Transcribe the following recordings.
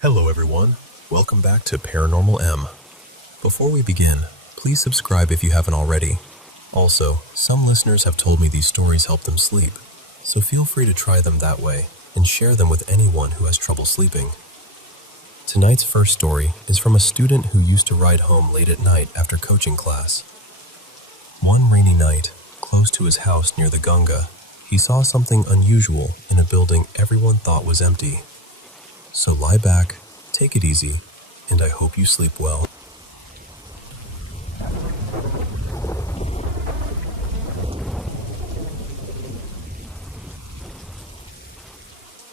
Hello everyone, welcome back to Paranormal M. Before we begin, please subscribe if you haven't already. Also, some listeners have told me these stories help them sleep, so feel free to try them that way and share them with anyone who has trouble sleeping. Tonight's first story is from a student who used to ride home late at night after coaching class. One rainy night, close to his house near the Ganga, he saw something unusual in a building everyone thought was empty. So lie back, take it easy, and I hope you sleep well.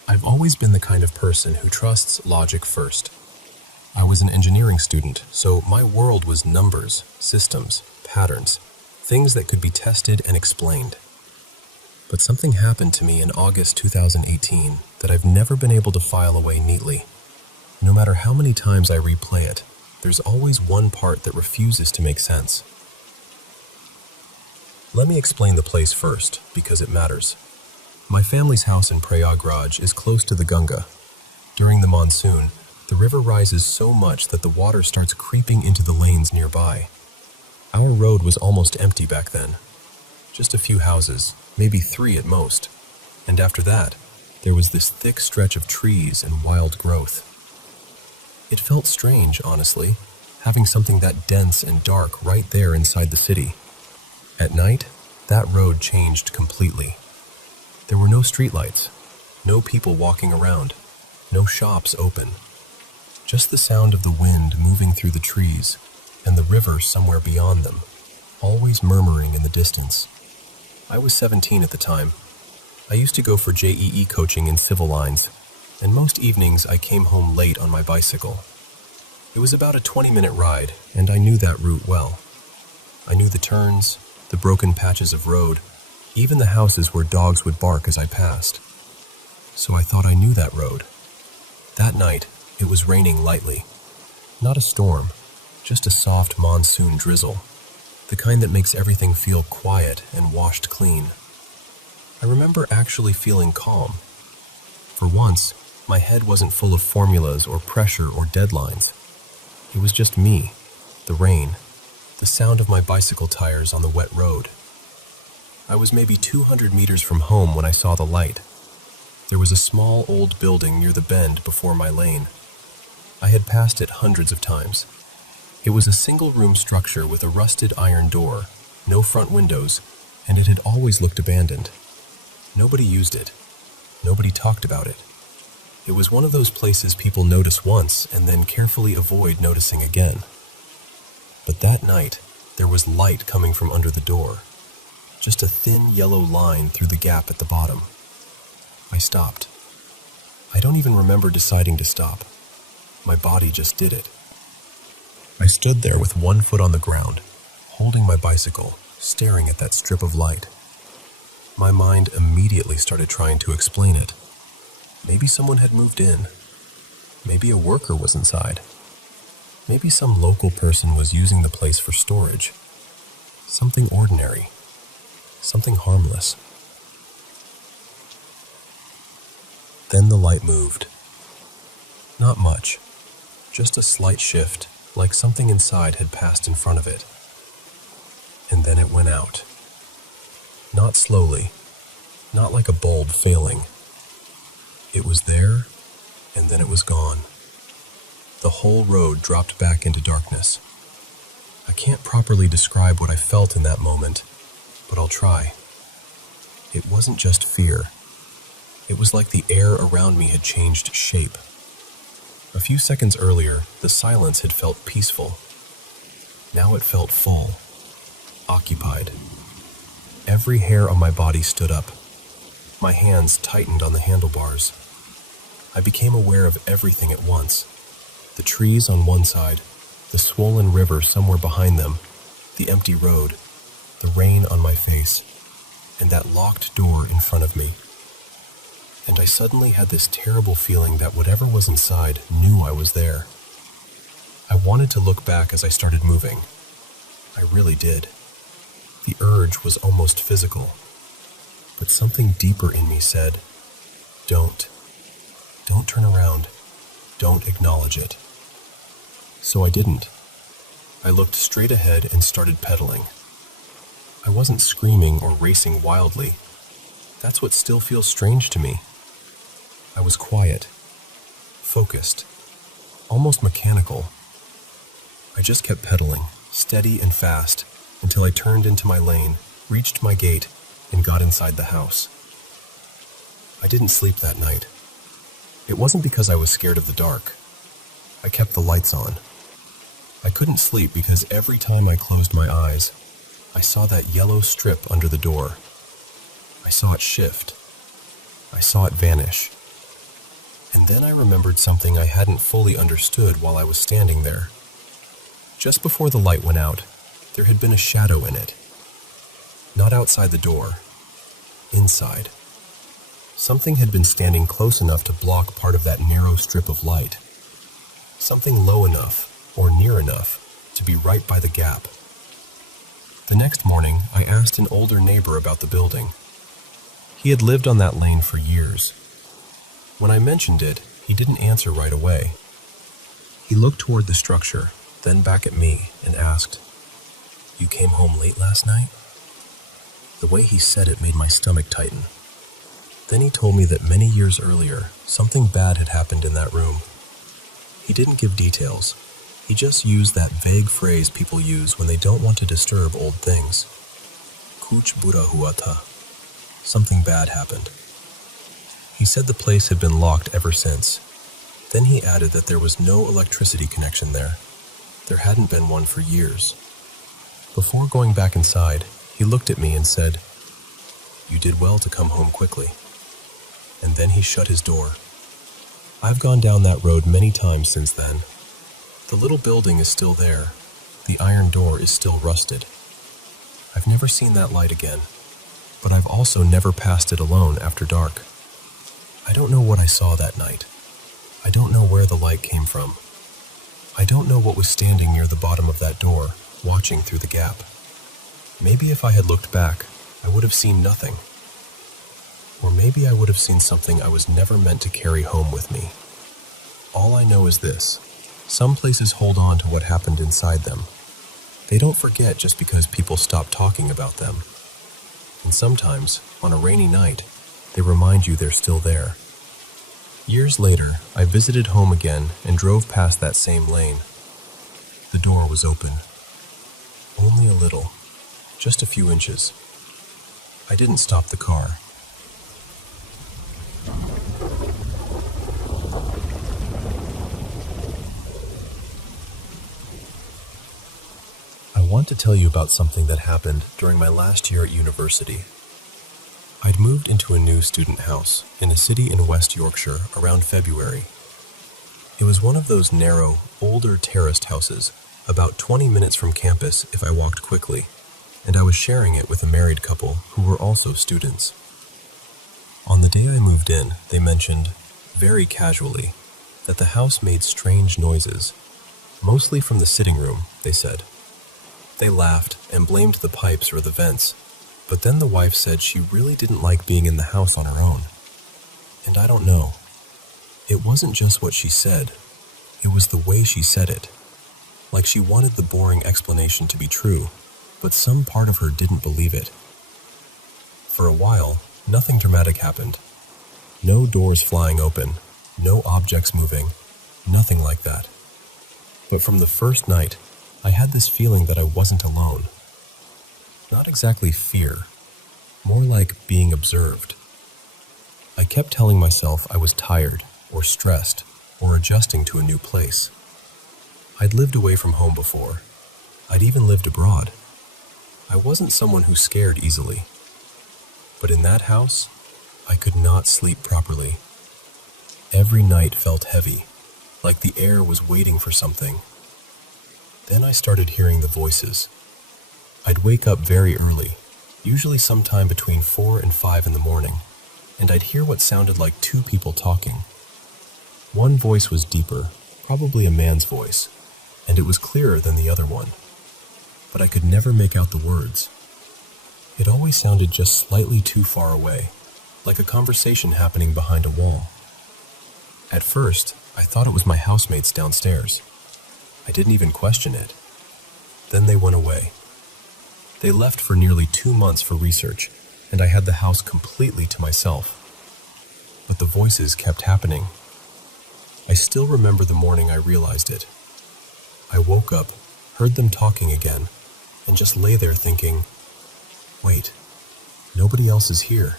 I've always been the kind of person who trusts logic first. I was an engineering student, so my world was numbers, systems, patterns, things that could be tested and explained. But something happened to me in August 2018 that I've never been able to file away neatly. No matter how many times I replay it, there's always one part that refuses to make sense. Let me explain the place first, because it matters. My family's house in Prayagraj is close to the Ganga. During the monsoon, the river rises so much that the water starts creeping into the lanes nearby. Our road was almost empty back then. Just a few houses, maybe 3 at most. And after that, there was this thick stretch of trees and wild growth. It felt strange, honestly, having something that dense and dark right there inside the city. At night, that road changed completely. There were no streetlights, no people walking around, no shops open. Just the sound of the wind moving through the trees and the river somewhere beyond them, always murmuring in the distance. I was 17 at the time. I used to go for JEE coaching in civil lines, and most evenings I came home late on my bicycle. It was about a 20-minute ride, and I knew that route well. I knew the turns, the broken patches of road, even the houses where dogs would bark as I passed. So I thought I knew that road. That night, it was raining lightly. Not a storm, just a soft monsoon drizzle. The kind that makes everything feel quiet and washed clean. I remember actually feeling calm. For once, my head wasn't full of formulas or pressure or deadlines. It was just me, the rain, the sound of my bicycle tires on the wet road. I was maybe 200 meters from home when I saw the light. There was a small old building near the bend before my lane. I had passed it hundreds of times. It was a single-room structure with a rusted iron door, no front windows, and it had always looked abandoned. Nobody used it. Nobody talked about it. It was one of those places people notice once and then carefully avoid noticing again. But that night, there was light coming from under the door. Just a thin yellow line through the gap at the bottom. I stopped. I don't even remember deciding to stop. My body just did it. I stood there with one foot on the ground, holding my bicycle, staring at that strip of light. My mind immediately started trying to explain it. Maybe someone had moved in. Maybe a worker was inside. Maybe some local person was using the place for storage. Something ordinary. Something harmless. Then the light moved. Not much. Just a slight shift, like something inside had passed in front of it. And then it went out. Not slowly, not like a bulb failing. It was there, and then it was gone. The whole road dropped back into darkness. I can't properly describe what I felt in that moment, but I'll try. It wasn't just fear. It was like the air around me had changed shape. A few seconds earlier, the silence had felt peaceful. Now it felt full, occupied. Every hair on my body stood up. My hands tightened on the handlebars. I became aware of everything at once. The trees on one side, the swollen river somewhere behind them, the empty road, the rain on my face, and that locked door in front of me. And I suddenly had this terrible feeling that whatever was inside knew I was there. I wanted to look back as I started moving. I really did. The urge was almost physical. But something deeper in me said, Don't turn around. Don't acknowledge it. So I didn't. I looked straight ahead and started pedaling. I wasn't screaming or racing wildly. That's what still feels strange to me. I was quiet, focused, almost mechanical. I just kept pedaling, steady and fast, until I turned into my lane, reached my gate, and got inside the house. I didn't sleep that night. It wasn't because I was scared of the dark. I kept the lights on. I couldn't sleep because every time I closed my eyes, I saw that yellow strip under the door. I saw it shift. I saw it vanish. And then I remembered something I hadn't fully understood while I was standing there. Just before the light went out, there had been a shadow in it. Not outside the door. Inside. Something had been standing close enough to block part of that narrow strip of light. Something low enough, or near enough, to be right by the gap. The next morning, I asked an older neighbor about the building. He had lived on that lane for years. When I mentioned it, he didn't answer right away. He looked toward the structure, then back at me, and asked, "You came home late last night?" The way he said it made my stomach tighten. Then he told me that many years earlier, something bad had happened in that room. He didn't give details. He just used that vague phrase people use when they don't want to disturb old things. Kuch bura hua tha. Something bad happened. He said the place had been locked ever since. Then he added that there was no electricity connection there. There hadn't been one for years. Before going back inside, he looked at me and said, "You did well to come home quickly." And then he shut his door. I've gone down that road many times since then. The little building is still there. The iron door is still rusted. I've never seen that light again, but I've also never passed it alone after dark. I don't know what I saw that night. I don't know where the light came from. I don't know what was standing near the bottom of that door, watching through the gap. Maybe if I had looked back, I would have seen nothing. Or maybe I would have seen something I was never meant to carry home with me. All I know is this: some places hold on to what happened inside them. They don't forget just because people stop talking about them. And sometimes, on a rainy night, they remind you they're still there. Years later, I visited home again and drove past that same lane. The door was open. Only a little, just a few inches. I didn't stop the car. I want to tell you about something that happened during my last year at university. I'd moved into a new student house in a city in West Yorkshire around February. It was one of those narrow, older terraced houses, about 20 minutes from campus if I walked quickly, and I was sharing it with a married couple who were also students. On the day I moved in, they mentioned, very casually, that the house made strange noises, mostly from the sitting room, they said. They laughed and blamed the pipes or the vents, but then the wife said she really didn't like being in the house on her own. And I don't know. It wasn't just what she said, it was the way she said it. Like she wanted the boring explanation to be true, but some part of her didn't believe it. For a while, nothing dramatic happened. No doors flying open, no objects moving, nothing like that. But from the first night, I had this feeling that I wasn't alone. Not exactly fear, more like being observed. I kept telling myself I was tired, or stressed, or adjusting to a new place. I'd lived away from home before. I'd even lived abroad. I wasn't someone who scared easily. But in that house, I could not sleep properly. Every night felt heavy, like the air was waiting for something. Then I started hearing the voices. I'd wake up very early, usually sometime between 4 and 5 in the morning, and I'd hear what sounded like two people talking. One voice was deeper, probably a man's voice, and it was clearer than the other one. But I could never make out the words. It always sounded just slightly too far away, like a conversation happening behind a wall. At first, I thought it was my housemates downstairs. I didn't even question it. Then they went away. They left for nearly 2 months for research, and I had the house completely to myself. But the voices kept happening. I still remember the morning I realized it. I woke up, heard them talking again, and just lay there thinking, wait, nobody else is here.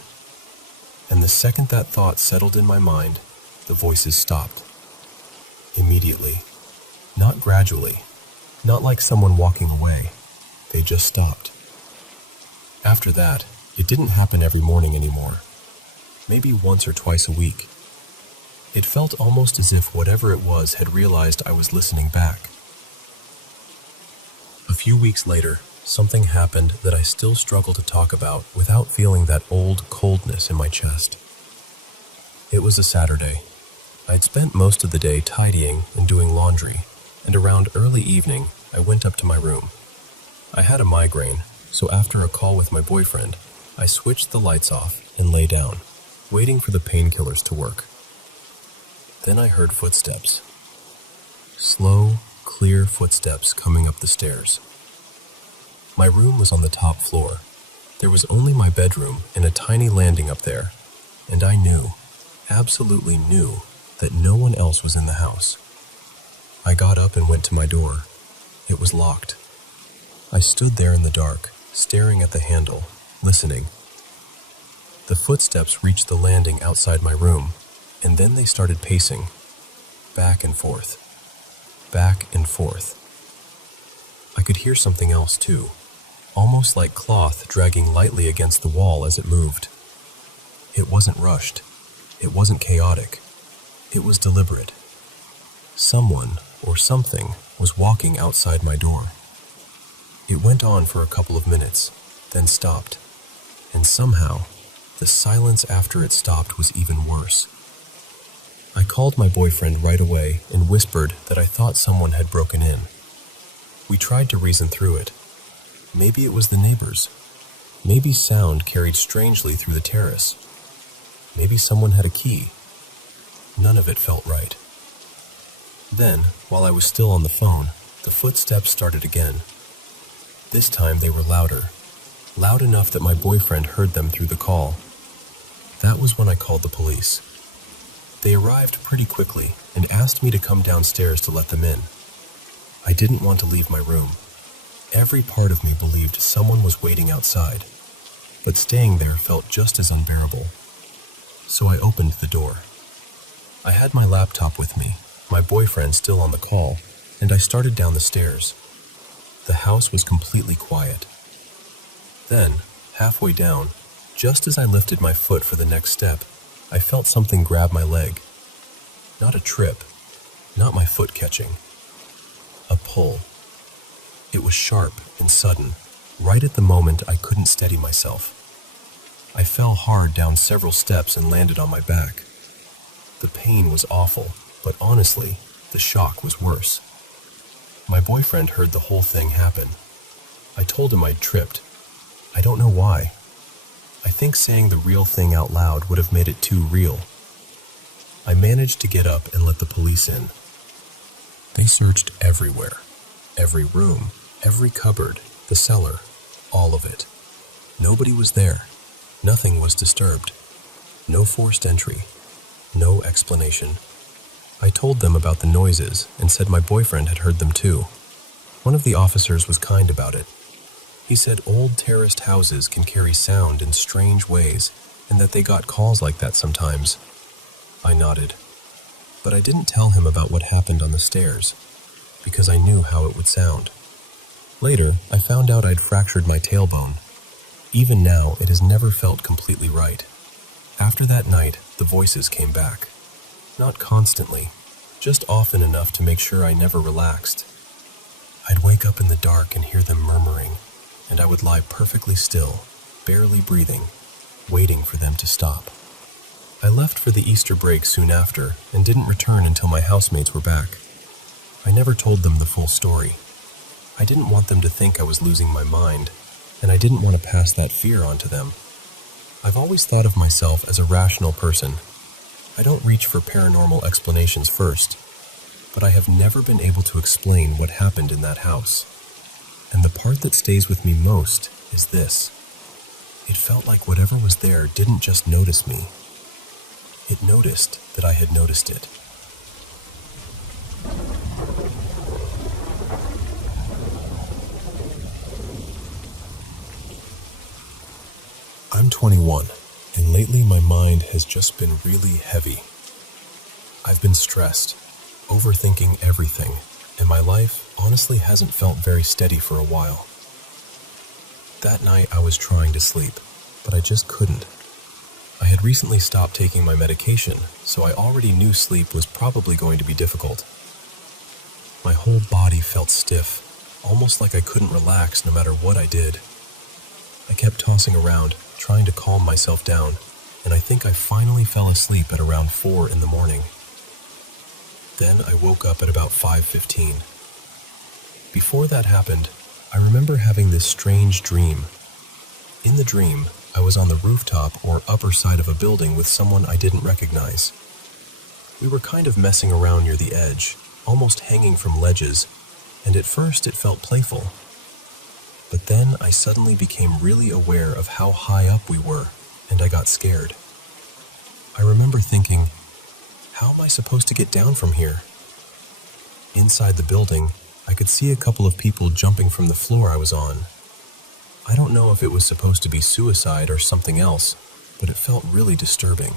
And the second that thought settled in my mind, the voices stopped. Immediately. Not gradually. Not like someone walking away. They just stopped. After that, it didn't happen every morning anymore. Maybe once or twice a week. It felt almost as if whatever it was had realized I was listening back. A few weeks later, something happened that I still struggle to talk about without feeling that old coldness in my chest. It was a Saturday. I'd spent most of the day tidying and doing laundry, and around early evening, I went up to my room. I had a migraine, so after a call with my boyfriend, I switched the lights off and lay down, waiting for the painkillers to work. Then I heard footsteps. Slow, clear footsteps coming up the stairs. My room was on the top floor. There was only my bedroom and a tiny landing up there, and I knew, absolutely knew, that no one else was in the house. I got up and went to my door. It was locked. I stood there in the dark, staring at the handle, listening. The footsteps reached the landing outside my room, and then they started pacing, back and forth, back and forth. I could hear something else too, almost like cloth dragging lightly against the wall as it moved. It wasn't rushed. It wasn't chaotic. It was deliberate. Someone or something was walking outside my door. It went on for a couple of minutes, then stopped, and somehow, the silence after it stopped was even worse. I called my boyfriend right away and whispered that I thought someone had broken in. We tried to reason through it. Maybe it was the neighbors. Maybe sound carried strangely through the terrace. Maybe someone had a key. None of it felt right. Then, while I was still on the phone, the footsteps started again. This time they were louder, loud enough that my boyfriend heard them through the call. That was when I called the police. They arrived pretty quickly and asked me to come downstairs to let them in. I didn't want to leave my room. Every part of me believed someone was waiting outside, but staying there felt just as unbearable. So I opened the door. I had my laptop with me, my boyfriend still on the call, and I started down the stairs. The house was completely quiet. Then, halfway down, just as I lifted my foot for the next step, I felt something grab my leg. Not a trip, not my foot catching. A pull. It was sharp and sudden, right at the moment I couldn't steady myself. I fell hard down several steps and landed on my back. The pain was awful, but honestly, the shock was worse. My boyfriend heard the whole thing happen. I told him I'd tripped. I don't know why. I think saying the real thing out loud would have made it too real. I managed to get up and let the police in. They searched everywhere. Every room, every cupboard, the cellar, all of it. Nobody was there. Nothing was disturbed. No forced entry. No explanation. I told them about the noises and said my boyfriend had heard them too. One of the officers was kind about it. He said old terraced houses can carry sound in strange ways and that they got calls like that sometimes. I nodded. But I didn't tell him about what happened on the stairs because I knew how it would sound. Later, I found out I'd fractured my tailbone. Even now, it has never felt completely right. After that night, the voices came back. Not constantly, just often enough to make sure I never relaxed. I'd wake up in the dark and hear them murmuring, and I would lie perfectly still, barely breathing, waiting for them to stop. I left for the Easter break soon after and didn't return until my housemates were back. I never told them the full story. I didn't want them to think I was losing my mind, and I didn't want to pass that fear on to them. I've always thought of myself as a rational person. I don't reach for paranormal explanations first, but I have never been able to explain what happened in that house. And the part that stays with me most is this. It felt like whatever was there didn't just notice me. It noticed that I had noticed it. I'm 21, and lately my mind has just been really heavy. I've been stressed, overthinking everything, and my life honestly hasn't felt very steady for a while. That night I was trying to sleep, but I just couldn't. I had recently stopped taking my medication, so I already knew sleep was probably going to be difficult. My whole body felt stiff, almost like I couldn't relax no matter what I did. I kept tossing around, trying to calm myself down, and I think I finally fell asleep at around 4 in the morning. Then I woke up at about 5:15. Before that happened, I remember having this strange dream. In the dream, I was on the rooftop or upper side of a building with someone I didn't recognize. We were kind of messing around near the edge, almost hanging from ledges, and at first it felt playful. But then I suddenly became really aware of how high up we were, and I got scared. I remember thinking, how am I supposed to get down from here? Inside the building, I could see a couple of people jumping from the floor I was on. I don't know if it was supposed to be suicide or something else, but it felt really disturbing.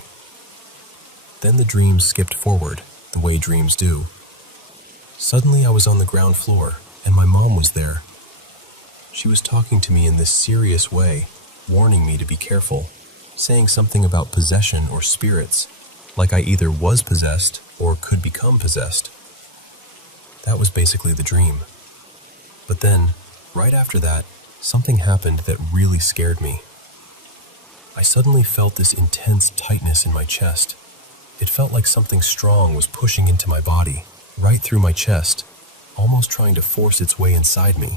Then the dream skipped forward, the way dreams do. Suddenly I was on the ground floor, and my mom was there. She was talking to me in this serious way, warning me to be careful, saying something about possession or spirits, like I either was possessed or could become possessed. That was basically the dream. But then, right after that, something happened that really scared me. I suddenly felt this intense tightness in my chest. It felt like something strong was pushing into my body, right through my chest, almost trying to force its way inside me.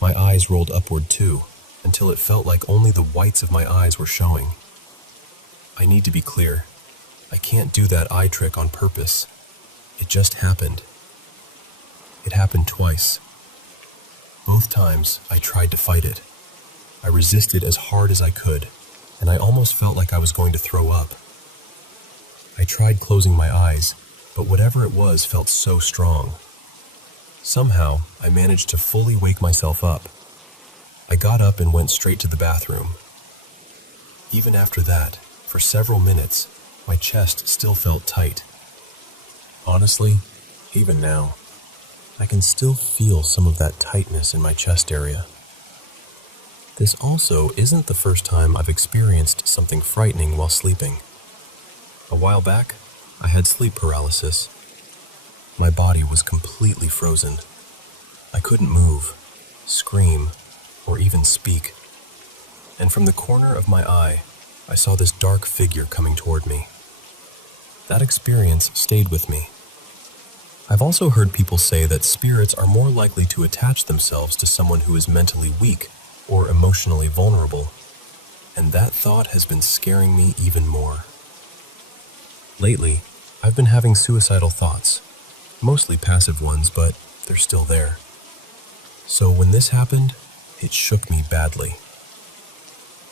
My eyes rolled upward too, until it felt like only the whites of my eyes were showing. I need to be clear. I can't do that eye trick on purpose. It just happened. It happened twice. Both times, I tried to fight it. I resisted as hard as I could, and I almost felt like I was going to throw up. I tried closing my eyes, but whatever it was felt so strong. Somehow, I managed to fully wake myself up. I got up and went straight to the bathroom. Even after that, for several minutes, my chest still felt tight. Honestly, even now, I can still feel some of that tightness in my chest area. This also isn't the first time I've experienced something frightening while sleeping. A while back, I had sleep paralysis. My body was completely frozen. I couldn't move, scream, or even speak. And from the corner of my eye, I saw this dark figure coming toward me. That experience stayed with me. I've also heard people say that spirits are more likely to attach themselves to someone who is mentally weak or emotionally vulnerable, and that thought has been scaring me even more. Lately, I've been having suicidal thoughts, mostly passive ones, but they're still there. So when this happened, it shook me badly.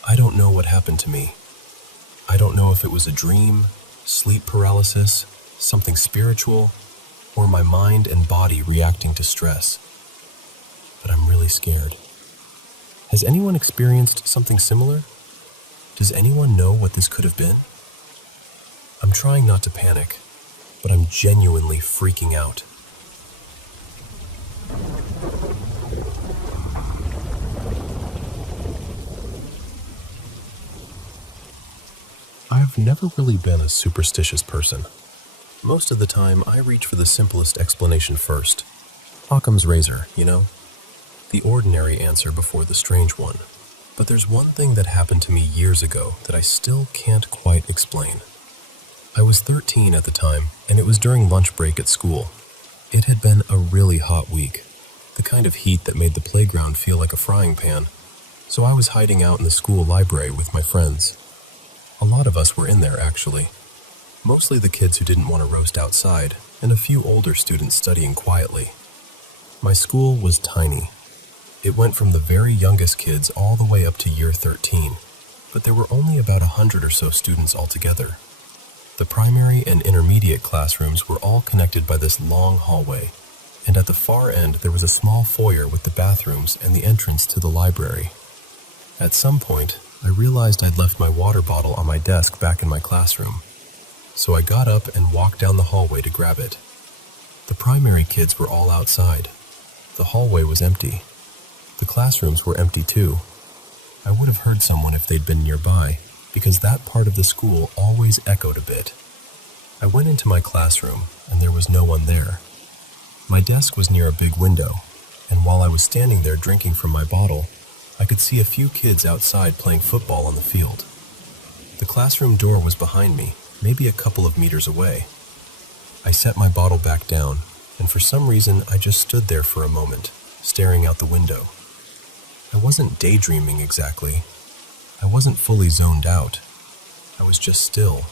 I don't know what happened to me. I don't know if it was a dream, sleep paralysis, something spiritual, or my mind and body reacting to stress. But I'm really scared. Has anyone experienced something similar? Does anyone know what this could have been? I'm trying not to panic, but I'm genuinely freaking out. I've never really been a superstitious person. Most of the time, I reach for the simplest explanation first. Occam's razor, you know? The ordinary answer before the strange one. But there's one thing that happened to me years ago that I still can't quite explain. I was 13 at the time, and it was during lunch break at school. It had been a really hot week, the kind of heat that made the playground feel like a frying pan. So I was hiding out in the school library with my friends. A lot of us were in there, actually. Mostly the kids who didn't want to roast outside, and a few older students studying quietly. My school was tiny. It went from the very youngest kids all the way up to year 13, but there were only about 100 or so students altogether. The primary and intermediate classrooms were all connected by this long hallway, and at the far end there was a small foyer with the bathrooms and the entrance to the library. At some point, I realized I'd left my water bottle on my desk back in my classroom, so I got up and walked down the hallway to grab it. The primary kids were all outside. The hallway was empty. The classrooms were empty too. I would have heard someone if they'd been nearby, because that part of the school always echoed a bit. I went into my classroom, and there was no one there. My desk was near a big window, and while I was standing there drinking from my bottle, I could see a few kids outside playing football on the field. The classroom door was behind me, maybe a couple of meters away. I set my bottle back down, and for some reason I just stood there for a moment, staring out the window. I wasn't daydreaming exactly. I wasn't fully zoned out. I was just still.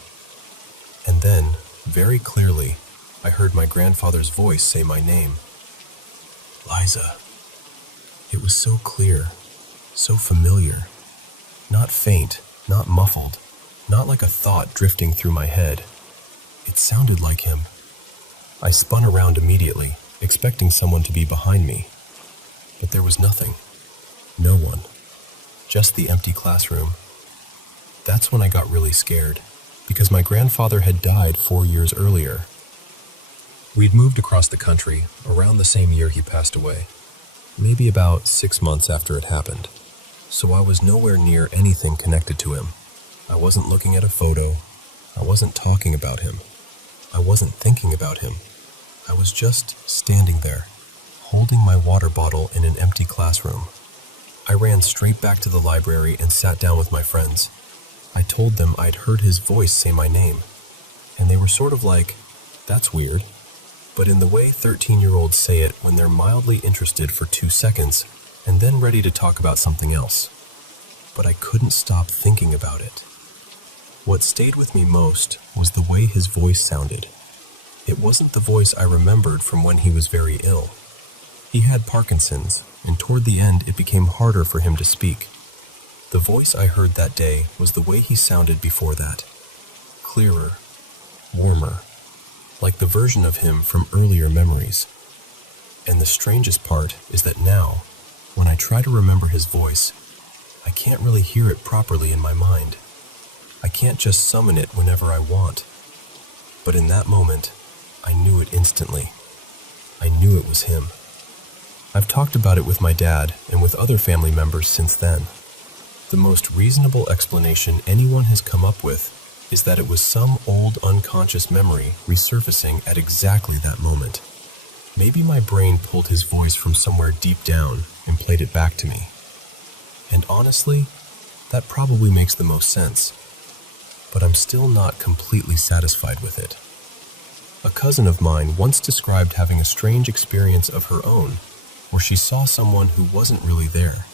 And then, very clearly, I heard my grandfather's voice say my name. Liza. It was so clear, so familiar. Not faint, not muffled, not like a thought drifting through my head. It sounded like him. I spun around immediately, expecting someone to be behind me. But there was nothing. No one. Just the empty classroom. That's when I got really scared, because my grandfather had died 4 years earlier. We'd moved across the country around the same year he passed away, maybe about 6 months after it happened, so I was nowhere near anything connected to him. I wasn't looking at a photo. I wasn't talking about him. I wasn't thinking about him. I was just standing there, holding my water bottle in an empty classroom. I ran straight back to the library and sat down with my friends. I told them I'd heard his voice say my name, and they were sort of like, "That's weird," but in the way 13-year-olds say it when they're mildly interested for 2 seconds and then ready to talk about something else. But I couldn't stop thinking about it. What stayed with me most was the way his voice sounded. It wasn't the voice I remembered from when he was very ill. He had Parkinson's, and toward the end it became harder for him to speak. The voice I heard that day was the way he sounded before that. Clearer, warmer, like the version of him from earlier memories. And the strangest part is that now, when I try to remember his voice, I can't really hear it properly in my mind. I can't just summon it whenever I want. But in that moment, I knew it instantly. I knew it was him. I've talked about it with my dad and with other family members since then. The most reasonable explanation anyone has come up with is that it was some old unconscious memory resurfacing at exactly that moment. Maybe my brain pulled his voice from somewhere deep down and played it back to me. And honestly, that probably makes the most sense. But I'm still not completely satisfied with it. A cousin of mine once described having a strange experience of her own, where she saw someone who wasn't really there.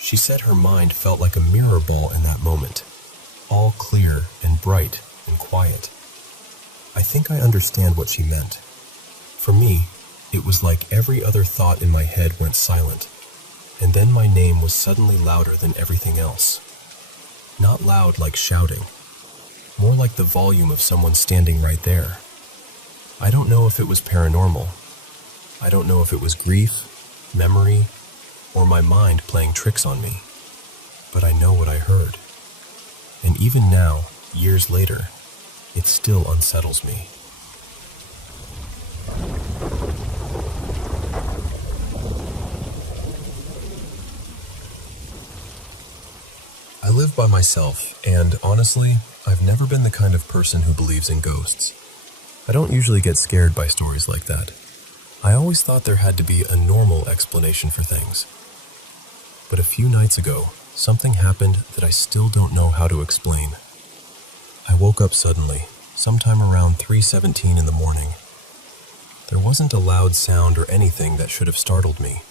She said her mind felt like a mirror ball in that moment, all clear and bright and quiet. I think I understand what she meant. For me, it was like every other thought in my head went silent, and then my name was suddenly louder than everything else. Not loud like shouting, more like the volume of someone standing right there. I don't know if it was paranormal. I don't know if it was grief, memory, or my mind playing tricks on me. But I know what I heard. And even now, years later, it still unsettles me. I live by myself, and honestly, I've never been the kind of person who believes in ghosts. I don't usually get scared by stories like that. I always thought there had to be a normal explanation for things. But a few nights ago, something happened that I still don't know how to explain. I woke up suddenly, sometime around 3:17 in the morning. There wasn't a loud sound or anything that should have startled me.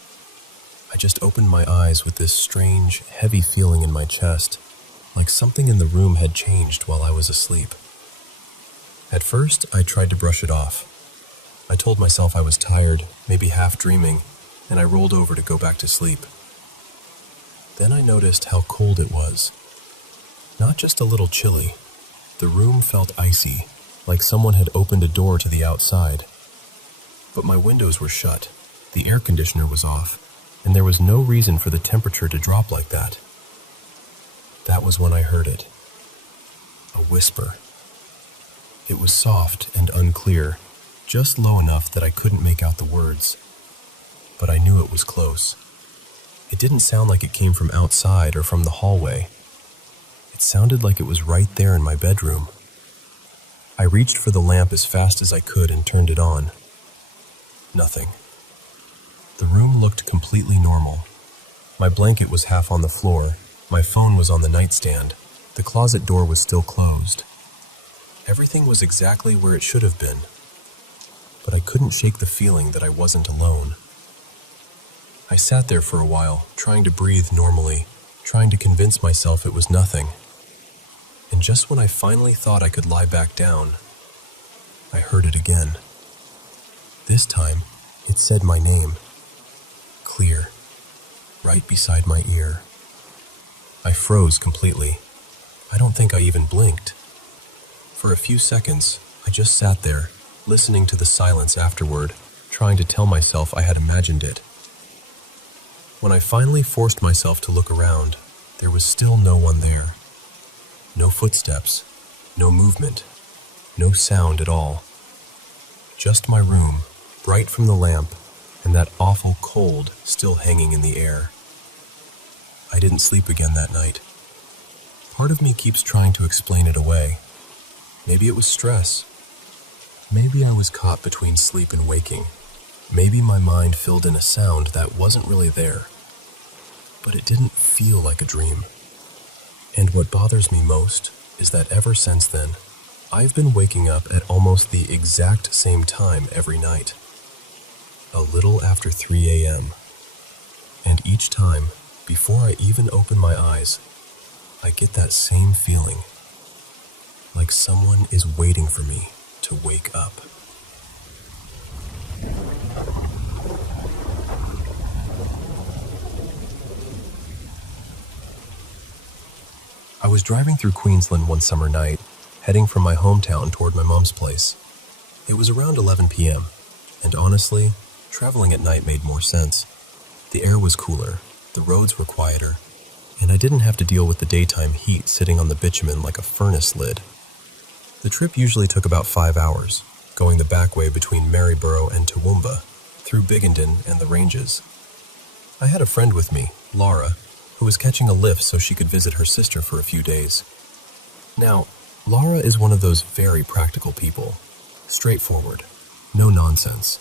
I just opened my eyes with this strange, heavy feeling in my chest, like something in the room had changed while I was asleep. At first, I tried to brush it off. I told myself I was tired, maybe half dreaming, and I rolled over to go back to sleep. Then I noticed how cold it was. Not just a little chilly. The room felt icy, like someone had opened a door to the outside. But my windows were shut, the air conditioner was off, and there was no reason for the temperature to drop like that. That was when I heard it. A whisper. It was soft and unclear, just low enough that I couldn't make out the words. But I knew it was close. It didn't sound like it came from outside or from the hallway. It sounded like it was right there in my bedroom. I reached for the lamp as fast as I could and turned it on. Nothing. The room looked completely normal. My blanket was half on the floor, my phone was on the nightstand, the closet door was still closed. Everything was exactly where it should have been. But I couldn't shake the feeling that I wasn't alone. I sat there for a while, trying to breathe normally, trying to convince myself it was nothing. And just when I finally thought I could lie back down, I heard it again. This time, it said my name. Clear. Right beside my ear. I froze completely. I don't think I even blinked. For a few seconds, I just sat there, listening to the silence afterward, trying to tell myself I had imagined it. When I finally forced myself to look around, there was still no one there. No footsteps, no movement, no sound at all. Just my room, bright from the lamp, and that awful cold still hanging in the air. I didn't sleep again that night. Part of me keeps trying to explain it away. Maybe it was stress. Maybe I was caught between sleep and waking. Maybe my mind filled in a sound that wasn't really there. But it didn't feel like a dream. And what bothers me most is that ever since then, I've been waking up at almost the exact same time every night. A little after 3 a.m. And each time, before I even open my eyes, I get that same feeling. Like someone is waiting for me to wake up. I was driving through Queensland one summer night, heading from my hometown toward my mom's place. It was around 11 p.m., and honestly, traveling at night made more sense. The air was cooler, the roads were quieter, and I didn't have to deal with the daytime heat sitting on the bitumen like a furnace lid. The trip usually took about 5 hours, going the back way between Maryborough and Toowoomba, through Biggenden and the ranges. I had a friend with me, Laura, who was catching a lift so she could visit her sister for a few days. Now, Laura is one of those very practical people. Straightforward, no nonsense.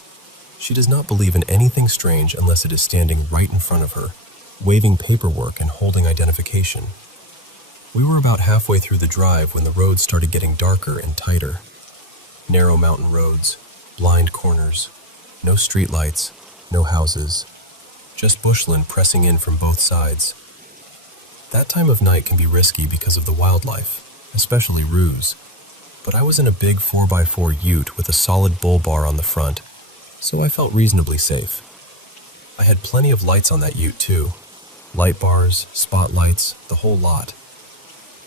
She does not believe in anything strange unless it is standing right in front of her, waving paperwork and holding identification. We were about halfway through the drive when the roads started getting darker and tighter. Narrow mountain roads, blind corners, no streetlights, no houses, just bushland pressing in from both sides. That time of night can be risky because of the wildlife, especially roos. But I was in a big 4x4 ute with a solid bull bar on the front, so I felt reasonably safe. I had plenty of lights on that ute too. Light bars, spotlights, the whole lot.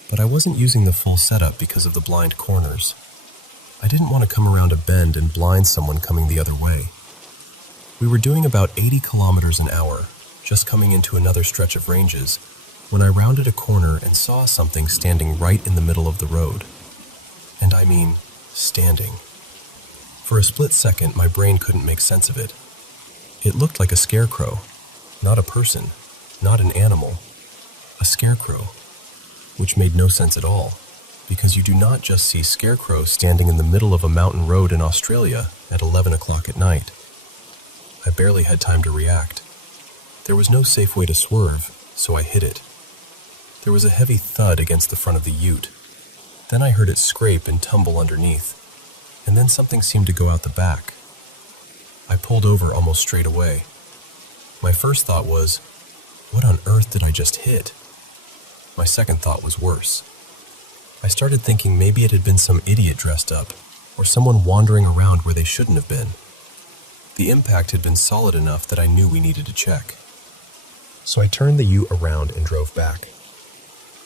But I wasn't using the full setup because of the blind corners. I didn't want to come around a bend and blind someone coming the other way. We were doing about 80 kilometers an hour, just coming into another stretch of ranges, when I rounded a corner and saw something standing right in the middle of the road. And I mean, standing. For a split second, my brain couldn't make sense of it. It looked like a scarecrow, not a person, not an animal, a scarecrow, which made no sense at all, because you do not just see scarecrows standing in the middle of a mountain road in Australia at 11 o'clock at night. I barely had time to react. There was no safe way to swerve, so I hit it. There was a heavy thud against the front of the ute. Then I heard it scrape and tumble underneath, and then something seemed to go out the back. I pulled over almost straight away. My first thought was, what on earth did I just hit? My second thought was worse. I started thinking maybe it had been some idiot dressed up, or someone wandering around where they shouldn't have been. The impact had been solid enough that I knew we needed to check. So I turned the ute around and drove back.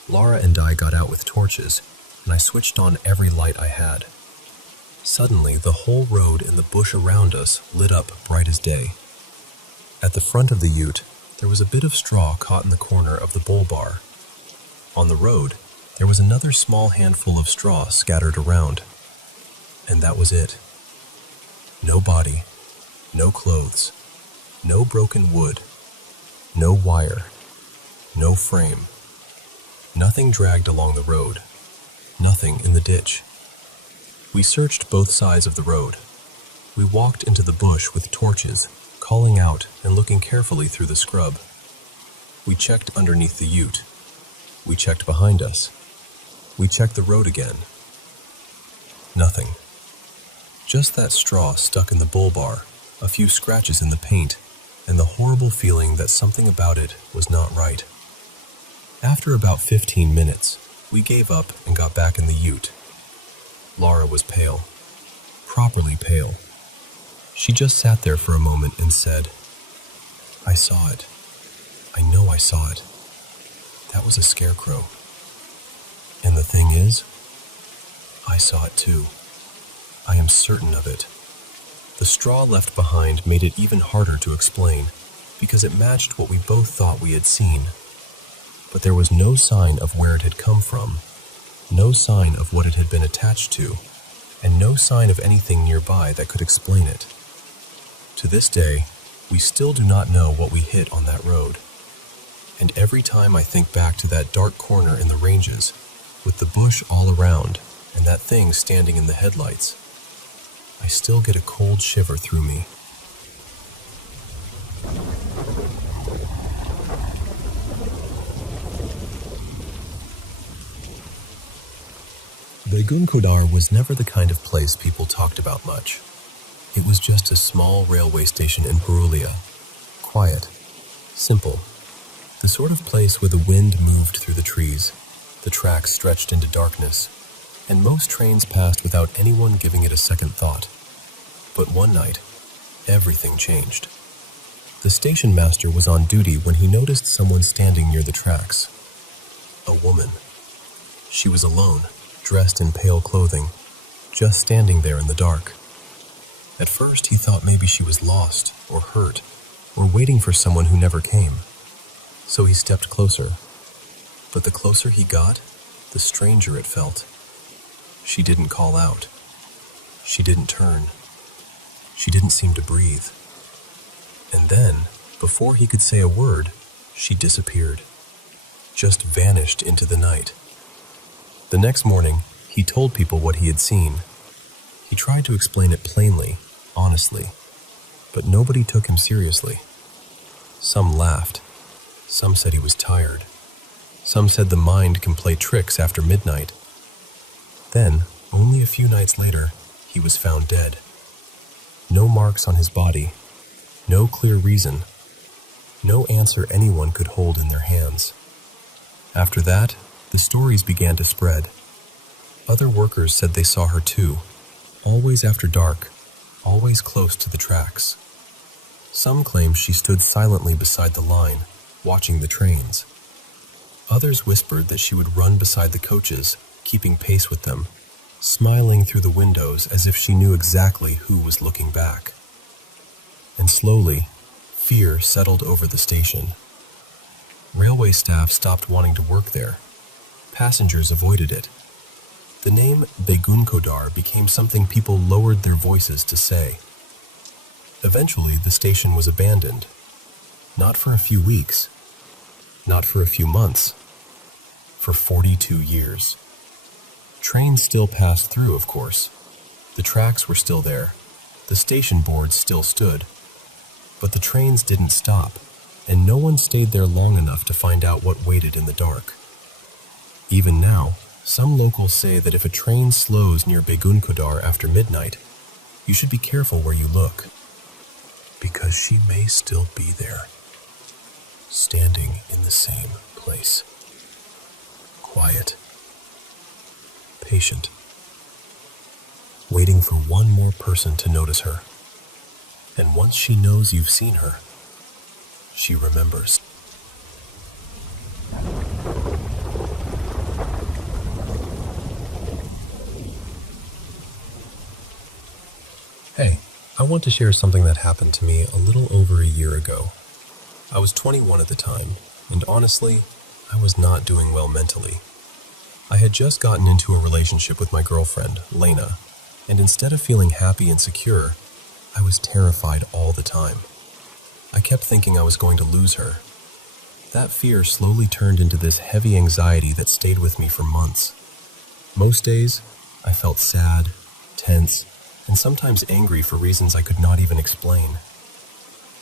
Laura and I got out with torches, and I switched on every light I had. Suddenly, the whole road and the bush around us lit up bright as day. At the front of the ute, there was a bit of straw caught in the corner of the bull bar. On the road, there was another small handful of straw scattered around. And that was it. No body, no clothes, no broken wood, no wire, no frame. Nothing dragged along the road, nothing in the ditch. We searched both sides of the road. We walked into the bush with torches, calling out and looking carefully through the scrub. We checked underneath the ute. We checked behind us. We checked the road again. Nothing. Just that straw stuck in the bull bar, a few scratches in the paint, and the horrible feeling that something about it was not right. After about 15 minutes, we gave up and got back in the ute. Laura was pale, properly pale. She just sat there for a moment and said, "I saw it. I know I saw it. That was a scarecrow. And the thing is, I saw it too. I am certain of it." The straw left behind made it even harder to explain, because it matched what we both thought we had seen. But there was no sign of where it had come from, no sign of what it had been attached to, and no sign of anything nearby that could explain it. To this day, we still do not know what we hit on that road. And every time I think back to that dark corner in the ranges, with the bush all around and that thing standing in the headlights, I still get a cold shiver through me. Begunkodar was never the kind of place people talked about much. It was just a small railway station in Purulia. Quiet, simple, the sort of place where the wind moved through the trees, the tracks stretched into darkness, and most trains passed without anyone giving it a second thought. But one night, everything changed. The station master was on duty when he noticed someone standing near the tracks. A woman. She was alone, dressed in pale clothing, just standing there in the dark. At first, he thought maybe she was lost or hurt or waiting for someone who never came. So he stepped closer. But the closer he got, the stranger it felt. She didn't call out. She didn't turn. She didn't seem to breathe. And then, before he could say a word, she disappeared. Just vanished into the night. The next morning, he told people what he had seen. He tried to explain it plainly, honestly, but nobody took him seriously. Some laughed. Some said he was tired. Some said the mind can play tricks after midnight. Then, only a few nights later, he was found dead. No marks on his body, no clear reason, no answer anyone could hold in their hands. After that, the stories began to spread. Other workers said they saw her too, always after dark, always close to the tracks. Some claimed she stood silently beside the line, watching the trains. Others whispered that she would run beside the coaches, keeping pace with them, smiling through the windows as if she knew exactly who was looking back. And slowly, fear settled over the station. Railway staff stopped wanting to work there. Passengers avoided it. The name Begunkodar became something people lowered their voices to say. Eventually, the station was abandoned. Not for a few weeks. Not for a few months. For 42 years. Trains still passed through, of course. The tracks were still there. The station boards still stood. But the trains didn't stop, and no one stayed there long enough to find out what waited in the dark. Even now, some locals say that if a train slows near Begunkodar after midnight, you should be careful where you look, because she may still be there, standing in the same place. Quiet. Patient. waiting for one more person to notice her. And once she knows you've seen her, she remembers. Hey, I want to share something that happened to me a little over a year ago. I was 21 at the time, and honestly, I was not doing well mentally. I had just gotten into a relationship with my girlfriend, Lena, and instead of feeling happy and secure, I was terrified all the time. I kept thinking I was going to lose her. That fear slowly turned into this heavy anxiety that stayed with me for months. Most days, I felt sad, tense, and sometimes angry for reasons I could not even explain.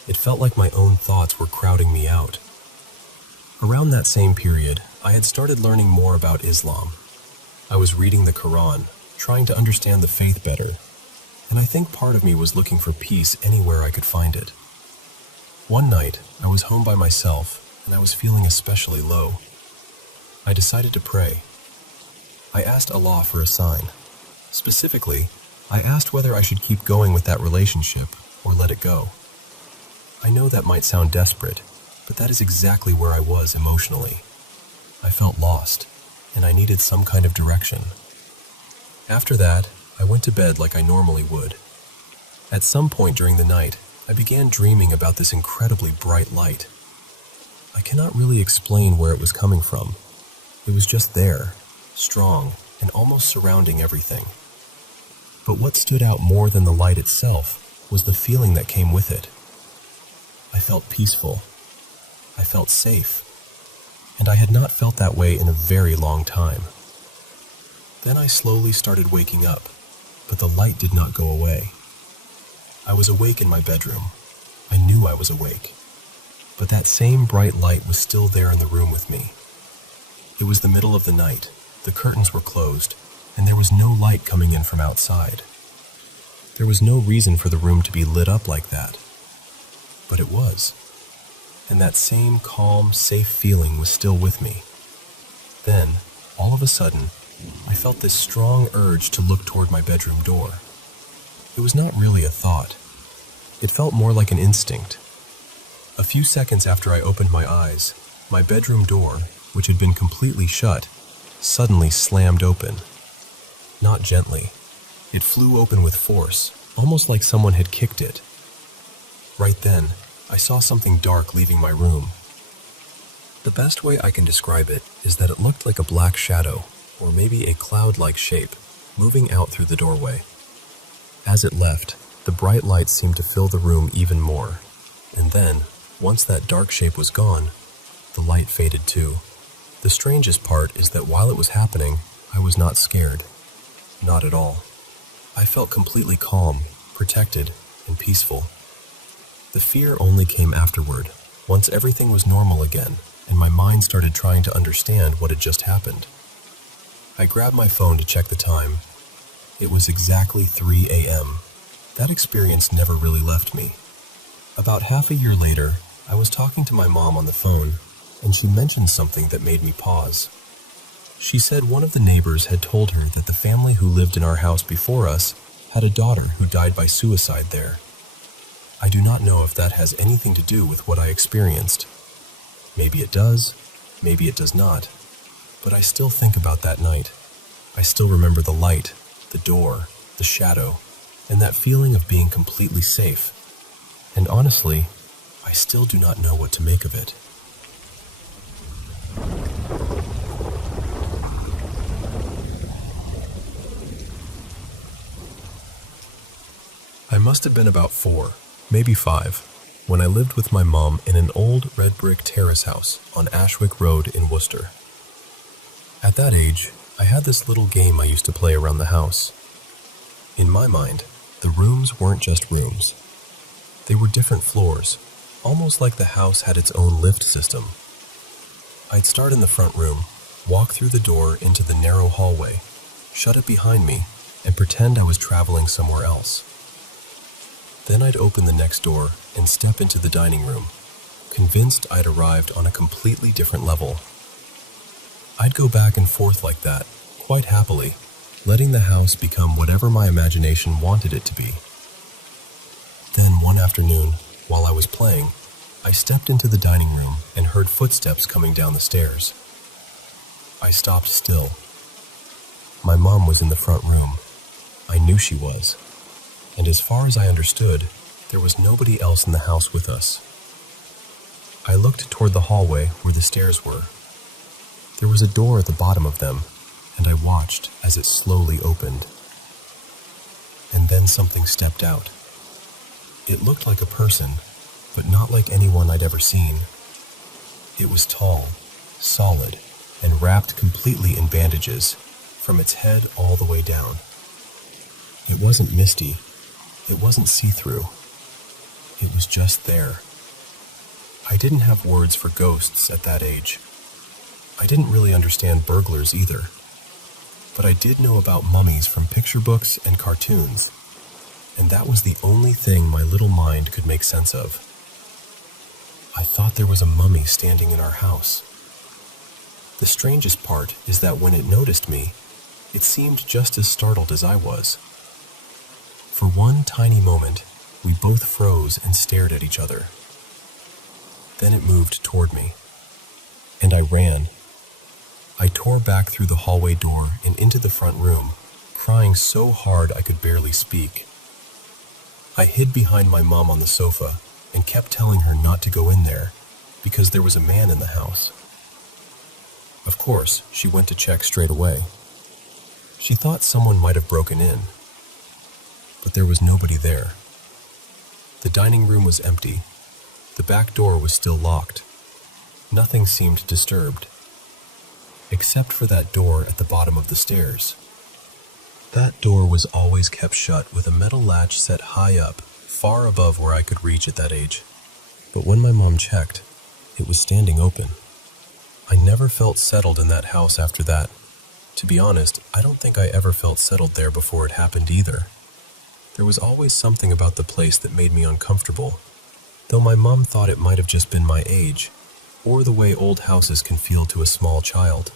It felt like my own thoughts were crowding me out. Around that same period, I had started learning more about Islam. I was reading the Quran, trying to understand the faith better, and I think part of me was looking for peace anywhere I could find it. One night, I was home by myself, and I was feeling especially low. I decided to pray. I asked Allah for a sign. Specifically, I asked whether I should keep going with that relationship or let it go. I know that might sound desperate, but that is exactly where I was emotionally. I felt lost, and I needed some kind of direction. After that, I went to bed like I normally would. At some point during the night, I began dreaming about this incredibly bright light. I cannot really explain where it was coming from. It was just there, strong, and almost surrounding everything. But what stood out more than the light itself was the feeling that came with it. I felt peaceful. I felt safe. And I had not felt that way in a very long time. Then I slowly started waking up, but the light did not go away. I was awake in my bedroom. I knew I was awake. But that same bright light was still there in the room with me. It was the middle of the night, the curtains were closed, and there was no light coming in from outside. There was no reason for the room to be lit up like that. But it was. And that same calm, safe feeling was still with me. Then, all of a sudden, I felt this strong urge to look toward my bedroom door. It was not really a thought. It felt more like an instinct. A few seconds after I opened my eyes, my bedroom door, which had been completely shut, suddenly slammed open. Not gently. It flew open with force, almost like someone had kicked it. Right then, I saw something dark leaving my room. The best way I can describe it is that it looked like a black shadow, or maybe a cloud-like shape, moving out through the doorway. As it left, the bright light seemed to fill the room even more. And then, once that dark shape was gone, the light faded too. The strangest part is that while it was happening, I was not scared. Not at all. I felt completely calm, protected, and peaceful. The fear only came afterward, once everything was normal again, and my mind started trying to understand what had just happened. I grabbed my phone to check the time. It was exactly 3 a.m. That experience never really left me. About half a year later, I was talking to my mom on the phone, and she mentioned something that made me pause. She said one of the neighbors had told her that the family who lived in our house before us had a daughter who died by suicide there. I do not know if that has anything to do with what I experienced. Maybe it does, maybe it does not. But I still think about that night. I still remember the light, the door, the shadow, and that feeling of being completely safe. And honestly, I still do not know what to make of it. I must have been about 4, maybe 5, when I lived with my mom in an old red brick terrace house on Ashwick Road in Worcester. At that age, I had this little game I used to play around the house. In my mind, the rooms weren't just rooms. They were different floors, almost like the house had its own lift system. I'd start in the front room, walk through the door into the narrow hallway, shut it behind me, and pretend I was traveling somewhere else. Then I'd open the next door and step into the dining room, convinced I'd arrived on a completely different level. I'd go back and forth like that, quite happily, letting the house become whatever my imagination wanted it to be. Then one afternoon, while I was playing, I stepped into the dining room and heard footsteps coming down the stairs. I stopped still. My mom was in the front room. I knew she was. And as far as I understood, there was nobody else in the house with us. I looked toward the hallway where the stairs were. There was a door at the bottom of them, and I watched as it slowly opened. And then something stepped out. It looked like a person, but not like anyone I'd ever seen. It was tall, solid, and wrapped completely in bandages, from its head all the way down. It wasn't misty. It wasn't see-through. It was just there. I didn't have words for ghosts at that age. I didn't really understand burglars either. But I did know about mummies from picture books and cartoons, and that was the only thing my little mind could make sense of. I thought there was a mummy standing in our house. The strangest part is that when it noticed me, it seemed just as startled as I was. For one tiny moment, we both froze and stared at each other. Then it moved toward me, and I ran. I tore back through the hallway door and into the front room, crying so hard I could barely speak. I hid behind my mom on the sofa and kept telling her not to go in there because there was a man in the house. Of course, she went to check straight away. She thought someone might have broken in, but there was nobody there. The dining room was empty. The back door was still locked. Nothing seemed disturbed, except for that door at the bottom of the stairs. That door was always kept shut with a metal latch set high up, far above where I could reach at that age. But when my mom checked, it was standing open. I never felt settled in that house after that. To be honest, I don't think I ever felt settled there before it happened either. There was always something about the place that made me uncomfortable, though my mom thought it might have just been my age, or the way old houses can feel to a small child.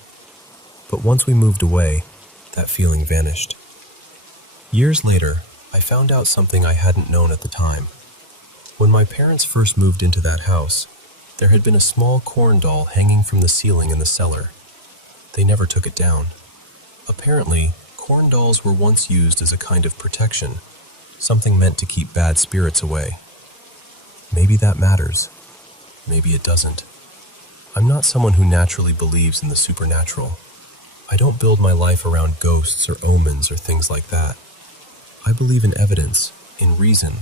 But once we moved away, that feeling vanished. Years later, I found out something I hadn't known at the time. When my parents first moved into that house, there had been a small corn doll hanging from the ceiling in the cellar. They never took it down. Apparently, corn dolls were once used as a kind of protection, something meant to keep bad spirits away. Maybe that matters. Maybe it doesn't. I'm not someone who naturally believes in the supernatural. I don't build my life around ghosts or omens or things like that. I believe in evidence, in reason,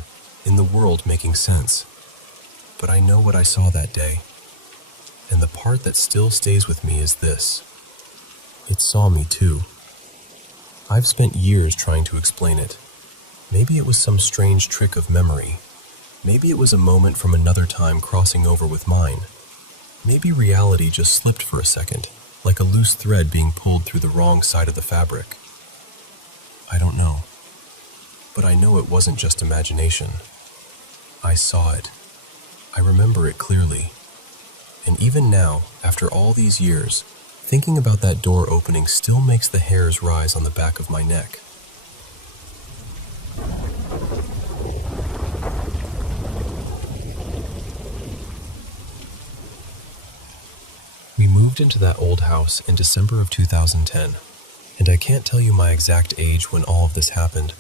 in the world making sense. But I know what I saw that day. And the part that still stays with me is this. It saw me too. I've spent years trying to explain it. Maybe it was some strange trick of memory. Maybe it was a moment from another time crossing over with mine. Maybe reality just slipped for a second, like a loose thread being pulled through the wrong side of the fabric. I don't know. But I know it wasn't just imagination. I saw it. I remember it clearly. And even now, after all these years, thinking about that door opening still makes the hairs rise on the back of my neck. We moved into that old house in December of 2010, and I can't tell you my exact age when all of this happened,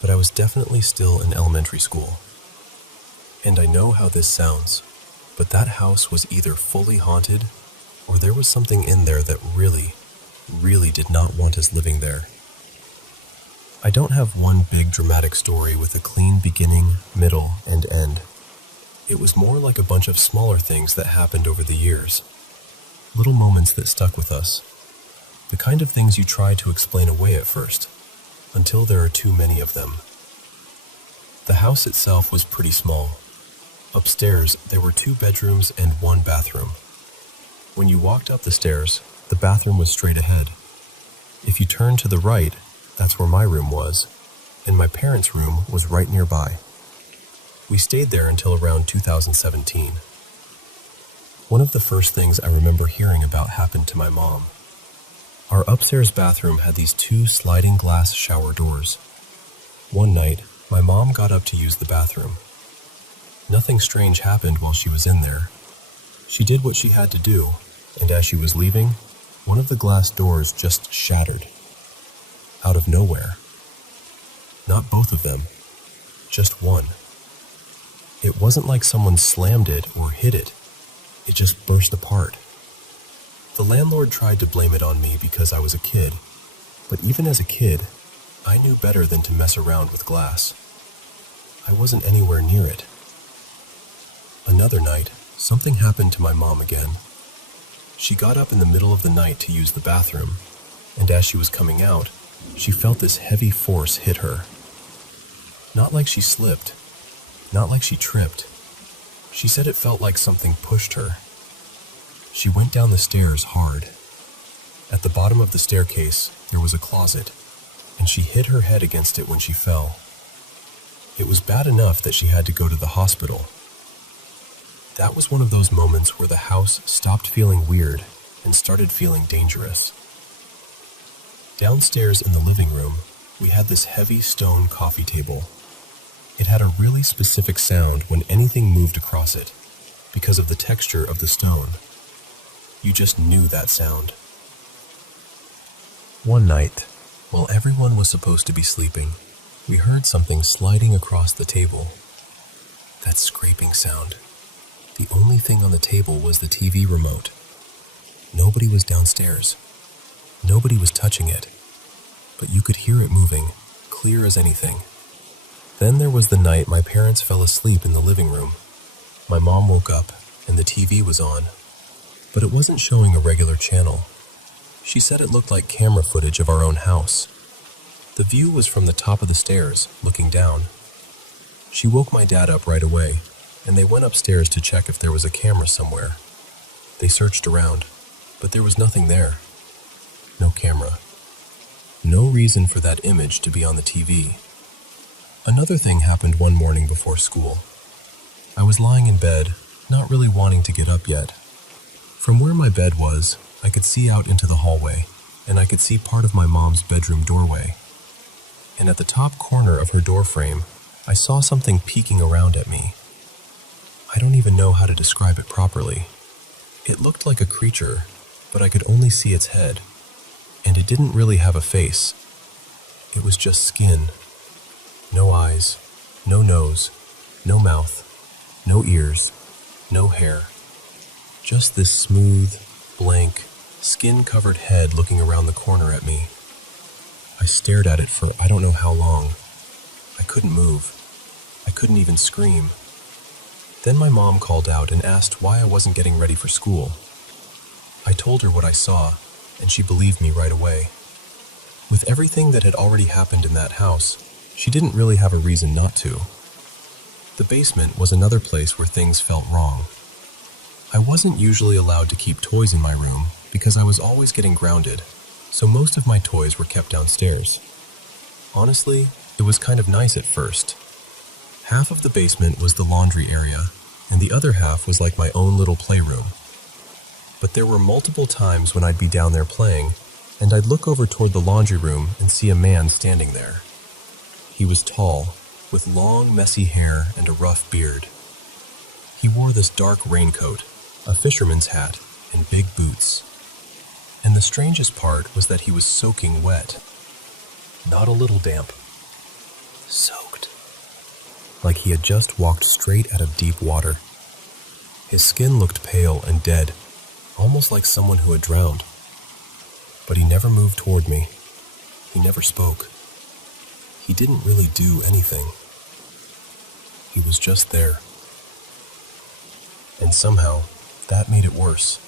but I was definitely still in elementary school. And I know how this sounds, but that house was either fully haunted, or there was something in there that really, really did not want us living there. I don't have one big dramatic story with a clean beginning, middle, and end. It was more like a bunch of smaller things that happened over the years. Little moments that stuck with us. The kind of things you try to explain away at first, until there are too many of them. The house itself was pretty small. Upstairs, there were 2 bedrooms and 1 bathroom. When you walked up the stairs, the bathroom was straight ahead. If you turned to the right, that's where my room was, and my parents' room was right nearby. We stayed there until around 2017. One of the first things I remember hearing about happened to my mom. Our upstairs bathroom had these two sliding glass shower doors. One night, my mom got up to use the bathroom. Nothing strange happened while she was in there. She did what she had to do, and as she was leaving, one of the glass doors just shattered. Out of nowhere. Not both of them, just one. It wasn't like someone slammed it or hit it. It just burst apart. The landlord tried to blame it on me because I was a kid, but even as a kid, I knew better than to mess around with glass. I wasn't anywhere near it. Another night, something happened to my mom again. She got up in the middle of the night to use the bathroom, and as she was coming out, she felt this heavy force hit her. Not like she slipped, not like she tripped. She said it felt like something pushed her. She went down the stairs hard. At the bottom of the staircase, there was a closet, and she hit her head against it when she fell. It was bad enough that she had to go to the hospital. That was one of those moments where the house stopped feeling weird and started feeling dangerous. Downstairs in the living room, we had this heavy stone coffee table. It had a really specific sound when anything moved across it, because of the texture of the stone. You just knew that sound. One night, while everyone was supposed to be sleeping, we heard something sliding across the table. That scraping sound. The only thing on the table was the TV remote. Nobody was downstairs. Nobody was touching it. But you could hear it moving, clear as anything. Then there was the night my parents fell asleep in the living room. My mom woke up, and the TV was on. But it wasn't showing a regular channel. She said it looked like camera footage of our own house. The view was from the top of the stairs, looking down. She woke my dad up right away, and they went upstairs to check if there was a camera somewhere. They searched around, but there was nothing there. No camera. No reason for that image to be on the TV. Another thing happened one morning before school. I was lying in bed, not really wanting to get up yet. From where my bed was, I could see out into the hallway, and I could see part of my mom's bedroom doorway. And at the top corner of her doorframe, I saw something peeking around at me. I don't even know how to describe it properly. It looked like a creature, but I could only see its head, and it didn't really have a face. It was just skin. No eyes, no nose, no mouth, no ears, no hair. Just this smooth, blank, skin-covered head looking around the corner at me. I stared at it for I don't know how long. I couldn't move. I couldn't even scream. Then my mom called out and asked why I wasn't getting ready for school. I told her what I saw, and she believed me right away. With everything that had already happened in that house, she didn't really have a reason not to. The basement was another place where things felt wrong. I wasn't usually allowed to keep toys in my room because I was always getting grounded, so most of my toys were kept downstairs. Honestly, it was kind of nice at first. Half of the basement was the laundry area, and the other half was like my own little playroom. But there were multiple times when I'd be down there playing, and I'd look over toward the laundry room and see a man standing there. He was tall, with long, messy hair and a rough beard. He wore this dark raincoat, a fisherman's hat, and big boots. And the strangest part was that he was soaking wet. Not a little damp. Soaked. Like he had just walked straight out of deep water. His skin looked pale and dead, almost like someone who had drowned. But he never moved toward me. He never spoke. He didn't really do anything. He was just there. And somehow, that made it worse.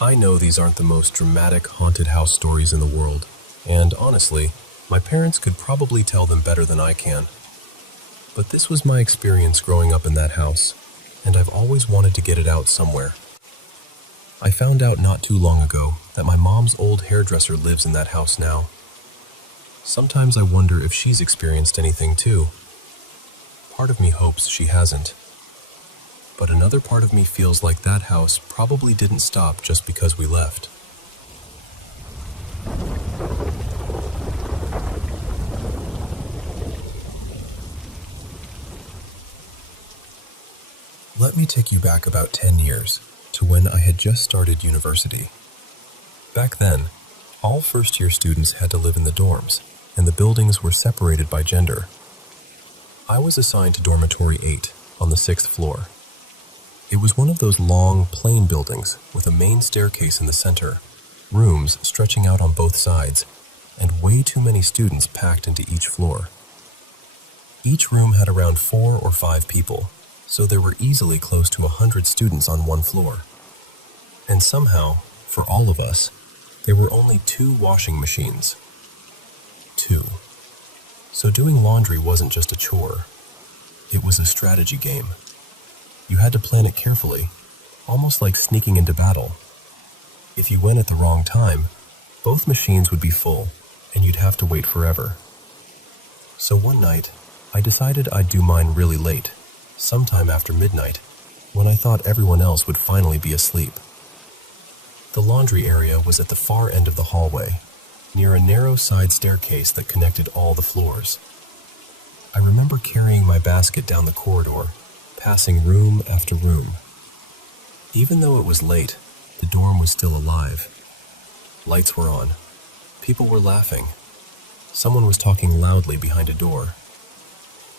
I know these aren't the most dramatic haunted house stories in the world, and honestly, my parents could probably tell them better than I can. But this was my experience growing up in that house, and I've always wanted to get it out somewhere. I found out not too long ago that my mom's old hairdresser lives in that house now. Sometimes I wonder if she's experienced anything too. Part of me hopes she hasn't. But another part of me feels like that house probably didn't stop just because we left. Let me take you back about 10 years to when I had just started university. Back then, all first-year students had to live in the dorms, and the buildings were separated by gender. I was assigned to dormitory 8 on the 6th floor. It was one of those long, plain buildings with a main staircase in the center, rooms stretching out on both sides, and way too many students packed into each floor. Each room had around 4 or 5 people, so there were easily close to 100 students on one floor. And somehow, for all of us, there were only 2 washing machines. 2. So doing laundry wasn't just a chore. It was a strategy game. You had to plan it carefully, almost like sneaking into battle. If you went at the wrong time, both machines would be full, and you'd have to wait forever. So one night, I decided I'd do mine really late, sometime after midnight, when I thought everyone else would finally be asleep. The laundry area was at the far end of the hallway, near a narrow side staircase that connected all the floors. I remember carrying my basket down the corridor, passing room after room. Even though it was late, the dorm was still alive. Lights were on. People were laughing. Someone was talking loudly behind a door.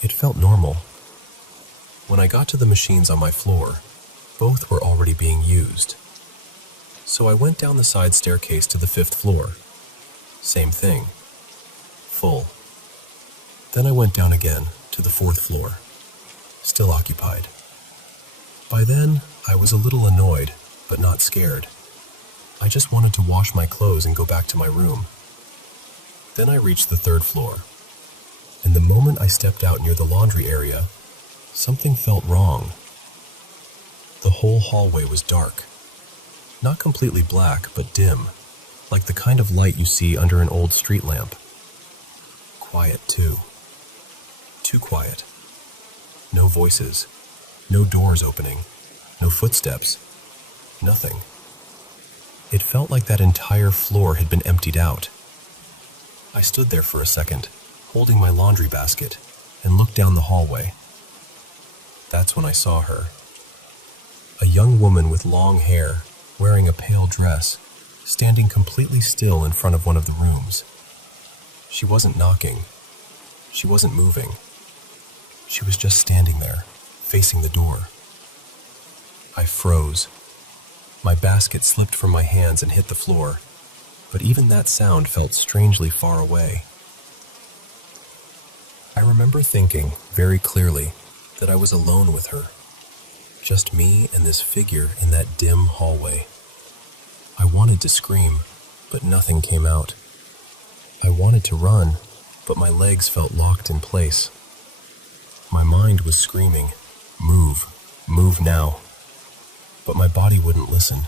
It felt normal. When I got to the machines on my floor, both were already being used. So I went down the side staircase to the 5th floor. Same thing. Full. Then I went down again to the 4th floor. Still occupied. By then, I was a little annoyed, but not scared. I just wanted to wash my clothes and go back to my room. Then I reached the 3rd floor, and the moment I stepped out near the laundry area, something felt wrong. The whole hallway was dark. Not completely black, but dim, like the kind of light you see under an old street lamp. Quiet, too. Too quiet. No voices, no doors opening, no footsteps, nothing. It felt like that entire floor had been emptied out. I stood there for a second, holding my laundry basket, and looked down the hallway. That's when I saw her. A young woman with long hair, wearing a pale dress, standing completely still in front of one of the rooms. She wasn't knocking. She wasn't moving. She was just standing there, facing the door. I froze. My basket slipped from my hands and hit the floor, but even that sound felt strangely far away. I remember thinking, very clearly, that I was alone with her. Just me and this figure in that dim hallway. I wanted to scream, but nothing came out. I wanted to run, but my legs felt locked in place. My mind was screaming, "Move, move now." But my body wouldn't listen.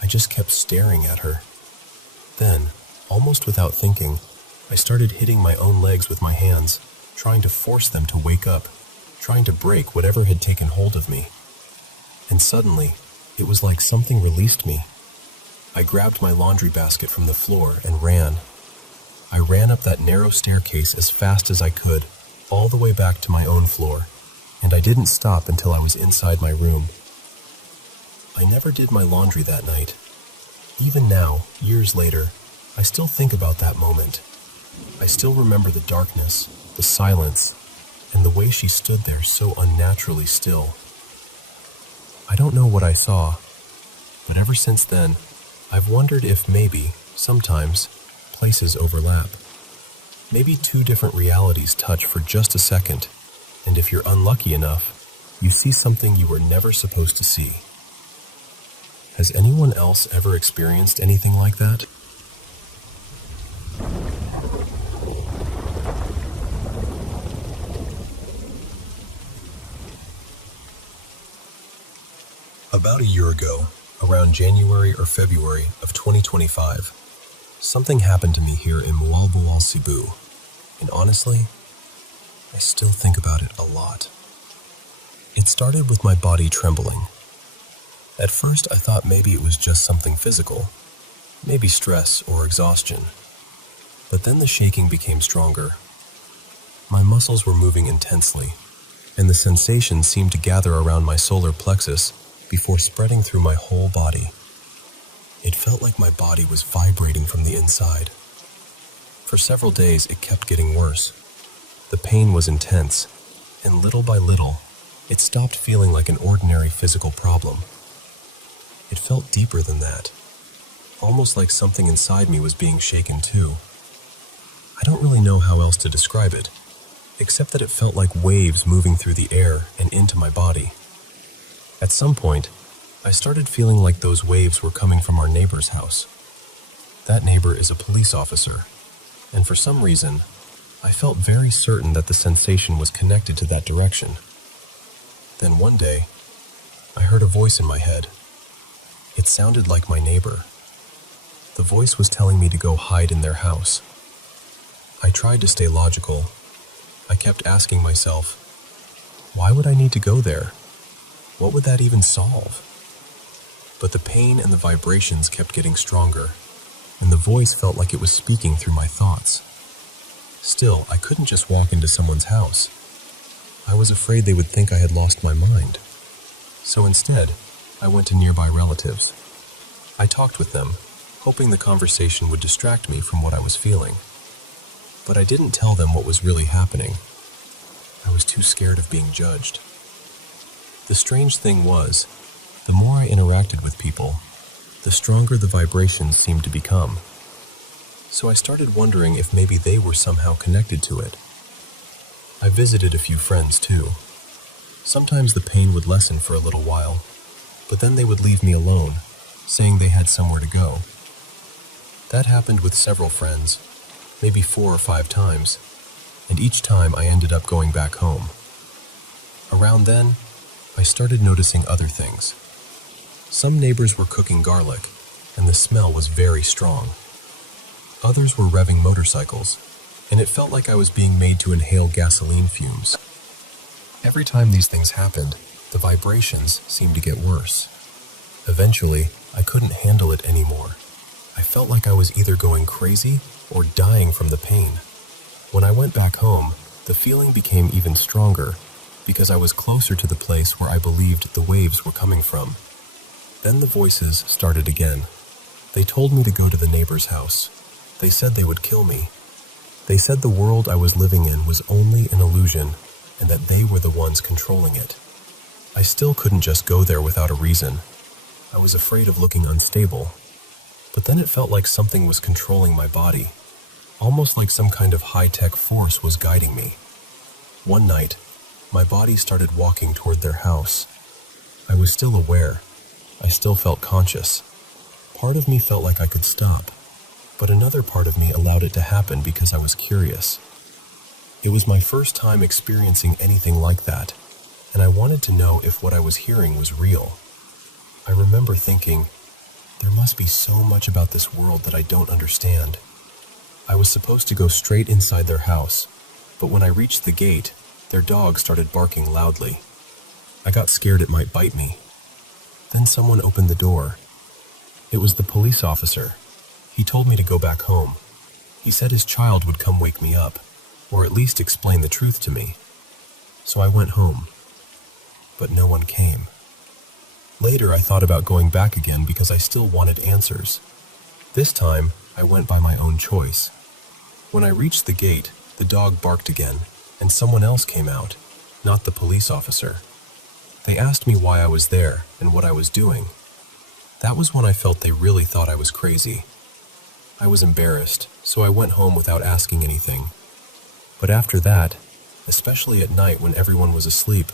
I just kept staring at her. Then, almost without thinking, I started hitting my own legs with my hands, trying to force them to wake up, trying to break whatever had taken hold of me. And suddenly, it was like something released me. I grabbed my laundry basket from the floor and ran. I ran up that narrow staircase as fast as I could, all the way back to my own floor, and I didn't stop until I was inside my room. I never did my laundry that night. Even now, years later, I still think about that moment. I still remember the darkness, the silence, and the way she stood there so unnaturally still. I don't know what I saw, but ever since then, I've wondered if maybe, sometimes, places overlap. Maybe 2 different realities touch for just a second, and if you're unlucky enough, you see something you were never supposed to see. Has anyone else ever experienced anything like that? About a year ago, around January or February of 2025, something happened to me here in Mualbual, Cebu, and honestly, I still think about it a lot. It started with my body trembling. At first, I thought maybe it was just something physical, maybe stress or exhaustion. But then the shaking became stronger. My muscles were moving intensely, and the sensation seemed to gather around my solar plexus before spreading through my whole body. It felt like my body was vibrating from the inside. For several days, it kept getting worse. The pain was intense, and little by little, it stopped feeling like an ordinary physical problem. It felt deeper than that, almost like something inside me was being shaken too. I don't really know how else to describe it, except that it felt like waves moving through the air and into my body. At some point, I started feeling like those waves were coming from our neighbor's house. That neighbor is a police officer, and for some reason, I felt very certain that the sensation was connected to that direction. Then one day, I heard a voice in my head. It sounded like my neighbor. The voice was telling me to go hide in their house. I tried to stay logical. I kept asking myself, why would I need to go there? What would that even solve? But the pain and the vibrations kept getting stronger, and the voice felt like it was speaking through my thoughts. Still, I couldn't just walk into someone's house. I was afraid they would think I had lost my mind. So instead, I went to nearby relatives. I talked with them, hoping the conversation would distract me from what I was feeling. But I didn't tell them what was really happening. I was too scared of being judged. The strange thing was, the more I interacted with people, the stronger the vibrations seemed to become. So I started wondering if maybe they were somehow connected to it. I visited a few friends too. Sometimes the pain would lessen for a little while, but then they would leave me alone, saying they had somewhere to go. That happened with several friends, maybe 4 or 5 times, and each time I ended up going back home. Around then, I started noticing other things. Some neighbors were cooking garlic, and the smell was very strong. Others were revving motorcycles, and it felt like I was being made to inhale gasoline fumes. Every time these things happened, the vibrations seemed to get worse. Eventually, I couldn't handle it anymore. I felt like I was either going crazy or dying from the pain. When I went back home, the feeling became even stronger because I was closer to the place where I believed the waves were coming from. Then the voices started again. They told me to go to the neighbor's house. They said they would kill me. They said the world I was living in was only an illusion and that they were the ones controlling it. I still couldn't just go there without a reason. I was afraid of looking unstable. But then it felt like something was controlling my body, almost like some kind of high-tech force was guiding me. One night, my body started walking toward their house. I was still aware. I still felt conscious. Part of me felt like I could stop, but another part of me allowed it to happen because I was curious. It was my first time experiencing anything like that, and I wanted to know if what I was hearing was real. I remember thinking, there must be so much about this world that I don't understand. I was supposed to go straight inside their house, but when I reached the gate, their dog started barking loudly. I got scared it might bite me. Then someone opened the door. It was the police officer. He told me to go back home. He said his child would come wake me up, or at least explain the truth to me. So I went home, but no one came. Later, I thought about going back again because I still wanted answers. This time, I went by my own choice. When I reached the gate, the dog barked again, and someone else came out, not the police officer. They asked me why I was there and what I was doing. That was when I felt they really thought I was crazy. I was embarrassed, so I went home without asking anything. But after that, especially at night when everyone was asleep,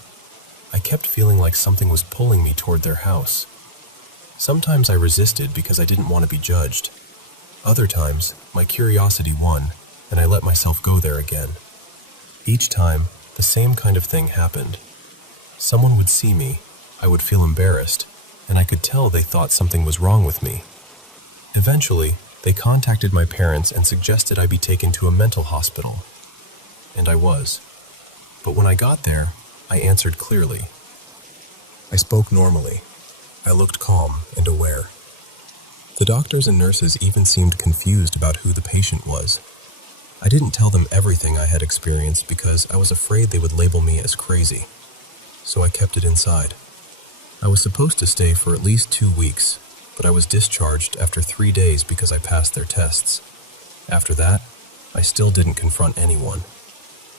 I kept feeling like something was pulling me toward their house. Sometimes I resisted because I didn't want to be judged. Other times, my curiosity won, and I let myself go there again. Each time, the same kind of thing happened. Someone would see me, I would feel embarrassed, and I could tell they thought something was wrong with me. Eventually, they contacted my parents and suggested I be taken to a mental hospital. And I was. But when I got there, I answered clearly. I spoke normally. I looked calm and aware. The doctors and nurses even seemed confused about who the patient was. I didn't tell them everything I had experienced because I was afraid they would label me as crazy, so I kept it inside. I was supposed to stay for at least 2 weeks, but I was discharged after 3 days because I passed their tests. After that, I still didn't confront anyone.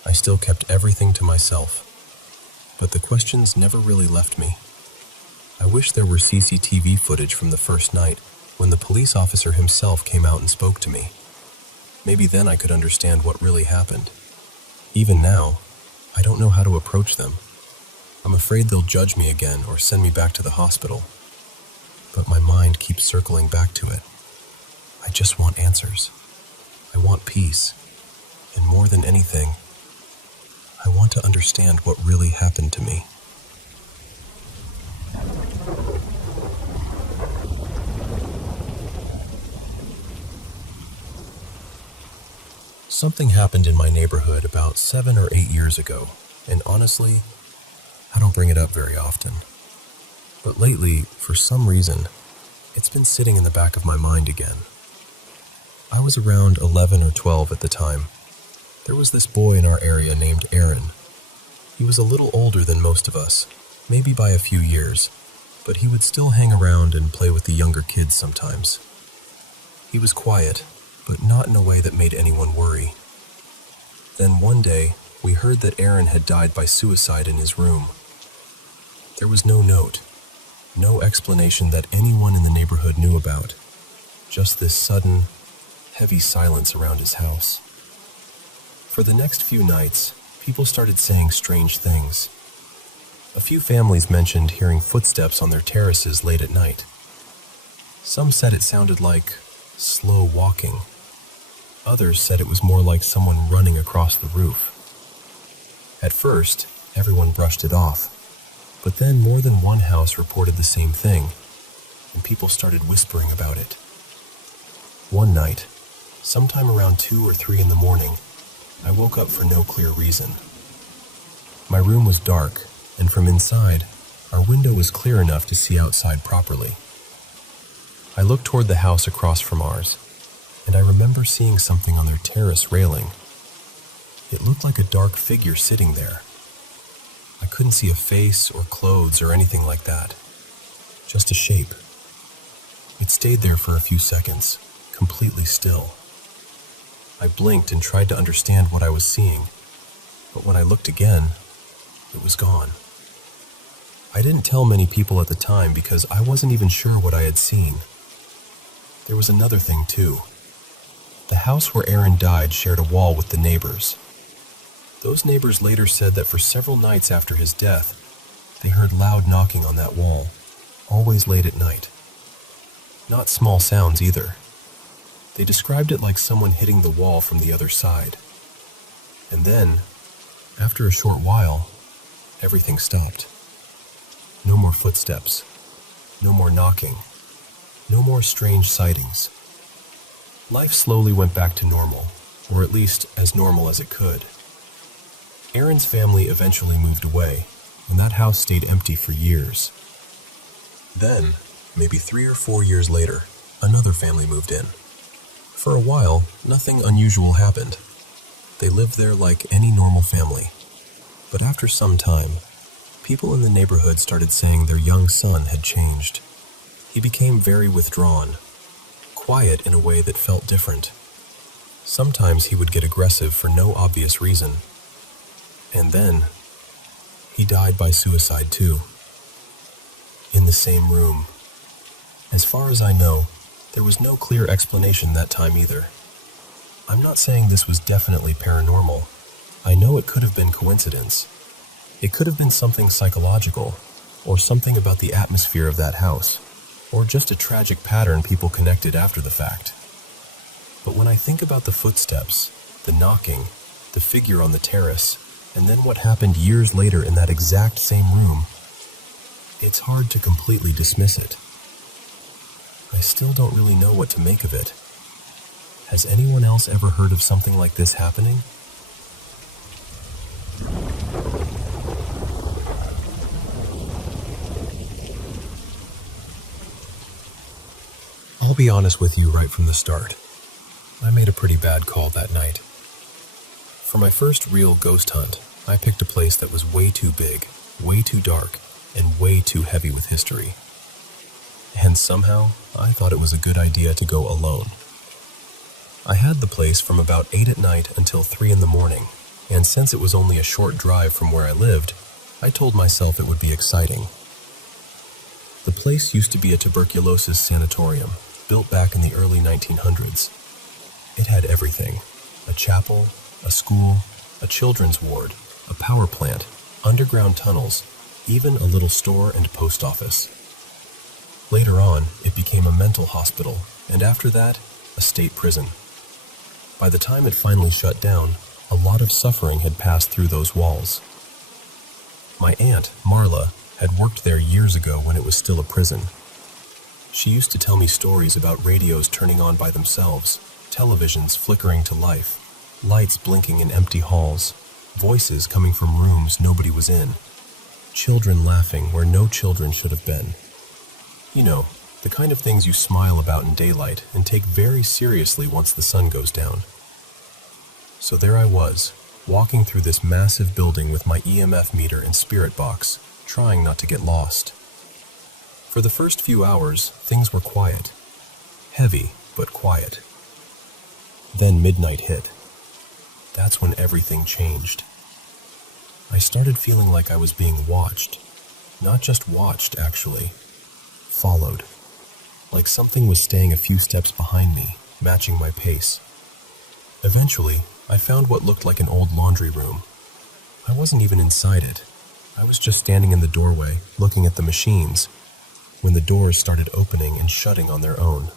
I still kept everything to myself. But the questions never really left me. I wish there were CCTV footage from the first night when the police officer himself came out and spoke to me. Maybe then I could understand what really happened. Even now, I don't know how to approach them. I'm afraid they'll judge me again or send me back to the hospital. But my mind keeps circling back to it. I just want answers. I want peace. And more than anything, I want to understand what really happened to me. Something happened in my neighborhood about 7 or 8 years ago, and honestly, I don't bring it up very often. But lately, for some reason, it's been sitting in the back of my mind again. I was around 11 or 12 at the time. There was this boy in our area named Aaron. He was a little older than most of us, maybe by a few years, but he would still hang around and play with the younger kids sometimes. He was quiet, but not in a way that made anyone worry. Then one day, we heard that Aaron had died by suicide in his room. There was no note, no explanation that anyone in the neighborhood knew about, just this sudden, heavy silence around his house. For the next few nights, people started saying strange things. A few families mentioned hearing footsteps on their terraces late at night. Some said it sounded like slow walking. Others said it was more like someone running across the roof. At first, everyone brushed it off, but then more than one house reported the same thing, and people started whispering about it. One night, sometime around 2 or 3 in the morning, I woke up for no clear reason. My room was dark, and from inside, our window was clear enough to see outside properly. I looked toward the house across from ours, and I remember seeing something on their terrace railing. It looked like a dark figure sitting there. I couldn't see a face or clothes or anything like that, just a shape. It stayed there for a few seconds, completely still. I blinked and tried to understand what I was seeing, but when I looked again, it was gone. I didn't tell many people at the time because I wasn't even sure what I had seen. There was another thing too. The house where Aaron died shared a wall with the neighbors. Those neighbors later said that for several nights after his death, they heard loud knocking on that wall, always late at night. Not small sounds either. They described it like someone hitting the wall from the other side. And then, after a short while, everything stopped. No more footsteps. No more knocking. No more strange sightings. Life slowly went back to normal, or at least as normal as it could. Aaron's family eventually moved away, and that house stayed empty for years. Then, maybe 3 or 4 years later, another family moved in. For a while, nothing unusual happened. They lived there like any normal family. But after some time, people in the neighborhood started saying their young son had changed. He became very withdrawn, quiet in a way that felt different. Sometimes he would get aggressive for no obvious reason. And then, he died by suicide too. In the same room. As far as I know, there was no clear explanation that time either. I'm not saying this was definitely paranormal. I know it could have been coincidence. It could have been something psychological, or something about the atmosphere of that house, or just a tragic pattern people connected after the fact. But when I think about the footsteps, the knocking, the figure on the terrace, and then what happened years later in that exact same room, it's hard to completely dismiss it. I still don't really know what to make of it. Has anyone else ever heard of something like this happening? I'll be honest with you right from the start. I made a pretty bad call that night. For my first real ghost hunt, I picked a place that was way too big, way too dark, and way too heavy with history. And somehow, I thought it was a good idea to go alone. I had the place from about 8 at night until 3 in the morning, and since it was only a short drive from where I lived, I told myself it would be exciting. The place used to be a tuberculosis sanatorium, built back in the early 1900s. It had everything: a chapel, a school, a children's ward, a power plant, underground tunnels, even a little store and post office. Later on, it became a mental hospital, and after that, a state prison. By the time it finally shut down, a lot of suffering had passed through those walls. My aunt, Marla, had worked there years ago when it was still a prison. She used to tell me stories about radios turning on by themselves, televisions flickering to life, lights blinking in empty halls, voices coming from rooms nobody was in, children laughing where no children should have been. You know, the kind of things you smile about in daylight and take very seriously once the sun goes down. So there I was, walking through this massive building with my EMF meter and spirit box, trying not to get lost. For the first few hours, things were quiet. Heavy, but quiet. Then midnight hit. That's when everything changed. I started feeling like I was being watched. Not just watched, actually. Followed. Like something was staying a few steps behind me, matching my pace. Eventually, I found what looked like an old laundry room. I wasn't even inside it. I was just standing in the doorway, looking at the machines, when the doors started opening and shutting on their own.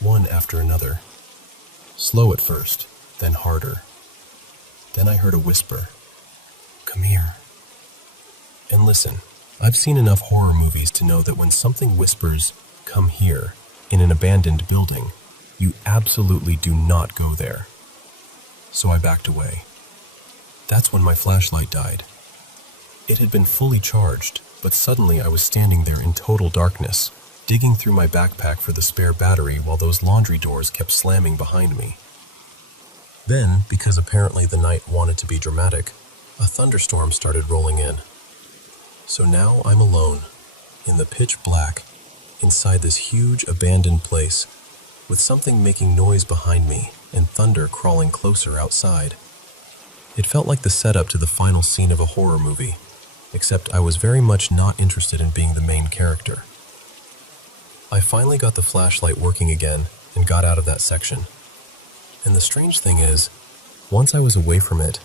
One after another. Slow at first, then harder. Then I heard a whisper. "Come here." And listen, I've seen enough horror movies to know that when something whispers, "Come here," in an abandoned building, you absolutely do not go there. So I backed away. That's when my flashlight died. It had been fully charged, but suddenly I was standing there in total darkness, digging through my backpack for the spare battery while those laundry doors kept slamming behind me. Then, because apparently the night wanted to be dramatic, a thunderstorm started rolling in. So now I'm alone, in the pitch black, inside this huge abandoned place, with something making noise behind me and thunder crawling closer outside. It felt like the setup to the final scene of a horror movie, except I was very much not interested in being the main character. I finally got the flashlight working again and got out of that section. And the strange thing is, once I was away from it,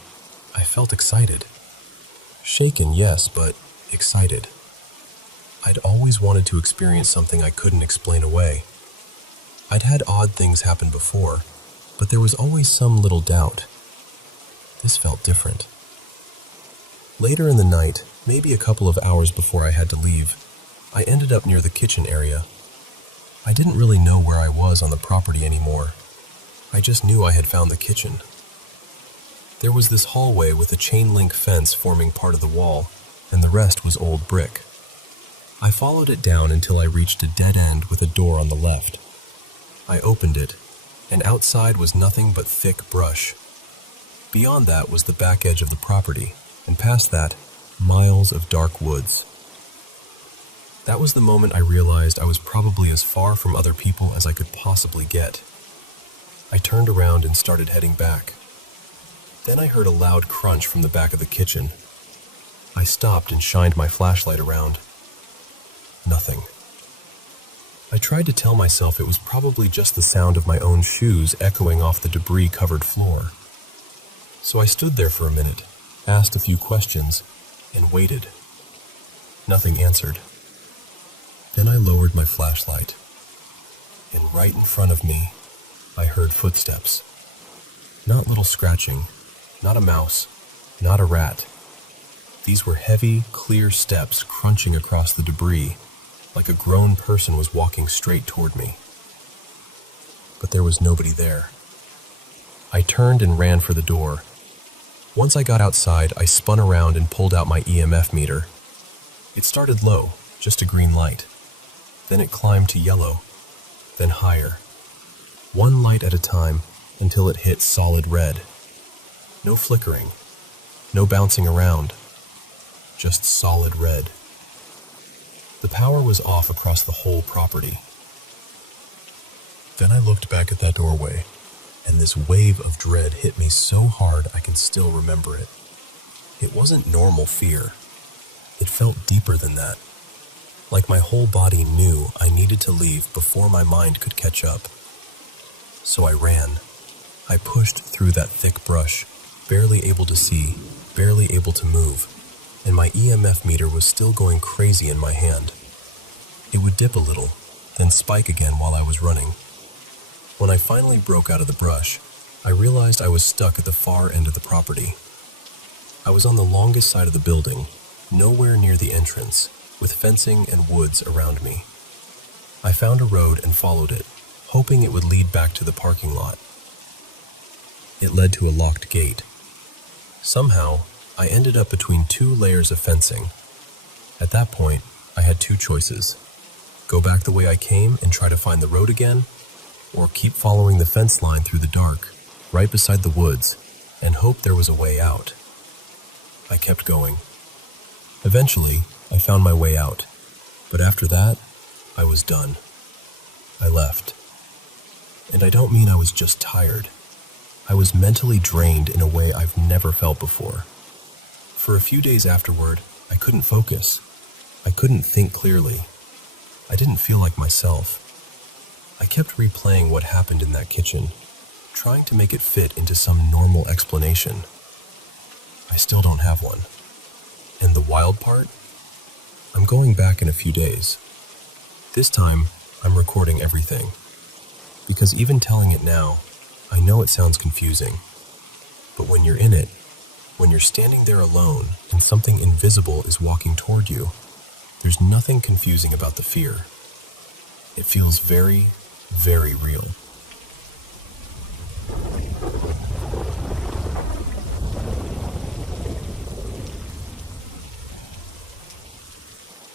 I felt excited. Shaken, yes, but excited. I'd always wanted to experience something I couldn't explain away. I'd had odd things happen before, but there was always some little doubt. This felt different. Later in the night, maybe a couple of hours before I had to leave, I ended up near the kitchen area. I didn't really know where I was on the property anymore. I just knew I had found the kitchen. There was this hallway with a chain link fence forming part of the wall, and the rest was old brick. I followed it down until I reached a dead end with a door on the left. I opened it, and outside was nothing but thick brush. Beyond that was the back edge of the property, and past that, miles of dark woods. That was the moment I realized I was probably as far from other people as I could possibly get. I turned around and started heading back. Then I heard a loud crunch from the back of the kitchen. I stopped and shined my flashlight around. Nothing. I tried to tell myself it was probably just the sound of my own shoes echoing off the debris-covered floor. So I stood there for a minute, asked a few questions, and waited. Nothing answered. Then I lowered my flashlight, and right in front of me, I heard footsteps. Not little scratching, not a mouse, not a rat. These were heavy, clear steps crunching across the debris, like a grown person was walking straight toward me. But there was nobody there. I turned and ran for the door. Once I got outside, I spun around and pulled out my EMF meter. It started low, just a green light. Then it climbed to yellow, then higher. One light at a time until it hit solid red. No flickering, no bouncing around, just solid red. The power was off across the whole property. Then I looked back at that doorway, and this wave of dread hit me so hard I can still remember it. It wasn't normal fear. It felt deeper than that. Like my whole body knew I needed to leave before my mind could catch up. So I ran. I pushed through that thick brush, barely able to see, barely able to move, and my EMF meter was still going crazy in my hand. It would dip a little, then spike again while I was running. When I finally broke out of the brush, I realized I was stuck at the far end of the property. I was on the longest side of the building, nowhere near the entrance, with fencing and woods around me. I found a road and followed it, hoping it would lead back to the parking lot. It led to a locked gate. Somehow, I ended up between two layers of fencing. At that point, I had two choices. Go back the way I came and try to find the road again, or keep following the fence line through the dark, right beside the woods, and hope there was a way out. I kept going. Eventually, I found my way out, but after that, I was done. I left. And I don't mean I was just tired. I was mentally drained in a way I've never felt before. For a few days afterward, I couldn't focus. I couldn't think clearly. I didn't feel like myself. I kept replaying what happened in that kitchen, trying to make it fit into some normal explanation. I still don't have one. And the wild part? I'm going back in a few days. This time, I'm recording everything. Because even telling it now, I know it sounds confusing. But when you're in it, when you're standing there alone and something invisible is walking toward you, there's nothing confusing about the fear. It feels very, very real.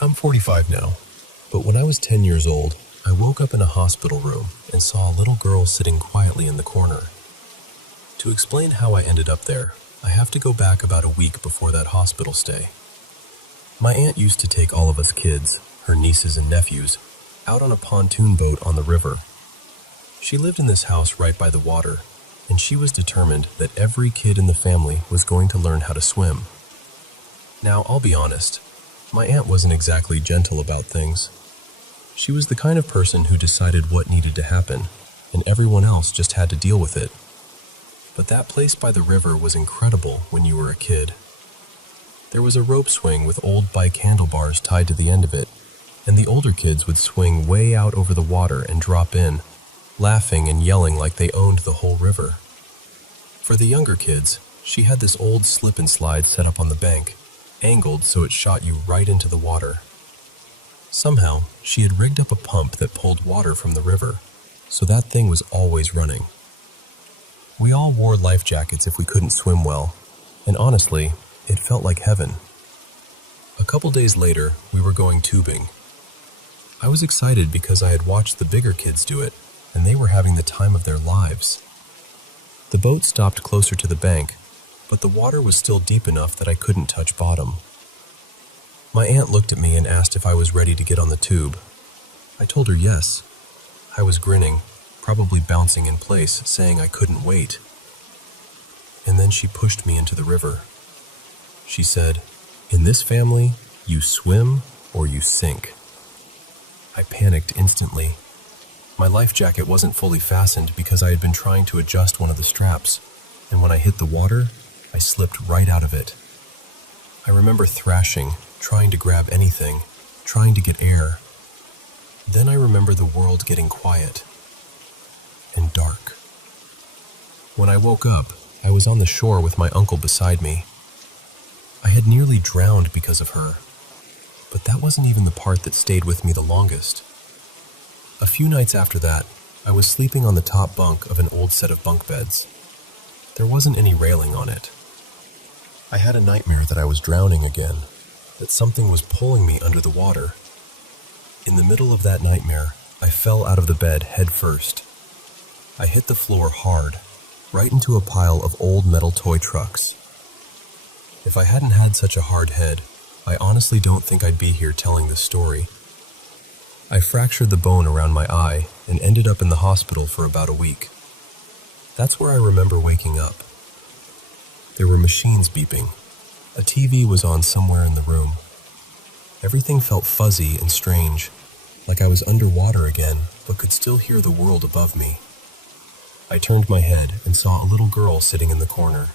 I'm 45 now, but when I was 10 years old, I woke up in a hospital room and saw a little girl sitting quietly in the corner. To explain how I ended up there, I have to go back about a week before that hospital stay. My aunt used to take all of us kids, her nieces and nephews, out on a pontoon boat on the river. She lived in this house right by the water, and she was determined that every kid in the family was going to learn how to swim. Now, I'll be honest, my aunt wasn't exactly gentle about things. She was the kind of person who decided what needed to happen, and everyone else just had to deal with it. But that place by the river was incredible when you were a kid. There was a rope swing with old bike handlebars tied to the end of it, and the older kids would swing way out over the water and drop in, laughing and yelling like they owned the whole river. For the younger kids, she had this old slip and slide set up on the bank, angled so it shot you right into the water. Somehow, she had rigged up a pump that pulled water from the river, so that thing was always running. We all wore life jackets if we couldn't swim well, and honestly, it felt like heaven. A couple days later, we were going tubing. I was excited because I had watched the bigger kids do it, and they were having the time of their lives. The boat stopped closer to the bank, but the water was still deep enough that I couldn't touch bottom. My aunt looked at me and asked if I was ready to get on the tube. I told her yes. I was grinning, probably bouncing in place, saying I couldn't wait. And then she pushed me into the river. She said, "In this family, you swim or you sink." I panicked instantly. My life jacket wasn't fully fastened because I had been trying to adjust one of the straps, and when I hit the water, I slipped right out of it. I remember thrashing, trying to grab anything, trying to get air. Then I remember the world getting quiet and dark. When I woke up, I was on the shore with my uncle beside me. I had nearly drowned because of her, but that wasn't even the part that stayed with me the longest. A few nights after that, I was sleeping on the top bunk of an old set of bunk beds. There wasn't any railing on it. I had a nightmare that I was drowning again, that something was pulling me under the water. In the middle of that nightmare, I fell out of the bed head first. I hit the floor hard, right into a pile of old metal toy trucks. If I hadn't had such a hard head, I honestly don't think I'd be here telling this story. I fractured the bone around my eye and ended up in the hospital for about a week. That's where I remember waking up. There were machines beeping. A TV was on somewhere in the room. Everything felt fuzzy and strange, like I was underwater again, but could still hear the world above me. I turned my head and saw a little girl sitting in the corner.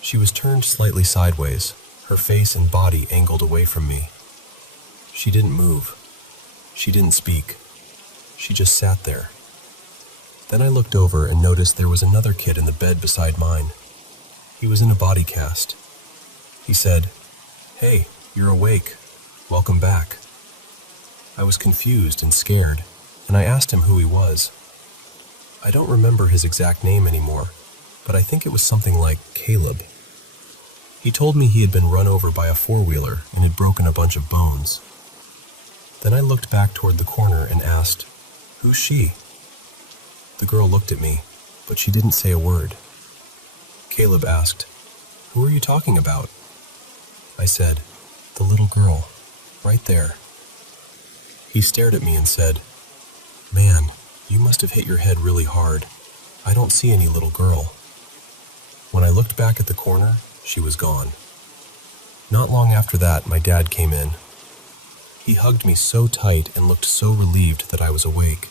She was turned slightly sideways, her face and body angled away from me. She didn't move. She didn't speak. She just sat there. Then I looked over and noticed there was another kid in the bed beside mine. He was in a body cast. He said, "Hey, you're awake. Welcome back." I was confused and scared, and I asked him who he was. I don't remember his exact name anymore, but I think it was something like Caleb. He told me he had been run over by a four-wheeler and had broken a bunch of bones. Then I looked back toward the corner and asked, "Who's she?" The girl looked at me, but she didn't say a word. Caleb asked, "Who are you talking about?" I said, "The little girl, right there." He stared at me and said, "Man, you must have hit your head really hard. I don't see any little girl." When I looked back at the corner, she was gone. Not long after that, my dad came in. He hugged me so tight and looked so relieved that I was awake.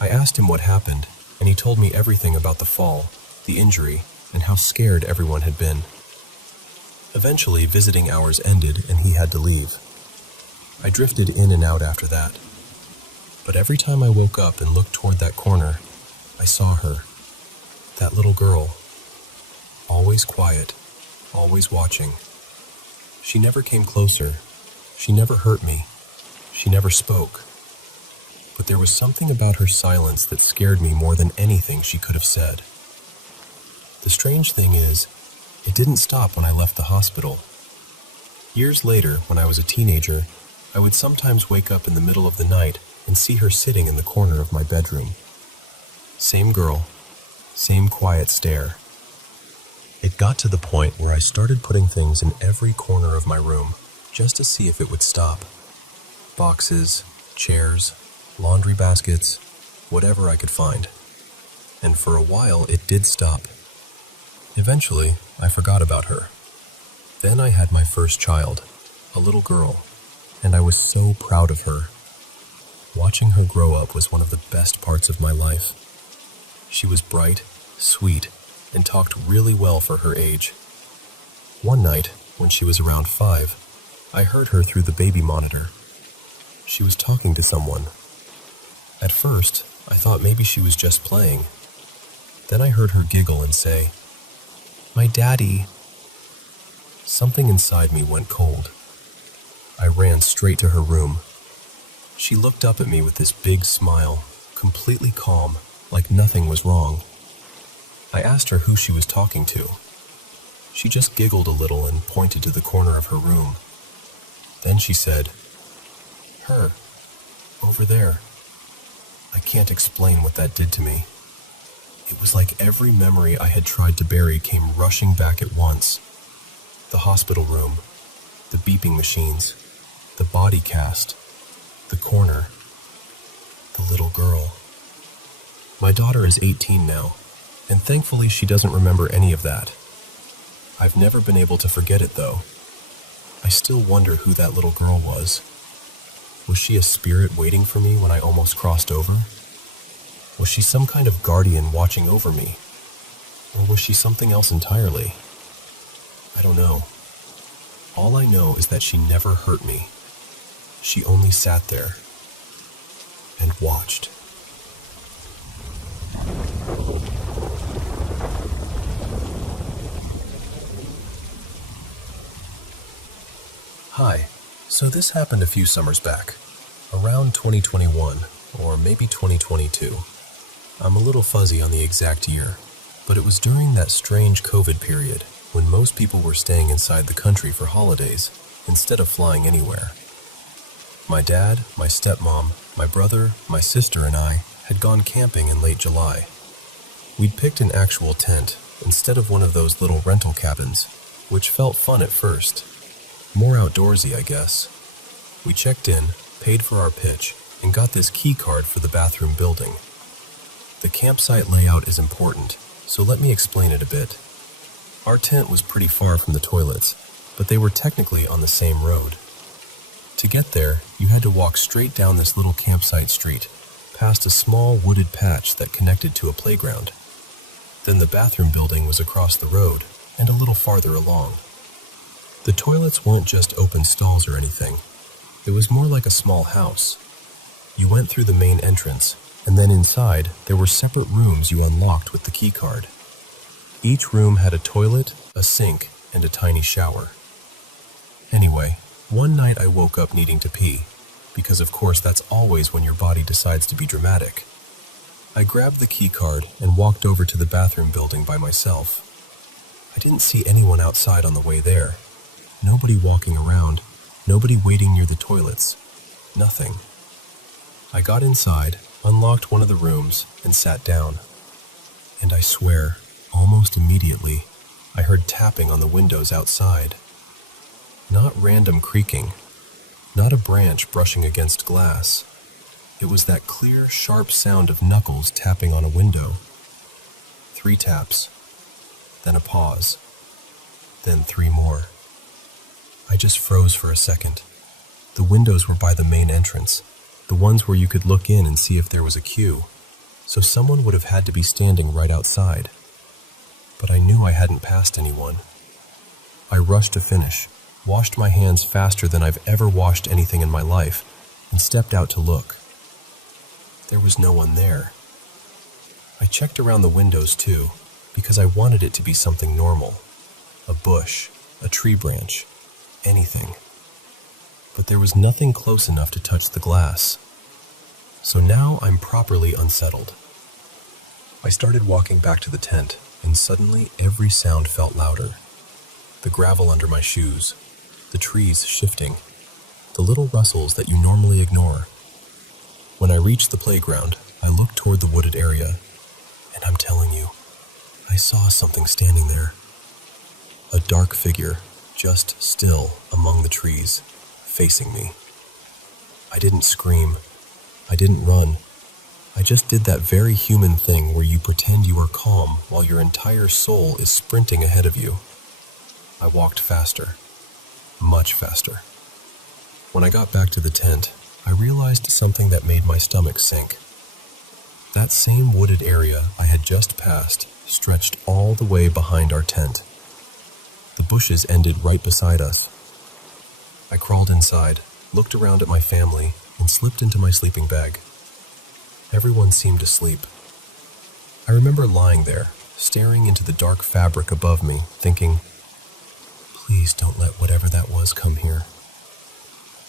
I asked him what happened, and he told me everything about the fall, the injury, and how scared everyone had been. Eventually, visiting hours ended and he had to leave. I drifted in and out after that. But every time I woke up and looked toward that corner, I saw her, that little girl, always quiet, always watching. She never came closer. She never hurt me. She never spoke. But there was something about her silence that scared me more than anything she could have said. The strange thing is, it didn't stop when I left the hospital. Years later, when I was a teenager, I would sometimes wake up in the middle of the night and see her sitting in the corner of my bedroom. Same girl, same quiet stare. It got to the point where I started putting things in every corner of my room just to see if it would stop. Boxes, chairs, laundry baskets, whatever I could find. And for a while, it did stop. Eventually, I forgot about her. Then I had my first child, a little girl, and I was so proud of her. Watching her grow up was one of the best parts of my life. She was bright, sweet, and talked really well for her age. One night, when she was around 5, I heard her through the baby monitor. She was talking to someone. At first, I thought maybe she was just playing. Then I heard her giggle and say, "My daddy." Something inside me went cold. I ran straight to her room. She looked up at me with this big smile, completely calm, like nothing was wrong. I asked her who she was talking to. She just giggled a little and pointed to the corner of her room. Then she said, "Her, over there." I can't explain what that did to me. It was like every memory I had tried to bury came rushing back at once. The hospital room, the beeping machines, the body cast, the corner, the little girl. My daughter is 18 now, and thankfully she doesn't remember any of that. I've never been able to forget it though. I still wonder who that little girl was. Was she a spirit waiting for me when I almost crossed over? Was she some kind of guardian watching over me? Or was she something else entirely? I don't know. All I know is that she never hurt me. She only sat there and watched. Hi, so this happened a few summers back, around 2021, or maybe 2022. I'm a little fuzzy on the exact year, but it was during that strange COVID period when most people were staying inside the country for holidays instead of flying anywhere. My dad, my stepmom, my brother, my sister, and I had gone camping in late July. We'd picked an actual tent instead of one of those little rental cabins, which felt fun at first. More outdoorsy, I guess. We checked in, paid for our pitch, and got this key card for the bathroom building. The campsite layout is important, so let me explain it a bit. Our tent was pretty far from the toilets, but they were technically on the same road. To get there, you had to walk straight down this little campsite street, past a small wooded patch that connected to a playground. Then the bathroom building was across the road and a little farther along. The toilets weren't just open stalls or anything. It was more like a small house. You went through the main entrance, and then inside there were separate rooms you unlocked with the key card. Each room had a toilet, a sink, and a tiny shower. Anyway, one night I woke up needing to pee, because of course that's always when your body decides to be dramatic. I grabbed the key card and walked over to the bathroom building by myself. I didn't see anyone outside on the way there. Nobody walking around, nobody waiting near the toilets. Nothing. I got inside, unlocked one of the rooms, and sat down. And I swear, almost immediately, I heard tapping on the windows outside. Not random creaking, not a branch brushing against glass. It was that clear, sharp sound of knuckles tapping on a window. 3 taps, then a pause, then 3 more. I just froze for a second. The windows were by the main entrance, the ones where you could look in and see if there was a queue, so someone would have had to be standing right outside. But I knew I hadn't passed anyone. I rushed to finish, washed my hands faster than I've ever washed anything in my life, and stepped out to look. There was no one there. I checked around the windows too, because I wanted it to be something normal. A bush, a tree branch, anything. But there was nothing close enough to touch the glass. So now I'm properly unsettled. I started walking back to the tent, and suddenly every sound felt louder. The gravel under my shoes, the trees shifting, the little rustles that you normally ignore. When I reached the playground, I looked toward the wooded area, and I'm telling you, I saw something standing there. A dark figure, just still among the trees, facing me. I didn't scream. I didn't run. I just did that very human thing where you pretend you are calm while your entire soul is sprinting ahead of you. I walked faster, much faster. When I got back to the tent, I realized something that made my stomach sink. That same wooded area I had just passed stretched all the way behind our tent. The bushes ended right beside us. I crawled inside, looked around at my family, and slipped into my sleeping bag. Everyone seemed asleep. I remember lying there, staring into the dark fabric above me, thinking, please don't let whatever that was come here.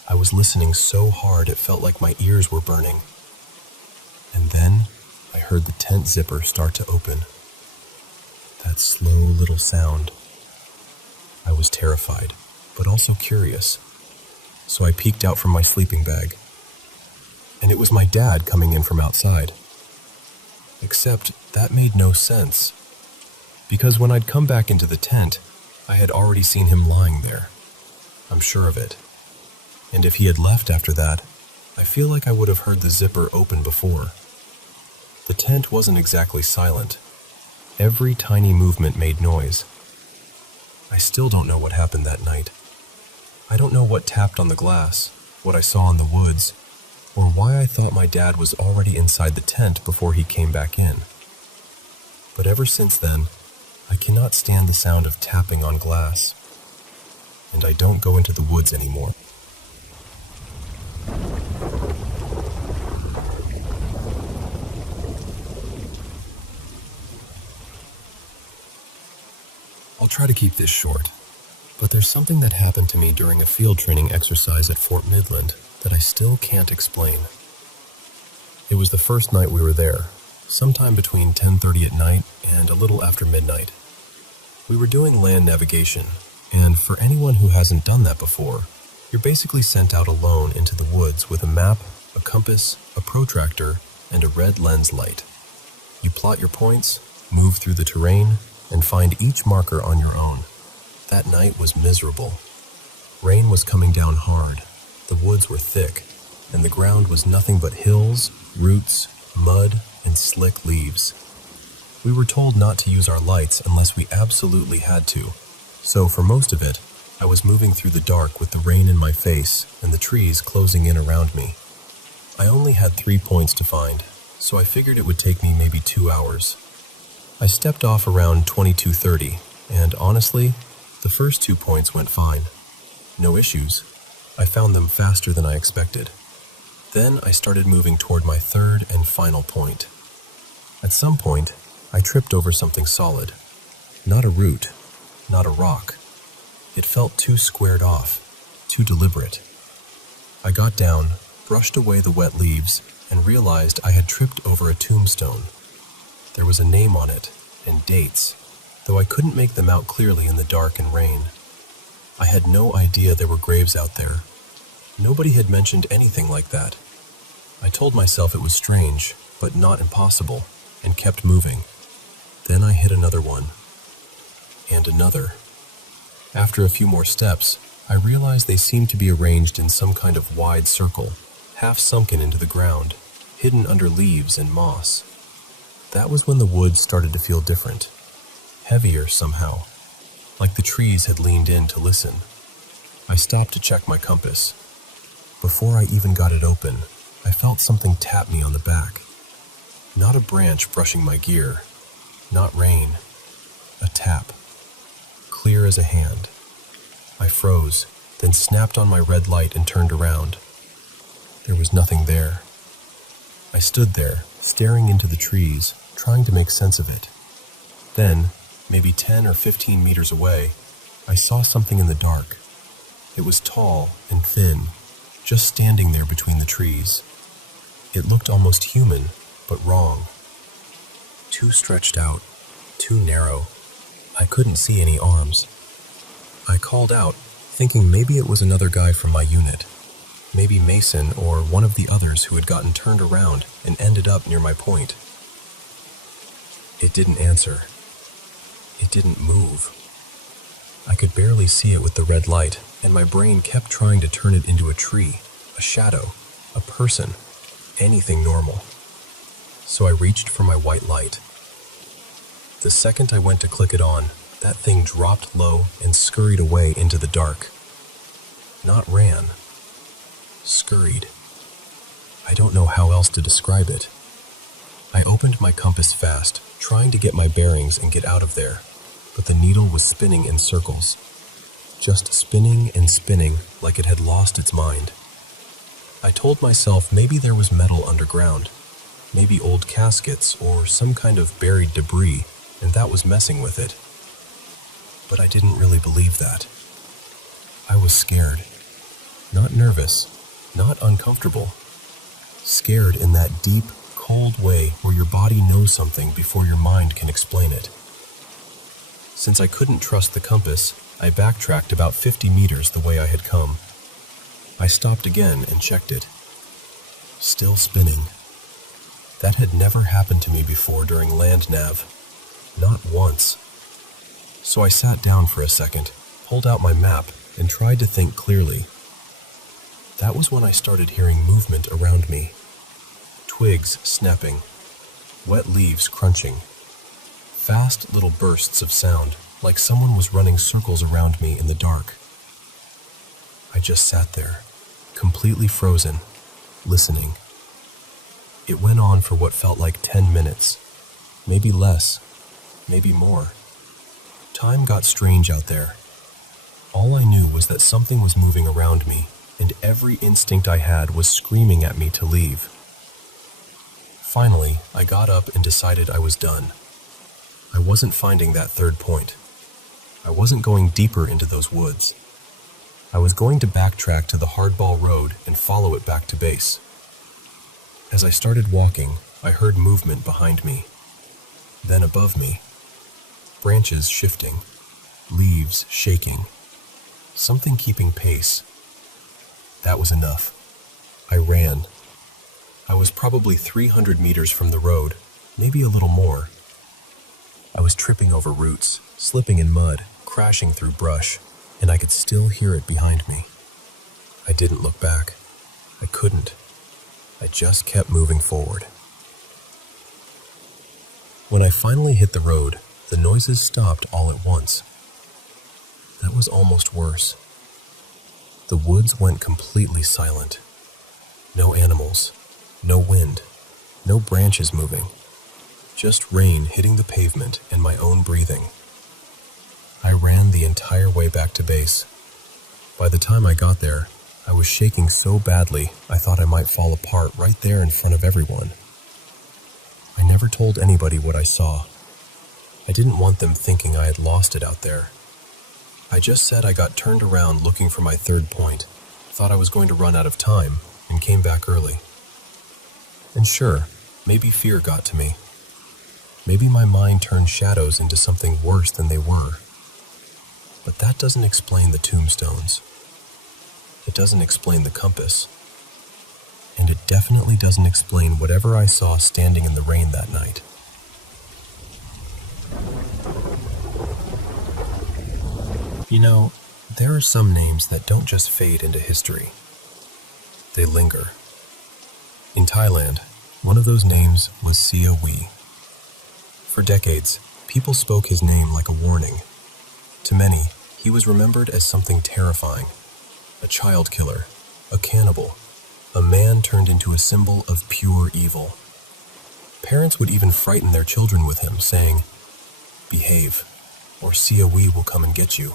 I was listening so hard it felt like my ears were burning. And then I heard the tent zipper start to open. That slow little sound. I was terrified, but also curious. So I peeked out from my sleeping bag. And it was my dad coming in from outside. Except that made no sense. Because when I'd come back into the tent, I had already seen him lying there. I'm sure of it. And if he had left after that, I feel like I would have heard the zipper open before. The tent wasn't exactly silent. Every tiny movement made noise. I still don't know what happened that night. I don't know what tapped on the glass, what I saw in the woods, or why I thought my dad was already inside the tent before he came back in. But ever since then, I cannot stand the sound of tapping on glass, and I don't go into the woods anymore. I'll try to keep this short, but there's something that happened to me during a field training exercise at Fort Midland that I still can't explain. It was the first night we were there, sometime between 10:30 at night and a little after midnight. We were doing land navigation, and for anyone who hasn't done that before, you're basically sent out alone into the woods with a map, a compass, a protractor, and a red lens light. You plot your points, move through the terrain, and find each marker on your own. That night was miserable. Rain was coming down hard, the woods were thick, and the ground was nothing but hills, roots, mud, and slick leaves. We were told not to use our lights unless we absolutely had to, so for most of it, I was moving through the dark with the rain in my face and the trees closing in around me. I only had 3 points to find, so I figured it would take me maybe 2 hours. I stepped off around 22:30, and honestly, the first 2 points went fine. No issues. I found them faster than I expected. Then I started moving toward my third and final point. At some point, I tripped over something solid. Not a root, not a rock. It felt too squared off, too deliberate. I got down, brushed away the wet leaves, and realized I had tripped over a tombstone. There was a name on it, and dates, though I couldn't make them out clearly in the dark and rain. I had no idea there were graves out there. Nobody had mentioned anything like that. I told myself it was strange, but not impossible, and kept moving. Then I hit another one. And another. After a few more steps, I realized they seemed to be arranged in some kind of wide circle, half sunken into the ground, hidden under leaves and moss. That was when the woods started to feel different, heavier somehow, like the trees had leaned in to listen. I stopped to check my compass. Before I even got it open, I felt something tap me on the back. Not a branch brushing my gear, not rain, a tap, clear as a hand. I froze, then snapped on my red light and turned around. There was nothing there. I stood there, staring into the trees, trying to make sense of it. Then, maybe 10 or 15 meters away, I saw something in the dark. It was tall and thin, just standing there between the trees. It looked almost human, but wrong. Too stretched out, too narrow. I couldn't see any arms. I called out, thinking maybe it was another guy from my unit. Maybe Mason or one of the others who had gotten turned around and ended up near my point. It didn't answer. It didn't move. I could barely see it with the red light, and my brain kept trying to turn it into a tree, a shadow, a person, anything normal. So I reached for my white light. The second I went to click it on, that thing dropped low and scurried away into the dark. Not ran. Scurried. I don't know how else to describe it. I opened my compass fast, trying to get my bearings and get out of there, but the needle was spinning in circles. Just spinning and spinning like it had lost its mind. I told myself maybe there was metal underground, maybe old caskets or some kind of buried debris, and that was messing with it. But I didn't really believe that. I was scared. Not nervous, not uncomfortable. Scared in that deep, cold way where your body knows something before your mind can explain it. Since I couldn't trust the compass, I backtracked about 50 meters the way I had come. I stopped again and checked it. Still spinning. That had never happened to me before during land nav. Not once. So I sat down for a second, pulled out my map, and tried to think clearly. That was when I started hearing movement around me. Twigs snapping, wet leaves crunching, fast little bursts of sound, like someone was running circles around me in the dark. I just sat there, completely frozen, listening. It went on for what felt like 10 minutes, maybe less, maybe more. Time got strange out there. All I knew was that something was moving around me, and every instinct I had was screaming at me to leave. Finally, I got up and decided I was done. I wasn't finding that third point. I wasn't going deeper into those woods. I was going to backtrack to the hardball road and follow it back to base. As I started walking, I heard movement behind me. Then above me. Branches shifting, leaves shaking, something keeping pace. That was enough. I ran. I was probably 300 meters from the road, maybe a little more. I was tripping over roots, slipping in mud, crashing through brush, and I could still hear it behind me. I didn't look back. I couldn't. I just kept moving forward. When I finally hit the road, the noises stopped all at once. That was almost worse. The woods went completely silent. No animals, no wind, no branches moving. Just rain hitting the pavement and my own breathing. I ran the entire way back to base. By the time I got there, I was shaking so badly I thought I might fall apart right there in front of everyone. I never told anybody what I saw. I didn't want them thinking I had lost it out there. I just said I got turned around looking for my third point, thought I was going to run out of time, and came back early. And sure, maybe fear got to me. Maybe my mind turned shadows into something worse than they were. But that doesn't explain the tombstones. It doesn't explain the compass. And it definitely doesn't explain whatever I saw standing in the rain that night. You know, there are some names that don't just fade into history. They linger. In Thailand, one of those names was Sia Wee. For decades, people spoke his name like a warning. To many, he was remembered as something terrifying. A child killer, a cannibal, a man turned into a symbol of pure evil. Parents would even frighten their children with him, saying, "Behave, or Sia Wee will come and get you."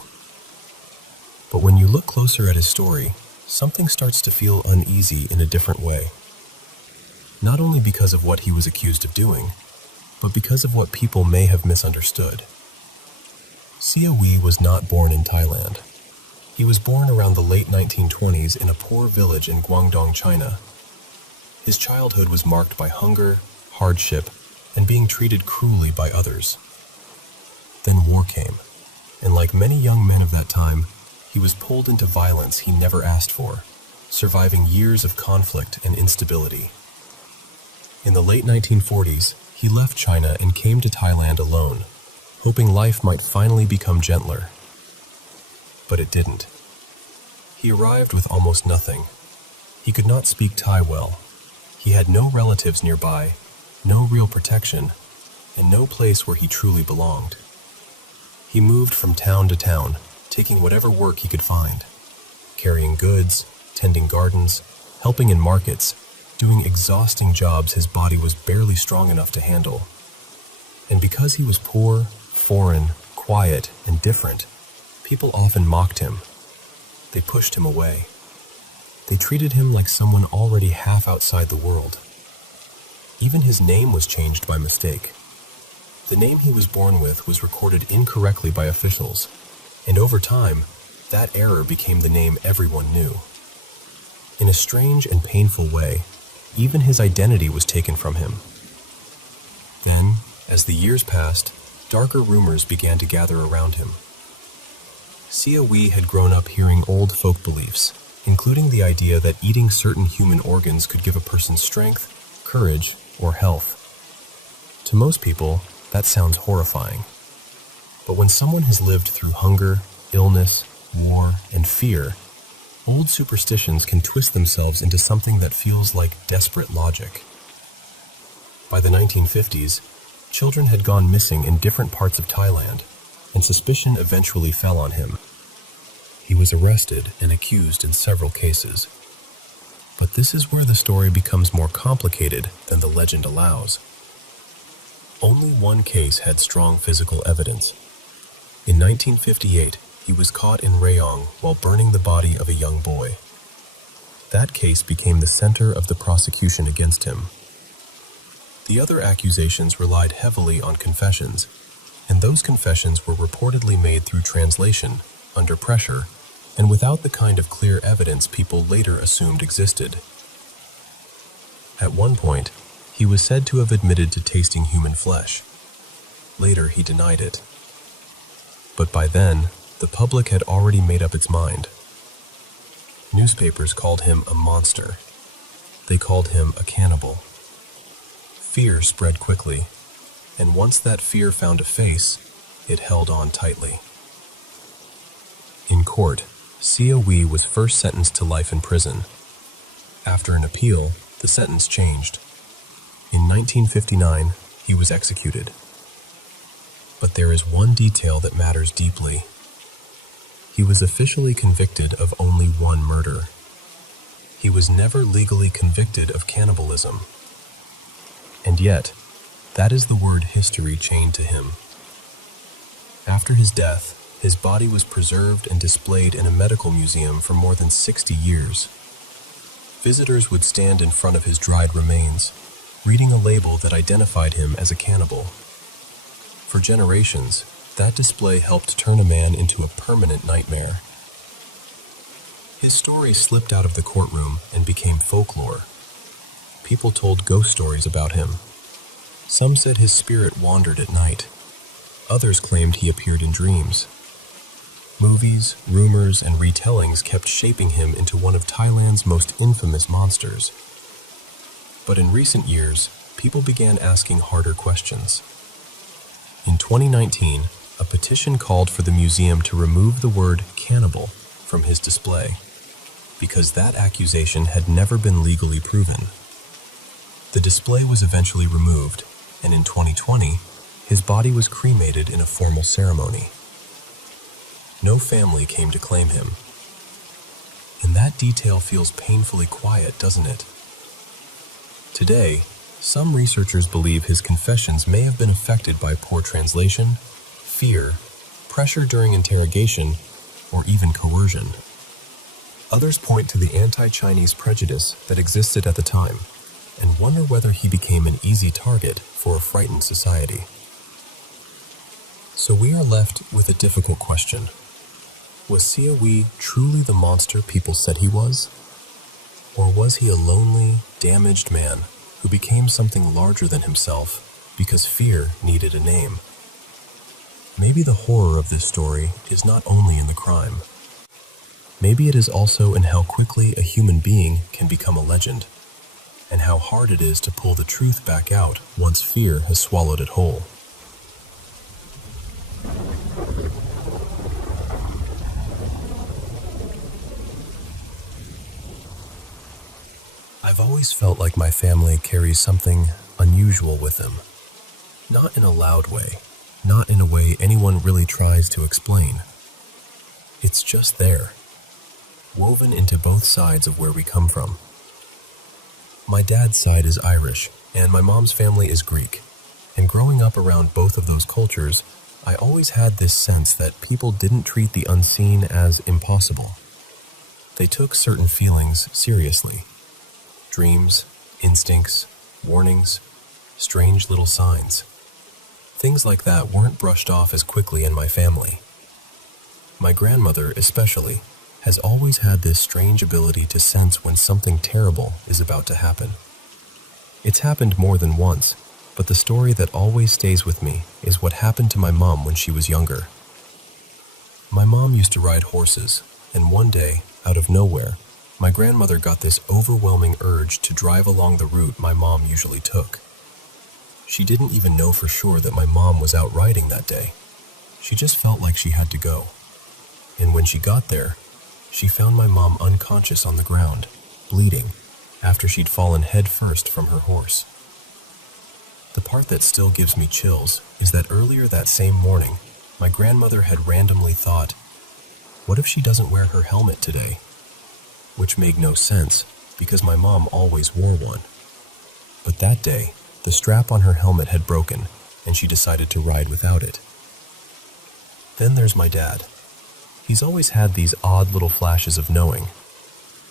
But when you look closer at his story, something starts to feel uneasy in a different way. Not only because of what he was accused of doing, but because of what people may have misunderstood. Sia Wee was not born in Thailand. He was born around the late 1920s in a poor village in Guangdong, China. His childhood was marked by hunger, hardship, and being treated cruelly by others. Then war came, and like many young men of that time, he was pulled into violence he never asked for, surviving years of conflict and instability. In the late 1940s, he left China and came to Thailand alone, hoping life might finally become gentler. But it didn't. He arrived with almost nothing. He could not speak Thai well. He had no relatives nearby, no real protection, and no place where he truly belonged. He moved from town to town, taking whatever work he could find, carrying goods, tending gardens, helping in markets, doing exhausting jobs his body was barely strong enough to handle. And because he was poor, foreign, quiet, and different, people often mocked him. They pushed him away. They treated him like someone already half outside the world. Even his name was changed by mistake. The name he was born with was recorded incorrectly by officials, and over time, that error became the name everyone knew. In a strange and painful way, even his identity was taken from him. Then, as the years passed, darker rumors began to gather around him. Sia Wee had grown up hearing old folk beliefs, including the idea that eating certain human organs could give a person strength, courage, or health. To most people, that sounds horrifying. But when someone has lived through hunger, illness, war, and fear, old superstitions can twist themselves into something that feels like desperate logic. By the 1950s, children had gone missing in different parts of Thailand, and suspicion eventually fell on him. He was arrested and accused in several cases. But this is where the story becomes more complicated than the legend allows. Only one case had strong physical evidence. In 1958, he was caught in Rayong while burning the body of a young boy. That case became the center of the prosecution against him. The other accusations relied heavily on confessions, and those confessions were reportedly made through translation, under pressure, and without the kind of clear evidence people later assumed existed. At one point, he was said to have admitted to tasting human flesh. Later, he denied it. But by then, the public had already made up its mind. Newspapers called him a monster. They called him a cannibal. Fear spread quickly. and once that fear found a face, it held on tightly. In court, Sia Wee was first sentenced to life in prison. After an appeal, the sentence changed. In 1959, he was executed. But there is one detail that matters deeply. He was officially convicted of only one murder. He was never legally convicted of cannibalism. And yet, that is the word history chained to him. After his death, his body was preserved and displayed in a medical museum for more than 60 years. Visitors would stand in front of his dried remains, reading a label that identified him as a cannibal. For generations, that display helped turn a man into a permanent nightmare. His story slipped out of the courtroom and became folklore. People told ghost stories about him. Some said his spirit wandered at night. Others claimed he appeared in dreams. Movies, rumors, and retellings kept shaping him into one of Thailand's most infamous monsters. But in recent years, people began asking harder questions. In 2019, a petition called for the museum to remove the word cannibal from his display, because that accusation had never been legally proven. The display was eventually removed, and in 2020, his body was cremated in a formal ceremony. No family came to claim him. And that detail feels painfully quiet, doesn't it? Today, some researchers believe his confessions may have been affected by poor translation, fear, pressure during interrogation, or even coercion. Others point to the anti-Chinese prejudice that existed at the time and wonder whether he became an easy target for a frightened society. So we are left with a difficult question. Was Sia Wee truly the monster people said he was? Or was he a lonely, damaged man who became something larger than himself because fear needed a name? Maybe the horror of this story is not only in the crime. Maybe it is also in how quickly a human being can become a legend, and how hard it is to pull the truth back out once fear has swallowed it whole. I've always felt like my family carries something unusual with them. Not in a loud way, not in a way anyone really tries to explain. It's just there, woven into both sides of where we come from. My dad's side is Irish, and my mom's family is Greek. And growing up around both of those cultures, I always had this sense that people didn't treat the unseen as impossible. They took certain feelings seriously. Dreams, instincts, warnings, strange little signs. Things like that weren't brushed off as quickly in my family. My grandmother, especially, has always had this strange ability to sense when something terrible is about to happen. It's happened more than once, but the story that always stays with me is what happened to my mom when she was younger. My mom used to ride horses, and one day, out of nowhere, my grandmother got this overwhelming urge to drive along the route my mom usually took. She didn't even know for sure that my mom was out riding that day. She just felt like she had to go. And when she got there, she found my mom unconscious on the ground, bleeding, after she'd fallen head first from her horse. The part that still gives me chills is that earlier that same morning, my grandmother had randomly thought, what if she doesn't wear her helmet today? Which made no sense, because my mom always wore one. But that day, the strap on her helmet had broken, and she decided to ride without it. Then there's my dad. He's always had these odd little flashes of knowing.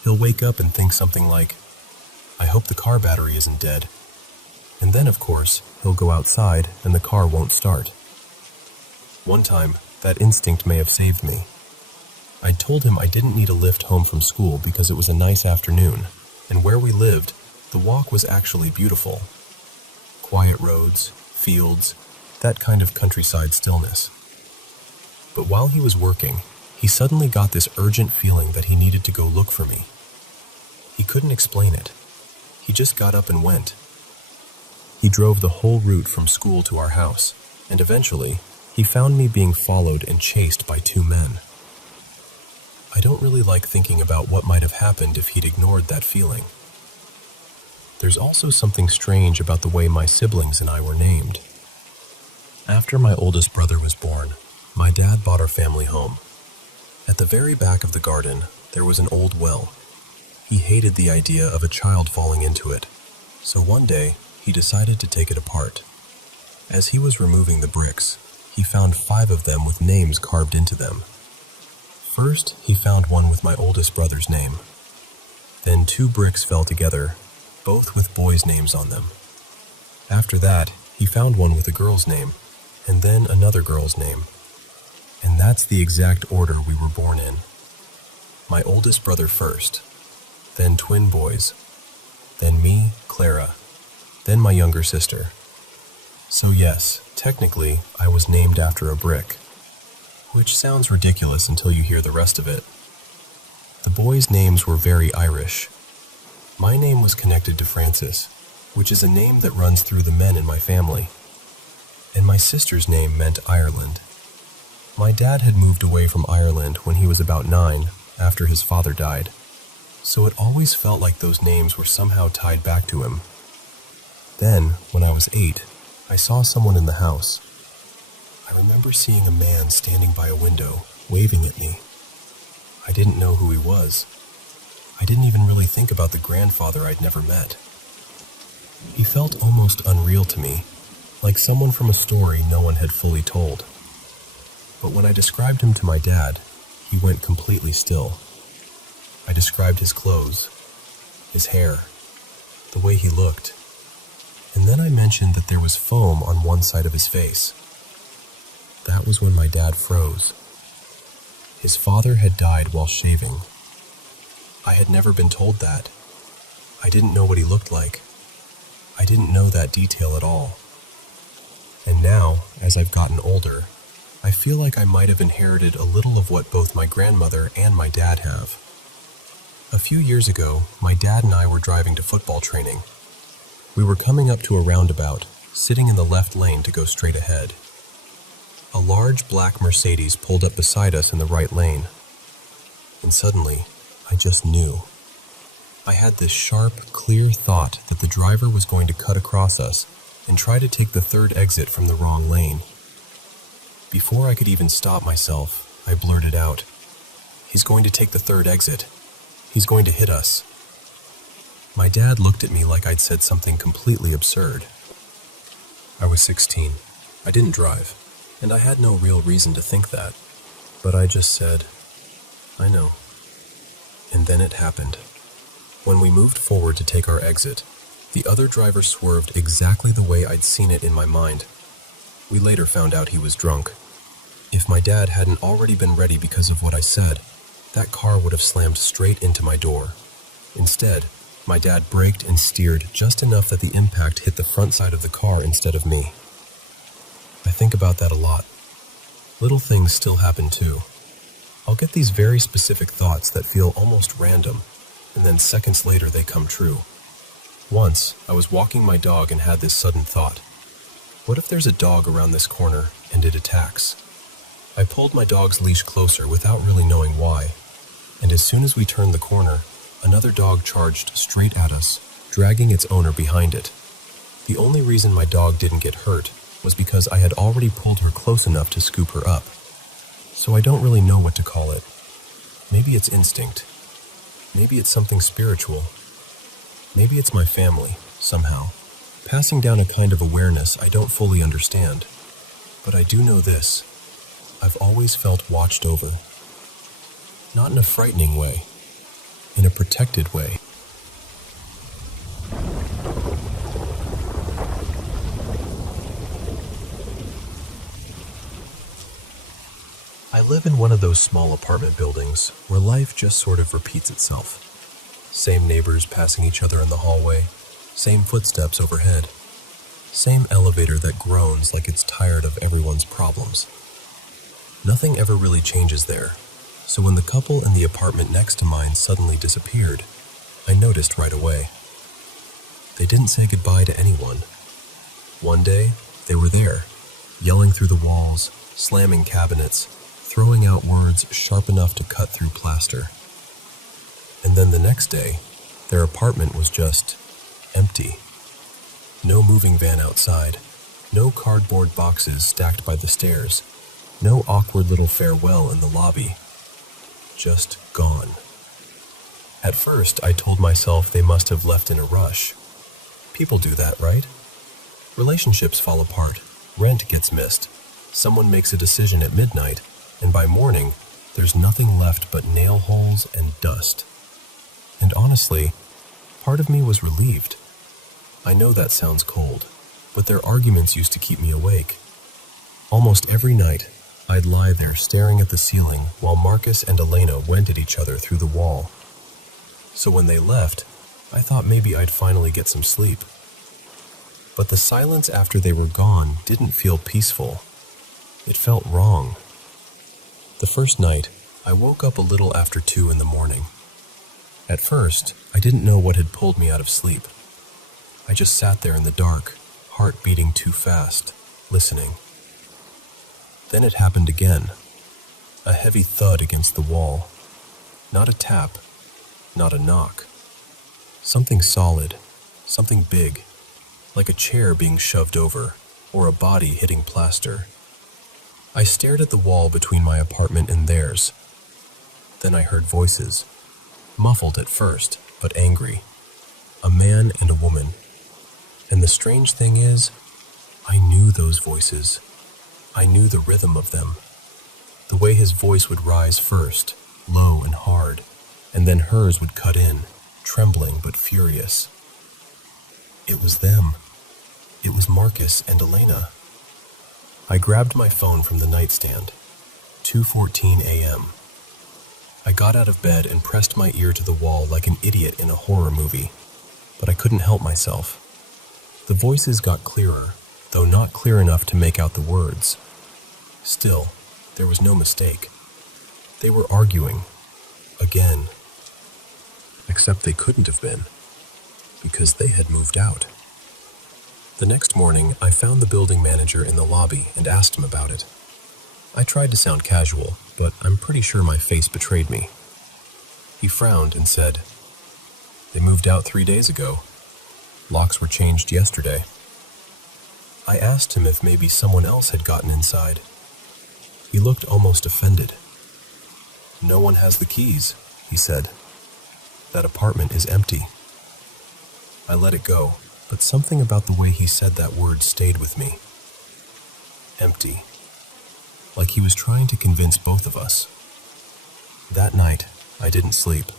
He'll wake up and think something like, I hope the car battery isn't dead. And then, of course, he'll go outside and the car won't start. One time, that instinct may have saved me. I told him I didn't need a lift home from school because it was a nice afternoon, and where we lived, the walk was actually beautiful. Quiet roads, fields, that kind of countryside stillness. But while he was working, he suddenly got this urgent feeling that he needed to go look for me. He couldn't explain it. He just got up and went. He drove the whole route from school to our house, and eventually, he found me being followed and chased by two men. I don't really like thinking about what might have happened if he'd ignored that feeling. There's also something strange about the way my siblings and I were named. After my oldest brother was born, my dad bought our family home. At the very back of the garden, there was an old well. He hated the idea of a child falling into it, so one day, he decided to take it apart. As he was removing the bricks, he found 5 of them with names carved into them. First, he found one with my oldest brother's name. Then 2 bricks fell together, both with boys' names on them. After that, he found one with a girl's name, and then another girl's name. And that's the exact order we were born in. My oldest brother first, then twin boys, then me, Clara, then my younger sister. So yes, technically, I was named after a brick, which sounds ridiculous until you hear the rest of it. The boys' names were very Irish. My name was connected to Francis, which is a name that runs through the men in my family. And my sister's name meant Ireland. My dad had moved away from Ireland when he was about 9, after his father died, so it always felt like those names were somehow tied back to him. Then, when I was 8, I saw someone in the house. I remember seeing a man standing by a window, waving at me. I didn't know who he was. I didn't even really think about the grandfather I'd never met. He felt almost unreal to me, like someone from a story no one had fully told. But when I described him to my dad, he went completely still. I described his clothes, his hair, the way he looked, and then I mentioned that there was foam on one side of his face. That was when my dad froze. His father had died while shaving. I had never been told that. I didn't know what he looked like. I didn't know that detail at all. And now, as I've gotten older, I feel like I might have inherited a little of what both my grandmother and my dad have. A few years ago, my dad and I were driving to football training. We were coming up to a roundabout, sitting in the left lane to go straight ahead. A large black Mercedes pulled up beside us in the right lane. And suddenly, I just knew. I had this sharp, clear thought that the driver was going to cut across us and try to take the third exit from the wrong lane. Before I could even stop myself, I blurted out, "He's going to take the third exit. He's going to hit us." My dad looked at me like I'd said something completely absurd. I was 16. I didn't drive, and I had no real reason to think that. But I just said, "I know." And then it happened. When we moved forward to take our exit, the other driver swerved exactly the way I'd seen it in my mind. We later found out he was drunk. If my dad hadn't already been ready because of what I said, that car would have slammed straight into my door. Instead, my dad braked and steered just enough that the impact hit the front side of the car instead of me. I think about that a lot. Little things still happen too. I'll get these very specific thoughts that feel almost random, and then seconds later they come true. Once, I was walking my dog and had this sudden thought. What if there's a dog around this corner and it attacks? I pulled my dog's leash closer without really knowing why, and as soon as we turned the corner, another dog charged straight at us, dragging its owner behind it. The only reason my dog didn't get hurt was because I had already pulled her close enough to scoop her up. So I don't really know what to call it. Maybe it's instinct. Maybe it's something spiritual. Maybe it's my family, somehow, passing down a kind of awareness I don't fully understand. But I do know this. I've always felt watched over. Not in a frightening way, in a protected way. I live in one of those small apartment buildings where life just sort of repeats itself. Same neighbors passing each other in the hallway, same footsteps overhead, same elevator that groans like it's tired of everyone's problems. Nothing ever really changes there, so when the couple in the apartment next to mine suddenly disappeared, I noticed right away. They didn't say goodbye to anyone. One day, they were there, yelling through the walls, slamming cabinets, throwing out words sharp enough to cut through plaster. And then the next day, their apartment was just empty. No moving van outside, no cardboard boxes stacked by the stairs, no awkward little farewell in the lobby. Just gone. At first, I told myself they must have left in a rush. People do that, right? Relationships fall apart, rent gets missed, someone makes a decision at midnight, and by morning, there's nothing left but nail holes and dust. And honestly, part of me was relieved. I know that sounds cold, but their arguments used to keep me awake. Almost every night, I'd lie there staring at the ceiling while Marcus and Elena went at each other through the wall. So when they left, I thought maybe I'd finally get some sleep. But the silence after they were gone didn't feel peaceful. It felt wrong. The first night, I woke up a little after 2 in the morning. At first, I didn't know what had pulled me out of sleep. I just sat there in the dark, heart beating too fast, listening. Then it happened again. A heavy thud against the wall. Not a tap, not a knock. Something solid, something big, like a chair being shoved over, or a body hitting plaster. I stared at the wall between my apartment and theirs. Then I heard voices, muffled at first, but angry. A man and a woman. And the strange thing is, I knew those voices. I knew the rhythm of them. The way his voice would rise first, low and hard, and then hers would cut in, trembling but furious. It was them. It was Marcus and Elena. I grabbed my phone from the nightstand. 2:14 a.m. I got out of bed and pressed my ear to the wall like an idiot in a horror movie, but I couldn't help myself. The voices got clearer, though not clear enough to make out the words. Still, there was no mistake. They were arguing. Again. Except they couldn't have been, because they had moved out. The next morning, I found the building manager in the lobby and asked him about it. I tried to sound casual, but I'm pretty sure my face betrayed me. He frowned and said, "They moved out 3 days ago. Locks were changed yesterday." I asked him if maybe someone else had gotten inside. He looked almost offended. "No one has the keys," he said. "That apartment is empty." I let it go, but something about the way he said that word stayed with me. Empty. Like he was trying to convince both of us. That night, I didn't sleep.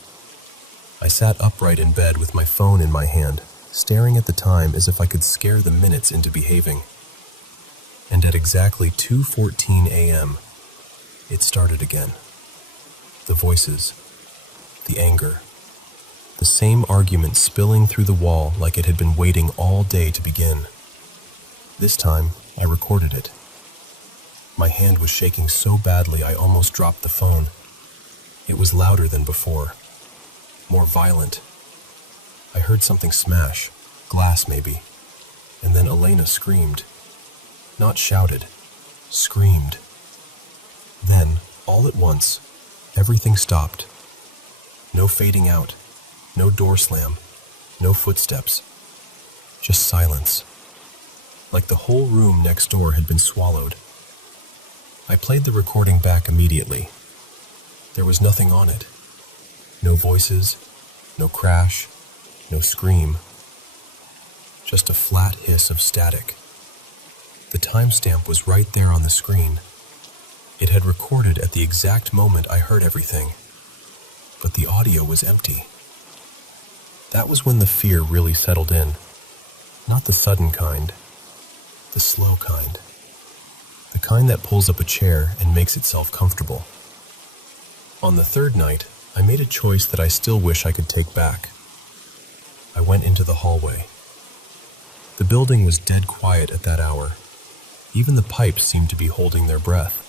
I sat upright in bed with my phone in my hand, staring at the time as if I could scare the minutes into behaving. And at exactly 2:14 a.m., it started again. The voices, the anger, the same argument spilling through the wall like it had been waiting all day to begin. This time, I recorded it. My hand was shaking so badly I almost dropped the phone. It was louder than before, more violent. I heard something smash, glass maybe, and then Elena screamed. Not shouted, screamed. Then, all at once, everything stopped. No fading out, no door slam, no footsteps, just silence. Like the whole room next door had been swallowed. I played the recording back immediately. There was nothing on it. No voices, no crash, no scream. Just a flat hiss of static. The timestamp was right there on the screen. It had recorded at the exact moment I heard everything, but the audio was empty. That was when the fear really settled in. Not the sudden kind, the slow kind. The kind that pulls up a chair and makes itself comfortable. On the third night, I made a choice that I still wish I could take back. I went into the hallway. The building was dead quiet at that hour. Even the pipes seemed to be holding their breath.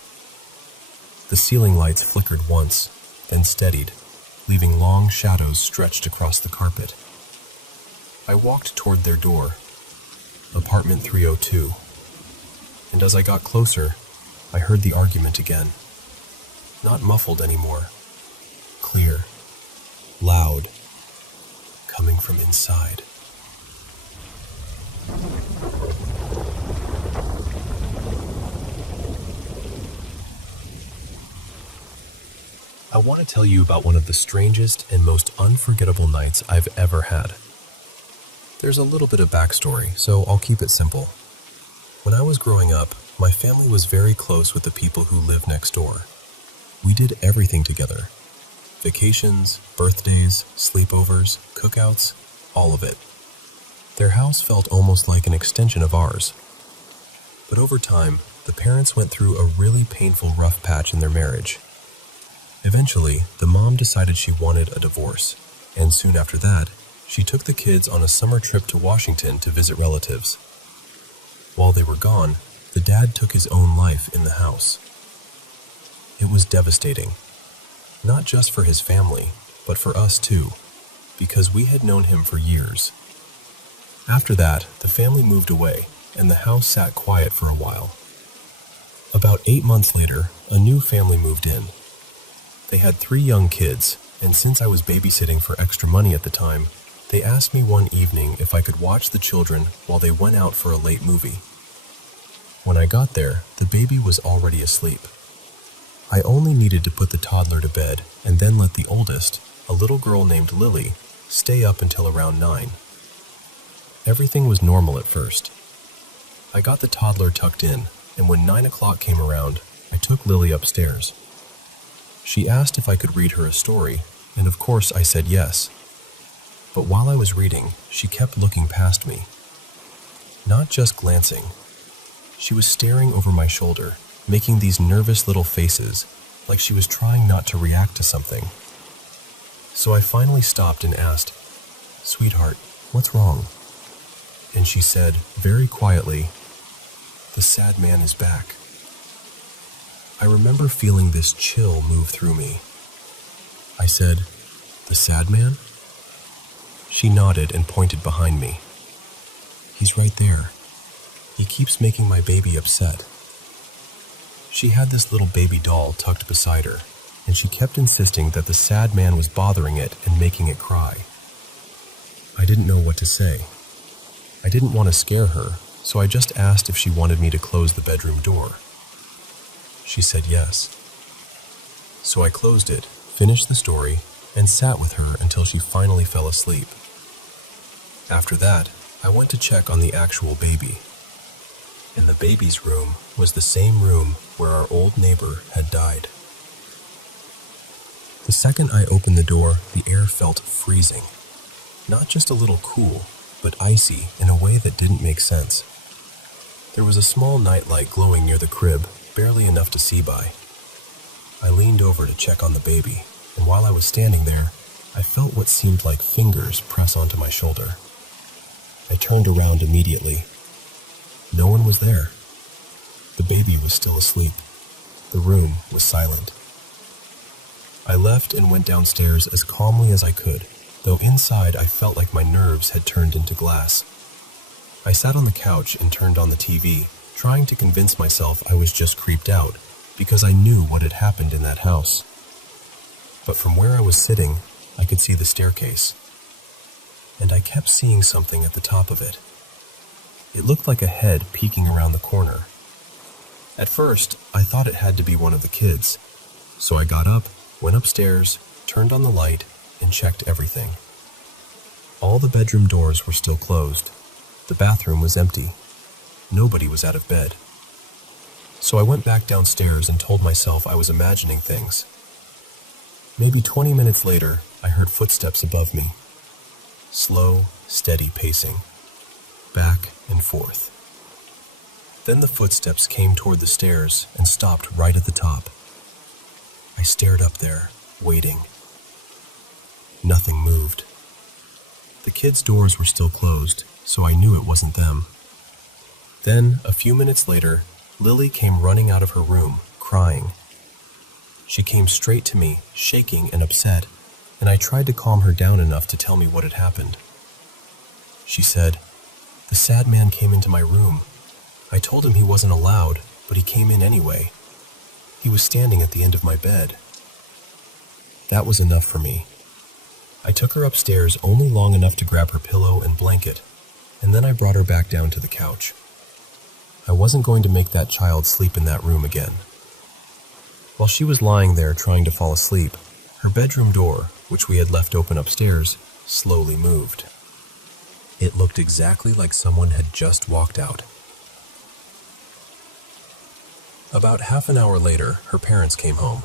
The ceiling lights flickered once, then steadied, leaving long shadows stretched across the carpet. I walked toward their door. apartment 302. And as I got closer, I heard the argument again. Not muffled anymore. Clear. Loud. Coming from inside. I want to tell you about one of the strangest and most unforgettable nights I've ever had. There's a little bit of backstory, so I'll keep it simple. When I was growing up, my family was very close with the people who lived next door. We did everything together. Vacations, birthdays, sleepovers, cookouts, all of it. Their house felt almost like an extension of ours. But over time, the parents went through a really painful rough patch in their marriage. Eventually, the mom decided she wanted a divorce, and soon after that, she took the kids on a summer trip to Washington to visit relatives. While they were gone, the dad took his own life in the house. It was devastating, not just for his family, but for us too, because we had known him for years. After that, the family moved away, and the house sat quiet for a while. About 8 months later, a new family moved in. They had 3 young kids, and since I was babysitting for extra money at the time, they asked me one evening if I could watch the children while they went out for a late movie. When I got there, the baby was already asleep. I only needed to put the toddler to bed and then let the oldest, a little girl named Lily, stay up until around 9. Everything was normal at first. I got the toddler tucked in, and when 9 o'clock came around, I took Lily upstairs. She asked if I could read her a story, and of course I said yes. But while I was reading, she kept looking past me. Not just glancing. She was staring over my shoulder, making these nervous little faces, like she was trying not to react to something. So I finally stopped and asked, "Sweetheart, what's wrong?" And she said, very quietly, "The sad man is back." I remember feeling this chill move through me. I said, "The sad man?" She nodded and pointed behind me. "He's right there. He keeps making my baby upset." She had this little baby doll tucked beside her, and she kept insisting that the sad man was bothering it and making it cry. I didn't know what to say. I didn't want to scare her, so I just asked if she wanted me to close the bedroom door. She said yes. So I closed it, finished the story, and sat with her until she finally fell asleep. After that, I went to check on the actual baby. And the baby's room was the same room where our old neighbor had died. The second I opened the door, the air felt freezing. Not just a little cool, but icy in a way that didn't make sense. There was a small nightlight glowing near the crib, barely enough to see by. I leaned over to check on the baby, and while I was standing there, I felt what seemed like fingers press onto my shoulder. I turned around immediately. No one was there. The baby was still asleep. The room was silent. I left and went downstairs as calmly as I could, though inside I felt like my nerves had turned into glass. I sat on the couch and turned on the TV, trying to convince myself I was just creeped out, because I knew what had happened in that house. But from where I was sitting, I could see the staircase. And I kept seeing something at the top of it. It looked like a head peeking around the corner. At first, I thought it had to be one of the kids, so I got up, went upstairs, turned on the light, and checked everything. All the bedroom doors were still closed. The bathroom was empty. Nobody was out of bed. So I went back downstairs and told myself I was imagining things. Maybe 20 minutes later, I heard footsteps above me. Slow, steady pacing. Back and forth. Then the footsteps came toward the stairs and stopped right at the top. I stared up there, waiting. Nothing moved. The kids' doors were still closed, so I knew it wasn't them. Then, a few minutes later, Lily came running out of her room, crying. She came straight to me, shaking and upset, and I tried to calm her down enough to tell me what had happened. She said, The sad man came into my room. I told him he wasn't allowed, but he came in anyway. He was standing at the end of my bed. That was enough for me. I took her upstairs only long enough to grab her pillow and blanket, and then I brought her back down to the couch. I wasn't going to make that child sleep in that room again. While she was lying there trying to fall asleep, her bedroom door, which we had left open upstairs, slowly moved. It looked exactly like someone had just walked out. About half an hour later, her parents came home.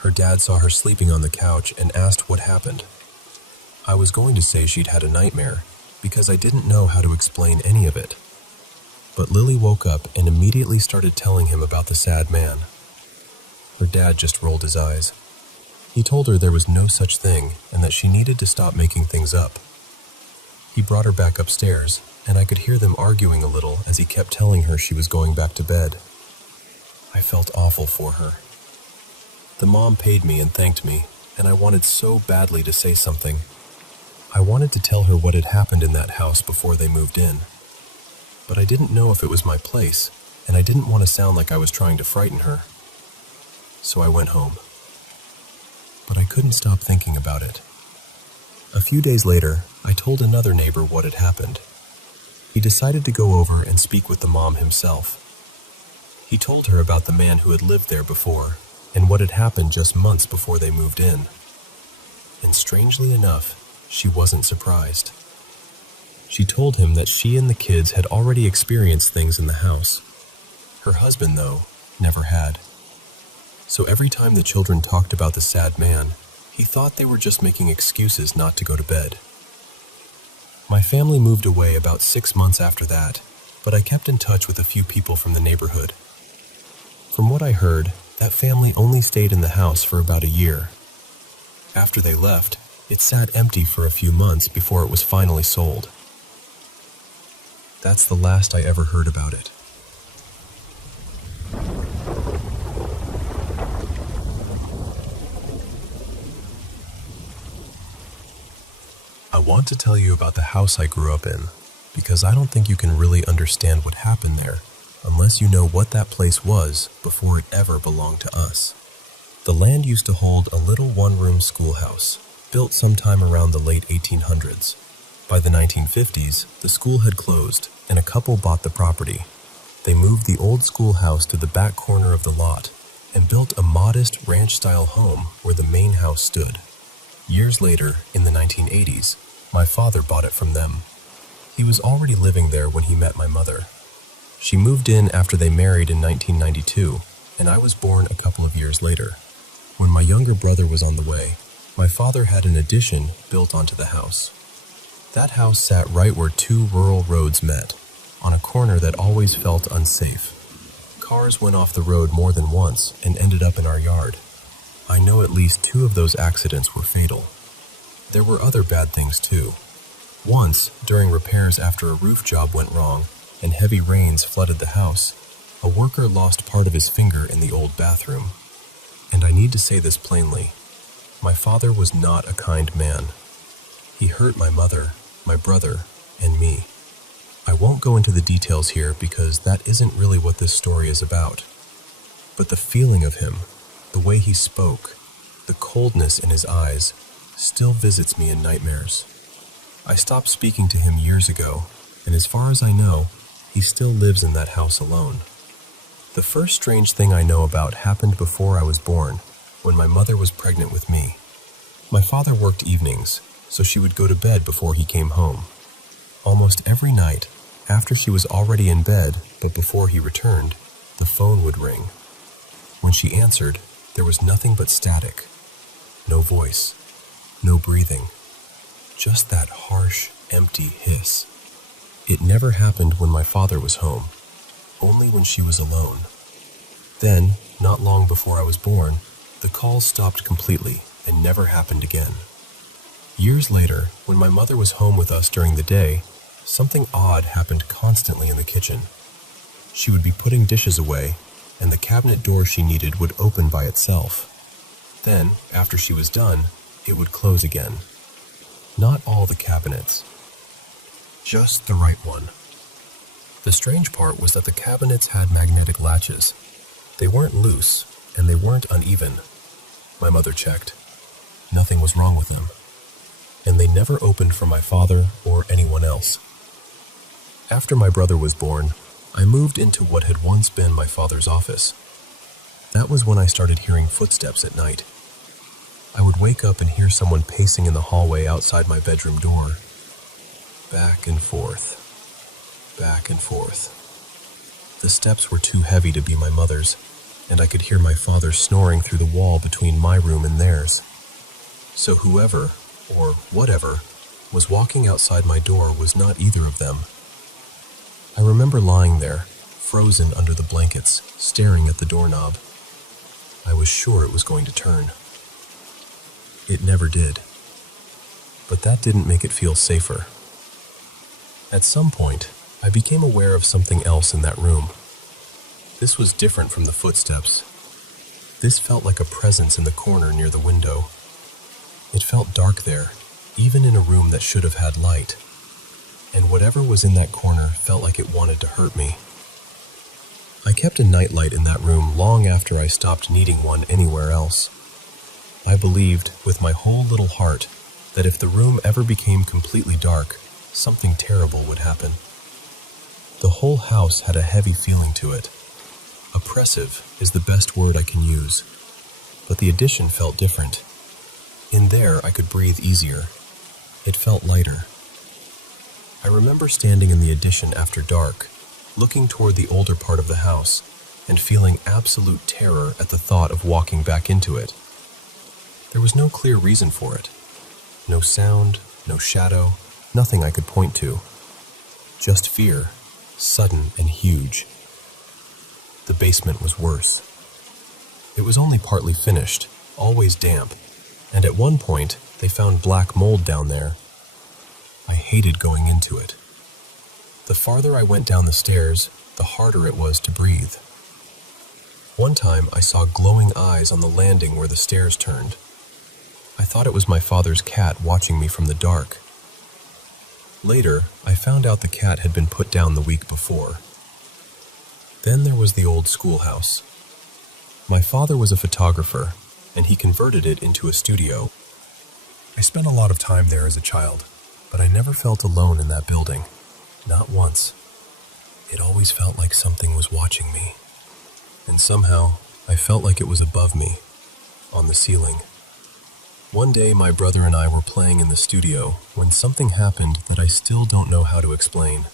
Her dad saw her sleeping on the couch and asked what happened. I was going to say she'd had a nightmare, because I didn't know how to explain any of it. But Lily woke up and immediately started telling him about the sad man. Her dad just rolled his eyes. He told her there was no such thing and that she needed to stop making things up. He brought her back upstairs, and I could hear them arguing a little as he kept telling her she was going back to bed. I felt awful for her. The mom paid me and thanked me, and I wanted so badly to say something. I wanted to tell her what had happened in that house before they moved in. But I didn't know if it was my place, and I didn't want to sound like I was trying to frighten her. So I went home. But I couldn't stop thinking about it. A few days later, I told another neighbor what had happened. He decided to go over and speak with the mom himself. He told her about the man who had lived there before, and what had happened just months before they moved in. And strangely enough, she wasn't surprised. She told him that she and the kids had already experienced things in the house. Her husband, though, never had. So every time the children talked about the sad man, he thought they were just making excuses not to go to bed. My family moved away about 6 months after that, but I kept in touch with a few people from the neighborhood. From what I heard, that family only stayed in the house for about a year. After they left, it sat empty for a few months before it was finally sold. That's the last I ever heard about it. I want to tell you about the house I grew up in, because I don't think you can really understand what happened there unless you know what that place was before it ever belonged to us. The land used to hold a little one-room schoolhouse, built sometime around the late 1800s. By the 1950s, the school had closed, and a couple bought the property. They moved the old schoolhouse to the back corner of the lot and built a modest ranch-style home where the main house stood. Years later, in the 1980s, my father bought it from them. He was already living there when he met my mother. She moved in after they married in 1992, and I was born a couple of years later. When my younger brother was on the way, my father had an addition built onto the house. That house sat right where two rural roads met, on a corner that always felt unsafe. Cars went off the road more than once and ended up in our yard. I know at least 2 of those accidents were fatal. There were other bad things too. Once, during repairs after a roof job went wrong and heavy rains flooded the house, a worker lost part of his finger in the old bathroom. And I need to say this plainly. My father was not a kind man. He hurt my mother, my brother, and me. I won't go into the details here because that isn't really what this story is about. But the feeling of him, the way he spoke, the coldness in his eyes, still visits me in nightmares. I stopped speaking to him years ago, and as far as I know, he still lives in that house alone. The first strange thing I know about happened before I was born, when my mother was pregnant with me. My father worked evenings, so she would go to bed before he came home. Almost every night, after she was already in bed, but before he returned, the phone would ring. When she answered, there was nothing but static. No voice, no breathing, just that harsh, empty hiss. It never happened when my father was home, only when she was alone. Then, not long before I was born, the calls stopped completely and never happened again. Years later, when my mother was home with us during the day, something odd happened constantly in the kitchen. She would be putting dishes away, and the cabinet door she needed would open by itself. Then, after she was done, it would close again. Not all the cabinets. Just the right one. The strange part was that the cabinets had magnetic latches. They weren't loose, and they weren't uneven. My mother checked. Nothing was wrong with them. And they never opened for my father or anyone else. After my brother was born, I moved into what had once been my father's office. That was when I started hearing footsteps at night. I would wake up and hear someone pacing in the hallway outside my bedroom door. Back and forth. Back and forth. The steps were too heavy to be my mother's, and I could hear my father snoring through the wall between my room and theirs. So whoever, or whatever, was walking outside my door was not either of them. I remember lying there, frozen under the blankets, staring at the doorknob. I was sure it was going to turn. It never did. But that didn't make it feel safer. At some point, I became aware of something else in that room. This was different from the footsteps. This felt like a presence in the corner near the window. It felt dark there, even in a room that should have had light. And whatever was in that corner felt like it wanted to hurt me. I kept a nightlight in that room long after I stopped needing one anywhere else. I believed, with my whole little heart, that if the room ever became completely dark, something terrible would happen. The whole house had a heavy feeling to it. Oppressive is the best word I can use, but the addition felt different. In there, I could breathe easier. It felt lighter. I remember standing in the addition after dark, looking toward the older part of the house, and feeling absolute terror at the thought of walking back into it. There was no clear reason for it. No sound, no shadow, nothing I could point to. Just fear, sudden and huge. The basement was worse. It was only partly finished, always damp, and at one point they found black mold down there. I hated going into it. The farther I went down the stairs, the harder it was to breathe. One time I saw glowing eyes on the landing where the stairs turned. I thought it was my father's cat watching me from the dark. Later, I found out the cat had been put down the week before. Then there was the old schoolhouse. My father was a photographer, and he converted it into a studio. I spent a lot of time there as a child, but I never felt alone in that building. Not once. It always felt like something was watching me. And somehow, I felt like it was above me, on the ceiling. One day, my brother and I were playing in the studio when something happened that I still don't know how to explain.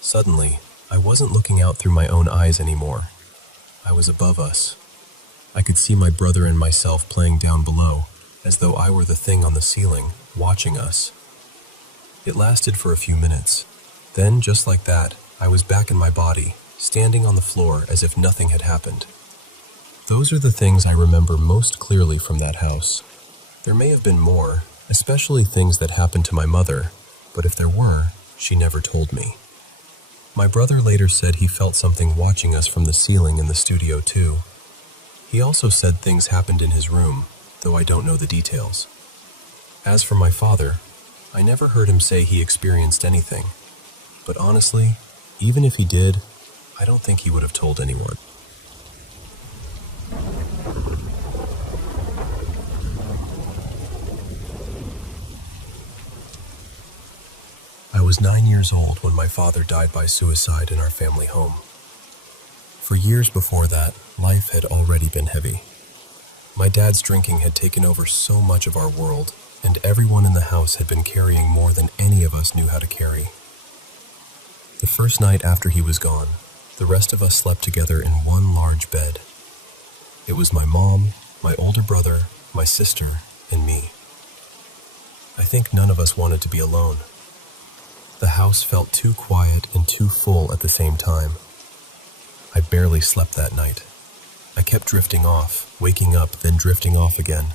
Suddenly, I wasn't looking out through my own eyes anymore. I was above us. I could see my brother and myself playing down below, as though I were the thing on the ceiling, watching us. It lasted for a few minutes. Then, just like that, I was back in my body, standing on the floor as if nothing had happened. Those are the things I remember most clearly from that house. There may have been more, especially things that happened to my mother, but if there were, she never told me. My brother later said he felt something watching us from the ceiling in the studio too. He also said things happened in his room, though I don't know the details. As for my father, I never heard him say he experienced anything. But honestly, even if he did, I don't think he would have told anyone. I was 9 years old when my father died by suicide in our family home. For years before that, life had already been heavy. My dad's drinking had taken over so much of our world, and everyone in the house had been carrying more than any of us knew how to carry. The first night after he was gone, the rest of us slept together in one large bed. It was my mom, my older brother, my sister, and me. I think none of us wanted to be alone. The house felt too quiet and too full at the same time. I barely slept that night. I kept drifting off, waking up, then drifting off again.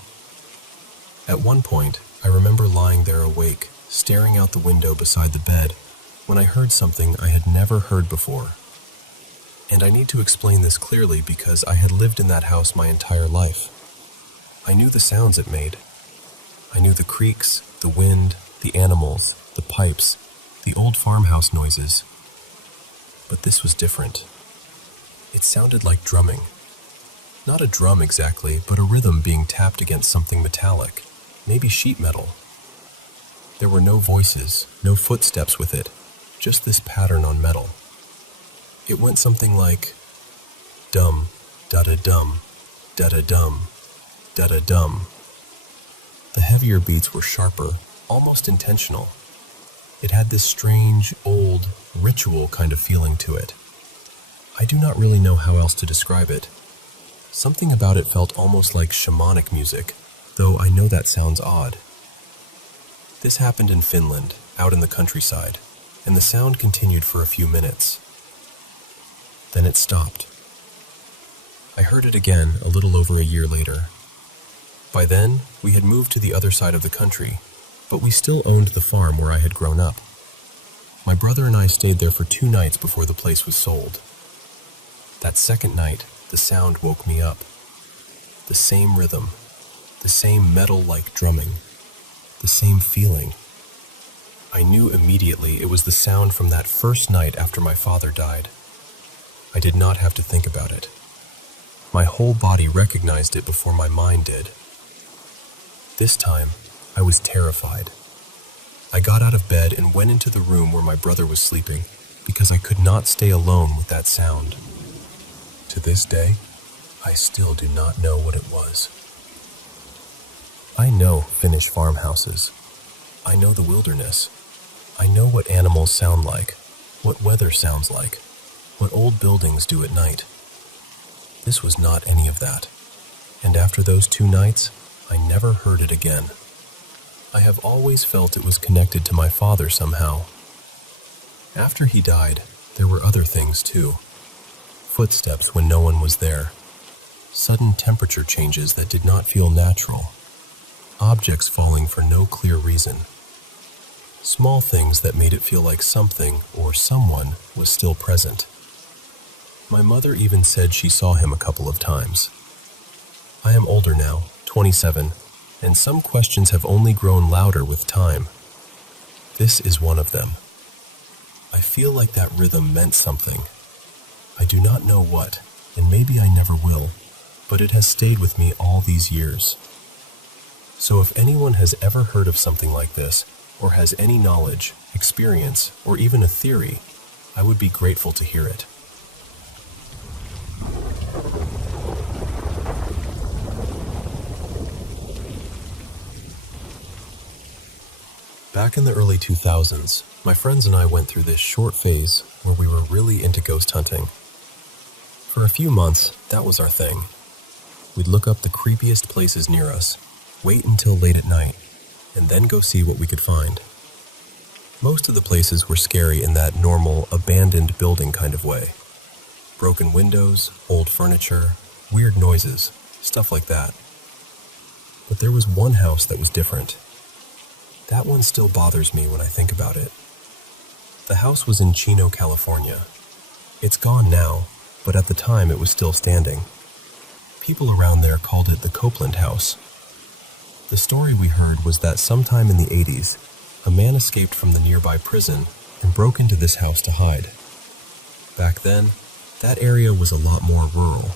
At one point, I remember lying there awake, staring out the window beside the bed, when I heard something I had never heard before. And I need to explain this clearly because I had lived in that house my entire life. I knew the sounds it made. I knew the creaks, the wind, the animals, the pipes, the old farmhouse noises. But this was different. It sounded like drumming. Not a drum exactly, but a rhythm being tapped against something metallic, maybe sheet metal. There were no voices, no footsteps with it, just this pattern on metal. It went something like dum, da-da-dum, da-da-dum, da-da-dum. The heavier beats were sharper, almost intentional. It had this strange, old, ritual kind of feeling to it. I do not really know how else to describe it. Something about it felt almost like shamanic music, though I know that sounds odd. This happened in Finland, out in the countryside, and the sound continued for a few minutes. Then it stopped. I heard it again a little over a year later. By then, we had moved to the other side of the country, but we still owned the farm where I had grown up. My brother and I stayed there for 2 nights before the place was sold. That second night, the sound woke me up. The same rhythm, the same metal-like drumming, the same feeling. I knew immediately it was the sound from that first night after my father died. I did not have to think about it. My whole body recognized it before my mind did. This time, I was terrified. I got out of bed and went into the room where my brother was sleeping because I could not stay alone with that sound. To this day, I still do not know what it was. I know Finnish farmhouses. I know the wilderness. I know what animals sound like, what weather sounds like, what old buildings do at night. This was not any of that, and after those 2 nights, I never heard it again. I have always felt it was connected to my father somehow. After he died, there were other things too. Footsteps when no one was there. Sudden temperature changes that did not feel natural. Objects falling for no clear reason. Small things that made it feel like something or someone was still present. My mother even said she saw him a couple of times. I am older now, 27, and some questions have only grown louder with time. This is one of them. I feel like that rhythm meant something. I do not know what, and maybe I never will, but it has stayed with me all these years. So if anyone has ever heard of something like this, or has any knowledge, experience, or even a theory, I would be grateful to hear it. Back in the early 2000s, my friends and I went through this short phase where we were really into ghost hunting. For a few months, that was our thing. We'd look up the creepiest places near us, wait until late at night, and then go see what we could find. Most of the places were scary in that normal, abandoned building kind of way. Broken windows, old furniture, weird noises, stuff like that. But there was one house that was different. That one still bothers me when I think about it. The house was in Chino, California. It's gone now, but at the time it was still standing. People around there called it the Copeland House. The story we heard was that sometime in the 80s, a man escaped from the nearby prison and broke into this house to hide. Back then, that area was a lot more rural.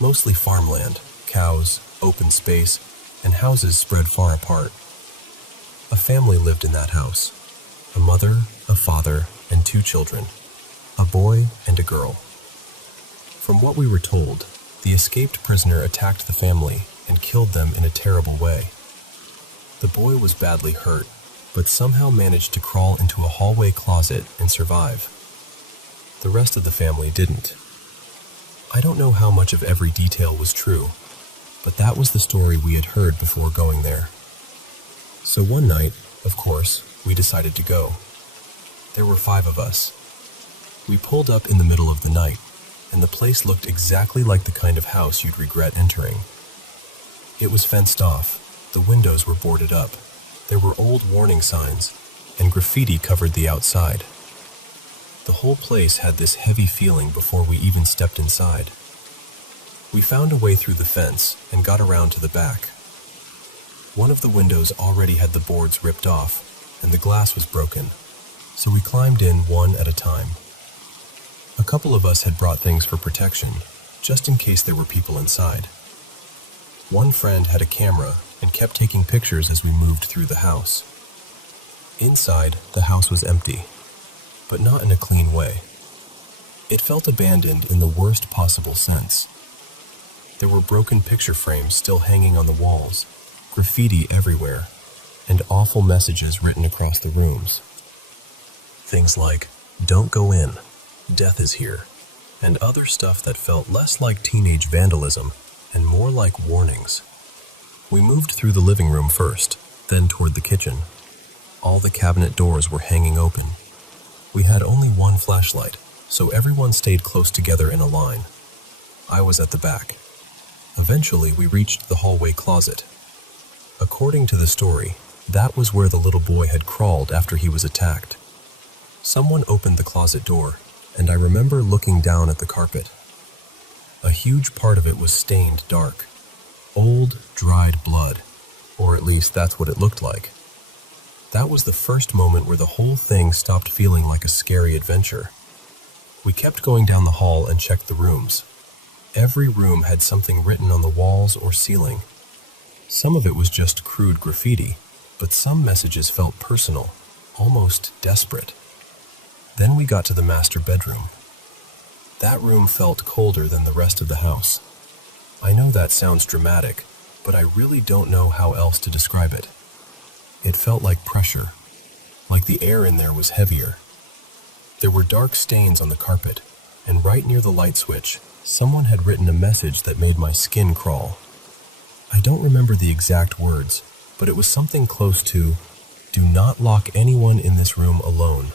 Mostly farmland, cows, open space, and houses spread far apart. A family lived in that house. A mother, a father, and 2 children. A boy and a girl. From what we were told, the escaped prisoner attacked the family and killed them in a terrible way. The boy was badly hurt, but somehow managed to crawl into a hallway closet and survive. The rest of the family didn't. I don't know how much of every detail was true, but that was the story we had heard before going there. So one night, of course, we decided to go. There were 5 of us. We pulled up in the middle of the night, and the place looked exactly like the kind of house you'd regret entering. It was fenced off, the windows were boarded up, there were old warning signs, and graffiti covered the outside. The whole place had this heavy feeling before we even stepped inside. We found a way through the fence and got around to the back. One of the windows already had the boards ripped off, and the glass was broken. so we climbed in one at a time. A couple of us had brought things for protection, just in case there were people inside. One friend had a camera and kept taking pictures as we moved through the house. Inside, the house was empty, but not in a clean way. It felt abandoned in the worst possible sense. There were broken picture frames still hanging on the walls, graffiti everywhere, and awful messages written across the rooms. Things like, "Don't go in, death is here," and other stuff that felt less like teenage vandalism and more like warnings. We moved through the living room first, then toward the kitchen. All the cabinet doors were hanging open. We had only one flashlight, so everyone stayed close together in a line. I was at the back. Eventually, we reached the hallway closet. According to the story, that was where the little boy had crawled after he was attacked. Someone opened the closet door, and I remember looking down at the carpet. A huge part of it was stained dark. Old, dried blood, or at least that's what it looked like. That was the first moment where the whole thing stopped feeling like a scary adventure. We kept going down the hall and checked the rooms. Every room had something written on the walls or ceiling. Some of it was just crude graffiti, but some messages felt personal, almost desperate. Then we got to the master bedroom. That room felt colder than the rest of the house. I know that sounds dramatic, but I really don't know how else to describe it. It felt like pressure, like the air in there was heavier. There were dark stains on the carpet, and right near the light switch, someone had written a message that made my skin crawl. I don't remember the exact words, but it was something close to, "Do not lock anyone in this room alone.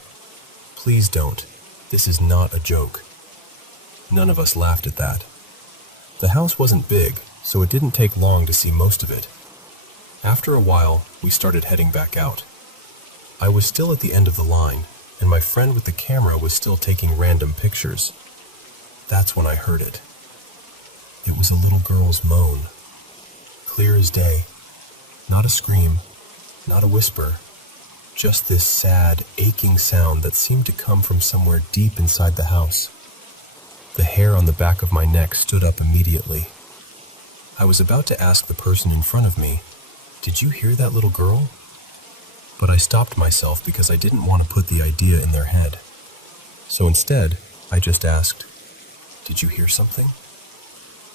Please don't. This is not a joke." None of us laughed at that. The house wasn't big, so it didn't take long to see most of it. After a while, we started heading back out. I was still at the end of the line, and my friend with the camera was still taking random pictures. That's when I heard it. It was a little girl's moan. Clear as day. Not a scream, not a whisper. Just this sad, aching sound that seemed to come from somewhere deep inside the house. The hair on the back of my neck stood up immediately. I was about to ask the person in front of me, "Did you hear that little girl?" But I stopped myself because I didn't want to put the idea in their head. So instead, I just asked, "Did you hear something?"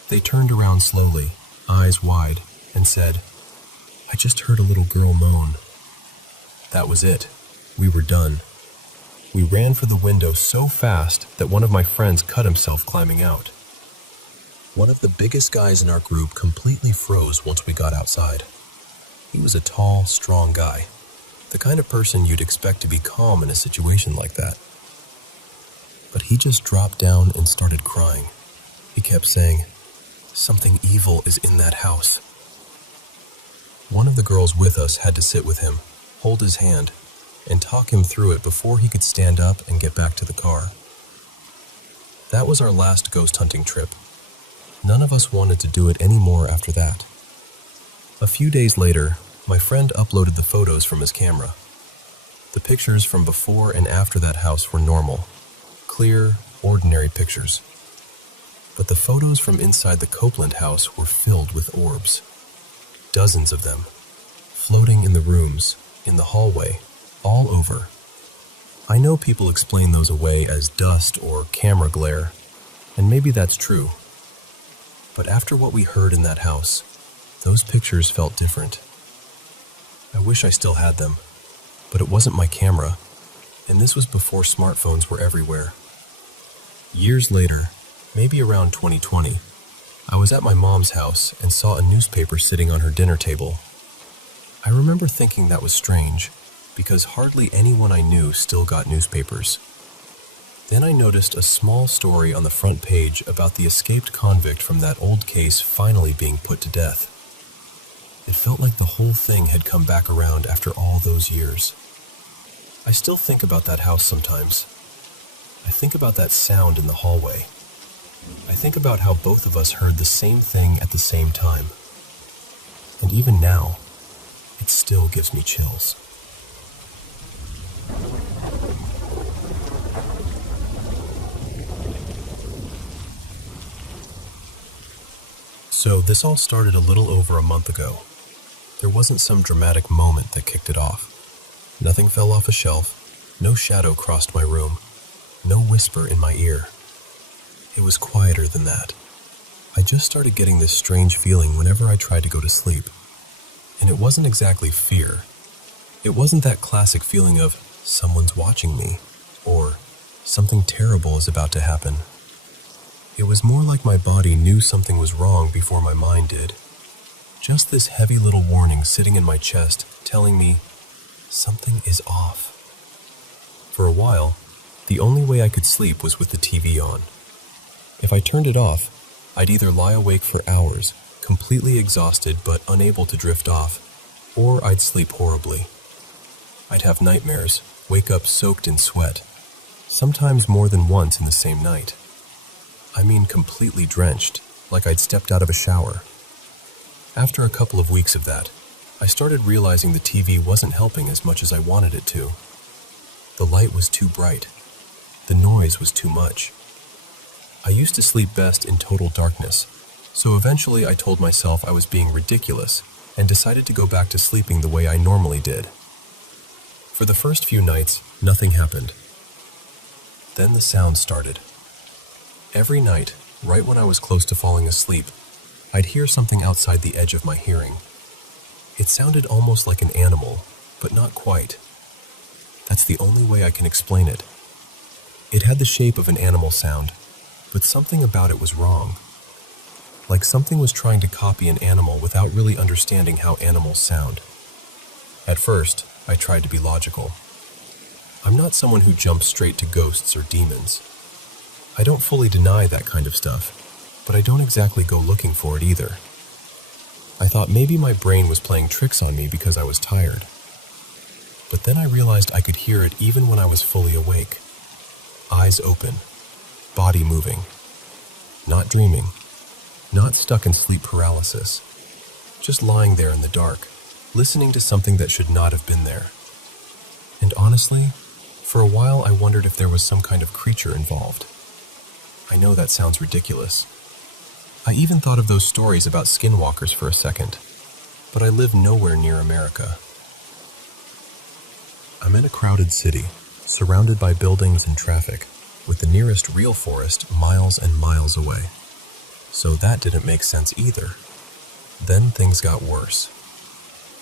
They turned around slowly, eyes wide, and said, "I just heard a little girl moan." That was it. We were done. We ran for the window so fast that one of my friends cut himself climbing out. One of the biggest guys in our group completely froze once we got outside. He was a tall, strong guy, the kind of person you'd expect to be calm in a situation like that. But he just dropped down and started crying. He kept saying, "Something evil is in that house." One of the girls with us had to sit with him, hold his hand, and talk him through it before he could stand up and get back to the car. That was our last ghost hunting trip. None of us wanted to do it anymore after that. A few days later, my friend uploaded the photos from his camera. The pictures from before and after that house were normal, clear, ordinary pictures. But the photos from inside the Copeland house were filled with orbs. Dozens of them, floating in the rooms, in the hallway, all over. I know people explain those away as dust or camera glare, and maybe that's true. But after what we heard in that house, those pictures felt different. I wish I still had them, but it wasn't my camera, and this was before smartphones were everywhere. Years later, maybe around 2020, I was at my mom's house and saw a newspaper sitting on her dinner table. I remember thinking that was strange, because hardly anyone I knew still got newspapers. Then I noticed a small story on the front page about the escaped convict from that old case finally being put to death. It felt like the whole thing had come back around after all those years. I still think about that house sometimes. I think about that sound in the hallway. I think about how both of us heard the same thing at the same time. And even now, it still gives me chills. So this all started a little over a month ago. There wasn't some dramatic moment that kicked it off. Nothing fell off a shelf, no shadow crossed my room, no whisper in my ear. It was quieter than that. I just started getting this strange feeling whenever I tried to go to sleep. And it wasn't exactly fear. It wasn't that classic feeling of someone's watching me or something terrible is about to happen. It was more like my body knew something was wrong before my mind did. Just this heavy little warning sitting in my chest telling me something is off. For a while, the only way I could sleep was with the TV on. If I turned it off, I'd either lie awake for hours, completely exhausted but unable to drift off, or I'd sleep horribly. I'd have nightmares, wake up soaked in sweat, sometimes more than once in the same night. I mean completely drenched, like I'd stepped out of a shower. After a couple of weeks of that, I started realizing the TV wasn't helping as much as I wanted it to. The light was too bright. The noise was too much. I used to sleep best in total darkness, so eventually I told myself I was being ridiculous and decided to go back to sleeping the way I normally did. For the first few nights, nothing happened. Then the sound started. Every night, right when I was close to falling asleep, I'd hear something outside the edge of my hearing. It sounded almost like an animal, but not quite. That's the only way I can explain it. It had the shape of an animal sound, but something about it was wrong. Like something was trying to copy an animal without really understanding how animals sound. At first, I tried to be logical. I'm not someone who jumps straight to ghosts or demons. I don't fully deny that kind of stuff, but I don't exactly go looking for it either. I thought maybe my brain was playing tricks on me because I was tired. But then I realized I could hear it even when I was fully awake. Eyes open, body moving, not dreaming, not stuck in sleep paralysis, just lying there in the dark, listening to something that should not have been there. And honestly, for a while I wondered if there was some kind of creature involved. I know that sounds ridiculous. I even thought of those stories about skinwalkers for a second, but I live nowhere near America. I'm in a crowded city, surrounded by buildings and traffic, with the nearest real forest miles and miles away. So that didn't make sense either. Then things got worse.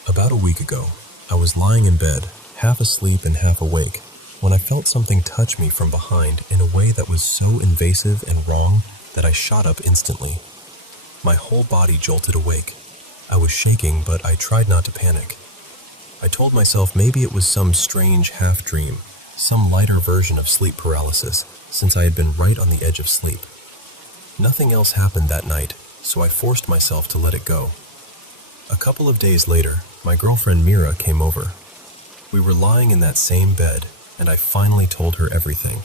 About a week ago, I was lying in bed, half asleep and half awake, when I felt something touch me from behind in a way that was so invasive and wrong that I shot up instantly. My whole body jolted awake. I was shaking, but I tried not to panic. I told myself maybe it was some strange half-dream, some lighter version of sleep paralysis, since I had been right on the edge of sleep. Nothing else happened that night, so I forced myself to let it go. A couple of days later, my girlfriend Mira came over. We were lying in that same bed, and I finally told her everything.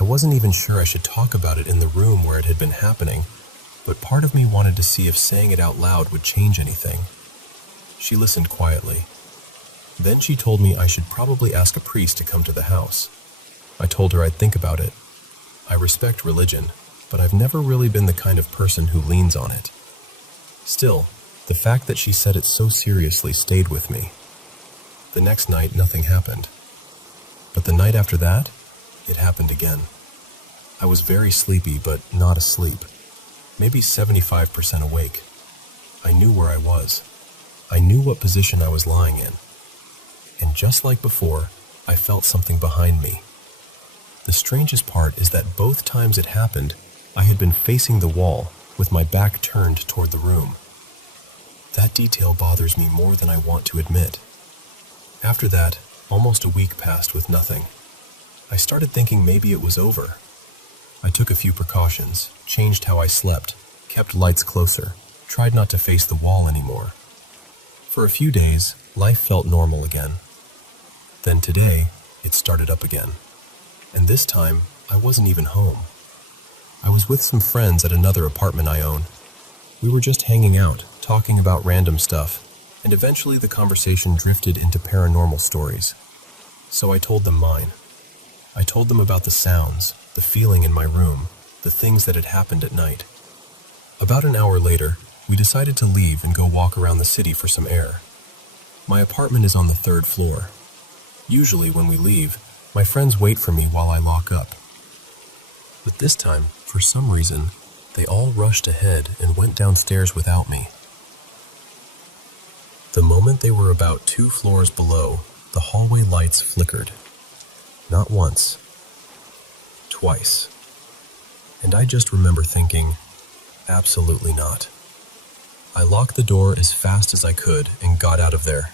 I wasn't even sure I should talk about it in the room where it had been happening, but part of me wanted to see if saying it out loud would change anything. She listened quietly. Then she told me I should probably ask a priest to come to the house. I told her I'd think about it. I respect religion, but I've never really been the kind of person who leans on it. Still, the fact that she said it so seriously stayed with me. The next night, nothing happened. But the night after that, it happened again. I was very sleepy, but not asleep. Maybe 75% awake. I knew where I was. I knew what position I was lying in. And just like before, I felt something behind me. The strangest part is that both times it happened, I had been facing the wall with my back turned toward the room. That detail bothers me more than I want to admit. After that, almost a week passed with nothing. I started thinking maybe it was over. I took a few precautions, changed how I slept, kept lights closer, tried not to face the wall anymore. For a few days, life felt normal again. Then today, it started up again. And this time, I wasn't even home. I was with some friends at another apartment I own. We were just hanging out, talking about random stuff, and eventually the conversation drifted into paranormal stories. So I told them mine. I told them about the sounds, the feeling in my room, the things that had happened at night. About an hour later, we decided to leave and go walk around the city for some air. My apartment is on the 3rd floor. Usually when we leave, my friends wait for me while I lock up. But this time, for some reason, they all rushed ahead and went downstairs without me. The moment they were about 2 floors below, the hallway lights flickered. Not once, twice. And I just remember thinking, absolutely not. I locked the door as fast as I could and got out of there.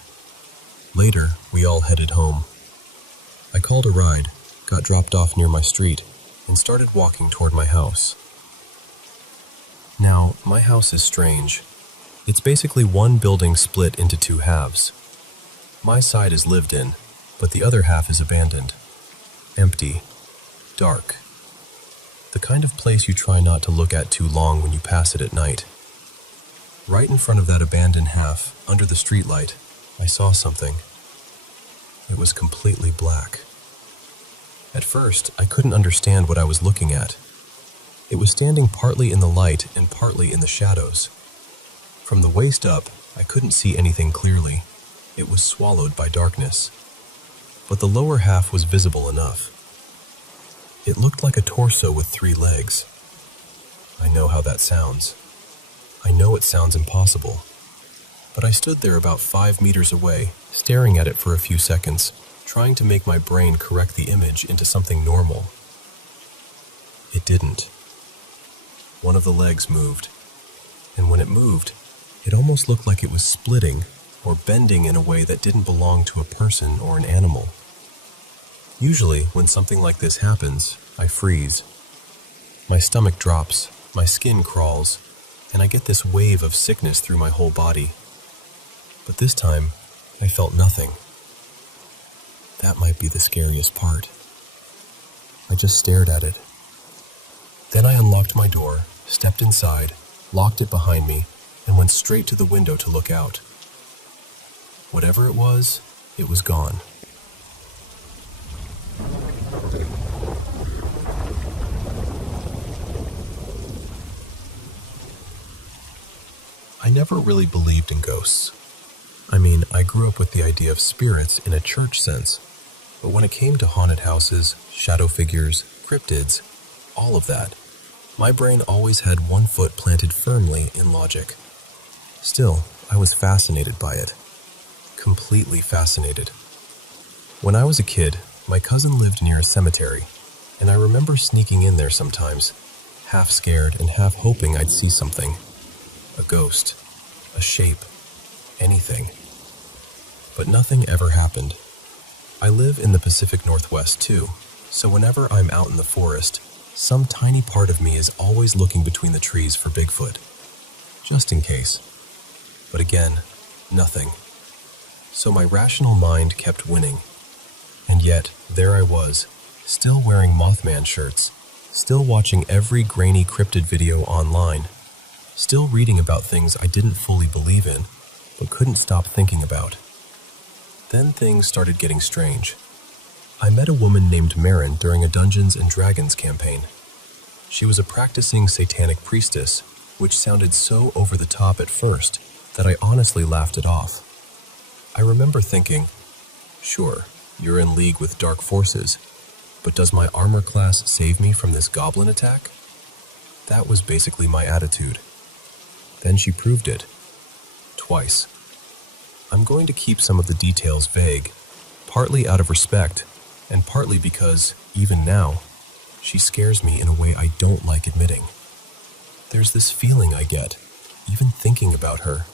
Later, we all headed home. I called a ride, got dropped off near my street, and started walking toward my house. Now, my house is strange. It's basically one building split into 2 halves. My side is lived in, but the other half is abandoned. Empty. Dark. The kind of place you try not to look at too long when you pass it at night. Right in front of that abandoned half, under the streetlight, I saw something. It was completely black. At first, I couldn't understand what I was looking at. It was standing partly in the light and partly in the shadows. From the waist up, I couldn't see anything clearly. It was swallowed by darkness. But the lower half was visible enough. It looked like a torso with 3 legs. I know how that sounds. I know it sounds impossible. But I stood there about 5 meters away, staring at it for a few seconds, trying to make my brain correct the image into something normal. It didn't. One of the legs moved. And when it moved, it almost looked like it was splitting or bending in a way that didn't belong to a person or an animal. Usually, when something like this happens, I freeze. My stomach drops, my skin crawls, and I get this wave of sickness through my whole body. But this time, I felt nothing. That might be the scariest part. I just stared at it. Then I unlocked my door, stepped inside, locked it behind me, and went straight to the window to look out. Whatever it was gone. I never really believed in ghosts. I mean, I grew up with the idea of spirits in a church sense, but when it came to haunted houses, shadow figures, cryptids, all of that, my brain always had one foot planted firmly in logic. Still, I was fascinated by it. Completely fascinated. When I was a kid, my cousin lived near a cemetery, and I remember sneaking in there sometimes, half scared and half hoping I'd see something. A ghost, a shape, anything. But nothing ever happened. I live in the Pacific Northwest too, so whenever I'm out in the forest, some tiny part of me is always looking between the trees for Bigfoot. Just in case. But again, nothing. So my rational mind kept winning. And yet, there I was, still wearing Mothman shirts, still watching every grainy cryptid video online, still reading about things I didn't fully believe in, but couldn't stop thinking about. Then things started getting strange. I met a woman named Marin during a Dungeons & Dragons campaign. She was a practicing satanic priestess, which sounded so over the top at first that I honestly laughed it off. I remember thinking, sure, you're in league with dark forces, but does my armor class save me from this goblin attack? That was basically my attitude. Then she proved it. Twice. I'm going to keep some of the details vague, partly out of respect, and partly because, even now, she scares me in a way I don't like admitting. There's this feeling I get, even thinking about her,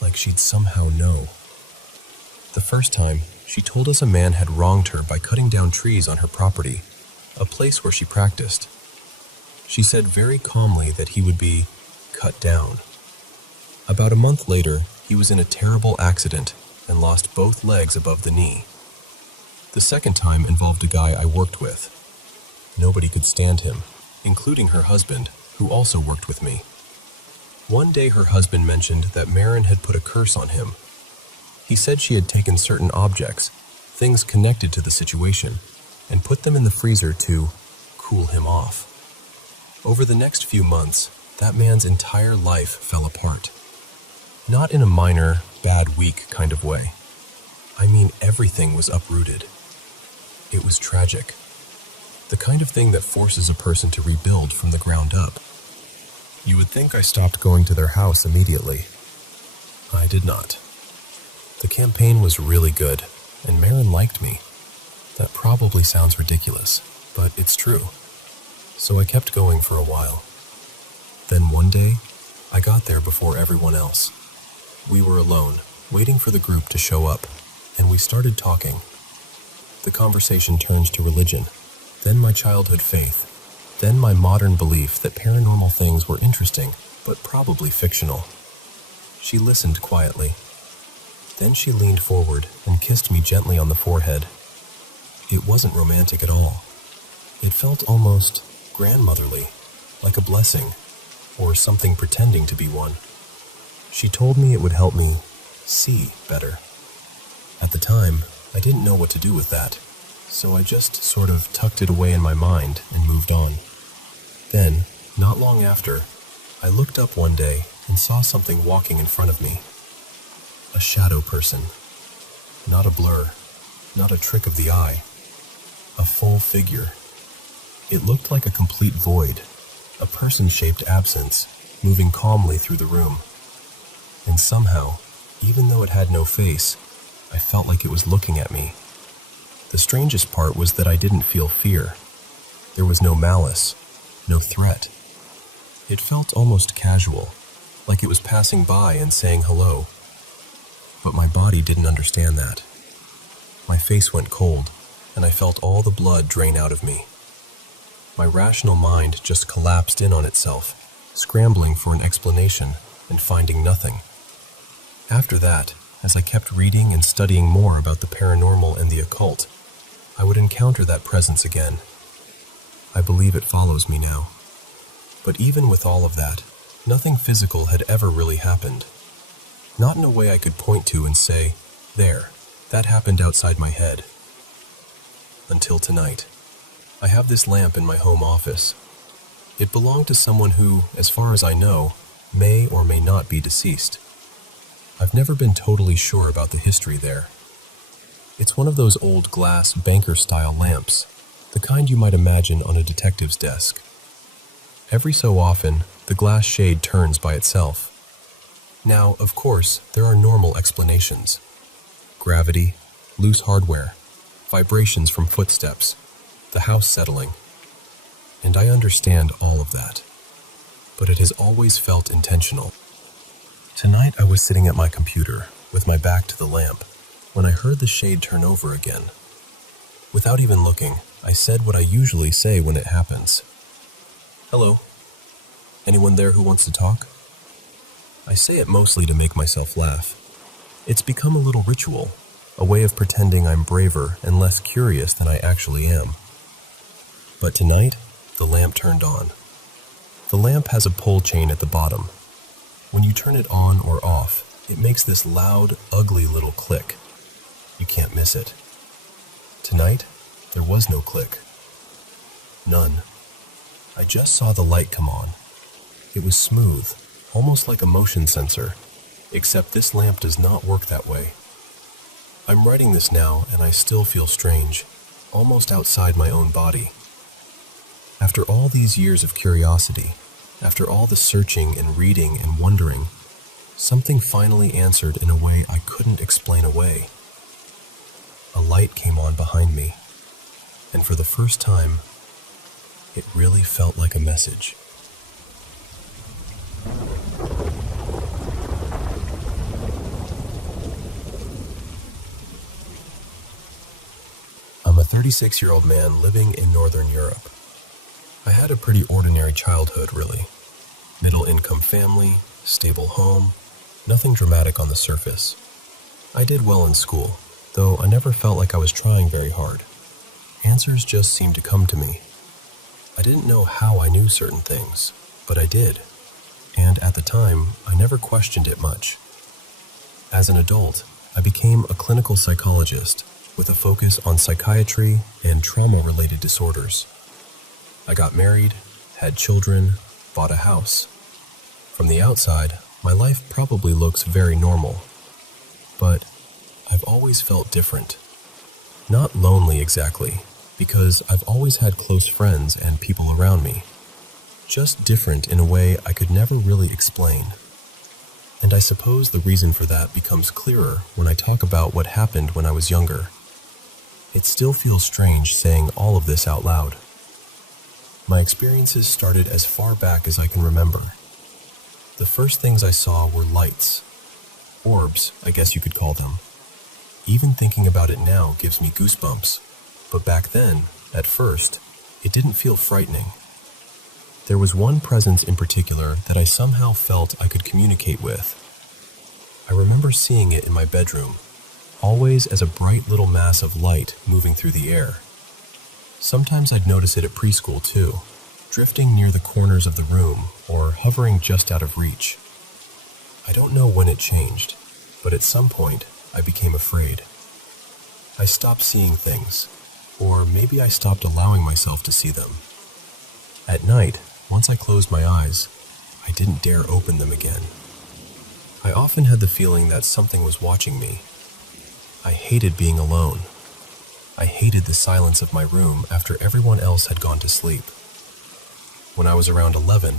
like she'd somehow know. The first time, she told us a man had wronged her by cutting down trees on her property, a place where she practiced. She said very calmly that he would be cut down. About a month later, he was in a terrible accident and lost both legs above the knee. The second time involved a guy I worked with. Nobody could stand him, including her husband, who also worked with me. One day her husband mentioned that Marin had put a curse on him. He said she had taken certain objects, things connected to the situation, and put them in the freezer to cool him off. Over the next few months, that man's entire life fell apart. Not in a minor, bad week kind of way. I mean, everything was uprooted. It was tragic. The kind of thing that forces a person to rebuild from the ground up. You would think I stopped going to their house immediately. I did not. The campaign was really good, and Marin liked me. That probably sounds ridiculous, but it's true. So I kept going for a while. Then one day, I got there before everyone else. We were alone, waiting for the group to show up, and we started talking. The conversation turned to religion, then my childhood faith, then my modern belief that paranormal things were interesting, but probably fictional. She listened quietly. Then she leaned forward and kissed me gently on the forehead. It wasn't romantic at all. It felt almost grandmotherly, like a blessing, or something pretending to be one. She told me it would help me see better. At the time, I didn't know what to do with that, so I just sort of tucked it away in my mind and moved on. Then, not long after, I looked up one day and saw something walking in front of me. A shadow person. Not a blur, not a trick of the eye. A full figure. It looked like a complete void, a person-shaped absence, moving calmly through the room. And somehow, even though it had no face, I felt like it was looking at me. The strangest part was that I didn't feel fear. There was no malice, no threat. It felt almost casual, like it was passing by and saying hello. But my body didn't understand that. My face went cold, and I felt all the blood drain out of me. My rational mind just collapsed in on itself, scrambling for an explanation and finding nothing. After that, as I kept reading and studying more about the paranormal and the occult, I would encounter that presence again. I believe it follows me now. But even with all of that, nothing physical had ever really happened. Not in a way I could point to and say, there, that happened outside my head. Until tonight. I have this lamp in my home office. It belonged to someone who, as far as I know, may or may not be deceased. I've never been totally sure about the history there. It's one of those old glass banker-style lamps, the kind you might imagine on a detective's desk. Every so often, the glass shade turns by itself. Now, of course, there are normal explanations. Gravity, loose hardware, vibrations from footsteps, the house settling. And I understand all of that. But it has always felt intentional. Tonight I was sitting at my computer, with my back to the lamp, when I heard the shade turn over again. Without even looking, I said what I usually say when it happens. Hello. Anyone there who wants to talk? I say it mostly to make myself laugh. It's become a little ritual, a way of pretending I'm braver and less curious than I actually am. But tonight, the lamp turned on. The lamp has a pull chain at the bottom. When you turn it on or off, it makes this loud, ugly little click. You can't miss it. Tonight, there was no click. None. I just saw the light come on. It was smooth, almost like a motion sensor, except this lamp does not work that way. I'm writing this now and I still feel strange, almost outside my own body. After all these years of curiosity, after all the searching and reading and wondering, something finally answered in a way I couldn't explain away. A light came on behind me, and for the first time, it really felt like a message. I'm a 36-year-old man living in Northern Europe. I had a pretty ordinary childhood, really. Middle-income family, stable home, nothing dramatic on the surface. I did well in school, though I never felt like I was trying very hard. Answers just seemed to come to me. I didn't know how I knew certain things, but I did. And at the time, I never questioned it much. As an adult, I became a clinical psychologist with a focus on psychiatry and trauma-related disorders. I got married, had children, bought a house. From the outside, my life probably looks very normal, but I've always felt different. Not lonely exactly, because I've always had close friends and people around me. Just different in a way I could never really explain. And I suppose the reason for that becomes clearer when I talk about what happened when I was younger. It still feels strange saying all of this out loud. My experiences started as far back as I can remember. The first things I saw were lights. Orbs, I guess you could call them. Even thinking about it now gives me goosebumps. But back then, at first, it didn't feel frightening. There was one presence in particular that I somehow felt I could communicate with. I remember seeing it in my bedroom, always as a bright little mass of light moving through the air. Sometimes I'd notice it at preschool too, drifting near the corners of the room or hovering just out of reach. I don't know when it changed, but at some point I became afraid. I stopped seeing things, or maybe I stopped allowing myself to see them. At night, once I closed my eyes, I didn't dare open them again. I often had the feeling that something was watching me. I hated being alone. I hated the silence of my room after everyone else had gone to sleep. When I was around 11,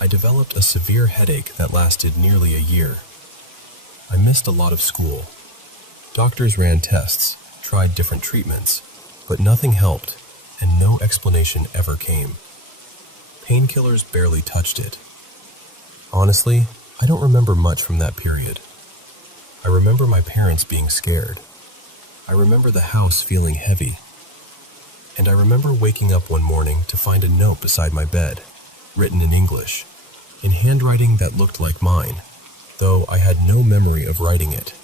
I developed a severe headache that lasted nearly a year. I missed a lot of school. Doctors ran tests, tried different treatments, but nothing helped, and no explanation ever came. Painkillers barely touched it. Honestly, I don't remember much from that period. I remember my parents being scared. I remember the house feeling heavy. And I remember waking up one morning to find a note beside my bed, written in English, in handwriting that looked like mine, though I had no memory of writing it.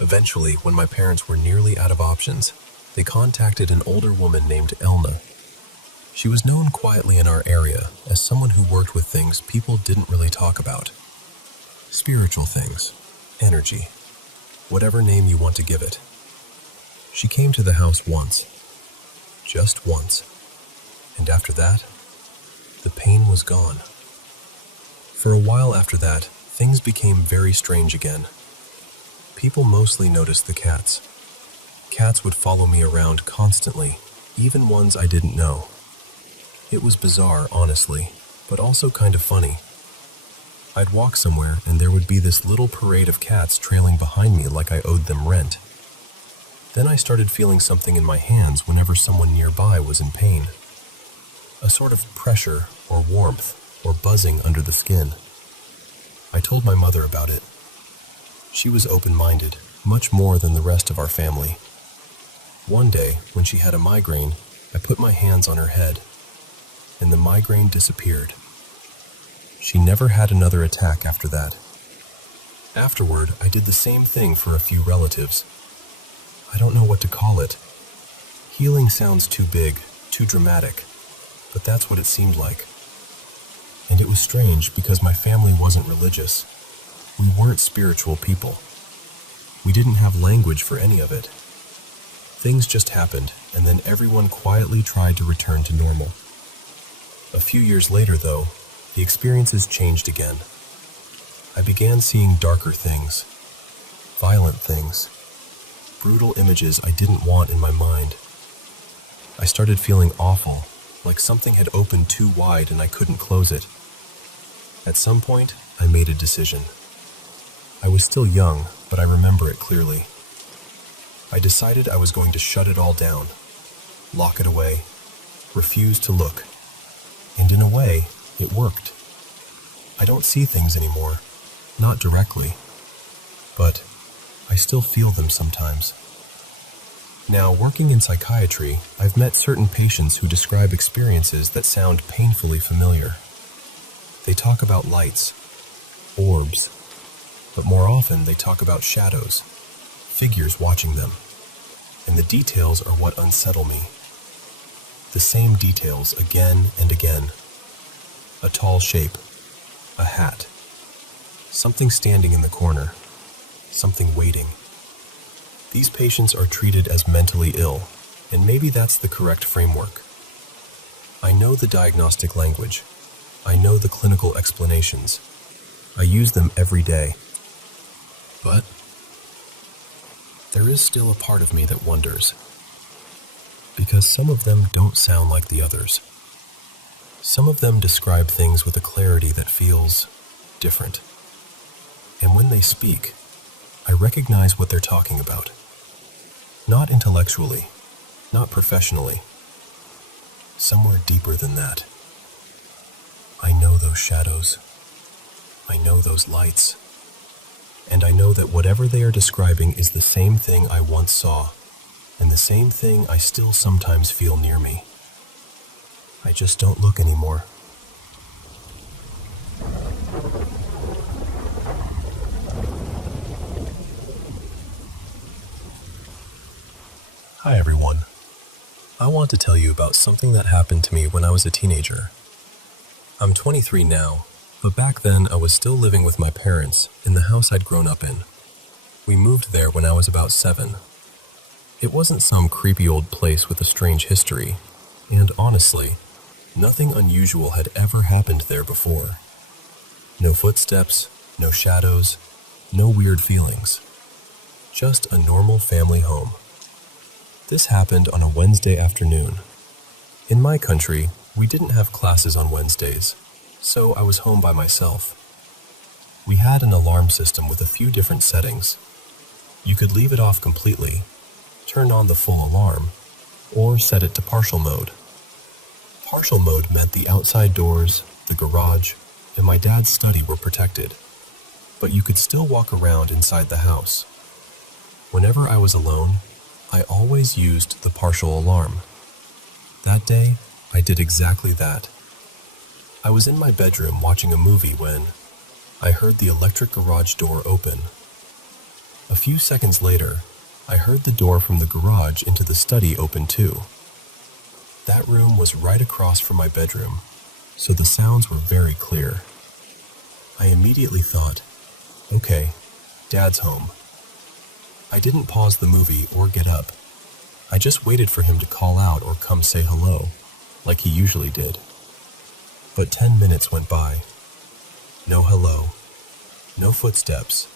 Eventually, when my parents were nearly out of options, they contacted an older woman named Elna. She was known quietly in our area as someone who worked with things people didn't really talk about. Spiritual things, energy, whatever name you want to give it. She came to the house once, just once, and after that, the pain was gone. For a while after that, things became very strange again. People mostly noticed the cats. Cats would follow me around constantly, even ones I didn't know. It was bizarre, honestly, but also kind of funny. I'd walk somewhere and there would be this little parade of cats trailing behind me like I owed them rent. Then I started feeling something in my hands whenever someone nearby was in pain. A sort of pressure or warmth or buzzing under the skin. I told my mother about it. She was open-minded, much more than the rest of our family. One day, when she had a migraine, I put my hands on her head, and the migraine disappeared. She never had another attack after that. Afterward, I did the same thing for a few relatives. I don't know what to call it. Healing sounds too big, too dramatic, but that's what it seemed like. And it was strange because my family wasn't religious. We weren't spiritual people. We didn't have language for any of it. Things just happened, and then everyone quietly tried to return to normal. A few years later, though, the experiences changed again. I began seeing darker things, violent things, brutal images I didn't want in my mind. I started feeling awful, like something had opened too wide and I couldn't close it. At some point, I made a decision. I was still young, but I remember it clearly. I decided I was going to shut it all down, lock it away, refuse to look. And in a way, it worked. I don't see things anymore, not directly, but I still feel them sometimes. Now, working in psychiatry, I've met certain patients who describe experiences that sound painfully familiar. They talk about lights, orbs, but more often they talk about shadows, figures watching them, and the details are what unsettle me. The same details again and again. A tall shape, a hat, something standing in the corner, something waiting. These patients are treated as mentally ill, and maybe that's the correct framework. I know the diagnostic language. I know the clinical explanations, I use them every day. But there is still a part of me that wonders, because some of them don't sound like the others. Some of them describe things with a clarity that feels different. And when they speak, I recognize what they're talking about. Not intellectually, not professionally. Somewhere deeper than that. I know those shadows. I know those lights. And I know that whatever they are describing is the same thing I once saw, and the same thing I still sometimes feel near me. I just don't look anymore. Hi everyone. I want to tell you about something that happened to me when I was a teenager. I'm 23 now, but back then I was still living with my parents in the house I'd grown up in. We moved there when I was about 7. It wasn't some creepy old place with a strange history, and honestly, nothing unusual had ever happened there before. No footsteps, no shadows, no weird feelings. Just a normal family home. This happened on a Wednesday afternoon. In my country, we didn't have classes on Wednesdays, so I was home by myself. We had an alarm system with a few different settings. You could leave it off completely, turn on the full alarm, or set it to partial mode. Partial mode meant the outside doors, the garage, and my dad's study were protected, but you could still walk around inside the house. Whenever I was alone, I always used the partial alarm. That day, I did exactly that. I was in my bedroom watching a movie when I heard the electric garage door open. A few seconds later, I heard the door from the garage into the study open too. That room was right across from my bedroom, so the sounds were very clear. I immediately thought, okay, Dad's home. I didn't pause the movie or get up. I just waited for him to call out or come say hello, like he usually did. But 10 minutes went by. No hello, no footsteps,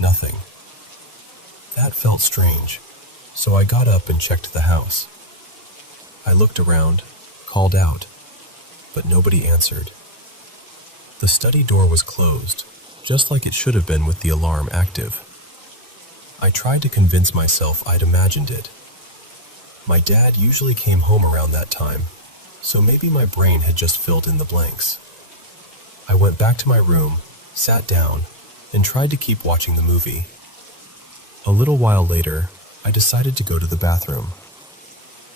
nothing. That felt strange, so I got up and checked the house. I looked around, called out, but nobody answered. The study door was closed, just like it should have been with the alarm active. I tried to convince myself I'd imagined it. My dad usually came home around that time, so maybe my brain had just filled in the blanks. I went back to my room, sat down, and tried to keep watching the movie. A little while later, I decided to go to the bathroom.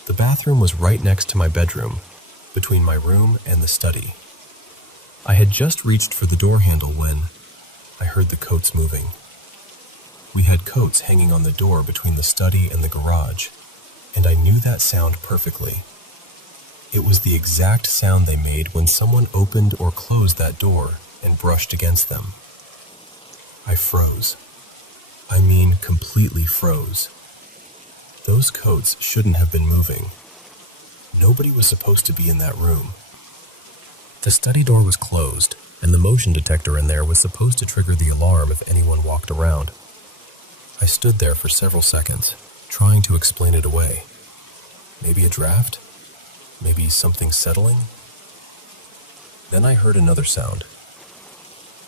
The bathroom was right next to my bedroom, between my room and the study. I had just reached for the door handle when I heard the coats moving. We had coats hanging on the door between the study and the garage, and I knew that sound perfectly. It was the exact sound they made when someone opened or closed that door and brushed against them. I froze. I mean, completely froze. Those coats shouldn't have been moving. Nobody was supposed to be in that room. The study door was closed, and the motion detector in there was supposed to trigger the alarm if anyone walked around. I stood there for several seconds, trying to explain it away. Maybe a draft? Maybe something settling? Then I heard another sound.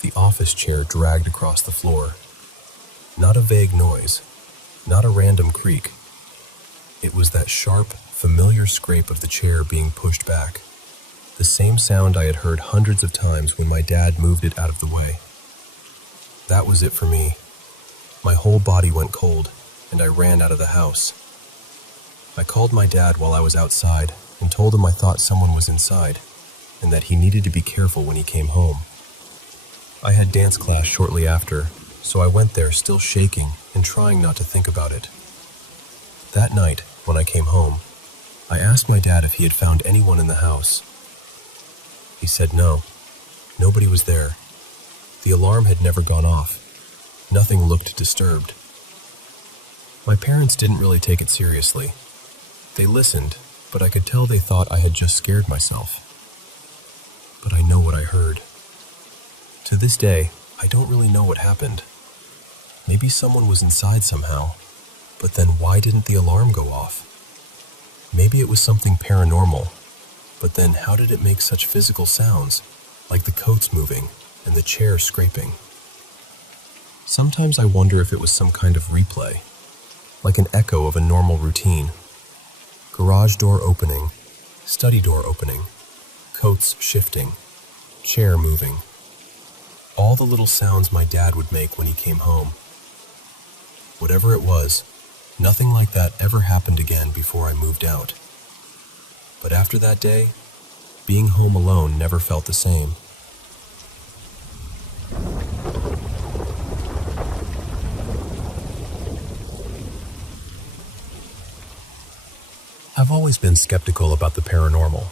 The office chair dragged across the floor. Not a vague noise, not a random creak. It was that sharp, familiar scrape of the chair being pushed back. The same sound I had heard hundreds of times when my dad moved it out of the way. That was it for me. My whole body went cold, and I ran out of the house. I called my dad while I was outside and told him I thought someone was inside, and that he needed to be careful when he came home. I had dance class shortly after, so I went there still shaking and trying not to think about it. That night, when I came home, I asked my dad if he had found anyone in the house. He said no, nobody was there. The alarm had never gone off. Nothing looked disturbed. My parents didn't really take it seriously. They listened, but I could tell they thought I had just scared myself. But I know what I heard. To this day, I don't really know what happened. Maybe someone was inside somehow, but then why didn't the alarm go off? Maybe it was something paranormal, but then how did it make such physical sounds, like the coats moving and the chair scraping? Sometimes I wonder if it was some kind of replay, like an echo of a normal routine. Garage door opening, study door opening, coats shifting, chair moving. All the little sounds my dad would make when he came home. Whatever it was, nothing like that ever happened again before I moved out. But after that day, being home alone never felt the same. I've always been skeptical about the paranormal.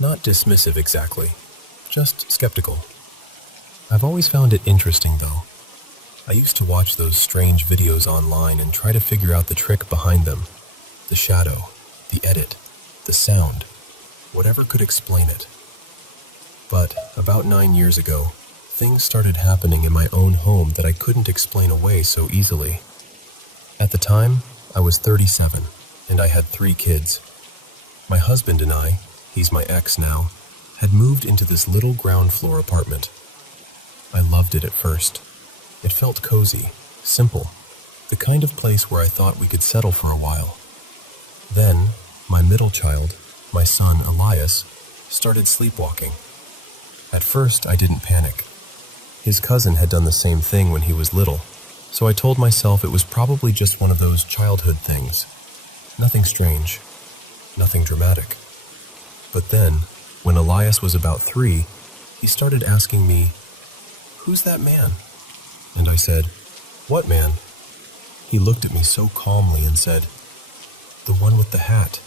Not dismissive exactly, just skeptical. I've always found it interesting though. I used to watch those strange videos online and try to figure out the trick behind them. The shadow, the edit, the sound, whatever could explain it. But about 9 years ago, things started happening in my own home that I couldn't explain away so easily. At the time, I was 37, and I had 3 kids. My husband and I, he's my ex now, had moved into this little ground floor apartment. I loved it at first. It felt cozy, simple, the kind of place where I thought we could settle for a while. Then, my middle child, my son Elias, started sleepwalking. At first, I didn't panic. His cousin had done the same thing when he was little, so I told myself it was probably just one of those childhood things. Nothing strange, nothing dramatic. But then, when Elias was about 3, he started asking me, "Who's that man?" And I said, "What man?" He looked at me so calmly and said, "The one with the hat."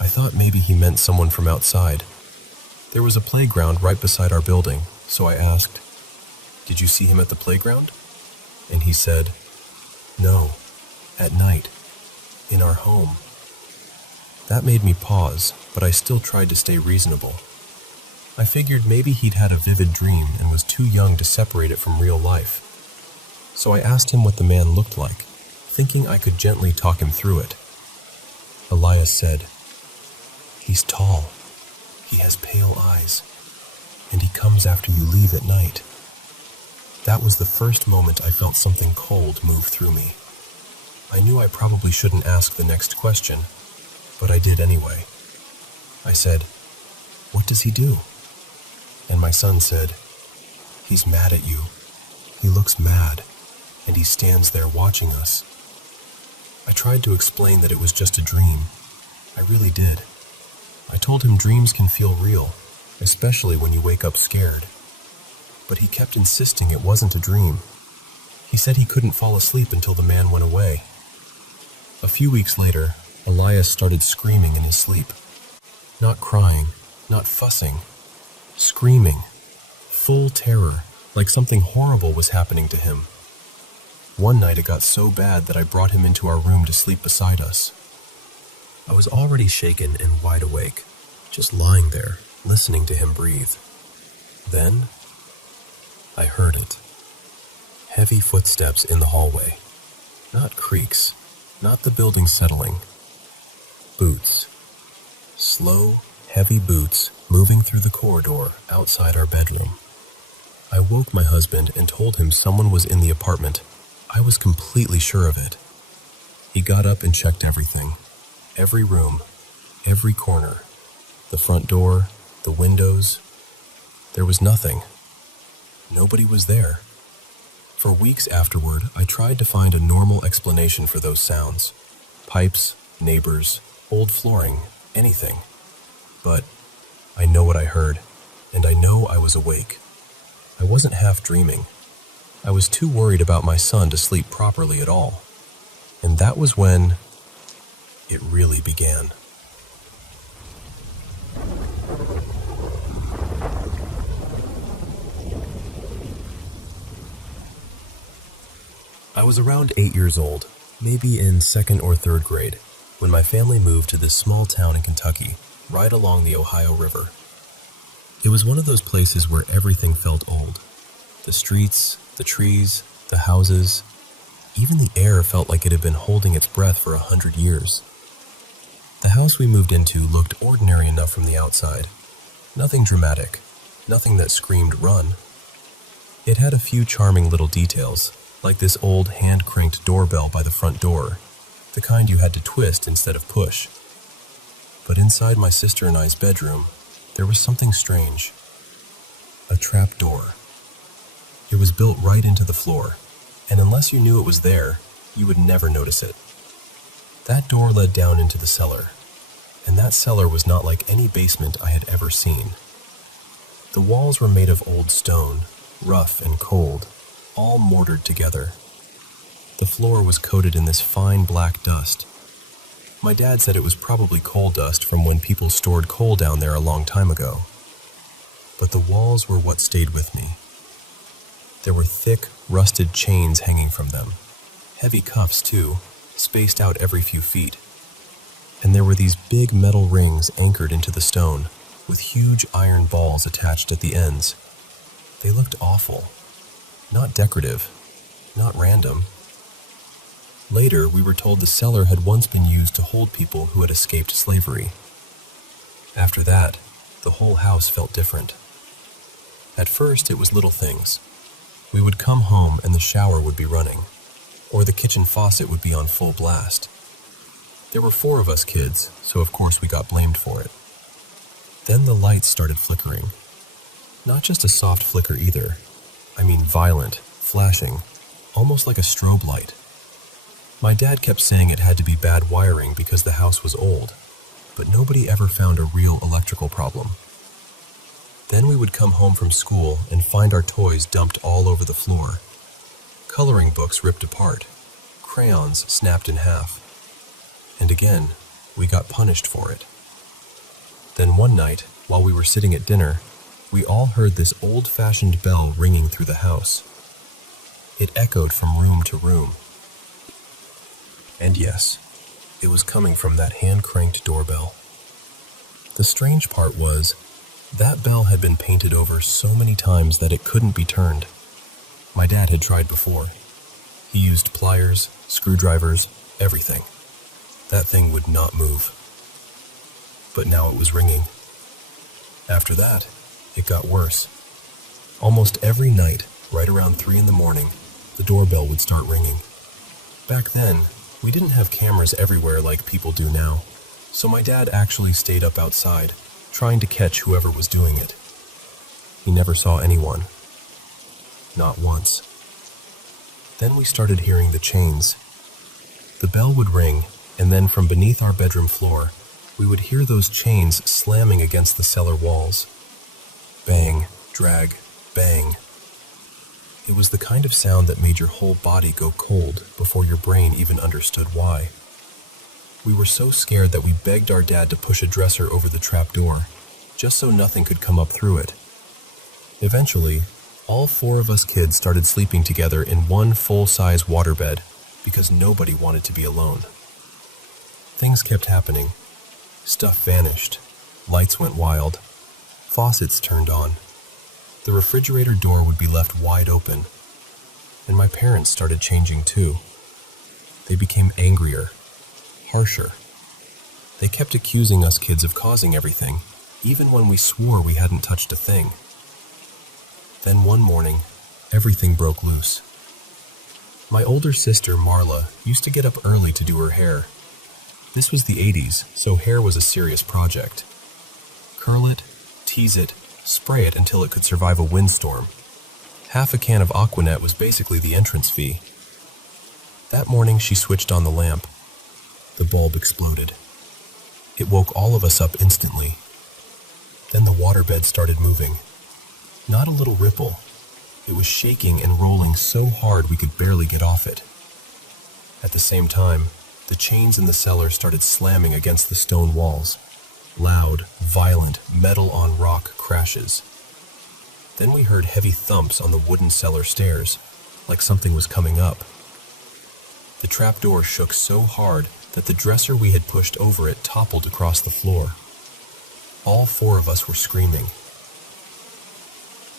I thought maybe he meant someone from outside. There was a playground right beside our building, so I asked, "Did you see him at the playground?" And he said, "No, at night, in our home." That made me pause, but I still tried to stay reasonable. I figured maybe he'd had a vivid dream and was too young to separate it from real life. So I asked him what the man looked like, thinking I could gently talk him through it. Elias said, "He's tall, he has pale eyes, and he comes after you leave at night." That was the first moment I felt something cold move through me. I knew I probably shouldn't ask the next question, but I did anyway. I said, "What does he do?" And my son said, "He's mad at you. He looks mad, and he stands there watching us." I tried to explain that it was just a dream. I really did. I told him dreams can feel real, especially when you wake up scared. But he kept insisting it wasn't a dream. He said he couldn't fall asleep until the man went away. A few weeks later, Elias started screaming in his sleep. Not crying, not fussing. Screaming, full terror, like something horrible was happening to him. One night it got so bad that I brought him into our room to sleep beside us. I was already shaken and wide awake, just lying there, listening to him breathe. Then, I heard it. Heavy footsteps in the hallway. Not creaks, not the building settling. Boots. Slow, heavy boots moving through the corridor outside our bedroom. I woke my husband and told him someone was in the apartment. I was completely sure of it. He got up and checked everything. Every room, every corner, the front door, the windows. There was nothing. Nobody was there. For weeks afterward, I tried to find a normal explanation for those sounds. Pipes, neighbors, old flooring, anything. But I know what I heard, and I know I was awake. I wasn't half dreaming. I was too worried about my son to sleep properly at all. And that was when it really began. I was around 8 years old, maybe in 2nd or 3rd grade, when my family moved to this small town in Kentucky, right along the Ohio River. It was one of those places where everything felt old. The streets, the trees, the houses, even the air felt like it had been holding its breath for 100 years. The house we moved into looked ordinary enough from the outside. Nothing dramatic, nothing that screamed run. It had a few charming little details, like this old hand-cranked doorbell by the front door, the kind you had to twist instead of push. But inside my sister and I's bedroom, there was something strange. A trap door. It was built right into the floor, and unless you knew it was there, you would never notice it. That door led down into the cellar, and that cellar was not like any basement I had ever seen. The walls were made of old stone, rough and cold, all mortared together. The floor was coated in this fine black dust. My dad said it was probably coal dust from when people stored coal down there a long time ago. But the walls were what stayed with me. There were thick, rusted chains hanging from them. Heavy cuffs, too, spaced out every few feet. And there were these big metal rings anchored into the stone, with huge iron balls attached at the ends. They looked awful. Not decorative. Not random. Later, we were told the cellar had once been used to hold people who had escaped slavery. After that, the whole house felt different. At first, it was little things. We would come home and the shower would be running, or the kitchen faucet would be on full blast. There were 4 of us kids, so of course we got blamed for it. Then the lights started flickering. Not just a soft flicker either. I mean violent, flashing, almost like a strobe light. My dad kept saying it had to be bad wiring because the house was old, but nobody ever found a real electrical problem. Then we would come home from school and find our toys dumped all over the floor. Coloring books ripped apart, crayons snapped in half. And again, we got punished for it. Then one night, while we were sitting at dinner, we all heard this old-fashioned bell ringing through the house. It echoed from room to room. And yes, it was coming from that hand-cranked doorbell. The strange part was, that bell had been painted over so many times that it couldn't be turned. My dad had tried before. He used pliers, screwdrivers, everything. That thing would not move. But now it was ringing. After that, it got worse. Almost every night, right around 3 in the morning, the doorbell would start ringing. Back then, we didn't have cameras everywhere like people do now, so my dad actually stayed up outside, trying to catch whoever was doing it. He never saw anyone. Not once. Then we started hearing the chains. The bell would ring, and then from beneath our bedroom floor, we would hear those chains slamming against the cellar walls. Bang, drag, bang. It was the kind of sound that made your whole body go cold before your brain even understood why. We were so scared that we begged our dad to push a dresser over the trap door, just so nothing could come up through it. Eventually, all 4 of us kids started sleeping together in one full-size waterbed because nobody wanted to be alone. Things kept happening. Stuff vanished. Lights went wild. Faucets turned on. The refrigerator door would be left wide open. And my parents started changing too. They became angrier, harsher. They kept accusing us kids of causing everything, even when we swore we hadn't touched a thing. Then one morning, everything broke loose. My older sister, Marla, used to get up early to do her hair. This was the 80s, so hair was a serious project. Curl it, tease it, spray it until it could survive a windstorm. Half a can of Aquanet was basically the entrance fee. That morning she switched on the lamp. The bulb exploded. It woke all of us up instantly. Then the waterbed started moving. Not a little ripple. It was shaking and rolling so hard we could barely get off it. At the same time, the chains in the cellar started slamming against the stone walls. Loud, violent, metal-on-rock crashes. Then we heard heavy thumps on the wooden cellar stairs, like something was coming up. The trapdoor shook so hard that the dresser we had pushed over it toppled across the floor. All 4 of us were screaming.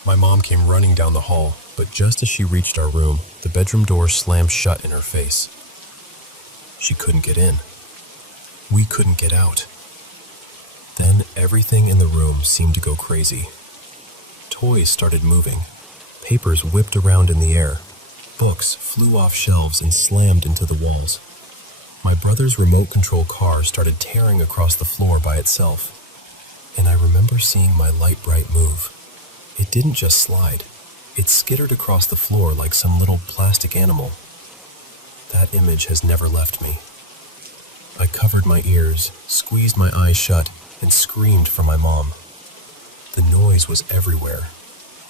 My mom came running down the hall, but just as she reached our room, the bedroom door slammed shut in her face. She couldn't get in. We couldn't get out. Then everything in the room seemed to go crazy. Toys started moving. Papers whipped around in the air. Books flew off shelves and slammed into the walls. My brother's remote control car started tearing across the floor by itself. And I remember seeing my light bright move. It didn't just slide. It skittered across the floor like some little plastic animal. That image has never left me. I covered my ears, squeezed my eyes shut, and screamed for my mom. The noise was everywhere.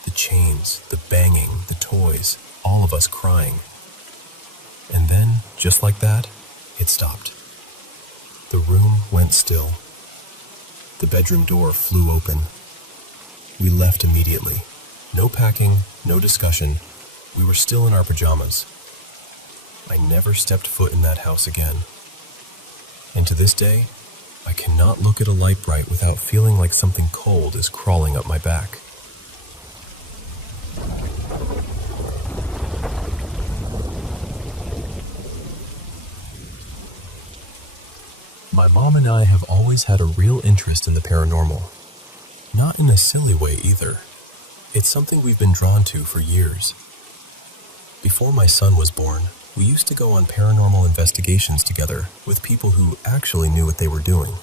The chains, the banging, the toys, all of us crying. And then, just like that, it stopped. The room went still. The bedroom door flew open. We left immediately. No packing, no discussion. We were still in our pajamas. I never stepped foot in that house again. And to this day, I cannot look at a light bright without feeling like something cold is crawling up my back. My mom and I have always had a real interest in the paranormal. Not in a silly way either. It's something we've been drawn to for years. Before my son was born, we used to go on paranormal investigations together with people who actually knew what they were doing.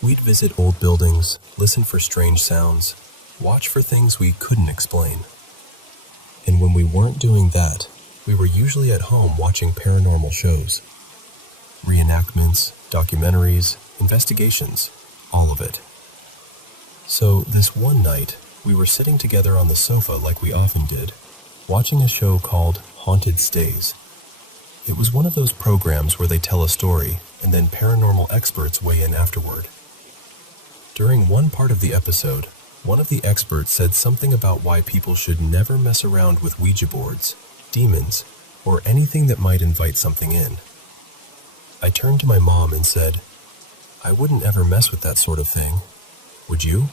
We'd visit old buildings, listen for strange sounds, watch for things we couldn't explain. And when we weren't doing that, we were usually at home watching paranormal shows. Reenactments, documentaries, investigations, all of it. So this one night, we were sitting together on the sofa like we often did, watching a show called Haunted Stays. It was one of those programs where they tell a story and then paranormal experts weigh in afterward. During one part of the episode, one of the experts said something about why people should never mess around with Ouija boards, demons, or anything that might invite something in. I turned to my mom and said, "I wouldn't ever mess with that sort of thing. Would you?"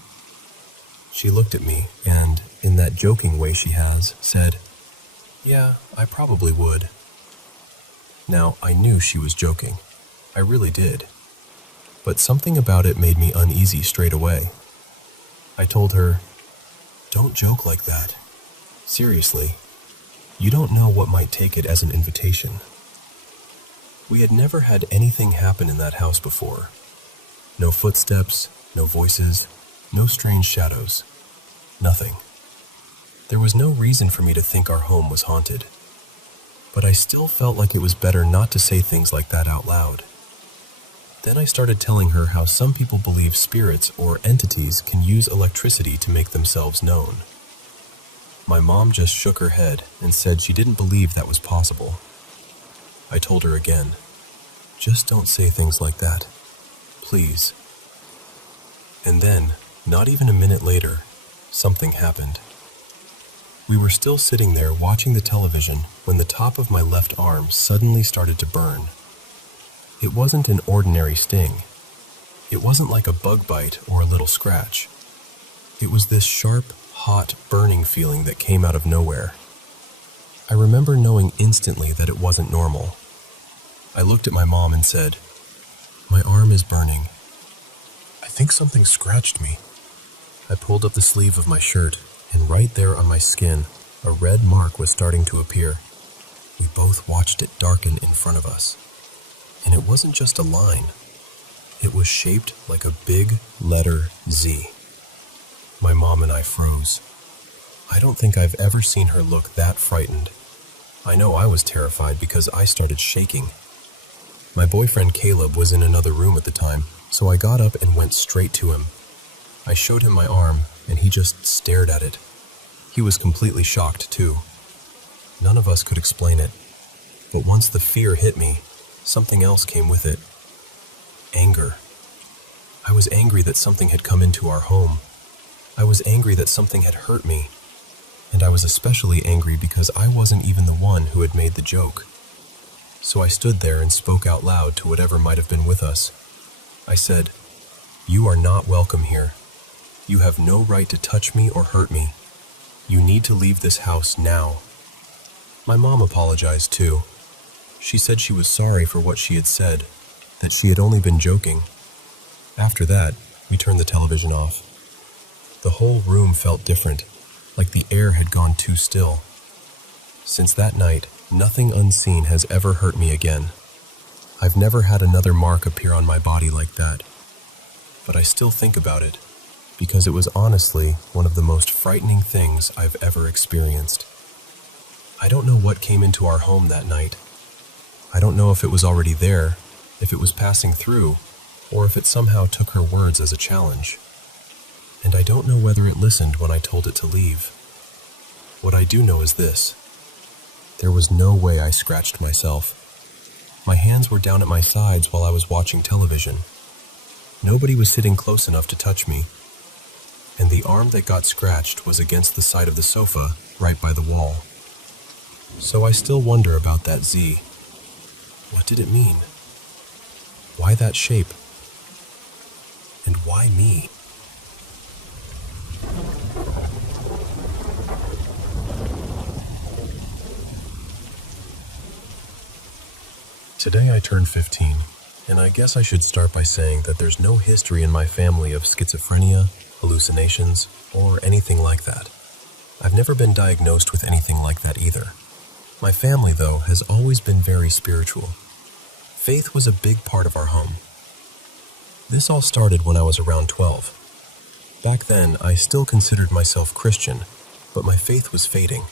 She looked at me and, in that joking way she has, said, "Yeah, I probably would." Now, I knew she was joking. I really did. But something about it made me uneasy straight away. I told her, "Don't joke like that. Seriously, you don't know what might take it as an invitation." We had never had anything happen in that house before. No footsteps, no voices, no strange shadows. Nothing. There was no reason for me to think our home was haunted. But I still felt like it was better not to say things like that out loud. Then I started telling her how some people believe spirits or entities can use electricity to make themselves known. My mom just shook her head and said she didn't believe that was possible. I told her again, "Just don't say things like that. Please." And then, not even a minute later, something happened. We were still sitting there watching the television when the top of my left arm suddenly started to burn. It wasn't an ordinary sting. It wasn't like a bug bite or a little scratch. It was this sharp, hot, burning feeling that came out of nowhere. I remember knowing instantly that it wasn't normal. I looked at my mom and said, "My arm is burning. I think something scratched me." I pulled up the sleeve of my shirt, and right there on my skin, a red mark was starting to appear. We both watched it darken in front of us. And it wasn't just a line. It was shaped like a big letter Z. My mom and I froze. I don't think I've ever seen her look that frightened. I know I was terrified because I started shaking. My boyfriend Caleb was in another room at the time, so I got up and went straight to him. I showed him my arm, and he just stared at it. He was completely shocked, too. None of us could explain it. But once the fear hit me, something else came with it. Anger. I was angry that something had come into our home. I was angry that something had hurt me. And I was especially angry because I wasn't even the one who had made the joke. So I stood there and spoke out loud to whatever might have been with us. I said, "You are not welcome here. You have no right to touch me or hurt me. "You need to leave this house now." My mom apologized too. She said she was sorry for what she had said, that she had only been joking. After that, we turned the television off. The whole room felt different, like the air had gone too still. Since that night, nothing unseen has ever hurt me again. I've never had another mark appear on my body like that. But I still think about it, because it was honestly one of the most frightening things I've ever experienced. I don't know what came into our home that night. I don't know if it was already there, if it was passing through, or if it somehow took her words as a challenge. And I don't know whether it listened when I told it to leave. What I do know is this: there was no way I scratched myself. My hands were down at my sides while I was watching television. Nobody was sitting close enough to touch me, and the arm that got scratched was against the side of the sofa, right by the wall. So I still wonder about that Z. What did it mean? Why that shape? And why me? Today I turned 15, and I guess I should start by saying that there's no history in my family of schizophrenia, hallucinations, or anything like that. I've never been diagnosed with anything like that either. My family, though, has always been very spiritual. Faith was a big part of our home. This all started when I was around 12. Back then, I still considered myself Christian, but my faith was fading.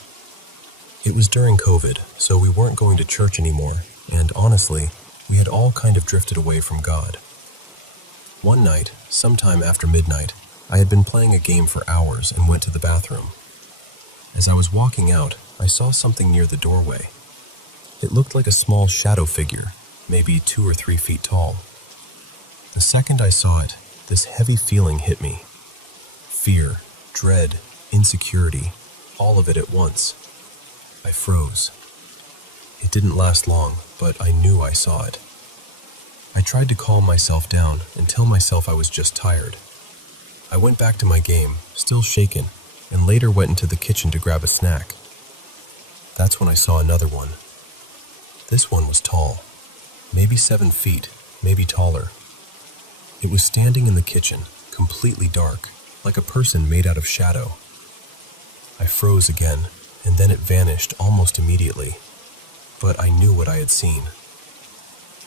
It was during COVID, so we weren't going to church anymore, and honestly, we had all kind of drifted away from God. One night, sometime after midnight, I had been playing a game for hours and went to the bathroom. As I was walking out, I saw something near the doorway. It looked like a small shadow figure, maybe 2 or 3 feet tall. The second I saw it, this heavy feeling hit me. Fear, dread, insecurity, all of it at once. I froze. It didn't last long, but I knew I saw it. I tried to calm myself down and tell myself I was just tired. I went back to my game, still shaken, and later went into the kitchen to grab a snack. That's when I saw another one. This one was tall, maybe 7 feet, maybe taller. It was standing in the kitchen, completely dark, like a person made out of shadow. I froze again, and then it vanished almost immediately. But I knew what I had seen.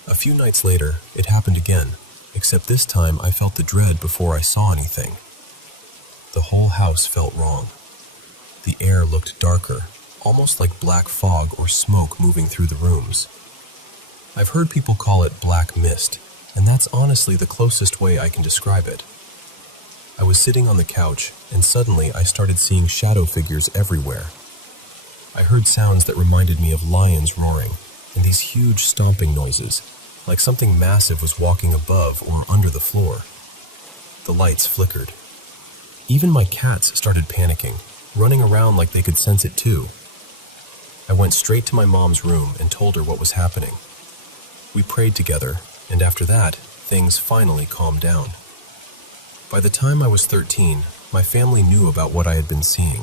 A few nights later, it happened again, except this time I felt the dread before I saw anything. The whole house felt wrong. The air looked darker, almost like black fog or smoke moving through the rooms. I've heard people call it black mist, and that's honestly the closest way I can describe it. I was sitting on the couch, and suddenly I started seeing shadow figures everywhere. I heard sounds that reminded me of lions roaring, and these huge stomping noises, like something massive was walking above or under the floor. The lights flickered. Even my cats started panicking, running around like they could sense it too. I went straight to my mom's room and told her what was happening. We prayed together, and after that, things finally calmed down. By the time I was 13, my family knew about what I had been seeing.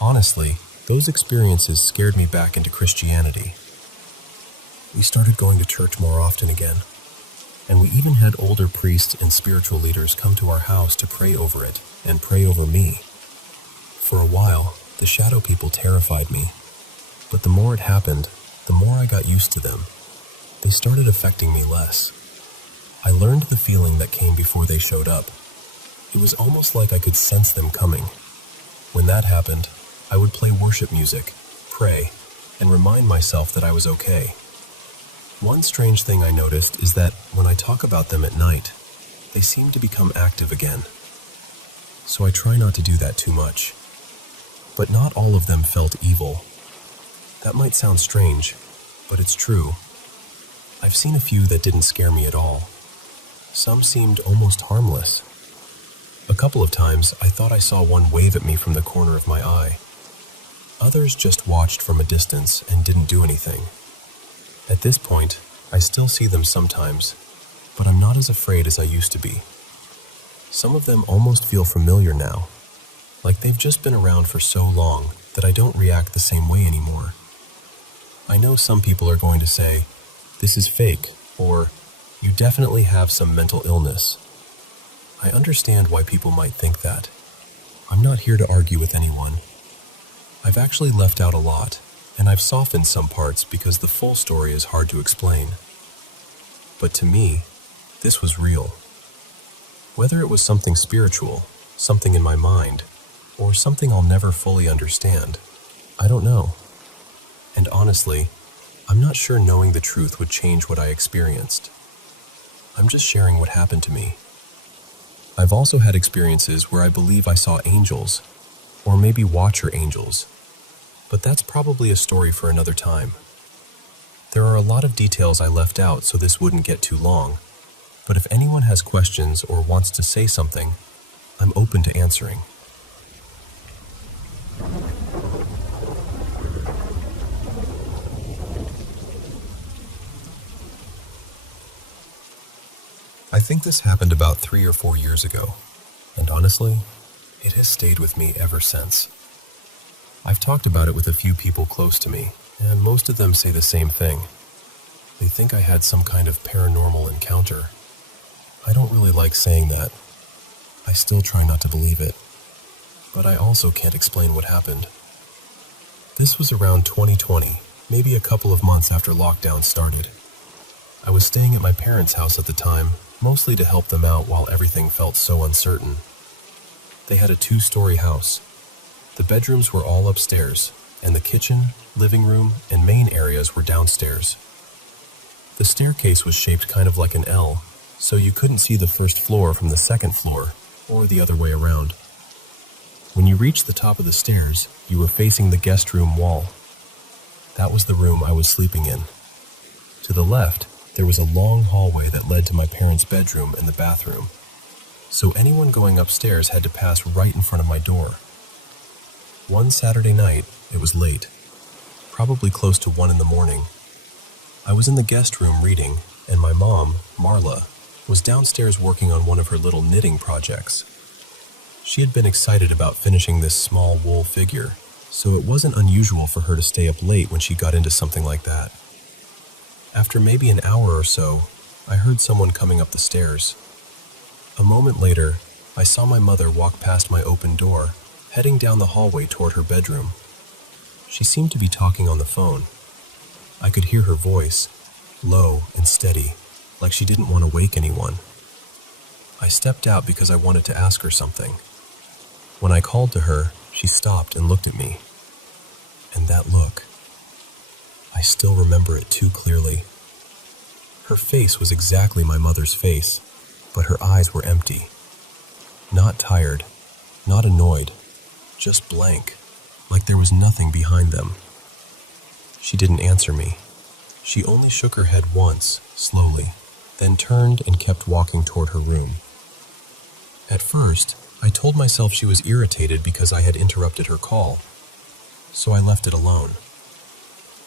Honestly, those experiences scared me back into Christianity. We started going to church more often again, and we even had older priests and spiritual leaders come to our house to pray over it and pray over me. For a while, the shadow people terrified me, but the more it happened, the more I got used to them. They started affecting me less. I learned the feeling that came before they showed up. It was almost like I could sense them coming. When that happened, I would play worship music, pray, and remind myself that I was okay. One strange thing I noticed is that when I talk about them at night, they seem to become active again. So I try not to do that too much. But not all of them felt evil. That might sound strange, but it's true. I've seen a few that didn't scare me at all. Some seemed almost harmless. A couple of times I thought I saw one wave at me from the corner of my eye. Others just watched from a distance and didn't do anything. At this point, I still see them sometimes, but I'm not as afraid as I used to be. Some of them almost feel familiar now, like they've just been around for so long that I don't react the same way anymore. I know some people are going to say, "This is fake," or "You definitely have some mental illness." I understand why people might think that. I'm not here to argue with anyone. I've actually left out a lot, and I've softened some parts because the full story is hard to explain. But to me, this was real. Whether it was something spiritual, something in my mind, or something I'll never fully understand, I don't know. And honestly, I'm not sure knowing the truth would change what I experienced. I'm just sharing what happened to me. I've also had experiences where I believe I saw angels, or maybe watcher angels, but that's probably a story for another time. There are a lot of details I left out so this wouldn't get too long, but if anyone has questions or wants to say something, I'm open to answering. I think this happened about 3 or 4 years ago, and honestly, it has stayed with me ever since. I've talked about it with a few people close to me, and most of them say the same thing. They think I had some kind of paranormal encounter. I don't really like saying that. I still try not to believe it, but I also can't explain what happened. This was around 2020, maybe a couple of months after lockdown started. I was staying at my parents' house at the time, mostly to help them out while everything felt so uncertain. They had a 2-story house. The bedrooms were all upstairs, and the kitchen, living room, and main areas were downstairs. The staircase was shaped kind of like an L, so you couldn't see the first floor from the second floor, or the other way around. When you reached the top of the stairs, you were facing the guest room wall. That was the room I was sleeping in. To the left, there was a long hallway that led to my parents' bedroom and the bathroom, so anyone going upstairs had to pass right in front of my door. One Saturday night, it was late, probably close to 1 in the morning. I was in the guest room reading, and my mom, Marla, was downstairs working on one of her little knitting projects. She had been excited about finishing this small wool figure, so it wasn't unusual for her to stay up late when she got into something like that. After maybe an hour or so, I heard someone coming up the stairs. A moment later, I saw my mother walk past my open door, heading down the hallway toward her bedroom. She seemed to be talking on the phone. I could hear her voice, low and steady, like she didn't want to wake anyone. I stepped out because I wanted to ask her something. When I called to her, she stopped and looked at me. And that look, I still remember it too clearly. Her face was exactly my mother's face, but her eyes were empty. Not tired, not annoyed, just blank, like there was nothing behind them. She didn't answer me. She only shook her head once, slowly, then turned and kept walking toward her room. At first, I told myself she was irritated because I had interrupted her call, so I left it alone.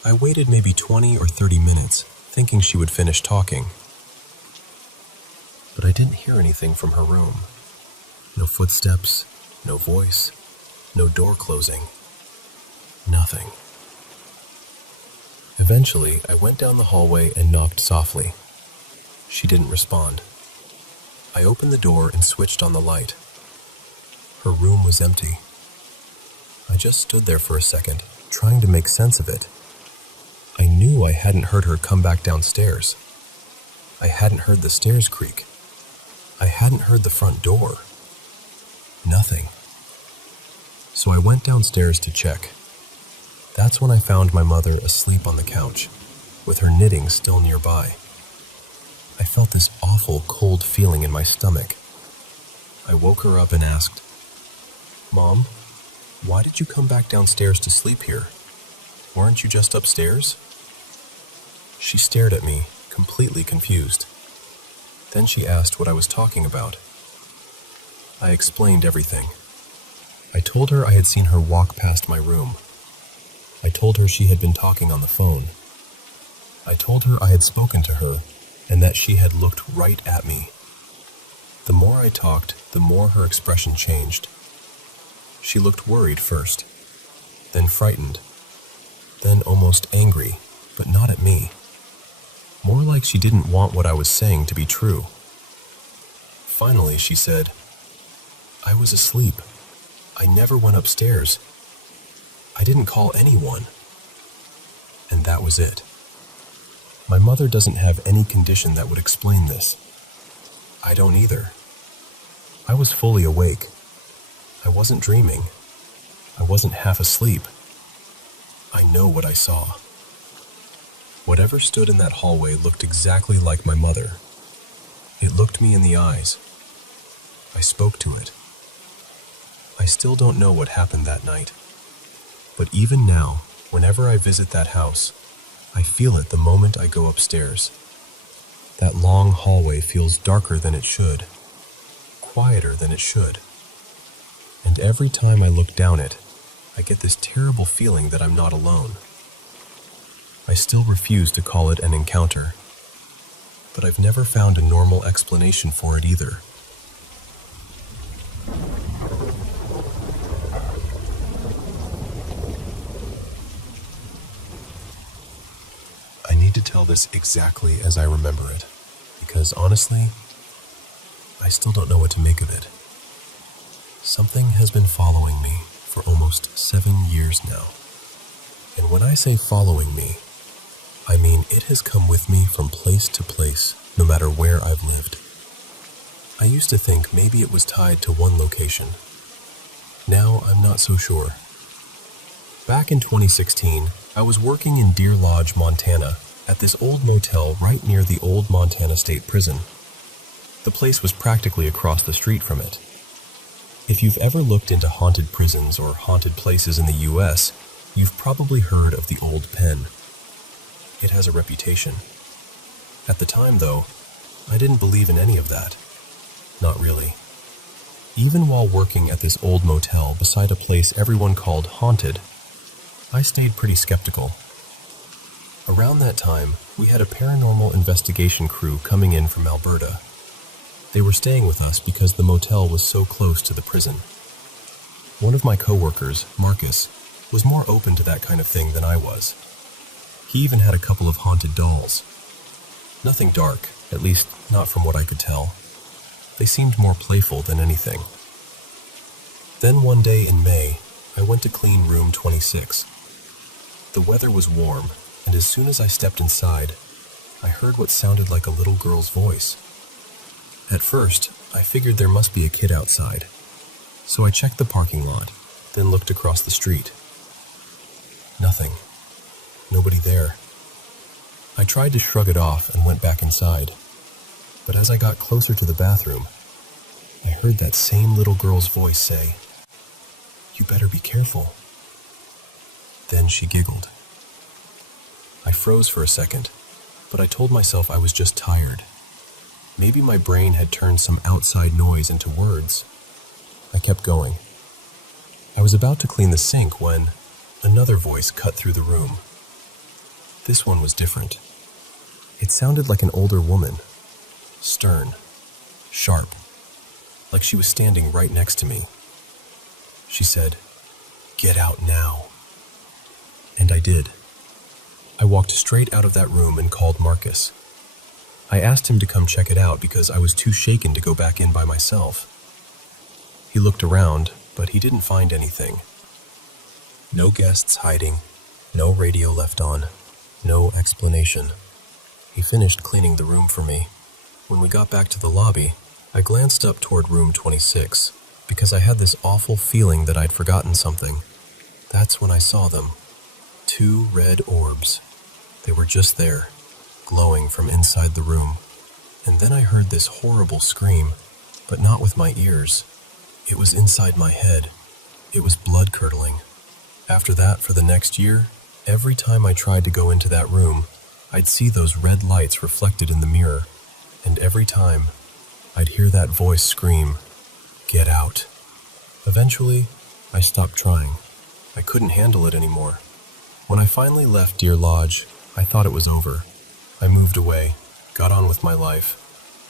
I waited maybe 20 or 30 minutes, thinking she would finish talking. But I didn't hear anything from her room. No footsteps, no voice, no door closing. Nothing. Eventually, I went down the hallway and knocked softly. She didn't respond. I opened the door and switched on the light. Her room was empty. I just stood there for a second, trying to make sense of it. I knew I hadn't heard her come back downstairs. I hadn't heard the stairs creak. I hadn't heard the front door. Nothing. So I went downstairs to check. That's when I found my mother asleep on the couch, with her knitting still nearby. I felt this awful cold feeling in my stomach. I woke her up and asked, "Mom, why did you come back downstairs to sleep here? Weren't you just upstairs?" She stared at me, completely confused. Then she asked what I was talking about. I explained everything. I told her I had seen her walk past my room. I told her she had been talking on the phone. I told her I had spoken to her and that she had looked right at me. The more I talked, the more her expression changed. She looked worried first, then frightened, then almost angry, but not at me. More like she didn't want what I was saying to be true. Finally, she said, "I was asleep. I never went upstairs. I didn't call anyone." And that was it. My mother doesn't have any condition that would explain this. I don't either. I was fully awake. I wasn't dreaming. I wasn't half asleep. I know what I saw. Whatever stood in that hallway looked exactly like my mother. It looked me in the eyes. I spoke to it. I still don't know what happened that night. But even now, whenever I visit that house, I feel it the moment I go upstairs. That long hallway feels darker than it should, quieter than it should. And every time I look down it, I get this terrible feeling that I'm not alone. I still refuse to call it an encounter, but I've never found a normal explanation for it either. I need to tell this exactly as I remember it, because honestly, I still don't know what to make of it. Something has been following me for almost 7 years now. And when I say following me, I mean it has come with me from place to place, no matter where I've lived. I used to think maybe it was tied to one location. Now I'm not so sure. Back in 2016, I was working in Deer Lodge, Montana, at this old motel right near the old Montana State Prison. The place was practically across the street from it. If you've ever looked into haunted prisons or haunted places in the US, you've probably heard of the old pen. It has a reputation. At the time, though, I didn't believe in any of that. Not really. Even while working at this old motel beside a place everyone called haunted, I stayed pretty skeptical. Around that time, we had a paranormal investigation crew coming in from Alberta. They were staying with us because the motel was so close to the prison. One of my coworkers, Marcus, was more open to that kind of thing than I was. He even had a couple of haunted dolls. Nothing dark, at least not from what I could tell. They seemed more playful than anything. Then one day in May, I went to clean room 26. The weather was warm, and as soon as I stepped inside, I heard what sounded like a little girl's voice. At first, I figured there must be a kid outside, so I checked the parking lot, then looked across the street. Nothing. Nobody there. I tried to shrug it off and went back inside, but as I got closer to the bathroom, I heard that same little girl's voice say, "You better be careful." Then she giggled. I froze for a second, but I told myself I was just tired. Maybe my brain had turned some outside noise into words. I kept going. I was about to clean the sink when another voice cut through the room. This one was different. It sounded like an older woman, stern, sharp, like she was standing right next to me. She said, "Get out now." And I did. I walked straight out of that room and called Marcus. I asked him to come check it out because I was too shaken to go back in by myself. He looked around, but he didn't find anything. No guests hiding, no radio left on, no explanation. He finished cleaning the room for me. When we got back to the lobby, I glanced up toward room 26 because I had this awful feeling that I'd forgotten something. That's when I saw them. 2 red orbs. They were just there, glowing from inside the room. And then I heard this horrible scream, but not with my ears. It was inside my head. It was blood-curdling. After that, for the next year, every time I tried to go into that room, I'd see those red lights reflected in the mirror, and every time, I'd hear that voice scream, "Get out." Eventually, I stopped trying. I couldn't handle it anymore. When I finally left Deer Lodge, I thought it was over. I moved away, got on with my life,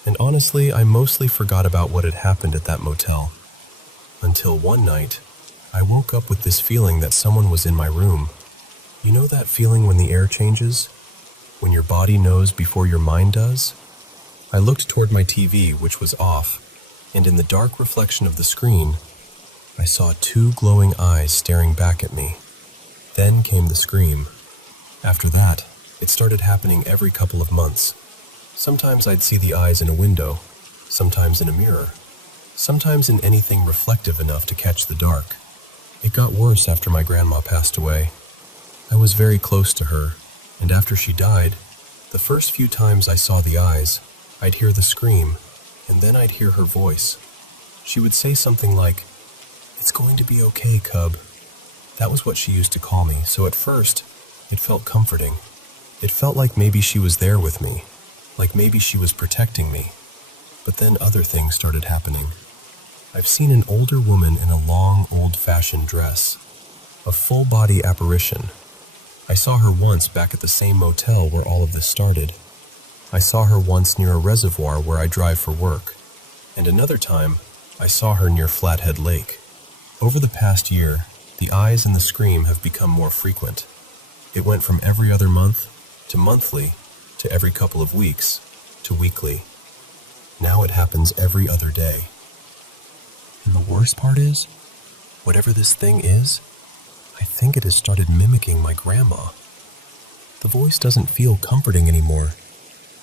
and honestly, I mostly forgot about what had happened at that motel. Until one night, I woke up with this feeling that someone was in my room. You know that feeling when the air changes? When your body knows before your mind does? I looked toward my TV, which was off, and in the dark reflection of the screen, I saw two glowing eyes staring back at me. Then came the scream. After that, it started happening every couple of months. Sometimes I'd see the eyes in a window, sometimes in a mirror, sometimes in anything reflective enough to catch the dark. It got worse after my grandma passed away. I was very close to her, and after she died, the first few times I saw the eyes, I'd hear the scream, and then I'd hear her voice. She would say something like, "It's going to be okay, cub." That was what she used to call me, so at first, it felt comforting. It felt like maybe she was there with me, like maybe she was protecting me. But then other things started happening. I've seen an older woman in a long, old-fashioned dress, a full-body apparition. I saw her once back at the same motel where all of this started. I saw her once near a reservoir where I drive for work, and another time, I saw her near Flathead Lake. Over the past year, the eyes and the scream have become more frequent. It went from every other month, to monthly, to every couple of weeks, to weekly. Now it happens every other day. And the worst part is, whatever this thing is, I think it has started mimicking my grandma. The voice doesn't feel comforting anymore.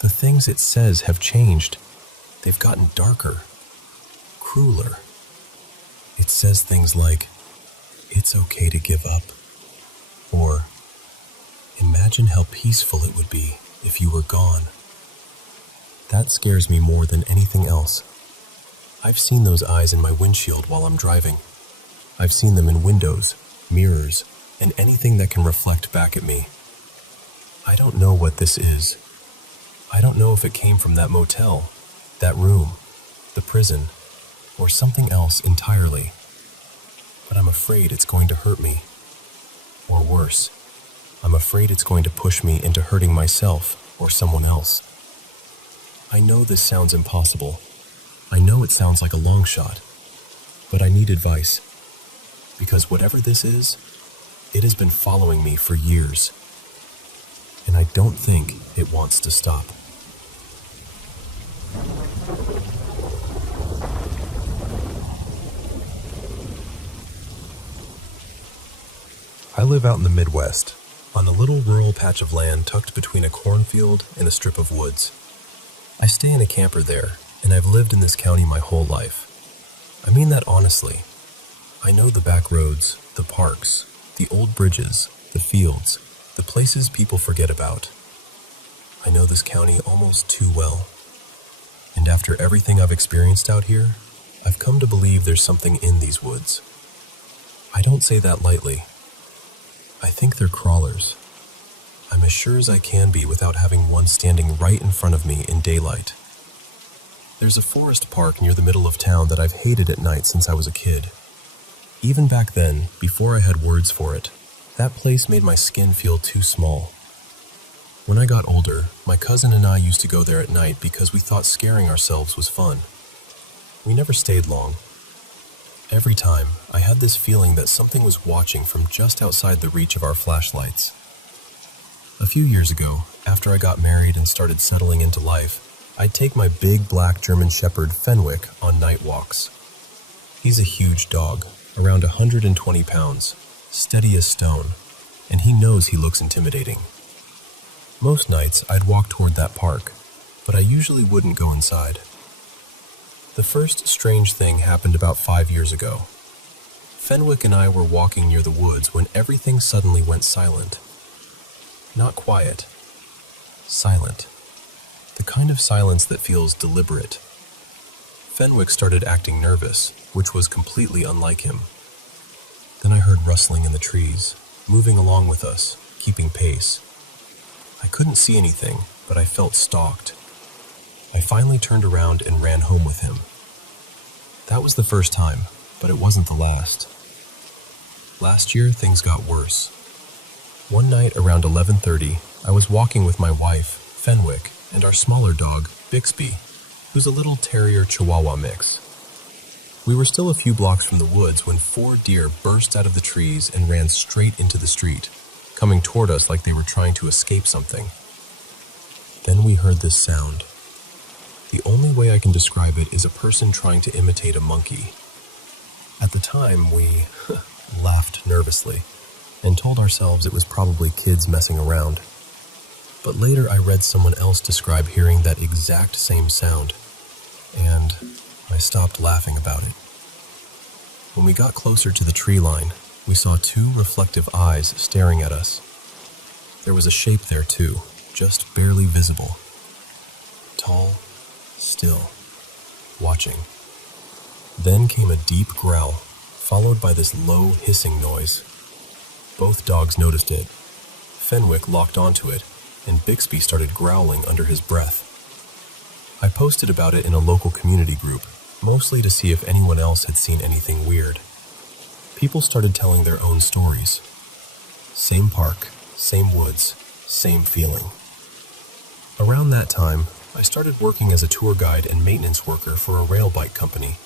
The things it says have changed. They've gotten darker, crueler. It says things like, "It's okay to give up," or, "Imagine how peaceful it would be if you were gone." That scares me more than anything else. I've seen those eyes in my windshield while I'm driving. I've seen them in windows, mirrors, and anything that can reflect back at me. I don't know what this is. I don't know if it came from that motel, that room, the prison, or something else entirely. But I'm afraid it's going to hurt me. Or worse, I'm afraid it's going to push me into hurting myself or someone else. I know this sounds impossible. I know it sounds like a long shot. But I need advice. Because whatever this is, it has been following me for years. And I don't think it wants to stop. I live out in the Midwest, on a little rural patch of land tucked between a cornfield and a strip of woods. I stay in a camper there, and I've lived in this county my whole life. I mean that honestly. I know the back roads, the parks, the old bridges, the fields, the places people forget about. I know this county almost too well. And after everything I've experienced out here, I've come to believe there's something in these woods. I don't say that lightly. I think they're crawlers. I'm as sure as I can be without having one standing right in front of me in daylight. There's a forest park near the middle of town that I've hated at night since I was a kid. Even back then, before I had words for it, that place made my skin feel too small. When I got older, my cousin and I used to go there at night because we thought scaring ourselves was fun. We never stayed long. Every time, I had this feeling that something was watching from just outside the reach of our flashlights. A few years ago, after I got married and started settling into life, I'd take my big black German Shepherd Fenwick on night walks. He's a huge dog, around 120 pounds, steady as stone, and he knows he looks intimidating. Most nights I'd walk toward that park, but I usually wouldn't go inside. The first strange thing happened about 5 years ago. Fenwick and I were walking near the woods when everything suddenly went silent. Not quiet, silent. The kind of silence that feels deliberate. Fenwick started acting nervous, which was completely unlike him. Then I heard rustling in the trees, moving along with us, keeping pace. I couldn't see anything, but I felt stalked. I finally turned around and ran home with him. That was the first time, but it wasn't the last. Last year, things got worse. One night around 11:30, I was walking with my wife, Fenwick, and our smaller dog, Bixby, who's a little terrier chihuahua mix. We were still a few blocks from the woods when 4 deer burst out of the trees and ran straight into the street, coming toward us like they were trying to escape something. Then we heard this sound. The only way I can describe it is a person trying to imitate a monkey. At the time, we laughed nervously and told ourselves it was probably kids messing around. But later I read someone else describe hearing that exact same sound, and I stopped laughing about it. When we got closer to the tree line, we saw 2 reflective eyes staring at us. There was a shape there too, just barely visible. Tall, still, watching. Then came a deep growl, followed by this low hissing noise. Both dogs noticed it. Fenwick locked onto it, and Bixby started growling under his breath. I posted about it in a local community group, mostly to see if anyone else had seen anything weird. People started telling their own stories. Same park, same woods, same feeling. Around that time, I started working as a tour guide and maintenance worker for a rail bike company.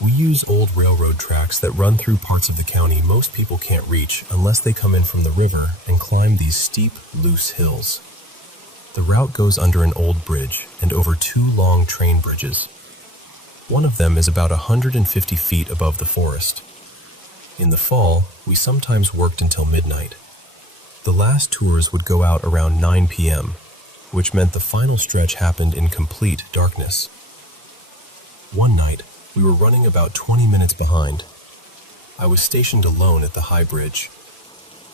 We use old railroad tracks that run through parts of the county most people can't reach unless they come in from the river and climb these steep, loose hills. The route goes under an old bridge and over 2 long train bridges. One of them is about 150 feet above the forest. In the fall, we sometimes worked until midnight. The last tours would go out around 9 p.m., which meant the final stretch happened in complete darkness. One night, we were running about 20 minutes behind. I was stationed alone at the high bridge.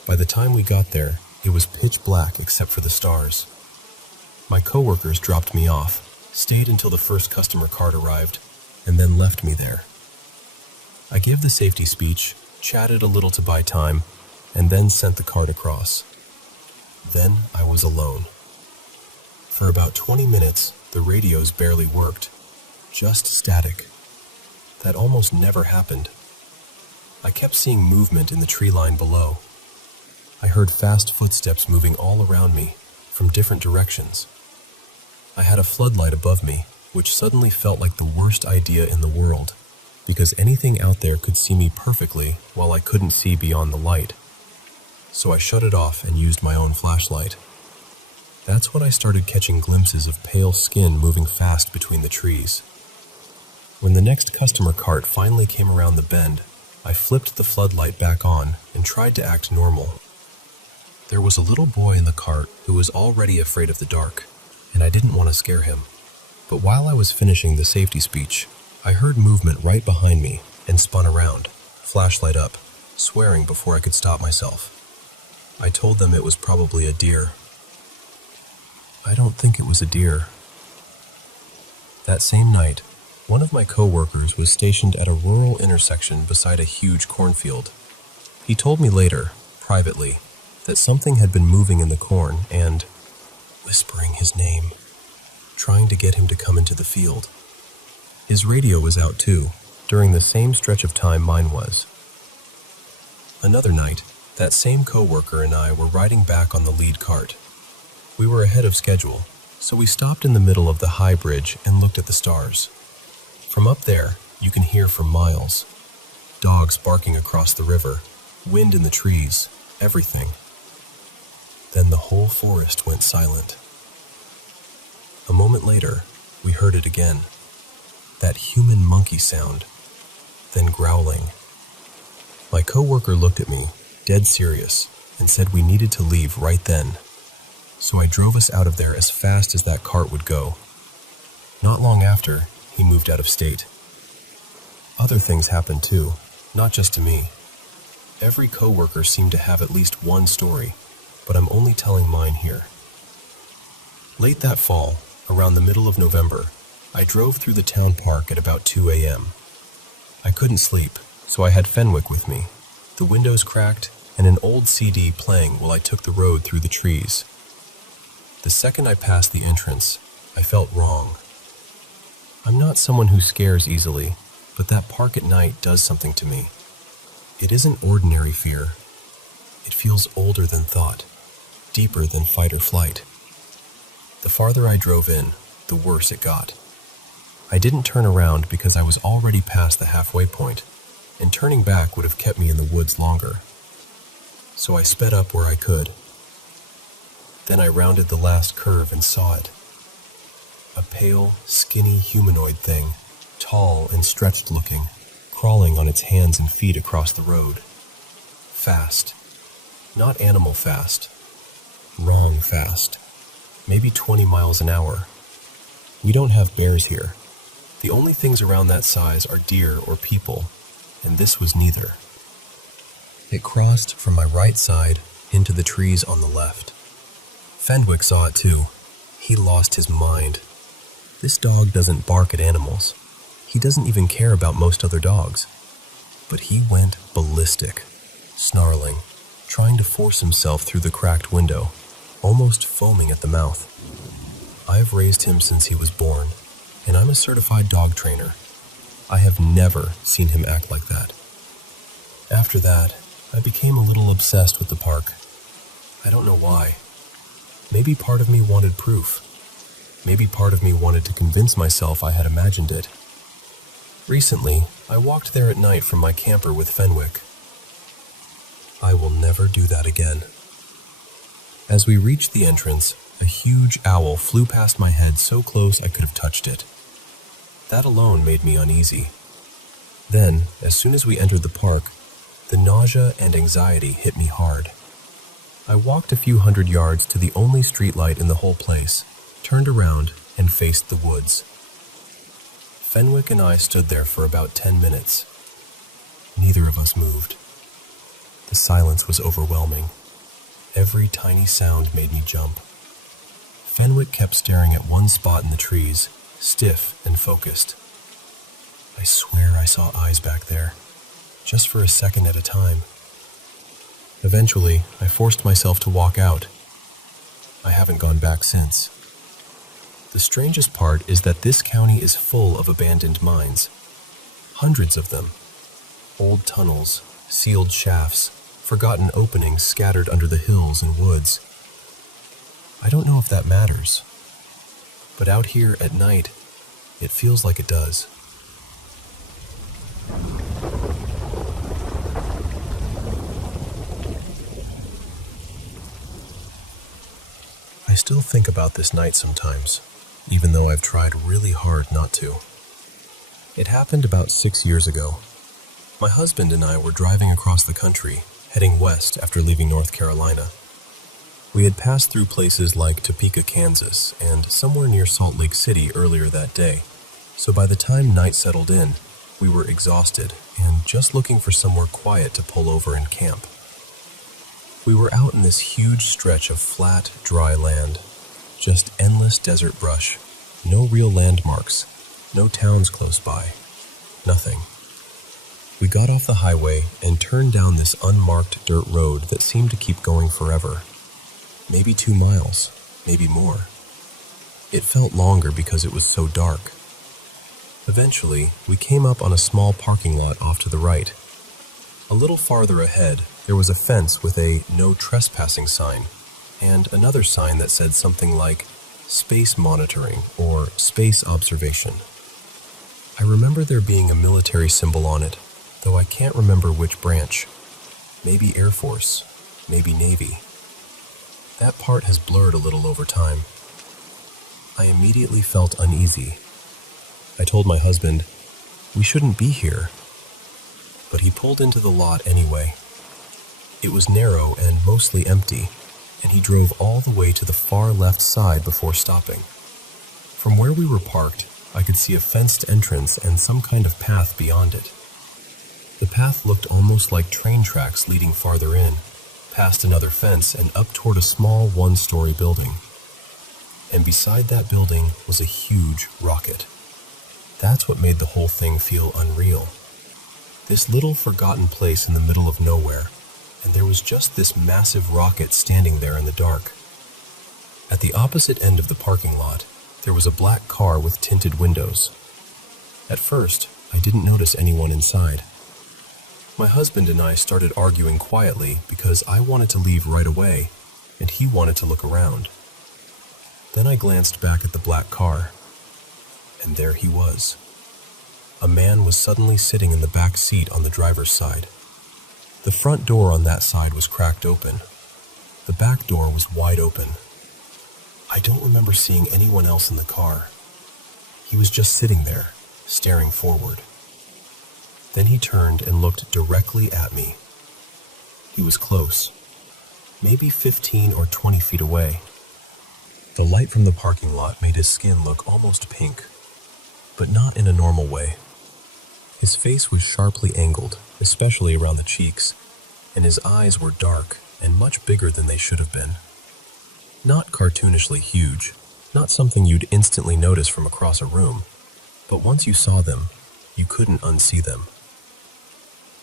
By the time we got there, it was pitch black except for the stars. My coworkers dropped me off, stayed until the first customer cart arrived, and then left me there. I gave the safety speech, chatted a little to buy time, and then sent the cart across. Then I was alone. For about 20 minutes, the radios barely worked. Just static. That almost never happened. I kept seeing movement in the tree line below. I heard fast footsteps moving all around me, from different directions. I had a floodlight above me, which suddenly felt like the worst idea in the world, because anything out there could see me perfectly while I couldn't see beyond the light. So I shut it off and used my own flashlight. That's when I started catching glimpses of pale skin moving fast between the trees. When the next customer cart finally came around the bend, I flipped the floodlight back on and tried to act normal. There was a little boy in the cart who was already afraid of the dark, and I didn't want to scare him. But while I was finishing the safety speech, I heard movement right behind me and spun around, flashlight up, swearing before I could stop myself. I told them it was probably a deer. I don't think it was a deer. That same night, one of my co-workers was stationed at a rural intersection beside a huge cornfield. He told me later, privately, that something had been moving in the corn and whispering his name, trying to get him to come into the field. His radio was out too, during the same stretch of time mine was. Another night, that same co-worker and I were riding back on the lead cart. We were ahead of schedule, so we stopped in the middle of the high bridge and looked at the stars. From up there, you can hear for miles. Dogs barking across the river, wind in the trees, everything. Then the whole forest went silent. A moment later, we heard it again. That human monkey sound, then growling. My coworker looked at me, dead serious, and said we needed to leave right then. So I drove us out of there as fast as that cart would go. Not long after, he moved out of state. Other things happened too, not just to me. Every coworker seemed to have at least one story, but I'm only telling mine here. Late that fall, around the middle of November, I drove through the town park at about 2 a.m. I couldn't sleep, so I had Fenwick with me, the windows cracked, and an old CD playing while I took the road through the trees. The second I passed the entrance, I felt wrong. I'm not someone who scares easily, but that park at night does something to me. It isn't ordinary fear. It feels older than thought, deeper than fight or flight. The farther I drove in, the worse it got. I didn't turn around because I was already past the halfway point, and turning back would have kept me in the woods longer. So I sped up where I could. Then I rounded the last curve and saw it. A pale, skinny humanoid thing, tall and stretched looking, crawling on its hands and feet across the road. Fast. Not animal fast. Wrong fast. Maybe 20 miles an hour. We don't have bears here. The only things around that size are deer or people, and this was neither. It crossed from my right side into the trees on the left. Fenwick saw it too. He lost his mind. This dog doesn't bark at animals. He doesn't even care about most other dogs. But he went ballistic, snarling, trying to force himself through the cracked window, almost foaming at the mouth. I've raised him since he was born, and I'm a certified dog trainer. I have never seen him act like that. After that, I became a little obsessed with the park. I don't know why. Maybe part of me wanted proof. Maybe part of me wanted to convince myself I had imagined it. Recently, I walked there at night from my camper with Fenwick. I will never do that again. As we reached the entrance, a huge owl flew past my head so close I could have touched it. That alone made me uneasy. Then, as soon as we entered the park, the nausea and anxiety hit me hard. I walked a few hundred yards to the only streetlight in the whole place, turned around, and faced the woods. Fenwick and I stood there for about 10 minutes. Neither of us moved. The silence was overwhelming. Every tiny sound made me jump. Fenwick kept staring at one spot in the trees, stiff and focused. I swear I saw eyes back there, just for a second at a time. Eventually, I forced myself to walk out. I haven't gone back since. The strangest part is that this county is full of abandoned mines. Hundreds of them. Old tunnels, sealed shafts, forgotten openings scattered under the hills and woods. I don't know if that matters, but out here at night, it feels like it does. I still think about this night sometimes, even though I've tried really hard not to. It happened about 6 years ago. My husband and I were driving across the country, heading west after leaving North Carolina. We had passed through places like Topeka, Kansas, and somewhere near Salt Lake City earlier that day, so by the time night settled in, we were exhausted and just looking for somewhere quiet to pull over and camp. We were out in this huge stretch of flat, dry land, just endless desert brush, no real landmarks, no towns close by, nothing. We got off the highway and turned down this unmarked dirt road that seemed to keep going forever. Maybe 2 miles, maybe more. It felt longer because it was so dark. Eventually, we came up on a small parking lot off to the right. A little farther ahead, there was a fence with a "No Trespassing" sign, and another sign that said something like "Space Monitoring" or "Space Observation." I remember there being a military symbol on it, though I can't remember which branch. Maybe Air Force, maybe Navy. That part has blurred a little over time. I immediately felt uneasy. I told my husband, we shouldn't be here. But he pulled into the lot anyway. It was narrow and mostly empty, and he drove all the way to the far left side before stopping. From where we were parked, I could see a fenced entrance and some kind of path beyond it. The path looked almost like train tracks leading farther in, past another fence and up toward a small one-story building. And beside that building was a huge rocket. That's what made the whole thing feel unreal. This little forgotten place in the middle of nowhere, and there was just this massive rocket standing there in the dark. At the opposite end of the parking lot, there was a black car with tinted windows. At first, I didn't notice anyone inside. My husband and I started arguing quietly because I wanted to leave right away, and he wanted to look around. Then I glanced back at the black car. and there he was. A man was suddenly sitting in the back seat on the driver's side. The front door on that side was cracked open. The back door was wide open. I don't remember seeing anyone else in the car. He was just sitting there, staring forward. Then he turned and looked directly at me. He was close, maybe 15 or 20 feet away. The light from the parking lot made his skin look almost pink, but not in a normal way. His face was sharply angled, especially around the cheeks, and his eyes were dark and much bigger than they should have been. Not cartoonishly huge, not something you'd instantly notice from across a room, but once you saw them, you couldn't unsee them.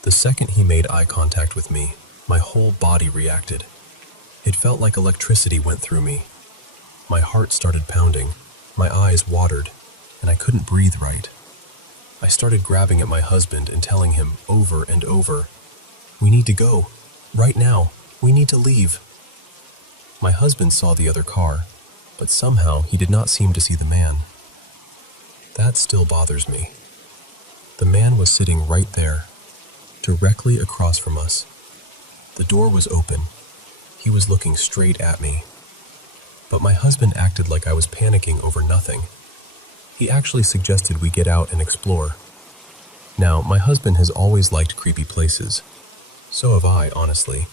The second he made eye contact with me, my whole body reacted. It felt like electricity went through me. My heart started pounding, my eyes watered, and I couldn't breathe right. I started grabbing at my husband and telling him over and over, "We need to go. Right now. We need to leave." My husband saw the other car, but somehow he did not seem to see the man. That still bothers me. The man was sitting right there, directly across from us. The door was open. He was looking straight at me. But my husband acted like I was panicking over nothing. He actually suggested we get out and explore. Now, my husband has always liked creepy places. So have I, honestly.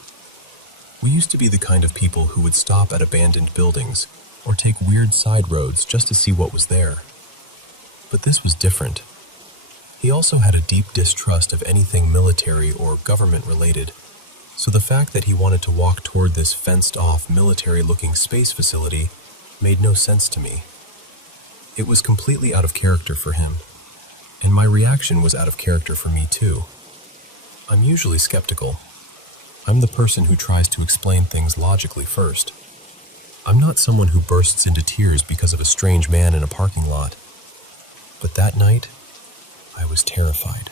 We used to be the kind of people who would stop at abandoned buildings or take weird side roads just to see what was there. But this was different. He also had a deep distrust of anything military or government-related, so the fact that he wanted to walk toward this fenced-off, military-looking space facility made no sense to me. It was completely out of character for him, and my reaction was out of character for me too. I'm usually skeptical. I'm the person who tries to explain things logically first. I'm not someone who bursts into tears because of a strange man in a parking lot. But that night, I was terrified.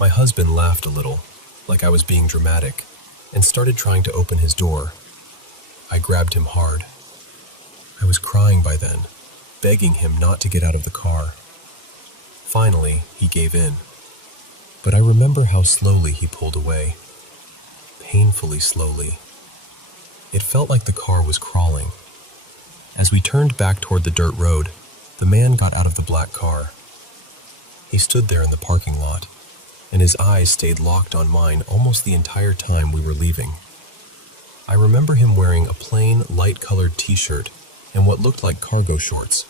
My husband laughed a little, like I was being dramatic, and started trying to open his door. I grabbed him hard. I was crying by then, begging him not to get out of the car. Finally, he gave in. But I remember how slowly he pulled away. Painfully slowly. It felt like the car was crawling. As we turned back toward the dirt road, the man got out of the black car. He stood there in the parking lot, and his eyes stayed locked on mine almost the entire time we were leaving. I remember him wearing a plain, light-colored t-shirt and what looked like cargo shorts,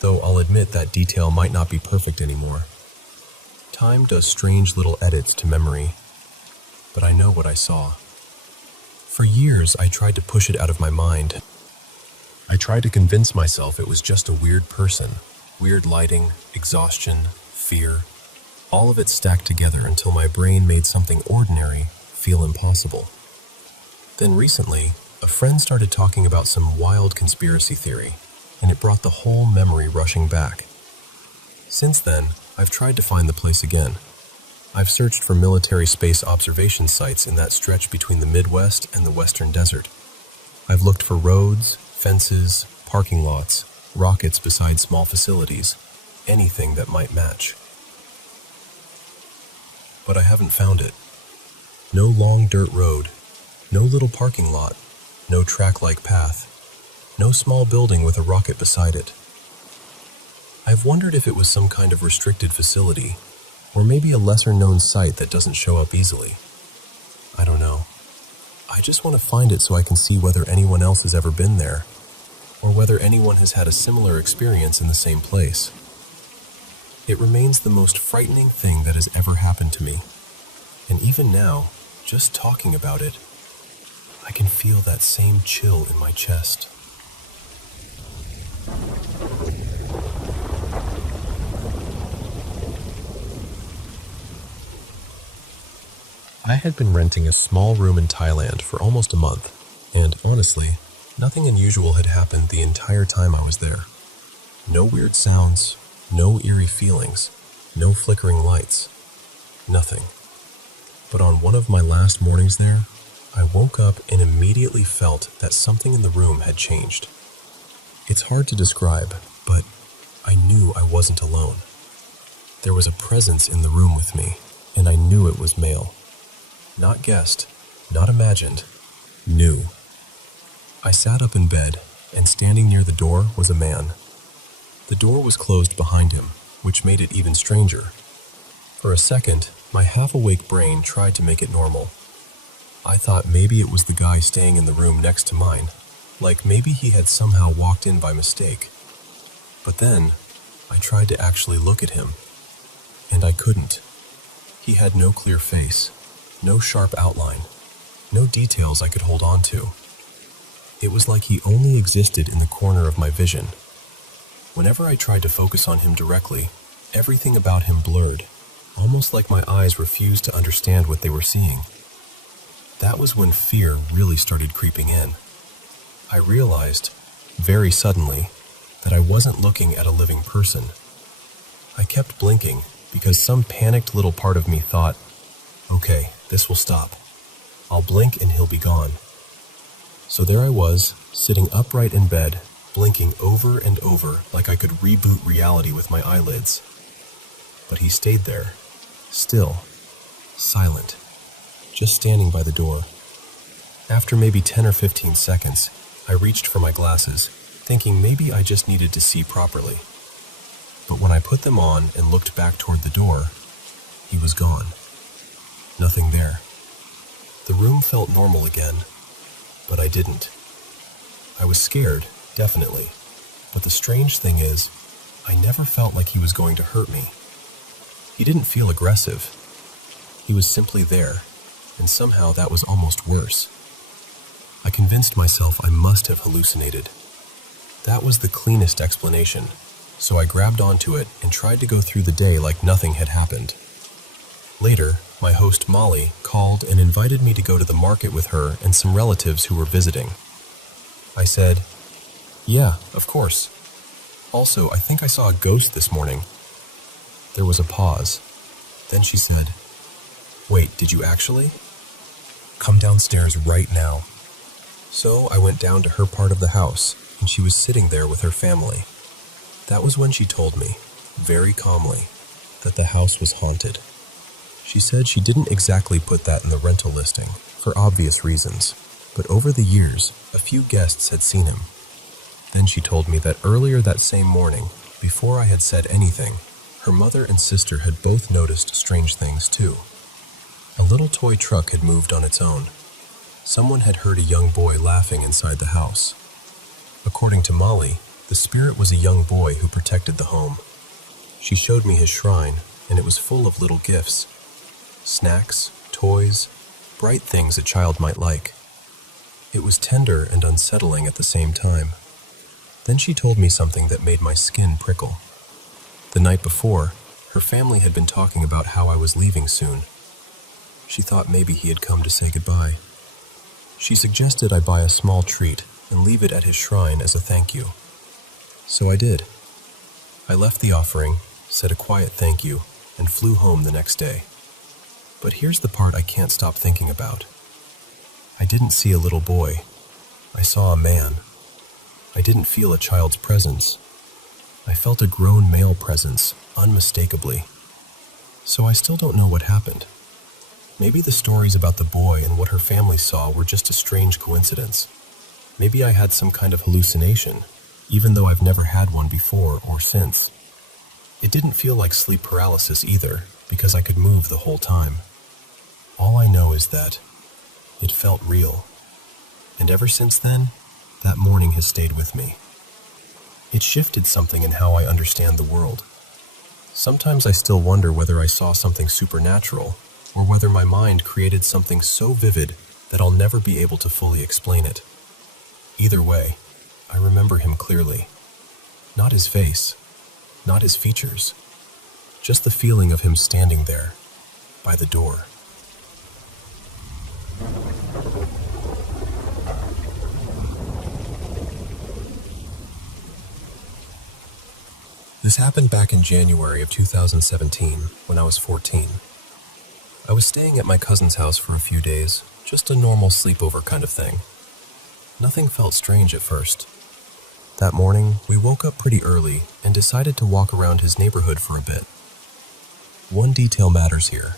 though I'll admit that detail might not be perfect anymore. Time does strange little edits to memory, but I know what I saw. For years, I tried to push it out of my mind. I tried to convince myself it was just a weird person, weird lighting, exhaustion, fear, all of it stacked together until my brain made something ordinary feel impossible. Then recently, a friend started talking about some wild conspiracy theory, and it brought the whole memory rushing back. Since then, I've tried to find the place again. I've searched for military space observation sites in that stretch between the Midwest and the Western Desert. I've looked for roads, fences, parking lots, rockets beside small facilities, anything that might match. But I haven't found it. No long dirt road, no little parking lot, no track-like path, no small building with a rocket beside it. I've wondered if it was some kind of restricted facility, or maybe a lesser-known site that doesn't show up easily. I don't know. I just want to find it so I can see whether anyone else has ever been there, or whether anyone has had a similar experience in the same place. It remains the most frightening thing that has ever happened to me. And even now, just talking about it, I can feel that same chill in my chest. I had been renting a small room in Thailand for almost a month, and honestly, nothing unusual had happened the entire time I was there. No weird sounds, no eerie feelings, no flickering lights, nothing. But on one of my last mornings there, I woke up and immediately felt that something in the room had changed. It's hard to describe, but I knew I wasn't alone. There was a presence in the room with me, and I knew it was male. Not guessed, not imagined, knew. I sat up in bed, and standing near the door was a man. The door was closed behind him, which made it even stranger. For a second, my half-awake brain tried to make it normal. I thought maybe it was the guy staying in the room next to mine, like maybe he had somehow walked in by mistake. But then, I tried to actually look at him, and I couldn't. He had no clear face, no sharp outline, no details I could hold on to. It was like he only existed in the corner of my vision. Whenever I tried to focus on him directly, everything about him blurred, almost like my eyes refused to understand what they were seeing. That was when fear really started creeping in. I realized, very suddenly, that I wasn't looking at a living person. I kept blinking because some panicked little part of me thought, okay, this will stop. I'll blink and he'll be gone. So there I was, sitting upright in bed, blinking over and over like I could reboot reality with my eyelids. But he stayed there, still, silent, just standing by the door. After maybe 10 or 15 seconds, I reached for my glasses, thinking maybe I just needed to see properly. But when I put them on and looked back toward the door, he was gone. Nothing there. The room felt normal again, but I didn't. I was scared, definitely, but the strange thing is, I never felt like he was going to hurt me. He didn't feel aggressive. He was simply there, and somehow that was almost worse. I convinced myself I must have hallucinated. That was the cleanest explanation, so I grabbed onto it and tried to go through the day like nothing had happened. Later, my host Molly called and invited me to go to the market with her and some relatives who were visiting. I said, "Yeah, of course. Also, I think I saw a ghost this morning." There was a pause. Then she said, "Wait, did you actually? Come downstairs right now." So I went down to her part of the house, and she was sitting there with her family. That was when she told me, very calmly, that the house was haunted. She said she didn't exactly put that in the rental listing, for obvious reasons, but over the years, a few guests had seen him. Then she told me that earlier that same morning, before I had said anything, her mother and sister had both noticed strange things too. A little toy truck had moved on its own. Someone had heard a young boy laughing inside the house. According to Molly, the spirit was a young boy who protected the home. She showed me his shrine, and it was full of little gifts. Snacks, toys, bright things a child might like. It was tender and unsettling at the same time. Then she told me something that made my skin prickle. The night before, her family had been talking about how I was leaving soon. She thought maybe he had come to say goodbye. She suggested I buy a small treat and leave it at his shrine as a thank you. So I did. I left the offering, said a quiet thank you, and flew home the next day. But here's the part I can't stop thinking about. I didn't see a little boy. I saw a man. I didn't feel a child's presence. I felt a grown male presence, unmistakably. So I still don't know what happened. Maybe the stories about the boy and what her family saw were just a strange coincidence. Maybe I had some kind of hallucination, even though I've never had one before or since. It didn't feel like sleep paralysis either, because I could move the whole time. All I know is that it felt real. And ever since then, that morning has stayed with me. It shifted something in how I understand the world. Sometimes I still wonder whether I saw something supernatural, or whether my mind created something so vivid that I'll never be able to fully explain it. Either way, I remember him clearly. Not his face, not his features, just the feeling of him standing there, by the door. This happened back in January of 2017, when I was 14. I was staying at my cousin's house for a few days, just a normal sleepover kind of thing. Nothing felt strange at first. That morning, we woke up pretty early and decided to walk around his neighborhood for a bit. One detail matters here.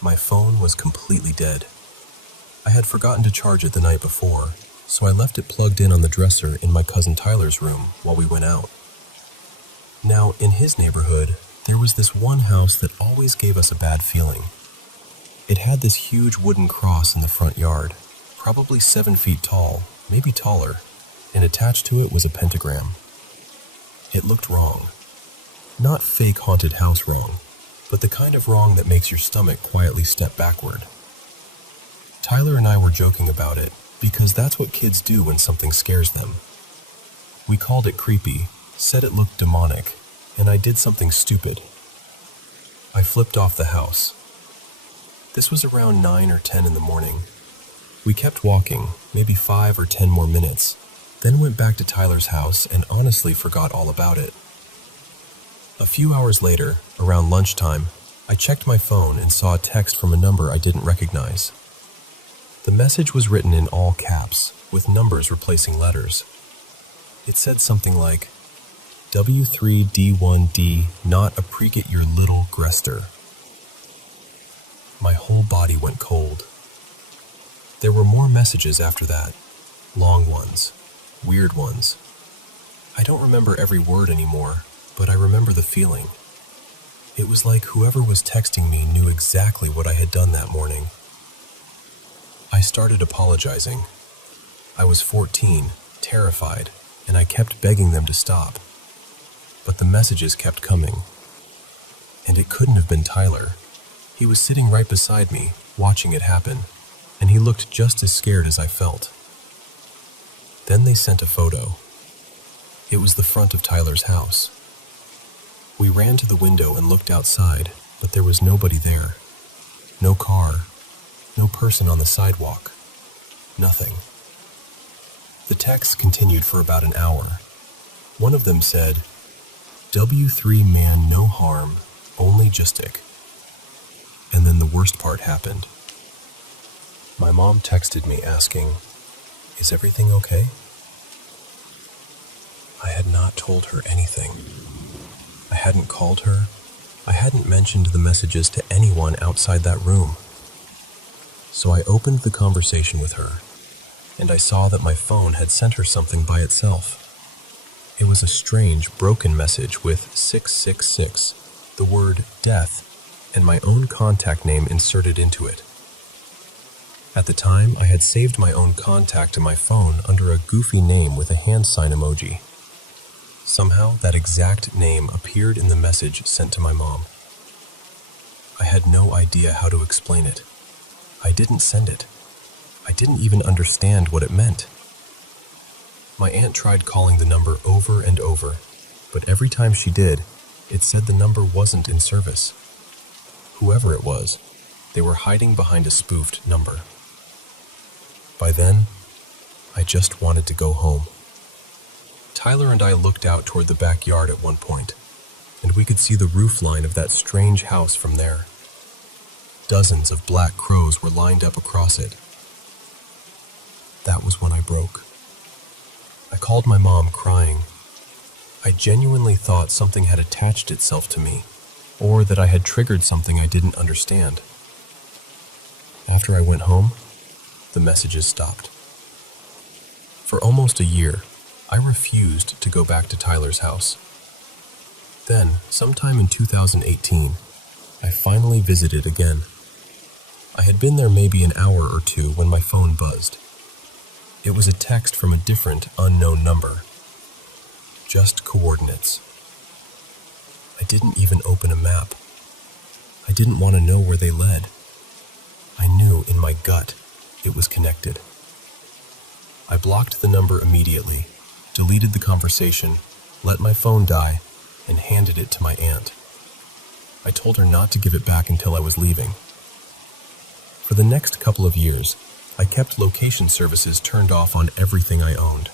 My phone was completely dead. I had forgotten to charge it the night before, so I left it plugged in on the dresser in my cousin Tyler's room while we went out. Now, in his neighborhood, there was this one house that always gave us a bad feeling. It had this huge wooden cross in the front yard, probably 7 feet tall, maybe taller, and attached to it was a pentagram. It looked wrong. Not fake haunted house wrong, but the kind of wrong that makes your stomach quietly step backward. Tyler and I were joking about it because that's what kids do when something scares them. We called it creepy, said it looked demonic, and I did something stupid. I flipped off the house. This was around 9 or 10 in the morning. We kept walking, maybe 5 or 10 more minutes, then went back to Tyler's house and honestly forgot all about it. A few hours later, around lunchtime, I checked my phone and saw a text from a number I didn't recognize. The message was written in all caps, with numbers replacing letters. It said something like, W3D1D not appreciate your little grester. My whole body went cold. There were more messages after that, long ones, weird ones. I don't remember every word anymore, but I remember the feeling. It was like whoever was texting me knew exactly what I had done that morning. I started apologizing. I was 14, terrified, and I kept begging them to stop. But the messages kept coming. And it couldn't have been Tyler. He was sitting right beside me, watching it happen, and he looked just as scared as I felt. Then they sent a photo. It was the front of Tyler's house. We ran to the window and looked outside, but there was nobody there. No car, no person on the sidewalk, nothing. The texts continued for about an hour. One of them said, W3 man no harm, only justic. And then the worst part happened. My mom texted me asking, "Is everything okay?" I had not told her anything. I hadn't called her. I hadn't mentioned the messages to anyone outside that room. So I opened the conversation with her, and I saw that my phone had sent her something by itself. It was a strange, broken message with 666, the word death, and my own contact name inserted into it. At the time, I had saved my own contact in my phone under a goofy name with a hand sign emoji. Somehow, that exact name appeared in the message sent to my mom. I had no idea how to explain it. I didn't send it. I didn't even understand what it meant. My aunt tried calling the number over and over, but every time she did, it said the number wasn't in service. Whoever it was, they were hiding behind a spoofed number. By then, I just wanted to go home. Tyler and I looked out toward the backyard at one point, and we could see the roof line of that strange house from there. Dozens of black crows were lined up across it. That was when I broke. I called my mom crying. I genuinely thought something had attached itself to me, or that I had triggered something I didn't understand. After I went home, the messages stopped. For almost a year, I refused to go back to Tyler's house. Then, sometime in 2018, I finally visited again. I had been there maybe an hour or two when my phone buzzed. It was a text from a different, unknown number. Just coordinates. I didn't even open a map. I didn't want to know where they led. I knew in my gut it was connected. I blocked the number immediately, deleted the conversation, let my phone die, and handed it to my aunt. I told her not to give it back until I was leaving. For the next couple of years, I kept location services turned off on everything I owned.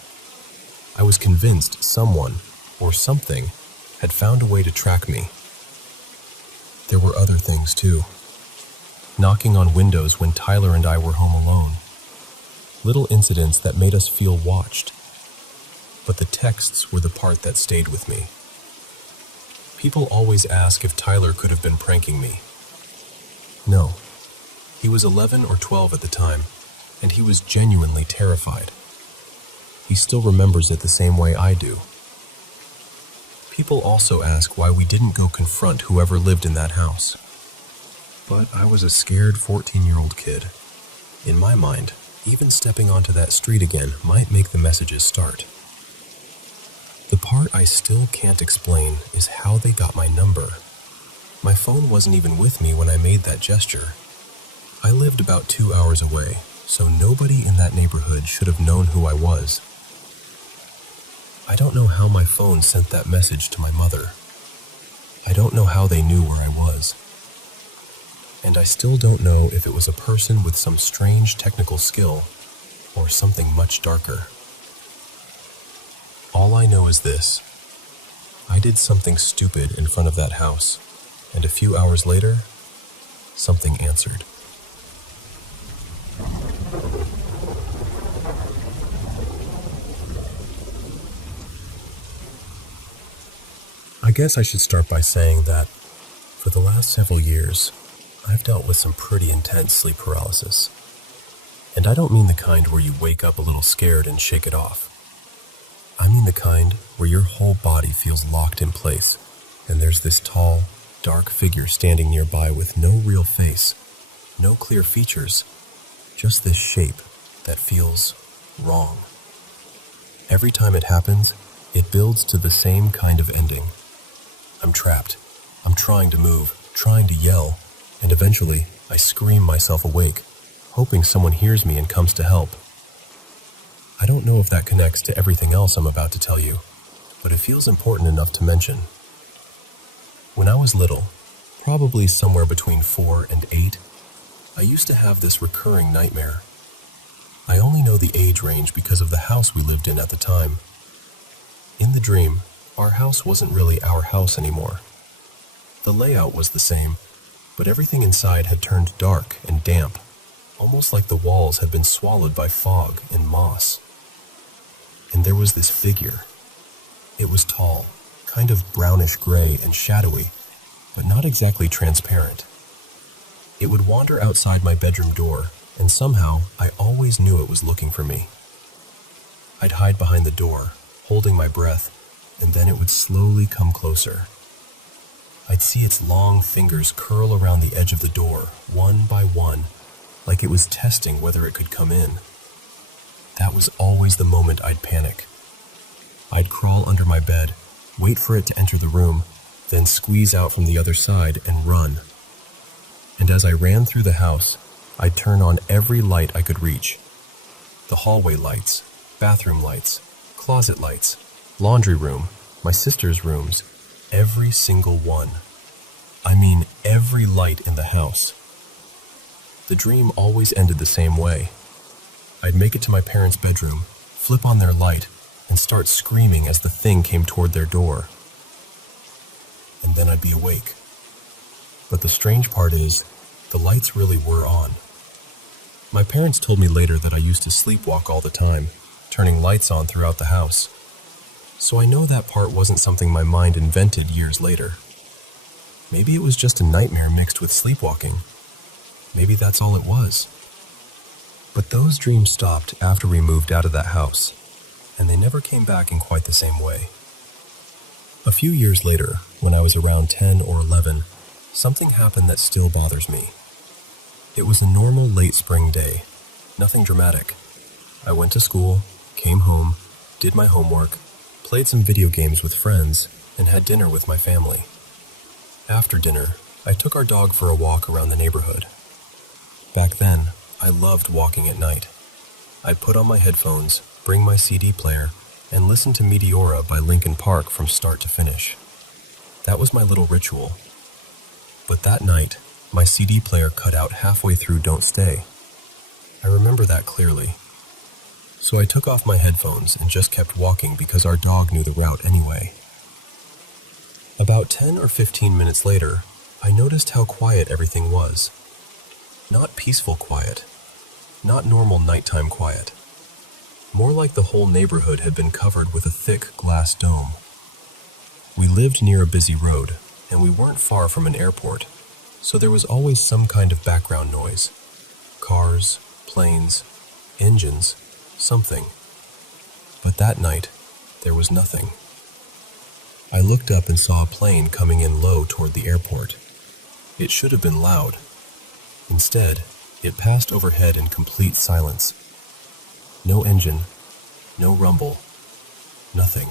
I was convinced someone, or something, had found a way to track me. There were other things too. Knocking on windows when Tyler and I were home alone. Little incidents that made us feel watched. but the texts were the part that stayed with me. People always ask if Tyler could have been pranking me. No. He was 11 or 12 at the time, and he was genuinely terrified. He still remembers it the same way I do. People also ask why we didn't go confront whoever lived in that house. But I was a scared 14-year-old kid. In my mind, even stepping onto that street again might make the messages start. The part I still can't explain is how they got my number. My phone wasn't even with me when I made that gesture. I lived about 2 hours away, so nobody in that neighborhood should have known who I was. I don't know how my phone sent that message to my mother. I don't know how they knew where I was. And I still don't know if it was a person with some strange technical skill or something much darker. All I know is this. I did something stupid in front of that house, and a few hours later, something answered. I guess I should start by saying that, for the last several years, I've dealt with some pretty intense sleep paralysis. And I don't mean the kind where you wake up a little scared and shake it off. I mean the kind where your whole body feels locked in place, and there's this tall, dark figure standing nearby with no real face, no clear features, just this shape that feels wrong. Every time it happens, it builds to the same kind of ending. I'm trapped. I'm trying to move, trying to yell, and eventually I scream myself awake, hoping someone hears me and comes to help. I don't know if that connects to everything else I'm about to tell you, but it feels important enough to mention. When I was little, probably somewhere between 4 and 8, I used to have this recurring nightmare. I only know the age range because of the house we lived in at the time. In the dream, our house wasn't really our house anymore. The layout was the same, but everything inside had turned dark and damp, almost like the walls had been swallowed by fog and moss. And there was this figure. It was tall, kind of brownish gray and shadowy, but not exactly transparent. It would wander outside my bedroom door, and somehow I always knew it was looking for me. I'd hide behind the door, holding my breath, and then it would slowly come closer. I'd see its long fingers curl around the edge of the door, one by one, like it was testing whether it could come in. That was always the moment I'd panic. I'd crawl under my bed, wait for it to enter the room, then squeeze out from the other side and run. And as I ran through the house, I'd turn on every light I could reach. The hallway lights, bathroom lights, closet lights, laundry room, my sister's rooms, every single one. I mean, every light in the house. The dream always ended the same way. I'd make it to my parents' bedroom, flip on their light, and start screaming as the thing came toward their door. And then I'd be awake. But the strange part is, the lights really were on. My parents told me later that I used to sleepwalk all the time, turning lights on throughout the house. So I know that part wasn't something my mind invented years later. Maybe it was just a nightmare mixed with sleepwalking. Maybe that's all it was. But those dreams stopped after we moved out of that house, and they never came back in quite the same way. A few years later, when I was around 10 or 11, something happened that still bothers me. It was a normal late spring day, nothing dramatic. I went to school, came home, did my homework, played some video games with friends, and had dinner with my family. After dinner, I took our dog for a walk around the neighborhood. Back then, I loved walking at night. I'd put on my headphones, bring my CD player, and listen to Meteora by Linkin Park from start to finish. That was my little ritual. But that night, my CD player cut out halfway through Don't Stay. I remember that clearly. So I took off my headphones and just kept walking because our dog knew the route anyway. About 10 or 15 minutes later, I noticed how quiet everything was. Not peaceful quiet. Not normal nighttime quiet. more like the whole neighborhood had been covered with a thick glass dome. We lived near a busy road, and we weren't far from an airport, so there was always some kind of background noise. Cars, planes, engines, something. But that night, there was nothing. I looked up and saw a plane coming in low toward the airport. It should have been loud. Instead, it passed overhead in complete silence. No engine, no rumble, nothing.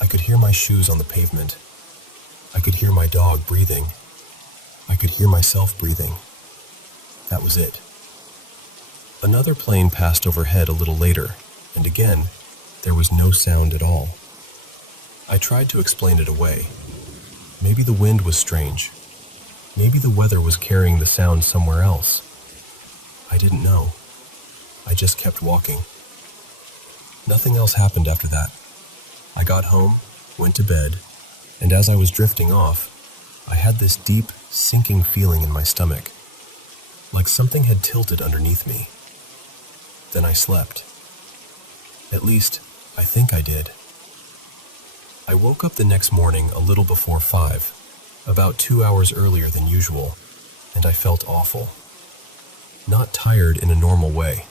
I could hear my shoes on the pavement. I could hear my dog breathing. I could hear myself breathing. That was it. Another plane passed overhead a little later, and again, there was no sound at all. I tried to explain it away. Maybe the wind was strange. Maybe the weather was carrying the sound somewhere else. I didn't know. I just kept walking. Nothing else happened after that. I got home, went to bed, and as I was drifting off, I had this deep, sinking feeling in my stomach, like something had tilted underneath me. Then I slept. At least, I think I did. I woke up the next morning a little before 5, about 2 hours earlier than usual, and I felt awful. Not tired in a normal way.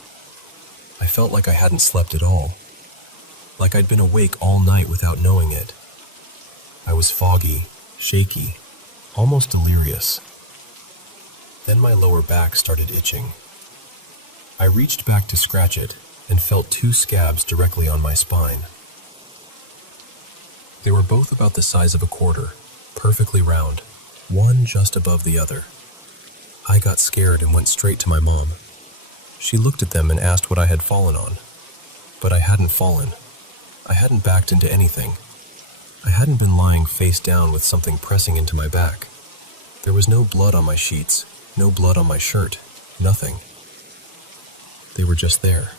I felt like I hadn't slept at all, like I'd been awake all night without knowing it. I was foggy, shaky, almost delirious. Then my lower back started itching. I reached back to scratch it and felt 2 scabs directly on my spine. They were both about the size of a quarter, perfectly round, one just above the other. I got scared and went straight to my mom. She looked at them and asked what I had fallen on. But I hadn't fallen. I hadn't backed into anything. I hadn't been lying face down with something pressing into my back. There was no blood on my sheets, no blood on my shirt, nothing. They were just there.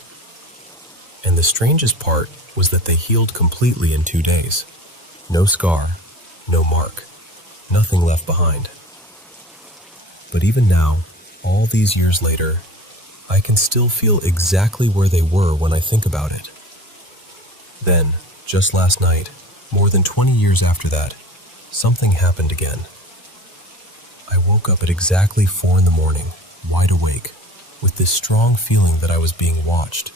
And the strangest part was that they healed completely in 2 days. No scar, no mark, nothing left behind. But even now, all these years later, I can still feel exactly where they were when I think about it. Then, just last night, more than 20 years after that, something happened again. I woke up at exactly 4 in the morning, wide awake, with this strong feeling that I was being watched.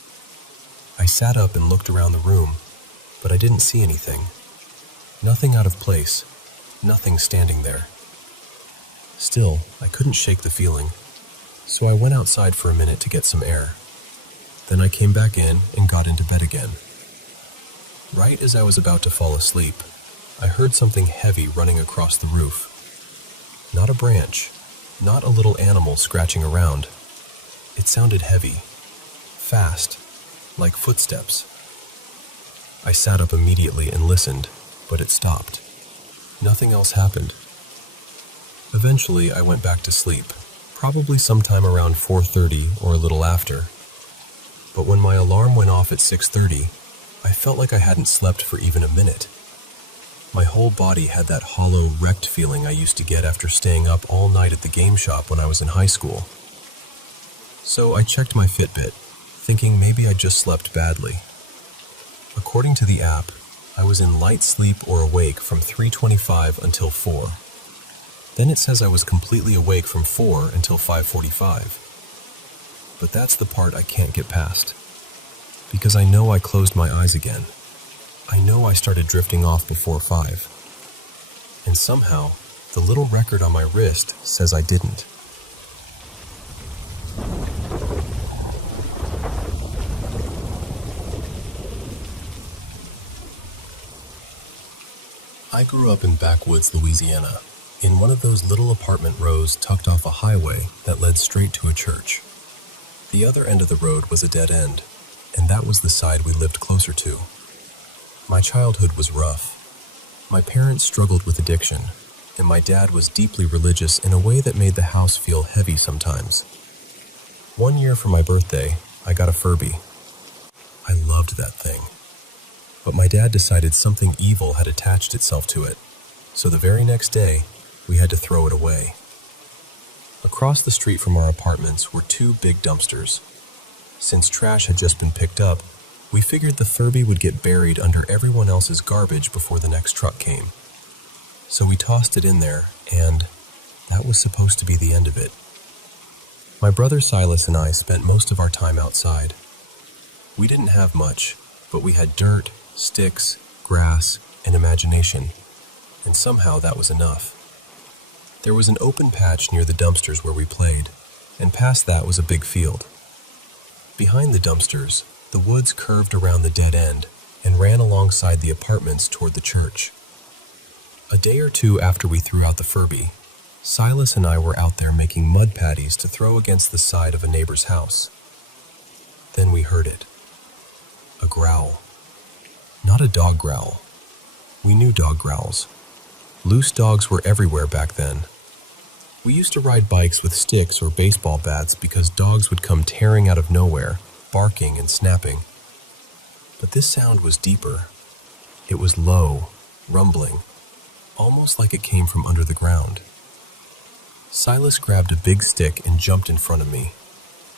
I sat up and looked around the room, but I didn't see anything. Nothing out of place, nothing standing there. Still, I couldn't shake the feeling, so I went outside for a minute to get some air. Then I came back in and got into bed again. Right as I was about to fall asleep, I heard something heavy running across the roof. Not a branch, not a little animal scratching around. It sounded heavy, fast, like footsteps. I sat up immediately and listened, but it stopped. Nothing else happened. Eventually, I went back to sleep, probably sometime around 4:30 or a little after. But when my alarm went off at 6:30, I felt like I hadn't slept for even a minute. My whole body had that hollow, wrecked feeling I used to get after staying up all night at the game shop when I was in high school. So I checked my Fitbit, thinking maybe I just slept badly. According to the app, I was in light sleep or awake from 3:25 until 4. Then it says I was completely awake from 4 until 5:45. But that's the part I can't get past. Because I know I closed my eyes again. I know I started drifting off before 5. And somehow, the little record on my wrist says I didn't. I grew up in backwoods Louisiana, in one of those little apartment rows tucked off a highway that led straight to a church. The other end of the road was a dead end, and that was the side we lived closer to. My childhood was rough. My parents struggled with addiction, and my dad was deeply religious in a way that made the house feel heavy sometimes. One year for my birthday, I got a Furby. I loved that thing. But my dad decided something evil had attached itself to it, so the very next day, we had to throw it away. Across the street from our apartments were 2 big dumpsters. Since trash had just been picked up, we figured the Furby would get buried under everyone else's garbage before the next truck came. So we tossed it in there, and that was supposed to be the end of it. My brother Silas and I spent most of our time outside. We didn't have much, but we had dirt, sticks, grass, and imagination, and somehow that was enough. There was an open patch near the dumpsters where we played, and past that was a big field. Behind the dumpsters, the woods curved around the dead end and ran alongside the apartments toward the church. A day or two after we threw out the Furby, Silas and I were out there making mud patties to throw against the side of a neighbor's house. Then we heard it. A growl. Not a dog growl. We knew dog growls. Loose dogs were everywhere back then. We used to ride bikes with sticks or baseball bats because dogs would come tearing out of nowhere, barking and snapping. But this sound was deeper. It was low, rumbling, almost like it came from under the ground. Silas grabbed a big stick and jumped in front of me.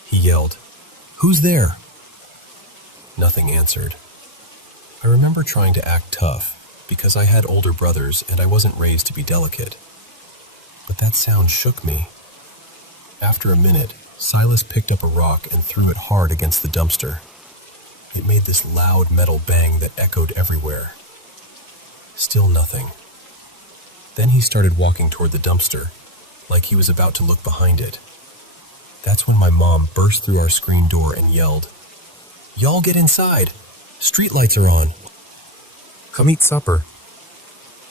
He yelled, "Who's there?" Nothing answered. I remember trying to act tough because I had older brothers and I wasn't raised to be delicate. But that sound shook me. After a minute, Silas picked up a rock and threw it hard against the dumpster. It made this loud metal bang that echoed everywhere. Still nothing. Then he started walking toward the dumpster, like he was about to look behind it. That's when my mom burst through our screen door and yelled, "Y'all get inside! Streetlights are on! Come eat supper!"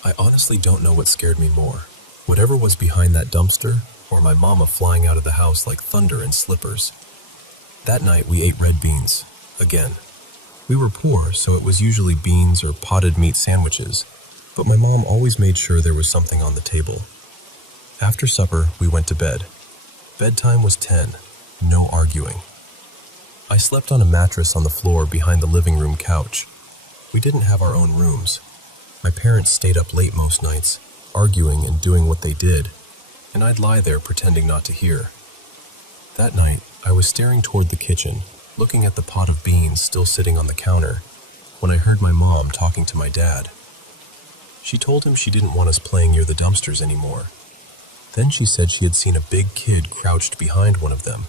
I honestly don't know what scared me more, whatever was behind that dumpster, or my mama flying out of the house like thunder in slippers. That night we ate red beans, again. We were poor, so it was usually beans or potted meat sandwiches, but my mom always made sure there was something on the table. After supper, we went to bed. Bedtime was 10, no arguing. I slept on a mattress on the floor behind the living room couch. We didn't have our own rooms. My parents stayed up late most nights, arguing and doing what they did, and I'd lie there pretending not to hear. That night, I was staring toward the kitchen, looking at the pot of beans still sitting on the counter, when I heard my mom talking to my dad. She told him she didn't want us playing near the dumpsters anymore. Then she said she had seen a big kid crouched behind one of them,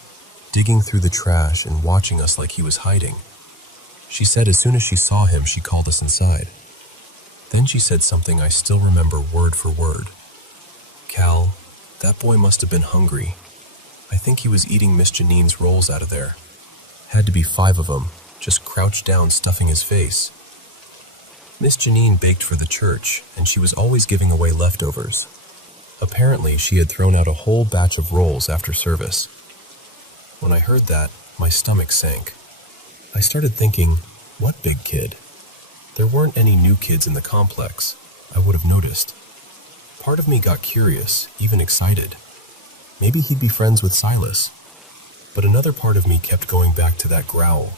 digging through the trash and watching us like he was hiding. She said as soon as she saw him, she called us inside. Then she said something I still remember word for word. "Cal, that boy must have been hungry. I think he was eating Miss Janine's rolls out of there. Had to be 5 of them, just crouched down stuffing his face. Miss Janine baked for the church, and she was always giving away leftovers. Apparently, she had thrown out a whole batch of rolls after service." When I heard that, my stomach sank. I started thinking, what big kid? There weren't any new kids in the complex. I would have noticed. Part of me got curious, even excited. Maybe he'd be friends with Silas. But another part of me kept going back to that growl,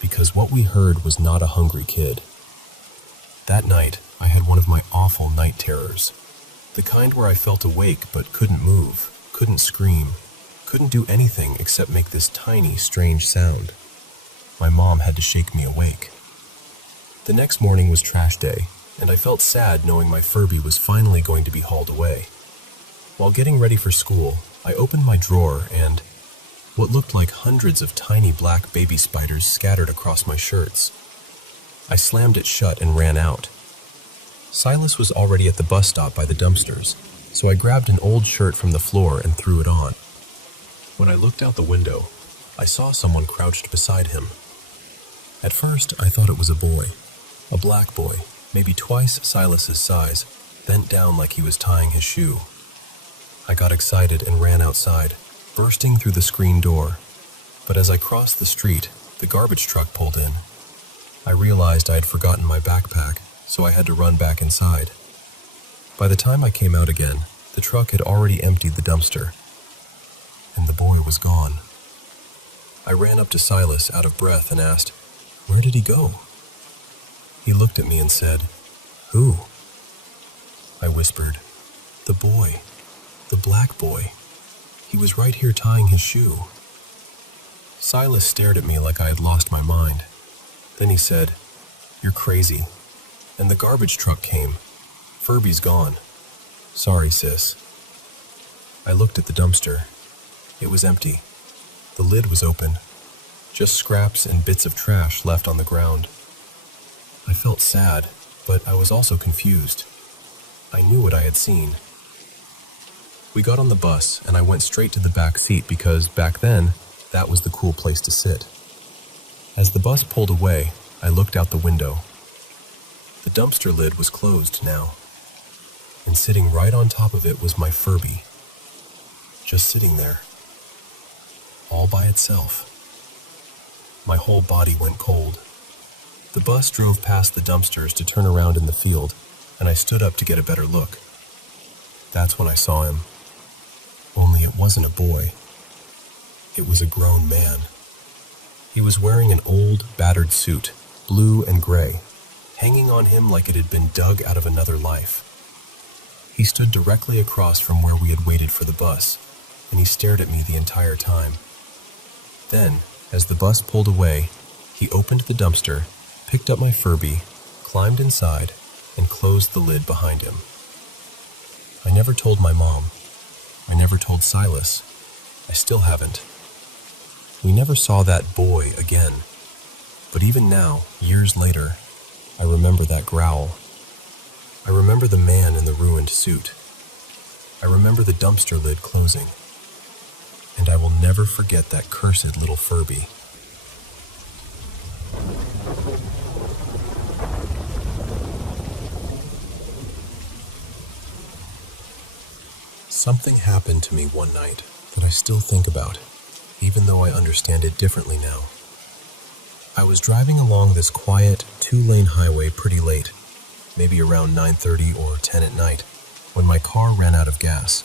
because what we heard was not a hungry kid. That night, I had one of my awful night terrors. The kind where I felt awake but couldn't move, couldn't scream, couldn't do anything except make this tiny, strange sound. My mom had to shake me awake. The next morning was trash day, and I felt sad knowing my Furby was finally going to be hauled away. While getting ready for school, I opened my drawer and what looked like hundreds of tiny black baby spiders scattered across my shirts. I slammed it shut and ran out. Silas was already at the bus stop by the dumpsters, so I grabbed an old shirt from the floor and threw it on. When I looked out the window, I saw someone crouched beside him. At first, I thought it was a boy, a black boy, maybe twice Silas's size, bent down like he was tying his shoe. I got excited and ran outside, bursting through the screen door. But as I crossed the street, the garbage truck pulled in. I realized I had forgotten my backpack, so I had to run back inside. By the time I came out again, the truck had already emptied the dumpster, and the boy was gone. I ran up to Silas out of breath and asked, "Where did he go?" He looked at me and said, "Who?" I whispered, "The boy, the black boy. He was right here tying his shoe." Silas stared at me like I had lost my mind. Then he said, "You're crazy." And the garbage truck came. "Furby's gone." "Sorry, sis." I looked at the dumpster. It was empty. The lid was open. Just scraps and bits of trash left on the ground. I felt sad, but I was also confused. I knew what I had seen. We got on the bus, and I went straight to the back seat because, back then, that was the cool place to sit. As the bus pulled away, I looked out the window. The dumpster lid was closed now, and sitting right on top of it was my Furby. Just sitting there, all by itself. My whole body went cold. The bus drove past the dumpsters to turn around in the field, and I stood up to get a better look. That's when I saw him. Only it wasn't a boy. It was a grown man. He was wearing an old, battered suit, blue and gray, hanging on him like it had been dug out of another life. He stood directly across from where we had waited for the bus, and he stared at me the entire time. Then, as the bus pulled away, he opened the dumpster, picked up my Furby, climbed inside, and closed the lid behind him. I never told my mom. I never told Silas. I still haven't. We never saw that boy again. But even now, years later, I remember that growl. I remember the man in the ruined suit. I remember the dumpster lid closing. And I will never forget that cursed little Furby. Something happened to me one night that I still think about, even though I understand it differently now. I was driving along this quiet, two-lane highway pretty late, maybe around 9:30 or 10 at night, when my car ran out of gas.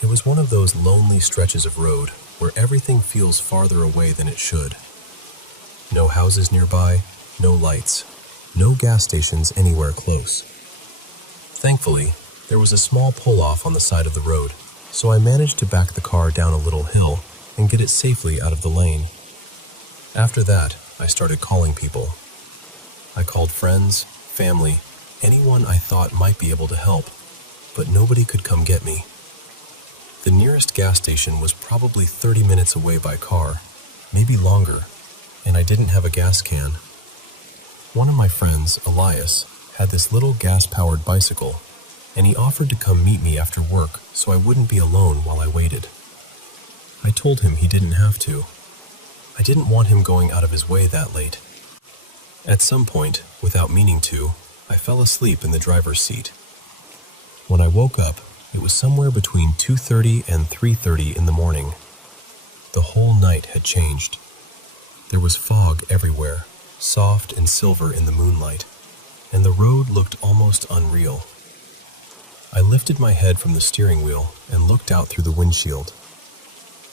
It was one of those lonely stretches of road where everything feels farther away than it should. No houses nearby, no lights, no gas stations anywhere close. Thankfully, there was a small pull-off on the side of the road, so I managed to back the car down a little hill and get it safely out of the lane. After that, I started calling people. I called friends, family, anyone I thought might be able to help, but nobody could come get me. The nearest gas station was probably 30 minutes away by car, maybe longer, and I didn't have a gas can. One of my friends, Elias, had this little gas-powered bicycle, and he offered to come meet me after work so I wouldn't be alone while I waited. I told him he didn't have to. I didn't want him going out of his way that late. At some point, without meaning to, I fell asleep in the driver's seat. When I woke up, it was somewhere between 2:30 and 3:30 in the morning. The whole night had changed. There was fog everywhere, soft and silver in the moonlight, and the road looked almost unreal. I lifted my head from the steering wheel and looked out through the windshield.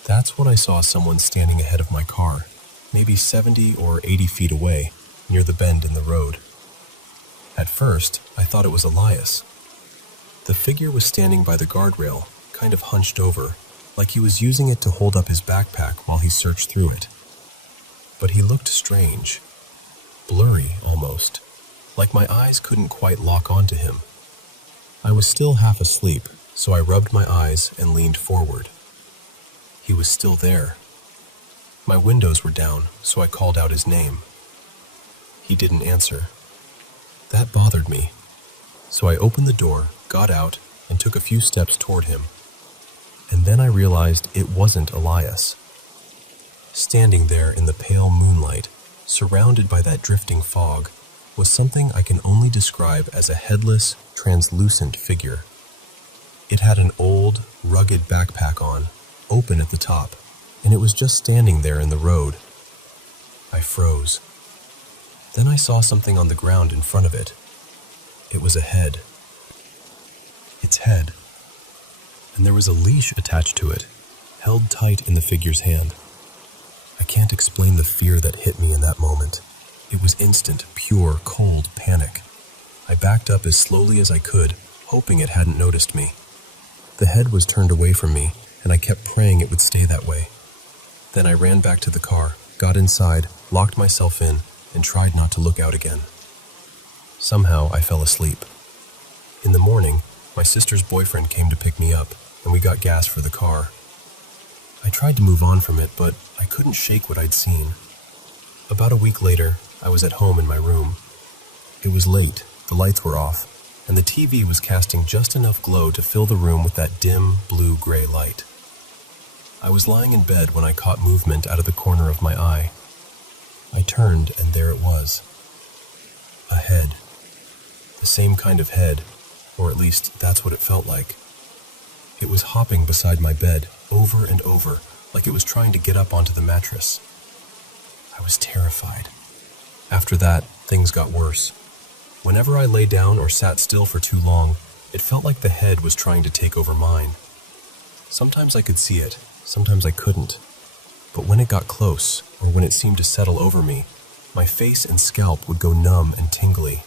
That's when I saw someone standing ahead of my car, maybe 70 or 80 feet away, near the bend in the road. At first, I thought it was Elias. The figure was standing by the guardrail, kind of hunched over, like he was using it to hold up his backpack while he searched through it. But he looked strange, blurry almost, like my eyes couldn't quite lock onto him. I was still half asleep, so I rubbed my eyes and leaned forward. He was still there. My windows were down, so I called out his name. He didn't answer. That bothered me, so I opened the door, got out, and took a few steps toward him. And then I realized it wasn't Elias. Standing there in the pale moonlight, surrounded by that drifting fog, was something I can only describe as a headless, translucent figure. It had an old, rugged backpack on, open at the top, and it was just standing there in the road. I froze. Then I saw something on the ground in front of it. It was a head. Its head. And there was a leash attached to it, held tight in the figure's hand. I can't explain the fear that hit me in that moment. It was instant, pure, cold panic. I backed up as slowly as I could, hoping it hadn't noticed me. The head was turned away from me, and I kept praying it would stay that way. Then I ran back to the car, got inside, locked myself in, and tried not to look out again. Somehow, I fell asleep. In the morning, my sister's boyfriend came to pick me up, and we got gas for the car. I tried to move on from it, but I couldn't shake what I'd seen. About a week later, I was at home in my room. It was late, the lights were off, and the TV was casting just enough glow to fill the room with that dim, blue-gray light. I was lying in bed when I caught movement out of the corner of my eye. I turned, and there it was. A head. The same kind of head, or at least that's what it felt like. It was hopping beside my bed, over and over, like it was trying to get up onto the mattress. I was terrified. After that, things got worse. Whenever I lay down or sat still for too long, it felt like the head was trying to take over mine. Sometimes I could see it, sometimes I couldn't. But when it got close, or when it seemed to settle over me, my face and scalp would go numb and tingly.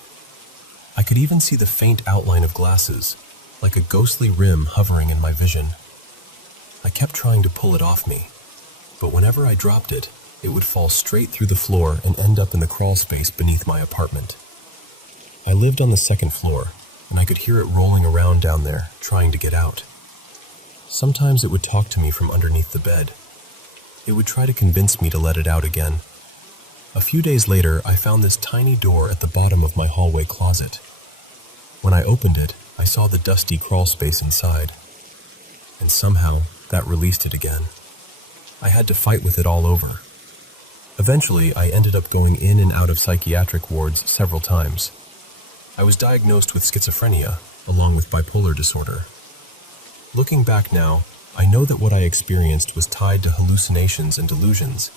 I could even see the faint outline of glasses, like a ghostly rim hovering in my vision. I kept trying to pull it off me, but whenever I dropped it, it would fall straight through the floor and end up in the crawl space beneath my apartment. I lived on the second floor, and I could hear it rolling around down there, trying to get out. Sometimes it would talk to me from underneath the bed. It would try to convince me to let it out again. A few days later, I found this tiny door at the bottom of my hallway closet. When I opened it, I saw the dusty crawl space inside. And somehow, that released it again. I had to fight with it all over. Eventually, I ended up going in and out of psychiatric wards several times. I was diagnosed with schizophrenia, along with bipolar disorder. Looking back now, I know that what I experienced was tied to hallucinations and delusions,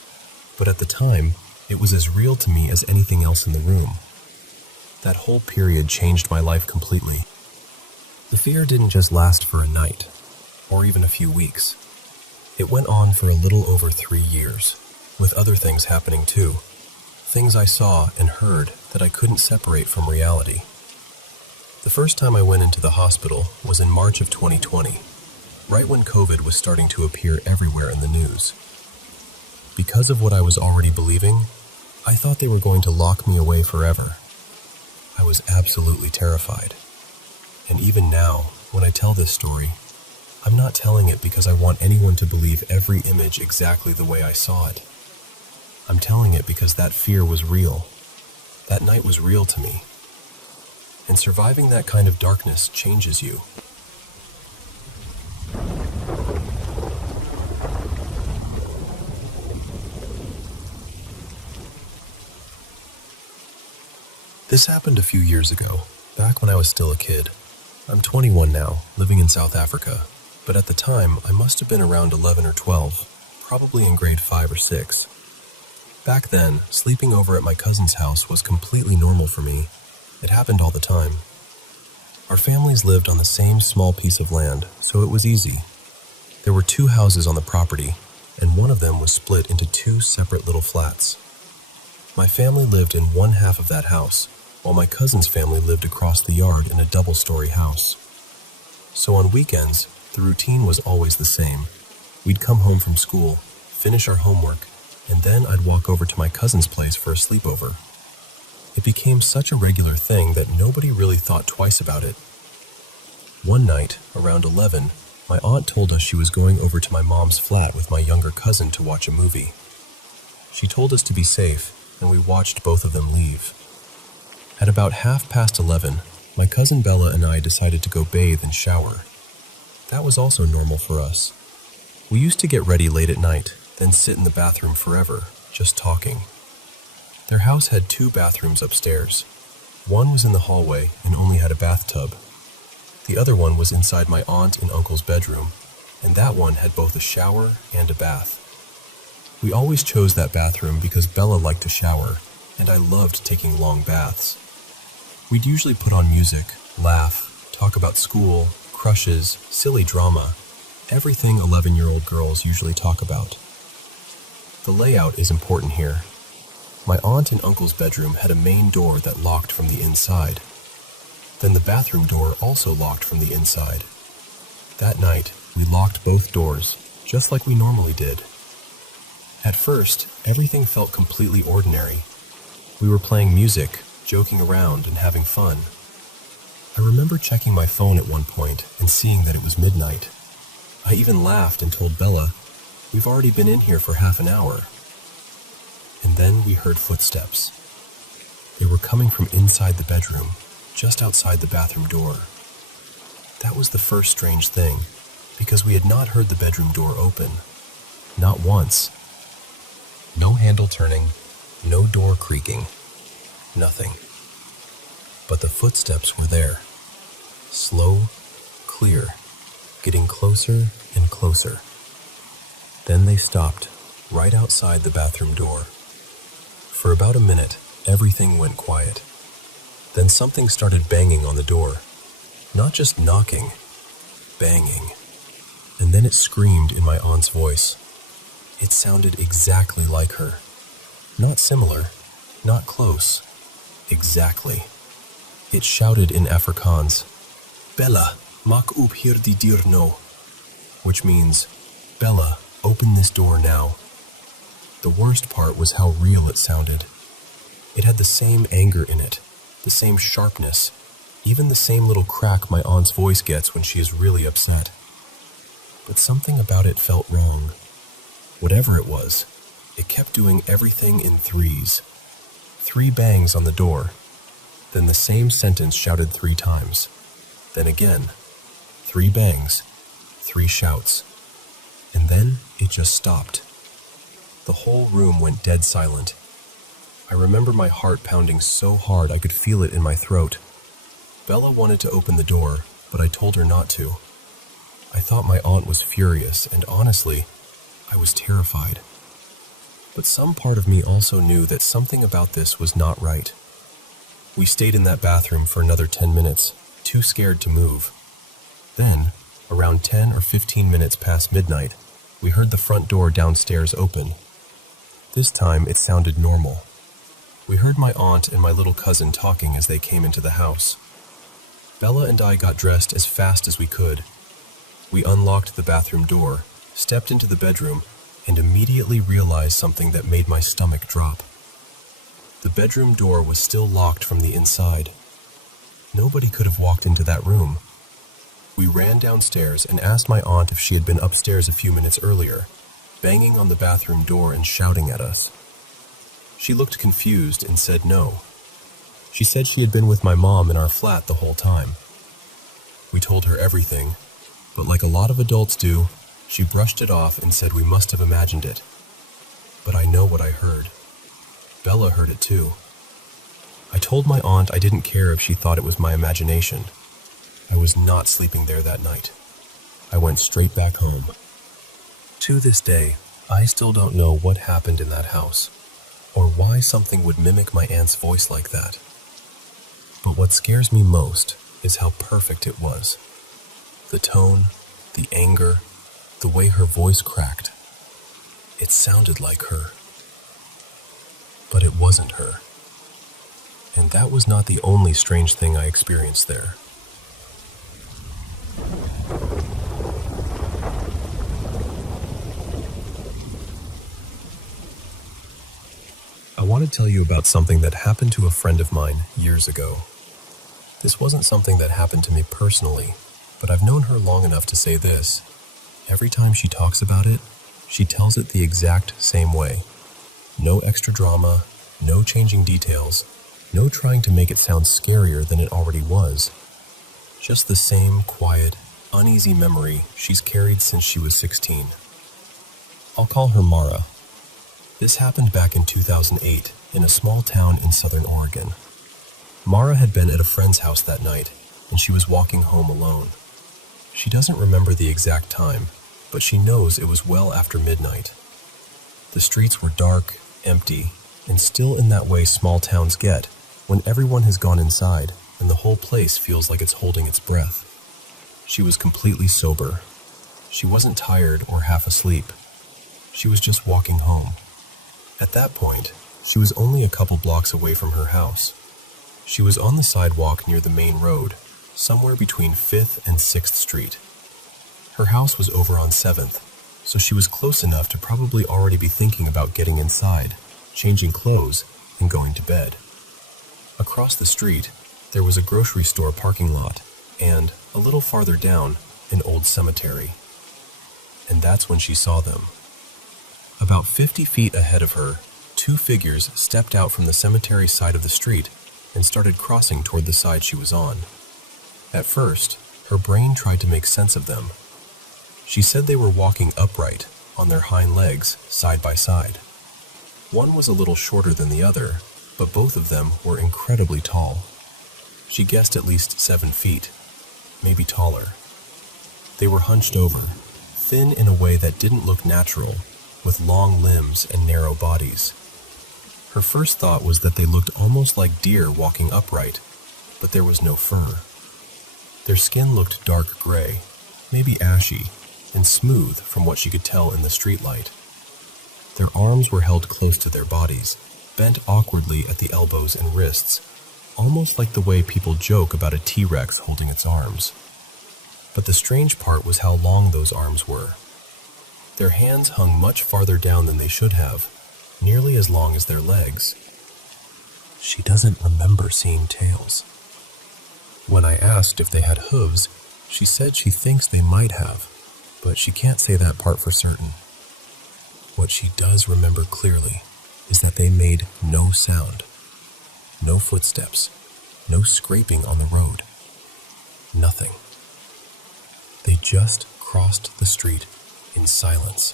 but at the time, it was as real to me as anything else in the room. That whole period changed my life completely. The fear didn't just last for a night, or even a few weeks. It went on for a little over 3 years, with other things happening too. Things I saw and heard that I couldn't separate from reality. The first time I went into the hospital was in March of 2020, right when COVID was starting to appear everywhere in the news. Because of what I was already believing, I thought they were going to lock me away forever. I was absolutely terrified. And even now, when I tell this story, I'm not telling it because I want anyone to believe every image exactly the way I saw it. I'm telling it because that fear was real. That night was real to me. And surviving that kind of darkness changes you. This happened a few years ago, back when I was still a kid. I'm 21 now, living in South Africa, but at the time I must have been around 11 or 12, probably in grade 5 or 6. Back then, sleeping over at my cousin's house was completely normal for me. It happened all the time. Our families lived on the same small piece of land, so it was easy. There were 2 houses on the property, and one of them was split into 2 separate little flats. My family lived in one half of that house, while my cousin's family lived across the yard in a double-story house. So on weekends, the routine was always the same. We'd come home from school, finish our homework, and then I'd walk over to my cousin's place for a sleepover. It became such a regular thing that nobody really thought twice about it. One night, around 11, my aunt told us she was going over to my mom's flat with my younger cousin to watch a movie. She told us to be safe, and we watched both of them leave. At about 11:30, my cousin Bella and I decided to go bathe and shower. That was also normal for us. We used to get ready late at night, then sit in the bathroom forever, just talking. Their house had 2 bathrooms upstairs. One was in the hallway and only had a bathtub. The other one was inside my aunt and uncle's bedroom, and that one had both a shower and a bath. We always chose that bathroom because Bella liked to shower, and I loved taking long baths. We'd usually put on music, laugh, talk about school, crushes, silly drama, everything 11-year-old girls usually talk about. The layout is important here. My aunt and uncle's bedroom had a main door that locked from the inside. Then the bathroom door also locked from the inside. That night, we locked both doors, just like we normally did. At first, everything felt completely ordinary. We were playing music, joking around, and having fun. I remember checking my phone at one point and seeing that it was midnight. I even laughed and told Bella, "We've already been in here for half an hour." And then we heard footsteps. They were coming from inside the bedroom, just outside the bathroom door. That was the first strange thing, because we had not heard the bedroom door open. Not once. No handle turning, no door creaking, nothing. But the footsteps were there. Slow, clear, getting closer and closer. Then they stopped, right outside the bathroom door. For about a minute, everything went quiet. Then something started banging on the door. Not just knocking, banging. And then it screamed in my aunt's voice. It sounded exactly like her. Not similar, not close. Exactly. It shouted in Afrikaans, "Bella, maak oop hierdie deur nou," which means, "Bella, open this door now." The worst part was how real it sounded. It had the same anger in it, the same sharpness, even the same little crack my aunt's voice gets when she is really upset. But something about it felt wrong. Whatever it was, it kept doing everything in threes. 3 bangs on the door, then the same sentence shouted 3 times. Then again, 3 bangs, 3 shouts. And then it just stopped. The whole room went dead silent. I remember my heart pounding so hard I could feel it in my throat. Bella wanted to open the door, but I told her not to. I thought my aunt was furious, and honestly, I was terrified. But some part of me also knew that something about this was not right. We stayed in that bathroom for another 10 minutes, too scared to move. Then, around 10 or 15 minutes past midnight, we heard the front door downstairs open. This time, it sounded normal. We heard my aunt and my little cousin talking as they came into the house. Bella and I got dressed as fast as we could. We unlocked the bathroom door, stepped into the bedroom, and immediately realized something that made my stomach drop. The bedroom door was still locked from the inside. Nobody could have walked into that room. We ran downstairs and asked my aunt if she had been upstairs a few minutes earlier, banging on the bathroom door and shouting at us. She looked confused and said no. She said she had been with my mom in our flat the whole time. We told her everything, but like a lot of adults do, she brushed it off and said we must have imagined it. But I know what I heard. Bella heard it too. I told my aunt I didn't care if she thought it was my imagination. I was not sleeping there that night. I went straight back home. To this day, I still don't know what happened in that house, or why something would mimic my aunt's voice like that. But what scares me most is how perfect it was. The tone, the anger, the way her voice cracked. It sounded like her. But it wasn't her. And that was not the only strange thing I experienced there. I want to tell you about something that happened to a friend of mine years ago. This wasn't something that happened to me personally, but I've known her long enough to say this. Every time she talks about it, she tells it the exact same way. No extra drama, no changing details, no trying to make it sound scarier than it already was. Just the same quiet, uneasy memory she's carried since she was 16. I'll call her Mara. This happened back in 2008 in a small town in southern Oregon. Mara had been at a friend's house that night, and she was walking home alone. She doesn't remember the exact time, but she knows it was well after midnight. The streets were dark, empty, and still in that way small towns get, when everyone has gone inside and the whole place feels like it's holding its breath. She was completely sober. She wasn't tired or half asleep. She was just walking home. At that point, she was only a couple blocks away from her house. She was on the sidewalk near the main road, somewhere between 5th and 6th Street. Her house was over on 7th, so she was close enough to probably already be thinking about getting inside, changing clothes, and going to bed. Across the street, there was a grocery store parking lot, and, a little farther down, an old cemetery. And that's when she saw them. About 50 feet ahead of her, two figures stepped out from the cemetery side of the street and started crossing toward the side she was on. At first, her brain tried to make sense of them. She said they were walking upright, on their hind legs, side by side. One was a little shorter than the other, but both of them were incredibly tall. She guessed at least 7 feet, maybe taller. They were hunched over, thin in a way that didn't look natural, with long limbs and narrow bodies. Her first thought was that they looked almost like deer walking upright, but there was no fur. Their skin looked dark gray, maybe ashy, and smooth from what she could tell in the streetlight. Their arms were held close to their bodies, bent awkwardly at the elbows and wrists, almost like the way people joke about a T-Rex holding its arms. But the strange part was how long those arms were. Their hands hung much farther down than they should have, nearly as long as their legs. She doesn't remember seeing tails. When I asked if they had hooves, she said she thinks they might have, but she can't say that part for certain. What she does remember clearly is that they made no sound. No footsteps, no scraping on the road. Nothing. They just crossed the street in silence.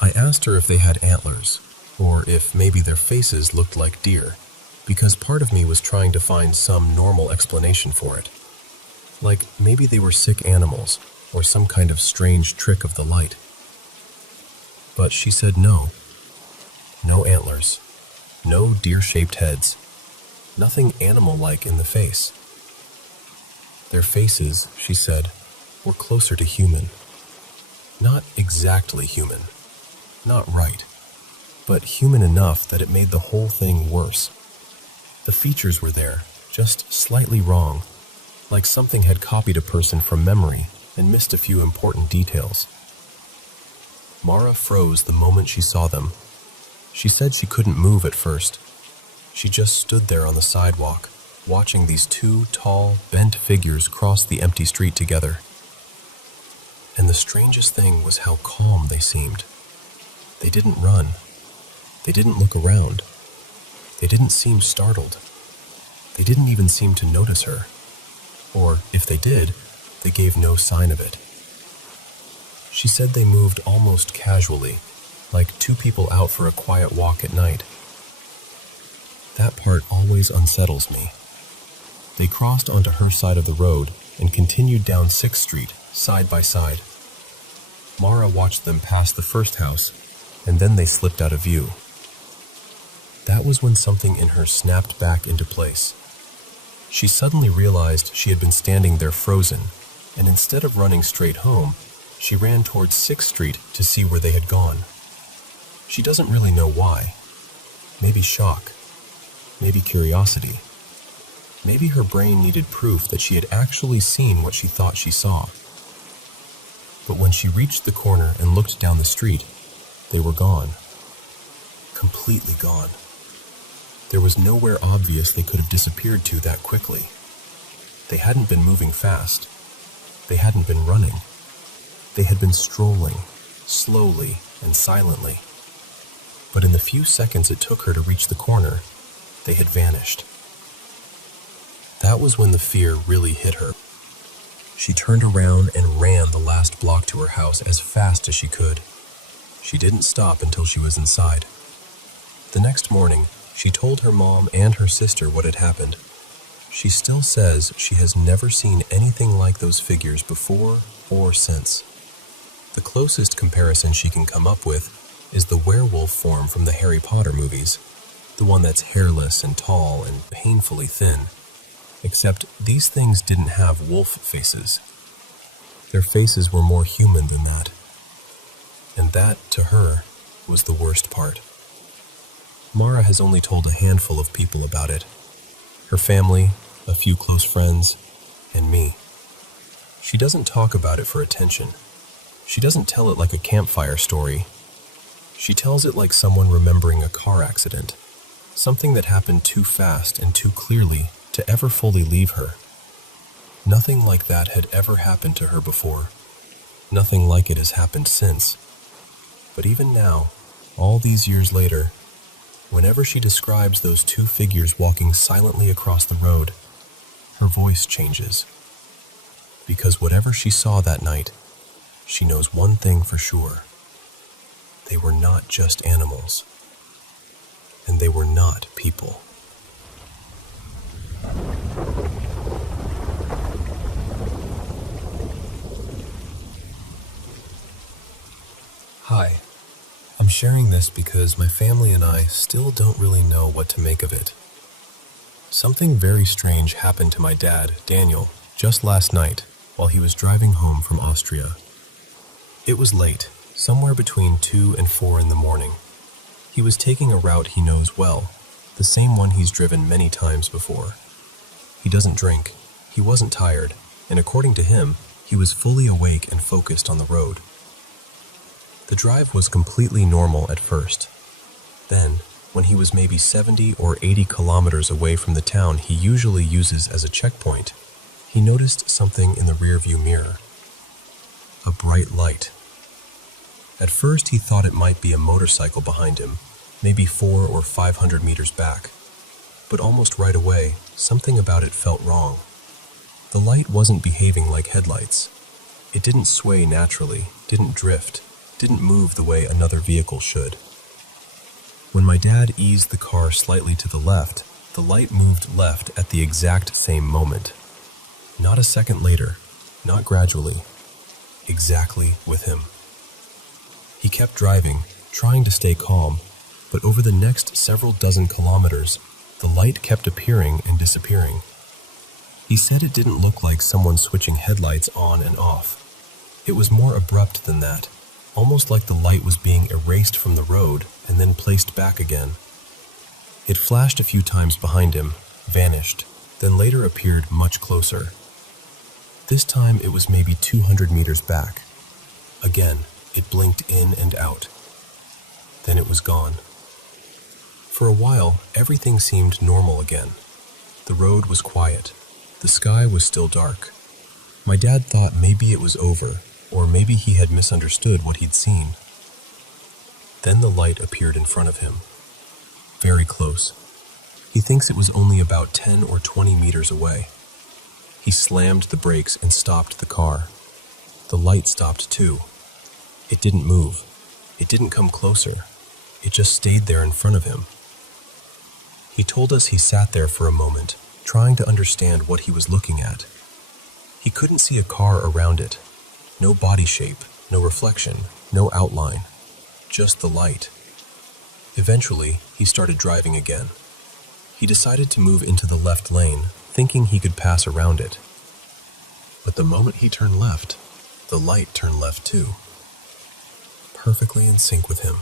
I asked her if they had antlers, or if maybe their faces looked like deer, because part of me was trying to find some normal explanation for it. Like maybe they were sick animals, or some kind of strange trick of the light. But she said no. No antlers. No deer-shaped heads. Nothing animal-like in the face. Their faces, she said, were closer to human. Not exactly human. Not right. But human enough that it made the whole thing worse. The features were there, just slightly wrong, like something had copied a person from memory and missed a few important details. Mara froze the moment she saw them. She said she couldn't move at first. She just stood there on the sidewalk, watching these two tall, bent figures cross the empty street together. And the strangest thing was how calm they seemed. They didn't run. They didn't look around. They didn't seem startled. They didn't even seem to notice her. Or, if they did, they gave no sign of it. She said they moved almost casually, like two people out for a quiet walk at night. That part always unsettles me. They crossed onto her side of the road and continued down 6th Street, side by side. Mara watched them pass the first house, and then they slipped out of view. That was when something in her snapped back into place. She suddenly realized she had been standing there frozen, and instead of running straight home, she ran towards 6th Street to see where they had gone. She doesn't really know why. Maybe shock. Maybe curiosity. Maybe her brain needed proof that she had actually seen what she thought she saw. But when she reached the corner and looked down the street, they were gone. Completely gone. There was nowhere obvious they could have disappeared to that quickly. They hadn't been moving fast. They hadn't been running. They had been strolling, slowly and silently. But in the few seconds it took her to reach the corner, they had vanished. That was when the fear really hit her. She turned around and ran the last block to her house as fast as she could. She didn't stop until she was inside. The next morning, she told her mom and her sister what had happened. She still says she has never seen anything like those figures before or since. The closest comparison she can come up with is the werewolf form from the Harry Potter movies, the one that's hairless and tall and painfully thin. Except these things didn't have wolf faces. Their faces were more human than that. And that, to her, was the worst part. Mara has only told a handful of people about it. Her family, a few close friends, and me. She doesn't talk about it for attention. She doesn't tell it like a campfire story. She tells it like someone remembering a car accident, something that happened too fast and too clearly to ever fully leave her. Nothing like that had ever happened to her before. Nothing like it has happened since. But even now, all these years later, whenever she describes those two figures walking silently across the road, her voice changes. Because whatever she saw that night, she knows one thing for sure. They were not just animals. And they were not people. Hi. I'm sharing this because my family and I still don't really know what to make of it. Something very strange happened to my dad, Daniel, just last night while he was driving home from Austria. It was late, somewhere between 2 and 4 in the morning. He was taking a route he knows well, the same one he's driven many times before. He doesn't drink, he wasn't tired, and according to him, he was fully awake and focused on the road. The drive was completely normal at first. Then, when he was maybe 70 or 80 kilometers away from the town he usually uses as a checkpoint, he noticed something in the rearview mirror. A bright light. At first he thought it might be a motorcycle behind him, maybe 400 or 500 meters back. But almost right away, something about it felt wrong. The light wasn't behaving like headlights. It didn't sway naturally, didn't drift, didn't move the way another vehicle should. When my dad eased the car slightly to the left, the light moved left at the exact same moment. Not a second later, not gradually, exactly with him. He kept driving, trying to stay calm, but over the next several dozen kilometers, the light kept appearing and disappearing. He said it didn't look like someone switching headlights on and off. It was more abrupt than that, almost like the light was being erased from the road and then placed back again. It flashed a few times behind him, vanished, then later appeared much closer. This time it was maybe 200 meters back. Again, it blinked in and out. Then it was gone. For a while, everything seemed normal again. The road was quiet. The sky was still dark. My dad thought maybe it was over, or maybe he had misunderstood what he'd seen. Then the light appeared in front of him. Very close. He thinks it was only about 10 or 20 meters away. He slammed the brakes and stopped the car. The light stopped too. It didn't move. It didn't come closer. It just stayed there in front of him. He told us he sat there for a moment, trying to understand what he was looking at. He couldn't see a car around it. No body shape, no reflection, no outline. Just the light. Eventually, he started driving again. He decided to move into the left lane, thinking he could pass around it. But the moment he turned left, the light turned left too. Perfectly in sync with him.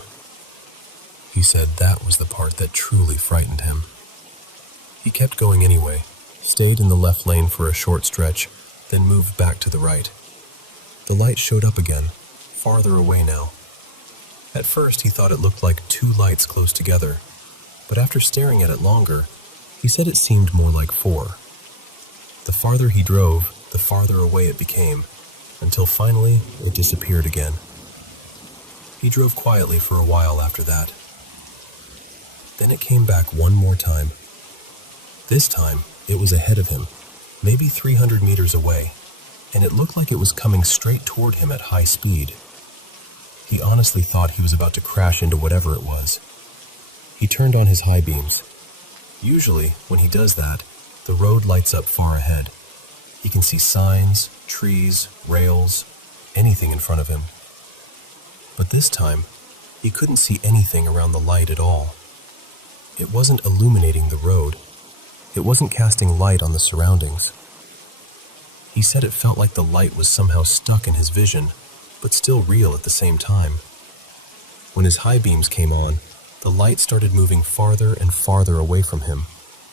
He said that was the part that truly frightened him. He kept going anyway, stayed in the left lane for a short stretch, then moved back to the right. The light showed up again, farther away now. At first he thought it looked like two lights close together, but after staring at it longer, he said it seemed more like 4. The farther he drove, the farther away it became, until finally it disappeared again. He drove quietly for a while after that. Then it came back one more time. This time, it was ahead of him, maybe 300 meters away, and it looked like it was coming straight toward him at high speed. He honestly thought he was about to crash into whatever it was. He turned on his high beams. Usually, when he does that, the road lights up far ahead. He can see signs, trees, rails, anything in front of him. But this time, he couldn't see anything around the light at all. It wasn't illuminating the road. It wasn't casting light on the surroundings. He said it felt like the light was somehow stuck in his vision, but still real at the same time. When his high beams came on, the light started moving farther and farther away from him,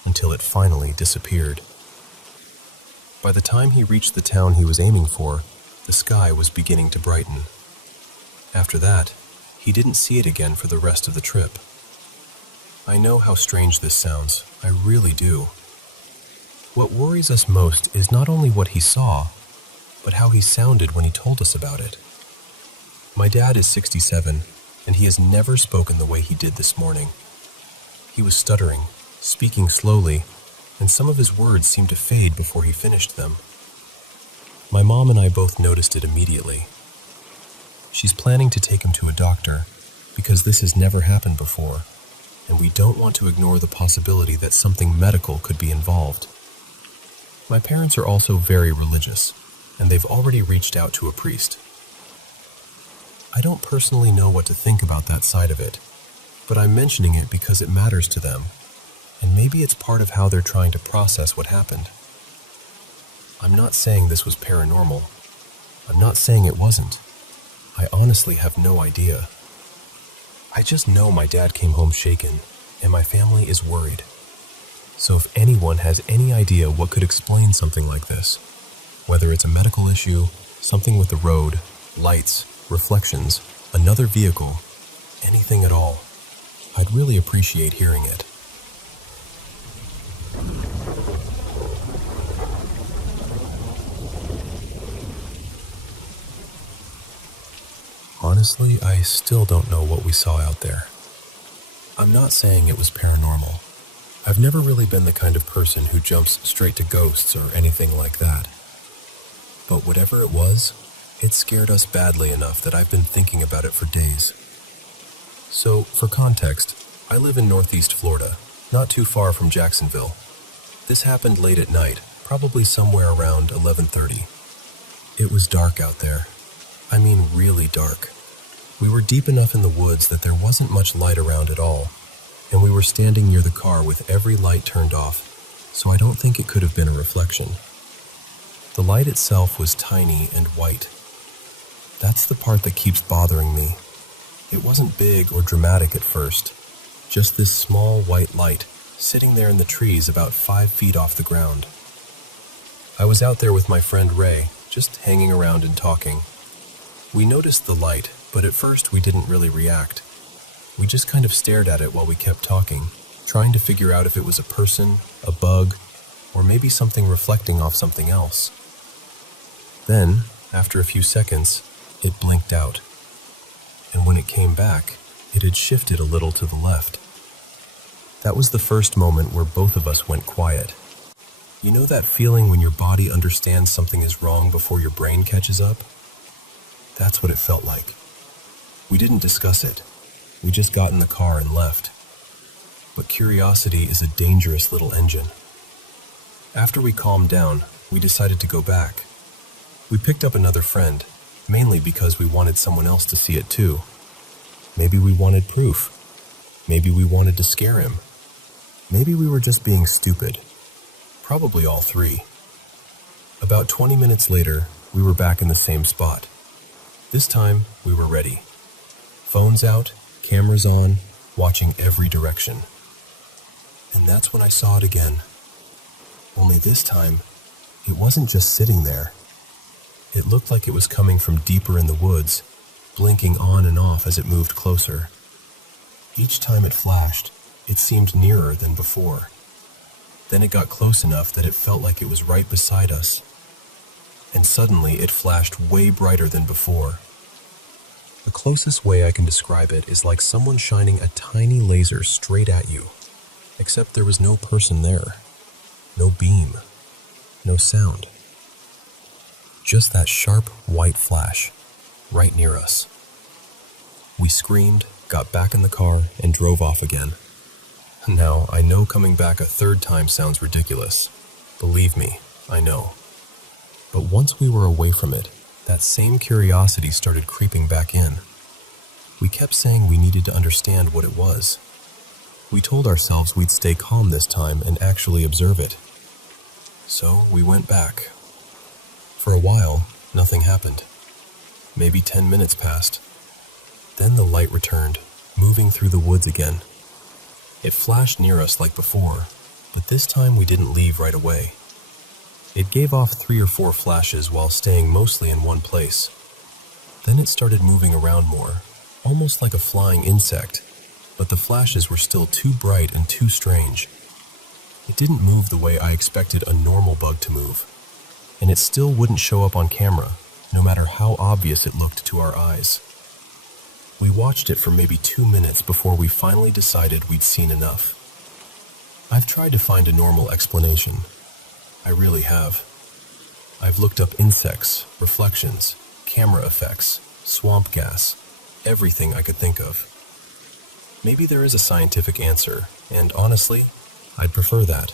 until it finally disappeared. By the time he reached the town he was aiming for, the sky was beginning to brighten. After that, he didn't see it again for the rest of the trip. I know how strange this sounds, I really do. What worries us most is not only what he saw, but how he sounded when he told us about it. My dad is 67, and he has never spoken the way he did this morning. He was stuttering, speaking slowly, and some of his words seemed to fade before he finished them. My mom and I both noticed it immediately. She's planning to take him to a doctor because this has never happened before, and we don't want to ignore the possibility that something medical could be involved. My parents are also very religious, and they've already reached out to a priest. I don't personally know what to think about that side of it, but I'm mentioning it because it matters to them, and maybe it's part of how they're trying to process what happened. I'm not saying this was paranormal. I'm not saying it wasn't. I honestly have no idea. I just know my dad came home shaken, and my family is worried. So if anyone has any idea what could explain something like this, whether it's a medical issue, something with the road, lights, reflections, another vehicle, anything at all, I'd really appreciate hearing it. Honestly, I still don't know what we saw out there. I'm not saying it was paranormal. I've never really been the kind of person who jumps straight to ghosts or anything like that. But whatever it was, it scared us badly enough that I've been thinking about it for days. So, for context, I live in Northeast Florida, not too far from Jacksonville. This happened late at night, probably somewhere around 11:30. It was dark out there. I mean really dark. We were deep enough in the woods that there wasn't much light around at all, and we were standing near the car with every light turned off, so I don't think it could have been a reflection. The light itself was tiny and white. That's the part that keeps bothering me. It wasn't big or dramatic at first, just this small white light sitting there in the trees about 5 feet off the ground. I was out there with my friend Ray, just hanging around and talking. We noticed the light, but at first we didn't really react. We just kind of stared at it while we kept talking, trying to figure out if it was a person, a bug, or maybe something reflecting off something else. Then, after a few seconds, it blinked out. And when it came back, it had shifted a little to the left. That was the first moment where both of us went quiet. You know that feeling when your body understands something is wrong before your brain catches up? That's what it felt like. We didn't discuss it. We just got in the car and left. But curiosity is a dangerous little engine. After we calmed down, we decided to go back. We picked up another friend, mainly because we wanted someone else to see it too. Maybe we wanted proof. Maybe we wanted to scare him. Maybe we were just being stupid. Probably all three. About 20 minutes later, we were back in the same spot. This time, we were ready. Phones out, cameras on, watching every direction. And that's when I saw it again. Only this time, it wasn't just sitting there. It looked like it was coming from deeper in the woods, blinking on and off as it moved closer. Each time it flashed, it seemed nearer than before. Then it got close enough that it felt like it was right beside us. And suddenly it flashed way brighter than before. The closest way I can describe it is like someone shining a tiny laser straight at you, except there was no person there, no beam, no sound. Just that sharp white flash, right near us. We screamed, got back in the car, and drove off again. Now, I know coming back a third time sounds ridiculous. Believe me, I know. But once we were away from it, that same curiosity started creeping back in. We kept saying we needed to understand what it was. We told ourselves we'd stay calm this time and actually observe it. So we went back. For a while, nothing happened. Maybe 10 minutes passed. Then the light returned, moving through the woods again. It flashed near us like before, but this time we didn't leave right away. It gave off 3 or 4 flashes while staying mostly in one place. Then it started moving around more, almost like a flying insect, but the flashes were still too bright and too strange. It didn't move the way I expected a normal bug to move, and it still wouldn't show up on camera, no matter how obvious it looked to our eyes. We watched it for maybe 2 minutes before we finally decided we'd seen enough. I've tried to find a normal explanation. I really have. I've looked up insects, reflections, camera effects, swamp gas, everything I could think of. Maybe there is a scientific answer, and honestly, I'd prefer that.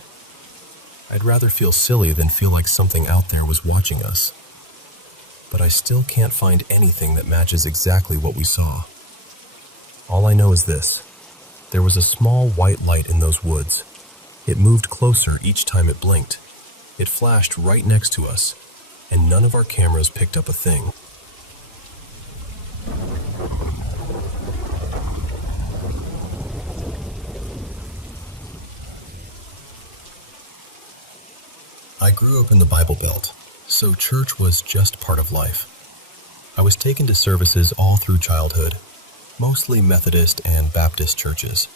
I'd rather feel silly than feel like something out there was watching us. But I still can't find anything that matches exactly what we saw. All I know is this: there was a small white light in those woods. It moved closer each time it blinked. It flashed right next to us, and none of our cameras picked up a thing. I grew up in the Bible Belt, so church was just part of life. I was taken to services all through childhood, mostly Methodist and Baptist churches.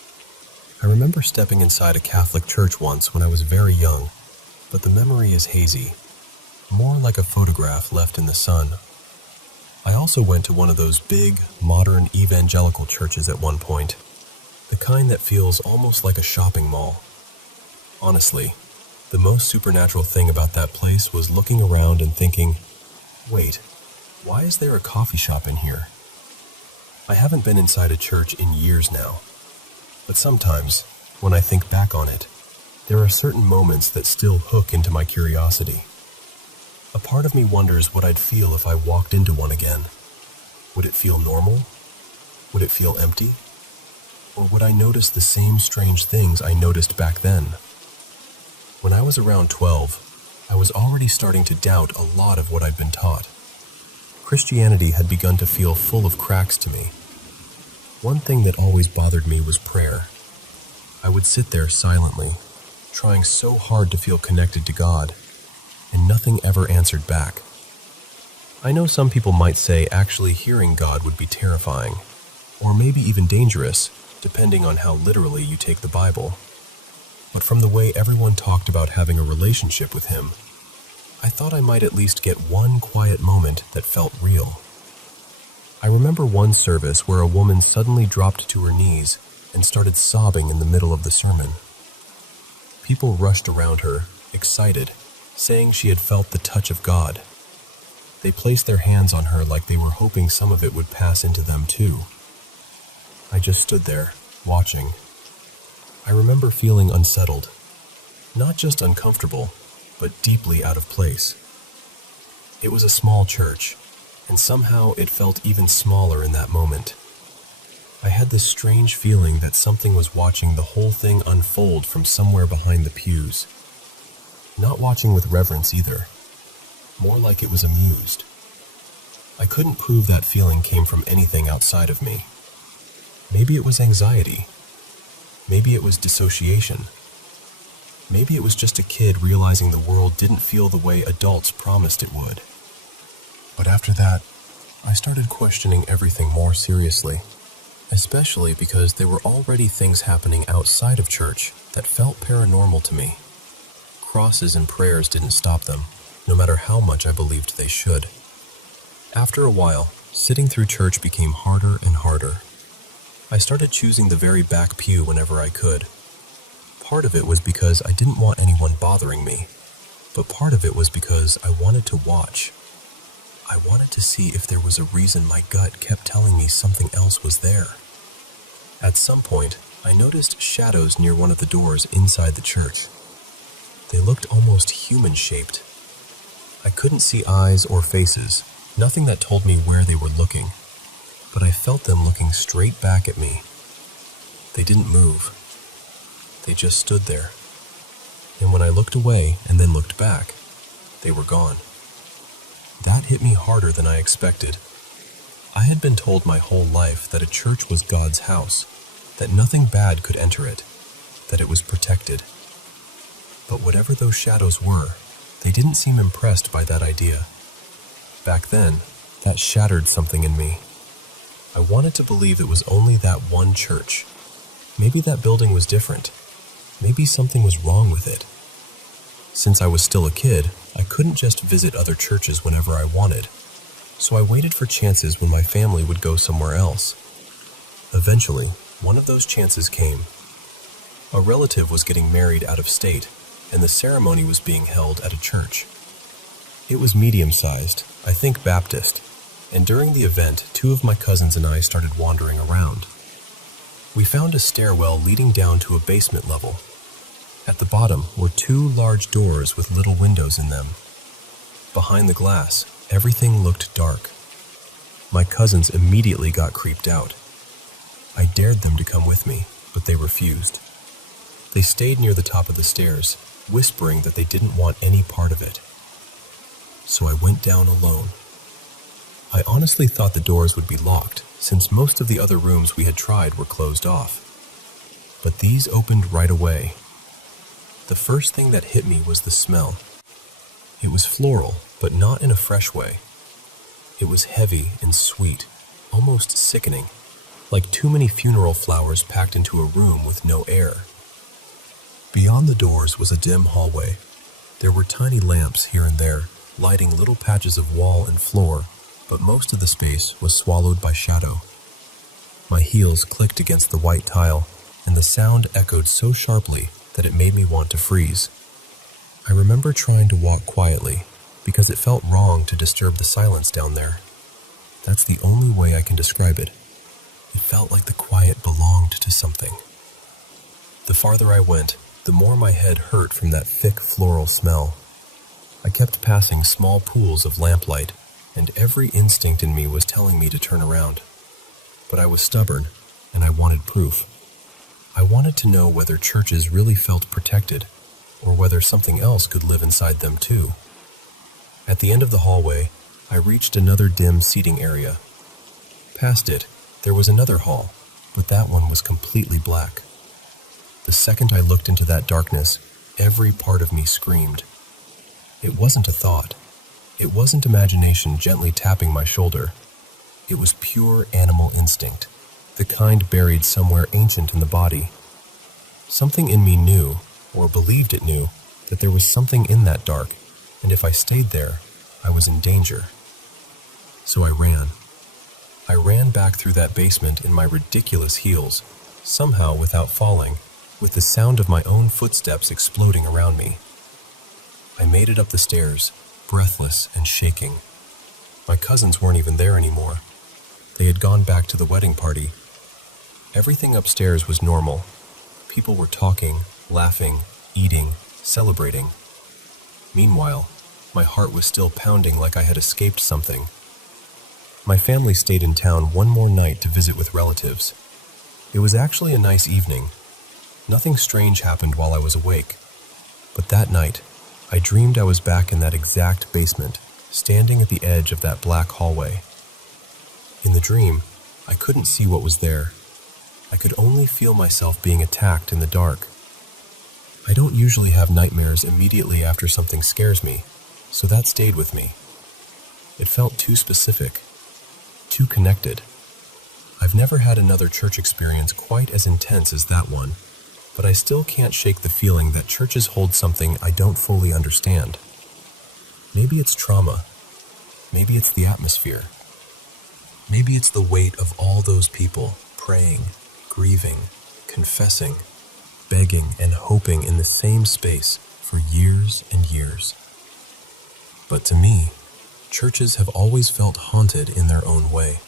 I remember stepping inside a Catholic church once when I was very young, but the memory is hazy, more like a photograph left in the sun. I also went to one of those big, modern evangelical churches at one point, the kind that feels almost like a shopping mall. Honestly, the most supernatural thing about that place was looking around and thinking, wait, why is there a coffee shop in here? I haven't been inside a church in years now, but sometimes, when I think back on it, there are certain moments that still hook into my curiosity. A part of me wonders what I'd feel if I walked into one again. Would it feel normal? Would it feel empty? Or would I notice the same strange things I noticed back then? When I was around 12, I was already starting to doubt a lot of what I'd been taught. Christianity had begun to feel full of cracks to me. One thing that always bothered me was prayer. I would sit there silently, trying so hard to feel connected to God, and nothing ever answered back. I know some people might say actually hearing God would be terrifying, or maybe even dangerous, depending on how literally you take the Bible. But from the way everyone talked about having a relationship with Him, I thought I might at least get one quiet moment that felt real. I remember one service where a woman suddenly dropped to her knees and started sobbing in the middle of the sermon. People rushed around her, excited, saying she had felt the touch of God. They placed their hands on her like they were hoping some of it would pass into them too. I just stood there, watching. I remember feeling unsettled, not just uncomfortable, but deeply out of place. It was a small church, and somehow it felt even smaller in that moment. I had this strange feeling that something was watching the whole thing unfold from somewhere behind the pews. Not watching with reverence either, more like it was amused. I couldn't prove that feeling came from anything outside of me. Maybe it was anxiety. Maybe it was dissociation. Maybe it was just a kid realizing the world didn't feel the way adults promised it would. But after that, I started questioning everything more seriously, especially because there were already things happening outside of church that felt paranormal to me. Crosses and prayers didn't stop them, no matter how much I believed they should. After a while, sitting through church became harder and harder. I started choosing the very back pew whenever I could. Part of it was because I didn't want anyone bothering me, but part of it was because I wanted to watch. I wanted to see if there was a reason my gut kept telling me something else was there. At some point, I noticed shadows near one of the doors inside the church. They looked almost human-shaped. I couldn't see eyes or faces, nothing that told me where they were looking, but I felt them looking straight back at me. They didn't move. They just stood there. And when I looked away and then looked back, they were gone. That hit me harder than I expected. I had been told my whole life that a church was God's house, that nothing bad could enter it, that it was protected. But whatever those shadows were, they didn't seem impressed by that idea. Back then, That shattered something in me. I wanted to believe it was only that one church. Maybe that building was different. Maybe something was wrong with it. Since I was still a kid, I couldn't just visit other churches whenever I wanted, so I waited for chances when my family would go somewhere else. Eventually, one of those chances came. A relative was getting married out of state, and the ceremony was being held at a church. It was medium-sized, I think Baptist, and during the event, 2 of my cousins and I started wandering around. We found a stairwell leading down to a basement level. At the bottom were 2 large doors with little windows in them. Behind the glass, everything looked dark. My cousins immediately got creeped out. I dared them to come with me, but they refused. They stayed near the top of the stairs, whispering that they didn't want any part of it. So I went down alone. I honestly thought the doors would be locked, since most of the other rooms we had tried were closed off. But these opened right away. The first thing that hit me was the smell. It was floral, but not in a fresh way. It was heavy and sweet, almost sickening, like too many funeral flowers packed into a room with no air. Beyond the doors was a dim hallway. There were tiny lamps here and there, lighting little patches of wall and floor, but most of the space was swallowed by shadow. My heels clicked against the white tile, and the sound echoed so sharply that it made me want to freeze. I remember trying to walk quietly, because it felt wrong to disturb the silence down there. That's the only way I can describe it. It felt like the quiet belonged to something. The farther I went, the more my head hurt from that thick floral smell. I kept passing small pools of lamplight, and every instinct in me was telling me to turn around. But I was stubborn, and I wanted proof. I wanted to know whether churches really felt protected, or whether something else could live inside them too. At the end of the hallway, I reached another dim seating area. Past it, there was another hall, but that one was completely black. The second I looked into that darkness, every part of me screamed. It wasn't a thought. It wasn't imagination gently tapping my shoulder. It was pure animal instinct, the kind buried somewhere ancient in the body. Something in me knew, or believed it knew, that there was something in that dark, and if I stayed there, I was in danger. So I ran. I ran back through that basement in my ridiculous heels, somehow without falling, with the sound of my own footsteps exploding around me. I made it up the stairs, breathless and shaking. My cousins weren't even there anymore. They had gone back to the wedding party. Everything upstairs was normal. People were talking, laughing, eating, celebrating. Meanwhile, my heart was still pounding like I had escaped something. My family stayed in town one more night to visit with relatives. It was actually a nice evening. Nothing strange happened while I was awake. But that night, I dreamed I was back in that exact basement, standing at the edge of that black hallway. In the dream, I couldn't see what was there. I could only feel myself being attacked in the dark. I don't usually have nightmares immediately after something scares me, so that stayed with me. It felt too specific, too connected. I've never had another church experience quite as intense as that one, but I still can't shake the feeling that churches hold something I don't fully understand. Maybe it's trauma. Maybe it's the atmosphere. Maybe it's the weight of all those people praying, grieving, confessing, begging, and hoping in the same space for years and years. But to me, churches have always felt haunted in their own way.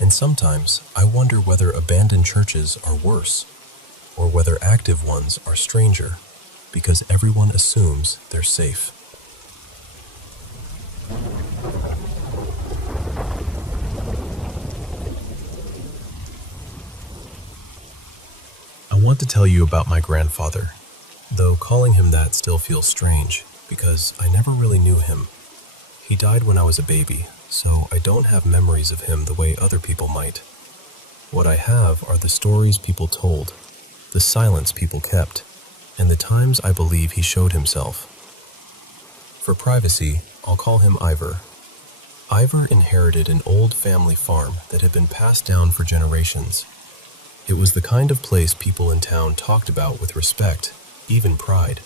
And sometimes I wonder whether abandoned churches are worse, or whether active ones are stranger, because everyone assumes they're safe. I want to tell you about my grandfather, though calling him that still feels strange, because I never really knew him. He died when I was a baby, so I don't have memories of him the way other people might. What I have are the stories people told, the silence people kept, and the times I believe he showed himself. For privacy, I'll call him Ivor. Ivor inherited an old family farm that had been passed down for generations. It was the kind of place people in town talked about with respect, even pride.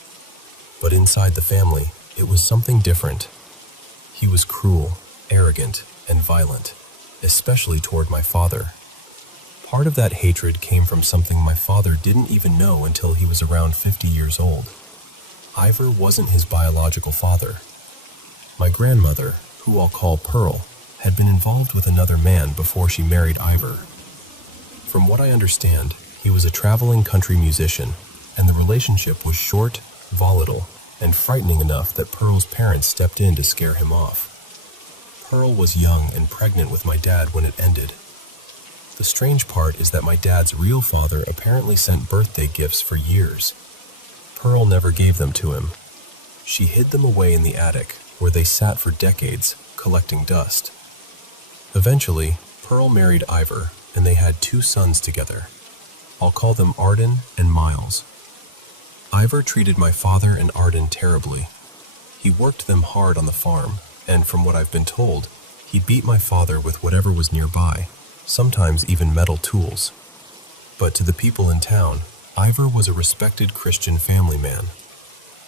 But inside the family, it was something different. He was cruel, arrogant, and violent, especially toward my father. Part of that hatred came from something my father didn't even know until he was around 50 years old. Ivor wasn't his biological father. My grandmother, who I'll call Pearl, had been involved with another man before she married Ivor. From what I understand, he was a traveling country musician, and the relationship was short, volatile, and frightening enough that Pearl's parents stepped in to scare him off. Pearl was young and pregnant with my dad when it ended. The strange part is that my dad's real father apparently sent birthday gifts for years. Pearl never gave them to him. She hid them away in the attic, where they sat for decades, collecting dust. Eventually, Pearl married Ivor, and they had 2 sons together. I'll call them Arden and Miles. Ivor treated my father and Arden terribly. He worked them hard on the farm, and from what I've been told, he beat my father with whatever was nearby, sometimes even metal tools. But to the people in town, Ivor was a respected Christian family man.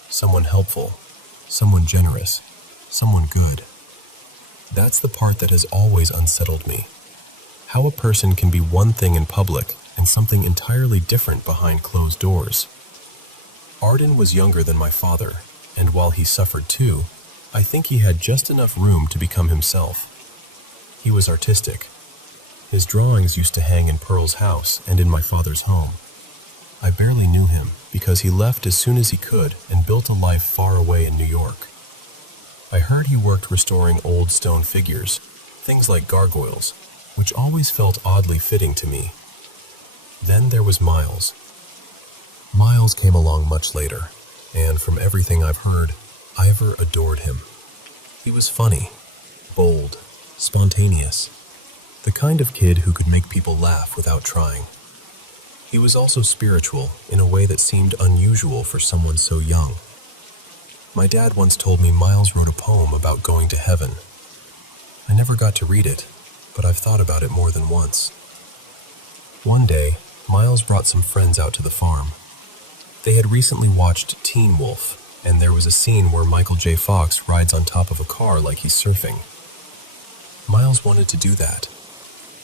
Someone helpful, someone generous, someone good. That's the part that has always unsettled me. How a person can be one thing in public and something entirely different behind closed doors. Arden was younger than my father, and while he suffered too, I think he had just enough room to become himself. He was artistic. His drawings used to hang in Pearl's house and in my father's home. I barely knew him because he left as soon as he could and built a life far away in New York. I heard he worked restoring old stone figures, things like gargoyles, which always felt oddly fitting to me. Then there was Miles. Miles came along much later, and from everything I've heard, Ivor adored him. He was funny, bold, spontaneous, the kind of kid who could make people laugh without trying. He was also spiritual in a way that seemed unusual for someone so young. My dad once told me Miles wrote a poem about going to heaven. I never got to read it, but I've thought about it more than once. One day, Miles brought some friends out to the farm. They had recently watched Teen Wolf, and there was a scene where Michael J. Fox rides on top of a car like he's surfing. Miles wanted to do that.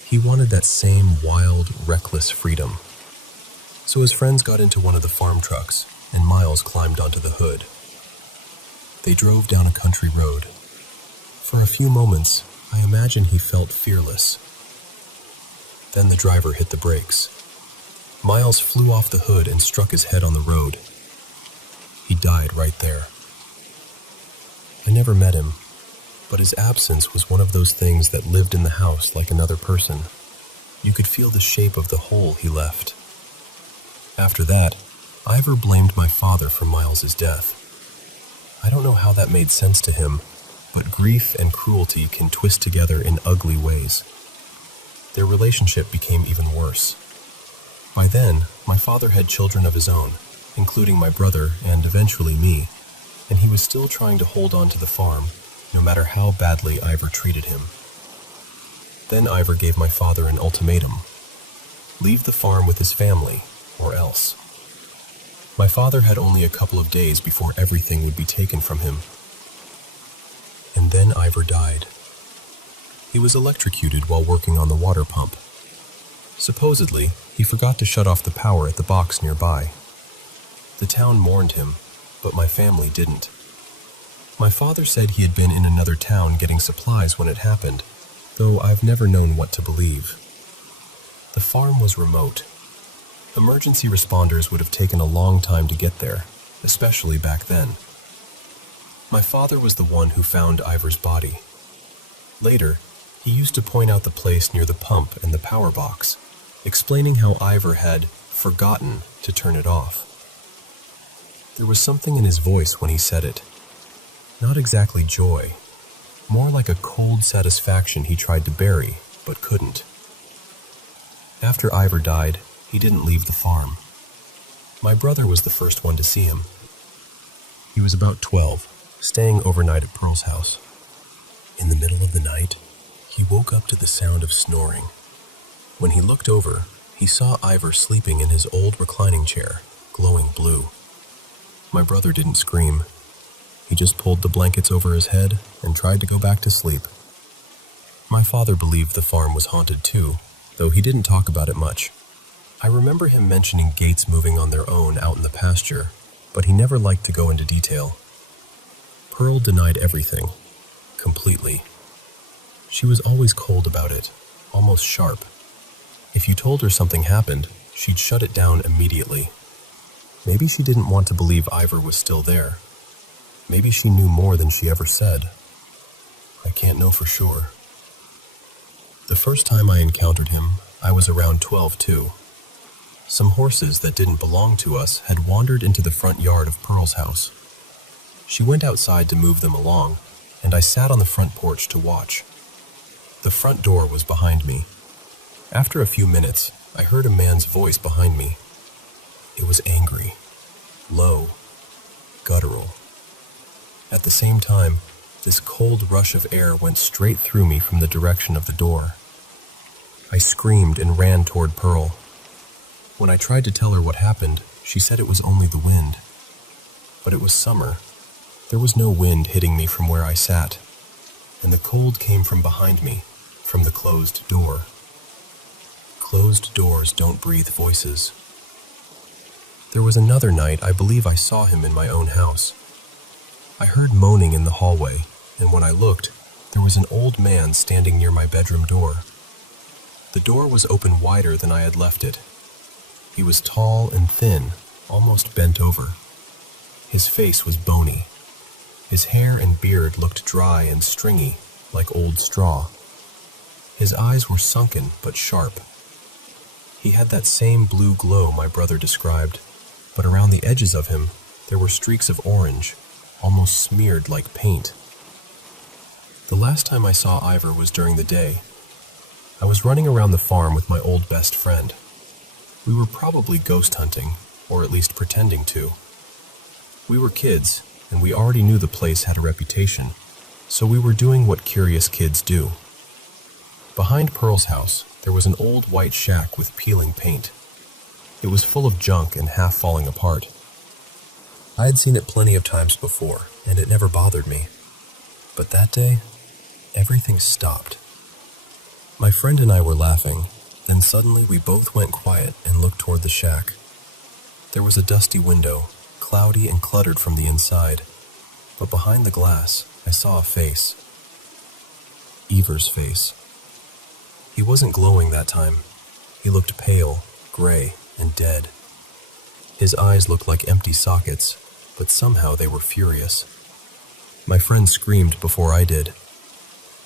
He wanted that same wild, reckless freedom. So his friends got into one of the farm trucks, and Miles climbed onto the hood. They drove down a country road. For a few moments, I imagine he felt fearless. Then the driver hit the brakes. Miles flew off the hood and struck his head on the road. He died right there. I never met him, but his absence was one of those things that lived in the house like another person. You could feel the shape of the hole he left. After that, Ivor blamed my father for Miles's death. I don't know how that made sense to him, but grief and cruelty can twist together in ugly ways. Their relationship became even worse. By then, my father had children of his own, including my brother and eventually me, and he was still trying to hold on to the farm, no matter how badly Ivor treated him. Then Ivor gave my father an ultimatum. Leave the farm with his family, or else. My father had only a couple of days before everything would be taken from him. And then Ivor died. He was electrocuted while working on the water pump. Supposedly, he forgot to shut off the power at the box nearby. The town mourned him, but my family didn't. My father said he had been in another town getting supplies when it happened, though I've never known what to believe. The farm was remote. Emergency responders would have taken a long time to get there, especially back then. My father was the one who found Ivor's body. Later, he used to point out the place near the pump and the power box, explaining how Ivor had forgotten to turn it off. There was something in his voice when he said it. Not exactly joy, more like a cold satisfaction he tried to bury, but couldn't. After Ivor died, he didn't leave the farm. My brother was the first one to see him. He was about 12, staying overnight at Pearl's house. In the middle of the night, he woke up to the sound of snoring. When he looked over, he saw Ivor sleeping in his old reclining chair, glowing blue. My brother didn't scream. He just pulled the blankets over his head and tried to go back to sleep. My father believed the farm was haunted too, though he didn't talk about it much. I remember him mentioning gates moving on their own out in the pasture, but he never liked to go into detail. Pearl denied everything, completely. She was always cold about it, almost sharp. If you told her something happened, she'd shut it down immediately. Maybe she didn't want to believe Ivor was still there. Maybe she knew more than she ever said. I can't know for sure. The first time I encountered him, I was around 12 too. Some horses that didn't belong to us had wandered into the front yard of Pearl's house. She went outside to move them along, and I sat on the front porch to watch. The front door was behind me. After a few minutes, I heard a man's voice behind me. It was angry, low, guttural. At the same time, this cold rush of air went straight through me from the direction of the door. I screamed and ran toward Pearl. When I tried to tell her what happened, she said it was only the wind. But it was summer. There was no wind hitting me from where I sat, and the cold came from behind me, from the closed door. Closed doors don't breathe voices. There was another night I believe I saw him in my own house. I heard moaning in the hallway, and when I looked, there was an old man standing near my bedroom door. The door was open wider than I had left it. He was tall and thin, almost bent over. His face was bony. His hair and beard looked dry and stringy, like old straw. His eyes were sunken but sharp. He had that same blue glow my brother described, but around the edges of him, there were streaks of orange, almost smeared like paint. The last time I saw Ivor was during the day. I was running around the farm with my old best friend. We were probably ghost hunting, or at least pretending to. We were kids, and we already knew the place had a reputation, so we were doing what curious kids do. Behind Pearl's house, there was an old white shack with peeling paint. It was full of junk and half falling apart. I had seen it plenty of times before, and it never bothered me. But that day, everything stopped. My friend and I were laughing. Then suddenly we both went quiet and looked toward the shack. There was a dusty window, cloudy and cluttered from the inside, but behind the glass I saw a face. Ivor's face. He wasn't glowing that time. He looked pale, gray, and dead. His eyes looked like empty sockets, but somehow they were furious. My friend screamed before I did.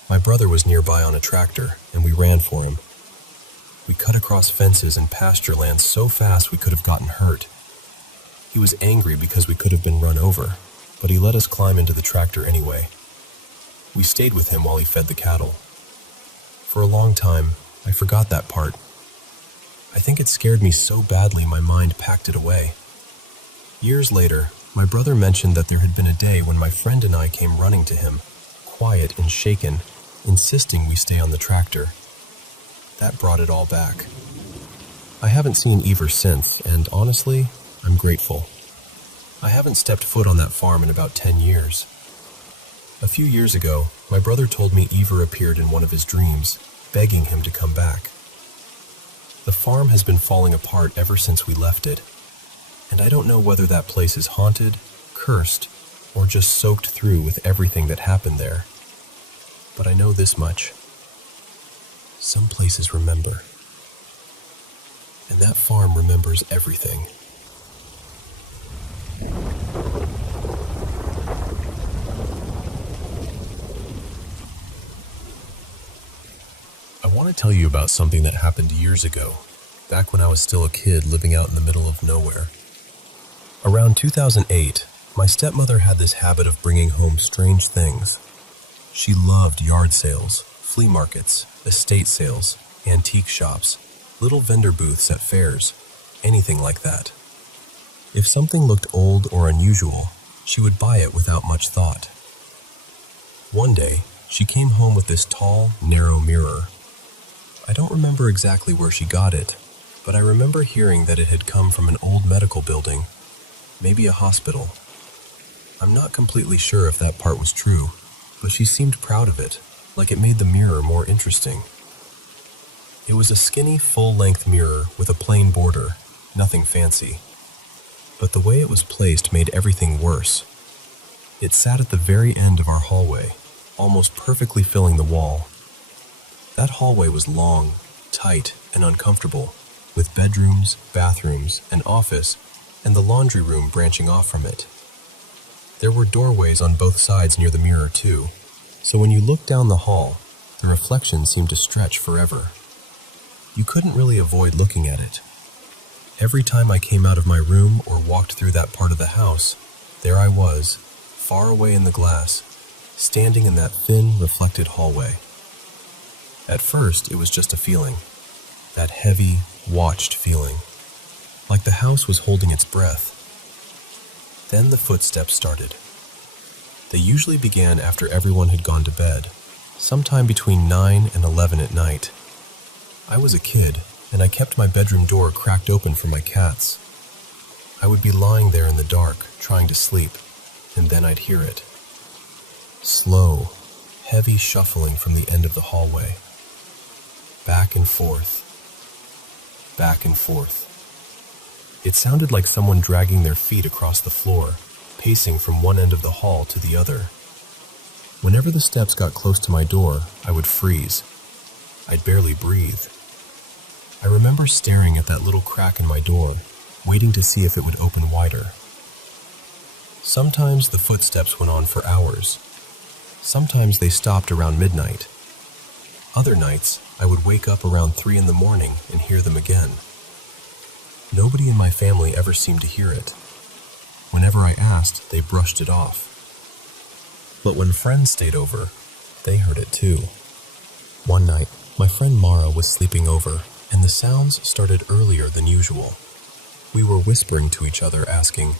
My brother was nearby on a tractor, and we ran for him. We cut across fences and pasture lands so fast we could have gotten hurt. He was angry because we could have been run over, but he let us climb into the tractor anyway. We stayed with him while he fed the cattle. For a long time, I forgot that part. I think it scared me so badly my mind packed it away. Years later, my brother mentioned that there had been a day when my friend and I came running to him, quiet and shaken, insisting we stay on the tractor. That brought it all back. I haven't seen Ivor since, and honestly, I'm grateful. I haven't stepped foot on that farm in about 10 years. A few years ago, my brother told me Ivor appeared in one of his dreams, begging him to come back. The farm has been falling apart ever since we left it, and I don't know whether that place is haunted, cursed, or just soaked through with everything that happened there. But I know this much. Some places remember. And that farm remembers everything. I want to tell you about something that happened years ago, back when I was still a kid living out in the middle of nowhere. Around 2008, my stepmother had this habit of bringing home strange things. She loved yard sales, flea markets, estate sales, antique shops, little vendor booths at fairs, anything like that. If something looked old or unusual, she would buy it without much thought. One day, She came home with this tall, narrow mirror. I don't remember exactly where she got it, but I remember hearing that it had come from an old medical building, maybe a hospital. I'm not completely sure if that part was true, but she seemed proud of it, like it made the mirror more interesting. It was a skinny, full-length mirror with a plain border, nothing fancy. But the way it was placed made everything worse. It sat at the very end of our hallway, almost perfectly filling the wall. That hallway was long, tight, and uncomfortable, with bedrooms, bathrooms, an office, and the laundry room branching off from it. There were doorways on both sides near the mirror too, so when you looked down the hall, the reflection seemed to stretch forever. You couldn't really avoid looking at it. Every time I came out of my room or walked through that part of the house, there I was, far away in the glass, standing in that thin, reflected hallway. At first, it was just a feeling, that heavy, watched feeling, like the house was holding its breath. Then the footsteps started. They usually began after everyone had gone to bed, sometime between 9 and 11 at night. I was a kid, and I kept my bedroom door cracked open for my cats. I would be lying there in the dark, trying to sleep, and then I'd hear it. Slow, heavy shuffling from the end of the hallway. Back and forth. Back and forth. It sounded like someone dragging their feet across the floor, pacing from one end of the hall to the other. Whenever the steps got close to my door, I would freeze. I'd barely breathe. I remember staring at that little crack in my door, waiting to see if it would open wider. Sometimes the footsteps went on for hours. Sometimes they stopped around midnight. Other nights, I would wake up around 3 in the morning and hear them again. Nobody in my family ever seemed to hear it. Whenever I asked, they brushed it off. But when friends stayed over, they heard it too. One night, my friend Mara was sleeping over, and the sounds started earlier than usual. We were whispering to each other, asking,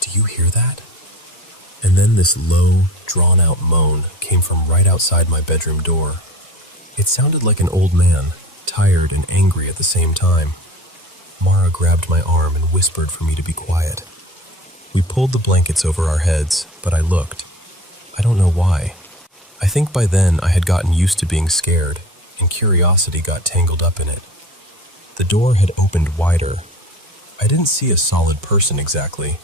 "Do you hear that?" And then this low, drawn-out moan came from right outside my bedroom door. It sounded like an old man, tired and angry at the same time. Mara grabbed my arm and whispered for me to be quiet. We pulled the blankets over our heads, but I looked. I don't know why. I think by then I had gotten used to being scared, and curiosity got tangled up in it. The door had opened wider. I didn't see a solid person exactly.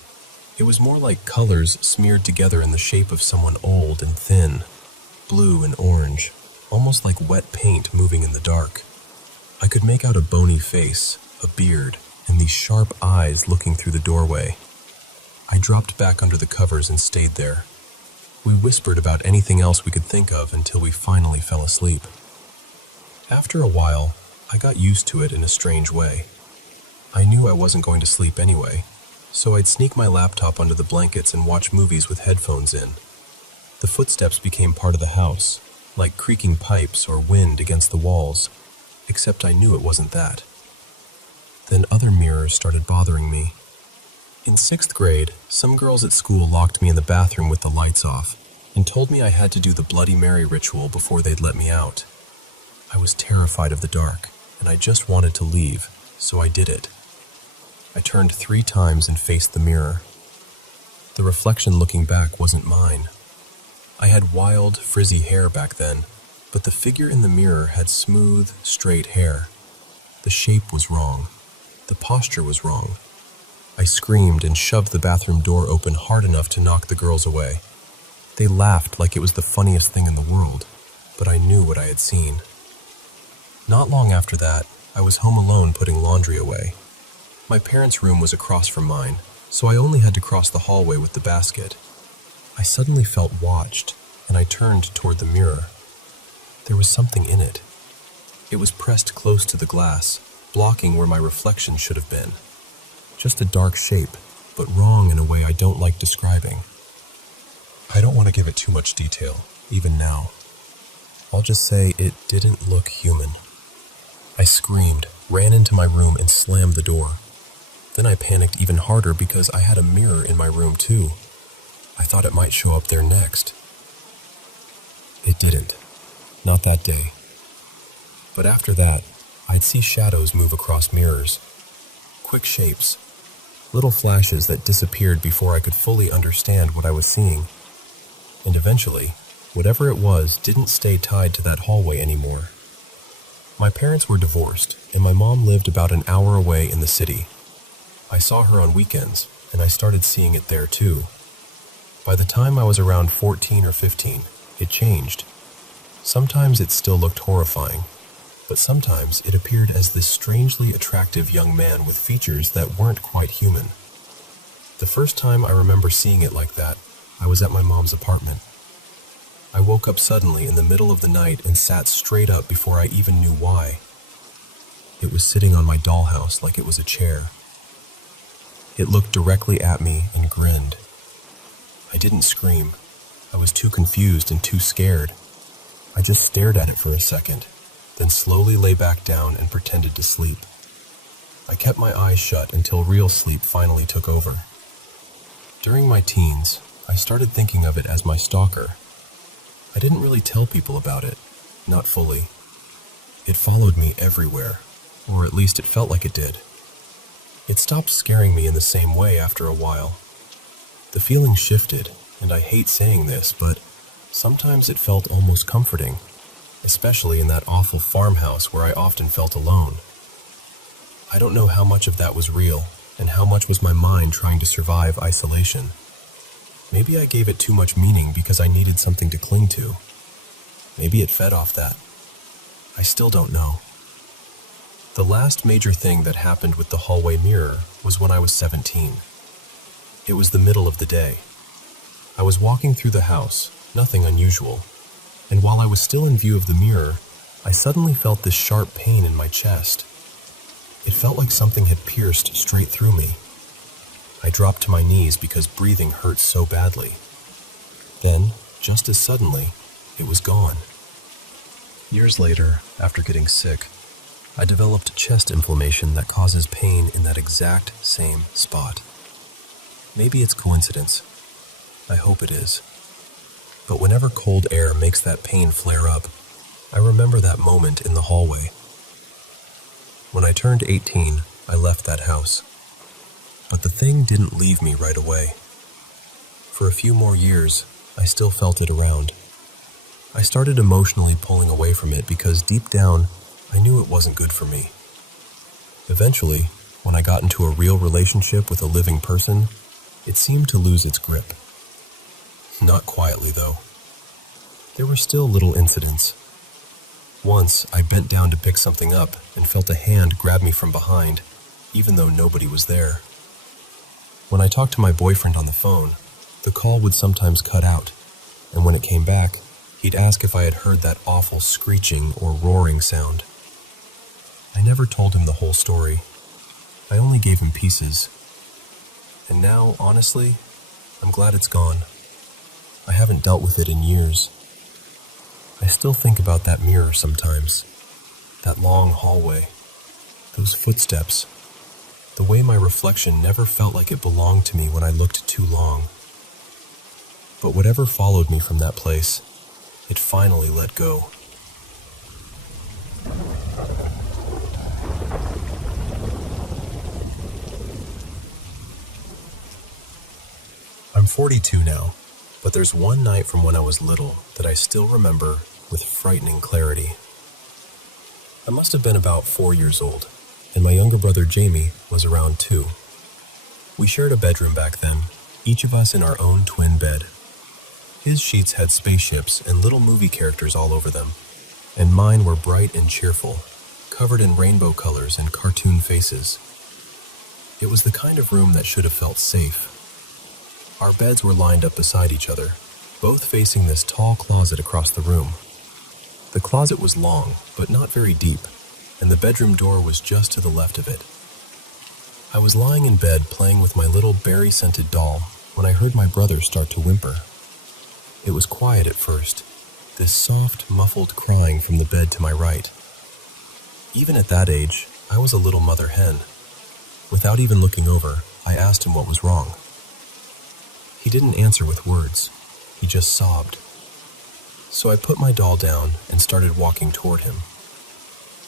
It was more like colors smeared together in the shape of someone old and thin, blue and orange, almost like wet paint moving in the dark. I could make out a bony face, a beard, and these sharp eyes looking through the doorway. I dropped back under the covers and stayed there. We whispered about anything else we could think of until we finally fell asleep. After a while, I got used to it in a strange way. I knew I wasn't going to sleep anyway, so I'd sneak my laptop under the blankets and watch movies with headphones in. The footsteps became part of the house, like creaking pipes or wind against the walls, except I knew it wasn't that. Then other mirrors started bothering me. In 6th grade, some girls at school locked me in the bathroom with the lights off and told me I had to do the Bloody Mary ritual before they'd let me out. I was terrified of the dark, and I just wanted to leave, so I did it. I turned 3 times and faced the mirror. The reflection looking back wasn't mine. I had wild, frizzy hair back then, but the figure in the mirror had smooth, straight hair. The shape was wrong. The posture was wrong. I screamed and shoved the bathroom door open hard enough to knock the girls away. They laughed like it was the funniest thing in the world, but I knew what I had seen. Not long after that, I was home alone putting laundry away. My parents' room was across from mine, so I only had to cross the hallway with the basket. I suddenly felt watched, and I turned toward the mirror. There was something in it. It was pressed close to the glass, blocking where my reflection should have been. Just a dark shape, but wrong in a way I don't like describing. I don't want to give it too much detail, even now. I'll just say it didn't look human. I screamed, ran into my room, and slammed the door. Then I panicked even harder because I had a mirror in my room too. I thought it might show up there next. It didn't. Not that day. But after that, I'd see shadows move across mirrors. Quick shapes. Little flashes that disappeared before I could fully understand what I was seeing. And eventually, whatever it was didn't stay tied to that hallway anymore. My parents were divorced, and my mom lived about an hour away in the city. I saw her on weekends, and I started seeing it there too. By the time I was around 14 or 15, it changed. Sometimes it still looked horrifying, but sometimes it appeared as this strangely attractive young man with features that weren't quite human. The first time I remember seeing it like that, I was at my mom's apartment. I woke up suddenly in the middle of the night and sat straight up before I even knew why. It was sitting on my dollhouse like it was a chair. It looked directly at me and grinned. I didn't scream. I was too confused and too scared. I just stared at it for a second, then slowly lay back down and pretended to sleep. I kept my eyes shut until real sleep finally took over. During my teens, I started thinking of it as my stalker. I didn't really tell people about it, not fully. It followed me everywhere, or at least it felt like it did. It stopped scaring me in the same way after a while. The feeling shifted, and I hate saying this, but sometimes it felt almost comforting, especially in that awful farmhouse where I often felt alone. I don't know how much of that was real, and how much was my mind trying to survive isolation. Maybe I gave it too much meaning because I needed something to cling to. Maybe it fed off that. I still don't know. The last major thing that happened with the hallway mirror was when I was 17. It was the middle of the day. I was walking through the house, nothing unusual, and while I was still in view of the mirror, I suddenly felt this sharp pain in my chest. It felt like something had pierced straight through me. I dropped to my knees because breathing hurt so badly. Then, just as suddenly, it was gone. Years later, after getting sick, I developed chest inflammation that causes pain in that exact same spot. Maybe it's coincidence. I hope it is. But whenever cold air makes that pain flare up, I remember that moment in the hallway. When I turned 18, I left that house. But the thing didn't leave me right away. For a few more years, I still felt it around. I started emotionally pulling away from it because deep down, I knew it wasn't good for me. Eventually, when I got into a real relationship with a living person, it seemed to lose its grip. Not quietly, though. There were still little incidents. Once, I bent down to pick something up and felt a hand grab me from behind, even though nobody was there. When I talked to my boyfriend on the phone, the call would sometimes cut out, and when it came back, he'd ask if I had heard that awful screeching or roaring sound. I never told him the whole story. I only gave him pieces. And now, honestly, I'm glad it's gone. I haven't dealt with it in years. I still think about that mirror sometimes, that long hallway, those footsteps, the way my reflection never felt like it belonged to me when I looked too long. But whatever followed me from that place, it finally let go. I'm 42 now, but there's one night from when I was little that I still remember with frightening clarity. I must have been about 4 years old, and my younger brother Jamie was around 2. We shared a bedroom back then, each of us in our own twin bed. His sheets had spaceships and little movie characters all over them, and mine were bright and cheerful, covered in rainbow colors and cartoon faces. It was the kind of room that should have felt safe. Our beds were lined up beside each other, both facing this tall closet across the room. The closet was long, but not very deep, and the bedroom door was just to the left of it. I was lying in bed playing with my little berry-scented doll when I heard my brother start to whimper. It was quiet at first, this soft, muffled crying from the bed to my right. Even at that age, I was a little mother hen. Without even looking over, I asked him what was wrong. He didn't answer with words. He just sobbed. So I put my doll down and started walking toward him.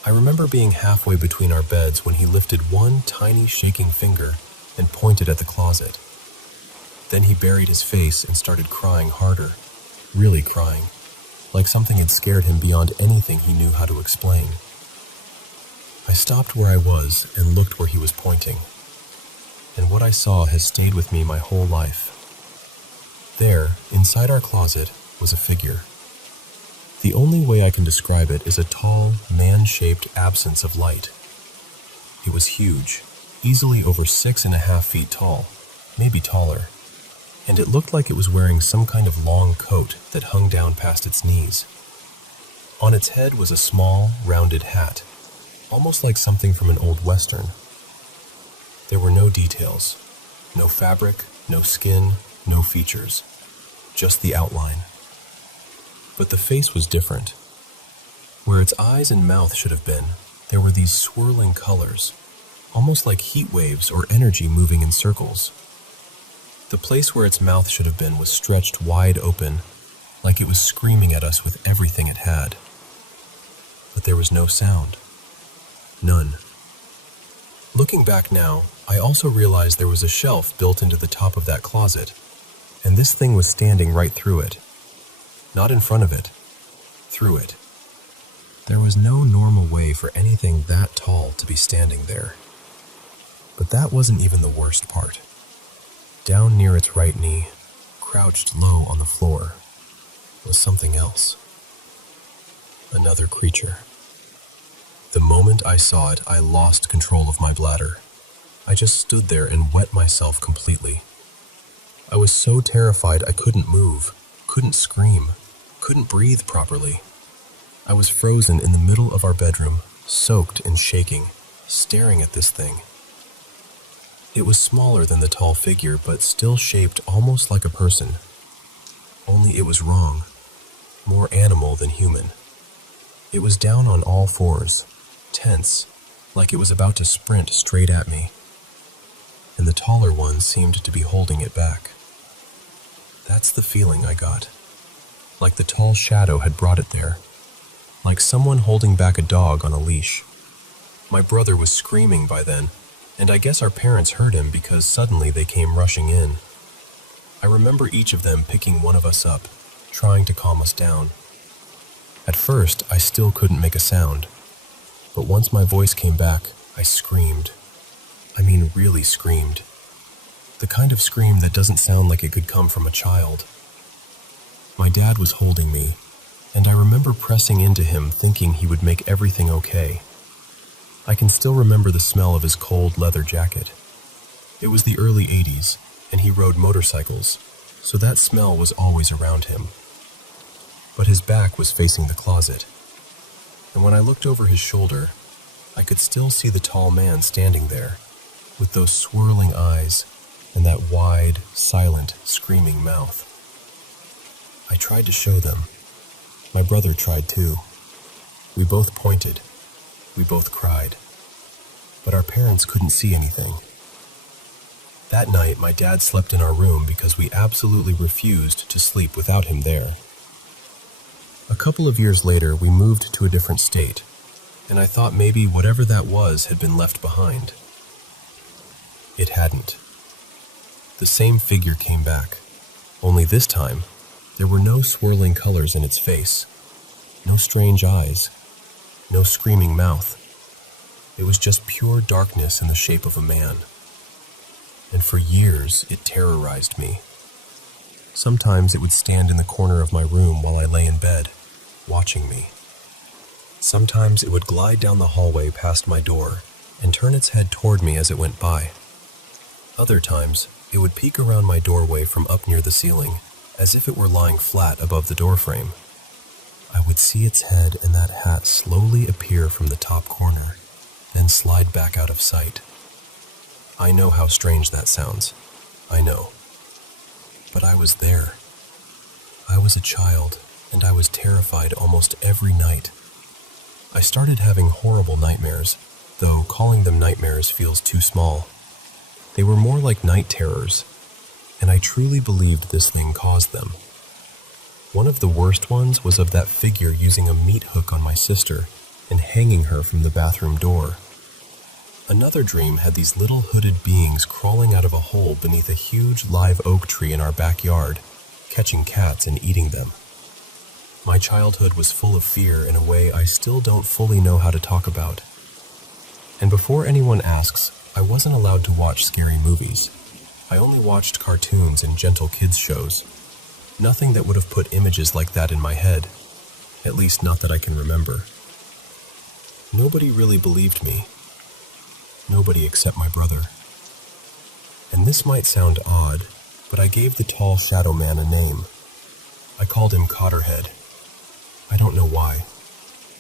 I remember being halfway between our beds when he lifted one tiny shaking finger and pointed at the closet. Then he buried his face and started crying harder, really crying, like something had scared him beyond anything he knew how to explain. I stopped where I was and looked where he was pointing, and what I saw has stayed with me my whole life. There, inside our closet, was a figure. The only way I can describe it is a tall, man-shaped absence of light. It was huge, easily over 6.5 feet tall, maybe taller, and it looked like it was wearing some kind of long coat that hung down past its knees. On its head was a small, rounded hat, almost like something from an old western. There were no details, no fabric, no skin, no features, just the outline. But the face was different. Where its eyes and mouth should have been, there were these swirling colors, almost like heat waves or energy moving in circles. The place where its mouth should have been was stretched wide open, like it was screaming at us with everything it had. But there was no sound. None. Looking back now, I also realized there was a shelf built into the top of that closet, and this thing was standing right through it. Not in front of it, through it. There was no normal way for anything that tall to be standing there. But that wasn't even the worst part. Down near its right knee, crouched low on the floor, was something else. Another creature. The moment I saw it, I lost control of my bladder. I just stood there and wet myself completely. I was so terrified I couldn't move, couldn't scream, couldn't breathe properly. I was frozen in the middle of our bedroom, soaked and shaking, staring at this thing. It was smaller than the tall figure, but still shaped almost like a person. Only it was wrong, more animal than human. It was down on all fours, tense, like it was about to sprint straight at me. And the taller one seemed to be holding it back. That's the feeling I got. Like the tall shadow had brought it there. Like someone holding back a dog on a leash. My brother was screaming by then, and I guess our parents heard him because suddenly they came rushing in. I remember each of them picking one of us up, trying to calm us down. At first, I still couldn't make a sound, but once my voice came back, I screamed. I mean, really screamed. The kind of scream that doesn't sound like it could come from a child. My dad was holding me, and I remember pressing into him thinking he would make everything okay. I can still remember the smell of his cold leather jacket. It was the early 80s, and he rode motorcycles, so that smell was always around him. But his back was facing the closet, and when I looked over his shoulder, I could still see the tall man standing there, with those swirling eyes and that wide, silent, screaming mouth. I tried to show them. My brother tried too. We both pointed. We both cried. But our parents couldn't see anything. That night, my dad slept in our room because we absolutely refused to sleep without him there. A couple of years later, we moved to a different state, and I thought maybe whatever that was had been left behind. It hadn't. The same figure came back, only this time, there were no swirling colors in its face, no strange eyes, no screaming mouth. It was just pure darkness in the shape of a man. And for years, it terrorized me. Sometimes it would stand in the corner of my room while I lay in bed, watching me. Sometimes it would glide down the hallway past my door and turn its head toward me as it went by. Other times, it would peek around my doorway from up near the ceiling, as if it were lying flat above the doorframe. I would see its head and that hat slowly appear from the top corner, then slide back out of sight. I know how strange that sounds. I know. But I was there. I was a child, and I was terrified almost every night. I started having horrible nightmares, though calling them nightmares feels too small. They were more like night terrors, and I truly believed this thing caused them. One of the worst ones was of that figure using a meat hook on my sister and hanging her from the bathroom door. Another dream had these little hooded beings crawling out of a hole beneath a huge live oak tree in our backyard, catching cats and eating them. My childhood was full of fear in a way I still don't fully know how to talk about. And before anyone asks, I wasn't allowed to watch scary movies. I only watched cartoons and gentle kids shows. Nothing that would have put images like that in my head, at least not that I can remember. Nobody really believed me. Nobody except my brother. And this might sound odd, but I gave the tall shadow man a name. I called him Cotterhead. I don't know why.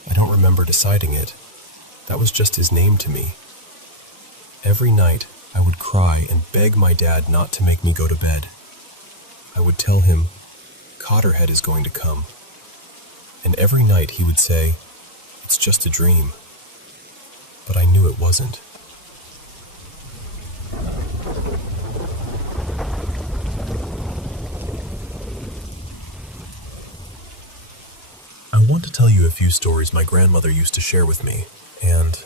I don't remember deciding it. That was just his name to me. Every night, I would cry and beg my dad not to make me go to bed. I would tell him, Cotterhead is going to come. And every night he would say, it's just a dream. But I knew it wasn't. I want to tell you a few stories my grandmother used to share with me, and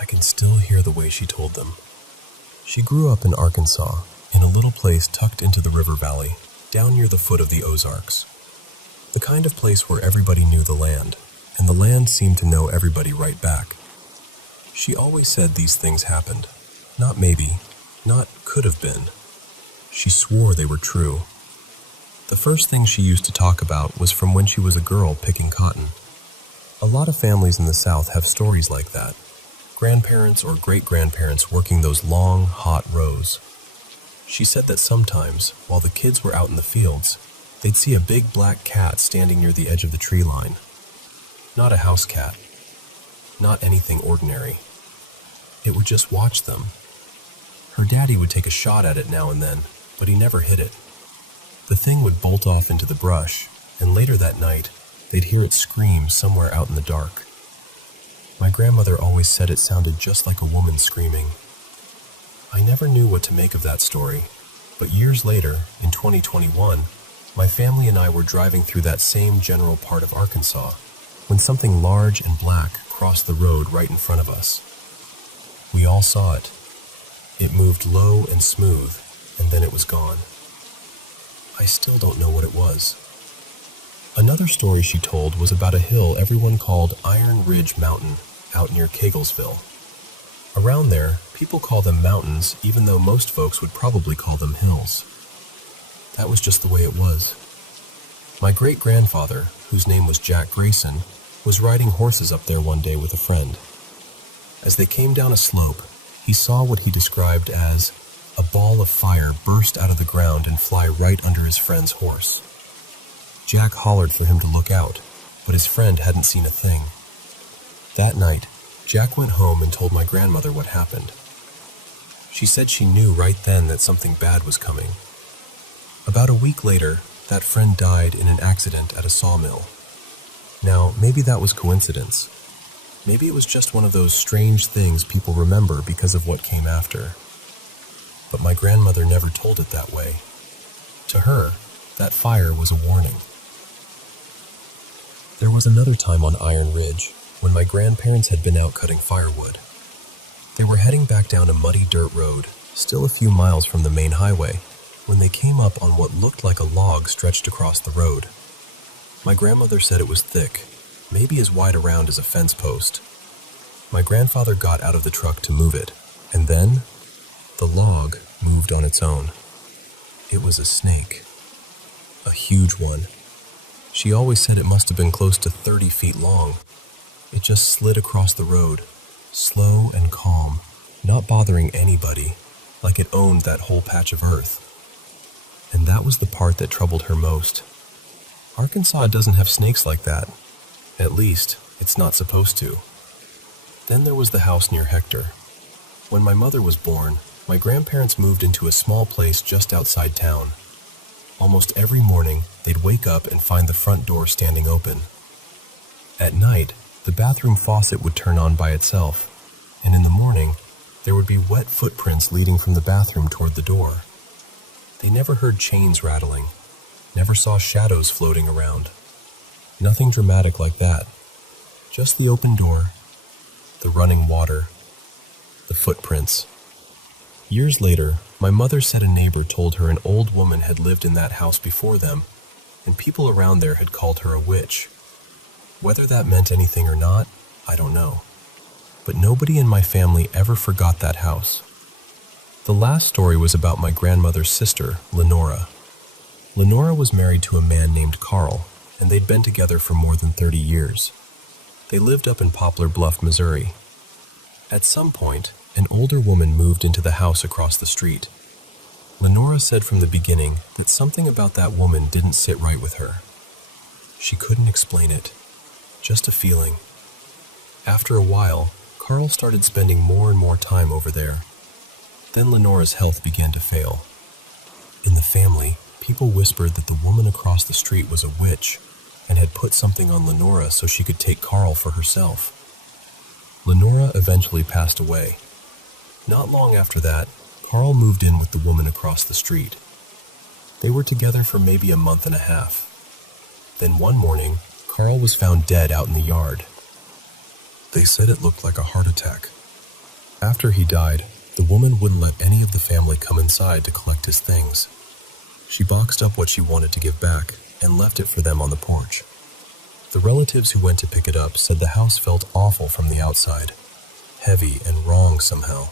I can still hear the way she told them. She grew up in Arkansas, in a little place tucked into the river valley, down near the foot of the Ozarks. The kind of place where everybody knew the land, and the land seemed to know everybody right back. She always said these things happened. Not maybe, not could have been. She swore they were true. The first thing she used to talk about was from when she was a girl picking cotton. A lot of families in the South have stories like that. Grandparents or great-grandparents working those long, hot rows. She said that sometimes, while the kids were out in the fields, they'd see a big black cat standing near the edge of the tree line. Not a house cat. Not anything ordinary. It would just watch them. Her daddy would take a shot at it now and then, but he never hit it. The thing would bolt off into the brush, and later that night, they'd hear it scream somewhere out in the dark. My grandmother always said it sounded just like a woman screaming. I never knew what to make of that story, but years later, in 2021, my family and I were driving through that same general part of Arkansas when something large and black crossed the road right in front of us. We all saw it. It moved low and smooth, and then it was gone. I still don't know what it was. Another story she told was about a hill everyone called Iron Ridge Mountain, out near Caglesville. Around there, people call them mountains, even though most folks would probably call them hills. That was just the way it was. My great-grandfather, whose name was Jack Grayson, was riding horses up there one day with a friend. As they came down a slope, he saw what he described as a ball of fire burst out of the ground and fly right under his friend's horse. Jack hollered for him to look out, but his friend hadn't seen a thing. That night, Jack went home and told my grandmother what happened. She said she knew right then that something bad was coming. About a week later, that friend died in an accident at a sawmill. Now, maybe that was coincidence. Maybe it was just one of those strange things people remember because of what came after. But my grandmother never told it that way. To her, that fire was a warning. There was another time on Iron Ridge when my grandparents had been out cutting firewood. They were heading back down a muddy dirt road, still a few miles from the main highway, when they came up on what looked like a log stretched across the road. My grandmother said it was thick, maybe as wide around as a fence post. My grandfather got out of the truck to move it, and then the log moved on its own. It was a snake. A huge one. She always said it must have been close to 30 feet long. It just slid across the road, slow and calm, not bothering anybody, like it owned that whole patch of earth. And that was the part that troubled her most. Arkansas doesn't have snakes like that. At least, it's not supposed to. Then there was the house near Hector. When my mother was born, my grandparents moved into a small place just outside town. Almost every morning, they'd wake up and find the front door standing open. At night, the bathroom faucet would turn on by itself, and in the morning, there would be wet footprints leading from the bathroom toward the door. They never heard chains rattling. never saw shadows floating around. Nothing dramatic like that. Just the open door, the running water, the footprints. Years later, my mother said a neighbor told her an old woman had lived in that house before them, and people around there had called her a witch. Whether that meant anything or not, I don't know. But nobody in my family ever forgot that house. The last story was about my grandmother's sister, Lenora. Lenora was married to a man named Carl, and they'd been together for more than 30 years. They lived up in Poplar Bluff, Missouri. At some point, an older woman moved into the house across the street. Lenora said from the beginning that something about that woman didn't sit right with her. She couldn't explain it, just a feeling. After a while, Carl started spending more and more time over there. Then Lenora's health began to fail. In the family, people whispered that the woman across the street was a witch and had put something on Lenora so she could take Carl for herself. Lenora eventually passed away. Not long after that, Carl moved in with the woman across the street. They were together for maybe a month and a half. Then one morning, Carl was found dead out in the yard. They said it looked like a heart attack. After he died, the woman wouldn't let any of the family come inside to collect his things. She boxed up what she wanted to give back and left it for them on the porch. The relatives who went to pick it up said the house felt awful from the outside, heavy and wrong somehow.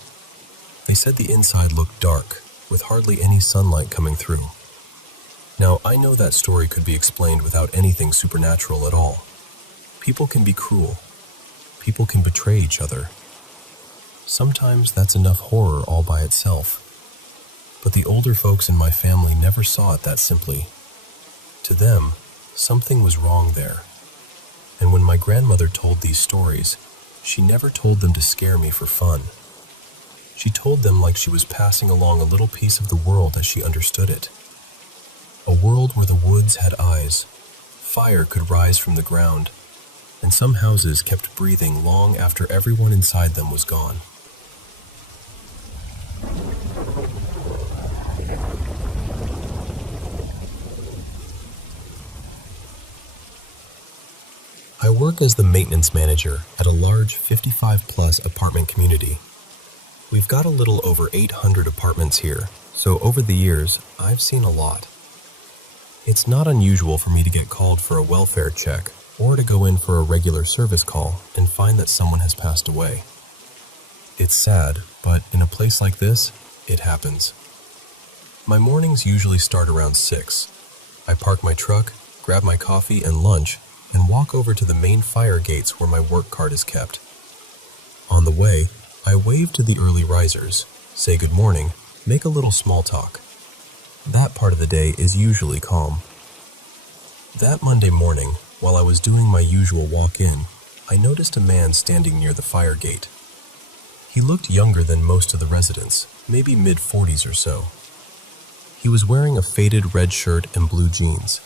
They said the inside looked dark, with hardly any sunlight coming through. Now, I know that story could be explained without anything supernatural at all. People can be cruel. People can betray each other. Sometimes that's enough horror all by itself. But the older folks in my family never saw it that simply. To them, something was wrong there. And when my grandmother told these stories, she never told them to scare me for fun. She told them like she was passing along a little piece of the world as she understood it. A world where the woods had eyes, fire could rise from the ground, and some houses kept breathing long after everyone inside them was gone. I work as the maintenance manager at a large 55-plus apartment community. We've got a little over 800 apartments here, so over the years, I've seen a lot. It's not unusual for me to get called for a welfare check or to go in for a regular service call and find that someone has passed away. It's sad, but in a place like this, it happens. My mornings usually start around 6. I park my truck, grab my coffee and lunch, and walk over to the main fire gates where my work cart is kept. On the way, I wave to the early risers, say good morning, make a little small talk. That part of the day is usually calm. That Monday morning, while I was doing my usual walk-in, I noticed a man standing near the fire gate. He looked younger than most of the residents, maybe mid-40s or so. He was wearing a faded red shirt and blue jeans.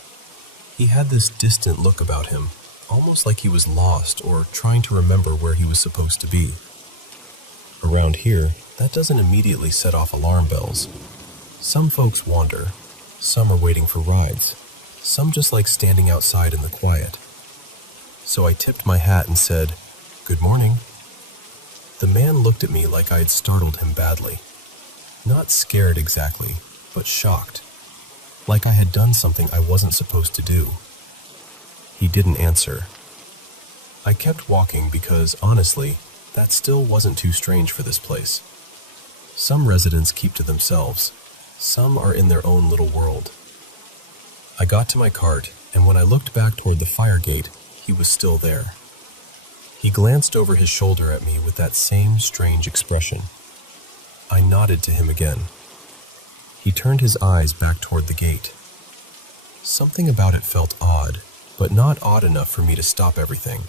He had this distant look about him, almost like he was lost or trying to remember where he was supposed to be. Around here, that doesn't immediately set off alarm bells. Some folks wander, some are waiting for rides, some just like standing outside in the quiet. So I tipped my hat and said, "Good morning." The man looked at me like I had startled him badly. Not scared exactly, but shocked. Like I had done something I wasn't supposed to do. He didn't answer. I kept walking because, honestly, that still wasn't too strange for this place. Some residents keep to themselves. Some are in their own little world. I got to my cart, and when I looked back toward the fire gate, he was still there. He glanced over his shoulder at me with that same strange expression. I nodded to him again. He turned his eyes back toward the gate. Something about it felt odd, but not odd enough for me to stop everything.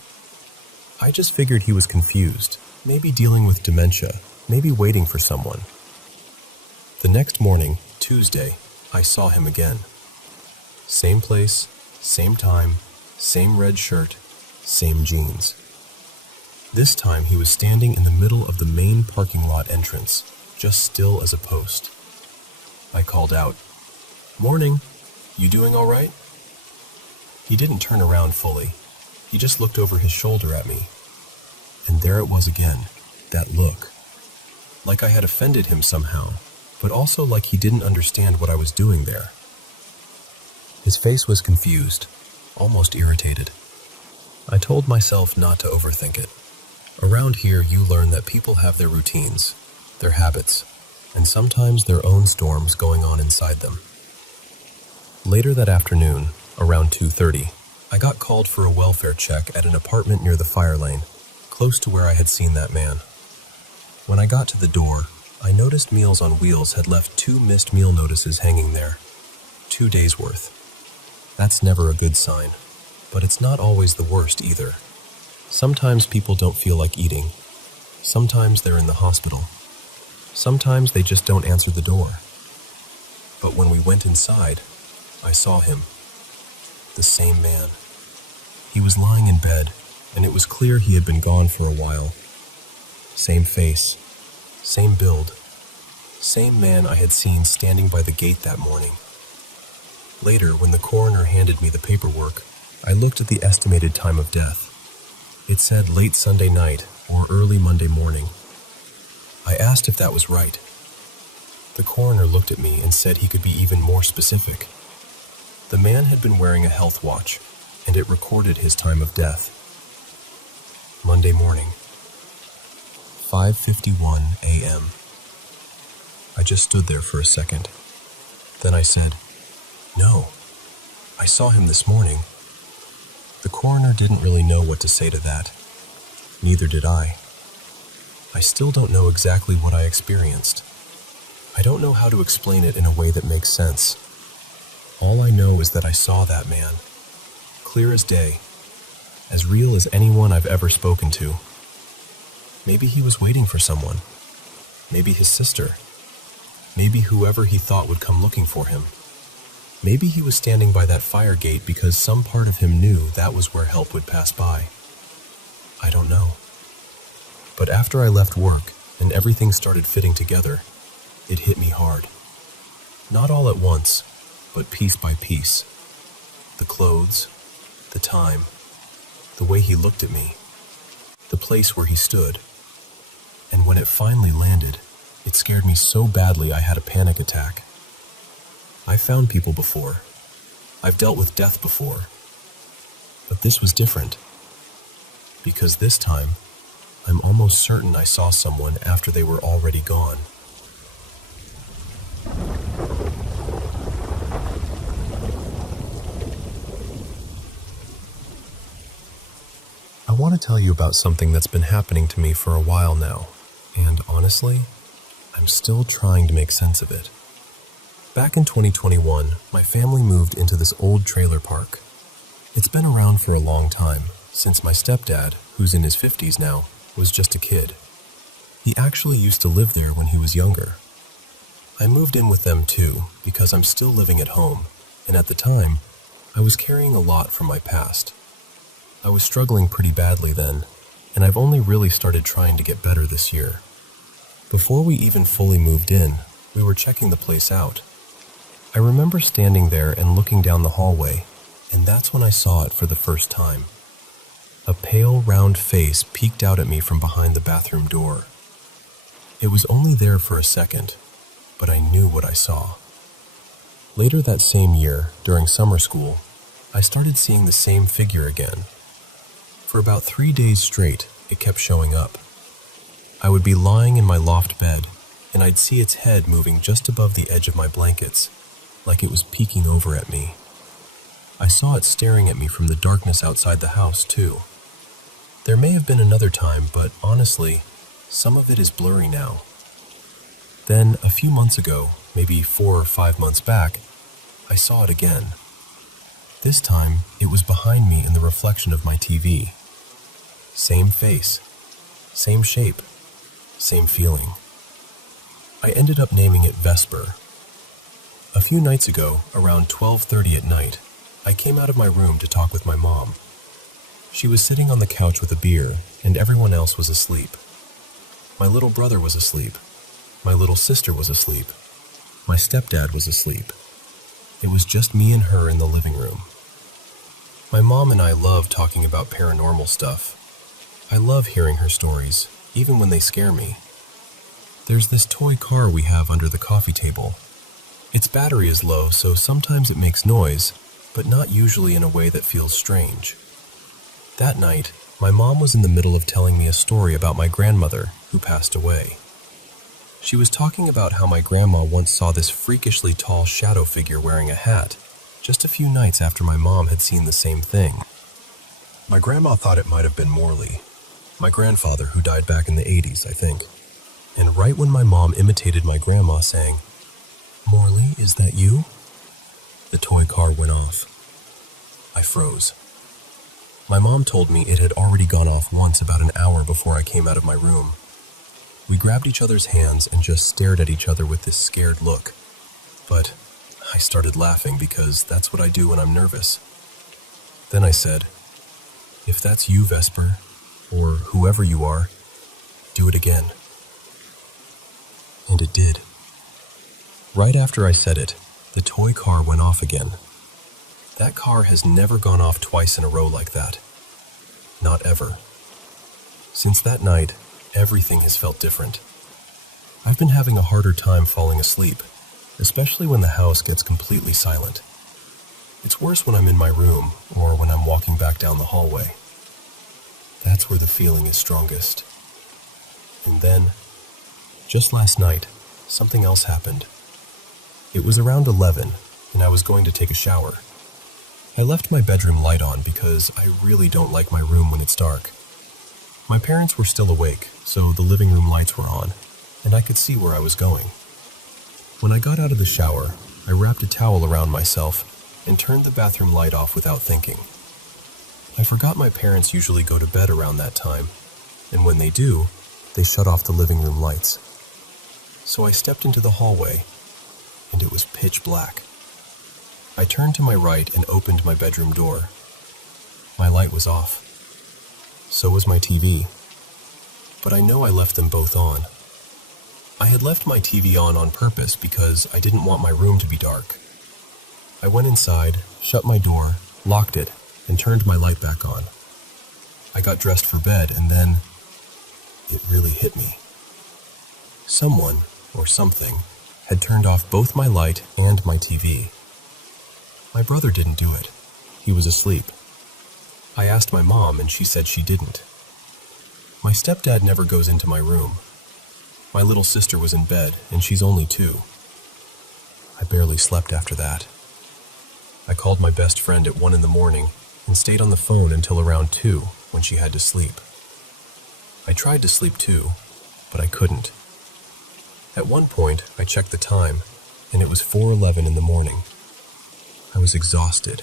I just figured he was confused, maybe dealing with dementia, maybe waiting for someone. The next morning, Tuesday, I saw him again. Same place, same time, same red shirt, same jeans. This time he was standing in the middle of the main parking lot entrance, just still as a post. I called out, "Morning." You doing all right?" He didn't turn around fully. He just looked over his shoulder at me. And there it was again, that look. Like I had offended him somehow, but also like he didn't understand what I was doing there. His face was confused, almost irritated. I told myself not to overthink it. Around here, you learn that people have their routines, their habits, and sometimes their own storms going on inside them. Later that afternoon, around 2:30, I got called for a welfare check at an apartment near the fire lane, close to where I had seen that man. When I got to the door, I noticed Meals on Wheels had left 2 missed meal notices hanging there. 2 days' worth. That's never a good sign, but it's not always the worst either. Sometimes people don't feel like eating. Sometimes they're in the hospital. Sometimes they just don't answer the door. But when we went inside, I saw him. The same man. He was lying in bed, and it was clear he had been gone for a while. Same face, same build, same man I had seen standing by the gate that morning. Later, when the coroner handed me the paperwork, I looked at the estimated time of death. It said late Sunday night or early Monday morning. I asked if that was right. The coroner looked at me and said he could be even more specific. The man had been wearing a health watch, and it recorded his time of death. Monday morning, 5:51 a.m. I just stood there for a second. Then I said, "No, I saw him this morning." The coroner didn't really know what to say to that. Neither did I. I still don't know exactly what I experienced. I don't know how to explain it in a way that makes sense. All I know is that I saw that man, clear as day, as real as anyone I've ever spoken to. Maybe he was waiting for someone. Maybe his sister. Maybe whoever he thought would come looking for him. Maybe he was standing by that fire gate because some part of him knew that was where help would pass by. I don't know. But after I left work and everything started fitting together, it hit me hard. Not all at once, but piece by piece. The clothes, the time, the way he looked at me, the place where he stood. And when it finally landed, it scared me so badly I had a panic attack. I've found people before. I've dealt with death before. But this was different. Because this time, I'm almost certain I saw someone after they were already gone. I want to tell you about something that's been happening to me for a while now, and honestly, I'm still trying to make sense of it. Back in 2021, my family moved into this old trailer park. It's been around for a long time, since my stepdad, who's in his 50s now, was just a kid. He actually used to live there when he was younger. I moved in with them too, because I'm still living at home, and at the time, I was carrying a lot from my past. I was struggling pretty badly then, and I've only really started trying to get better this year. Before we even fully moved in, we were checking the place out. I remember standing there and looking down the hallway, and that's when I saw it for the first time. A pale, round face peeked out at me from behind the bathroom door. It was only there for a second, but I knew what I saw. Later that same year, during summer school, I started seeing the same figure again. For about 3 days straight, it kept showing up. I would be lying in my loft bed, and I'd see its head moving just above the edge of my blankets, like it was peeking over at me. I saw it staring at me from the darkness outside the house, too. There may have been another time, but honestly, some of it is blurry now. Then, a few months ago, maybe 4 or 5 months back, I saw it again. This time, it was behind me in the reflection of my TV. Same face, same shape, same feeling. I ended up naming it Vesper. A few nights ago, around 12:30 at night, I came out of my room to talk with my mom. She was sitting on the couch with a beer, and everyone else was asleep. My little brother was asleep. My little sister was asleep. My stepdad was asleep. It was just me and her in the living room. My mom and I love talking about paranormal stuff. I love hearing her stories, even when they scare me. There's this toy car we have under the coffee table. Its battery is low, so sometimes it makes noise, but not usually in a way that feels strange. That night, my mom was in the middle of telling me a story about my grandmother, who passed away. She was talking about how my grandma once saw this freakishly tall shadow figure wearing a hat, just a few nights after my mom had seen the same thing. My grandma thought it might have been Morley, my grandfather who died back in the 80s, I think. And right when my mom imitated my grandma saying, "Morley, is that you?" the toy car went off. I froze. My mom told me it had already gone off once about an hour before I came out of my room. We grabbed each other's hands and just stared at each other with this scared look. But I started laughing because that's what I do when I'm nervous. Then I said, "If that's you, Vesper, or whoever you are, do it again." And it did. Right after I said it, the toy car went off again. That car has never gone off twice in a row like that. Not ever. Since that night, everything has felt different. I've been having a harder time falling asleep, especially when the house gets completely silent. It's worse when I'm in my room or when I'm walking back down the hallway. That's where the feeling is strongest. And then, just last night, something else happened. It was around 11, and I was going to take a shower. I left my bedroom light on because I really don't like my room when it's dark. My parents were still awake, so the living room lights were on, and I could see where I was going. When I got out of the shower, I wrapped a towel around myself and turned the bathroom light off without thinking. I forgot my parents usually go to bed around that time, and when they do, they shut off the living room lights. So I stepped into the hallway, and it was pitch black. I turned to my right and opened my bedroom door. My light was off. So was my TV. But I know I left them both on. I had left my TV on purpose because I didn't want my room to be dark. I went inside, shut my door, locked it, and turned my light back on. I got dressed for bed, and then it really hit me. Someone, or something, had turned off both my light and my TV. My brother didn't do it. He was asleep. I asked my mom, and she said she didn't. My stepdad never goes into my room. My little sister was in bed, and she's only 2. I barely slept after that. I called my best friend at 1 in the morning and stayed on the phone until around 2 when she had to sleep. I tried to sleep too, but I couldn't. At one point, I checked the time, and it was 4:11 in the morning. I was exhausted.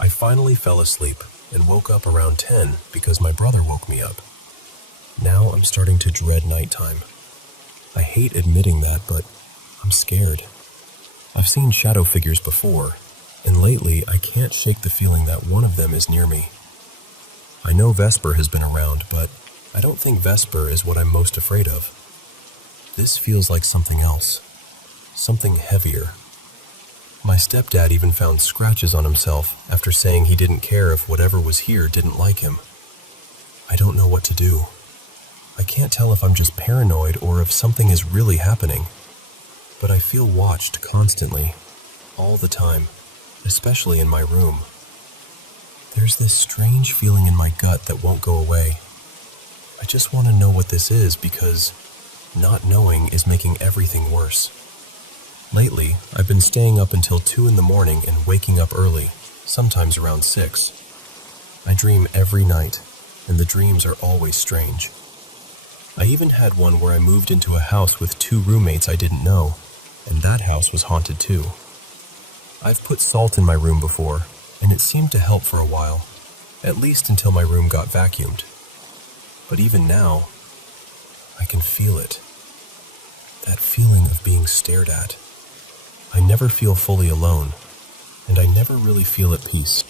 I finally fell asleep and woke up around 10 because my brother woke me up. Now I'm starting to dread nighttime. I hate admitting that, but I'm scared. I've seen shadow figures before, and lately I can't shake the feeling that one of them is near me. I know Vesper has been around, but I don't think Vesper is what I'm most afraid of. This feels like something else, something heavier. My stepdad even found scratches on himself after saying he didn't care if whatever was here didn't like him. I don't know what to do. I can't tell if I'm just paranoid or if something is really happening. But I feel watched constantly, all the time, especially in my room. There's this strange feeling in my gut that won't go away. I just want to know what this is because not knowing is making everything worse. Lately, I've been staying up until 2 in the morning and waking up early, sometimes around 6. I dream every night, and the dreams are always strange. I even had one where I moved into a house with 2 roommates I didn't know, and that house was haunted too. I've put salt in my room before, and it seemed to help for a while, at least until my room got vacuumed. But even now, I can feel it. That feeling of being stared at. I never feel fully alone, and I never really feel at peace.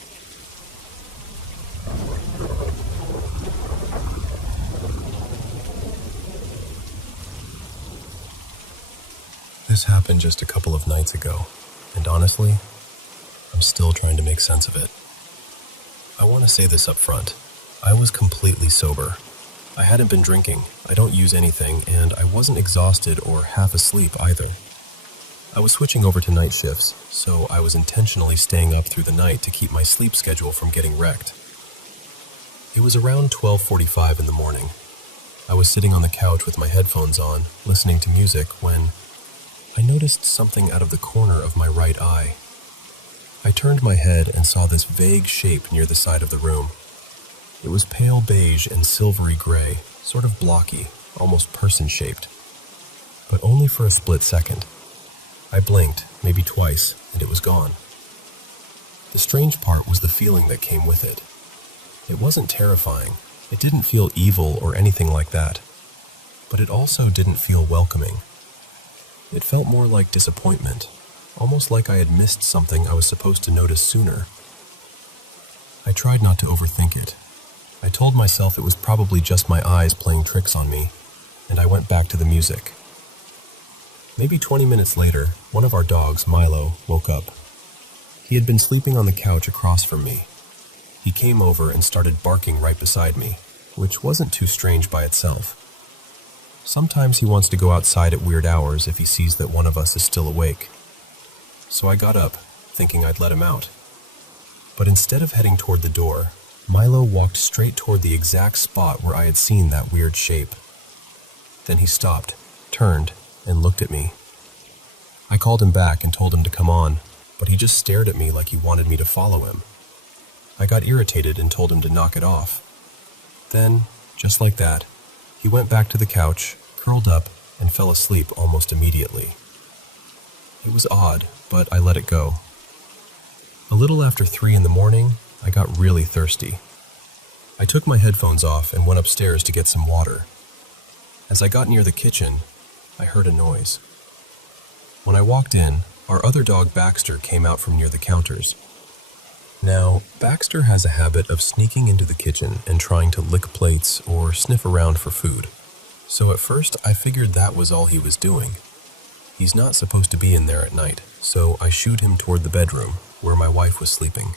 This happened just a couple of nights ago, and honestly, I'm still trying to make sense of it. I want to say this up front. I was completely sober. I hadn't been drinking, I don't use anything, and I wasn't exhausted or half asleep either. I was switching over to night shifts, so I was intentionally staying up through the night to keep my sleep schedule from getting wrecked. It was around 12:45 in the morning. I was sitting on the couch with my headphones on, listening to music, when I noticed something out of the corner of my right eye. I turned my head and saw this vague shape near the side of the room. It was pale beige and silvery gray, sort of blocky, almost person-shaped. But only for a split second. I blinked, maybe twice, and it was gone. The strange part was the feeling that came with it. It wasn't terrifying. It didn't feel evil or anything like that. But it also didn't feel welcoming. It felt more like disappointment, almost like I had missed something I was supposed to notice sooner. I tried not to overthink it. I told myself it was probably just my eyes playing tricks on me, and I went back to the music. Maybe 20 minutes later, one of our dogs, Milo, woke up. He had been sleeping on the couch across from me. He came over and started barking right beside me, which wasn't too strange by itself. Sometimes he wants to go outside at weird hours if he sees that one of us is still awake. So I got up, thinking I'd let him out. But instead of heading toward the door, Milo walked straight toward the exact spot where I had seen that weird shape. Then he stopped, turned, and looked at me. I called him back and told him to come on, but he just stared at me like he wanted me to follow him. I got irritated and told him to knock it off. Then, just like that, he went back to the couch, curled up, and fell asleep almost immediately. It was odd, but I let it go. A little after 3 in the morning, I got really thirsty. I took my headphones off and went upstairs to get some water. As I got near the kitchen, I heard a noise. When I walked in, our other dog Baxter came out from near the counters. Now, Baxter has a habit of sneaking into the kitchen and trying to lick plates or sniff around for food. So at first, I figured that was all he was doing. He's not supposed to be in there at night, so I shooed him toward the bedroom, where my wife was sleeping.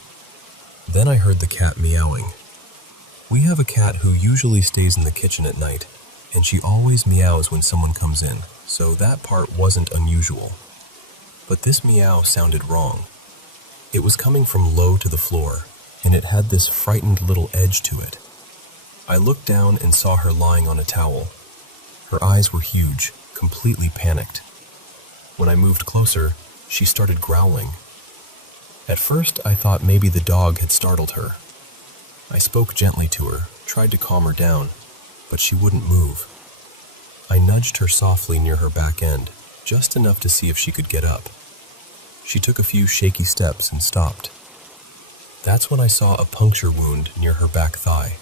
Then I heard the cat meowing. We have a cat who usually stays in the kitchen at night, and she always meows when someone comes in, so that part wasn't unusual. But this meow sounded wrong. It was coming from low to the floor, and it had this frightened little edge to it. I looked down and saw her lying on a towel. Her eyes were huge, completely panicked. When I moved closer, she started growling. At first, I thought maybe the dog had startled her. I spoke gently to her, tried to calm her down, but she wouldn't move. I nudged her softly near her back end, just enough to see if she could get up. She took a few shaky steps and stopped. That's when I saw a puncture wound near her back thigh.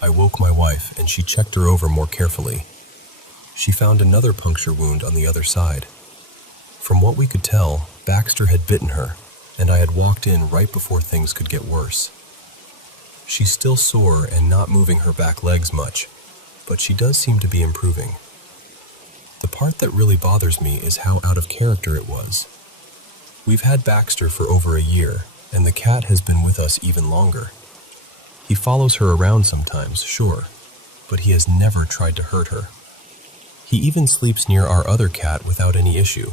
I woke my wife and she checked her over more carefully. She found another puncture wound on the other side. From what we could tell, Baxter had bitten her, and I had walked in right before things could get worse. She's still sore and not moving her back legs much, but she does seem to be improving. The part that really bothers me is how out of character it was. We've had Baxter for over a year, and the cat has been with us even longer. He follows her around sometimes, sure, but he has never tried to hurt her. He even sleeps near our other cat without any issue.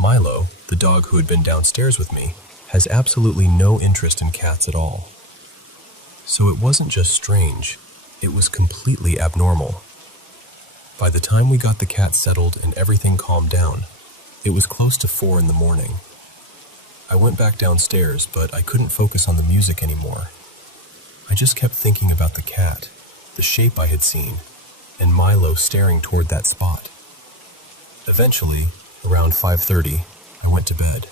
Milo, the dog who had been downstairs with me, has absolutely no interest in cats at all. So it wasn't just strange, it was completely abnormal. By the time we got the cat settled and everything calmed down, it was close to 4 in the morning. I went back downstairs, but I couldn't focus on the music anymore. I just kept thinking about the cat, the shape I had seen, and Milo staring toward that spot. Eventually, around 5:30, I went to bed.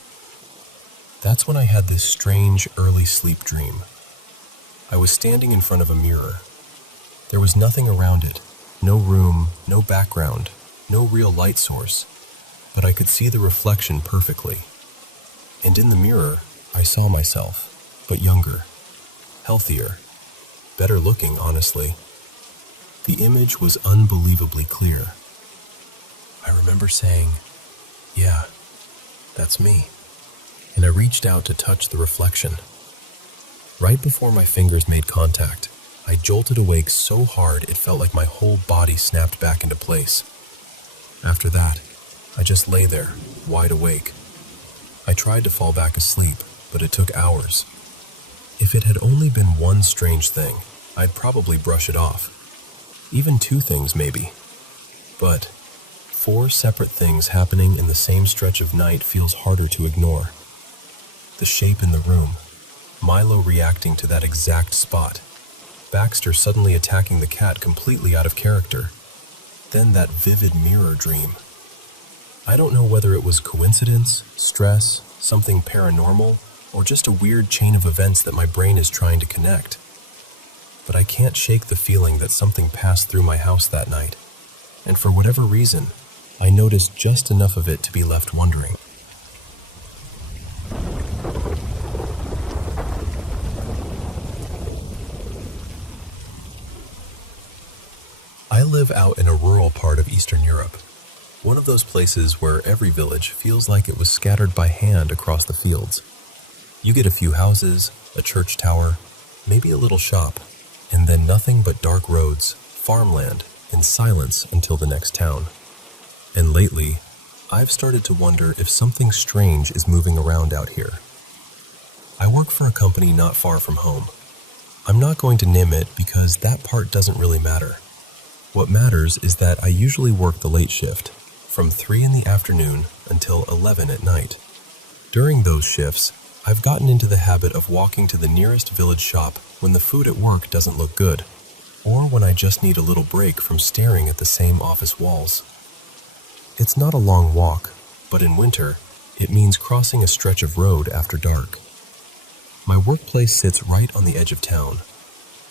That's when I had this strange early sleep dream. I was standing in front of a mirror. There was nothing around it, no room, no background, no real light source, but I could see the reflection perfectly. And in the mirror, I saw myself, but younger, healthier, better looking, honestly. The image was unbelievably clear. I remember saying, Yeah, that's me. And I reached out to touch the reflection. Right before my fingers made contact, I jolted awake so hard it felt like my whole body snapped back into place. After that, I just lay there, wide awake. I tried to fall back asleep, but it took hours. If it had only been one strange thing, I'd probably brush it off. Even two things, maybe. But 4 separate things happening in the same stretch of night feels harder to ignore. The shape in the room, Milo reacting to that exact spot, Baxter suddenly attacking the cat completely out of character, then that vivid mirror dream. I don't know whether it was coincidence, stress, something paranormal, or just a weird chain of events that my brain is trying to connect. But I can't shake the feeling that something passed through my house that night, and for whatever reason, I noticed just enough of it to be left wondering. I live out in a rural part of Eastern Europe, one of those places where every village feels like it was scattered by hand across the fields. You get a few houses, a church tower, maybe a little shop, and then nothing but dark roads, farmland, and silence until the next town. And lately, I've started to wonder if something strange is moving around out here. I work for a company not far from home. I'm not going to name it because that part doesn't really matter. What matters is that I usually work the late shift, from 3 in the afternoon until 11 at night. During those shifts, I've gotten into the habit of walking to the nearest village shop when the food at work doesn't look good, or when I just need a little break from staring at the same office walls. It's not a long walk, but in winter, it means crossing a stretch of road after dark. My workplace sits right on the edge of town.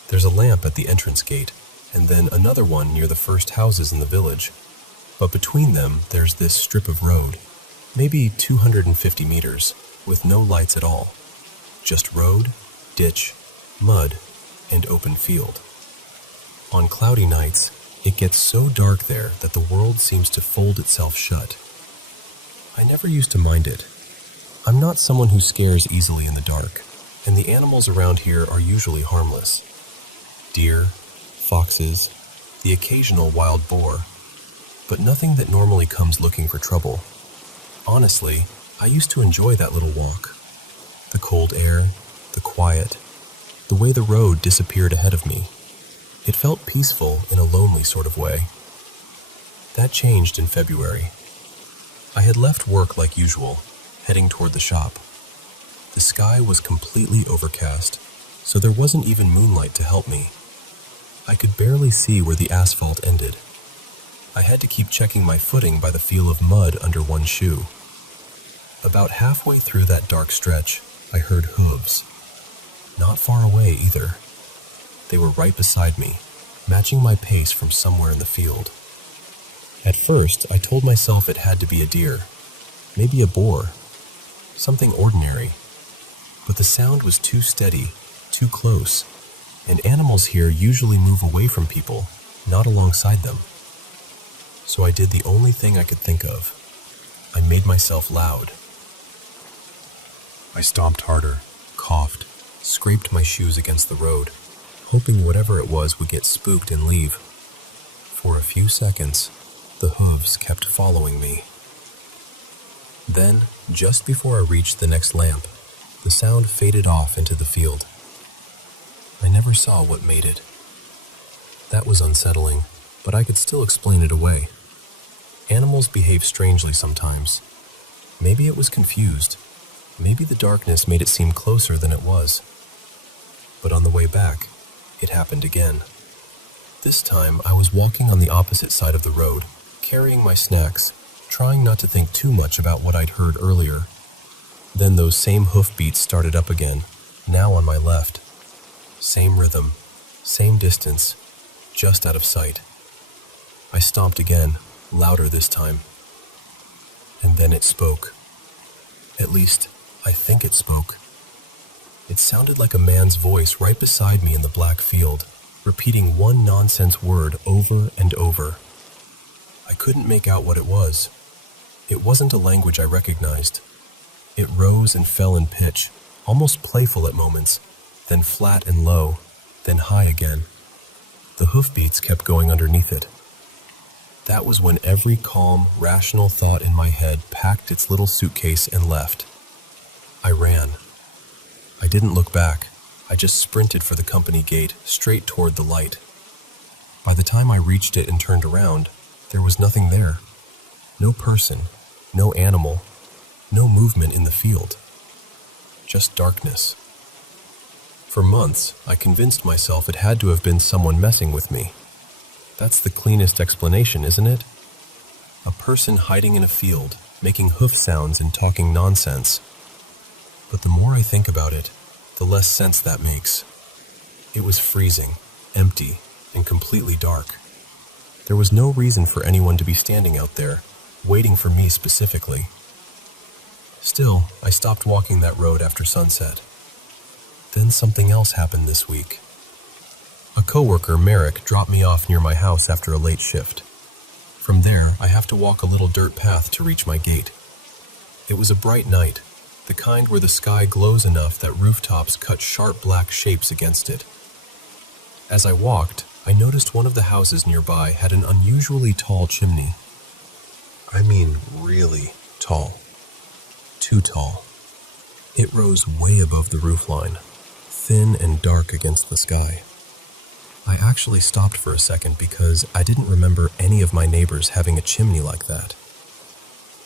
There's a lamp at the entrance gate, and then another one near the first houses in the village. But between them, there's this strip of road, maybe 250 meters, with no lights at all. Just road, ditch, mud, and open field. On cloudy nights, it gets so dark there that the world seems to fold itself shut. I never used to mind it. I'm not someone who scares easily in the dark, and the animals around here are usually harmless. Deer, foxes, the occasional wild boar, but nothing that normally comes looking for trouble. Honestly, I used to enjoy that little walk. The cold air, the quiet, the way the road disappeared ahead of me. It felt peaceful in a lonely sort of way. That changed in February. I had left work like usual, heading toward the shop. The sky was completely overcast, so there wasn't even moonlight to help me. I could barely see where the asphalt ended. I had to keep checking my footing by the feel of mud under one shoe. About halfway through that dark stretch, I heard hooves. Not far away either. They were right beside me, matching my pace from somewhere in the field. At first, I told myself it had to be a deer, maybe a boar, something ordinary. But the sound was too steady, too close, and animals here usually move away from people, not alongside them. So I did the only thing I could think of. I made myself loud. I stomped harder, coughed, scraped my shoes against the road, hoping whatever it was would get spooked and leave. For a few seconds, the hooves kept following me. Then, just before I reached the next lamp, the sound faded off into the field. I never saw what made it. That was unsettling, but I could still explain it away. Animals behave strangely sometimes. Maybe it was confused. Maybe the darkness made it seem closer than it was. But on the way back, it happened again. This time, I was walking on the opposite side of the road, carrying my snacks, trying not to think too much about what I'd heard earlier. Then those same hoofbeats started up again, now on my left. Same rhythm, same distance, just out of sight. I stomped again, louder this time. And then it spoke. At least, I think it spoke. It sounded like a man's voice right beside me in the black field, repeating one nonsense word over and over. I couldn't make out what it was. It wasn't a language I recognized. It rose and fell in pitch, almost playful at moments, then flat and low, then high again. The hoofbeats kept going underneath it. That was when every calm, rational thought in my head packed its little suitcase and left. I ran. I didn't look back. I just sprinted for the company gate, straight toward the light. By the time I reached it and turned around, there was nothing there. No person, no animal, no movement in the field. Just darkness. For months, I convinced myself it had to have been someone messing with me. That's the cleanest explanation, isn't it? A person hiding in a field, making hoof sounds and talking nonsense. But the more I think about it, the less sense that makes. It was freezing, empty, and completely dark. There was no reason for anyone to be standing out there, waiting for me specifically. Still, I stopped walking that road after sunset. Then something else happened this week. A coworker, Merrick, dropped me off near my house after a late shift. From there, I have to walk a little dirt path to reach my gate. It was a bright night, the kind where the sky glows enough that rooftops cut sharp black shapes against it. As I walked, I noticed one of the houses nearby had an unusually tall chimney. I mean really tall. Too tall. It rose way above the roofline, thin and dark against the sky. I actually stopped for a second because I didn't remember any of my neighbors having a chimney like that.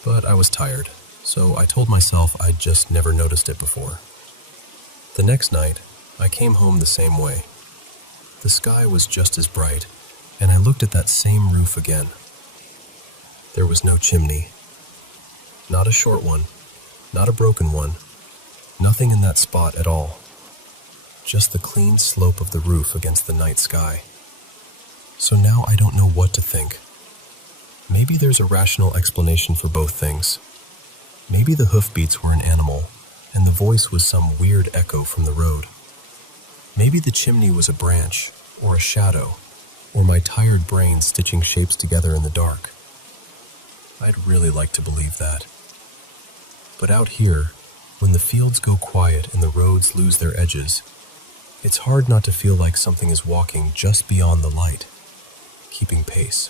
But I was tired, so I told myself I'd just never noticed it before. The next night, I came home the same way. The sky was just as bright, and I looked at that same roof again. There was no chimney. Not a short one, not a broken one, nothing in that spot at all. Just the clean slope of the roof against the night sky. So now I don't know what to think. Maybe there's a rational explanation for both things. Maybe the hoofbeats were an animal, and the voice was some weird echo from the road. Maybe the chimney was a branch, or a shadow, or my tired brain stitching shapes together in the dark. I'd really like to believe that. But out here, when the fields go quiet and the roads lose their edges, it's hard not to feel like something is walking just beyond the light, keeping pace.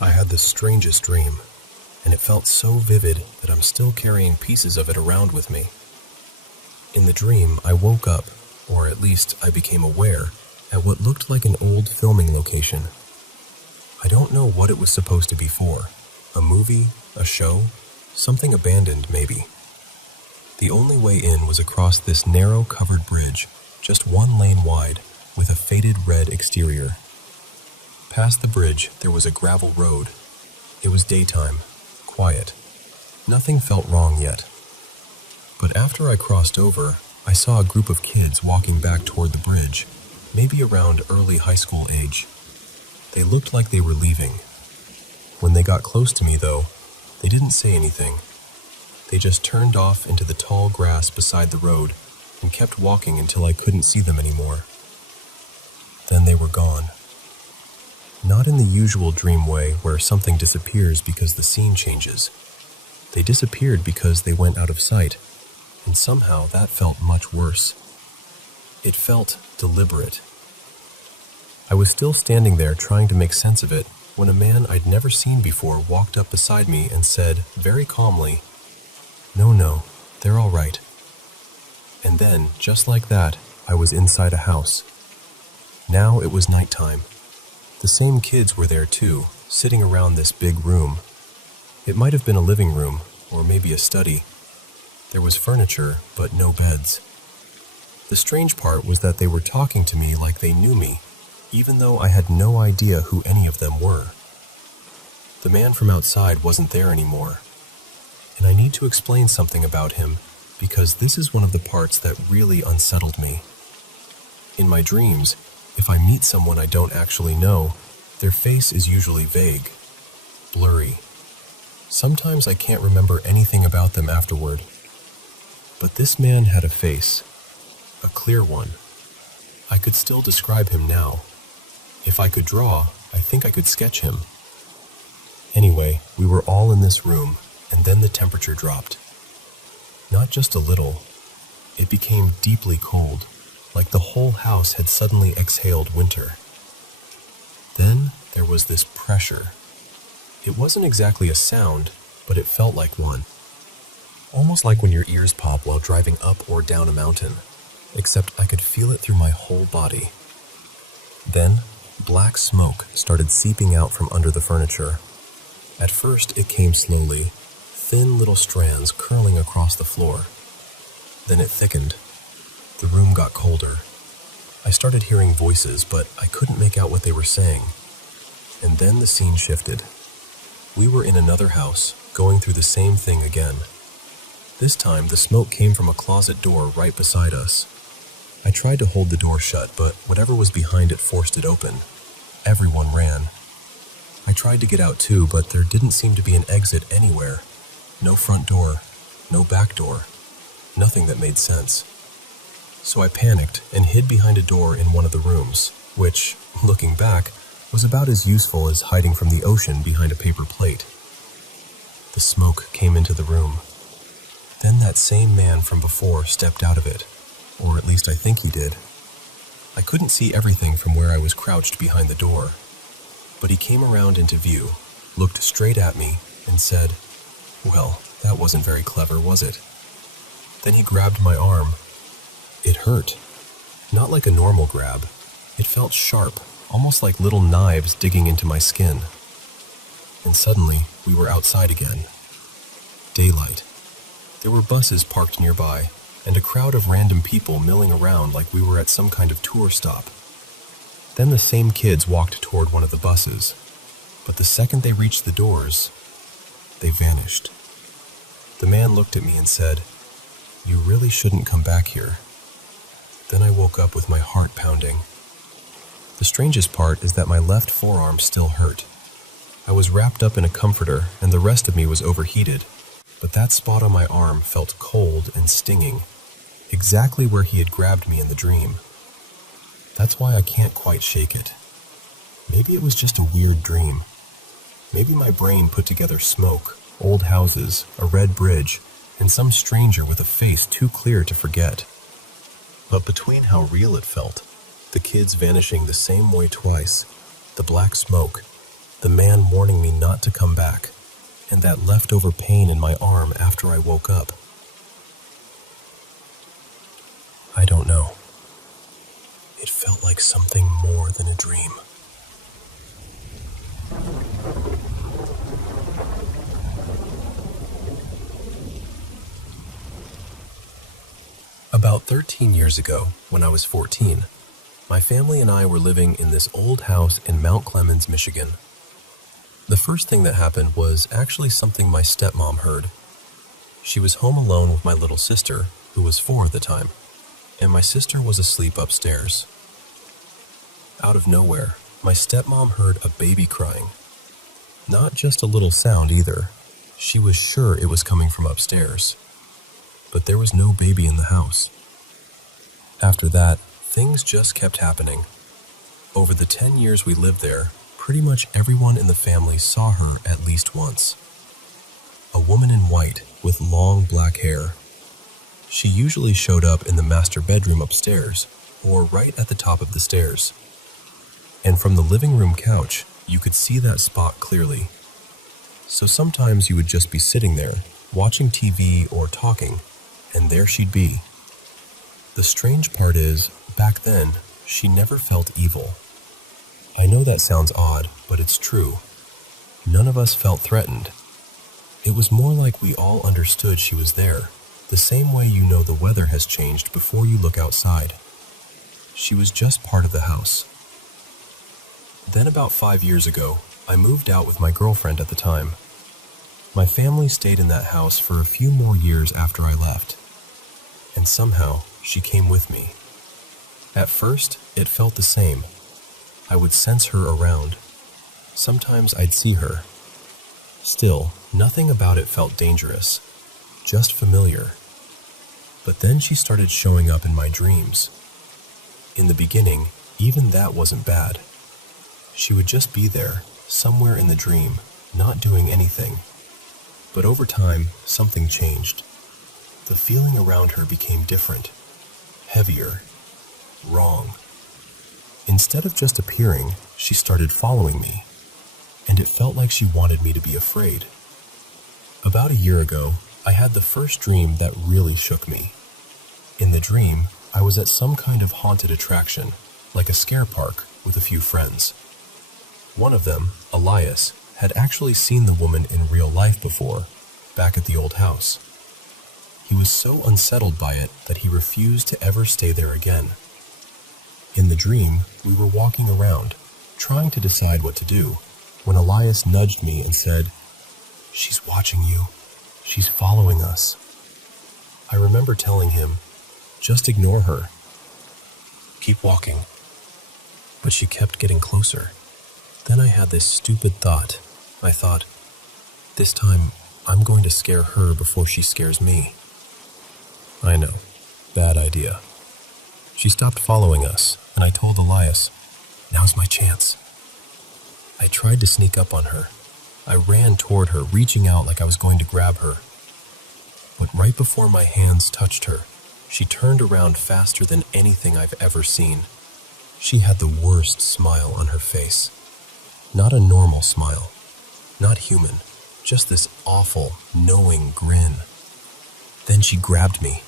I had the strangest dream, and it felt so vivid that I'm still carrying pieces of it around with me. In the dream, I woke up, or at least I became aware, at what looked like an old filming location. I don't know what it was supposed to be for. A movie? A show? Something abandoned, maybe. The only way in was across this narrow covered bridge, just one lane wide, with a faded red exterior. Past the bridge, there was a gravel road. It was daytime, quiet. Nothing felt wrong yet. But after I crossed over, I saw a group of kids walking back toward the bridge, maybe around early high school age. They looked like they were leaving. When they got close to me, though, they didn't say anything. They just turned off into the tall grass beside the road and kept walking until I couldn't see them anymore. Then they were gone. Not in the usual dream way where something disappears because the scene changes. They disappeared because they went out of sight, and somehow that felt much worse. It felt deliberate. I was still standing there trying to make sense of it when a man I'd never seen before walked up beside me and said, very calmly, No, they're all right." And then, just like that, I was inside a house. Now it was nighttime. The same kids were there too, sitting around this big room. It might have been a living room, or maybe a study. There was furniture, but no beds. The strange part was that they were talking to me like they knew me, even though I had no idea who any of them were. The man from outside wasn't there anymore. And I need to explain something about him, because this is one of the parts that really unsettled me. In my dreams, if I meet someone I don't actually know, their face is usually vague, blurry. Sometimes I can't remember anything about them afterward. But this man had a face, a clear one. I could still describe him now. If I could draw, I think I could sketch him. Anyway, we were all in this room, and then the temperature dropped. Not just a little. It became deeply cold, like the whole house had suddenly exhaled winter. Then there was this pressure. It wasn't exactly a sound, but it felt like one. Almost like when your ears pop while driving up or down a mountain, except I could feel it through my whole body. Then, black smoke started seeping out from under the furniture. At first, it came slowly, thin little strands curling across the floor. Then it thickened. The room got colder. I started hearing voices, but I couldn't make out what they were saying. And then the scene shifted. We were in another house, going through the same thing again. This time, the smoke came from a closet door right beside us. I tried to hold the door shut, but whatever was behind it forced it open. Everyone ran. I tried to get out too, but there didn't seem to be an exit anywhere. No front door, no back door, nothing that made sense. So I panicked and hid behind a door in one of the rooms, which, looking back, was about as useful as hiding from the ocean behind a paper plate. The smoke came into the room. Then that same man from before stepped out of it, or at least I think he did. I couldn't see everything from where I was crouched behind the door, but he came around into view, looked straight at me, and said, "Well, that wasn't very clever, was it?" Then he grabbed my arm. It hurt. Not like a normal grab. It felt sharp, almost like little knives digging into my skin. And suddenly, we were outside again. Daylight. There were buses parked nearby, and a crowd of random people milling around like we were at some kind of tour stop. Then the same kids walked toward one of the buses, but the second they reached the doors, they vanished. The man looked at me and said, "You really shouldn't come back here." Then I woke up with my heart pounding. The strangest part is that my left forearm still hurt. I was wrapped up in a comforter and the rest of me was overheated, but that spot on my arm felt cold and stinging, exactly where he had grabbed me in the dream. That's why I can't quite shake it. Maybe it was just a weird dream. Maybe my brain put together smoke, old houses, a red bridge, and some stranger with a face too clear to forget. But between how real it felt, the kids vanishing the same way twice, the black smoke, the man warning me not to come back, and that leftover pain in my arm after I woke up, I don't know. It felt like something more than a dream. About 13 years ago, when I was 14, my family and I were living in this old house in Mount Clemens, Michigan. The first thing that happened was actually something my stepmom heard. She was home alone with my little sister, who was 4 at the time, and my sister was asleep upstairs. Out of nowhere, my stepmom heard a baby crying. Not just a little sound either. She was sure it was coming from upstairs. But there was no baby in the house. After that, things just kept happening. Over the 10 years we lived there, pretty much everyone in the family saw her at least once. A woman in white with long black hair. She usually showed up in the master bedroom upstairs, or right at the top of the stairs. And from the living room couch, you could see that spot clearly. So sometimes you would just be sitting there, watching TV or talking, and there she'd be. The strange part is, back then, she never felt evil. I know that sounds odd, but it's true. None of us felt threatened. It was more like we all understood she was there, the same way you know the weather has changed before you look outside. She was just part of the house. Then about 5 years ago, I moved out with my girlfriend at the time. My family stayed in that house for a few more years after I left. And somehow, she came with me. At first, it felt the same. I would sense her around. Sometimes I'd see her. Still, nothing about it felt dangerous, just familiar. But then she started showing up in my dreams. In the beginning, even that wasn't bad. She would just be there, somewhere in the dream, not doing anything. But over time, something changed. The feeling around her became different, heavier, wrong. Instead of just appearing, she started following me, and it felt like she wanted me to be afraid. About a year ago, I had the first dream that really shook me. In the dream, I was at some kind of haunted attraction, like a scare park, with a few friends. One of them, Elias, had actually seen the woman in real life before, back at the old house. He was so unsettled by it that he refused to ever stay there again. In the dream, we were walking around, trying to decide what to do, when Elias nudged me and said, "She's watching you. She's following us." I remember telling him, "Just ignore her. Keep walking." But she kept getting closer. Then I had this stupid thought. I thought, this time I'm going to scare her before she scares me. I know, bad idea. She stopped following us, and I told Elias, "Now's my chance." I tried to sneak up on her. I ran toward her, reaching out like I was going to grab her. But right before my hands touched her, she turned around faster than anything I've ever seen. She had the worst smile on her face. Not a normal smile. Not human. Just this awful, knowing grin. Then she grabbed me.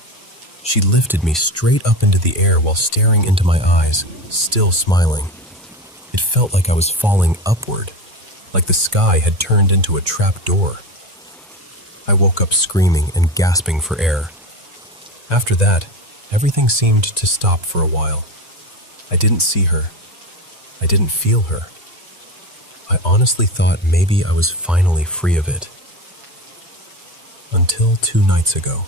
She lifted me straight up into the air while staring into my eyes, still smiling. It felt like I was falling upward, like the sky had turned into a trap door. I woke up screaming and gasping for air. After that, everything seemed to stop for a while. I didn't see her. I didn't feel her. I honestly thought maybe I was finally free of it. Until 2 nights ago.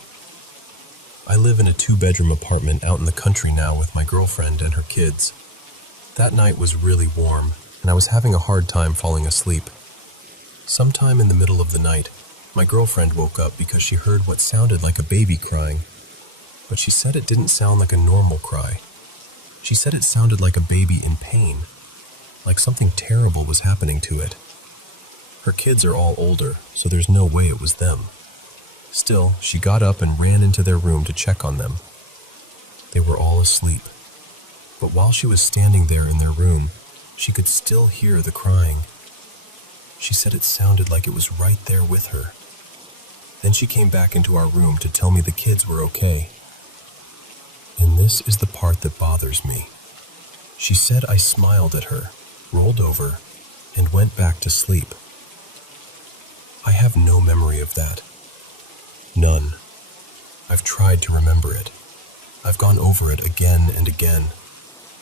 I live in a 2-bedroom apartment out in the country now with my girlfriend and her kids. That night was really warm, and I was having a hard time falling asleep. Sometime in the middle of the night, my girlfriend woke up because she heard what sounded like a baby crying. But she said it didn't sound like a normal cry. She said it sounded like a baby in pain, like something terrible was happening to it. Her kids are all older, so there's no way it was them. Still, she got up and ran into their room to check on them. They were all asleep. But while she was standing there in their room, she could still hear the crying. She said it sounded like it was right there with her. Then she came back into our room to tell me the kids were okay. And this is the part that bothers me. She said I smiled at her, rolled over, and went back to sleep. I have no memory of that. None. I've tried to remember it. I've gone over it again and again.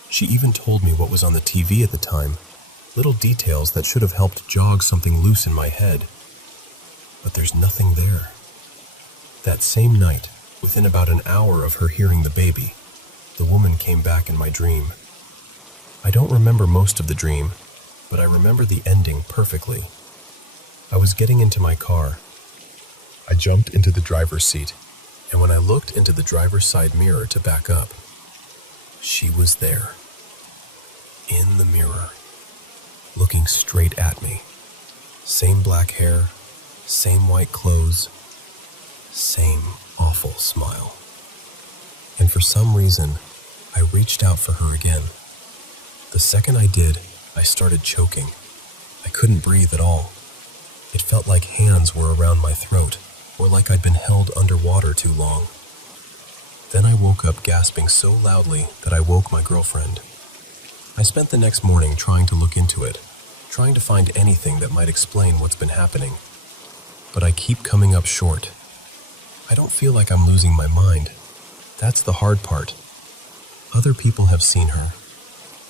She even told me what was on the TV at the time, little details that should have helped jog something loose in my head. But there's nothing there. That same night, within about an hour of her hearing the baby, the woman came back in my dream. I don't remember most of the dream, but I remember the ending perfectly. I was getting into my car. I jumped into the driver's seat, and when I looked into the driver's side mirror to back up, she was there, in the mirror, looking straight at me. Same black hair, same white clothes, same awful smile. And for some reason, I reached out for her again. The second I did, I started choking. I couldn't breathe at all. It felt like hands were around my throat, or like I'd been held underwater too long. Then I woke up gasping so loudly that I woke my girlfriend. I spent the next morning trying to look into it, trying to find anything that might explain what's been happening. But I keep coming up short. I don't feel like I'm losing my mind. That's the hard part. Other people have seen her.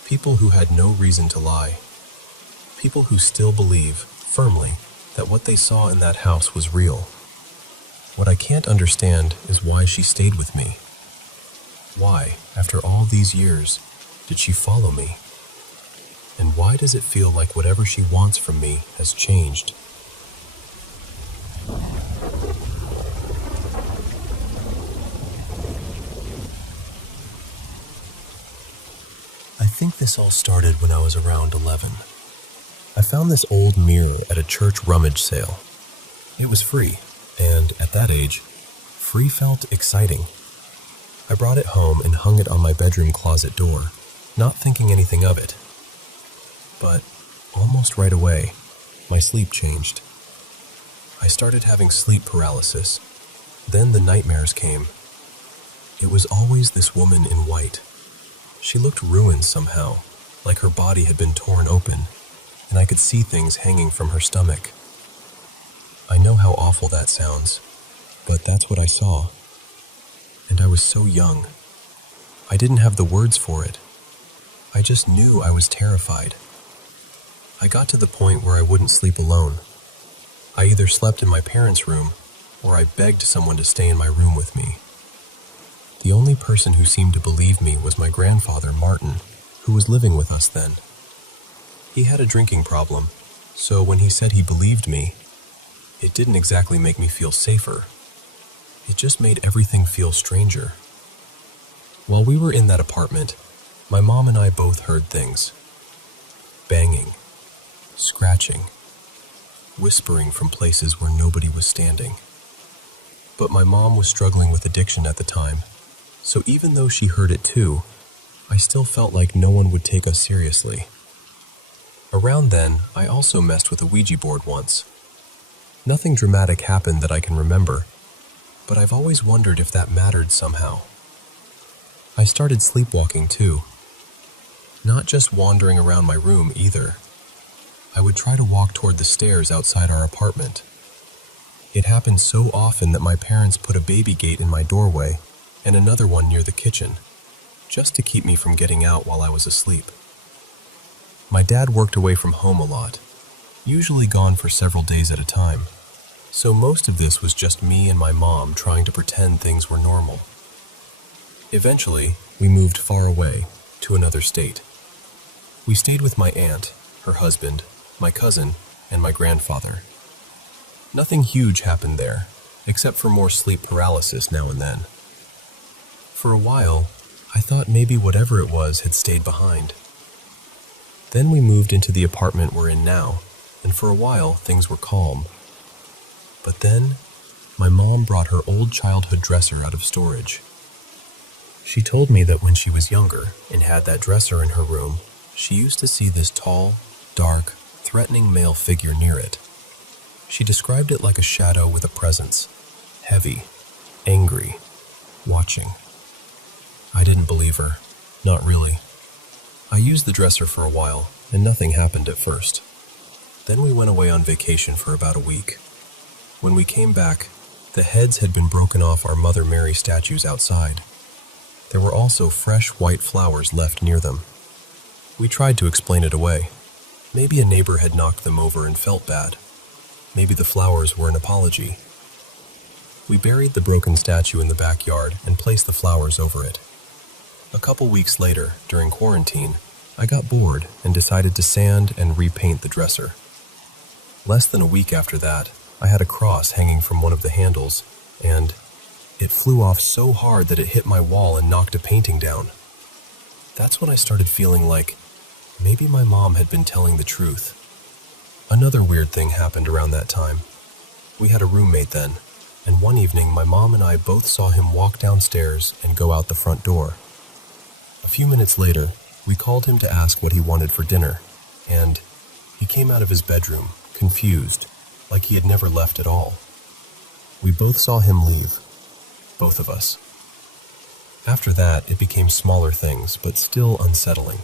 People who had no reason to lie. People who still believe, firmly, that what they saw in that house was real. What I can't understand is why she stayed with me. Why, after all these years, did she follow me? And why does it feel like whatever she wants from me has changed? This all started when I was around 11. I found this old mirror at a church rummage sale. It was free, and at that age, free felt exciting. I brought it home and hung it on my bedroom closet door, not thinking anything of it. But almost right away, my sleep changed. I started having sleep paralysis. Then the nightmares came. It was always this woman in white. She looked ruined somehow, like her body had been torn open, and I could see things hanging from her stomach. I know how awful that sounds, but that's what I saw. And I was so young. I didn't have the words for it. I just knew I was terrified. I got to the point where I wouldn't sleep alone. I either slept in my parents' room, or I begged someone to stay in my room with me. The only person who seemed to believe me was my grandfather, Martin, who was living with us then. He had a drinking problem, so when he said he believed me, it didn't exactly make me feel safer. It just made everything feel stranger. While we were in that apartment, my mom and I both heard things. Banging, scratching, whispering from places where nobody was standing. But my mom was struggling with addiction at the time, so even though she heard it too, I still felt like no one would take us seriously. Around then, I also messed with a Ouija board once. Nothing dramatic happened that I can remember, but I've always wondered if that mattered somehow. I started sleepwalking too. Not just wandering around my room either. I would try to walk toward the stairs outside our apartment. It happened so often that my parents put a baby gate in my doorway and another one near the kitchen, just to keep me from getting out while I was asleep. My dad worked away from home a lot, usually gone for several days at a time, so most of this was just me and my mom trying to pretend things were normal. Eventually, we moved far away, to another state. We stayed with my aunt, her husband, my cousin, and my grandfather. Nothing huge happened there, except for more sleep paralysis now and then. For a while, I thought maybe whatever it was had stayed behind. Then we moved into the apartment we're in now, and for a while things were calm. But then, my mom brought her old childhood dresser out of storage. She told me that when she was younger and had that dresser in her room, she used to see this tall, dark, threatening male figure near it. She described it like a shadow with a presence, heavy, angry, watching. I didn't believe her, not really. I used the dresser for a while, and nothing happened at first. Then we went away on vacation for about a week. When we came back, the heads had been broken off our Mother Mary statues outside. There were also fresh white flowers left near them. We tried to explain it away. Maybe a neighbor had knocked them over and felt bad. Maybe the flowers were an apology. We buried the broken statue in the backyard and placed the flowers over it. A couple weeks later, during quarantine, I got bored and decided to sand and repaint the dresser. Less than a week after that, I had a cross hanging from one of the handles, and it flew off so hard that it hit my wall and knocked a painting down. That's when I started feeling like maybe my mom had been telling the truth. Another weird thing happened around that time. We had a roommate then, and one evening my mom and I both saw him walk downstairs and go out the front door. A few minutes later, we called him to ask what he wanted for dinner, and he came out of his bedroom, confused, like he had never left at all. We both saw him leave, both of us. After that, it became smaller things, but still unsettling.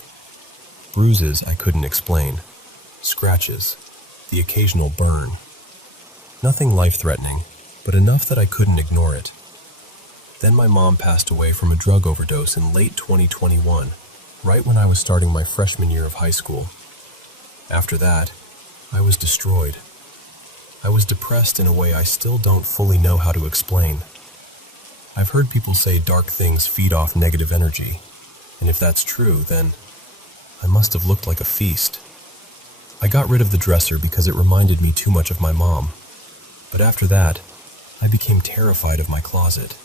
Bruises I couldn't explain, scratches, the occasional burn. Nothing life-threatening, but enough that I couldn't ignore it. Then my mom passed away from a drug overdose in late 2021, right when I was starting my freshman year of high school. After that, I was destroyed. I was depressed in a way I still don't fully know how to explain. I've heard people say dark things feed off negative energy, and if that's true, then I must have looked like a feast. I got rid of the dresser because it reminded me too much of my mom. But after that, I became terrified of my closet.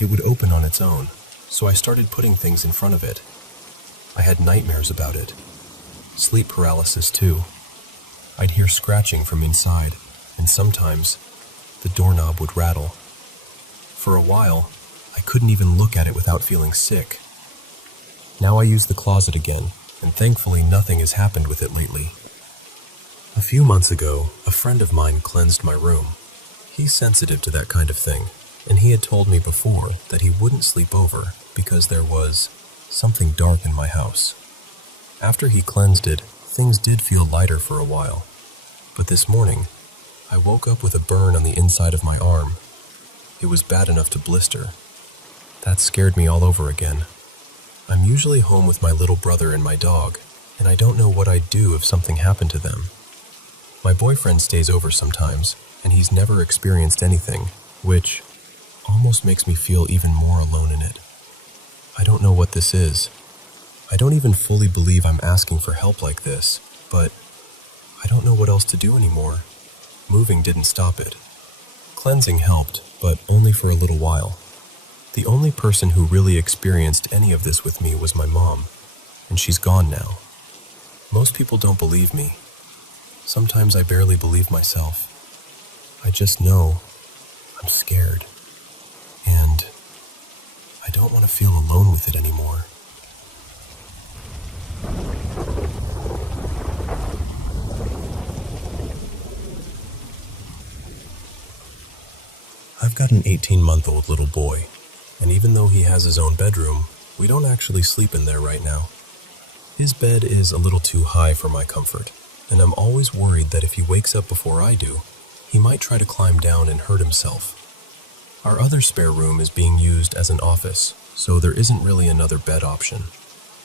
It would open on its own, so I started putting things in front of it. I had nightmares about it. Sleep paralysis too. I'd hear scratching from inside, and sometimes the doorknob would rattle. For a while, I couldn't even look at it without feeling sick. Now I use the closet again, and thankfully nothing has happened with it lately. A few months ago, a friend of mine cleansed my room. He's sensitive to that kind of thing, and he had told me before that he wouldn't sleep over because there was something dark in my house. After he cleansed it, things did feel lighter for a while. But this morning, I woke up with a burn on the inside of my arm. It was bad enough to blister. That scared me all over again. I'm usually home with my little brother and my dog, and I don't know what I'd do if something happened to them. My boyfriend stays over sometimes, and he's never experienced anything, which almost makes me feel even more alone in it. I don't know what this is. I don't even fully believe I'm asking for help like this, but I don't know what else to do anymore. Moving didn't stop it. Cleansing helped, but only for a little while. The only person who really experienced any of this with me was my mom, and she's gone now. Most people don't believe me. Sometimes I barely believe myself. I just know I'm scared, and I don't want to feel alone with it anymore. I've got an 18-month-old little boy, and even though he has his own bedroom, we don't actually sleep in there right now. His bed is a little too high for my comfort, and I'm always worried that if he wakes up before I do, he might try to climb down and hurt himself. Our other spare room is being used as an office, so there isn't really another bed option.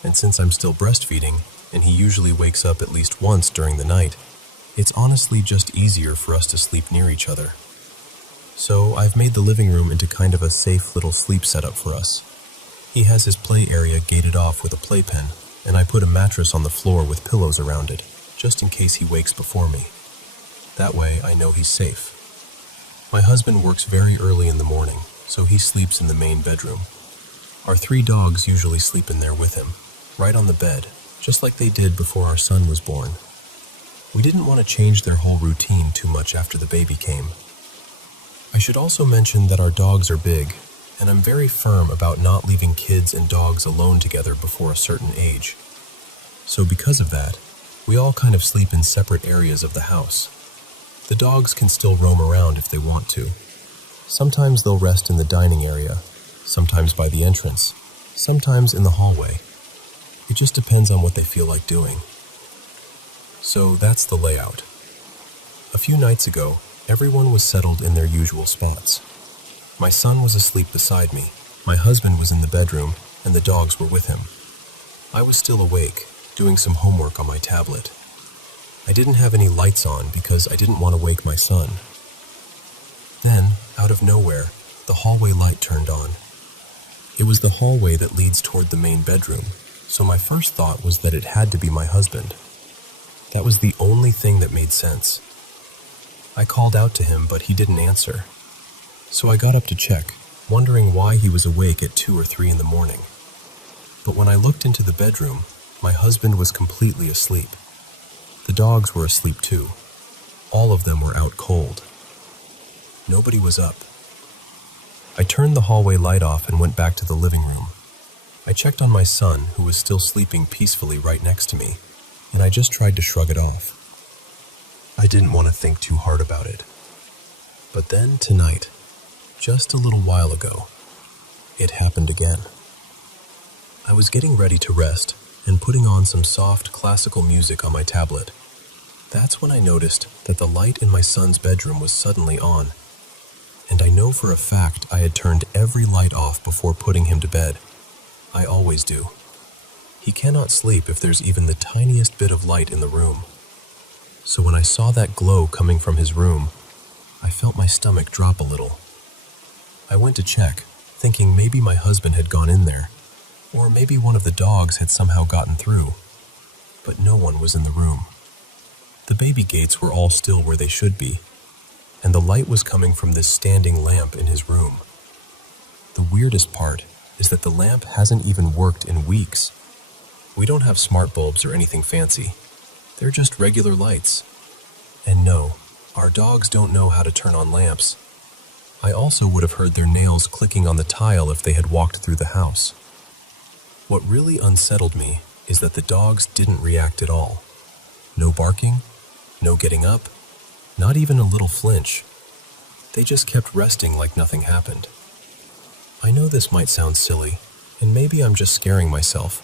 And since I'm still breastfeeding, and he usually wakes up at least once during the night, it's honestly just easier for us to sleep near each other. So I've made the living room into kind of a safe little sleep setup for us. He has his play area gated off with a playpen, and I put a mattress on the floor with pillows around it, just in case he wakes before me. That way I know he's safe. My husband works very early in the morning, so he sleeps in the main bedroom. Our 3 dogs usually sleep in there with him, right on the bed, just like they did before our son was born. We didn't want to change their whole routine too much after the baby came. I should also mention that our dogs are big, and I'm very firm about not leaving kids and dogs alone together before a certain age. So because of that, we all kind of sleep in separate areas of the house. The dogs can still roam around if they want to. Sometimes they'll rest in the dining area, sometimes by the entrance, sometimes in the hallway. It just depends on what they feel like doing. So that's the layout. A few nights ago, everyone was settled in their usual spots. My son was asleep beside me, my husband was in the bedroom, and the dogs were with him. I was still awake, doing some homework on my tablet. I didn't have any lights on because I didn't want to wake my son. Then, out of nowhere, the hallway light turned on. It was the hallway that leads toward the main bedroom, so my first thought was that it had to be my husband. That was the only thing that made sense. I called out to him, but he didn't answer. So I got up to check, wondering why he was awake at 2 or 3 in the morning. But when I looked into the bedroom, my husband was completely asleep. The dogs were asleep too. All of them were out cold. Nobody was up. I turned the hallway light off and went back to the living room. I checked on my son, who was still sleeping peacefully right next to me, and I just tried to shrug it off. I didn't want to think too hard about it. But then tonight, just a little while ago, it happened again. I was getting ready to rest and putting on some soft classical music on my tablet. That's when I noticed that the light in my son's bedroom was suddenly on. And I know for a fact I had turned every light off before putting him to bed. I always do. He cannot sleep if there's even the tiniest bit of light in the room. So when I saw that glow coming from his room, I felt my stomach drop a little. I went to check, thinking maybe my husband had gone in there, or maybe one of the dogs had somehow gotten through. But no one was in the room. The baby gates were all still where they should be, and the light was coming from this standing lamp in his room. The weirdest part is that the lamp hasn't even worked in weeks. We don't have smart bulbs or anything fancy. They're just regular lights. And no, our dogs don't know how to turn on lamps. I also would have heard their nails clicking on the tile if they had walked through the house. What really unsettled me is that the dogs didn't react at all. No barking, no getting up, not even a little flinch. They just kept resting like nothing happened. I know this might sound silly, and maybe I'm just scaring myself.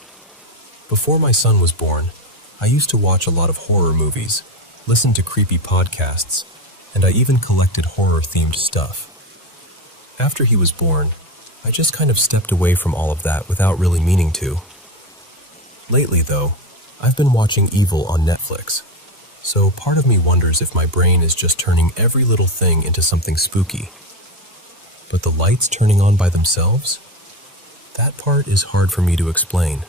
Before my son was born, I used to watch a lot of horror movies, listen to creepy podcasts, and I even collected horror-themed stuff. After he was born, I just kind of stepped away from all of that without really meaning to. Lately, though, I've been watching Evil on Netflix, so part of me wonders if my brain is just turning every little thing into something spooky. But the lights turning on by themselves? That part is hard for me to explain.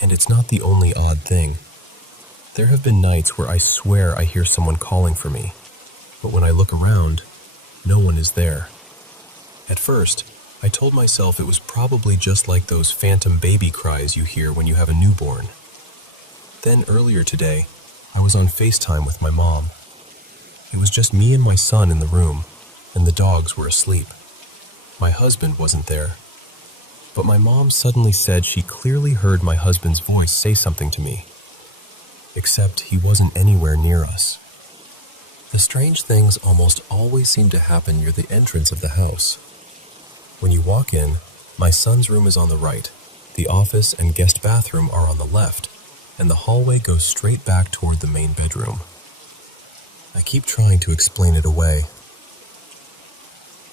And it's not the only odd thing. There have been nights where I swear I hear someone calling for me, but when I look around, no one is there. At first, I told myself it was probably just like those phantom baby cries you hear when you have a newborn. Then earlier today, I was on FaceTime with my mom. It was just me and my son in the room, and the dogs were asleep. My husband wasn't there. But my mom suddenly said she clearly heard my husband's voice say something to me. Except he wasn't anywhere near us. The strange things almost always seem to happen near the entrance of the house. When you walk in, my son's room is on the right, the office and guest bathroom are on the left, and the hallway goes straight back toward the main bedroom. I keep trying to explain it away,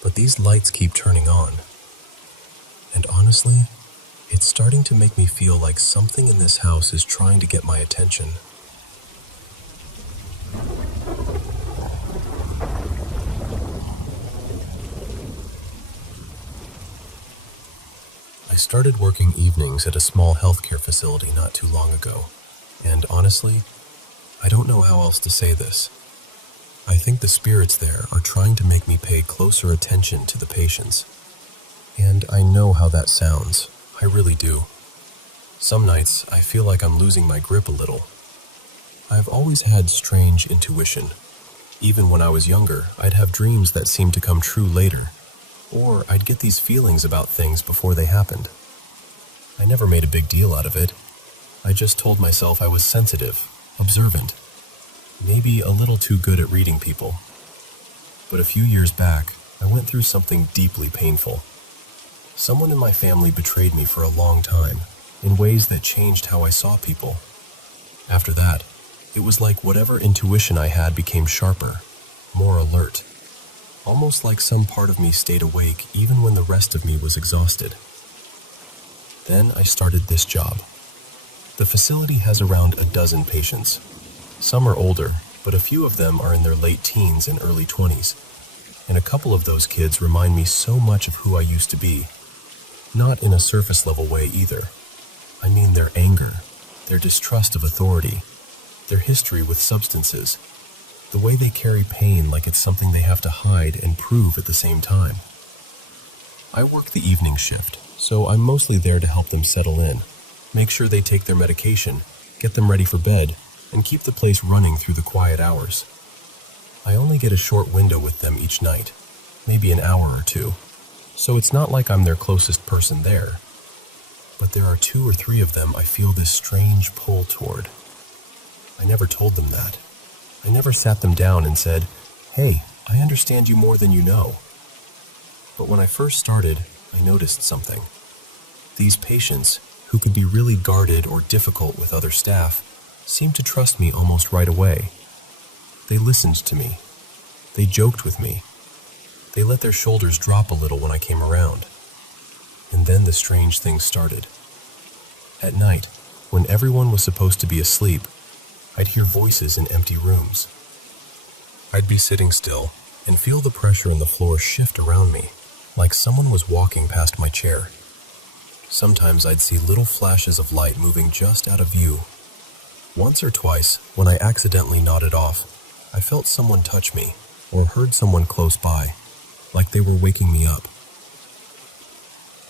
but these lights keep turning on. And honestly, it's starting to make me feel like something in this house is trying to get my attention. I started working evenings at a small healthcare facility not too long ago, and honestly, I don't know how else to say this. I think the spirits there are trying to make me pay closer attention to the patients. And I know how that sounds, I really do. Some nights, I feel like I'm losing my grip a little. I've always had strange intuition. Even when I was younger, I'd have dreams that seemed to come true later. Or I'd get these feelings about things before they happened. I never made a big deal out of it. I just told myself I was sensitive, observant, maybe a little too good at reading people. But a few years back, I went through something deeply painful. Someone in my family betrayed me for a long time, in ways that changed how I saw people. After that, it was like whatever intuition I had became sharper, more alert. Almost like some part of me stayed awake even when the rest of me was exhausted. Then I started this job. The facility has around a dozen patients. Some are older, but a few of them are in their late teens and early 20s. And a couple of those kids remind me so much of who I used to be. Not in a surface-level way either. I mean their anger, their distrust of authority, their history with substances, the way they carry pain like it's something they have to hide and prove at the same time. I work the evening shift, so I'm mostly there to help them settle in, make sure they take their medication, get them ready for bed, and keep the place running through the quiet hours. I only get a short window with them each night, maybe an hour or two, so it's not like I'm their closest person there. But there are 2 or 3 of them I feel this strange pull toward. I never told them that. I never sat them down and said, "Hey, I understand you more than you know." But when I first started, I noticed something. These patients, who could be really guarded or difficult with other staff, seemed to trust me almost right away. They listened to me. They joked with me. They let their shoulders drop a little when I came around. And then the strange thing started. At night, when everyone was supposed to be asleep, I'd hear voices in empty rooms. I'd be sitting still and feel the pressure in the floor shift around me, like someone was walking past my chair. Sometimes I'd see little flashes of light moving just out of view. Once or twice, when I accidentally nodded off, I felt someone touch me or heard someone close by, like they were waking me up.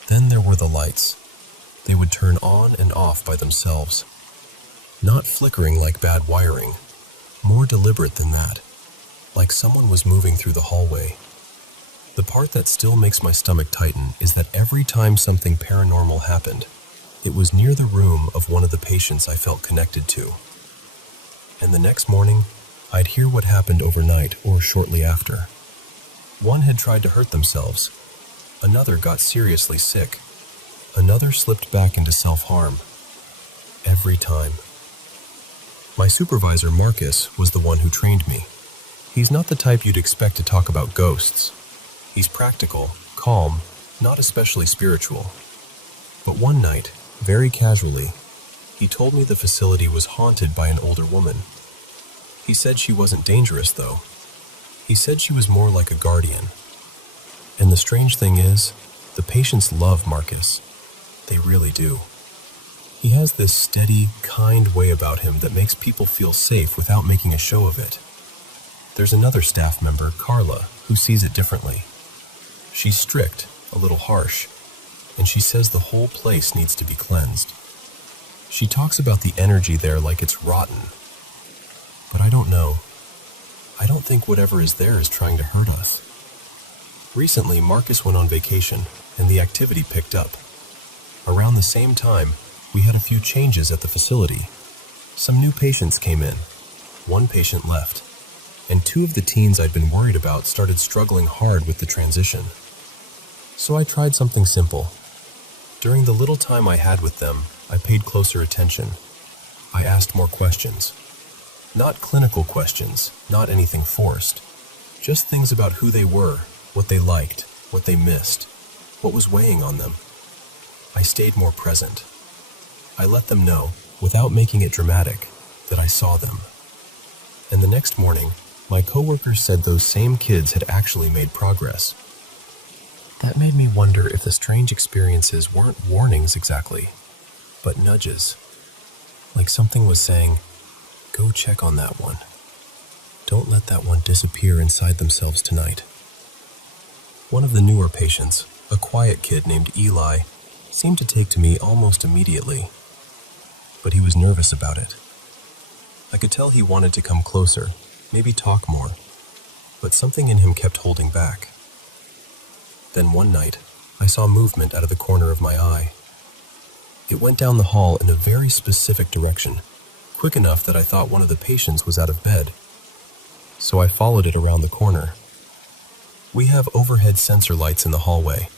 Then there were the lights. they would turn on and off by themselves. Not flickering like bad wiring, more deliberate than that, like someone was moving through the hallway. The part that still makes my stomach tighten is that every time something paranormal happened, it was near the room of one of the patients I felt connected to. And the next morning, I'd hear what happened overnight or shortly after. One had tried to hurt themselves. Another got seriously sick. Another slipped back into self-harm. Every time. My supervisor, Marcus, was the one who trained me. He's not the type you'd expect to talk about ghosts. He's practical, calm, not especially spiritual. But one night, very casually, he told me the facility was haunted by an older woman. He said she wasn't dangerous, though. He said she was more like a guardian. And the strange thing is, the patients love Marcus. They really do. He has this steady, kind way about him that makes people feel safe without making a show of it. There's another staff member, Carla, who sees it differently. She's strict, a little harsh, and she says the whole place needs to be cleansed. She talks about the energy there like it's rotten. But I don't know. I don't think whatever is there is trying to hurt us. Recently, Marcus went on vacation, and the activity picked up. Around the same time, we had a few changes at the facility. Some new patients came in. One patient left, and two of the teens I'd been worried about started struggling hard with the transition. So I tried something simple. During the little time I had with them, I paid closer attention. I asked more questions. Not clinical questions, not anything forced. Just things about who they were, what they liked, what they missed, what was weighing on them. I stayed more present. I let them know, without making it dramatic, that I saw them. And the next morning, my coworkers said those same kids had actually made progress. That made me wonder if the strange experiences weren't warnings exactly, but nudges. Like something was saying, go check on that one. Don't let that one disappear inside themselves tonight. One of the newer patients, a quiet kid named Eli, seemed to take to me almost immediately. But he was nervous about it. I could tell he wanted to come closer, maybe talk more, but something in him kept holding back. Then one night, I saw movement out of the corner of my eye. It went down the hall in a very specific direction, quick enough that I thought one of the patients was out of bed. So I followed it around the corner. We have overhead sensor lights in the hallway.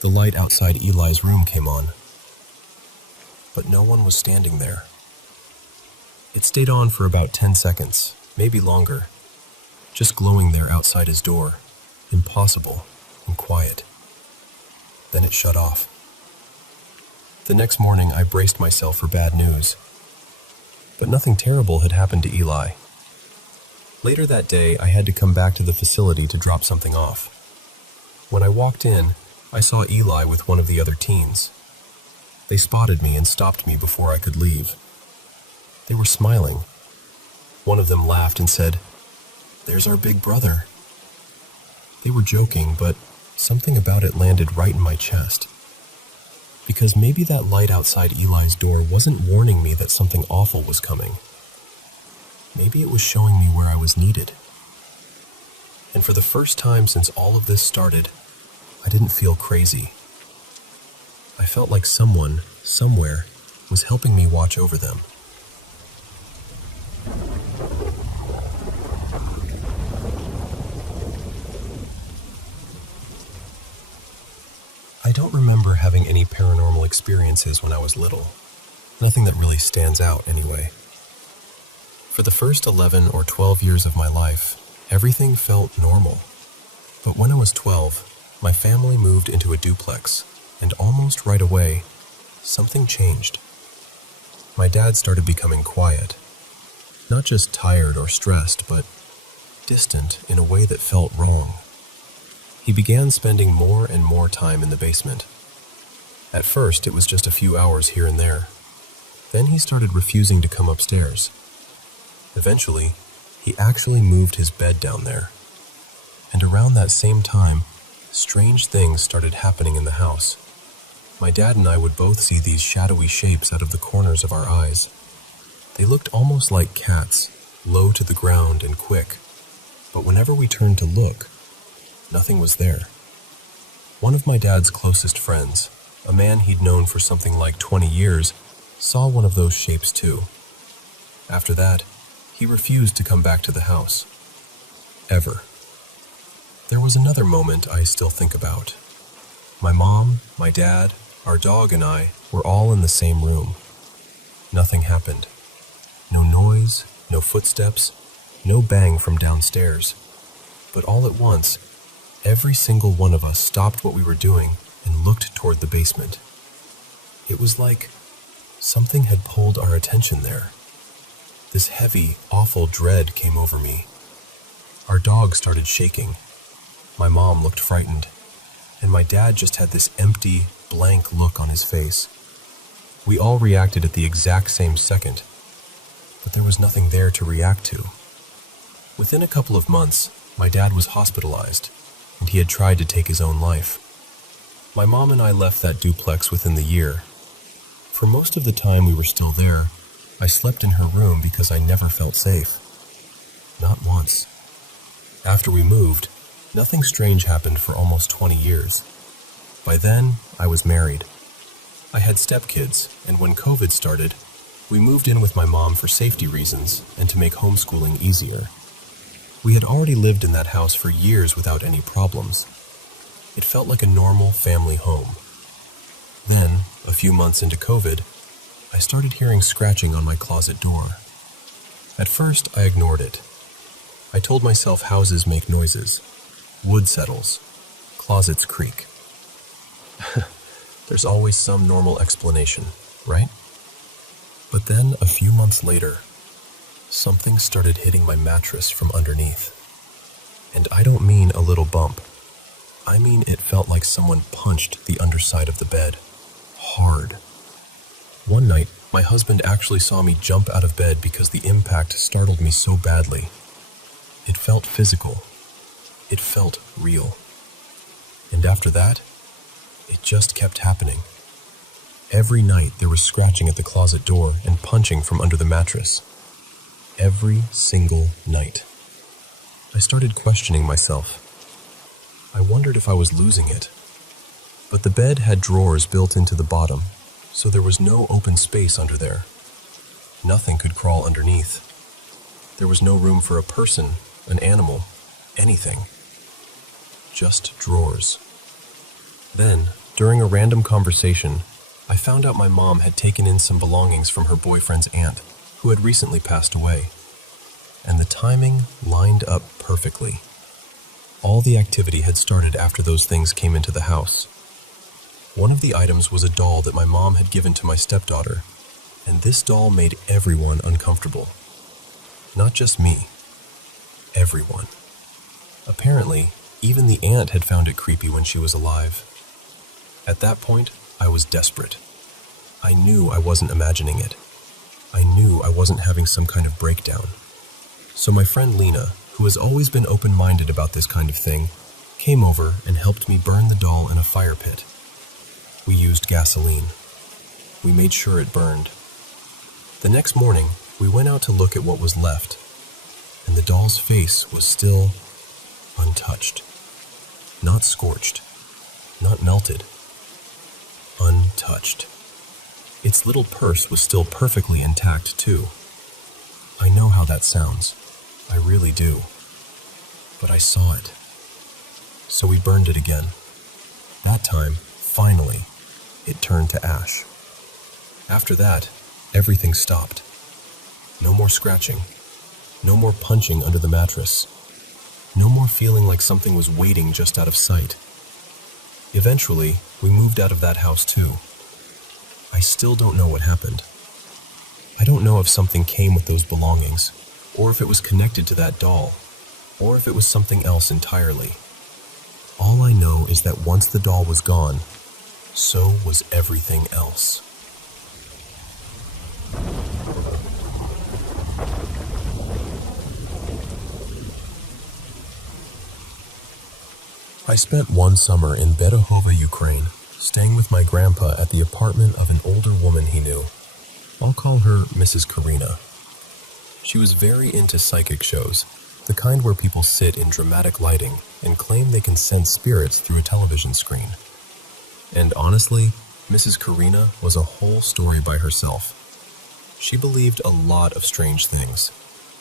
The light outside Eli's room came on. But no one was standing there. It stayed on for about 10 seconds, maybe longer, just glowing there outside his door, impossible and quiet. Then it shut off. The next morning, I braced myself for bad news. But nothing terrible had happened to Eli. Later that day, I had to come back to the facility to drop something off. When I walked in, I saw Eli with one of the other teens. They spotted me and stopped me before I could leave. They were smiling. One of them laughed and said, "There's our big brother." They were joking, but something about it landed right in my chest. Because maybe that light outside Eli's door wasn't warning me that something awful was coming. Maybe it was showing me where I was needed. And for the first time since all of this started, I didn't feel crazy. I felt like someone, somewhere, was helping me watch over them. I don't remember having any paranormal experiences when I was little. Nothing that really stands out, anyway. For the first 11 or 12 years of my life, everything felt normal. But when I was 12, my family moved into a duplex, and almost right away, something changed. My dad started becoming quiet. Not just tired or stressed, but distant in a way that felt wrong. He began spending more and more time in the basement. At first, it was just a few hours here and there. Then he started refusing to come upstairs. Eventually, he actually moved his bed down there. And around that same time, strange things started happening in the house. My dad and I would both see these shadowy shapes out of the corners of our eyes. They looked almost like cats, low to the ground and quick, but whenever we turned to look, nothing was there. One of my dad's closest friends, a man he'd known for something like 20 years, saw one of those shapes too. After that, he refused to come back to the house. Ever. There was another moment I still think about. My mom, my dad, our dog and I were all in the same room. Nothing happened. No noise, no footsteps, no bang from downstairs. But all at once, every single one of us stopped what we were doing and looked toward the basement. It was like something had pulled our attention there. This heavy, awful dread came over me. Our dog started shaking. My mom looked frightened, and my dad just had this empty, blank look on his face. We all reacted at the exact same second, but there was nothing there to react to. Within a couple of months, my dad was hospitalized, and he had tried to take his own life. My mom and I left that duplex within the year. For most of the time we were still there, I slept in her room because I never felt safe. Not once. After we moved, nothing strange happened for almost 20 years. By then, I was married. I had stepkids, and when COVID started, we moved in with my mom for safety reasons and to make homeschooling easier. We had already lived in that house for years without any problems. It felt like a normal family home. Then, a few months into COVID, I started hearing scratching on my closet door. At first, I ignored it. I told myself houses make noises. Wood settles. Closets creak. There's always some normal explanation, right? But then, a few months later, something started hitting my mattress from underneath. And I don't mean a little bump. I mean it felt like someone punched the underside of the bed. Hard. One night, my husband actually saw me jump out of bed because the impact startled me so badly. It felt physical. It felt real. And after that, it just kept happening. Every night there was scratching at the closet door and punching from under the mattress. Every single night. I started questioning myself. I wondered if I was losing it. But the bed had drawers built into the bottom, so there was no open space under there. Nothing could crawl underneath. There was no room for a person, an animal, anything. Just drawers. Then, during a random conversation, I found out my mom had taken in some belongings from her boyfriend's aunt, who had recently passed away. And the timing lined up perfectly. All the activity had started after those things came into the house. One of the items was a doll that my mom had given to my stepdaughter, and this doll made everyone uncomfortable. Not just me. Everyone. Apparently, even the aunt had found it creepy when she was alive. At that point, I was desperate. I knew I wasn't imagining it. I knew I wasn't having some kind of breakdown. So my friend Lena, who has always been open-minded about this kind of thing, came over and helped me burn the doll in a fire pit. We used gasoline. We made sure it burned. The next morning, we went out to look at what was left, and the doll's face was still untouched. Not scorched. Not melted. Untouched. Its little purse was still perfectly intact, too. I know how that sounds. I really do. But I saw it. So we burned it again. That time, finally, it turned to ash. After that, everything stopped. No more scratching. No more punching under the mattress. No more feeling like something was waiting just out of sight. Eventually, we moved out of that house too. I still don't know what happened. I don't know if something came with those belongings, or if it was connected to that doll, or if it was something else entirely. All I know is that once the doll was gone, so was everything else. I spent one summer in Berehova, Ukraine, staying with my grandpa at the apartment of an older woman he knew. I'll call her Mrs. Karina. She was very into psychic shows, the kind where people sit in dramatic lighting and claim they can sense spirits through a television screen. And honestly, Mrs. Karina was a whole story by herself. She believed a lot of strange things,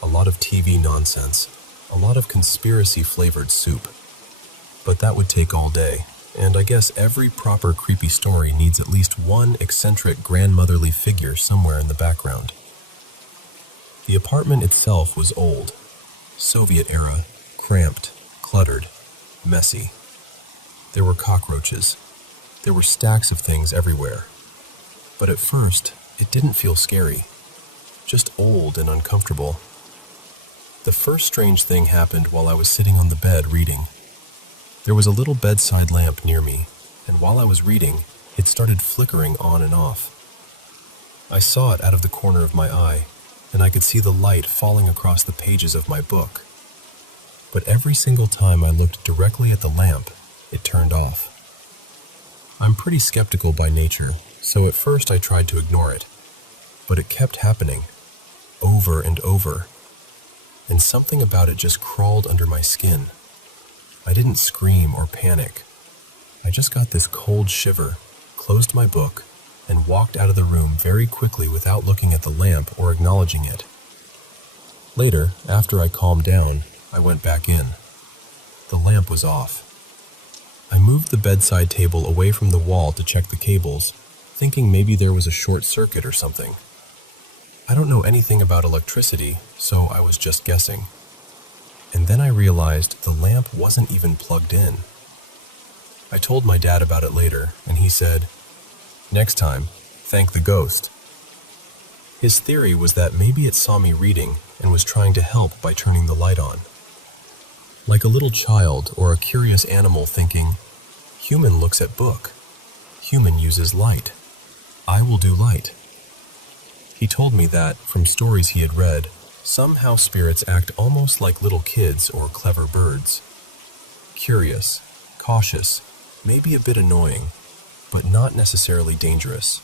a lot of TV nonsense, a lot of conspiracy-flavored soup. But that would take all day, and I guess every proper creepy story needs at least one eccentric grandmotherly figure somewhere in the background. The apartment itself was old, Soviet era, cramped, cluttered, messy. There were cockroaches. There were stacks of things everywhere. But at first, it didn't feel scary, just old and uncomfortable. The first strange thing happened while I was sitting on the bed reading. There was a little bedside lamp near me, and while I was reading, it started flickering on and off. I saw it out of the corner of my eye, and I could see the light falling across the pages of my book. But every single time I looked directly at the lamp, it turned off. I'm pretty skeptical by nature, so at first I tried to ignore it. But it kept happening, over and over, and something about it just crawled under my skin. I didn't scream or panic. I just got this cold shiver, closed my book, and walked out of the room very quickly without looking at the lamp or acknowledging it. Later, after I calmed down, I went back in. The lamp was off. I moved the bedside table away from the wall to check the cables, thinking maybe there was a short circuit or something. I don't know anything about electricity, so I was just guessing. And then I realized the lamp wasn't even plugged in. I told my dad about it later, and he said, "Next time, thank the ghost." His theory was that maybe it saw me reading and was trying to help by turning the light on. Like a little child or a curious animal thinking, "Human looks at book. Human uses light. I will do light." He told me that, from stories he had read, some house spirits act almost like little kids or clever birds. Curious, cautious, maybe a bit annoying, but not necessarily dangerous.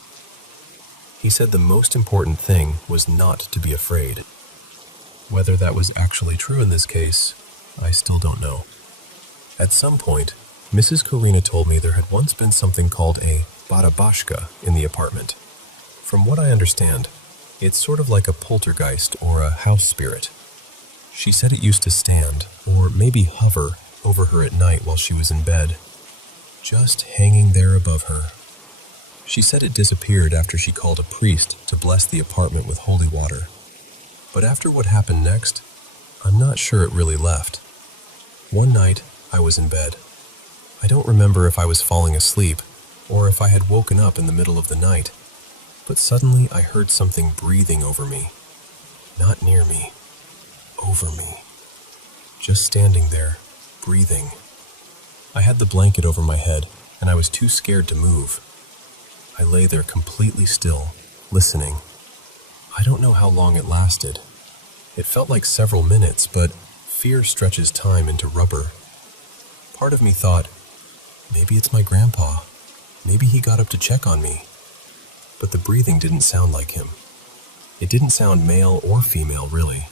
He said the most important thing was not to be afraid. Whether that was actually true in this case, I still don't know. At some point, Mrs. Karina told me there had once been something called a barabashka in the apartment. From what I understand, it's sort of like a poltergeist or a house spirit. She said it used to stand, or maybe hover, over her at night while she was in bed, just hanging there above her. She said it disappeared after she called a priest to bless the apartment with holy water. But after what happened next, I'm not sure it really left. One night, I was in bed. I don't remember if I was falling asleep or if I had woken up in the middle of the night, but suddenly I heard something breathing over me. Not near me, over me. Just standing there, breathing. I had the blanket over my head, and I was too scared to move. I lay there completely still, listening. I don't know how long it lasted. It felt like several minutes, but fear stretches time into rubber. Part of me thought, maybe it's my grandpa. Maybe he got up to check on me. But the breathing didn't sound like him. It didn't sound male or female, really.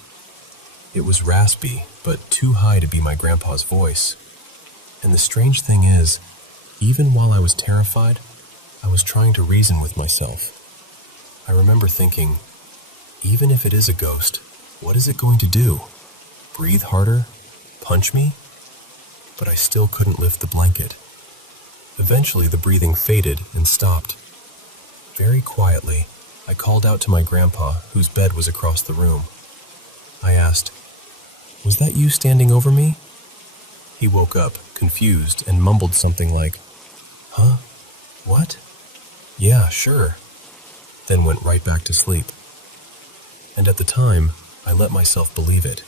It was raspy, but too high to be my grandpa's voice. And the strange thing is, even while I was terrified, I was trying to reason with myself. I remember thinking, even if it is a ghost, what is it going to do? Breathe harder? Punch me? But I still couldn't lift the blanket. Eventually, the breathing faded and stopped. Very quietly, I called out to my grandpa, whose bed was across the room. I asked, "Was that you standing over me?" He woke up, confused, and mumbled something like, "Huh? What? Yeah, sure," then went right back to sleep. And at the time, I let myself believe it.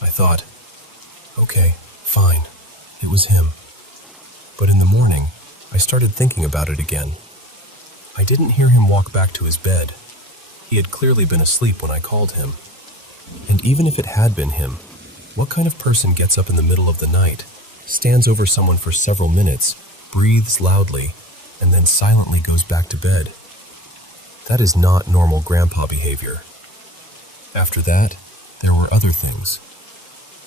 I thought, okay, fine, it was him. But in the morning, I started thinking about it again. I didn't hear him walk back to his bed. He had clearly been asleep when I called him. And even if it had been him, what kind of person gets up in the middle of the night, stands over someone for several minutes, breathes loudly, and then silently goes back to bed. That is not normal grandpa behavior. After that, there were other things.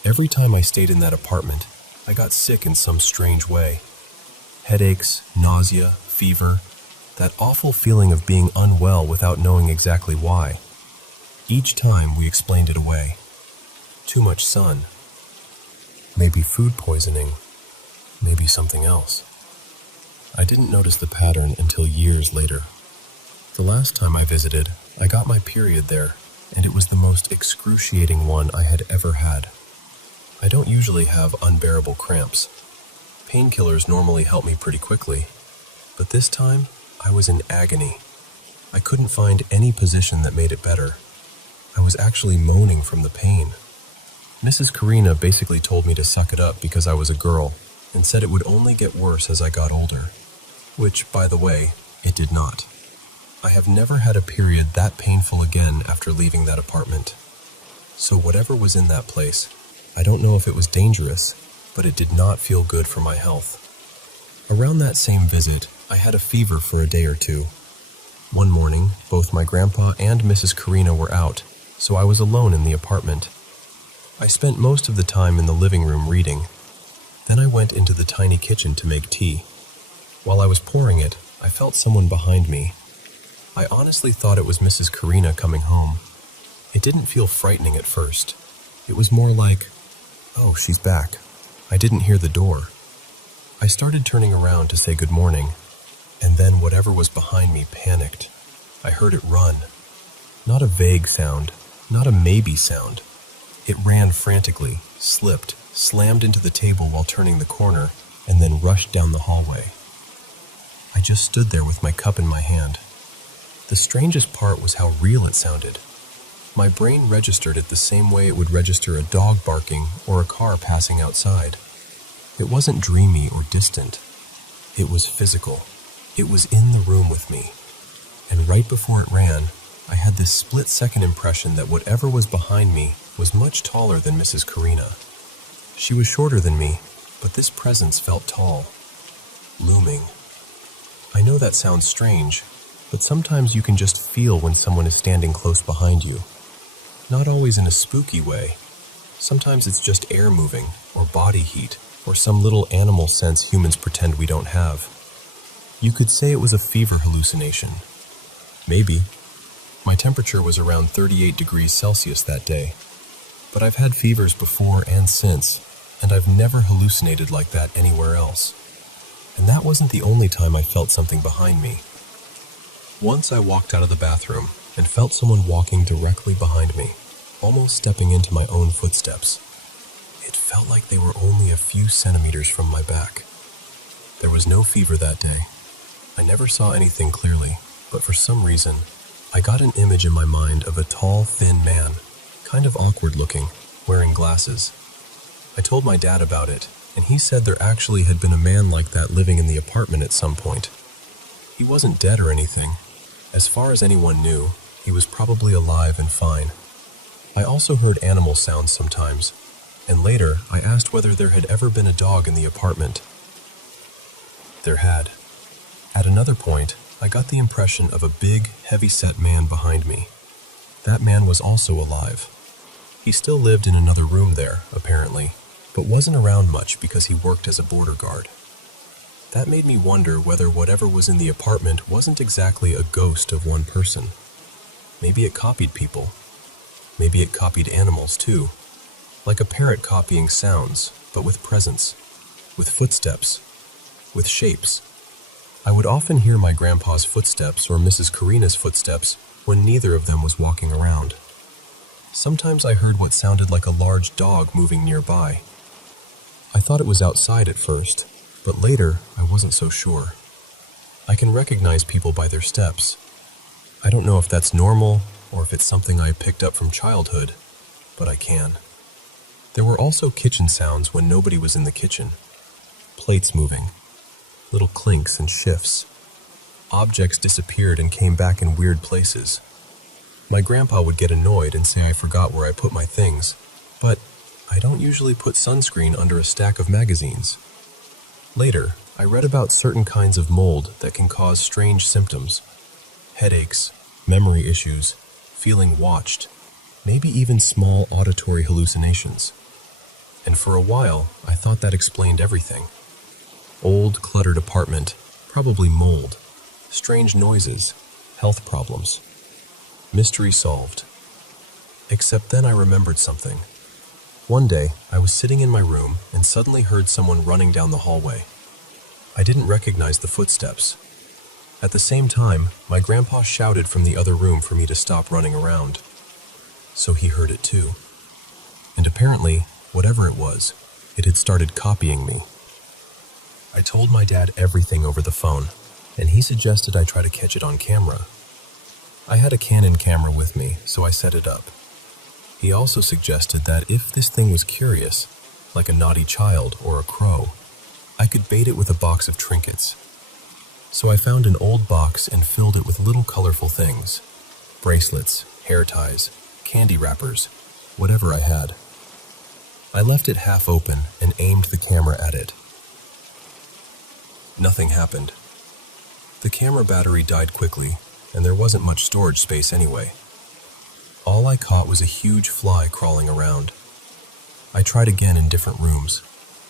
Every time I stayed in that apartment, I got sick in some strange way. Headaches, nausea, fever, that awful feeling of being unwell without knowing exactly why. Each time we explained it away. Too much sun. Maybe food poisoning. Maybe something else. I didn't notice the pattern until years later. The last time I visited, I got my period there, and it was the most excruciating one I had ever had. I don't usually have unbearable cramps. Painkillers normally help me pretty quickly, but this time I was in agony. I couldn't find any position that made it better. I was actually moaning from the pain. Mrs. Karina basically told me to suck it up because I was a girl, and said it would only get worse as I got older. Which, by the way, it did not. I have never had a period that painful again after leaving that apartment. So whatever was in that place, I don't know if it was dangerous, but it did not feel good for my health. Around that same visit, I had a fever for a day or two. One morning, both my grandpa and Mrs. Karina were out, so I was alone in the apartment. I spent most of the time in the living room reading. Then I went into the tiny kitchen to make tea. While I was pouring it, I felt someone behind me. I honestly thought it was Mrs. Karina coming home. It didn't feel frightening at first. It was more like, oh, she's back. I didn't hear the door. I started turning around to say good morning, and then whatever was behind me panicked. I heard it run. Not a vague sound, not a maybe sound. It ran frantically, slipped, slammed into the table while turning the corner, and then rushed down the hallway. I just stood there with my cup in my hand. The strangest part was how real it sounded. My brain registered it the same way it would register a dog barking or a car passing outside. It wasn't dreamy or distant. It was physical. It was in the room with me. And right before it ran, I had this split-second impression that whatever was behind me was much taller than Mrs. Karina. She was shorter than me, but this presence felt tall, looming. I know that sounds strange, but sometimes you can just feel when someone is standing close behind you. Not always in a spooky way. Sometimes it's just air moving, or body heat, or some little animal sense humans pretend we don't have. You could say it was a fever hallucination. Maybe. My temperature was around 38 degrees Celsius that day. But I've had fevers before and since, and I've never hallucinated like that anywhere else. And that wasn't the only time I felt something behind me. Once I walked out of the bathroom and felt someone walking directly behind me, almost stepping into my own footsteps. It felt like they were only a few centimeters from my back. There was no fever that day. I never saw anything clearly, but for some reason, I got an image in my mind of a tall, thin man, kind of awkward looking, wearing glasses. I told my dad about it, and he said there actually had been a man like that living in the apartment at some point. He wasn't dead or anything. As far as anyone knew, he was probably alive and fine. I also heard animal sounds sometimes, and later I asked whether there had ever been a dog in the apartment. There had. At another point, I got the impression of a big, heavy-set man behind me. That man was also alive. He still lived in another room there, apparently, but wasn't around much because he worked as a border guard. That made me wonder whether whatever was in the apartment wasn't exactly a ghost of one person. Maybe it copied people. Maybe it copied animals too. Like a parrot copying sounds, but with presence, with footsteps, with shapes. I would often hear my grandpa's footsteps or Mrs. Karina's footsteps when neither of them was walking around. Sometimes I heard what sounded like a large dog moving nearby. I thought it was outside at first, but later I wasn't so sure. I can recognize people by their steps. I don't know if that's normal or if it's something I picked up from childhood, but I can. There were also kitchen sounds when nobody was in the kitchen. Plates moving, little clinks and shifts. Objects disappeared and came back in weird places. My grandpa would get annoyed and say I forgot where I put my things, but I don't usually put sunscreen under a stack of magazines. Later, I read about certain kinds of mold that can cause strange symptoms: headaches, memory issues, feeling watched, maybe even small auditory hallucinations. And for a while, I thought that explained everything. Old, cluttered apartment, probably mold, strange noises, health problems. Mystery solved. Except then I remembered something. One day, I was sitting in my room and suddenly heard someone running down the hallway. I didn't recognize the footsteps. At the same time, my grandpa shouted from the other room for me to stop running around. So he heard it too. And apparently, whatever it was, it had started copying me. I told my dad everything over the phone, and he suggested I try to catch it on camera. I had a Canon camera with me, so I set it up. He also suggested that if this thing was curious, like a naughty child or a crow, I could bait it with a box of trinkets. So I found an old box and filled it with little colorful things: bracelets, hair ties, candy wrappers, whatever I had. I left it half open and aimed the camera at it. Nothing happened. The camera battery died quickly, and there wasn't much storage space anyway. All I caught was a huge fly crawling around. I tried again in different rooms.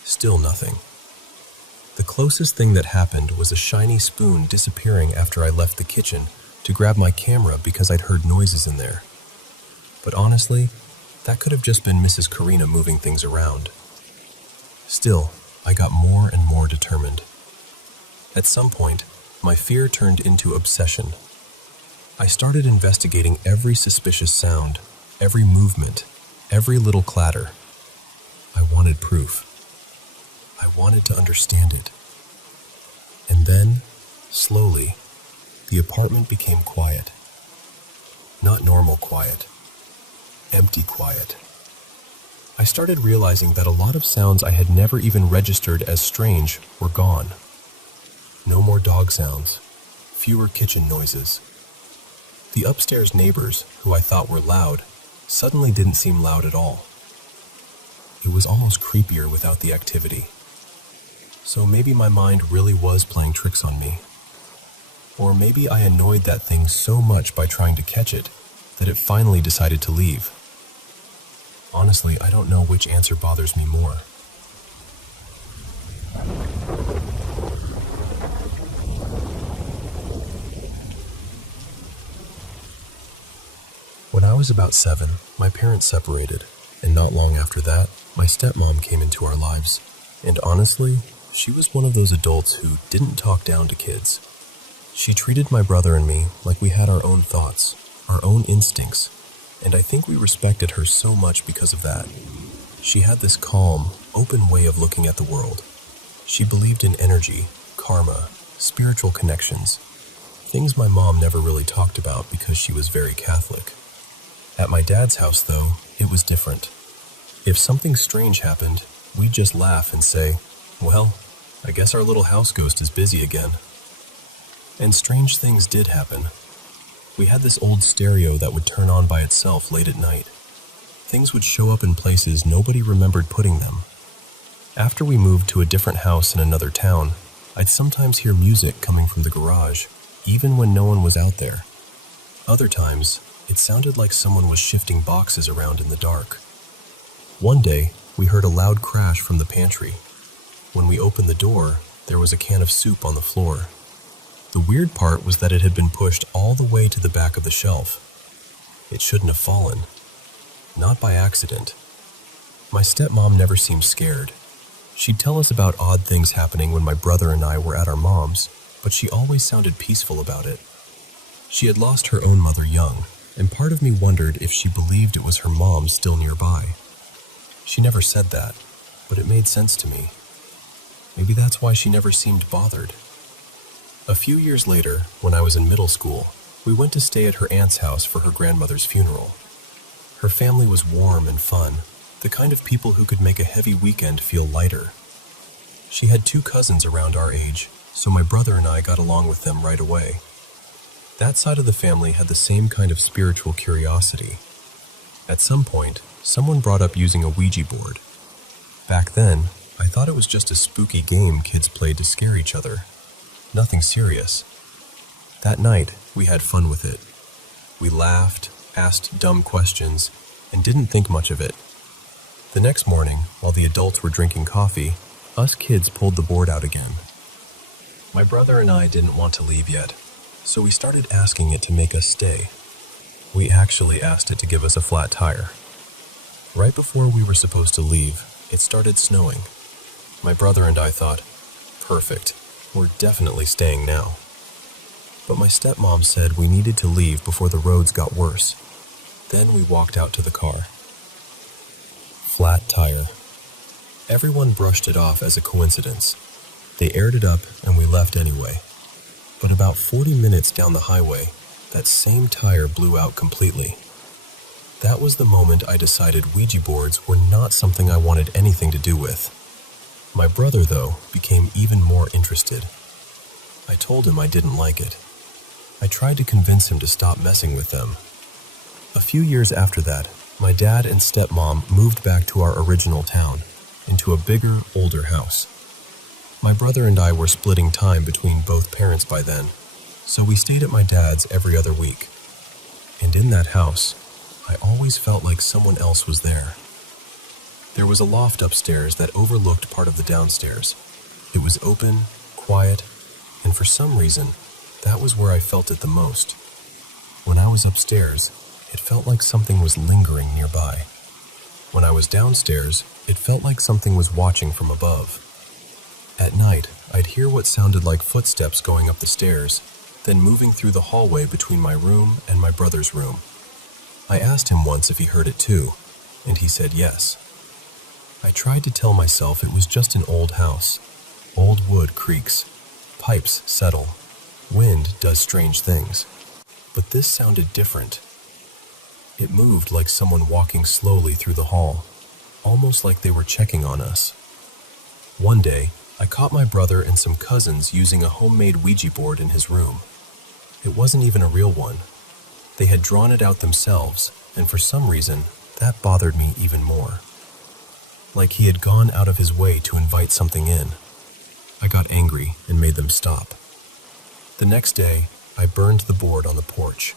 Still nothing. The closest thing that happened was a shiny spoon disappearing after I left the kitchen to grab my camera because I'd heard noises in there. But honestly, that could have just been Mrs. Karina moving things around. Still, I got more and more determined. At some point, my fear turned into obsession. I started investigating every suspicious sound, every movement, every little clatter. I wanted proof. I wanted to understand it. And then, slowly, the apartment became quiet. Not normal quiet. Empty quiet. I started realizing that a lot of sounds I had never even registered as strange were gone. No more dog sounds, fewer kitchen noises. The upstairs neighbors, who I thought were loud, suddenly didn't seem loud at all. It was almost creepier without the activity. So maybe my mind really was playing tricks on me. Or maybe I annoyed that thing so much by trying to catch it that it finally decided to leave. Honestly, I don't know which answer bothers me more. When I was about 7, my parents separated, and not long after that, my stepmom came into our lives. And honestly, she was one of those adults who didn't talk down to kids. She treated my brother and me like we had our own thoughts, our own instincts, and I think we respected her so much because of that. She had this calm, open way of looking at the world. She believed in energy, karma, spiritual connections, things my mom never really talked about because she was very Catholic. At my dad's house, though, it was different. If something strange happened, we'd just laugh and say, "Well, I guess our little house ghost is busy again." And strange things did happen. We had this old stereo that would turn on by itself late at night. Things would show up in places nobody remembered putting them. After we moved to a different house in another town, I'd sometimes hear music coming from the garage, even when no one was out there. Other times, it sounded like someone was shifting boxes around in the dark. One day, we heard a loud crash from the pantry. When we opened the door, there was a can of soup on the floor. The weird part was that it had been pushed all the way to the back of the shelf. It shouldn't have fallen. Not by accident. My stepmom never seemed scared. She'd tell us about odd things happening when my brother and I were at our mom's, but she always sounded peaceful about it. She had lost her own mother young, and part of me wondered if she believed it was her mom still nearby. She never said that, but it made sense to me. Maybe that's why she never seemed bothered. A few years later, when I was in middle school, we went to stay at her aunt's house for her grandmother's funeral. Her family was warm and fun, the kind of people who could make a heavy weekend feel lighter. She had 2 cousins around our age, so my brother and I got along with them right away. That side of the family had the same kind of spiritual curiosity. At some point, someone brought up using a Ouija board. Back then, I thought it was just a spooky game kids played to scare each other. Nothing serious. That night, we had fun with it. We laughed, asked dumb questions, and didn't think much of it. The next morning, while the adults were drinking coffee, us kids pulled the board out again. My brother and I didn't want to leave yet, so we started asking it to make us stay. We actually asked it to give us a flat tire. Right before we were supposed to leave, it started snowing. My brother and I thought, perfect, we're definitely staying now. But my stepmom said we needed to leave before the roads got worse. Then we walked out to the car. Flat tire. Everyone brushed it off as a coincidence. They aired it up and we left anyway. But about 40 minutes down the highway, that same tire blew out completely. That was the moment I decided Ouija boards were not something I wanted anything to do with. My brother, though, became even more interested. I told him I didn't like it. I tried to convince him to stop messing with them. A few years after that, my dad and stepmom moved back to our original town, into a bigger, older house. My brother and I were splitting time between both parents by then, so we stayed at my dad's every other week. And in that house, I always felt like someone else was there. There was a loft upstairs that overlooked part of the downstairs. It was open, quiet, and for some reason, that was where I felt it the most. When I was upstairs, it felt like something was lingering nearby. When I was downstairs, it felt like something was watching from above. At night, I'd hear what sounded like footsteps going up the stairs, then moving through the hallway between my room and my brother's room. I asked him once if he heard it too, and he said yes. I tried to tell myself it was just an old house. Old wood creaks, pipes settle, wind does strange things. But this sounded different. It moved like someone walking slowly through the hall, almost like they were checking on us. One day, I caught my brother and some cousins using a homemade Ouija board in his room. It wasn't even a real one. They had drawn it out themselves, and for some reason, that bothered me even more. Like he had gone out of his way to invite something in. I got angry and made them stop. The next day, I burned the board on the porch.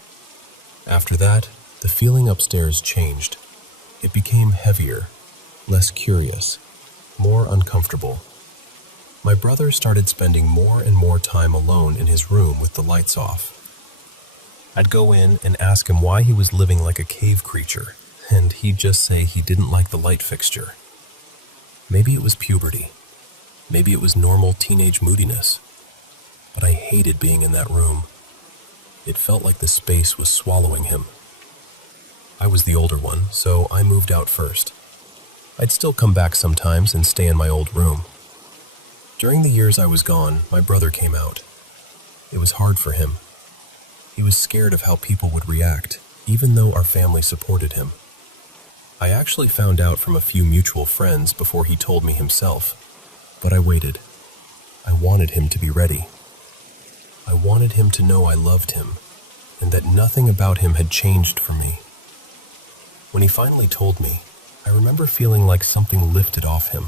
After that, the feeling upstairs changed. It became heavier, less curious, more uncomfortable. My brother started spending more and more time alone in his room with the lights off. I'd go in and ask him why he was living like a cave creature, and he'd just say he didn't like the light fixture. Maybe it was puberty. Maybe it was normal teenage moodiness. But I hated being in that room. It felt like the space was swallowing him. I was the older one, so I moved out first. I'd still come back sometimes and stay in my old room. During the years I was gone, my brother came out. It was hard for him. He was scared of how people would react, even though our family supported him. I actually found out from a few mutual friends before he told me himself, but I waited. I wanted him to be ready. I wanted him to know I loved him, and that nothing about him had changed for me. When he finally told me, I remember feeling like something lifted off him.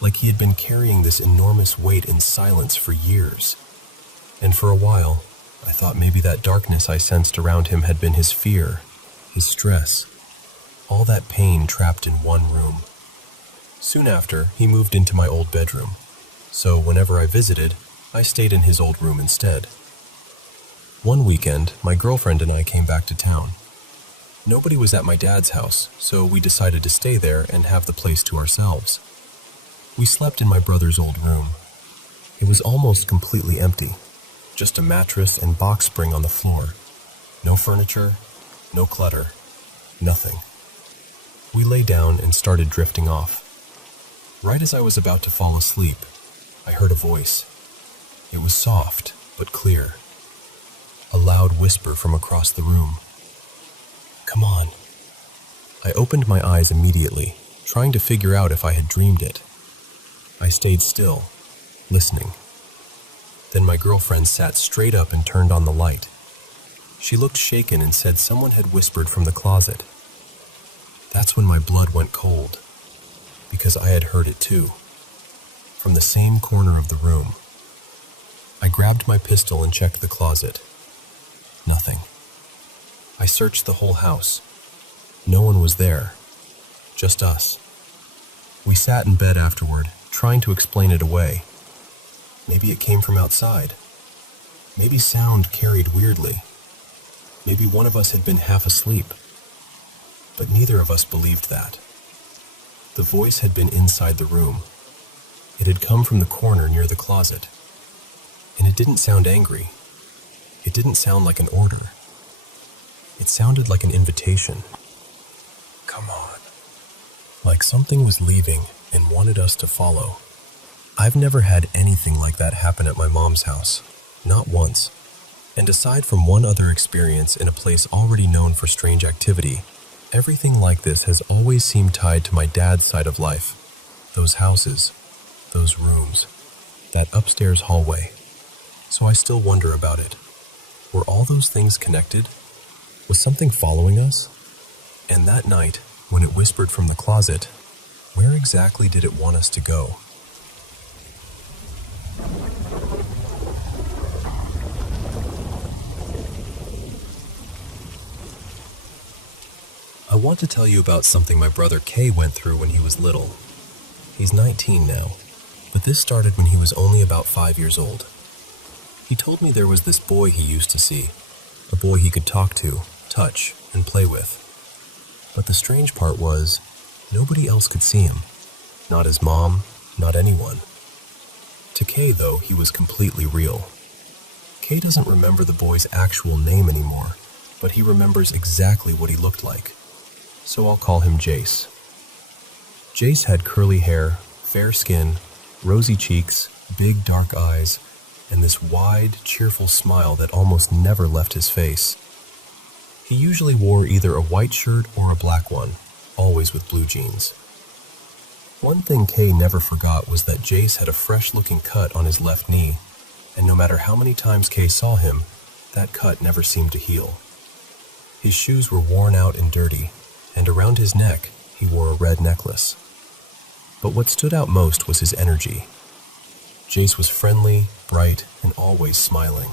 Like he had been carrying this enormous weight in silence for years. And for a while, I thought maybe that darkness I sensed around him had been his fear, his stress, all that pain trapped in one room. Soon after, he moved into my old bedroom, so whenever I visited, I stayed in his old room instead. One weekend, my girlfriend and I came back to town. Nobody was at my dad's house, so we decided to stay there and have the place to ourselves. We slept in my brother's old room. It was almost completely empty, just a mattress and box spring on the floor. No furniture, no clutter, nothing. We lay down and started drifting off. Right as I was about to fall asleep, I heard a voice. It was soft, but clear. A loud whisper from across the room. "Come on." I opened my eyes immediately, trying to figure out if I had dreamed it. I stayed still, listening. Then my girlfriend sat straight up and turned on the light. She looked shaken and said someone had whispered from the closet. That's when my blood went cold, because I had heard it too. from the same corner of the room. I grabbed my pistol and checked the closet. Nothing. I searched the whole house. No one was there. Just us. We sat in bed afterward, trying to explain it away. Maybe it came from outside. Maybe sound carried weirdly. Maybe one of us had been half asleep. But neither of us believed that. The voice had been inside the room. It had come from the corner near the closet. And it didn't sound angry. It didn't sound like an order. It sounded like an invitation. Come on. Like something was leaving and wanted us to follow. I've never had anything like that happen at my mom's house. Not once. And aside from one other experience in a place already known for strange activity, everything like this has always seemed tied to my dad's side of life. Those houses, those rooms, that upstairs hallway. So I still wonder about it. Were all those things connected? Was something following us? And that night, when it whispered from the closet, where exactly did it want us to go? I want to tell you about something my brother Kay went through when he was little. He's 19 now, but this started when he was only about 5 years old. He told me there was this boy he used to see, a boy he could talk to, touch, and play with. But the strange part was, nobody else could see him. Not his mom, not anyone. To Kay, though, he was completely real. Kay doesn't remember the boy's actual name anymore, but he remembers exactly what he looked like. So I'll call him Jace. Jace had curly hair, fair skin, rosy cheeks, big dark eyes, and this wide, cheerful smile that almost never left his face. He usually wore either a white shirt or a black one, always with blue jeans. One thing Kay never forgot was that Jace had a fresh-looking cut on his left knee, and no matter how many times Kay saw him, that cut never seemed to heal. His shoes were worn out and dirty, and around his neck, he wore a red necklace. But what stood out most was his energy. Jace was friendly, bright, and always smiling.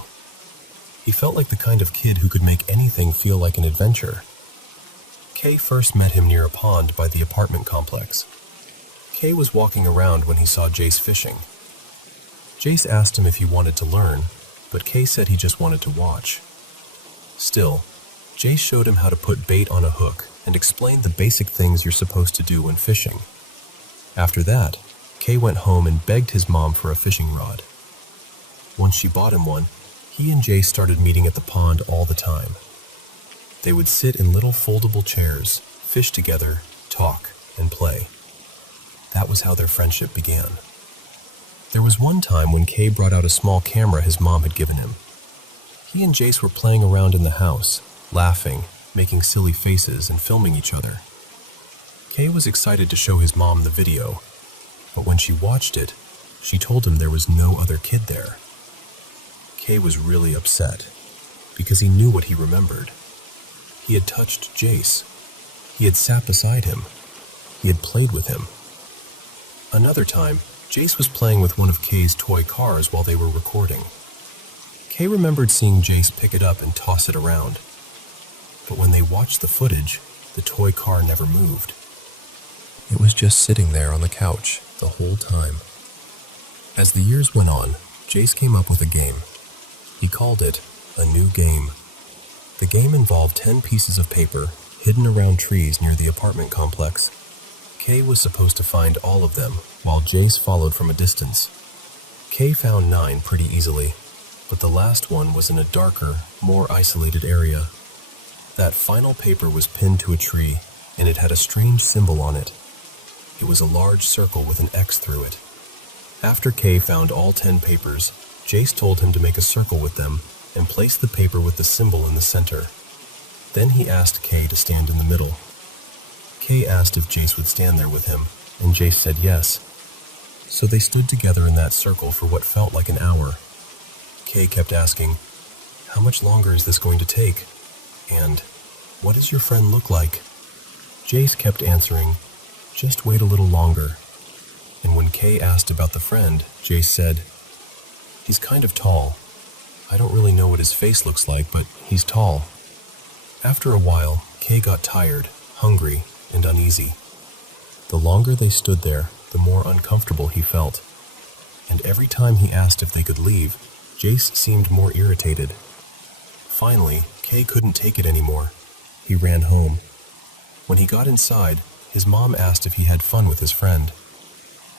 He felt like the kind of kid who could make anything feel like an adventure. Kay first met him near a pond by the apartment complex. Kay was walking around when he saw Jace fishing. Jace asked him if he wanted to learn, but Kay said he just wanted to watch. Still, Jace showed him how to put bait on a hook and explained the basic things you're supposed to do when fishing. After that, Kay went home and begged his mom for a fishing rod. Once she bought him one, he and Jace started meeting at the pond all the time. They would sit in little foldable chairs, fish together, talk, and play. That was how their friendship began. There was one time when Kay brought out a small camera his mom had given him. He and Jace were playing around in the house, laughing, making silly faces, and filming each other. Kay was excited to show his mom the video, but when she watched it, she told him there was no other kid there. Kay was really upset, because he knew what he remembered. He had touched Jace. He had sat beside him. He had played with him. Another time, Jace was playing with one of Kay's toy cars while they were recording. Kay remembered seeing Jace pick it up and toss it around. But when they watched the footage, the toy car never moved. It was just sitting there on the couch the whole time. As the years went on, Jace came up with a game. He called it a new game. The game involved 10 pieces of paper hidden around trees near the apartment complex. Kay was supposed to find all of them, while Jace followed from a distance. Kay found 9 pretty easily, but the last one was in a darker, more isolated area. That final paper was pinned to a tree, and it had a strange symbol on it. It was a large circle with an X through it. After Kay found all 10 papers, Jace told him to make a circle with them and place the paper with the symbol in the center. Then he asked Kay to stand in the middle. Kay asked if Jace would stand there with him, and Jace said yes. So they stood together in that circle for what felt like an hour. Kay kept asking, "How much longer is this going to take?" And, "What does your friend look like?" Jace kept answering, "Just wait a little longer." And when When Kay asked about the friend, Jace said, "He's kind of tall. I don't really know what his face looks like, but he's tall." After a while, Kay got tired, hungry, and uneasy. The longer they stood there, the more uncomfortable he felt. And every time he asked if they could leave, Jace seemed more irritated. Finally, Kay couldn't take it anymore. He ran home. When he got inside, his mom asked if he had fun with his friend.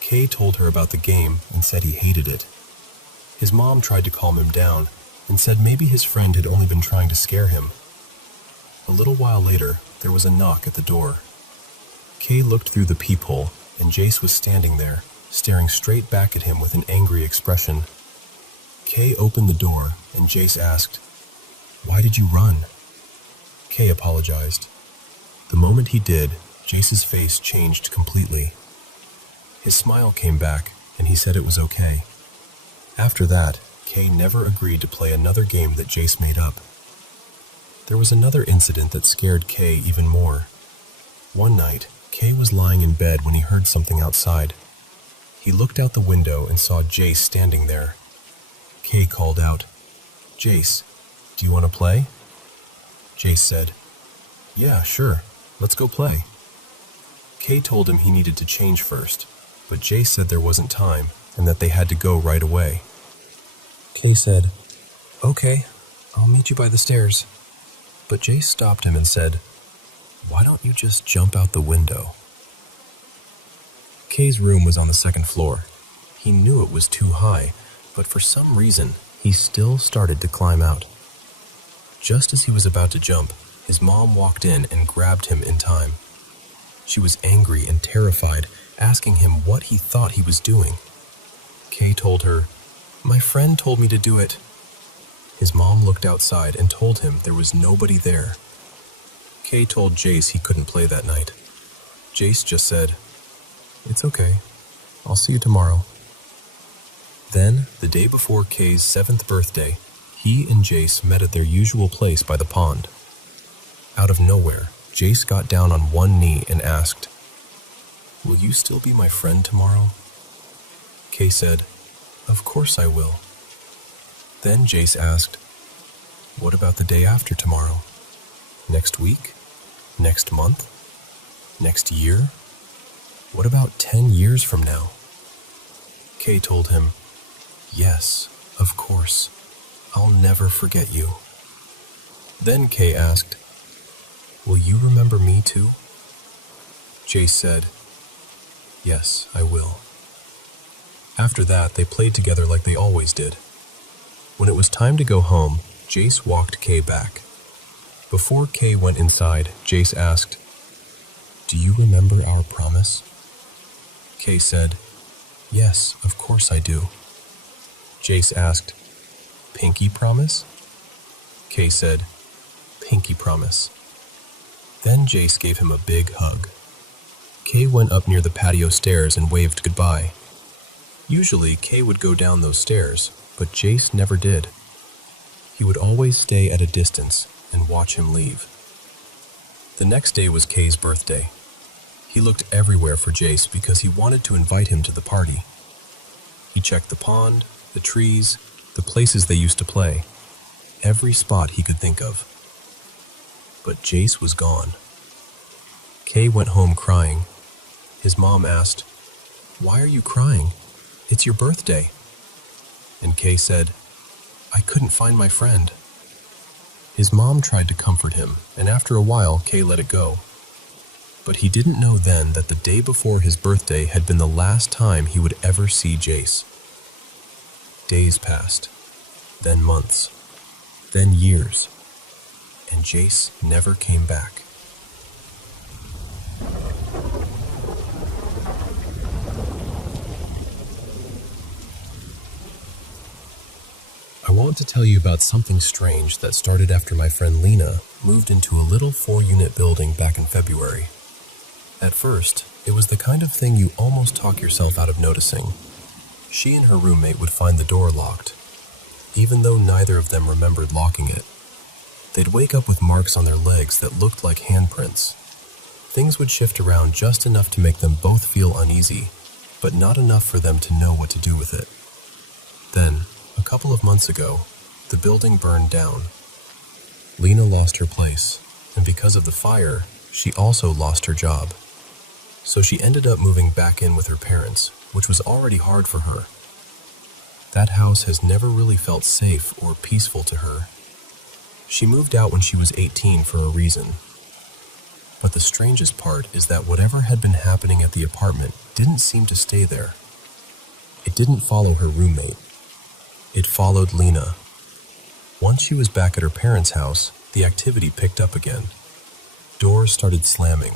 Kay told her about the game and said he hated it. His mom tried to calm him down and said maybe his friend had only been trying to scare him. A little while later, there was a knock at the door. Kay looked through the peephole, and Jace was standing there, staring straight back at him with an angry expression. Kay opened the door, and Jace asked, "Why did you run?" Kay apologized. The moment he did, Jace's face changed completely. His smile came back, and he said it was okay. After that, Kay never agreed to play another game that Jace made up. There was another incident that scared Kay even more. One night, Kay was lying in bed when he heard something outside. He looked out the window and saw Jace standing there. Kay called out, "Jace, do you want to play?" Jace said, "Yeah, sure, let's go play." Kay told him he needed to change first, but Jace said there wasn't time and that they had to go right away. Kay said, "Okay, I'll meet you by the stairs." But Jace stopped him and said, "Why don't you just jump out the window?" Kay's room was on the second floor. He knew it was too high, but for some reason, he still started to climb out. Just as he was about to jump, his mom walked in and grabbed him in time. She was angry and terrified, asking him what he thought he was doing. Kay told her, "My friend told me to do it." His mom looked outside and told him there was nobody there. Kay told Jace he couldn't play that night. Jace just said, "It's okay. I'll see you tomorrow." Then, the day before Kay's 7th birthday, he and Jace met at their usual place by the pond. Out of nowhere, Jace got down on one knee and asked, "Will you still be my friend tomorrow?" Kay said, "Of course I will." Then Jace asked, "What about the day after tomorrow? Next week? Next month? Next year? What about 10 years from now?" Kay told him, "Yes, of course. I'll never forget you." Then Kay asked, "Will you remember me too?" Jace said, "Yes, I will." After that, they played together like they always did. When it was time to go home, Jace walked Kay back. Before Kay went inside, Jace asked, "Do you remember our promise?" Kay said, "Yes, of course I do." Jace asked, "Pinky promise?" Kay said, "Pinky promise." Then Jace gave him a big hug. Kay went up near the patio stairs and waved goodbye. Usually, Kay would go down those stairs, but Jace never did. He would always stay at a distance and watch him leave. The next day was Kay's birthday. He looked everywhere for Jace because he wanted to invite him to the party. He checked the pond, the trees, the places they used to play, every spot he could think of. But Jace was gone. Kay went home crying. His mom asked, "Why are you crying? It's your birthday." And Kay said, "I couldn't find my friend." His mom tried to comfort him, and after a while, Kay let it go. But he didn't know then that the day before his birthday had been the last time he would ever see Jace. Days passed, then months, then years, and Jace never came back. I want to tell you about something strange that started after my friend Lena moved into a little 4-unit building back in February. At first, it was the kind of thing you almost talk yourself out of noticing. She and her roommate would find the door locked, even though neither of them remembered locking it. They'd wake up with marks on their legs that looked like handprints. Things would shift around just enough to make them both feel uneasy, but not enough for them to know what to do with it. Then, a couple of months ago, the building burned down. Lena lost her place, and because of the fire, she also lost her job. So she ended up moving back in with her parents, which was already hard for her. That house has never really felt safe or peaceful to her. She moved out when she was 18 for a reason. But the strangest part is that whatever had been happening at the apartment didn't seem to stay there. It didn't follow her roommate. It followed Lena. Once she was back at her parents' house, the activity picked up again. Doors started slamming.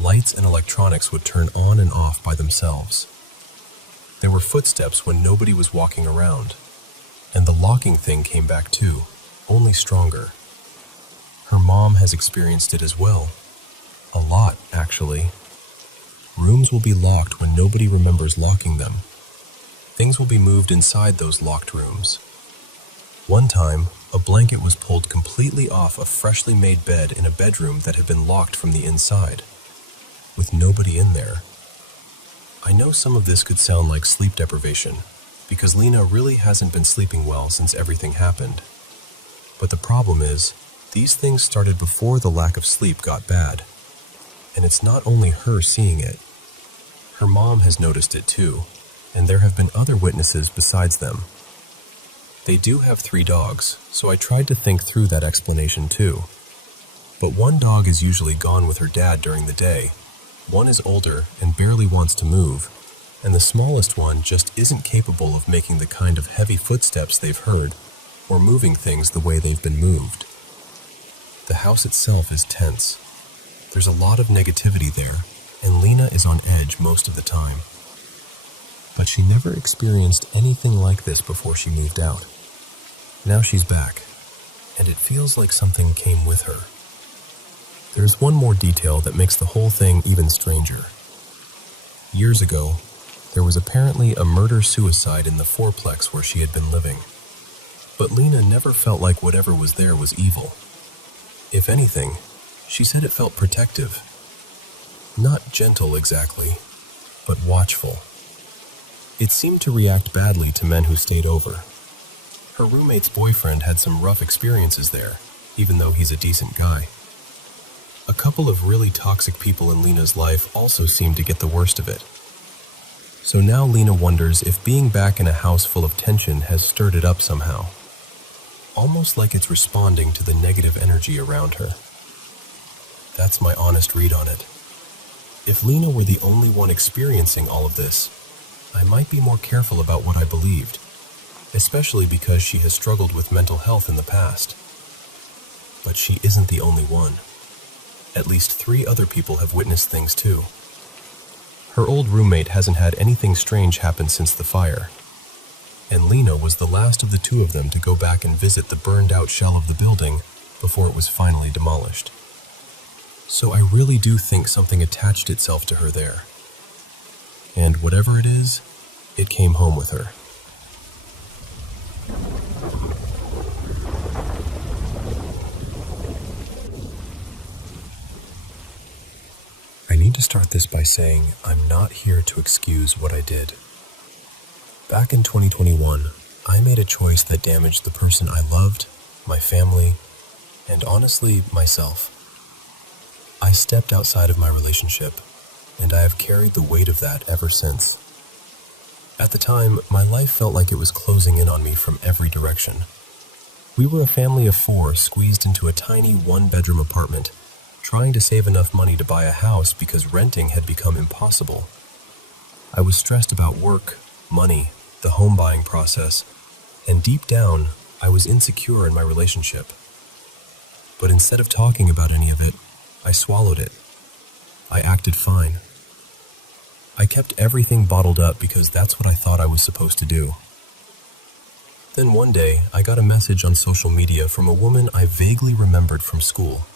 Lights and electronics would turn on and off by themselves. There were footsteps when nobody was walking around. And the locking thing came back too, only stronger. Her mom has experienced it as well. A lot, actually. Rooms will be locked when nobody remembers locking them. Things will be moved inside those locked rooms. One time, a blanket was pulled completely off a freshly made bed in a bedroom that had been locked from the inside, with nobody in there. I know some of this could sound like sleep deprivation, because Lena really hasn't been sleeping well since everything happened. But the problem is, these things started before the lack of sleep got bad. And it's not only her seeing it. Her mom has noticed it too, and there have been other witnesses besides them. They do have 3 dogs, so I tried to think through that explanation too. But one dog is usually gone with her dad during the day. One is older and barely wants to move, and the smallest one just isn't capable of making the kind of heavy footsteps they've heard, or moving things the way they've been moved. The house itself is tense. There's a lot of negativity there, and Lena is on edge most of the time. But she never experienced anything like this before she moved out. Now she's back, and it feels like something came with her. There's one more detail that makes the whole thing even stranger. Years ago, there was apparently a murder-suicide in the fourplex where she had been living. But Lena never felt like whatever was there was evil. If anything, she said it felt protective. Not gentle exactly, but watchful. It seemed to react badly to men who stayed over. Her roommate's boyfriend had some rough experiences there, even though he's a decent guy. A couple of really toxic people in Lena's life also seemed to get the worst of it. So now Lena wonders if being back in a house full of tension has stirred it up somehow. Almost like it's responding to the negative energy around her. That's my honest read on it. If Lena were the only one experiencing all of this, I might be more careful about what I believed, especially because she has struggled with mental health in the past. But she isn't the only one. At least 3 other people have witnessed things too. Her old roommate hasn't had anything strange happen since the fire, and Lena was the last of the 2 of them to go back and visit the burned-out shell of the building before it was finally demolished. So I really do think something attached itself to her there. And whatever it is, it came home with her. I need to start this by saying I'm not here to excuse what I did. Back in 2021, I made a choice that damaged the person I loved, my family, and honestly, myself. I stepped outside of my relationship, and I have carried the weight of that ever since. At the time, my life felt like it was closing in on me from every direction. We were a family of 4 squeezed into a tiny 1-bedroom apartment, trying to save enough money to buy a house because renting had become impossible. I was stressed about work, money, the home buying process, and deep down, I was insecure in my relationship. But instead of talking about any of it, I swallowed it. I acted fine. I kept everything bottled up because that's what I thought I was supposed to do. Then one day, I got a message on social media from a woman I vaguely remembered from school.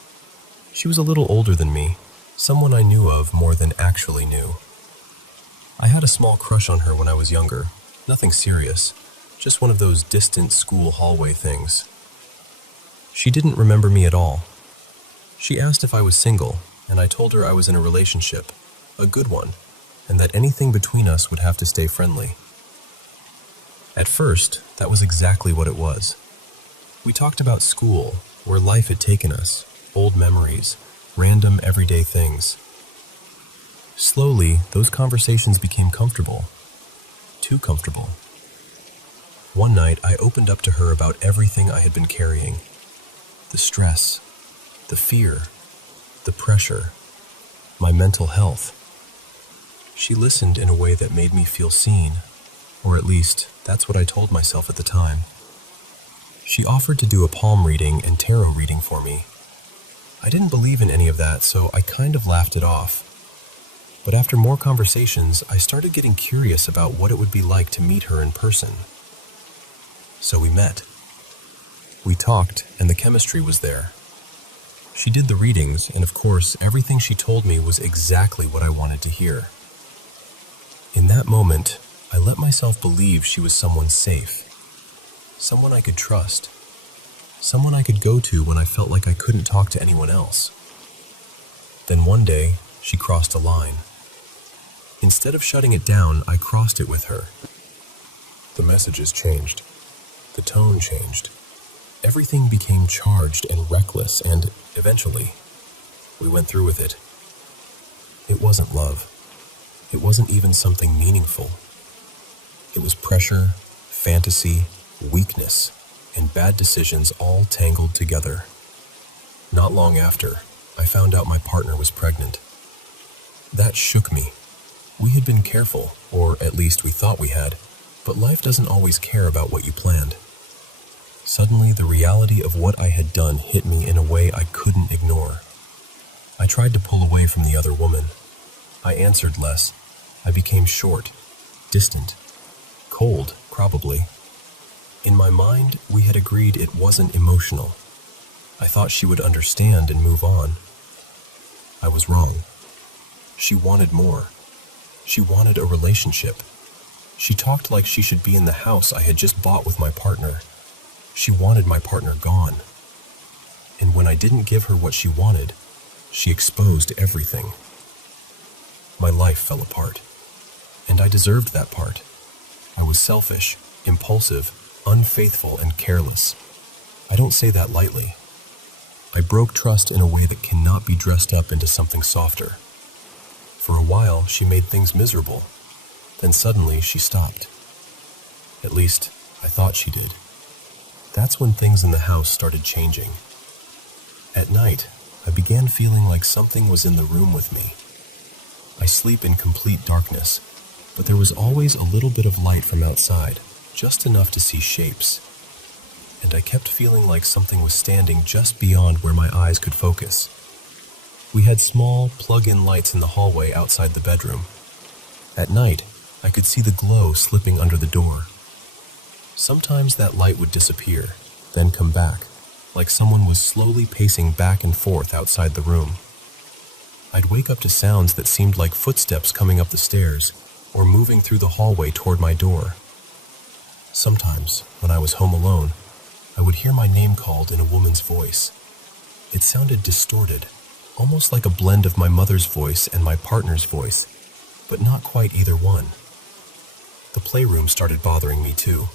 She was a little older than me, someone I knew of more than actually knew. I had a small crush on her when I was younger, nothing serious, just one of those distant school hallway things. She didn't remember me at all. She asked if I was single, and I told her I was in a relationship, a good one, and that anything between us would have to stay friendly. At first, that was exactly what it was. We talked about school, where life had taken us, old memories, random everyday things. Slowly, those conversations became comfortable. Too comfortable. One night, I opened up to her about everything I had been carrying. The stress, the fear, the pressure, my mental health. She listened in a way that made me feel seen, or at least, that's what I told myself at the time. She offered to do a palm reading and tarot reading for me. I didn't believe in any of that, so I kind of laughed it off. But after more conversations, I started getting curious about what it would be like to meet her in person. So we met. We talked, and the chemistry was there. She did the readings, and of course, everything she told me was exactly what I wanted to hear. In that moment, I let myself believe she was someone safe, someone I could trust, someone I could go to when I felt like I couldn't talk to anyone else. Then one day, she crossed a line. Instead of shutting it down, I crossed it with her. The messages changed. The tone changed. Everything became charged and reckless, and eventually, we went through with it. It wasn't love. It wasn't even something meaningful. It was pressure, fantasy, weakness, and bad decisions all tangled together. Not long after, I found out my partner was pregnant. That shook me. We had been careful, or at least we thought we had, but life doesn't always care about what you planned. Suddenly, the reality of what I had done hit me in a way I couldn't ignore. I tried to pull away from the other woman. I answered less. I became short, distant, cold, probably. In my mind, we had agreed it wasn't emotional. I thought she would understand and move on. I was wrong. She wanted more. She wanted a relationship. She talked like she should be in the house I had just bought with my partner. She wanted my partner gone. And when I didn't give her what she wanted, she exposed everything. My life fell apart. And I deserved that part. I was selfish, impulsive, unfaithful, and careless. I don't say that lightly. I broke trust in a way that cannot be dressed up into something softer. For a while, she made things miserable. Then suddenly, she stopped. At least, I thought she did. That's when things in the house started changing. At night, I began feeling like something was in the room with me. I sleep in complete darkness, but there was always a little bit of light from outside, just enough to see shapes. And I kept feeling like something was standing just beyond where my eyes could focus. We had small, plug-in lights in the hallway outside the bedroom. At night, I could see the glow slipping under the door. Sometimes that light would disappear, then come back, like someone was slowly pacing back and forth outside the room. I'd wake up to sounds that seemed like footsteps coming up the stairs, or moving through the hallway toward my door. Sometimes, when I was home alone, I would hear my name called in a woman's voice. It sounded distorted, almost like a blend of my mother's voice and my partner's voice, but not quite either one. The playroom started bothering me too.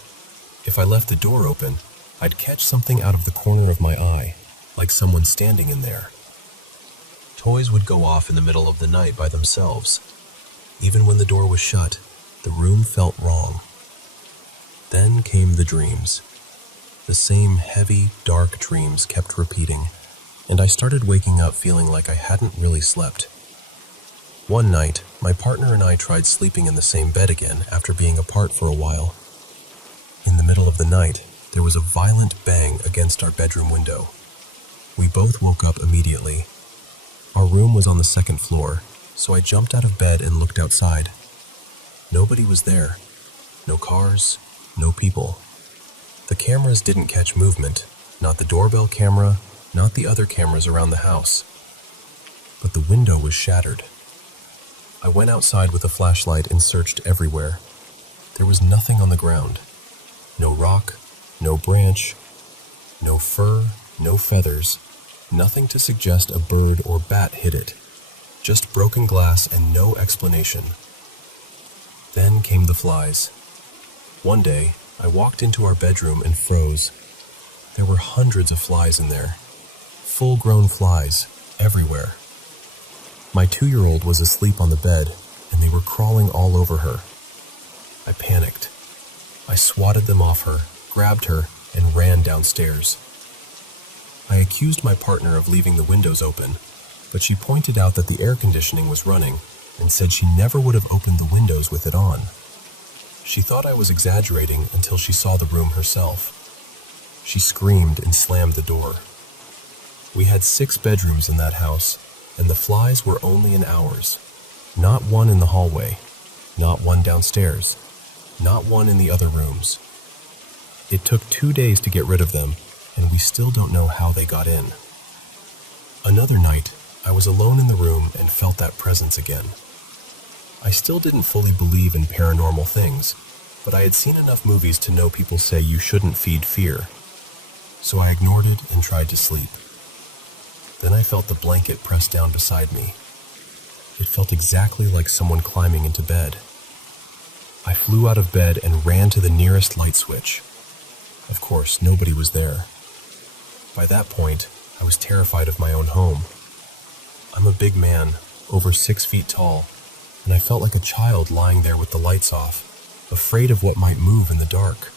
If I left the door open, I'd catch something out of the corner of my eye, like someone standing in there. Toys would go off in the middle of the night by themselves. Even when the door was shut, the room felt wrong. Then came the dreams. The same heavy, dark dreams kept repeating, and I started waking up feeling like I hadn't really slept. One night, my partner and I tried sleeping in the same bed again after being apart for a while. In the middle of the night, there was a violent bang against our bedroom window. We both woke up immediately. Our room was on the second floor, so I jumped out of bed and looked outside. Nobody was there. No cars, no people. The cameras didn't catch movement, not the doorbell camera, not the other cameras around the house. But the window was shattered. I went outside with a flashlight and searched everywhere. There was nothing on the ground. No rock, no branch, no fur, no feathers, nothing to suggest a bird or bat hit it. Just broken glass and no explanation. Then came the flies. One day, I walked into our bedroom and froze. There were hundreds of flies in there. Full-grown flies, everywhere. My 2-year-old was asleep on the bed, and they were crawling all over her. I panicked. I swatted them off her, grabbed her, and ran downstairs. I accused my partner of leaving the windows open, but she pointed out that the air conditioning was running and said she never would have opened the windows with it on. She thought I was exaggerating until she saw the room herself. She screamed and slammed the door. We had 6 bedrooms in that house, and the flies were only in ours. Not one in the hallway, not one downstairs, not one in the other rooms. It took 2 days to get rid of them, and we still don't know how they got in. Another night, I was alone in the room and felt that presence again. I still didn't fully believe in paranormal things, but I had seen enough movies to know people say you shouldn't feed fear. So I ignored it and tried to sleep. Then I felt the blanket pressed down beside me. It felt exactly like someone climbing into bed. I flew out of bed and ran to the nearest light switch. Of course, nobody was there. By that point, I was terrified of my own home. I'm a big man, over 6 feet tall, and I felt like a child lying there with the lights off, afraid of what might move in the dark.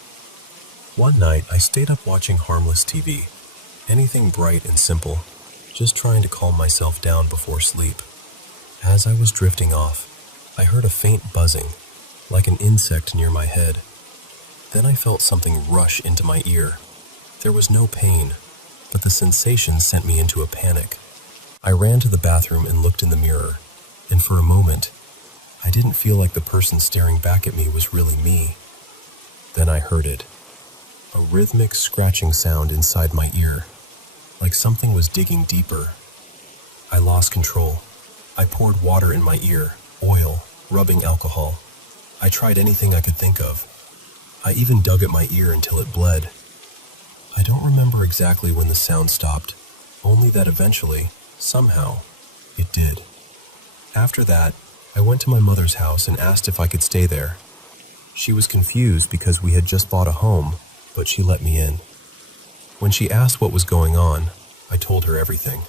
One night, I stayed up watching harmless TV, anything bright and simple, just trying to calm myself down before sleep. As I was drifting off, I heard a faint buzzing, like an insect near my head. Then I felt something rush into my ear. There was no pain, but the sensation sent me into a panic. I ran to the bathroom and looked in the mirror, and for a moment, I didn't feel like the person staring back at me was really me. Then I heard it. A rhythmic scratching sound inside my ear, like something was digging deeper. I lost control. I poured water in my ear, oil, rubbing alcohol. I tried anything I could think of. I even dug at my ear until it bled. I don't remember exactly when the sound stopped, only that eventually, somehow, it did. After that, I went to my mother's house and asked if I could stay there. She was confused because we had just bought a home, but she let me in. When she asked what was going on, I told her everything.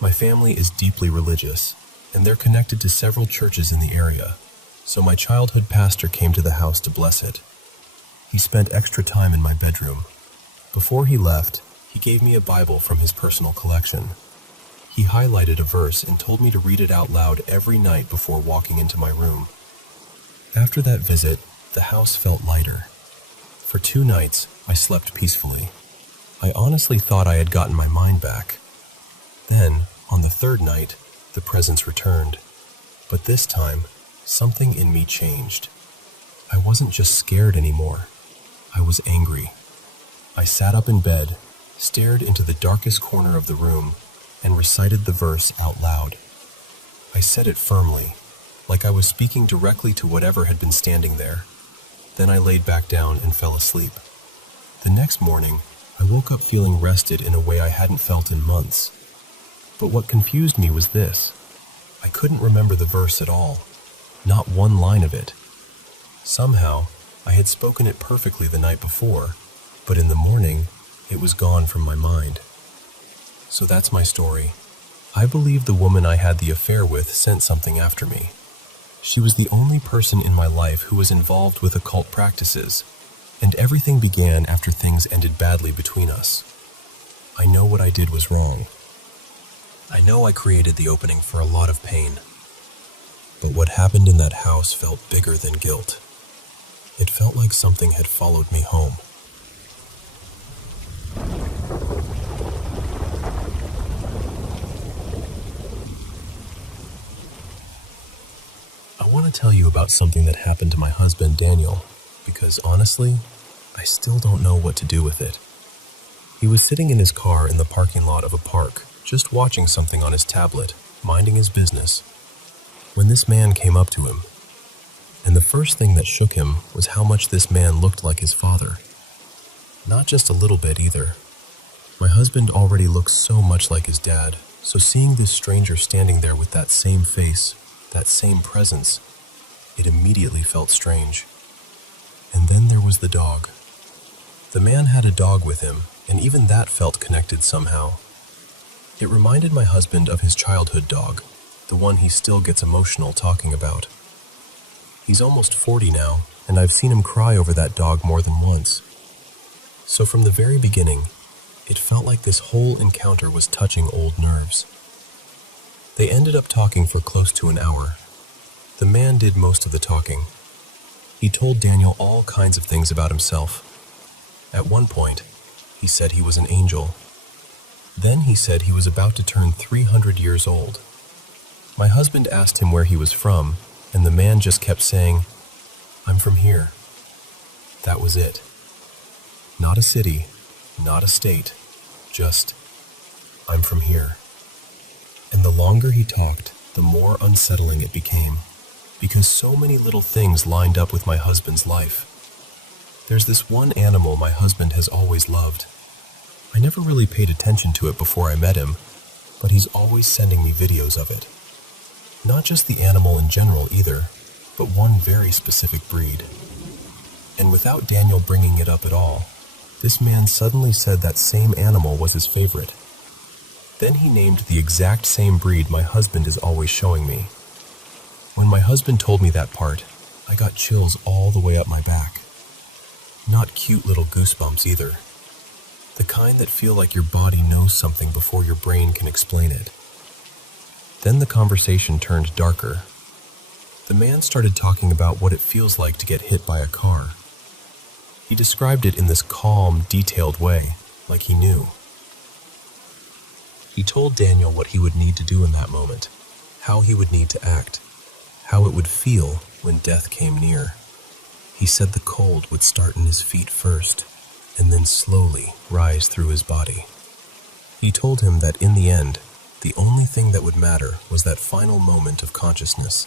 My family is deeply religious, and they're connected to several churches in the area, so my childhood pastor came to the house to bless it. He spent extra time in my bedroom. Before he left, he gave me a Bible from his personal collection. He highlighted a verse and told me to read it out loud every night before walking into my room. After that visit, the house felt lighter. For 2 nights, I slept peacefully. I honestly thought I had gotten my mind back. Then, on the 3rd night, the presence returned. But this time, something in me changed. I wasn't just scared anymore. I was angry. I sat up in bed, stared into the darkest corner of the room, and recited the verse out loud. I said it firmly, like I was speaking directly to whatever had been standing there. Then I laid back down and fell asleep. The next morning, I woke up feeling rested in a way I hadn't felt in months. But what confused me was this. I couldn't remember the verse at all, not one line of it. Somehow, I had spoken it perfectly the night before, but in the morning, it was gone from my mind. So that's my story. I believe the woman I had the affair with sent something after me. She was the only person in my life who was involved with occult practices, and everything began after things ended badly between us. I know what I did was wrong. I know I created the opening for a lot of pain. But what happened in that house felt bigger than guilt. It felt like something had followed me home. I want to tell you about something that happened to my husband, Daniel, because honestly, I still don't know what to do with it. He was sitting in his car in the parking lot of a park, just watching something on his tablet, minding his business, when this man came up to him. And the first thing that shook him was how much this man looked like his father. Not just a little bit either. My husband already looks so much like his dad, so seeing this stranger standing there with that same face, that same presence, it immediately felt strange. And then there was the dog. The man had a dog with him, and even that felt connected somehow. It reminded my husband of his childhood dog, the one he still gets emotional talking about. He's almost 40 now, and I've seen him cry over that dog more than once. So from the very beginning, it felt like this whole encounter was touching old nerves. They ended up talking for close to an hour. The man did most of the talking. He told Daniel all kinds of things about himself. At one point, he said he was an angel. Then he said he was about to turn 300 years old. My husband asked him where he was from, and the man just kept saying, "I'm from here." That was it. Not a city, not a state, just, "I'm from here." And the longer he talked, the more unsettling it became, because so many little things lined up with my husband's life. There's this one animal my husband has always loved. I never really paid attention to it before I met him, but he's always sending me videos of it. Not just the animal in general either, but one very specific breed. And without Daniel bringing it up at all, this man suddenly said that same animal was his favorite. Then he named the exact same breed my husband is always showing me. When my husband told me that part, I got chills all the way up my back. Not cute little goosebumps either. The kind that feel like your body knows something before your brain can explain it. Then the conversation turned darker. The man started talking about what it feels like to get hit by a car. He described it in this calm, detailed way, like he knew. He told Daniel what he would need to do in that moment, how he would need to act, how it would feel when death came near. He said the cold would start in his feet first, and then slowly rise through his body. He told him that in the end, the only thing that would matter was that final moment of consciousness.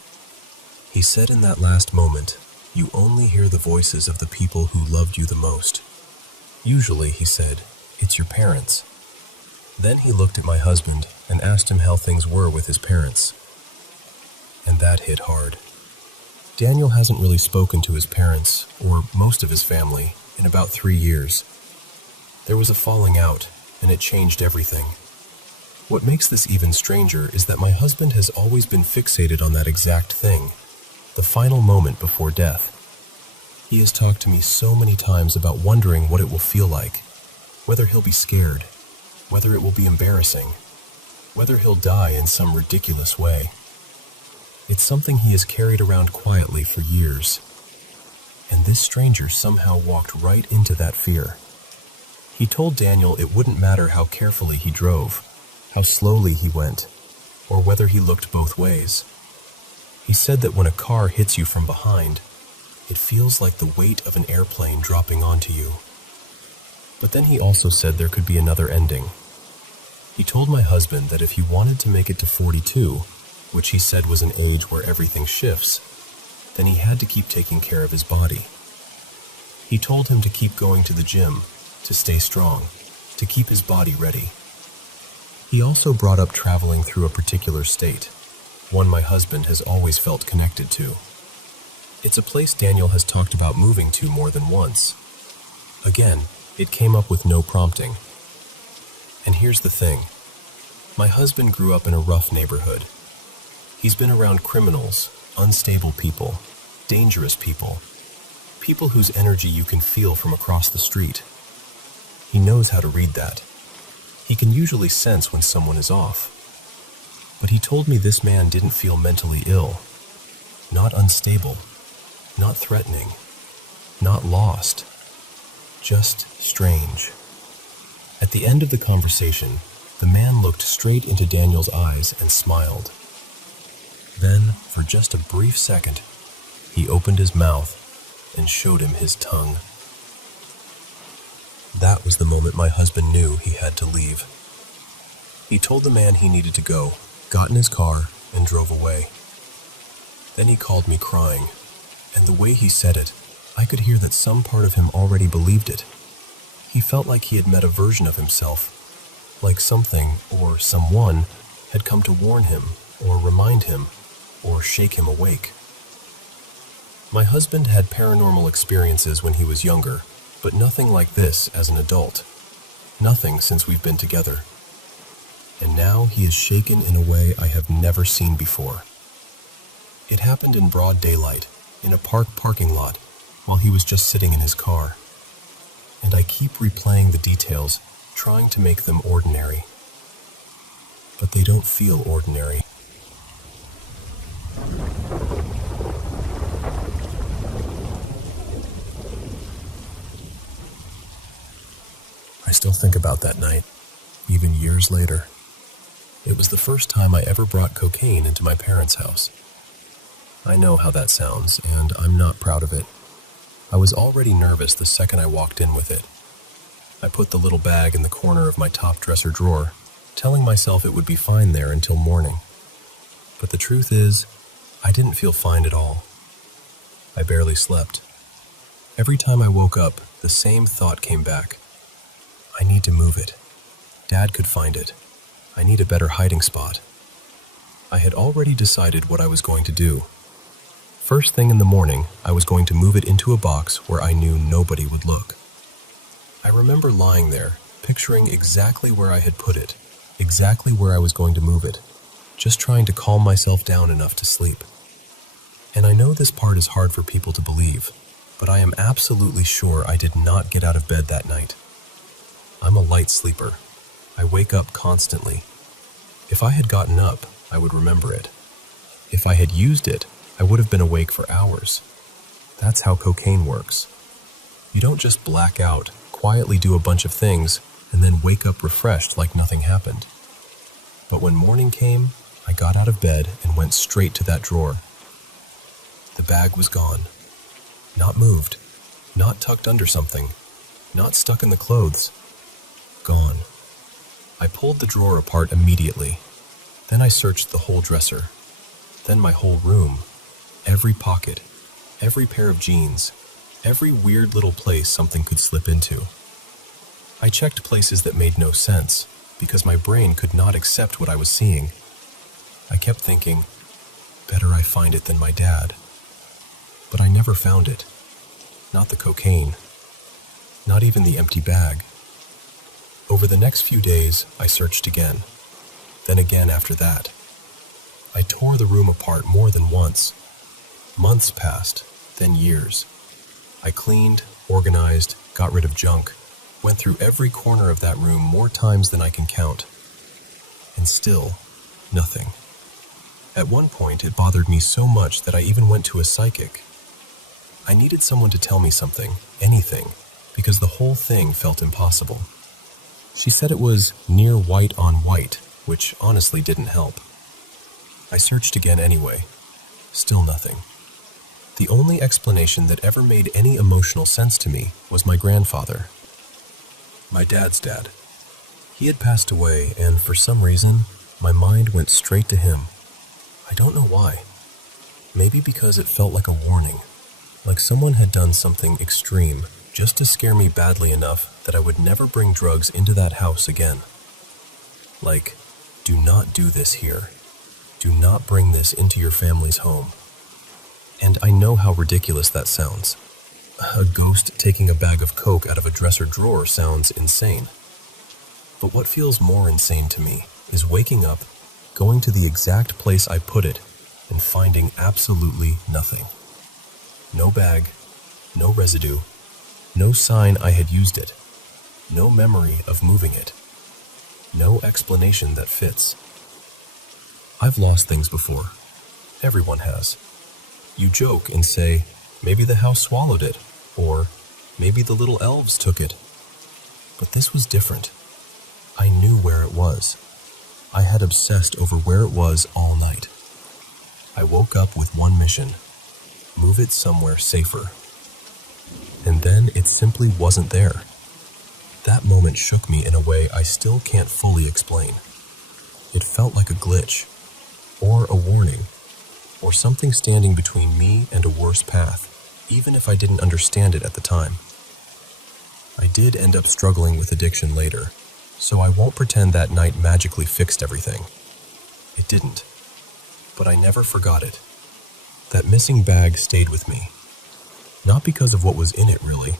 He said in that last moment, you only hear the voices of the people who loved you the most. Usually, he said, it's your parents. Then he looked at my husband and asked him how things were with his parents. And that hit hard. Daniel hasn't really spoken to his parents, or most of his family, in about 3 years. There was a falling out, and it changed everything. What makes this even stranger is that my husband has always been fixated on that exact thing, the final moment before death. He has talked to me so many times about wondering what it will feel like, whether he'll be scared, whether it will be embarrassing, whether he'll die in some ridiculous way. It's something he has carried around quietly for years. And this stranger somehow walked right into that fear. He told Daniel it wouldn't matter how carefully he drove, how slowly he went, or whether he looked both ways. He said that when a car hits you from behind, it feels like the weight of an airplane dropping onto you. But then he also said there could be another ending. He told my husband that if he wanted to make it to 42, which he said was an age where everything shifts, then he had to keep taking care of his body. He told him to keep going to the gym, to stay strong, to keep his body ready. He also brought up traveling through a particular state, one my husband has always felt connected to. It's a place Daniel has talked about moving to more than once. Again, it came up with no prompting. And here's the thing. My husband grew up in a rough neighborhood. He's been around criminals, unstable people, dangerous people, people whose energy you can feel from across the street. He knows how to read that. He can usually sense when someone is off. But he told me this man didn't feel mentally ill, not unstable, not threatening, not lost, just strange. At the end of the conversation, the man looked straight into Daniel's eyes and smiled. Then, for just a brief second, he opened his mouth and showed him his tongue. That was the moment my husband knew he had to leave. He told the man he needed to go, got in his car, and drove away. Then he called me crying, and the way he said it, I could hear that some part of him already believed it. He felt like he had met a version of himself, like something or someone had come to warn him, or remind him, or shake him awake. My husband had paranormal experiences when he was younger, but nothing like this as an adult. Nothing since we've been together. And now he is shaken in a way I have never seen before. It happened in broad daylight, in a parking lot, while he was just sitting in his car. And I keep replaying the details, trying to make them ordinary. But they don't feel ordinary. I still think about that night, even years later. It was the first time I ever brought cocaine into my parents' house. I know how that sounds, and I'm not proud of it. I was already nervous the second I walked in with it. I put the little bag in the corner of my top dresser drawer, telling myself it would be fine there until morning. But the truth is, I didn't feel fine at all. I barely slept. Every time I woke up, the same thought came back. I need to move it. Dad could find it. I need a better hiding spot. I had already decided what I was going to do. First thing in the morning, I was going to move it into a box where I knew nobody would look. I remember lying there, picturing exactly where I had put it, exactly where I was going to move it, just trying to calm myself down enough to sleep. And I know this part is hard for people to believe, but I am absolutely sure I did not get out of bed that night. I'm a light sleeper. I wake up constantly. If I had gotten up, I would remember it. If I had used it, I would have been awake for hours. That's how cocaine works. You don't just black out, quietly do a bunch of things, and then wake up refreshed like nothing happened. But when morning came, I got out of bed and went straight to that drawer. The bag was gone. Not moved, not tucked under something, not stuck in the clothes. Gone. I pulled the drawer apart immediately. Then I searched the whole dresser. Then my whole room. Every pocket. Every pair of jeans. Every weird little place something could slip into. I checked places that made no sense, because my brain could not accept what I was seeing. I kept thinking, better I find it than my dad. But I never found it. Not the cocaine. Not even the empty bag. Over the next few days, I searched again. Then again after that. I tore the room apart more than once. Months passed, then years. I cleaned, organized, got rid of junk, went through every corner of that room more times than I can count. And still, nothing. At one point, it bothered me so much that I even went to a psychic. I needed someone to tell me something, anything, because the whole thing felt impossible. She said it was near white on white, which honestly didn't help. I searched again anyway. Still nothing. The only explanation that ever made any emotional sense to me was my grandfather. My dad's dad. He had passed away, and for some reason, my mind went straight to him. I don't know why. Maybe because it felt like a warning, like someone had done something extreme just to scare me badly enough that I would never bring drugs into that house again. Like, do not do this here. Do not bring this into your family's home. And I know how ridiculous that sounds. A ghost taking a bag of coke out of a dresser drawer sounds insane. But what feels more insane to me is waking up, going to the exact place I put it, and finding absolutely nothing. No bag, no residue, no sign I had used it, no memory of moving it, no explanation that fits. I've lost things before. Everyone has. You joke and say, maybe the house swallowed it, or maybe the little elves took it. But this was different. I knew where it was. I had obsessed over where it was all night. I woke up with one mission: move it somewhere safer. And then it simply wasn't there. That moment shook me in a way I still can't fully explain. It felt like a glitch, or a warning, or something standing between me and a worse path, even if I didn't understand it at the time. I did end up struggling with addiction later, so I won't pretend that night magically fixed everything. It didn't. But I never forgot it. That missing bag stayed with me, Not because of what was in it, really,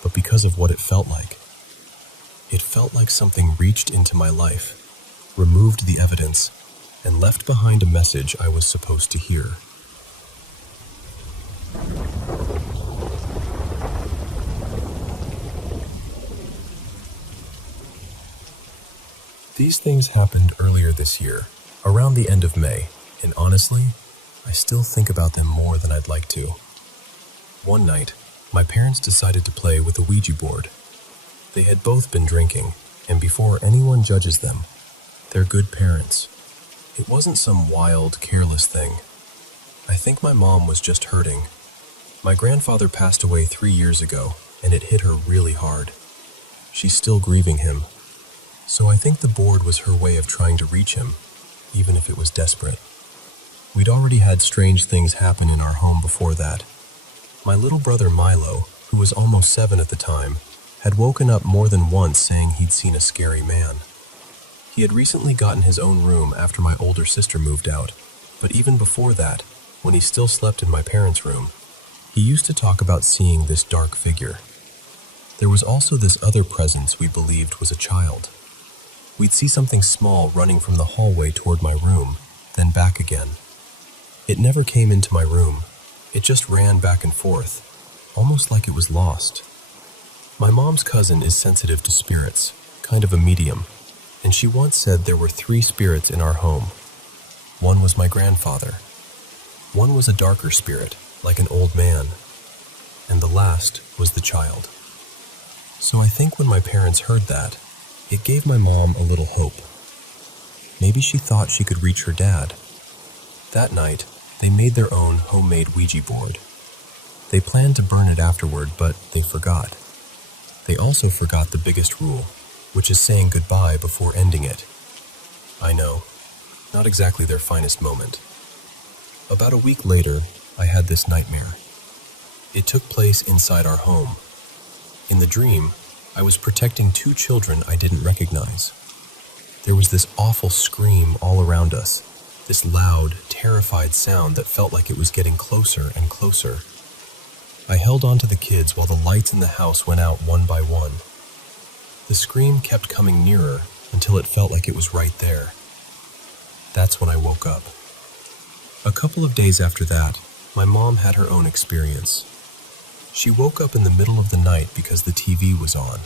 but because of what it felt like. It felt like something reached into my life, removed the evidence, and left behind a message I was supposed to hear. These things happened earlier this year, around the end of May, and honestly, I still think about them more than I'd like to. One night, my parents decided to play with a Ouija board. They had both been drinking, and before anyone judges them, they're good parents. It wasn't some wild, careless thing. I think my mom was just hurting. My grandfather passed away 3 years ago, and it hit her really hard. She's still grieving him. So I think the board was her way of trying to reach him, even if it was desperate. We'd already had strange things happen in our home before that. My little brother Milo, who was almost 7 at the time, had woken up more than once saying he'd seen a scary man. He had recently gotten his own room after my older sister moved out, but even before that, when he still slept in my parents' room, he used to talk about seeing this dark figure. There was also this other presence we believed was a child. We'd see something small running from the hallway toward my room, then back again. It never came into my room. It just ran back and forth, almost like it was lost. My mom's cousin is sensitive to spirits, kind of a medium, and she once said there were 3 spirits in our home. One was my grandfather. One was a darker spirit, like an old man. And the last was the child. So I think when my parents heard that, it gave my mom a little hope. Maybe she thought she could reach her dad. That night, they made their own homemade Ouija board. They planned to burn it afterward, but they forgot. They also forgot the biggest rule, which is saying goodbye before ending it. I know, not exactly their finest moment. About a week later, I had this nightmare. It took place inside our home. In the dream, I was protecting 2 children I didn't recognize. There was this awful scream all around us, this loud, terrified sound that felt like it was getting closer and closer. I held on to the kids while the lights in the house went out one by one. The scream kept coming nearer until it felt like it was right there. That's when I woke up. A couple of days after that, my mom had her own experience. She woke up in the middle of the night because the TV was on.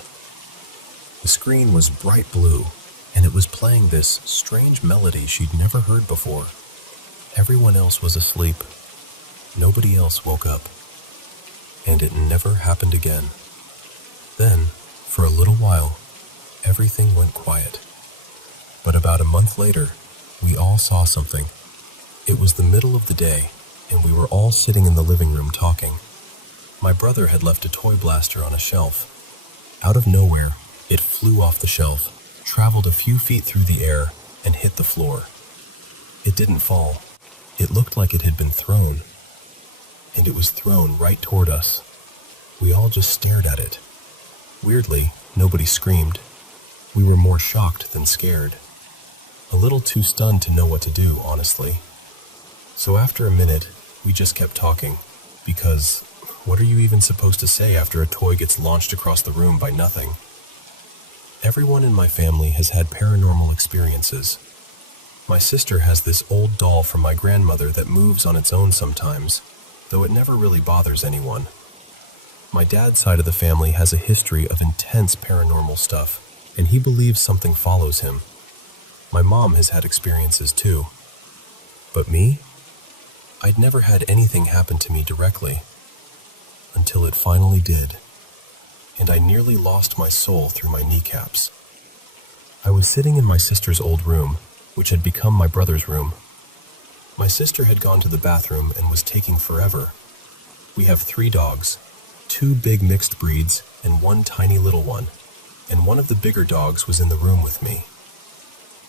The screen was bright blue, and it was playing this strange melody she'd never heard before. Everyone else was asleep. Nobody else woke up. And it never happened again. Then, for a little while, everything went quiet. But about a month later, we all saw something. It was the middle of the day, and we were all sitting in the living room talking. My brother had left a toy blaster on a shelf. Out of nowhere, it flew off the shelf, traveled a few feet through the air, and hit the floor. It didn't fall. It looked like it had been thrown. And it was thrown right toward us. We all just stared at it. Weirdly, nobody screamed. We were more shocked than scared. A little too stunned to know what to do, honestly. So after a minute, we just kept talking, because what are you even supposed to say after a toy gets launched across the room by nothing? Everyone in my family has had paranormal experiences. My sister has this old doll from my grandmother that moves on its own sometimes, though it never really bothers anyone. My dad's side of the family has a history of intense paranormal stuff, and he believes something follows him. My mom has had experiences too. But me? I'd never had anything happen to me directly. Until it finally did. And I nearly lost my soul through my kneecaps. I was sitting in my sister's old room, which had become my brother's room. My sister had gone to the bathroom and was taking forever. We have 3 dogs, 2 big mixed breeds and 1 tiny little one, and one of the bigger dogs was in the room with me.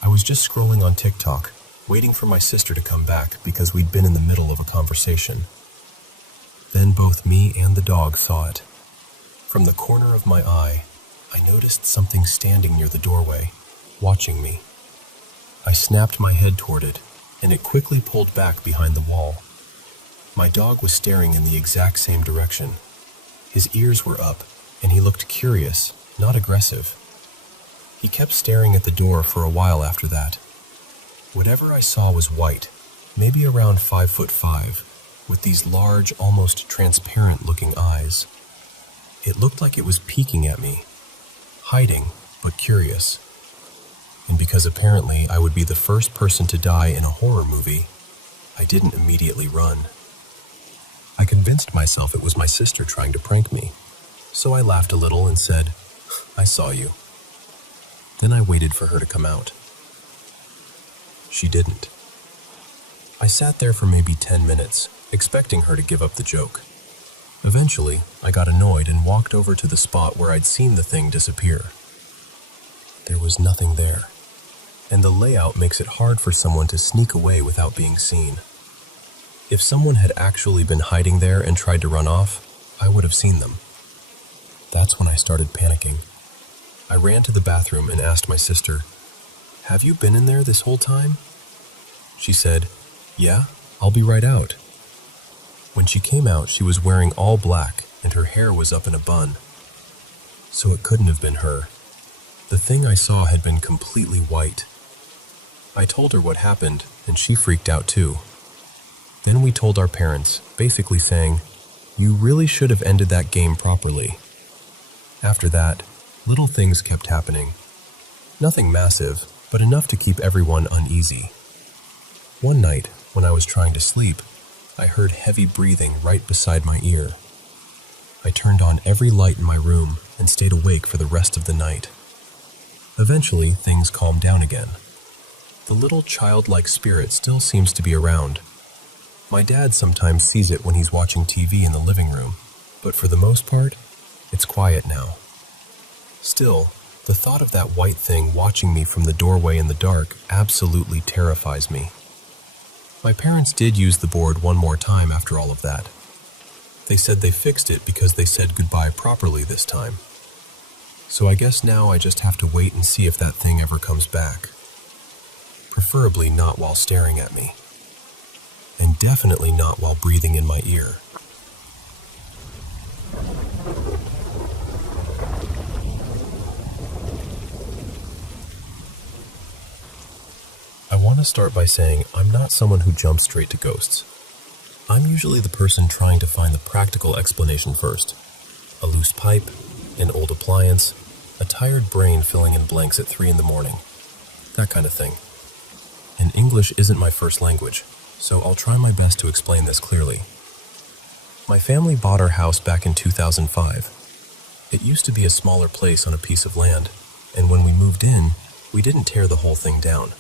I was just scrolling on TikTok, waiting for my sister to come back because we'd been in the middle of a conversation. Then both me and the dog saw it. From the corner of my eye, I noticed something standing near the doorway, watching me. I snapped my head toward it, and it quickly pulled back behind the wall. My dog was staring in the exact same direction. His ears were up, and he looked curious, not aggressive. He kept staring at the door for a while after that. Whatever I saw was white, maybe around 5'5", with these large, almost transparent-looking eyes. It looked like it was peeking at me, hiding, but curious. And because apparently I would be the first person to die in a horror movie, I didn't immediately run. I convinced myself it was my sister trying to prank me, so I laughed a little and said, "I saw you." Then I waited for her to come out. She didn't. I sat there for maybe 10 minutes, expecting her to give up the joke. Eventually, I got annoyed and walked over to the spot where I'd seen the thing disappear. There was nothing there, and the layout makes it hard for someone to sneak away without being seen. If someone had actually been hiding there and tried to run off, I would have seen them. That's when I started panicking. I ran to the bathroom and asked my sister, "Have you been in there this whole time?" She said, "Yeah, I'll be right out." When she came out, she was wearing all black and her hair was up in a bun. So it couldn't have been her. The thing I saw had been completely white. I told her what happened, and she freaked out too. Then we told our parents, basically saying, "You really should have ended that game properly." After that, little things kept happening. Nothing massive, but enough to keep everyone uneasy. One night, when I was trying to sleep, I heard heavy breathing right beside my ear. I turned on every light in my room and stayed awake for the rest of the night. Eventually, things calmed down again. The little childlike spirit still seems to be around. My dad sometimes sees it when he's watching TV in the living room, but for the most part, it's quiet now. Still, the thought of that white thing watching me from the doorway in the dark absolutely terrifies me. My parents did use the board one more time after all of that. They said they fixed it because they said goodbye properly this time. So I guess now I just have to wait and see if that thing ever comes back. Preferably not while staring at me. And definitely not while breathing in my ear. I want to start by saying I'm not someone who jumps straight to ghosts. I'm usually the person trying to find the practical explanation first. A loose pipe, an old appliance, a tired brain filling in blanks at 3 in the morning. That kind of thing. And English isn't my first language, so I'll try my best to explain this clearly. My family bought our house back in 2005. It used to be a smaller place on a piece of land, and when we moved in, we didn't tear the whole thing down.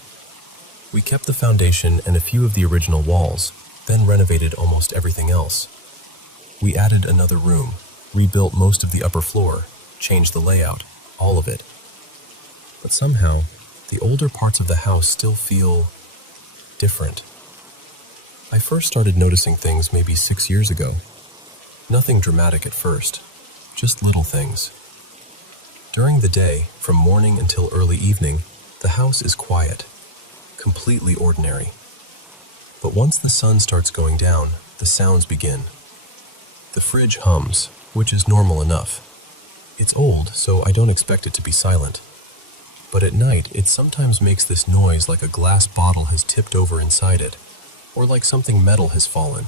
We kept the foundation and a few of the original walls, then renovated almost everything else. We added another room, rebuilt most of the upper floor, changed the layout, all of it. But somehow, the older parts of the house still feel different. I first started noticing things maybe 6 years ago. Nothing dramatic at first, just little things. During the day, from morning until early evening, the house is quiet, completely ordinary. But once the sun starts going down, the sounds begin. The fridge hums, which is normal enough. It's old, so I don't expect it to be silent. But at night, it sometimes makes this noise like a glass bottle has tipped over inside it, or like something metal has fallen.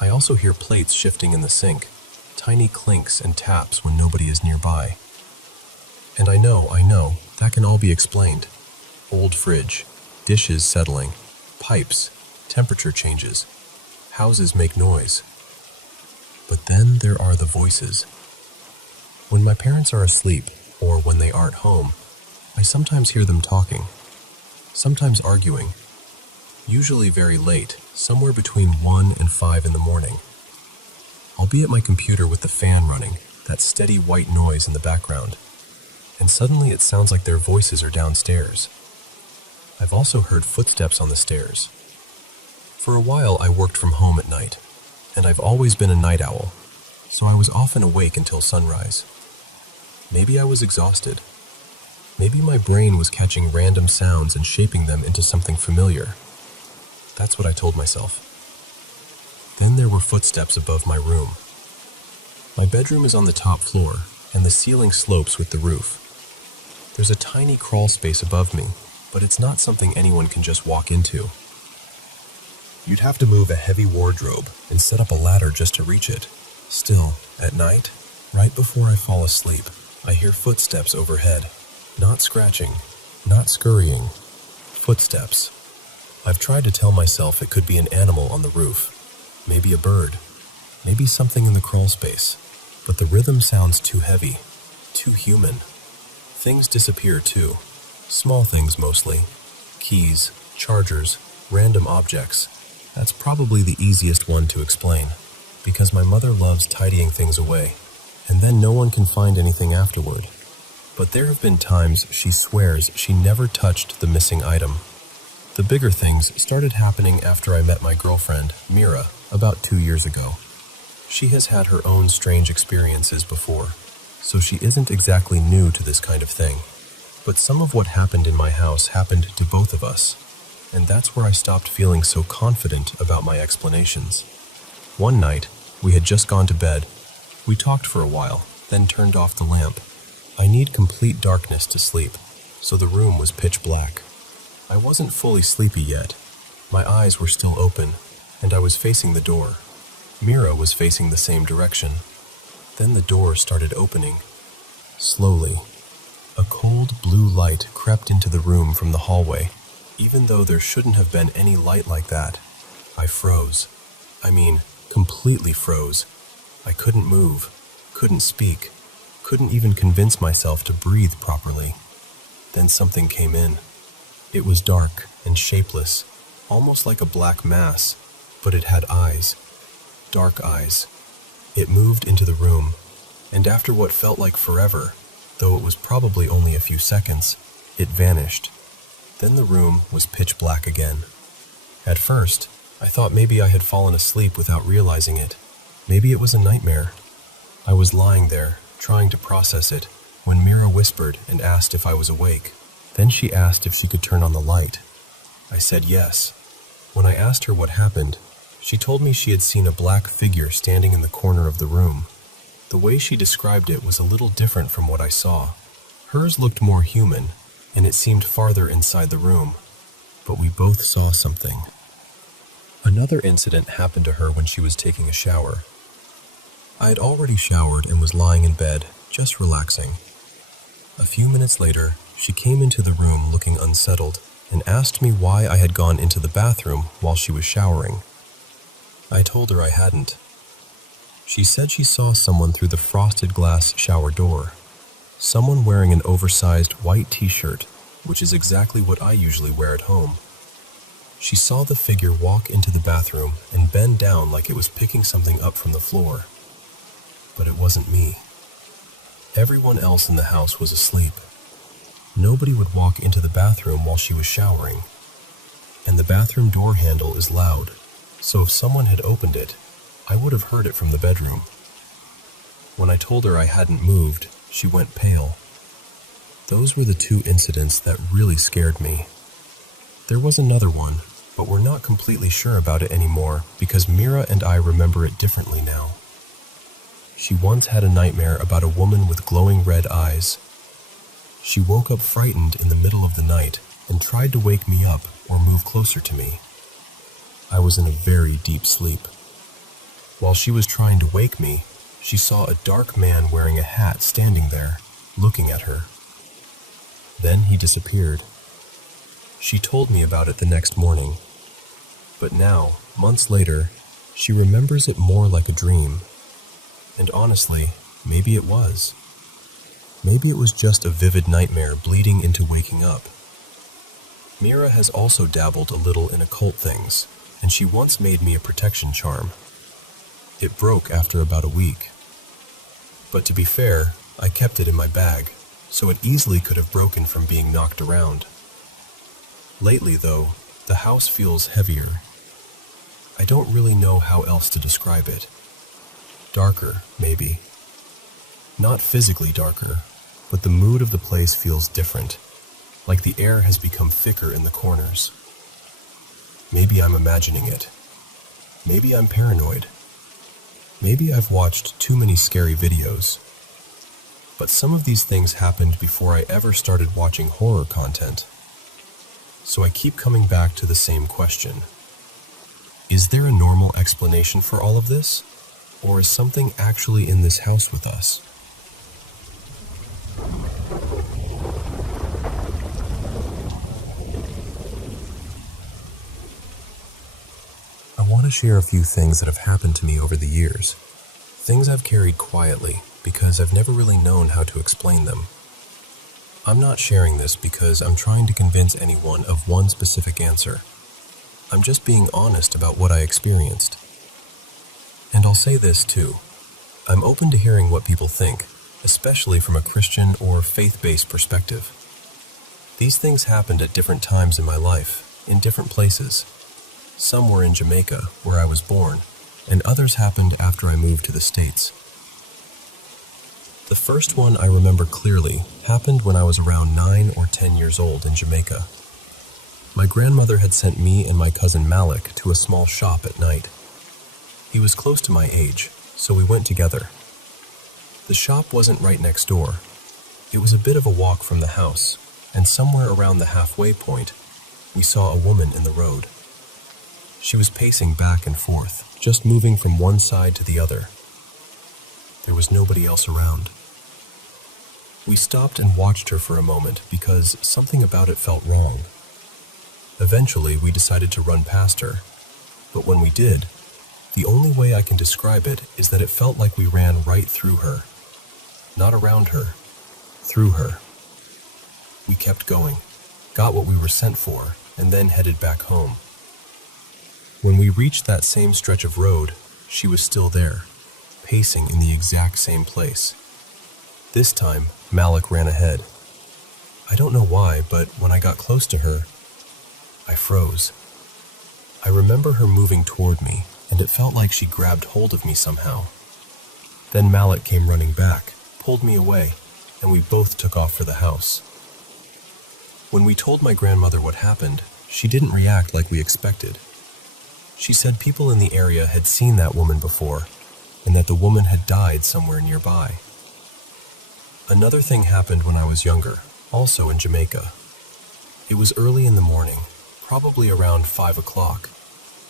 I also hear plates shifting in the sink, tiny clinks and taps when nobody is nearby. And I know, that can all be explained. Old fridge, dishes settling, pipes, temperature changes, houses make noise. But then there are the voices. When my parents are asleep, or when they aren't home, I sometimes hear them talking, sometimes arguing, usually very late, somewhere between 1 and 5 in the morning. I'll be at my computer with the fan running, that steady white noise in the background, and suddenly it sounds like their voices are downstairs. I've also heard footsteps on the stairs. For a while I worked from home at night, and I've always been a night owl, so I was often awake until sunrise. Maybe I was exhausted. Maybe my brain was catching random sounds and shaping them into something familiar. That's what I told myself. Then there were footsteps above my room. My bedroom is on the top floor, and the ceiling slopes with the roof. There's a tiny crawl space above me, but it's not something anyone can just walk into. You'd have to move a heavy wardrobe and set up a ladder just to reach it. Still, at night, right before I fall asleep, I hear footsteps overhead. Not scratching, not scurrying. Footsteps. I've tried to tell myself it could be an animal on the roof. Maybe a bird. Maybe something in the crawl space. But the rhythm sounds too heavy. Too human. Things disappear too. Small things mostly. Keys, chargers, random objects. That's probably the easiest one to explain, because my mother loves tidying things away, and then no one can find anything afterward. But there have been times she swears she never touched the missing item. The bigger things started happening after I met my girlfriend, Mira, about 2 years ago. She has had her own strange experiences before, so she isn't exactly new to this kind of thing. But some of what happened in my house happened to both of us, and that's where I stopped feeling so confident about my explanations. One night, we had just gone to bed. We talked for a while, then turned off the lamp. I need complete darkness to sleep, so the room was pitch black. I wasn't fully sleepy yet. My eyes were still open, and I was facing the door. Mira was facing the same direction. Then the door started opening. Slowly. A cold blue light crept into the room from the hallway. Even though there shouldn't have been any light like that, I froze. I mean, completely froze. I couldn't move, couldn't speak, couldn't even convince myself to breathe properly. Then something came in. It was dark and shapeless, almost like a black mass, but it had eyes. Dark eyes. It moved into the room, and after what felt like forever, though it was probably only a few seconds, it vanished. Then the room was pitch black again. At first, I thought maybe I had fallen asleep without realizing it. Maybe it was a nightmare. I was lying there, trying to process it, when Mira whispered and asked if I was awake. Then she asked if she could turn on the light. I said yes. When I asked her what happened, she told me she had seen a black figure standing in the corner of the room. The way she described it was a little different from what I saw. Hers looked more human, and it seemed farther inside the room, but we both saw something. Another incident happened to her when she was taking a shower. I had already showered and was lying in bed, just relaxing. A few minutes later, she came into the room looking unsettled and asked me why I had gone into the bathroom while she was showering. I told her I hadn't. She said she saw someone through the frosted glass shower door. Someone wearing an oversized white t-shirt, which is exactly what I usually wear at home. She saw the figure walk into the bathroom and bend down like it was picking something up from the floor. But it wasn't me. Everyone else in the house was asleep. Nobody would walk into the bathroom while she was showering. And the bathroom door handle is loud, so if someone had opened it, I would have heard it from the bedroom. When I told her I hadn't moved, she went pale. Those were the two incidents that really scared me. There was another one, but we're not completely sure about it anymore because Mira and I remember it differently now. She once had a nightmare about a woman with glowing red eyes. She woke up frightened in the middle of the night and tried to wake me up or move closer to me. I was in a very deep sleep. While she was trying to wake me, she saw a dark man wearing a hat standing there, looking at her. Then he disappeared. She told me about it the next morning. But now, months later, she remembers it more like a dream. And honestly, maybe it was. Maybe it was just a vivid nightmare bleeding into waking up. Mira has also dabbled a little in occult things, and she once made me a protection charm. It broke after about a week. But to be fair, I kept it in my bag, so it easily could have broken from being knocked around. Lately, though, the house feels heavier. I don't really know how else to describe it. Darker, maybe. Not physically darker, but the mood of the place feels different, like the air has become thicker in the corners. Maybe I'm imagining it. Maybe I'm paranoid. Maybe I've watched too many scary videos. But some of these things happened before I ever started watching horror content. So I keep coming back to the same question. Is there a normal explanation for all of this? Or is something actually in this house with us? I want to share a few things that have happened to me over the years. Things I've carried quietly because I've never really known how to explain them. I'm not sharing this because I'm trying to convince anyone of one specific answer. I'm just being honest about what I experienced. And I'll say this too. I'm open to hearing what people think, especially from a Christian or faith-based perspective. These things happened at different times in my life, in different places. Some were in Jamaica, where I was born, and others happened after I moved to the States. The first one I remember clearly happened when I was around 9 or 10 years old in Jamaica. My grandmother had sent me and my cousin Malik to a small shop at night. He was close to my age, so we went together. The shop wasn't right next door. It was a bit of a walk from the house, and somewhere around the halfway point, we saw a woman in the road. She was pacing back and forth, just moving from one side to the other. There was nobody else around. We stopped and watched her for a moment because something about it felt wrong. Eventually, we decided to run past her, but when we did, the only way I can describe it is that it felt like we ran right through her. Not around her, through her. We kept going, got what we were sent for, and then headed back home. When we reached that same stretch of road, she was still there, pacing in the exact same place. This time, Malik ran ahead. I don't know why, but when I got close to her, I froze. I remember her moving toward me, and it felt like she grabbed hold of me somehow. Then Malik came running back, pulled me away, and we both took off for the house. When we told my grandmother what happened, she didn't react like we expected. She said people in the area had seen that woman before, and that the woman had died somewhere nearby. Another thing happened when I was younger, also in Jamaica. It was early in the morning, probably around 5 o'clock,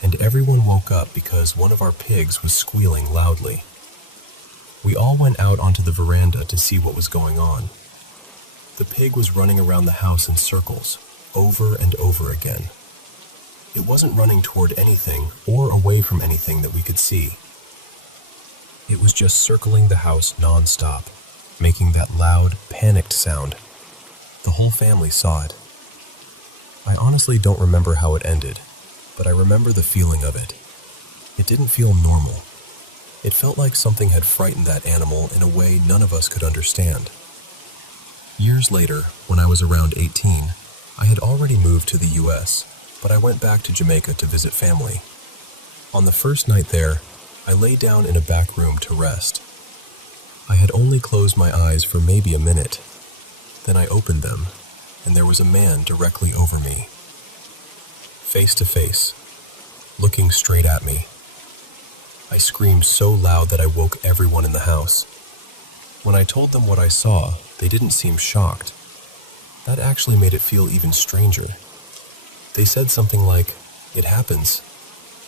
and everyone woke up because one of our pigs was squealing loudly. We all went out onto the veranda to see what was going on. The pig was running around the house in circles, over and over again. It wasn't running toward anything or away from anything that we could see. It was just circling the house non-stop, making that loud, panicked sound. The whole family saw it. I honestly don't remember how it ended, but I remember the feeling of it. It didn't feel normal. It felt like something had frightened that animal in a way none of us could understand. Years later, when I was around 18, I had already moved to the US, but I went back to Jamaica to visit family. On the first night there, I lay down in a back room to rest. I had only closed my eyes for maybe a minute. Then I opened them, and there was a man directly over me. Face to face, looking straight at me. I screamed so loud that I woke everyone in the house. When I told them what I saw, they didn't seem shocked. That actually made it feel even stranger. They said something like, "It happens.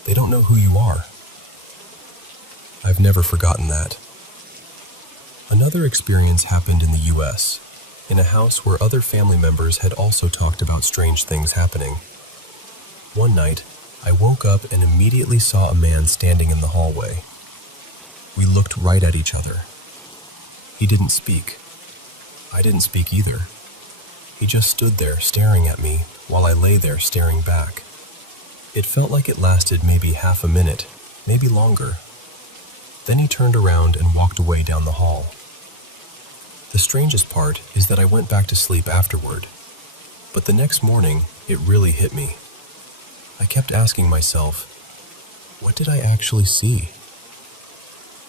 They don't know who you are." I've never forgotten that. Another experience happened in the US, in a house where other family members had also talked about strange things happening. One night, I woke up and immediately saw a man standing in the hallway. We looked right at each other. He didn't speak. I didn't speak either. He just stood there staring at me while I lay there staring back. It felt like it lasted maybe half a minute, maybe longer. Then he turned around and walked away down the hall. The strangest part is that I went back to sleep afterward, but the next morning it really hit me. I kept asking myself, what did I actually see?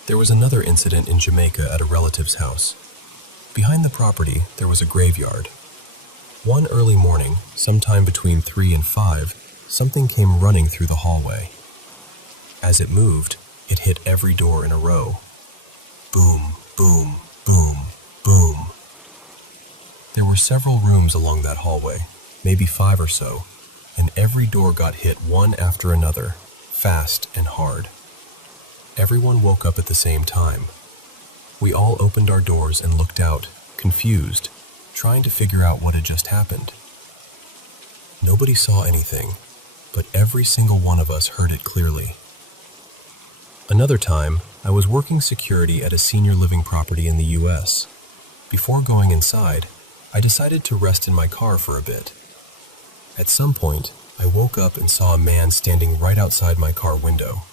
There was another incident in Jamaica at a relative's house. Behind the property, there was a graveyard. One early morning, sometime between 3 and 5, something came running through the hallway. As it moved, it hit every door in a row. Boom, boom, boom, boom. There were several rooms along that hallway, maybe 5 or so, and every door got hit one after another, fast and hard. Everyone woke up at the same time. We all opened our doors and looked out, confused, trying to figure out what had just happened. Nobody saw anything, but every single one of us heard it clearly. Another time, I was working security at a senior living property in the US. Before going inside, I decided to rest in my car for a bit. At some point, I woke up and saw a man standing right outside my car window.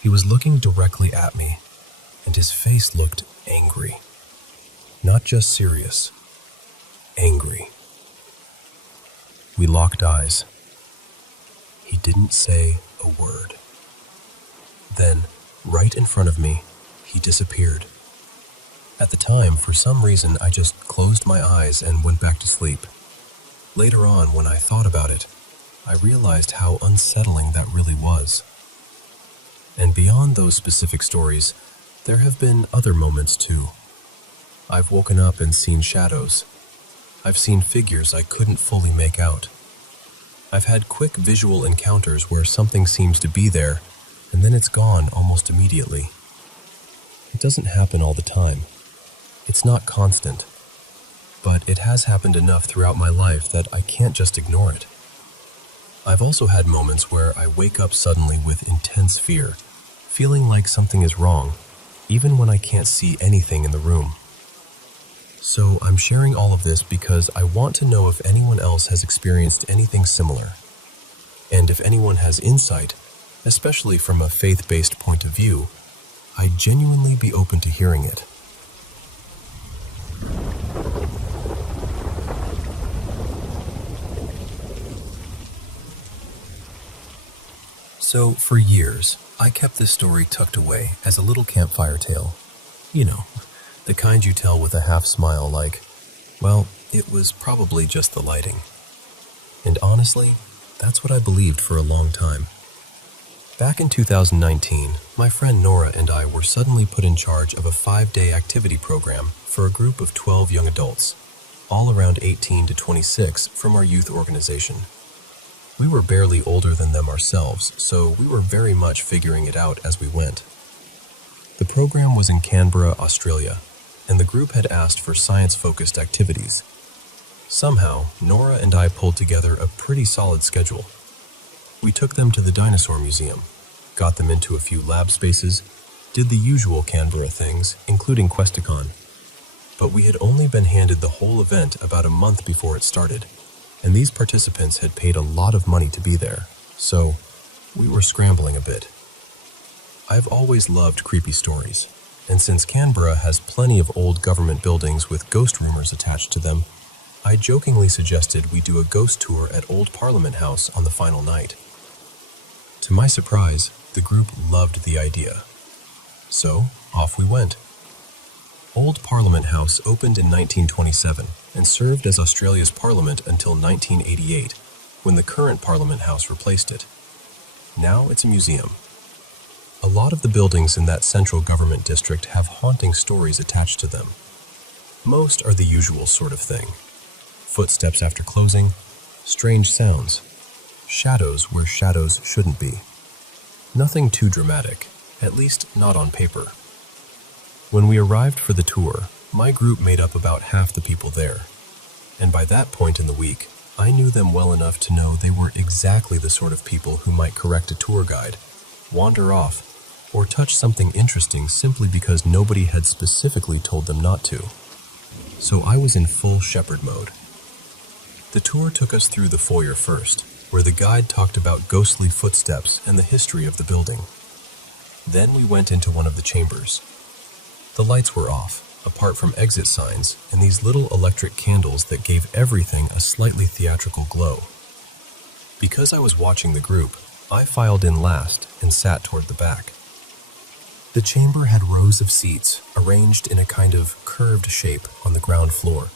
He was looking directly at me, and his face looked angry. Not just serious, angry. We locked eyes. He didn't say a word. Then, right in front of me, he disappeared. At the time, for some reason, I just closed my eyes and went back to sleep. Later on, when I thought about it, I realized how unsettling that really was. And beyond those specific stories, there have been other moments too. I've woken up and seen shadows. I've seen figures I couldn't fully make out. I've had quick visual encounters where something seems to be there, and then it's gone almost immediately. It doesn't happen all the time. It's not constant. But it has happened enough throughout my life that I can't just ignore it. I've also had moments where I wake up suddenly with intense fear, feeling like something is wrong, even when I can't see anything in the room. So I'm sharing all of this because I want to know if anyone else has experienced anything similar. And if anyone has insight, especially from a faith-based point of view, I'd genuinely be open to hearing it. So, for years, I kept this story tucked away as a little campfire tale. You know, the kind you tell with a half smile like, well, it was probably just the lighting. And honestly, that's what I believed for a long time. Back in 2019, my friend Nora and I were suddenly put in charge of a 5-day activity program for a group of 12 young adults, all around 18 to 26 from our youth organization. We were barely older than them ourselves, so we were very much figuring it out as we went. The program was in Canberra, Australia, and the group had asked for science-focused activities. Somehow, Nora and I pulled together a pretty solid schedule. We took them to the Dinosaur Museum, got them into a few lab spaces, did the usual Canberra things, including Questacon. But we had only been handed the whole event about a month before it started, and these participants had paid a lot of money to be there, so we were scrambling a bit. I've always loved creepy stories, and since Canberra has plenty of old government buildings with ghost rumors attached to them, I jokingly suggested we do a ghost tour at Old Parliament House on the final night. To my surprise, the group loved the idea. So, off we went. Old Parliament House opened in 1927 and served as Australia's parliament until 1988, when the current Parliament House replaced it. Now it's a museum. A lot of the buildings in that central government district have haunting stories attached to them. Most are the usual sort of thing. Footsteps after closing, strange sounds, shadows where shadows shouldn't be. Nothing too dramatic, at least not on paper. When we arrived for the tour, my group made up about half the people there, and by that point in the week, I knew them well enough to know they were exactly the sort of people who might correct a tour guide, wander off, or touch something interesting simply because nobody had specifically told them not to. So I was in full shepherd mode. The tour took us through the foyer first, where the guide talked about ghostly footsteps and the history of the building. Then we went into one of the chambers. The lights were off, apart from exit signs and these little electric candles that gave everything a slightly theatrical glow. Because I was watching the group, I filed in last and sat toward the back. The chamber had rows of seats arranged in a kind of curved shape on the ground floor,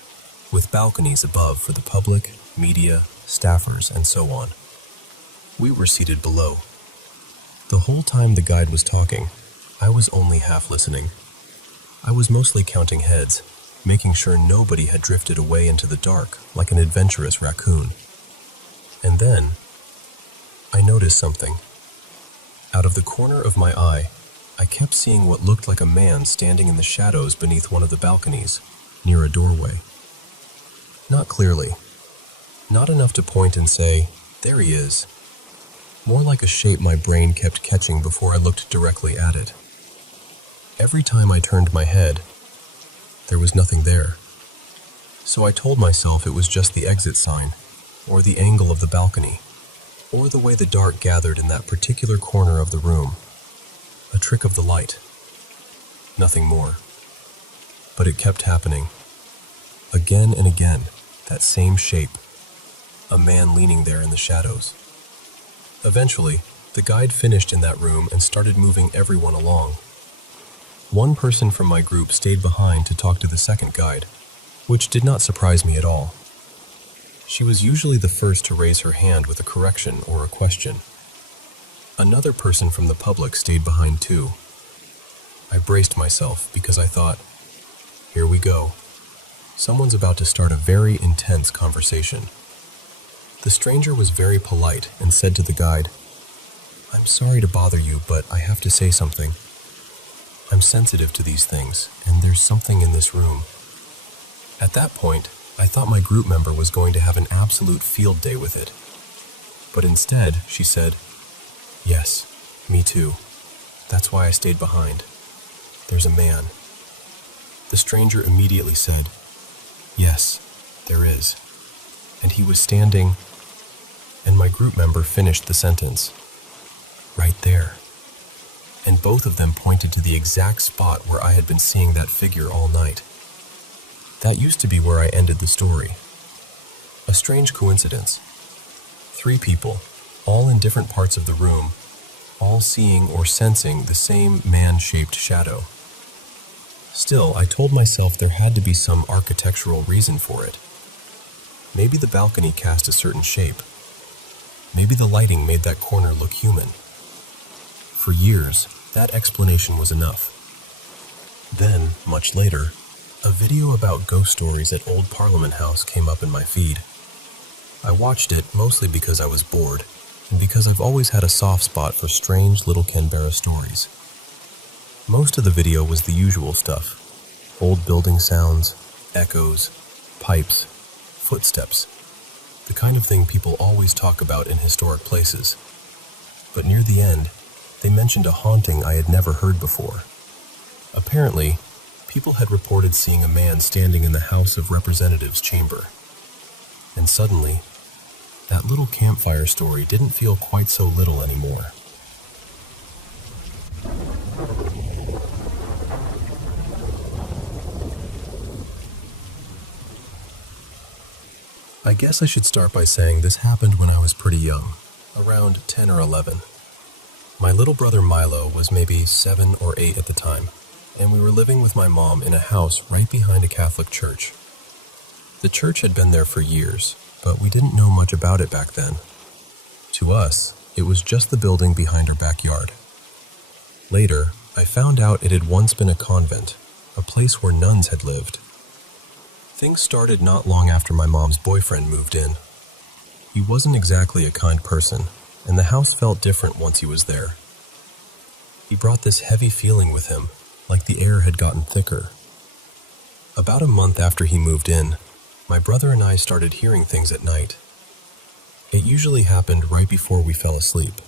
with balconies above for the public, media, staffers, and so on. We were seated below. The whole time the guide was talking, I was only half listening. I was mostly counting heads, making sure nobody had drifted away into the dark like an adventurous raccoon. And then, I noticed something. Out of the corner of my eye, I kept seeing what looked like a man standing in the shadows beneath one of the balconies, near a doorway. Not clearly. Not enough to point and say, "There he is." More like a shape my brain kept catching before I looked directly at it. Every time I turned my head, there was nothing there. So I told myself it was just the exit sign, or the angle of the balcony, or the way the dark gathered in that particular corner of the room. A trick of the light. Nothing more. But it kept happening. Again and again, that same shape. A man leaning there in the shadows. Eventually, the guide finished in that room and started moving everyone along. One person from my group stayed behind to talk to the second guide, which did not surprise me at all. She was usually the first to raise her hand with a correction or a question. Another person from the public stayed behind too. I braced myself because I thought, here we go. Someone's about to start a very intense conversation. The stranger was very polite and said to the guide, "I'm sorry to bother you, but I have to say something. I'm sensitive to these things, and there's something in this room." At that point, I thought my group member was going to have an absolute field day with it. But instead, she said, "Yes, me too. That's why I stayed behind. There's a man." The stranger immediately said, "Yes, there is." And he was standing, and my group member finished the sentence. "Right there." And both of them pointed to the exact spot where I had been seeing that figure all night. That used to be where I ended the story. A strange coincidence. 3 people, all in different parts of the room, all seeing or sensing the same man-shaped shadow. Still, I told myself there had to be some architectural reason for it. Maybe the balcony cast a certain shape. Maybe the lighting made that corner look human. For years, that explanation was enough. Then, much later, a video about ghost stories at Old Parliament House came up in my feed. I watched it mostly because I was bored, and because I've always had a soft spot for strange little Canberra stories. Most of the video was the usual stuff. Old building sounds, echoes, pipes, footsteps. The kind of thing people always talk about in historic places. But near the end, they mentioned a haunting I had never heard before. Apparently, people had reported seeing a man standing in the House of Representatives chamber. And suddenly, that little campfire story didn't feel quite so little anymore. I guess I should start by saying this happened when I was pretty young, around 10 or 11. My little brother Milo was maybe 7 or 8 at the time, and we were living with my mom in a house right behind a Catholic church. The church had been there for years, but we didn't know much about it back then. To us, it was just the building behind our backyard. Later, I found out it had once been a convent, a place where nuns had lived. Things started not long after my mom's boyfriend moved in. He wasn't exactly a kind person, and the house felt different once he was there. He brought this heavy feeling with him, like the air had gotten thicker. About a month after he moved in, my brother and I started hearing things at night. It usually happened right before we fell asleep.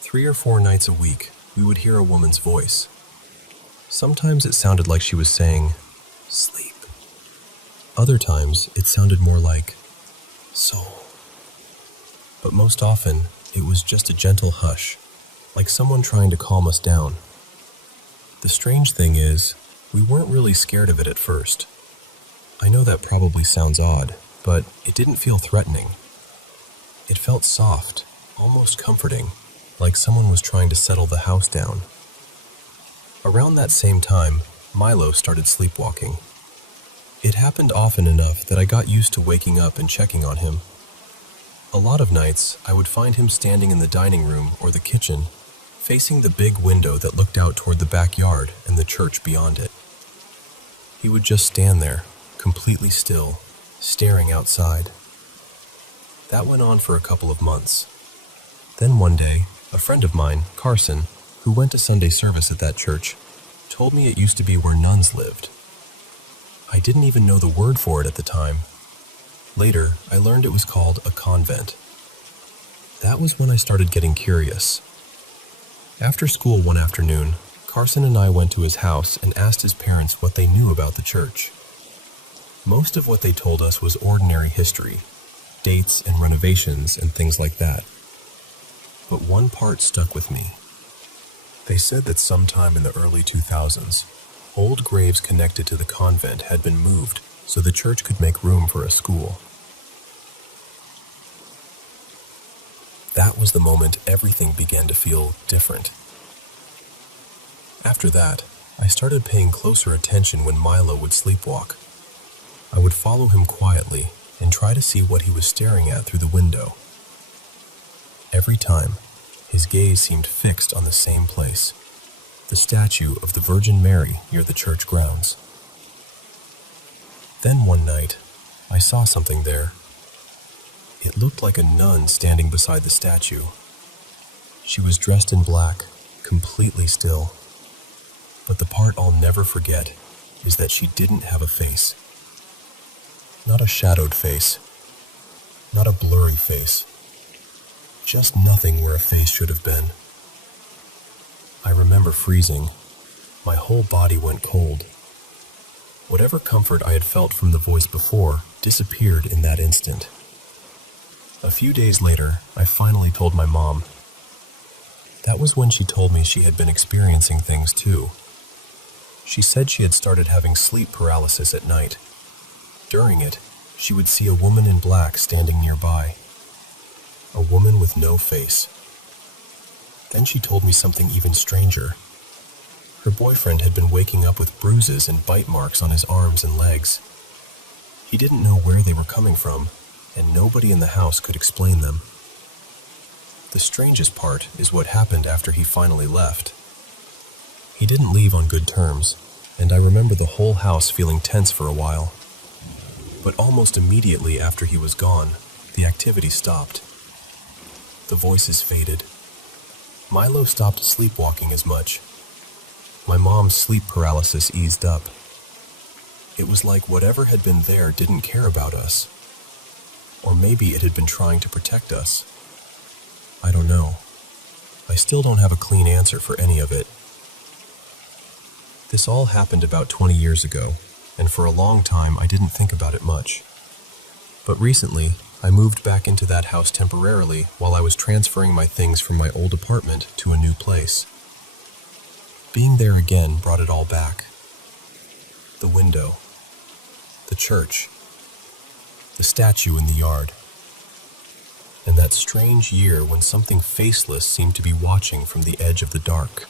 3 or 4 nights a week, we would hear a woman's voice. Sometimes it sounded like she was saying, "Sleep." Other times, it sounded more like, "Soul." But most often, it was just a gentle hush, like someone trying to calm us down. The strange thing is, we weren't really scared of it at first. I know that probably sounds odd, but it didn't feel threatening. It felt soft, almost comforting, like someone was trying to settle the house down. Around that same time, Milo started sleepwalking. It happened often enough that I got used to waking up and checking on him. A lot of nights, I would find him standing in the dining room or the kitchen, facing the big window that looked out toward the backyard and the church beyond it. He would just stand there, completely still, staring outside. That went on for a couple of months. Then one day, a friend of mine, Carson, who went to Sunday service at that church, told me it used to be where nuns lived. I didn't even know the word for it at the time. Later, I learned it was called a convent. That was when I started getting curious. After school one afternoon, Carson and I went to his house and asked his parents what they knew about the church. Most of what they told us was ordinary history, dates and renovations and things like that. But one part stuck with me. They said that sometime in the early 2000s, old graves connected to the convent had been moved so the church could make room for a school. That was the moment everything began to feel different. After that, I started paying closer attention when Milo would sleepwalk. I would follow him quietly and try to see what he was staring at through the window. Every time, his gaze seemed fixed on the same place, the statue of the Virgin Mary near the church grounds. Then one night, I saw something there. It looked like a nun standing beside the statue. She was dressed in black, completely still. But the part I'll never forget is that she didn't have a face. Not a shadowed face. Not a blurry face. Just nothing where a face should have been. I remember freezing. My whole body went cold. Whatever comfort I had felt from the voice before disappeared in that instant. A few days later, I finally told my mom. That was when she told me she had been experiencing things too. She said she had started having sleep paralysis at night. During it, she would see a woman in black standing nearby. A woman with no face. Then she told me something even stranger. Her boyfriend had been waking up with bruises and bite marks on his arms and legs. He didn't know where they were coming from, and nobody in the house could explain them. The strangest part is what happened after he finally left. He didn't leave on good terms, and I remember the whole house feeling tense for a while. But almost immediately after he was gone, the activity stopped. The voices faded. Milo stopped sleepwalking as much. My mom's sleep paralysis eased up. It was like whatever had been there didn't care about us. Or maybe it had been trying to protect us. I don't know. I still don't have a clean answer for any of it. This all happened about 20 years ago, and for a long time I didn't think about it much. But recently, I moved back into that house temporarily while I was transferring my things from my old apartment to a new place. Being there again brought it all back. The window. The church. The statue in the yard. And that strange year when something faceless seemed to be watching from the edge of the dark.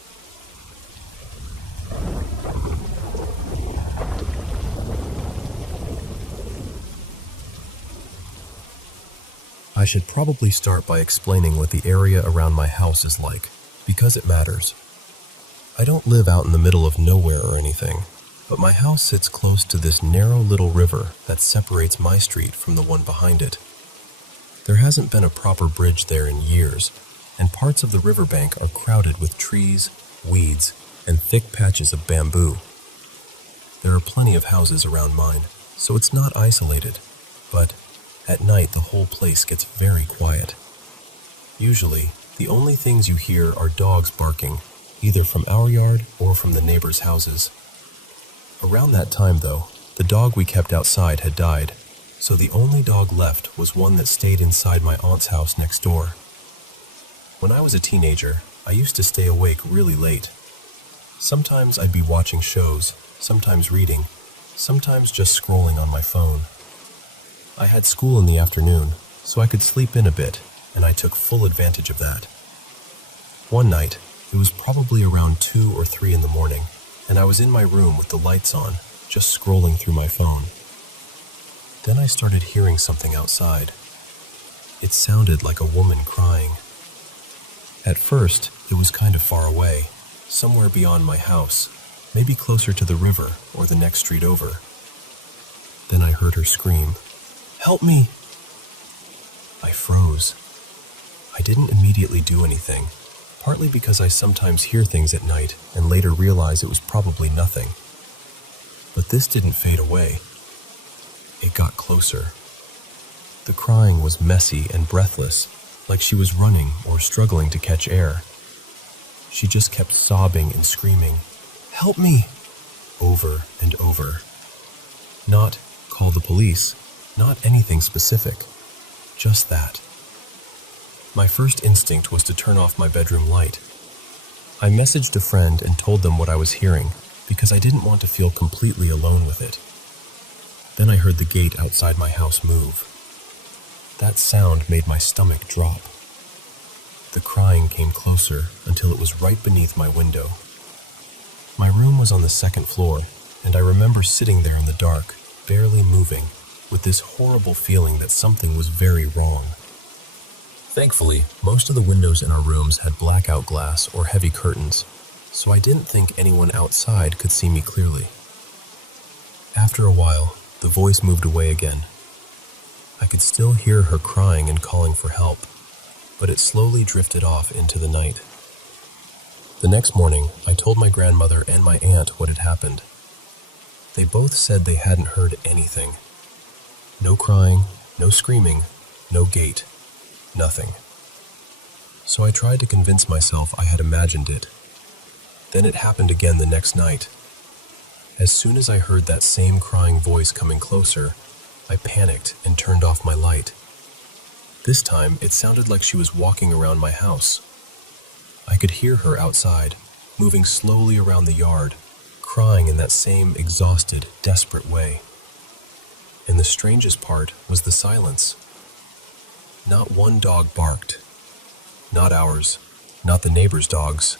I should probably start by explaining what the area around my house is like, because it matters. I don't live out in the middle of nowhere or anything, but my house sits close to this narrow little river that separates my street from the one behind it. There hasn't been a proper bridge there in years, and parts of the riverbank are crowded with trees, weeds, and thick patches of bamboo. There are plenty of houses around mine, so it's not isolated, but at night the whole place gets very quiet. Usually, the only things you hear are dogs barking, either from our yard or from the neighbors' houses. Around that time, though, the dog we kept outside had died, so the only dog left was one that stayed inside my aunt's house next door. When I was a teenager, I used to stay awake really late. Sometimes I'd be watching shows, sometimes reading, sometimes just scrolling on my phone. I had school in the afternoon, so I could sleep in a bit, and I took full advantage of that. One night, it was probably around 2 or 3 in the morning, and I was in my room with the lights on, just scrolling through my phone. Then I started hearing something outside. It sounded like a woman crying. At first, It was kind of far away, somewhere beyond my house, maybe closer to the river or the next street over. Then I heard her scream, "Help me!" I froze. I didn't immediately do anything, partly because I sometimes hear things at night and later realize it was probably nothing. But this didn't fade away. It got closer. The crying was messy and breathless, like she was running or struggling to catch air. She just kept sobbing and screaming, "Help me!" over and over. Not, "Call the police," not anything specific, just that. My first instinct was to turn off my bedroom light. I messaged a friend and told them what I was hearing because I didn't want to feel completely alone with it. Then I heard the gate outside my house move. That sound made my stomach drop. The crying came closer until it was right beneath my window. My room was on the second floor, and I remember sitting there in the dark, barely moving, with this horrible feeling that something was very wrong. Thankfully, most of the windows in our rooms had blackout glass or heavy curtains, so I didn't think anyone outside could see me clearly. After a while, the voice moved away again. I could still hear her crying and calling for help, but it slowly drifted off into the night. The next morning, I told my grandmother and my aunt what had happened. They both said they hadn't heard anything. No crying, no screaming, no gate. Nothing. So I tried to convince myself I had imagined it. Then it happened again the next night. As soon as I heard that same crying voice coming closer, I panicked and turned off my light. This time, it sounded like she was walking around my house. I could hear her outside, moving slowly around the yard, crying in that same exhausted, desperate way. And the strangest part was the silence. Not one dog barked. Not ours, not the neighbors' dogs,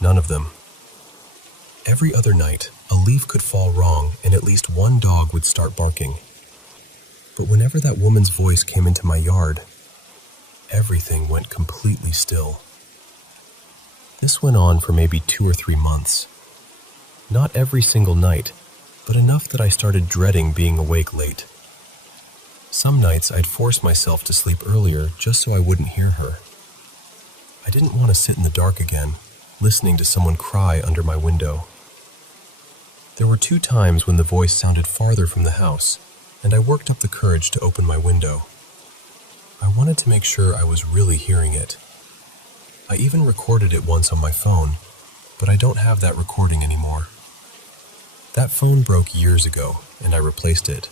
none of them. Every other night, a leaf could fall wrong and at least one dog would start barking. But whenever that woman's voice came into my yard, everything went completely still. This went on for maybe 2 or 3 months. Not every single night, but enough that I started dreading being awake late. Some nights I'd force myself to sleep earlier just so I wouldn't hear her. I didn't want to sit in the dark again, listening to someone cry under my window. There were 2 times when the voice sounded farther from the house, and I worked up the courage to open my window. I wanted to make sure I was really hearing it. I even recorded it once on my phone, but I don't have that recording anymore. That phone broke years ago, and I replaced it.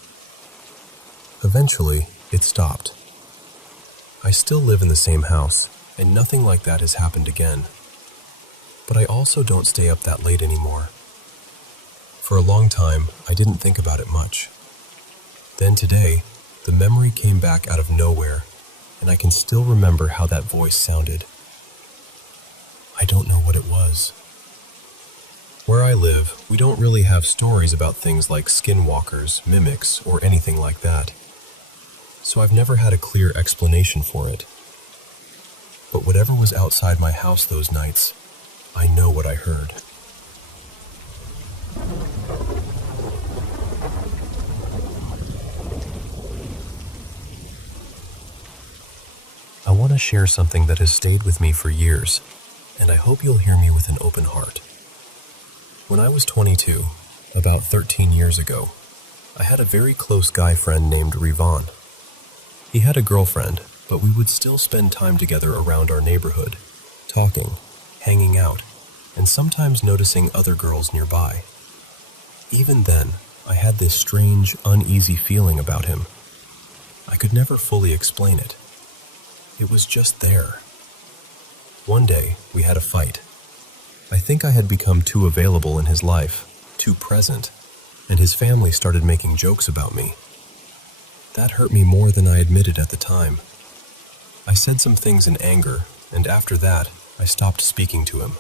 Eventually, it stopped. I still live in the same house, and nothing like that has happened again. But I also don't stay up that late anymore. For a long time, I didn't think about it much. Then today, the memory came back out of nowhere, and I can still remember how that voice sounded. I don't know what it was. Where I live, we don't really have stories about things like skinwalkers, mimics, or anything like that. So I've never had a clear explanation for it. But whatever was outside my house those nights, I know what I heard. I want to share something that has stayed with me for years, and I hope you'll hear me with an open heart. When I was 22, about 13 years ago, I had a very close guy friend named Rivan. He had a girlfriend, but we would still spend time together around our neighborhood, talking, hanging out, and sometimes noticing other girls nearby. Even then, I had this strange, uneasy feeling about him. I could never fully explain it. It was just there. One day, we had a fight. I think I had become too available in his life, too present, and his family started making jokes about me. That hurt me more than I admitted at the time. I said some things in anger, and after that, I stopped speaking to him.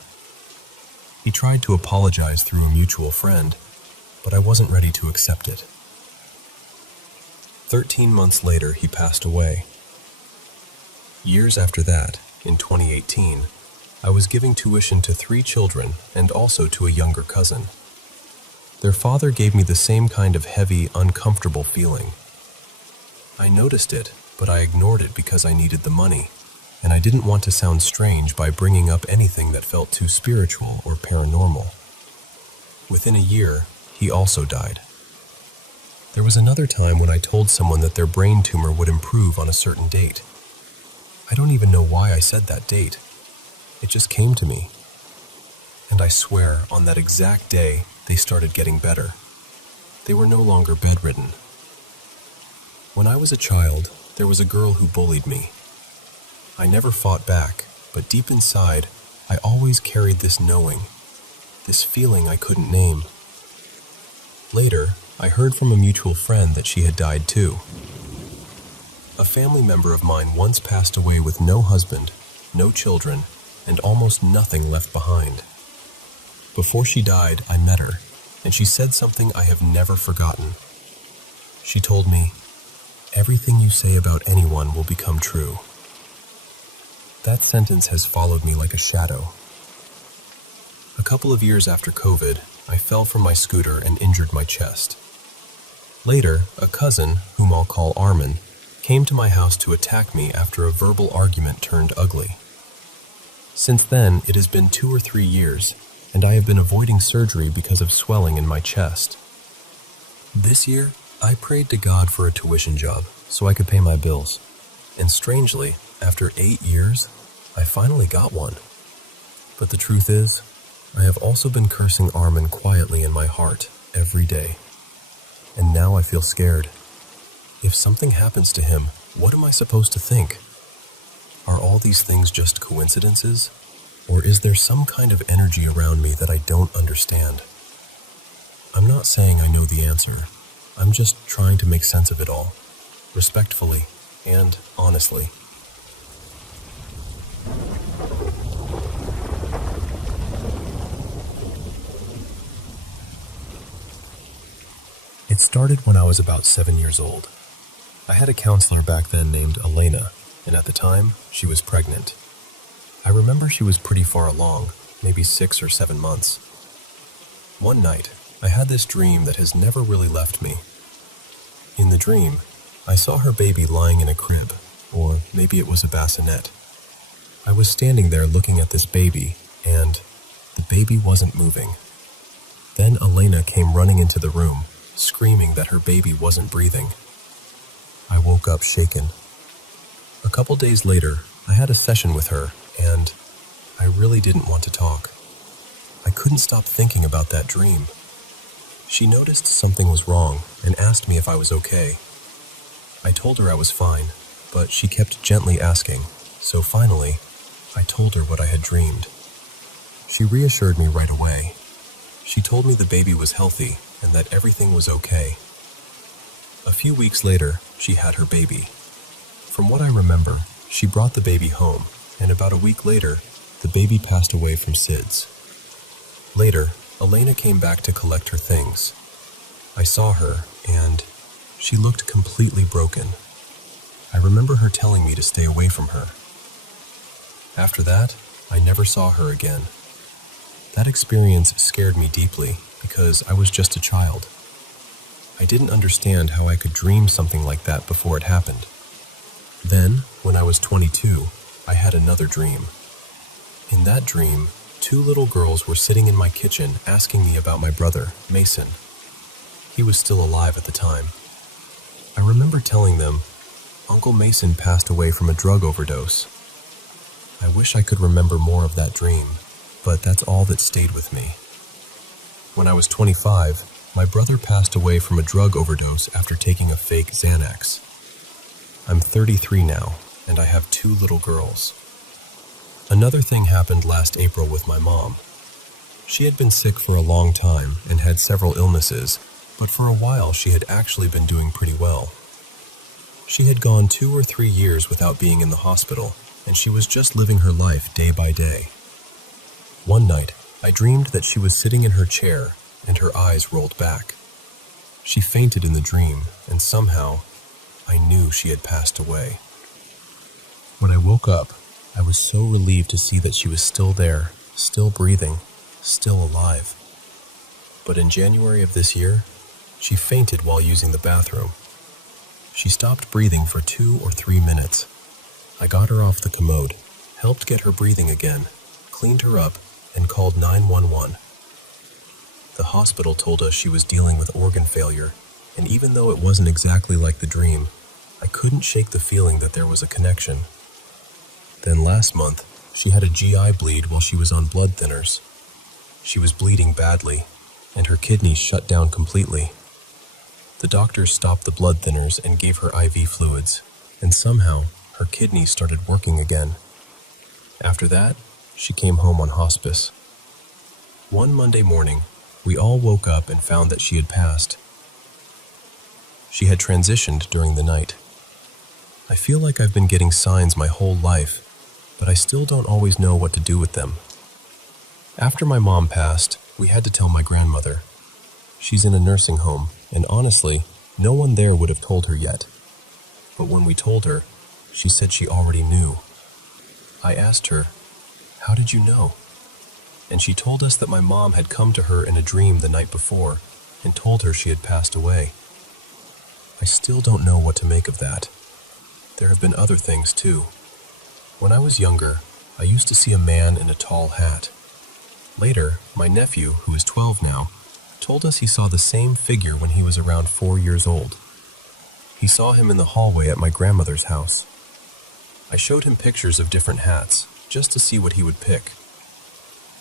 He tried to apologize through a mutual friend, but I wasn't ready to accept it. 13 months later, he passed away. Years after that, in 2018, I was giving tuition to 3 children and also to a younger cousin. Their father gave me the same kind of heavy, uncomfortable feeling. I noticed it, but I ignored it because I needed the money, and I didn't want to sound strange by bringing up anything that felt too spiritual or paranormal. Within a year, he also died. There was another time when I told someone that their brain tumor would improve on a certain date. I don't even know why I said that date. It just came to me. And I swear, on that exact day, they started getting better. They were no longer bedridden. When I was a child, there was a girl who bullied me. I never fought back, but deep inside, I always carried this knowing, this feeling I couldn't name. Later, I heard from a mutual friend that she had died too. A family member of mine once passed away with no husband, no children, and almost nothing left behind. Before she died, I met her, and she said something I have never forgotten. She told me, "Everything you say about anyone will become true." That sentence has followed me like a shadow. A couple of years after COVID, I fell from my scooter and injured my chest. Later, a cousin, whom I'll call Armin, came to my house to attack me after a verbal argument turned ugly. Since then, it has been 2 or 3 years, and I have been avoiding surgery because of swelling in my chest. This year, I prayed to God for a tuition job so I could pay my bills. And strangely, after 8 years, I finally got one. But the truth is, I have also been cursing Armin quietly in my heart every day. And now I feel scared. If something happens to him, what am I supposed to think? Are all these things just coincidences? Or is there some kind of energy around me that I don't understand? I'm not saying I know the answer. I'm just trying to make sense of it all, respectfully and honestly. It started when I was about 7 years old. I had a counselor back then named Elena, and at the time, she was pregnant. I remember she was pretty far along, maybe 6 or 7 months. One night, I had this dream that has never really left me. In the dream, I saw her baby lying in a crib, or maybe it was a bassinet. I was standing there looking at this baby, and the baby wasn't moving. Then Elena came running into the room, screaming that her baby wasn't breathing. I woke up shaken. A couple days later, I had a session with her, and I really didn't want to talk. I couldn't stop thinking about that dream. She noticed something was wrong and asked me if I was okay. I told her I was fine, but she kept gently asking, so finally, I told her what I had dreamed. She reassured me right away. She told me the baby was healthy and that everything was okay. A few weeks later, she had her baby. From what I remember, she brought the baby home, and about a week later, the baby passed away from SIDS. Later, Elena came back to collect her things. I saw her, and she looked completely broken. I remember her telling me to stay away from her. After that, I never saw her again. That experience scared me deeply because I was just a child. I didn't understand how I could dream something like that before it happened. Then, when I was 22, I had another dream. In that dream, 2 little girls were sitting in my kitchen asking me about my brother, Mason. He was still alive at the time. I remember telling them, "Uncle Mason passed away from a drug overdose." I wish I could remember more of that dream, but that's all that stayed with me. When I was 25, my brother passed away from a drug overdose after taking a fake Xanax. I'm 33 now, and I have 2 little girls. Another thing happened last April with my mom. She had been sick for a long time and had several illnesses, but for a while she had actually been doing pretty well. She had gone 2 or 3 years without being in the hospital, and she was just living her life day by day. One night, I dreamed that she was sitting in her chair and her eyes rolled back. She fainted in the dream, and somehow, I knew she had passed away. When I woke up, I was so relieved to see that she was still there, still breathing, still alive. But in January of this year, she fainted while using the bathroom. She stopped breathing for 2 or 3 minutes. I got her off the commode, helped get her breathing again, cleaned her up, and called 911. The hospital told us she was dealing with organ failure, and even though it wasn't exactly like the dream, I couldn't shake the feeling that there was a connection. Then last month, she had a GI bleed while she was on blood thinners. She was bleeding badly, and her kidneys shut down completely. The doctors stopped the blood thinners and gave her IV fluids, and somehow her kidneys started working again. After that, she came home on hospice. One Monday morning, we all woke up and found that she had passed. She had transitioned during the night. I feel like I've been getting signs my whole life, but I still don't always know what to do with them. After my mom passed, we had to tell my grandmother. She's in a nursing home, and honestly, no one there would have told her yet. But when we told her, she said she already knew. I asked her, "How did you know?" And she told us that my mom had come to her in a dream the night before and told her she had passed away. I still don't know what to make of that. There have been other things too. When I was younger, I used to see a man in a tall hat. Later, my nephew, who is 12 now, told us he saw the same figure when he was around 4 years old. He saw him in the hallway at my grandmother's house. I showed him pictures of different hats, just to see what he would pick.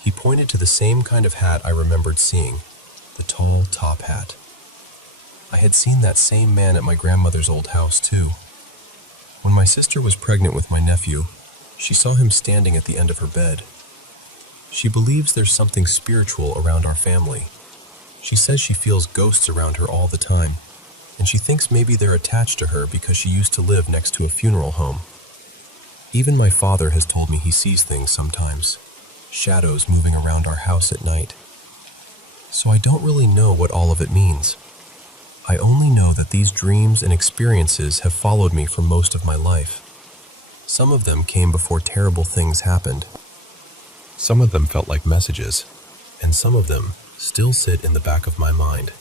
He pointed to the same kind of hat I remembered seeing, the tall top hat. I had seen that same man at my grandmother's old house too. When my sister was pregnant with my nephew, she saw him standing at the end of her bed. She believes there's something spiritual around our family. She says she feels ghosts around her all the time, and she thinks maybe they're attached to her because she used to live next to a funeral home. Even my father has told me he sees things sometimes, shadows moving around our house at night. So I don't really know what all of it means. I only know that these dreams and experiences have followed me for most of my life. Some of them came before terrible things happened. Some of them felt like messages, and some of them still sit in the back of my mind,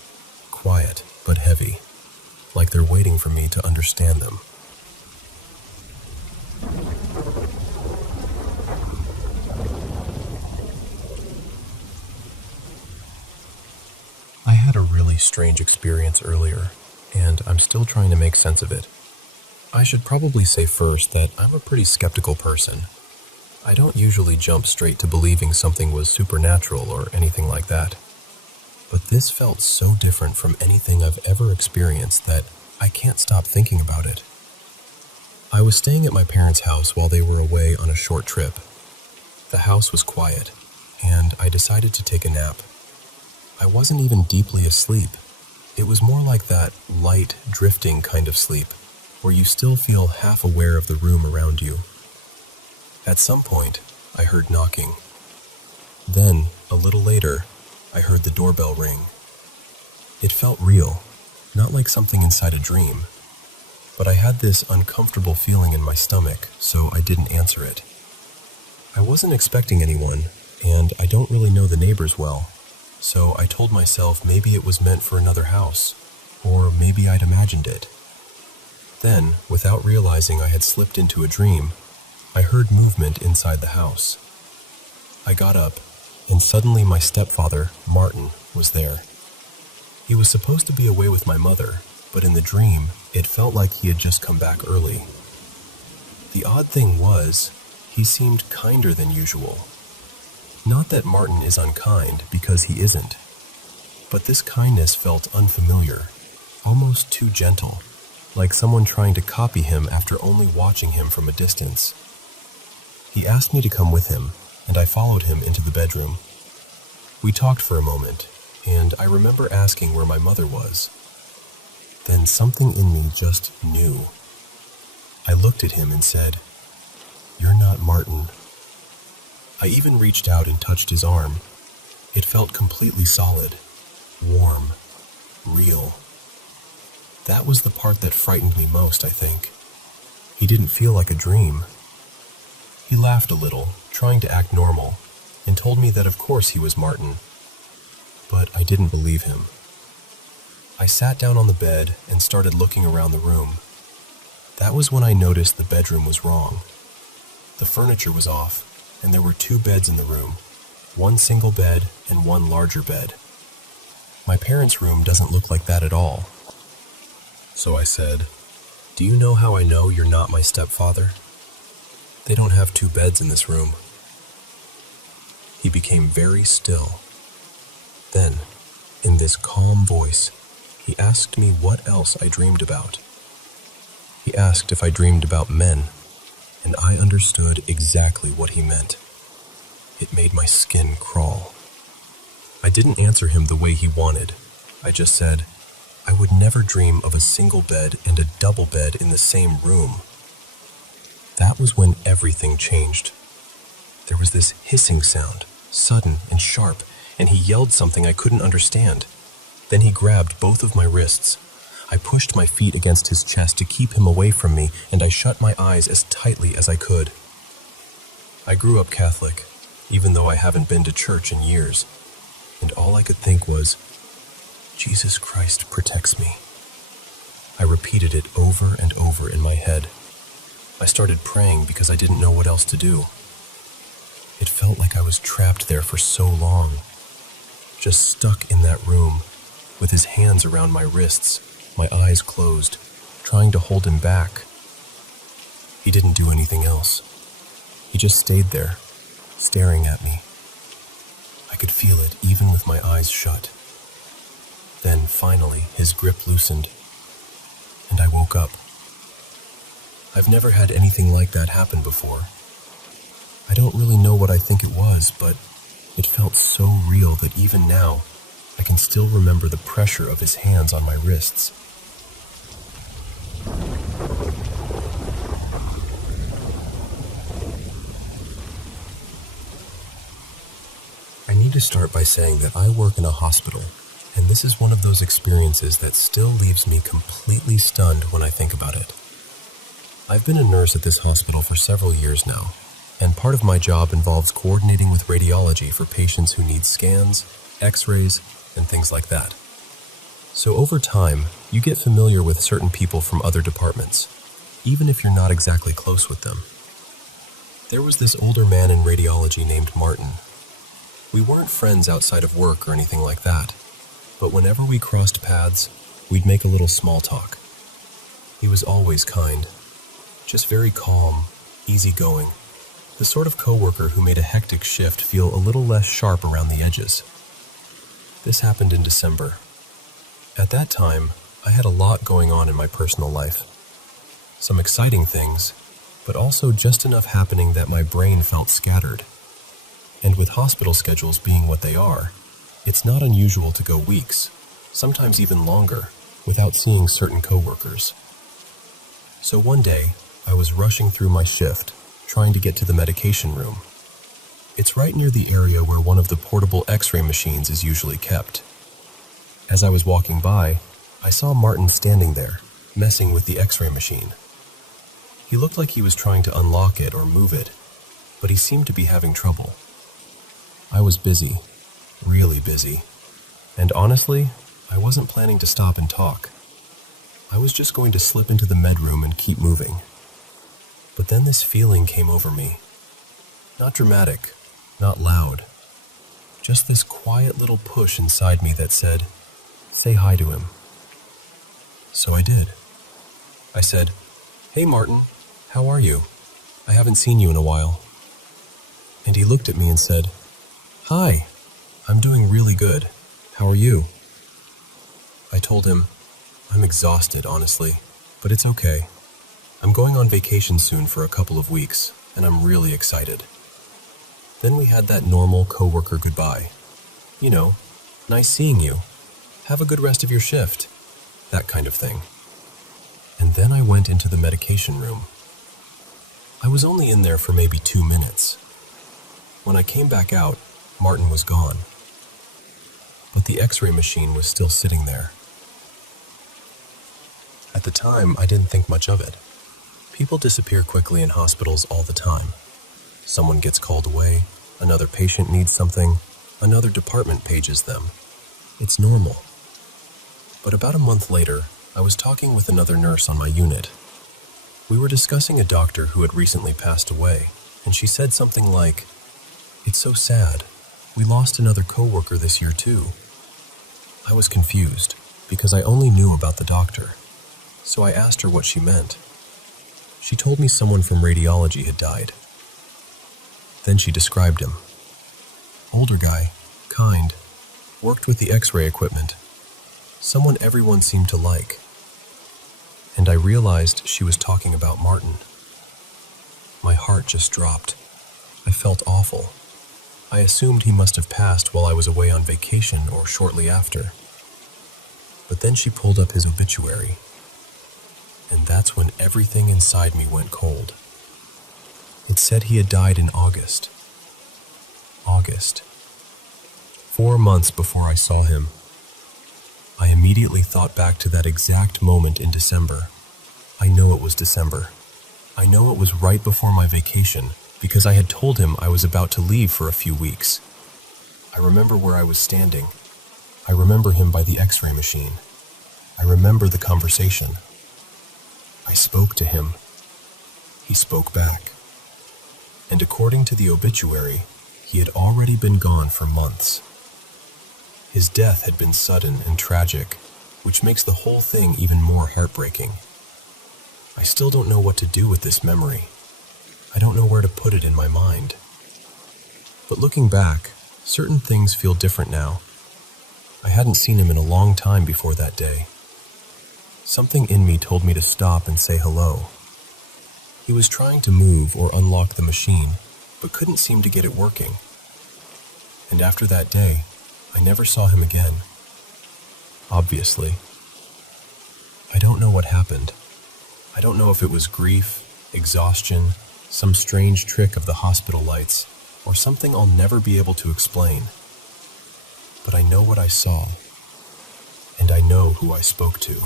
quiet but heavy, like they're waiting for me to understand them. I had a really strange experience earlier, and I'm still trying to make sense of it. I should probably say first that I'm a pretty skeptical person. I don't usually jump straight to believing something was supernatural or anything like that. But this felt so different from anything I've ever experienced that I can't stop thinking about it. I was staying at my parents' house while they were away on a short trip. The house was quiet, and I decided to take a nap. I wasn't even deeply asleep. It was more like that light, drifting kind of sleep, where you still feel half aware of the room around you. At some point, I heard knocking. Then, a little later, I heard the doorbell ring. It felt real, not like something inside a dream, but I had this uncomfortable feeling in my stomach, so I didn't answer it. I wasn't expecting anyone, and I don't really know the neighbors well, so I told myself maybe it was meant for another house, or maybe I'd imagined it. Then, without realizing I had slipped into a dream, I heard movement inside the house. I got up, and suddenly my stepfather, Martin, was there. He was supposed to be away with my mother, but in the dream, it felt like he had just come back early. The odd thing was, he seemed kinder than usual. Not that Martin is unkind, because he isn't. But this kindness felt unfamiliar, almost too gentle, like someone trying to copy him after only watching him from a distance. He asked me to come with him, and I followed him into the bedroom. We talked for a moment, and I remember asking where my mother was. Then something in me just knew. I looked at him and said, "You're not Martin." I even reached out and touched his arm. It felt completely solid, warm, real. That was the part that frightened me most, I think. He didn't feel like a dream. He laughed a little, trying to act normal, and told me that of course he was Martin. But I didn't believe him. I sat down on the bed and started looking around the room. That was when I noticed the bedroom was wrong. The furniture was off, and there were 2 beds in the room, 1 single bed and 1 larger bed. My parents' room doesn't look like that at all. So I said, "Do you know how I know you're not my stepfather? They don't have 2 beds in this room." He became very still. Then, in this calm voice, he asked me what else I dreamed about. He asked if I dreamed about men, and I understood exactly what he meant. It made my skin crawl. I didn't answer him the way he wanted. I just said, I would never dream of a single bed and a double bed in the same room. That was when everything changed. There was this hissing sound, sudden and sharp, and he yelled something I couldn't understand. Then he grabbed both of my wrists. I pushed my feet against his chest to keep him away from me, and I shut my eyes as tightly as I could. I grew up Catholic, even though I haven't been to church in years, and all I could think was, Jesus Christ protects me. I repeated it over and over in my head. I started praying because I didn't know what else to do. It felt like I was trapped there for so long, just stuck in that room, with his hands around my wrists, my eyes closed, trying to hold him back. He didn't do anything else. He just stayed there, staring at me. I could feel it even with my eyes shut. Then, finally, his grip loosened, and I woke up. I've never had anything like that happen before. I don't really know what I think it was, but it felt so real that even now, I can still remember the pressure of his hands on my wrists. I need to start by saying that I work in a hospital, and this is one of those experiences that still leaves me completely stunned when I think about it. I've been a nurse at this hospital for several years now, and part of my job involves coordinating with radiology for patients who need scans, x-rays, and things like that. So over time, you get familiar with certain people from other departments, even if you're not exactly close with them. There was this older man in radiology named Martin. We weren't friends outside of work or anything like that, but whenever we crossed paths, we'd make a little small talk. He was always kind, just very calm, easygoing, the sort of coworker who made a hectic shift feel a little less sharp around the edges. This happened in December. At that time, I had a lot going on in my personal life. Some exciting things, but also just enough happening that my brain felt scattered. And with hospital schedules being what they are, it's not unusual to go weeks, sometimes even longer, without seeing certain coworkers. So one day, I was rushing through my shift, trying to get to the medication room. It's right near the area where one of the portable x-ray machines is usually kept. As I was walking by, I saw Martin standing there, messing with the x-ray machine. He looked like he was trying to unlock it or move it, but he seemed to be having trouble. I was busy, really busy, and honestly, I wasn't planning to stop and talk. I was just going to slip into the med room and keep moving. But then this feeling came over me. Not dramatic, not loud. Just this quiet little push inside me that said, say hi to him. So I did. I said, "Hey Martin, how are you? I haven't seen you in a while." And he looked at me and said, "Hi, I'm doing really good. How are you?" I told him, "I'm exhausted, honestly, but it's okay. I'm going on vacation soon for a couple of weeks, and I'm really excited." Then we had that normal coworker goodbye. You know, nice seeing you. Have a good rest of your shift. That kind of thing. And then I went into the medication room. I was only in there for maybe 2 minutes. When I came back out, Martin was gone. But the x-ray machine was still sitting there. At the time, I didn't think much of it. People disappear quickly in hospitals all the time. Someone gets called away, another patient needs something, another department pages them. It's normal. But about a month later, I was talking with another nurse on my unit. We were discussing a doctor who had recently passed away, and she said something like, "It's so sad. We lost another coworker this year too." I was confused because I only knew about the doctor, so I asked her what she meant. She told me someone from radiology had died. Then she described him. Older guy, kind, worked with the X-ray equipment. Someone everyone seemed to like. And I realized she was talking about Martin. My heart just dropped. I felt awful. I assumed he must have passed while I was away on vacation or shortly after. But then she pulled up his obituary. And that's when everything inside me went cold. It said he had died in August. August. 4 months before I saw him. I immediately thought back to that exact moment in December. I know it was December. I know it was right before my vacation because I had told him I was about to leave for a few weeks. I remember where I was standing. I remember him by the X-ray machine. I remember the conversation. I spoke to him. He spoke back. And according to the obituary, he had already been gone for months. His death had been sudden and tragic, which makes the whole thing even more heartbreaking. I still don't know what to do with this memory. I don't know where to put it in my mind. But looking back, certain things feel different now. I hadn't seen him in a long time before that day. Something in me told me to stop and say hello. He was trying to move or unlock the machine, but couldn't seem to get it working. And after that day, I never saw him again. Obviously. I don't know what happened. I don't know if it was grief, exhaustion, some strange trick of the hospital lights, or something I'll never be able to explain. But I know what I saw, and I know who I spoke to.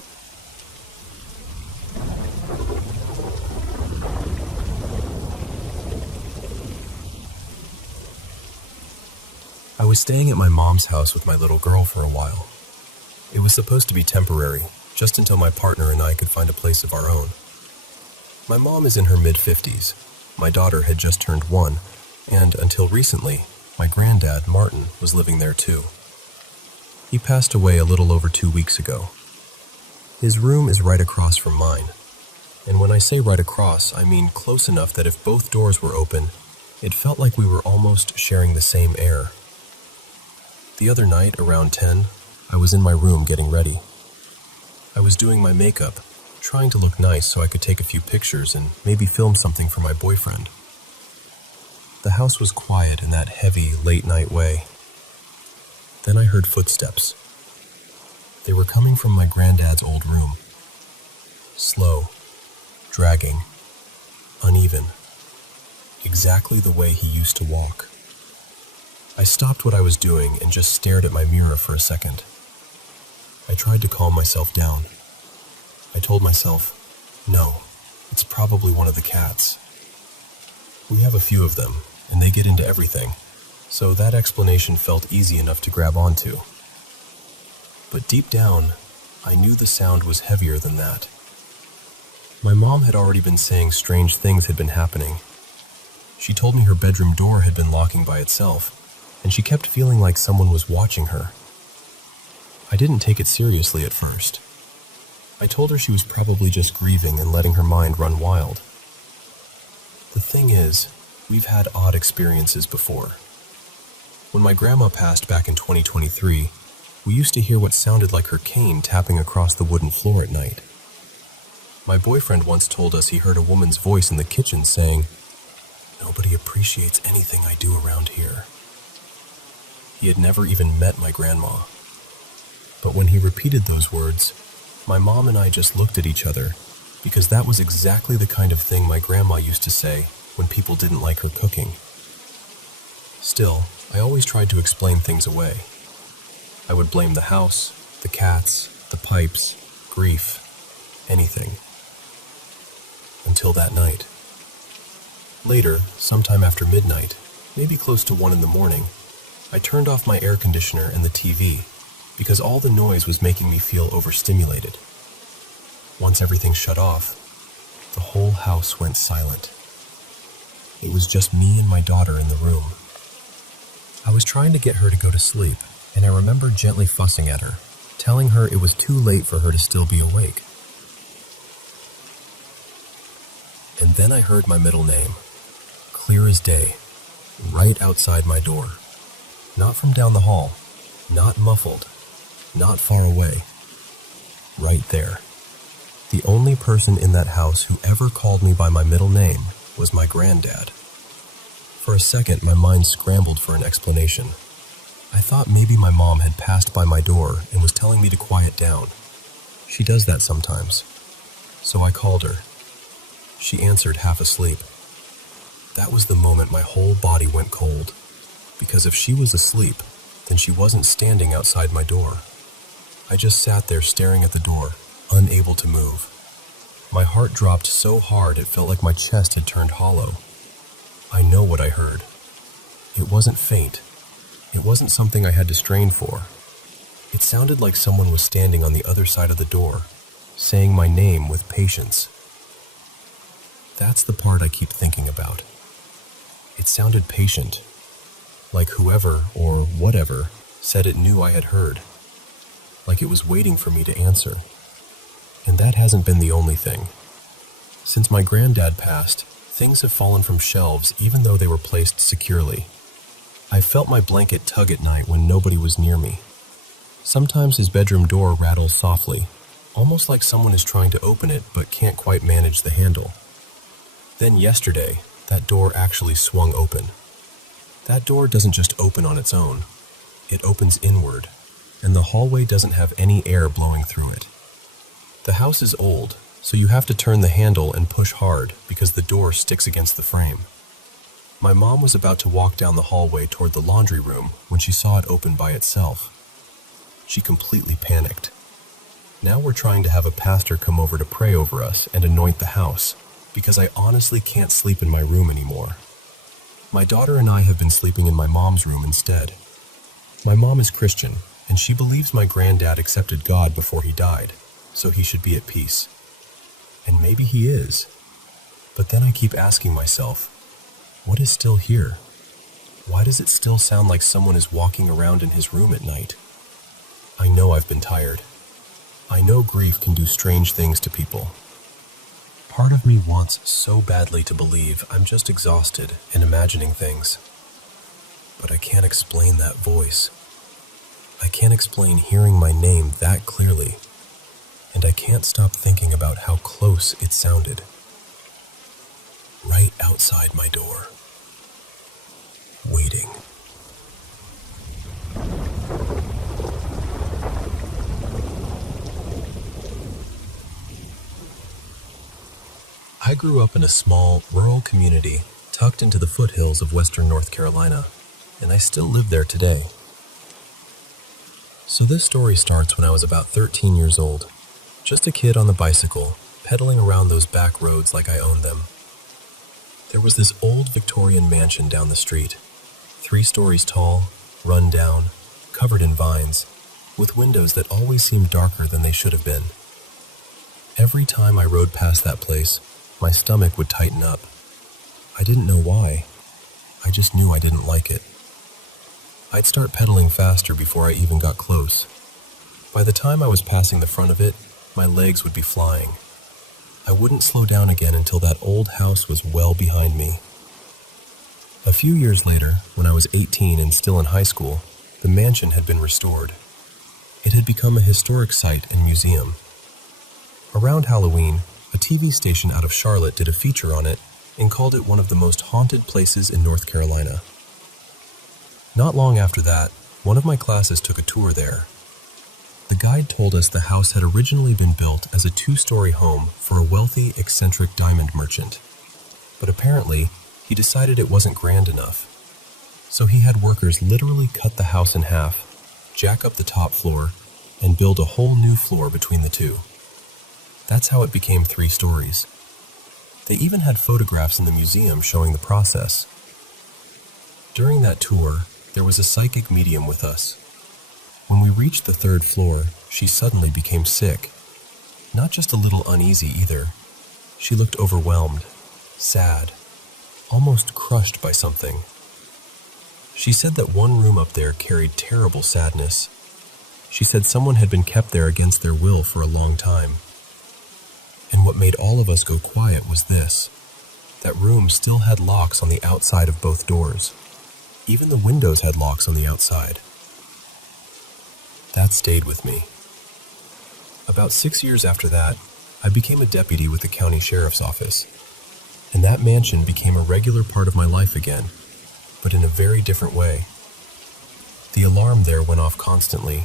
I was staying at my mom's house with my little girl for a while. It was supposed to be temporary, just until my partner and I could find a place of our own. My mom is in her mid-50s. My daughter had just turned 1, and until recently, my granddad, Martin, was living there too. He passed away a little over 2 weeks ago. His room is right across from mine. And when I say right across, I mean close enough that if both doors were open, it felt like we were almost sharing the same air. The other night, around 10, I was in my room getting ready. I was doing my makeup, trying to look nice so I could take a few pictures and maybe film something for my boyfriend. The house was quiet in that heavy, late-night way. Then I heard footsteps. They were coming from my granddad's old room. Slow, dragging, uneven. Exactly the way he used to walk. I stopped what I was doing and just stared at my mirror for a second. I tried to calm myself down. I told myself, no, it's probably one of the cats. We have a few of them, and they get into everything, so that explanation felt easy enough to grab onto. But deep down, I knew the sound was heavier than that. My mom had already been saying strange things had been happening. She told me her bedroom door had been locking by itself, and she kept feeling like someone was watching her. I didn't take it seriously at first. I told her she was probably just grieving and letting her mind run wild. The thing is, we've had odd experiences before. When my grandma passed back in 2023, we used to hear what sounded like her cane tapping across the wooden floor at night. My boyfriend once told us he heard a woman's voice in the kitchen saying, "Nobody appreciates anything I do around here." He had never even met my grandma. But when he repeated those words, my mom and I just looked at each other, because that was exactly the kind of thing my grandma used to say when people didn't like her cooking. Still, I always tried to explain things away. I would blame the house, the cats, the pipes, grief, anything. Until that night. Later, sometime after midnight, maybe close to 1 in the morning, I turned off my air conditioner and the TV because all the noise was making me feel overstimulated. Once everything shut off, the whole house went silent. It was just me and my daughter in the room. I was trying to get her to go to sleep, and I remember gently fussing at her, telling her it was too late for her to still be awake. And then I heard my middle name, clear as day, right outside my door. Not from down the hall, not muffled, not far away. Right there. The only person in that house who ever called me by my middle name was my granddad. For a second, my mind scrambled for an explanation. I thought maybe my mom had passed by my door and was telling me to quiet down. She does that sometimes. So I called her. She answered half asleep. That was the moment my whole body went cold, because if she was asleep, then she wasn't standing outside my door. I just sat there staring at the door, unable to move. My heart dropped so hard it felt like my chest had turned hollow. I know what I heard. It wasn't faint. It wasn't something I had to strain for. It sounded like someone was standing on the other side of the door, saying my name with patience. That's the part I keep thinking about. It sounded patient, like whoever or whatever said it knew I had heard, like it was waiting for me to answer. And that hasn't been the only thing. Since my granddad passed, things have fallen from shelves even though they were placed securely. I felt my blanket tug at night when nobody was near me. Sometimes his bedroom door rattles softly, almost like someone is trying to open it but can't quite manage the handle. Then yesterday, that door actually swung open. That door doesn't just open on its own. It opens inward, and the hallway doesn't have any air blowing through it. The house is old, so you have to turn the handle and push hard because the door sticks against the frame. My mom was about to walk down the hallway toward the laundry room when she saw it open by itself. She completely panicked. Now we're trying to have a pastor come over to pray over us and anoint the house, because I honestly can't sleep in my room anymore. My daughter and I have been sleeping in my mom's room instead. My mom is Christian, and she believes my granddad accepted God before he died, so he should be at peace. And maybe he is. But then I keep asking myself, what is still here? Why does it still sound like someone is walking around in his room at night? I know I've been tired. I know grief can do strange things to people. Part of me wants so badly to believe I'm just exhausted and imagining things. But I can't explain that voice. I can't explain hearing my name that clearly. And I can't stop thinking about how close it sounded. Right outside my door. Waiting. I grew up in a small, rural community tucked into the foothills of western North Carolina, and I still live there today. So this story starts when I was about 13 years old, just a kid on the bicycle, pedaling around those back roads like I owned them. There was this old Victorian mansion down the street, 3 stories tall, run down, covered in vines, with windows that always seemed darker than they should have been. Every time I rode past that place, my stomach would tighten up. I didn't know why. I just knew I didn't like it. I'd start pedaling faster before I even got close. By the time I was passing the front of it, my legs would be flying. I wouldn't slow down again until that old house was well behind me. A few years later, when I was 18 and still in high school, the mansion had been restored. It had become a historic site and museum. Around Halloween, a TV station out of Charlotte did a feature on it and called it one of the most haunted places in North Carolina. Not long after that, one of my classes took a tour there. The guide told us the house had originally been built as a 2-story home for a wealthy, eccentric diamond merchant. But apparently, he decided it wasn't grand enough. So he had workers literally cut the house in half, jack up the top floor, and build a whole new floor between the two. That's how it became 3 stories. They even had photographs in the museum showing the process. During that tour, there was a psychic medium with us. When we reached the 3rd floor, she suddenly became sick. Not just a little uneasy either. She looked overwhelmed, sad, almost crushed by something. She said that one room up there carried terrible sadness. She said someone had been kept there against their will for a long time. And what made all of us go quiet was this: that room still had locks on the outside of both doors. Even the windows had locks on the outside. That stayed with me. About 6 years after that, I became a deputy with the county sheriff's office, and that mansion became a regular part of my life again, but in a very different way. The alarm there went off constantly,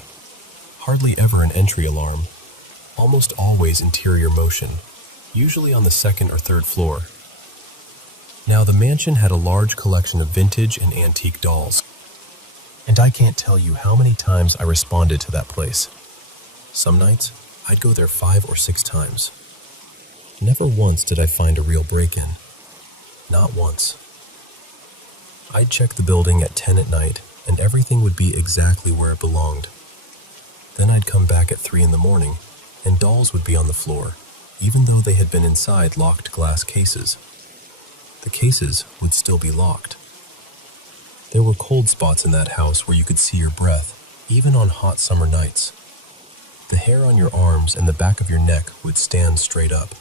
hardly ever an entry alarm, almost always interior motion, usually on the 2nd or 3rd floor. Now, the mansion had a large collection of vintage and antique dolls, and I can't tell you how many times I responded to that place. Some nights, I'd go there 5 or 6 times. Never once did I find a real break-in. Not once. I'd check the building at 10 at night, and everything would be exactly where it belonged. Then I'd come back at 3 in the morning, and dolls would be on the floor, even though they had been inside locked glass cases. The cases would still be locked. There were cold spots in that house where you could see your breath, even on hot summer nights. The hair on your arms and the back of your neck would stand straight up.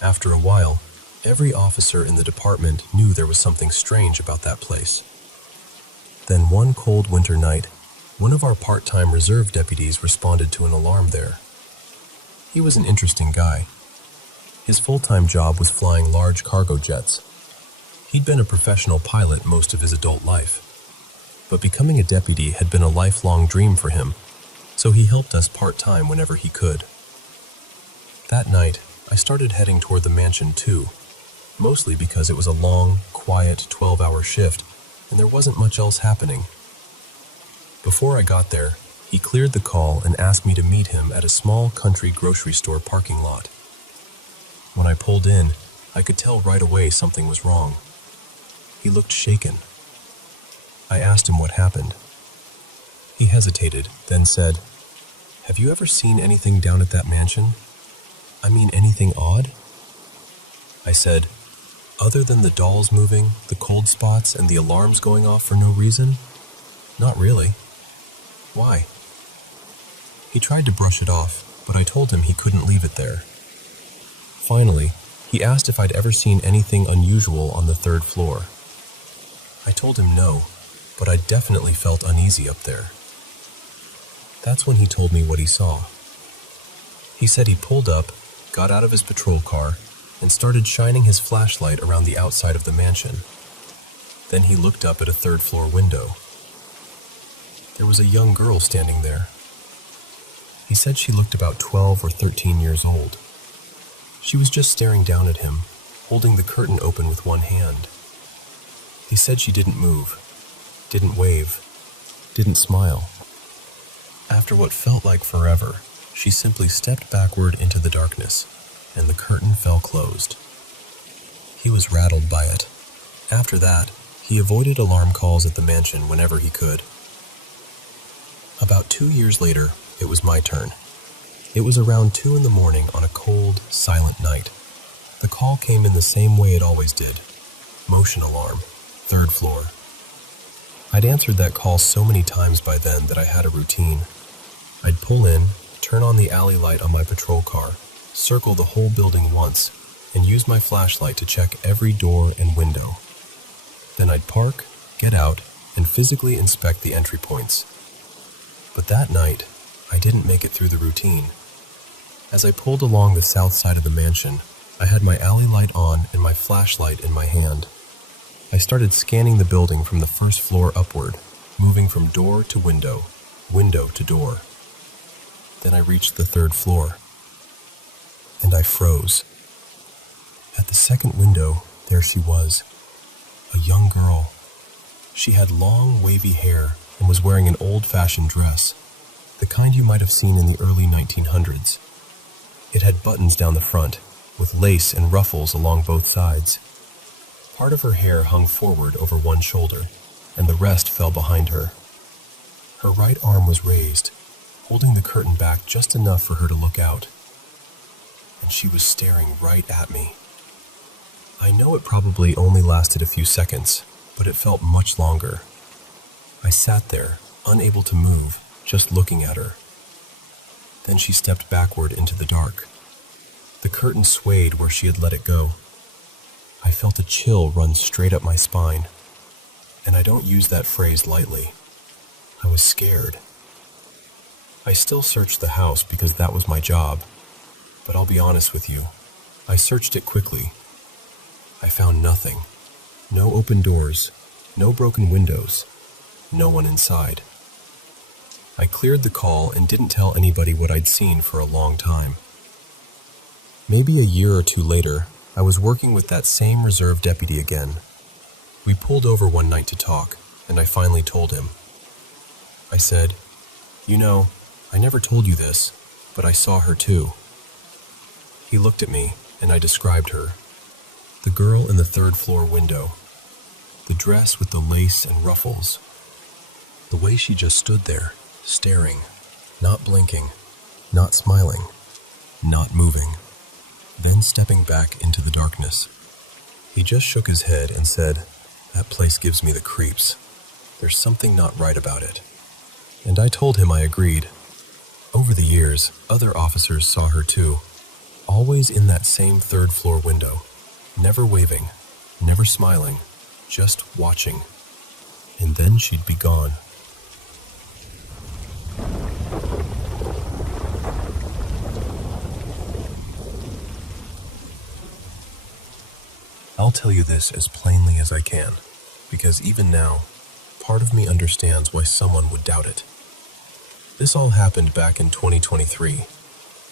After a while, every officer in the department knew there was something strange about that place. Then one cold winter night, one of our part-time reserve deputies responded to an alarm there. He was an interesting guy. His full-time job was flying large cargo jets. He'd been a professional pilot most of his adult life, but becoming a deputy had been a lifelong dream for him, so he helped us part-time whenever he could. That night, I started heading toward the mansion too, mostly because it was a long, quiet 12-hour shift, and there wasn't much else happening. Before I got there, he cleared the call and asked me to meet him at a small country grocery store parking lot. When I pulled in, I could tell right away something was wrong. He looked shaken. I asked him what happened. He hesitated, then said, "Have you ever seen anything down at that mansion? I mean, anything odd?" I said, "Other than the dolls moving, the cold spots, and the alarms going off for no reason? Not really." "Why?" He tried to brush it off, but I told him he couldn't leave it there. Finally, he asked if I'd ever seen anything unusual on the 3rd floor. I told him no, but I definitely felt uneasy up there. That's when he told me what he saw. He said he pulled up, got out of his patrol car, and started shining his flashlight around the outside of the mansion. Then he looked up at a 3rd floor window. There was a young girl standing there. He said she looked about 12 or 13 years old. She was just staring down at him, holding the curtain open with one hand. He said she didn't move, didn't wave, didn't smile. After what felt like forever, she simply stepped backward into the darkness, and the curtain fell closed. He was rattled by it. After that, he avoided alarm calls at the mansion whenever he could. About 2 years later, it was my turn. It was around 2 in the morning on a cold, silent night. The call came in the same way it always did. Motion alarm, 3rd floor. I'd answered that call so many times by then that I had a routine. I'd pull in, turn on the alley light on my patrol car, circle the whole building once, and use my flashlight to check every door and window. Then I'd park, get out, and physically inspect the entry points. But that night, I didn't make it through the routine. As I pulled along the south side of the mansion, I had my alley light on and my flashlight in my hand. I started scanning the building from the 1st floor upward, moving from door to window, window to door. Then I reached the 3rd floor, and I froze. At the 2nd window, there she was, a young girl. She had long, wavy hair and was wearing an old-fashioned dress, the kind you might have seen in the early 1900s. It had buttons down the front, with lace and ruffles along both sides. Part of her hair hung forward over one shoulder, and the rest fell behind her. Her right arm was raised, holding the curtain back just enough for her to look out. And she was staring right at me. I know it probably only lasted a few seconds, but it felt much longer. I sat there, unable to move, just looking at her. Then she stepped backward into the dark. The curtain swayed where she had let it go. I felt a chill run straight up my spine, and I don't use that phrase lightly. I was scared. I still searched the house because that was my job, but I'll be honest with you, I searched it quickly. I found nothing. No open doors, no broken windows, no one inside. I cleared the call and didn't tell anybody what I'd seen for a long time. Maybe a year or two later, I was working with that same reserve deputy again. We pulled over one night to talk, and I finally told him. I said, "You know, I never told you this, but I saw her too." He looked at me, and I described her. The girl in the third-floor window. The dress with the lace and ruffles. The way she just stood there, staring, not blinking, not smiling, not moving, then stepping back into the darkness. He just shook his head and said, "That place gives me the creeps. There's something not right about it." And I told him I agreed. Over the years, other officers saw her too, always in that same third-floor window, never waving, never smiling, just watching. And then she'd be gone. I'll tell you this as plainly as I can, because even now, part of me understands why someone would doubt it. This all happened back in 2023.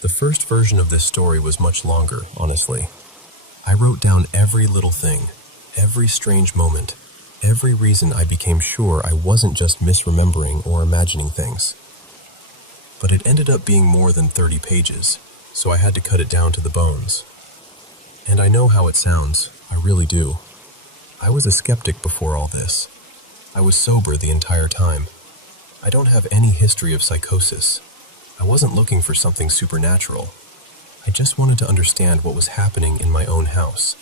The first version of this story was much longer, honestly. I wrote down every little thing, every strange moment, every reason I became sure I wasn't just misremembering or imagining things. But it ended up being more than 30 pages, so I had to cut it down to the bones. And I know how it sounds, I really do. I was a skeptic before all this. I was sober the entire time. I don't have any history of psychosis. I wasn't looking for something supernatural. I just wanted to understand what was happening in my own house.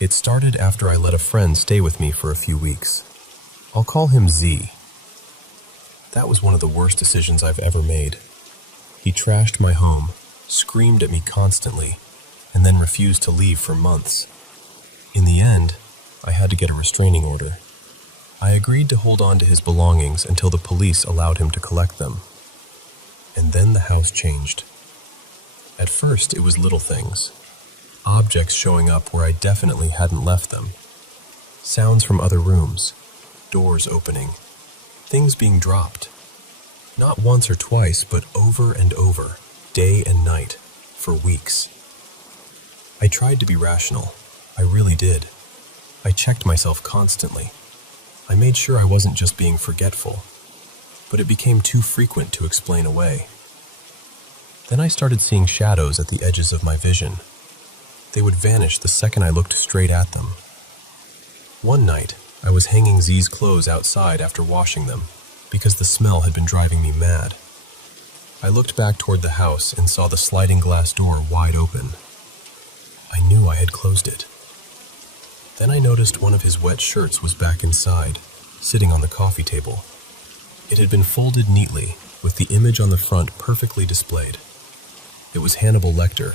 It started after I let a friend stay with me for a few weeks. I'll call him Z. That was one of the worst decisions I've ever made. He trashed my home, screamed at me constantly, and then refused to leave for months. In the end, I had to get a restraining order. I agreed to hold on to his belongings until the police allowed him to collect them. And then the house changed. At first, it was little things. Objects showing up where I definitely hadn't left them. Sounds from other rooms. Doors opening. Things being dropped. Not once or twice, but over and over, day and night, for weeks. I tried to be rational. I really did. I checked myself constantly. I made sure I wasn't just being forgetful, but it became too frequent to explain away. Then I started seeing shadows at the edges of my vision. They would vanish the second I looked straight at them. One night, I was hanging Z's clothes outside after washing them, because the smell had been driving me mad. I looked back toward the house and saw the sliding glass door wide open. I knew I had closed it. Then I noticed one of his wet shirts was back inside, sitting on the coffee table. It had been folded neatly, with the image on the front perfectly displayed. It was Hannibal Lecter,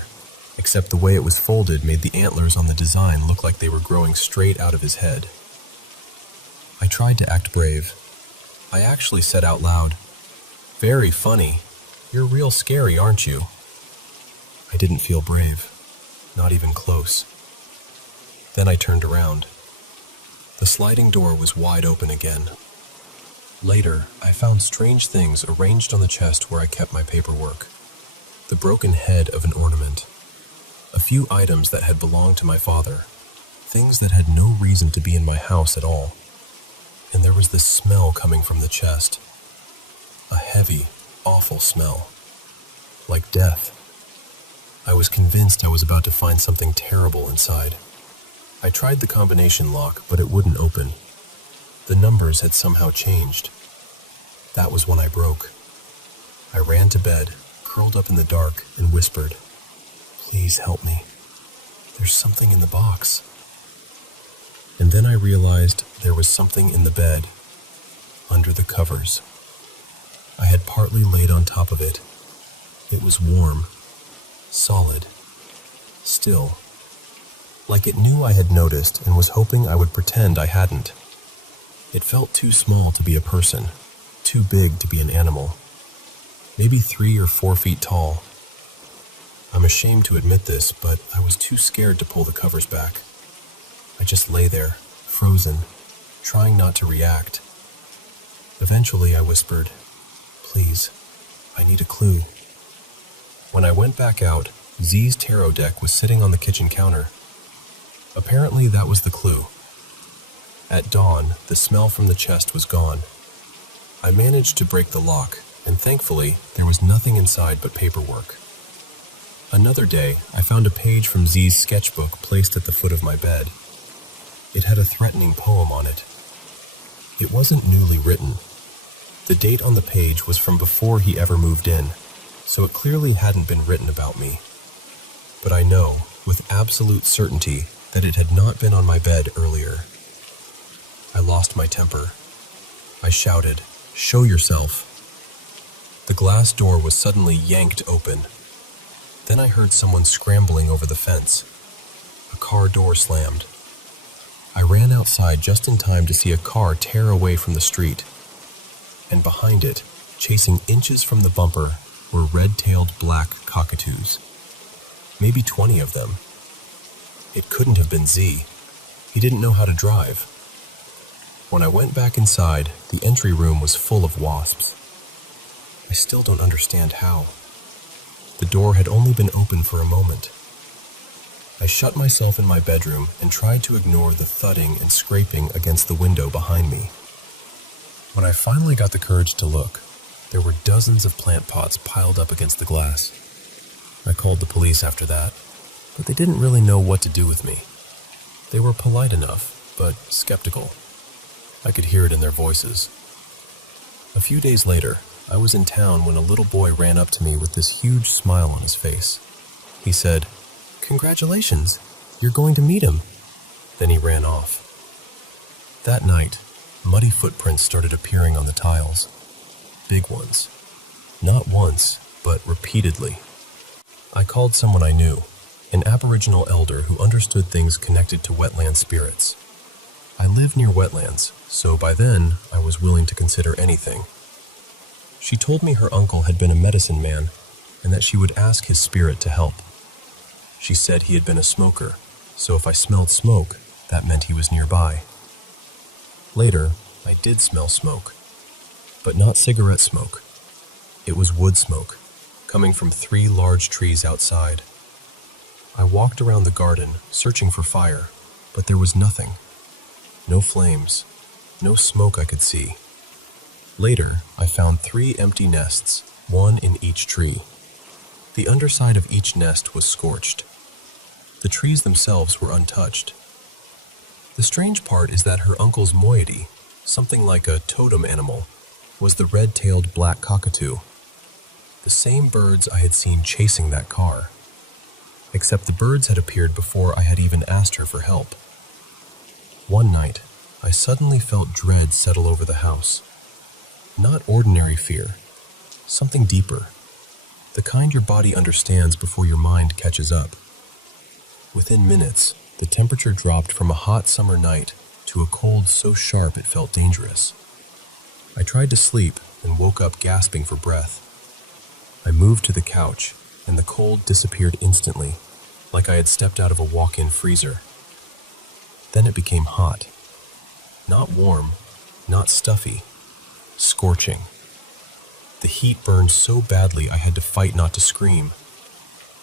except the way it was folded made the antlers on the design look like they were growing straight out of his head. I tried to act brave. I actually said out loud, "Very funny. You're real scary, aren't you?" I didn't feel brave, not even close. Then I turned around. The sliding door was wide open again. Later, I found strange things arranged on the chest where I kept my paperwork. The broken head of an ornament. A few items that had belonged to my father. Things that had no reason to be in my house at all. And there was this smell coming from the chest. A heavy, awful smell. Like death. I was convinced I was about to find something terrible inside. I tried the combination lock, but it wouldn't open. The numbers had somehow changed. That was when I broke. I ran to bed, curled up in the dark, and whispered, "Please help me. There's something in the box." And then I realized there was something in the bed, under the covers. I had partly laid on top of it. It was warm, solid, still, like it knew I had noticed and was hoping I would pretend I hadn't. It felt too small to be a person, too big to be an animal, maybe 3 or 4 feet tall. I'm ashamed to admit this, but I was too scared to pull the covers back. I just lay there, frozen, trying not to react. Eventually I whispered, "Please, I need a clue." When I went back out, Z's tarot deck was sitting on the kitchen counter. Apparently that was the clue. At dawn, the smell from the chest was gone. I managed to break the lock, and thankfully, there was nothing inside but paperwork. Another day, I found a page from Z's sketchbook placed at the foot of my bed. It had a threatening poem on it. It wasn't newly written. The date on the page was from before he ever moved in, so it clearly hadn't been written about me. But I know, with absolute certainty, that it had not been on my bed earlier. I lost my temper. I shouted, "Show yourself!" The glass door was suddenly yanked open. Then I heard someone scrambling over the fence. A car door slammed. I ran outside just in time to see a car tear away from the street. And behind it, chasing inches from the bumper, were red-tailed black cockatoos. Maybe 20 of them. It couldn't have been Z. He didn't know how to drive. When I went back inside, the entry room was full of wasps. I still don't understand how. The door had only been open for a moment. I shut myself in my bedroom and tried to ignore the thudding and scraping against the window behind me. When I finally got the courage to look, there were dozens of plant pots piled up against the glass. I called the police after that, but they didn't really know what to do with me. They were polite enough, but skeptical. I could hear it in their voices. A few days later, I was in town when a little boy ran up to me with this huge smile on his face. He said, "Congratulations, you're going to meet him." Then he ran off. That night, muddy footprints started appearing on the tiles. Big ones. Not once, but repeatedly. I called someone I knew, an Aboriginal elder who understood things connected to wetland spirits. I live near wetlands, so by then I was willing to consider anything. She told me her uncle had been a medicine man and that she would ask his spirit to help. She said he had been a smoker, so if I smelled smoke, that meant he was nearby. Later, I did smell smoke, but not cigarette smoke. It was wood smoke, coming from 3 large trees outside. I walked around the garden, searching for fire, but there was nothing. No flames, no smoke I could see. Later, I found 3 empty nests, 1 in each tree. The underside of each nest was scorched. The trees themselves were untouched. The strange part is that her uncle's moiety, something like a totem animal, was the red-tailed black cockatoo. The same birds I had seen chasing that car. Except the birds had appeared before I had even asked her for help. One night, I suddenly felt dread settle over the house. Not ordinary fear, something deeper. The kind your body understands before your mind catches up. Within minutes, the temperature dropped from a hot summer night to a cold so sharp it felt dangerous. I tried to sleep and woke up gasping for breath. I moved to the couch, and the cold disappeared instantly, like I had stepped out of a walk-in freezer. Then it became hot. Not warm, not stuffy, scorching. The heat burned so badly I had to fight not to scream.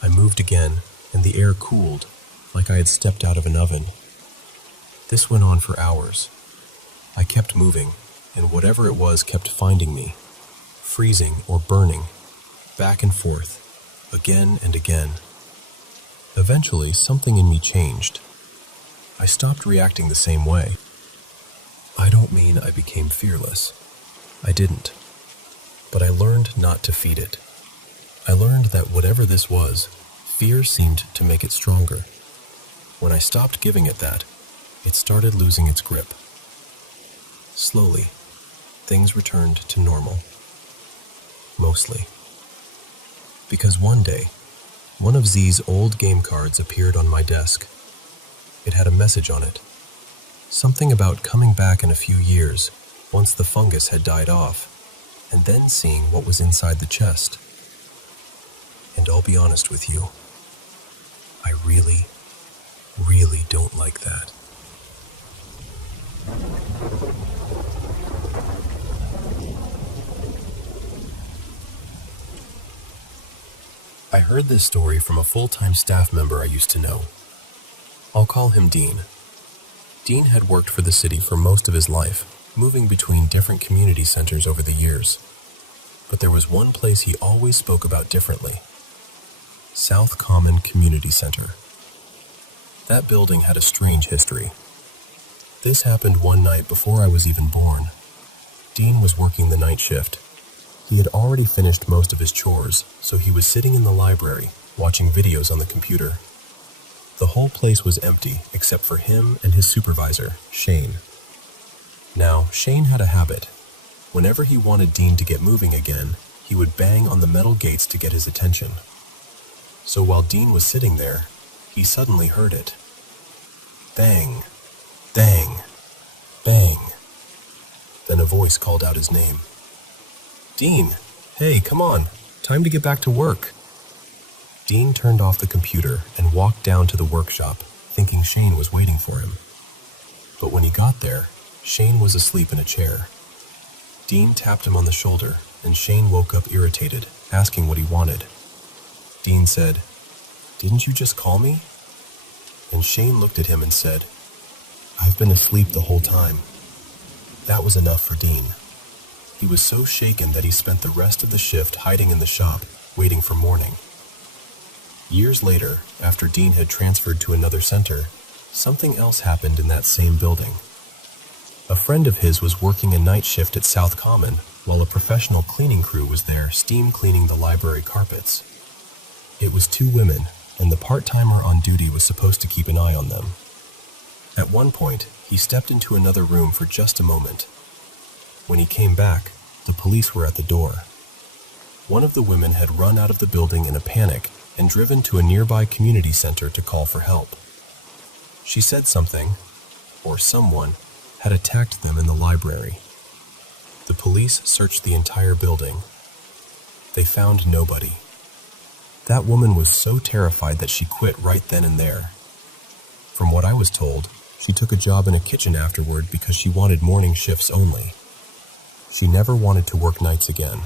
I moved again, and the air cooled, like I had stepped out of an oven. This went on for hours. I kept moving, and whatever it was kept finding me, freezing or burning, back and forth, again and again. Eventually, something in me changed. I stopped reacting the same way. I don't mean I became fearless. I didn't. But I learned not to feed it. I learned that whatever this was, fear seemed to make it stronger. When I stopped giving it that, it started losing its grip. Slowly, things returned to normal. Mostly. Because one day, one of Z's old game cards appeared on my desk. It had a message on it. Something about coming back in a few years, once the fungus had died off, and then seeing what was inside the chest. And I'll be honest with you, I really, really don't like that. I heard this story from a full-time staff member I used to know. I'll call him Dean. Dean had worked for the city for most of his life, moving between different community centers over the years. But there was one place he always spoke about differently. South Common Community Center. That building had a strange history. This happened one night before I was even born. Dean was working the night shift. He had already finished most of his chores, so he was sitting in the library, watching videos on the computer. The whole place was empty except for him and his supervisor, Shane. Now, Shane had a habit. Whenever he wanted Dean to get moving again, he would bang on the metal gates to get his attention. So while Dean was sitting there, he suddenly heard it. Bang, bang, bang. Then a voice called out his name. Dean, hey, come on, time to get back to work. Dean turned off the computer and walked down to the workshop, thinking Shane was waiting for him. But when he got there, Shane was asleep in a chair. Dean tapped him on the shoulder, and Shane woke up irritated, asking what he wanted. Dean said, "Didn't you just call me?" And Shane looked at him and said, "I've been asleep the whole time." That was enough for Dean. He was so shaken that he spent the rest of the shift hiding in the shop, waiting for morning. Years later, after Dean had transferred to another center, something else happened in that same building. A friend of his was working a night shift at South Common, while a professional cleaning crew was there steam cleaning the library carpets. It was 2 women, and the part-timer on duty was supposed to keep an eye on them. At one point, he stepped into another room for just a moment. When he came back, the police were at the door. One of the women had run out of the building in a panic and driven to a nearby community center to call for help. She said something, or someone, had attacked them in the library. The police searched the entire building. They found nobody. That woman was so terrified that she quit right then and there. From what I was told, she took a job in a kitchen afterward because she wanted morning shifts only. She never wanted to work nights again.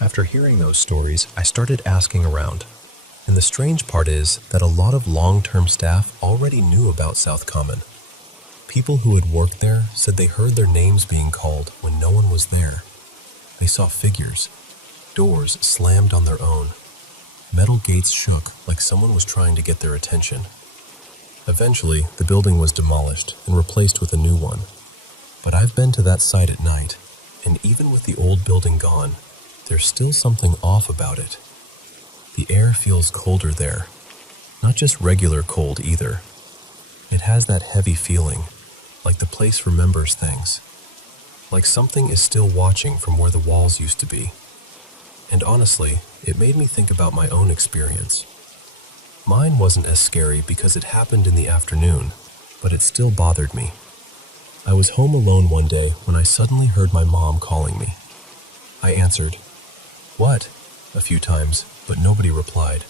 After hearing those stories, I started asking around. And the strange part is that a lot of long-term staff already knew about South Common. People who had worked there said they heard their names being called when no one was there. They saw figures. Doors slammed on their own. Metal gates shook like someone was trying to get their attention. Eventually, the building was demolished and replaced with a new one. But I've been to that site at night, and even with the old building gone, there's still something off about it. The air feels colder there. Not just regular cold either. It has that heavy feeling, like the place remembers things. Like something is still watching from where the walls used to be. And honestly, it made me think about my own experience. Mine wasn't as scary because it happened in the afternoon, but it still bothered me. I was home alone one day when I suddenly heard my mom calling me. I answered, "What?" a few times, but nobody replied.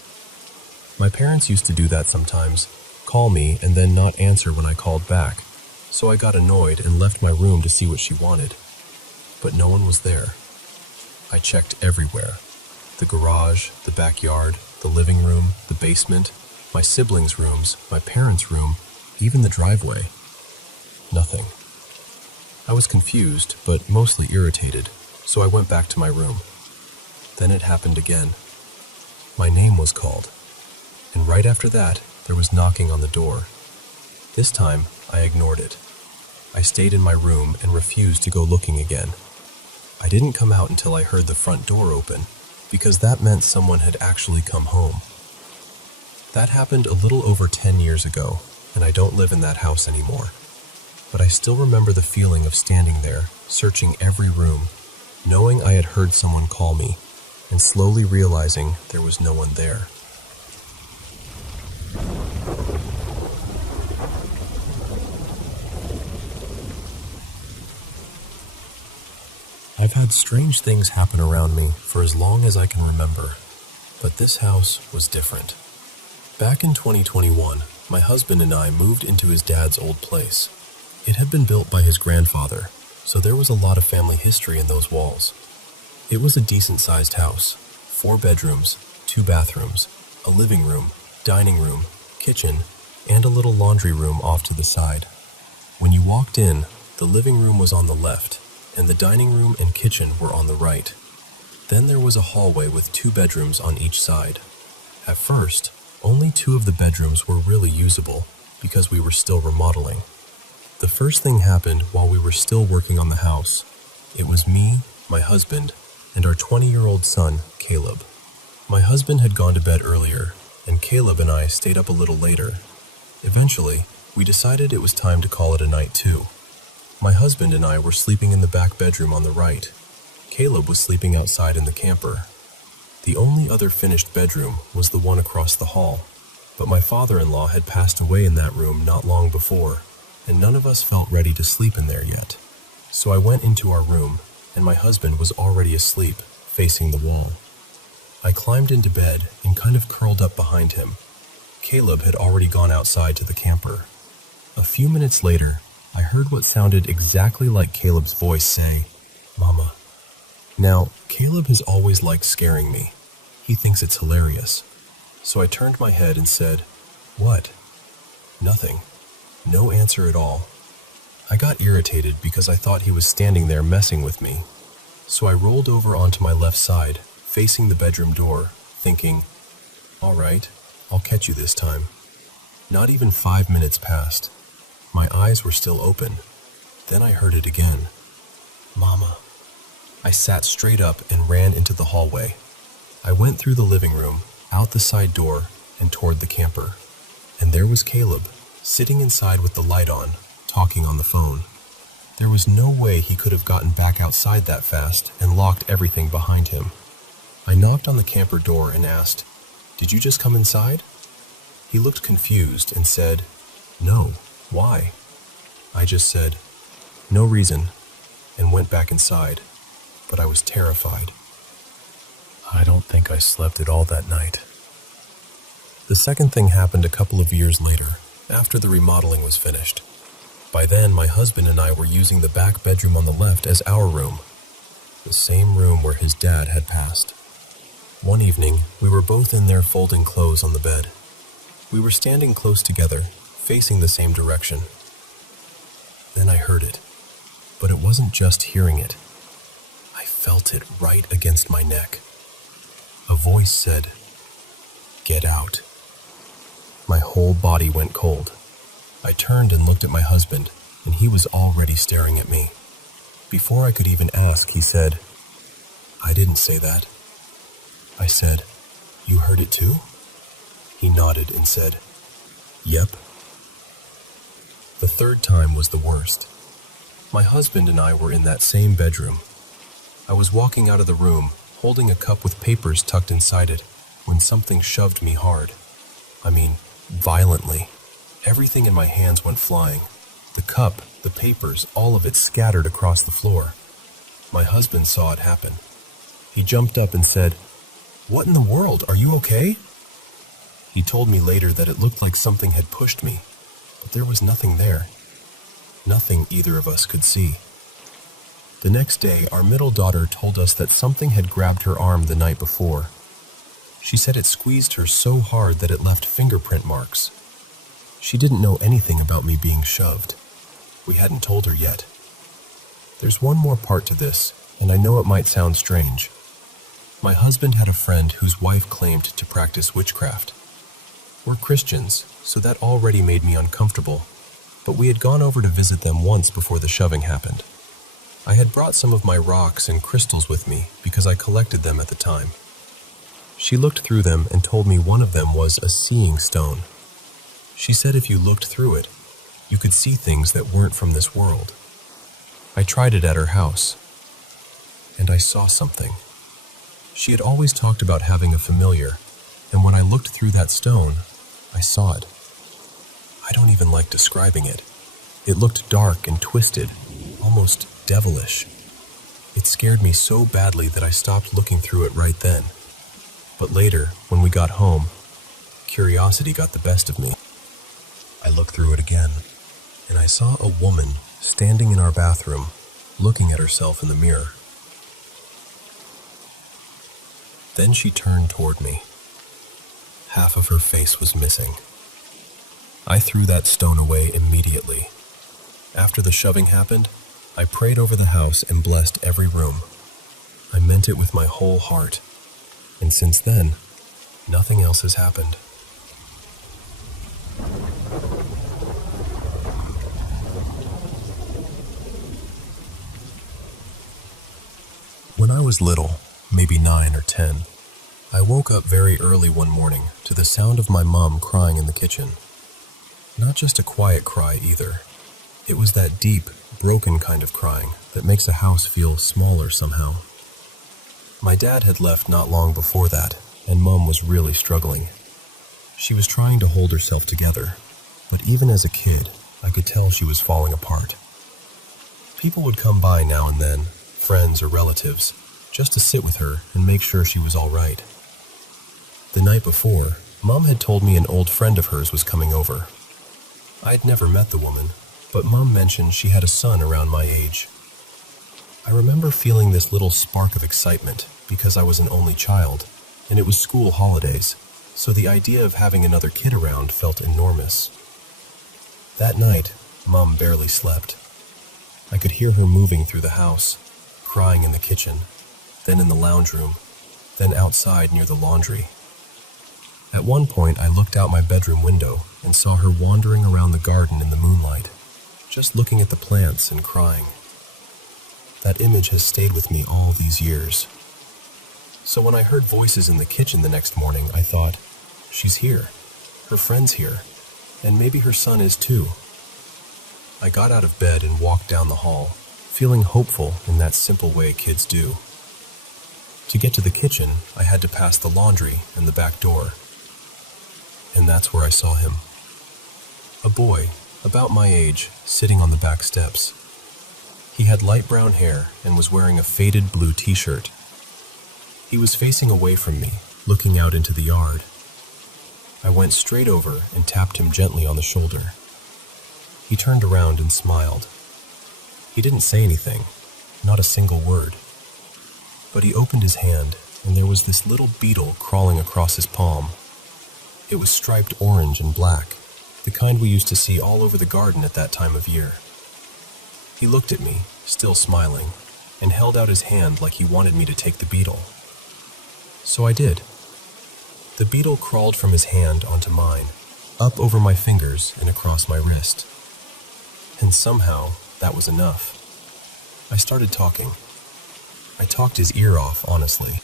My parents used to do that sometimes, call me and then not answer when I called back, so I got annoyed and left my room to see what she wanted. But no one was there. I checked everywhere. The garage, the backyard, the living room, the basement, my siblings' rooms, my parents' room, even the driveway. Nothing. I was confused, but mostly irritated, so I went back to my room. Then it happened again. My name was called. and right after that, there was knocking on the door. This time, I ignored it. I stayed in my room and refused to go looking again. I didn't come out until I heard the front door open, because that meant someone had actually come home. That happened a little over 10 years ago, and I don't live in that house anymore. But I still remember the feeling of standing there, searching every room, knowing I had heard someone call me, and slowly realizing there was no one there. I've had strange things happen around me for as long as I can remember, but this house was different. Back in 2021, my husband and I moved into his dad's old place. It had been built by his grandfather, so there was a lot of family history in those walls. It was a decent-sized house, 4 bedrooms, 2 bathrooms, a living room, dining room, kitchen, and a little laundry room off to the side. When you walked in, the living room was on the left, and the dining room and kitchen were on the right. Then there was a hallway with 2 bedrooms on each side. At first, only 2 of the bedrooms were really usable because we were still remodeling. The first thing happened while we were still working on the house. It was me, my husband, and our 20-year-old son, Caleb. My husband had gone to bed earlier, and Caleb and I stayed up a little later. Eventually, we decided it was time to call it a night too. My husband and I were sleeping in the back bedroom on the right. Caleb was sleeping outside in the camper. The only other finished bedroom was the one across the hall, but my father-in-law had passed away in that room not long before, and none of us felt ready to sleep in there yet. So I went into our room, and my husband was already asleep, facing the wall. I climbed into bed and kind of curled up behind him. Caleb had already gone outside to the camper. A few minutes later, I heard what sounded exactly like Caleb's voice say, "Mama." Now, Caleb has always liked scaring me. He thinks it's hilarious. So I turned my head and said, "What?" Nothing. No answer at all. I got irritated because I thought he was standing there messing with me. So I rolled over onto my left side, facing the bedroom door, thinking, "All right, I'll catch you this time." Not even 5 minutes passed. My eyes were still open. Then I heard it again. "Mama." I sat straight up and ran into the hallway. I went through the living room, out the side door, and toward the camper. And there was Caleb, sitting inside with the light on, talking on the phone. There was no way he could have gotten back outside that fast and locked everything behind him. I knocked on the camper door and asked, "Did you just come inside?" He looked confused and said, "No, why?" I just said, "No reason," and went back inside, but I was terrified. I don't think I slept at all that night. The second thing happened a couple of years later, after the remodeling was finished. By then, my husband and I were using the back bedroom on the left as our room, the same room where his dad had passed. One evening, we were both in there folding clothes on the bed. We were standing close together, facing the same direction. Then I heard it, but it wasn't just hearing it. I felt it right against my neck. A voice said, "Get out." My whole body went cold. I turned and looked at my husband, and he was already staring at me. Before I could even ask, he said, "I didn't say that." I said, "You heard it too?" He nodded and said, "Yep." The third time was the worst. My husband and I were in that same bedroom. I was walking out of the room, holding a cup with papers tucked inside it, when something shoved me hard. I mean, violently. Everything in my hands went flying. The cup, the papers, all of it scattered across the floor. My husband saw it happen. He jumped up and said, "What in the world? Are you okay?" He told me later that it looked like something had pushed me, but there was nothing there. Nothing either of us could see. The next day, our middle daughter told us that something had grabbed her arm the night before. She said it squeezed her so hard that it left fingerprint marks. She didn't know anything about me being shoved. We hadn't told her yet. There's one more part to this, and I know it might sound strange. My husband had a friend whose wife claimed to practice witchcraft. We're Christians, so that already made me uncomfortable, but we had gone over to visit them once before the shoving happened. I had brought some of my rocks and crystals with me because I collected them at the time. She looked through them and told me one of them was a seeing stone. She said if you looked through it, you could see things that weren't from this world. I tried it at her house, and I saw something. She had always talked about having a familiar, and when I looked through that stone, I saw it. I don't even like describing it. It looked dark and twisted, almost devilish. It scared me so badly that I stopped looking through it right then. But later, when we got home, curiosity got the best of me. I looked through it again, and I saw a woman standing in our bathroom, looking at herself in the mirror. Then she turned toward me. Half of her face was missing. I threw that stone away immediately. After the shoving happened, I prayed over the house and blessed every room. I meant it with my whole heart, and since then, nothing else has happened. When I was little, maybe 9 or 10, I woke up very early one morning to the sound of my mom crying in the kitchen. Not just a quiet cry either. It was that deep, broken kind of crying that makes a house feel smaller somehow. My dad had left not long before that, and Mom was really struggling. She was trying to hold herself together, but even as a kid, I could tell she was falling apart. People would come by now and then, friends or relatives, just to sit with her and make sure she was all right. The night before, Mom had told me an old friend of hers was coming over. I had never met the woman, but Mom mentioned she had a son around my age. I remember feeling this little spark of excitement because I was an only child, and it was school holidays, so the idea of having another kid around felt enormous. That night, Mom barely slept. I could hear her moving through the house, crying in the kitchen, then in the lounge room, then outside near the laundry. At one point, I looked out my bedroom window and saw her wandering around the garden in the moonlight, just looking at the plants and crying. That image has stayed with me all these years. So when I heard voices in the kitchen the next morning, I thought, she's here, her friend's here, and maybe her son is too. I got out of bed and walked down the hall, feeling hopeful in that simple way kids do. To get to the kitchen, I had to pass the laundry and the back door. And that's where I saw him. A boy, about my age, sitting on the back steps. He had light brown hair and was wearing a faded blue t-shirt. He was facing away from me, looking out into the yard. I went straight over and tapped him gently on the shoulder. He turned around and smiled. He didn't say anything, not a single word. But he opened his hand, and there was this little beetle crawling across his palm. It was striped orange and black, the kind we used to see all over the garden at that time of year. He looked at me, still smiling, and held out his hand like he wanted me to take the beetle. So I did. The beetle crawled from his hand onto mine, up over my fingers and across my wrist. And somehow, that was enough. I started talking. I talked his ear off, honestly.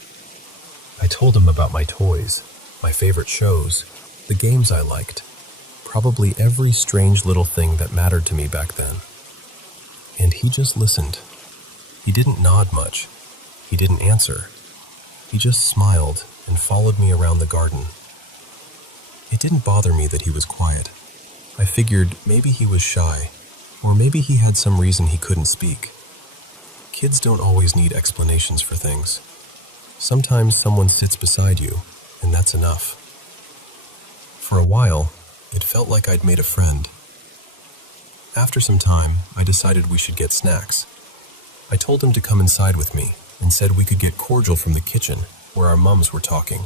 I told him about my toys, my favorite shows, the games I liked, probably every strange little thing that mattered to me back then. And he just listened. He didn't nod much. He didn't answer. He just smiled and followed me around the garden. It didn't bother me that he was quiet. I figured maybe he was shy, or maybe he had some reason he couldn't speak. Kids don't always need explanations for things. Sometimes someone sits beside you, and that's enough. For a while, it felt like I'd made a friend. After some time, I decided we should get snacks. I told him to come inside with me and said we could get cordial from the kitchen where our mums were talking.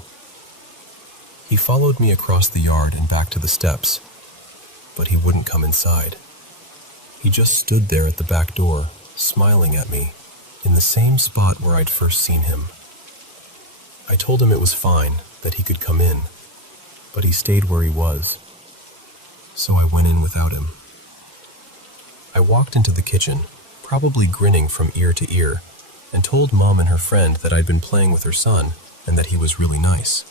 He followed me across the yard and back to the steps, but he wouldn't come inside. He just stood there at the back door, smiling at me, in the same spot where I'd first seen him. I told him it was fine, that he could come in. but he stayed where he was. So I went in without him. I walked into the kitchen, probably grinning from ear to ear, and told Mom and her friend that I'd been playing with her son and that he was really nice.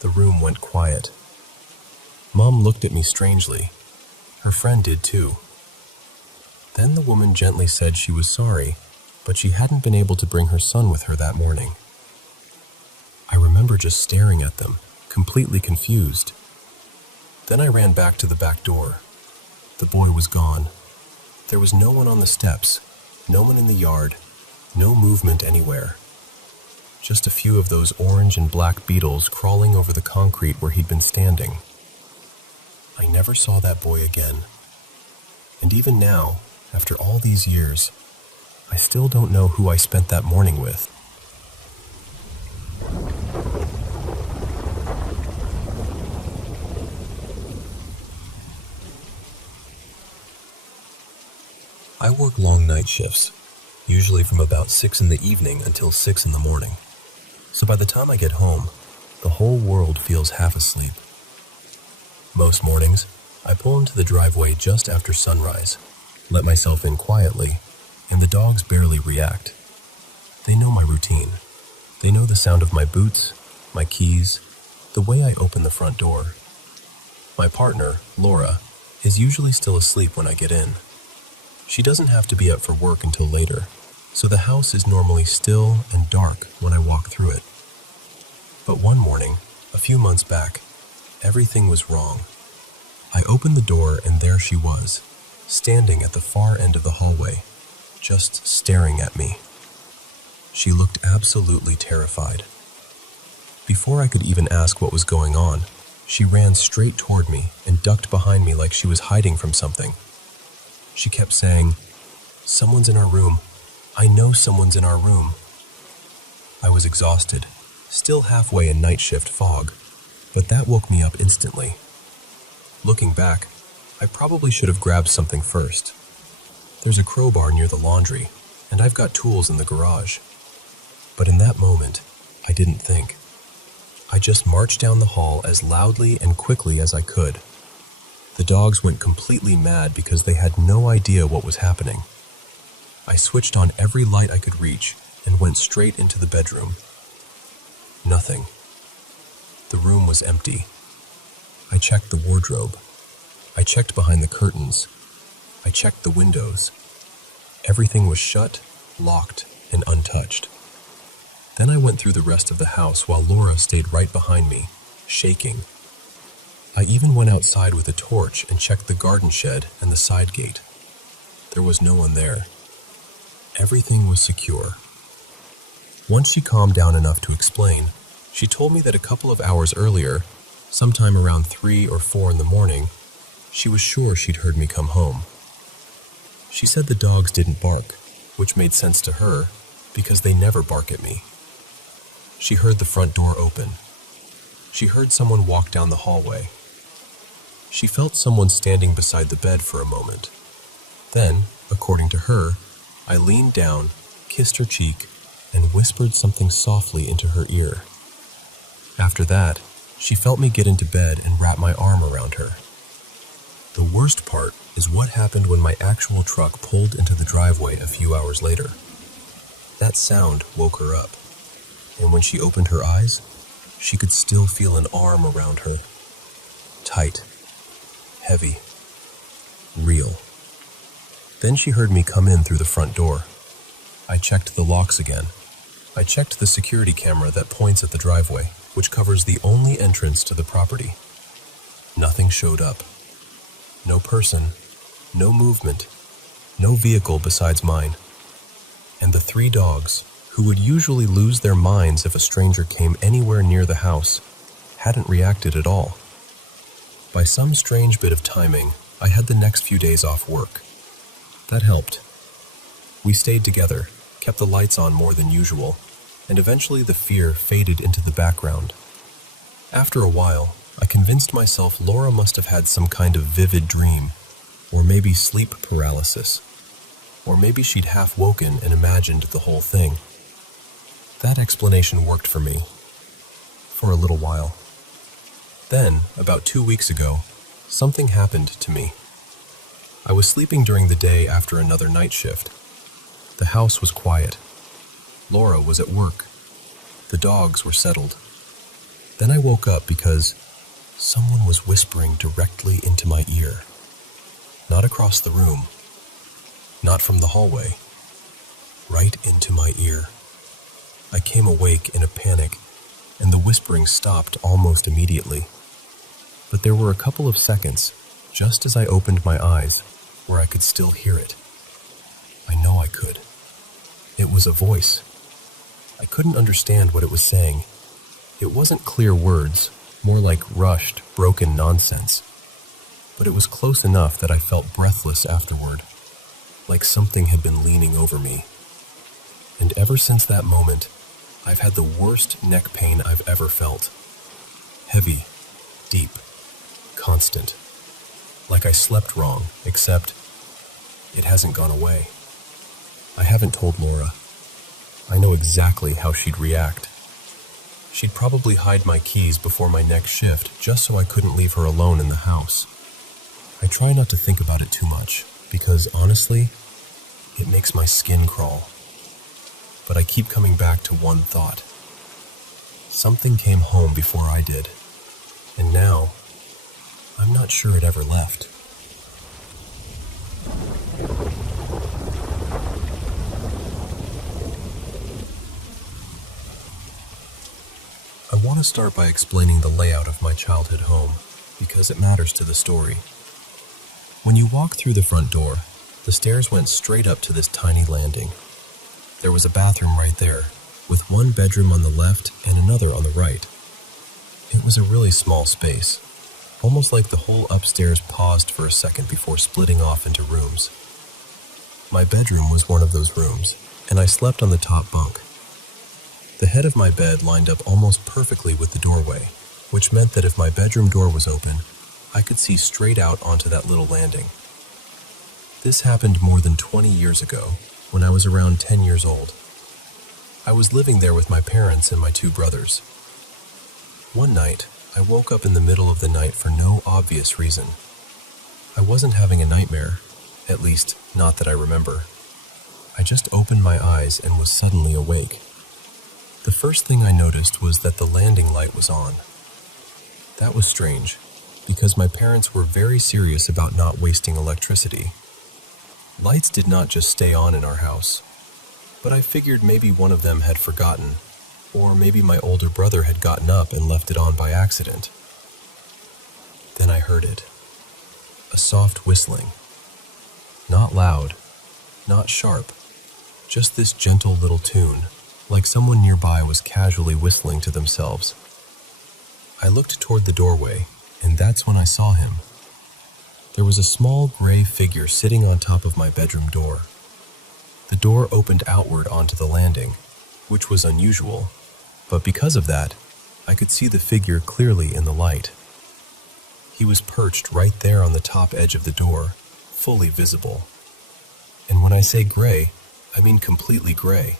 The room went quiet. Mom looked at me strangely. Her friend did too. Then the woman gently said she was sorry, but she hadn't been able to bring her son with her that morning. I remember just staring at them, completely confused. Then I ran back to the back door. The boy was gone. There was no one on the steps, no one in the yard, no movement anywhere. Just a few of those orange and black beetles crawling over the concrete where he'd been standing. I never saw that boy again. And even now, after all these years, I still don't know who I spent that morning with. I work long night shifts, usually from about 6 in the evening until 6 in the morning. So by the time I get home, the whole world feels half asleep. Most mornings, I pull into the driveway just after sunrise, let myself in quietly, and the dogs barely react. They know my routine. They know the sound of my boots, my keys, the way I open the front door. My partner, Laura, is usually still asleep when I get in. She doesn't have to be up for work until later, so the house is normally still and dark when I walk through it. But one morning, a few months back, everything was wrong. I opened the door and there she was, standing at the far end of the hallway, just staring at me. She looked absolutely terrified. Before I could even ask what was going on, she ran straight toward me and ducked behind me like she was hiding from something. She kept saying, "Someone's in our room. I know someone's in our room." I was exhausted, still halfway in night shift fog, but that woke me up instantly. Looking back, I probably should have grabbed something first. There's a crowbar near the laundry, and I've got tools in the garage. But in that moment, I didn't think. I just marched down the hall as loudly and quickly as I could. The dogs went completely mad because they had no idea what was happening. I switched on every light I could reach and went straight into the bedroom. Nothing. The room was empty. I checked the wardrobe. I checked behind the curtains. I checked the windows. Everything was shut, locked, and untouched. Then I went through the rest of the house while Laura stayed right behind me, shaking. I even went outside with a torch and checked the garden shed and the side gate. There was no one there. Everything was secure. Once she calmed down enough to explain, she told me that a couple of hours earlier, sometime around 3 or 4 in the morning, she was sure she'd heard me come home. She said the dogs didn't bark, which made sense to her because they never bark at me. She heard the front door open. She heard someone walk down the hallway. She felt someone standing beside the bed for a moment. Then, according to her, I leaned down, kissed her cheek, and whispered something softly into her ear. After that, she felt me get into bed and wrap my arm around her. The worst part is what happened when my actual truck pulled into the driveway a few hours later. That sound woke her up, and when she opened her eyes, she could still feel an arm around her. Tight, heavy, real. Then she heard me come in through the front door. I checked the locks again. I checked the security camera that points at the driveway, which covers the only entrance to the property. Nothing showed up. No person, no movement, no vehicle besides mine. And the 3 dogs, who would usually lose their minds if a stranger came anywhere near the house, hadn't reacted at all. By some strange bit of timing, I had the next few days off work. That helped. We stayed together, kept the lights on more than usual, and eventually the fear faded into the background. After a while, I convinced myself Laura must have had some kind of vivid dream, or maybe sleep paralysis, or maybe she'd half woken and imagined the whole thing. That explanation worked for me. For a little while. Then, about 2 weeks ago, something happened to me. I was sleeping during the day after another night shift. The house was quiet. Laura was at work. The dogs were settled. Then I woke up because someone was whispering directly into my ear. Not across the room. Not from the hallway. Right into my ear. I came awake in a panic, and the whispering stopped almost immediately. But there were a couple of seconds, just as I opened my eyes, where I could still hear it. I know I could. It was a voice. I couldn't understand what it was saying. It wasn't clear words, more like rushed, broken nonsense. But it was close enough that I felt breathless afterward, like something had been leaning over me. And ever since that moment, I've had the worst neck pain I've ever felt. Heavy, deep, constant. Like I slept wrong, except it hasn't gone away. I haven't told Laura. I know exactly how she'd react. She'd probably hide my keys before my next shift just so I couldn't leave her alone in the house. I try not to think about it too much because, honestly, it makes my skin crawl. But I keep coming back to one thought. Something came home before I did, and now I'm not sure it ever left. I want to start by explaining the layout of my childhood home, because it matters to the story. When you walk through the front door, the stairs went straight up to this tiny landing. There was a bathroom right there, with one bedroom on the left and another on the right. It was a really small space, almost like the whole upstairs paused for a second before splitting off into rooms. My bedroom was one of those rooms, and I slept on the top bunk. The head of my bed lined up almost perfectly with the doorway, which meant that if my bedroom door was open, I could see straight out onto that little landing. This happened more than 20 years ago, when I was around 10 years old. I was living there with my parents and my 2 brothers. One night, I woke up in the middle of the night for no obvious reason. I wasn't having a nightmare, at least not that I remember. I just opened my eyes and was suddenly awake. The first thing I noticed was that the landing light was on. That was strange, because my parents were very serious about not wasting electricity. Lights did not just stay on in our house, but I figured maybe one of them had forgotten, or maybe my older brother had gotten up and left it on by accident. Then I heard it. A soft whistling. Not loud, not sharp, just this gentle little tune, like someone nearby was casually whistling to themselves. I looked toward the doorway, and that's when I saw him. There was a small gray figure sitting on top of my bedroom door. The door opened outward onto the landing, which was unusual, but because of that, I could see the figure clearly in the light. He was perched right there on the top edge of the door, fully visible. And when I say gray, I mean completely gray.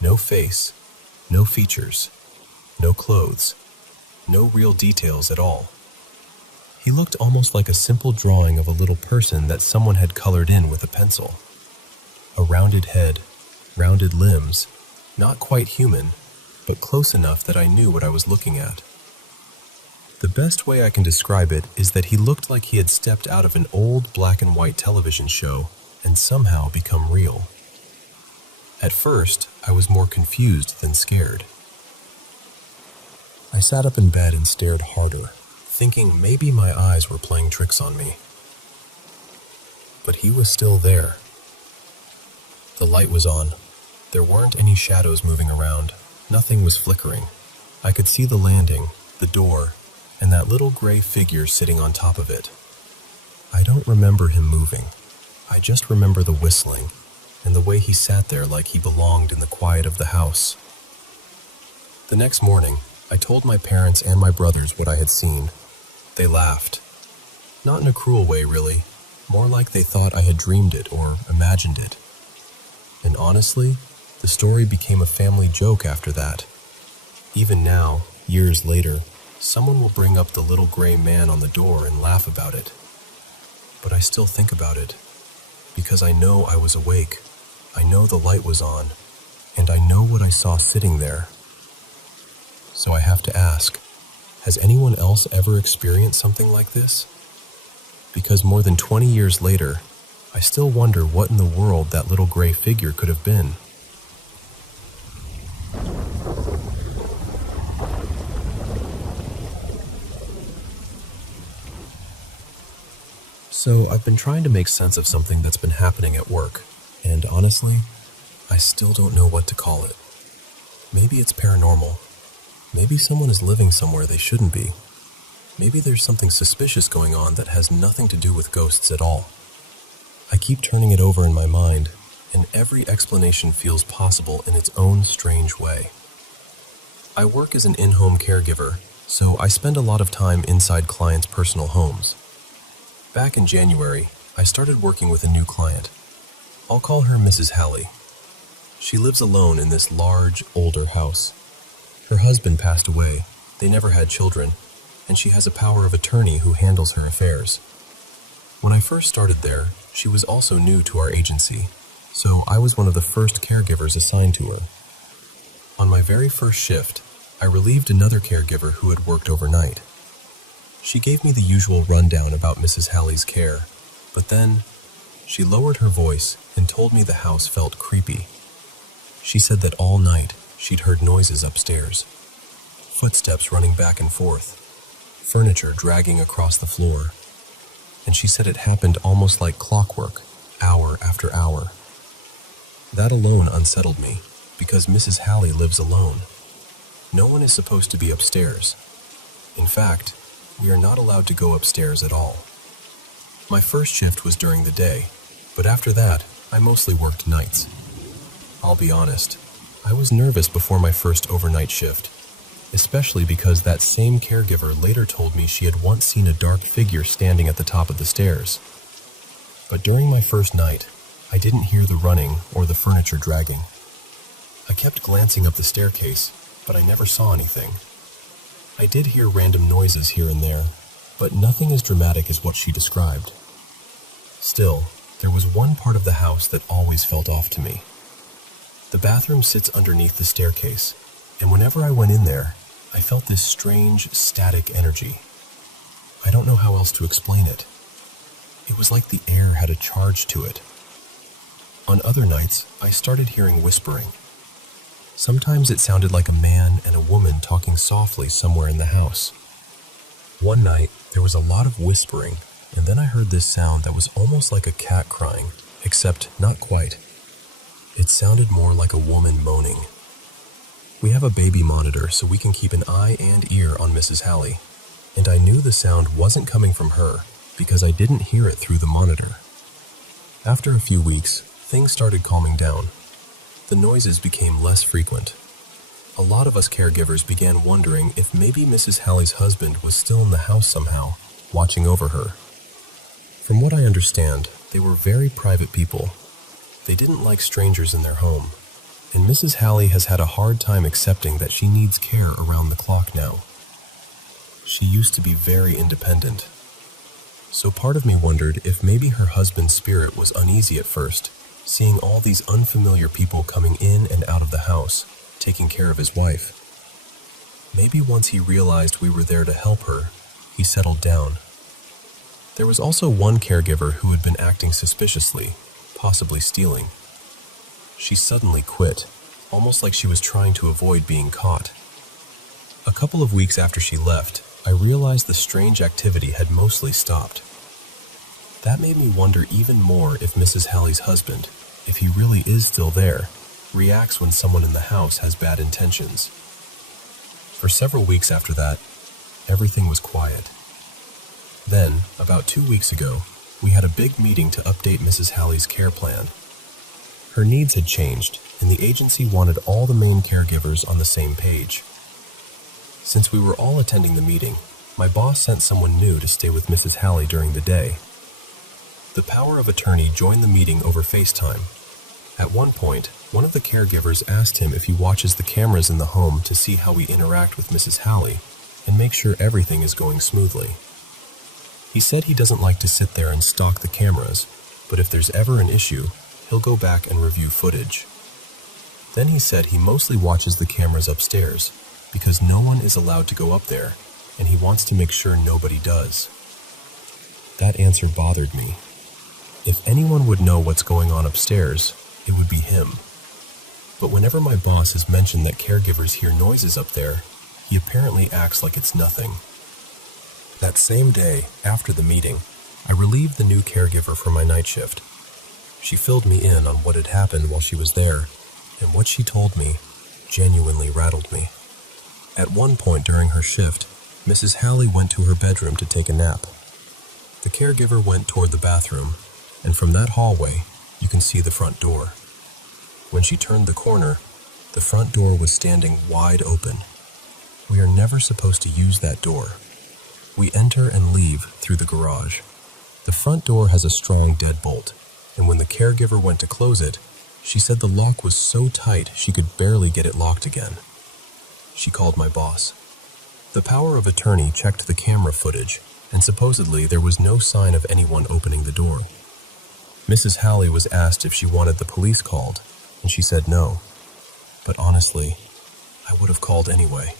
No face, no features, no clothes, no real details at all. He looked almost like a simple drawing of a little person that someone had colored in with a pencil. A rounded head, rounded limbs, not quite human, but close enough that I knew what I was looking at. The best way I can describe it is that he looked like he had stepped out of an old black and white television show and somehow become real. At first, I was more confused than scared. I sat up in bed and stared harder, thinking maybe my eyes were playing tricks on me. But he was still there. The light was on. There weren't any shadows moving around. Nothing was flickering. I could see the landing, the door, and that little gray figure sitting on top of it. I don't remember him moving. I just remember the whistling and the way he sat there like he belonged in the quiet of the house. The next morning, I told my parents and my brothers what I had seen. They laughed. Not in a cruel way, really. More like they thought I had dreamed it or imagined it. And honestly, the story became a family joke after that. Even now, years later, someone will bring up the little gray man on the door and laugh about it. But I still think about it, because I know I was awake, I know the light was on, and I know what I saw sitting there. So I have to ask, has anyone else ever experienced something like this? Because more than 20 years later, I still wonder what in the world that little gray figure could have been. So I've been trying to make sense of something that's been happening at work, and honestly, I still don't know what to call it. Maybe it's paranormal. Maybe someone is living somewhere they shouldn't be. Maybe there's something suspicious going on that has nothing to do with ghosts at all. I keep turning it over in my mind, and every explanation feels possible in its own strange way. I work as an in-home caregiver, so I spend a lot of time inside clients' personal homes. Back in January, I started working with a new client. I'll call her Mrs. Hallie. She lives alone in this large, older house. Her husband passed away, they never had children, and she has a power of attorney who handles her affairs. When I first started there, she was also new to our agency, so I was one of the first caregivers assigned to her. On my very first shift, I relieved another caregiver who had worked overnight. She gave me the usual rundown about Mrs. Hallie's care, but then she lowered her voice and told me the house felt creepy. She said that all night she'd heard noises upstairs, footsteps running back and forth, furniture dragging across the floor, and she said it happened almost like clockwork, hour after hour. That alone unsettled me, because Mrs. Hallie lives alone. No one is supposed to be upstairs. In fact, we are not allowed to go upstairs at all. My first shift was during the day, but after that, I mostly worked nights. I'll be honest, I was nervous before my first overnight shift, especially because that same caregiver later told me she had once seen a dark figure standing at the top of the stairs. But during my first night, I didn't hear the running or the furniture dragging. I kept glancing up the staircase, but I never saw anything. I did hear random noises here and there, but nothing as dramatic as what she described. Still, there was one part of the house that always felt off to me. The bathroom sits underneath the staircase, and whenever I went in there, I felt this strange, static energy. I don't know how else to explain it. It was like the air had a charge to it. On other nights, I started hearing whispering. Sometimes it sounded like a man and a woman talking softly somewhere in the house. One night, there was a lot of whispering, and then I heard this sound that was almost like a cat crying, except not quite. It sounded more like a woman moaning. We have a baby monitor so we can keep an eye and ear on Mrs. Hallie, and I knew the sound wasn't coming from her because I didn't hear it through the monitor. After a few weeks, things started calming down. The noises became less frequent. A lot of us caregivers began wondering if maybe Mrs. Hallie's husband was still in the house somehow, watching over her. From what I understand, they were very private people. They didn't like strangers in their home, and Mrs. Hallie has had a hard time accepting that she needs care around the clock now. She used to be very independent. So part of me wondered if maybe her husband's spirit was uneasy at first, seeing all these unfamiliar people coming in and out of the house, taking care of his wife. Maybe once he realized we were there to help her, he settled down. There was also one caregiver who had been acting suspiciously, possibly stealing. She suddenly quit, almost like she was trying to avoid being caught. A couple of weeks after she left, I realized the strange activity had mostly stopped. That made me wonder even more if Mrs. Hallie's husband, if he really is still there, reacts when someone in the house has bad intentions. For several weeks after that, everything was quiet. Then, about 2 weeks ago, we had a big meeting to update Mrs. Hallie's care plan. Her needs had changed, and the agency wanted all the main caregivers on the same page. Since we were all attending the meeting, my boss sent someone new to stay with Mrs. Hallie during the day. The power of attorney joined the meeting over FaceTime. At one point, one of the caregivers asked him if he watches the cameras in the home to see how we interact with Mrs. Hallie, and make sure everything is going smoothly. He said he doesn't like to sit there and stalk the cameras, but if there's ever an issue, he'll go back and review footage. Then he said he mostly watches the cameras upstairs because no one is allowed to go up there, and he wants to make sure nobody does. That answer bothered me. If anyone would know what's going on upstairs, it would be him. But whenever my boss has mentioned that caregivers hear noises up there, he apparently acts like it's nothing. That same day, after the meeting, I relieved the new caregiver for my night shift. She filled me in on what had happened while she was there, and what she told me genuinely rattled me. At one point during her shift, Mrs. Hallie went to her bedroom to take a nap. The caregiver went toward the bathroom, and from that hallway, you can see the front door. When she turned the corner, the front door was standing wide open. We are never supposed to use that door. We enter and leave through the garage. The front door has a strong deadbolt, and when the caregiver went to close it, she said the lock was so tight she could barely get it locked again. She called my boss. The power of attorney checked the camera footage, and supposedly there was no sign of anyone opening the door. Mrs. Hallie was asked if she wanted the police called, and she said no. But honestly, I would have called anyway.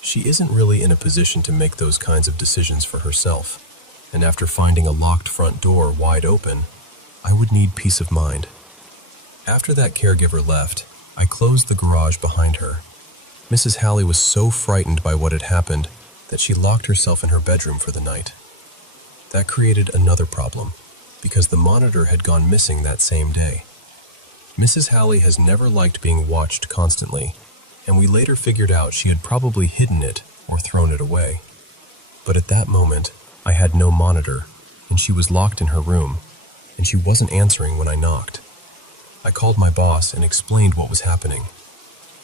She isn't really in a position to make those kinds of decisions for herself, and after finding a locked front door wide open, I would need peace of mind. After that caregiver left, I closed the garage behind her. Mrs. Hallie was so frightened by what had happened that she locked herself in her bedroom for the night. That created another problem, because the monitor had gone missing that same day. Mrs. Hallie has never liked being watched constantly, and we later figured out she had probably hidden it or thrown it away. But at that moment, I had no monitor, and she was locked in her room, and she wasn't answering when I knocked. I called my boss and explained what was happening.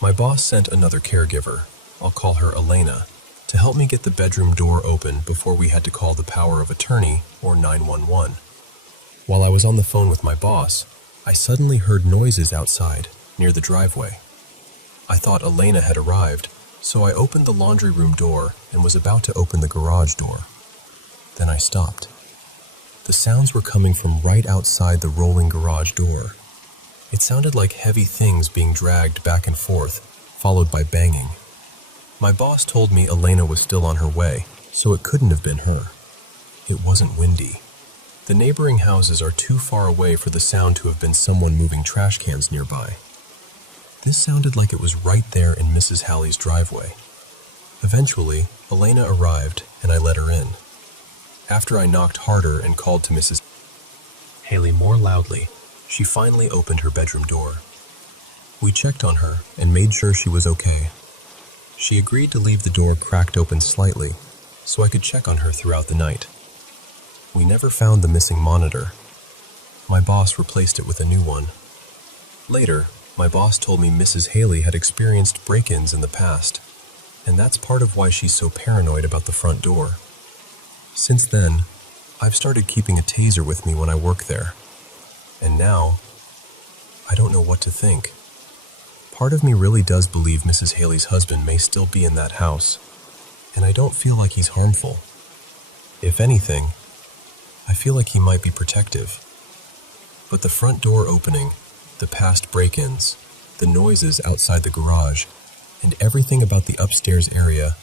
My boss sent another caregiver, I'll call her Elena, to help me get the bedroom door open before we had to call the power of attorney or 911. While I was on the phone with my boss, I suddenly heard noises outside, near the driveway. I thought Elena had arrived, so I opened the laundry room door and was about to open the garage door. Then I stopped. The sounds were coming from right outside the rolling garage door. It sounded like heavy things being dragged back and forth, followed by banging. My boss told me Elena was still on her way, so it couldn't have been her. It wasn't windy. The neighboring houses are too far away for the sound to have been someone moving trash cans nearby. This sounded like it was right there in Mrs. Hallie's driveway. Eventually, Elena arrived and I let her in. After I knocked harder and called to Mrs. Hallie more loudly, she finally opened her bedroom door. We checked on her and made sure she was okay. She agreed to leave the door cracked open slightly so I could check on her throughout the night. We never found the missing monitor. My boss replaced it with a new one. Later, my boss told me Mrs. Hallie had experienced break-ins in the past, and that's part of why she's so paranoid about the front door. Since then, I've started keeping a taser with me when I work there. And now, I don't know what to think. Part of me really does believe Mrs. Hallie's husband may still be in that house, and I don't feel like he's harmful. If anything, I feel like he might be protective. But the front door opening, the past break-ins, the noises outside the garage, and everything about the upstairs area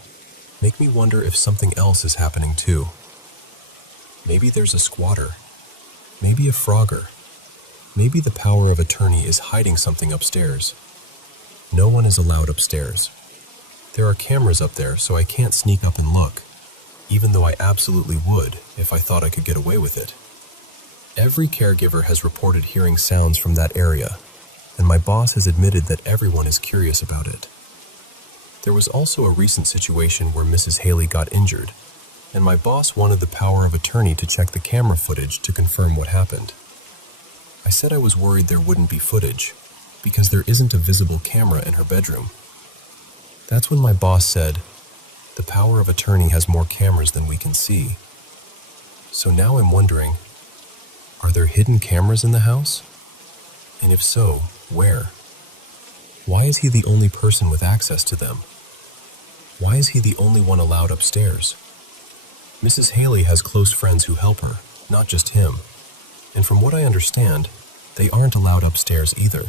make me wonder if something else is happening too. Maybe there's a squatter. Maybe a frogger. Maybe the power of attorney is hiding something upstairs. No one is allowed upstairs. There are cameras up there, so I can't sneak up and look, even though I absolutely would if I thought I could get away with it. Every caregiver has reported hearing sounds from that area, and my boss has admitted that everyone is curious about it. There was also a recent situation where Mrs. Hallie got injured, and my boss wanted the power of attorney to check the camera footage to confirm what happened. I said I was worried there wouldn't be footage, because there isn't a visible camera in her bedroom. That's when my boss said, the power of attorney has more cameras than we can see. So now I'm wondering, are there hidden cameras in the house? And if so, where? Why is he the only person with access to them? Why is he the only one allowed upstairs? Mrs. Haley has close friends who help her, not just him. And from what I understand, they aren't allowed upstairs either.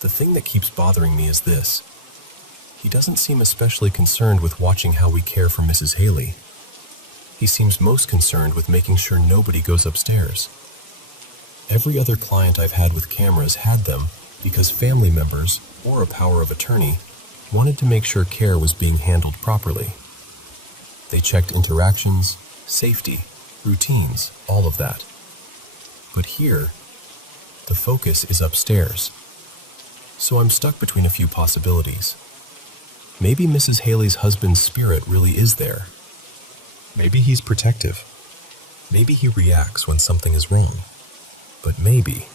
The thing that keeps bothering me is this. He doesn't seem especially concerned with watching how we care for Mrs. Haley. He seems most concerned with making sure nobody goes upstairs. Every other client I've had with cameras had them because family members, or a power of attorney, wanted to make sure care was being handled properly. They checked interactions, safety, routines, all of that. But here, the focus is upstairs. So I'm stuck between a few possibilities. Maybe Mrs. Haley's husband's spirit really is there. Maybe he's protective. Maybe he reacts when something is wrong. But maybe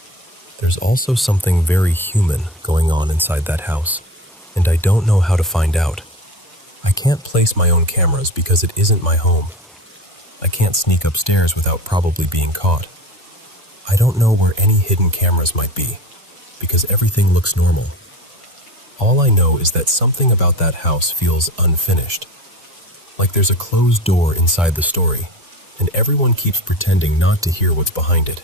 there's also something very human going on inside that house, and I don't know how to find out. I can't place my own cameras because it isn't my home. I can't sneak upstairs without probably being caught. I don't know where any hidden cameras might be, because everything looks normal. All I know is that something about that house feels unfinished. Like there's a closed door inside the story, and everyone keeps pretending not to hear what's behind it.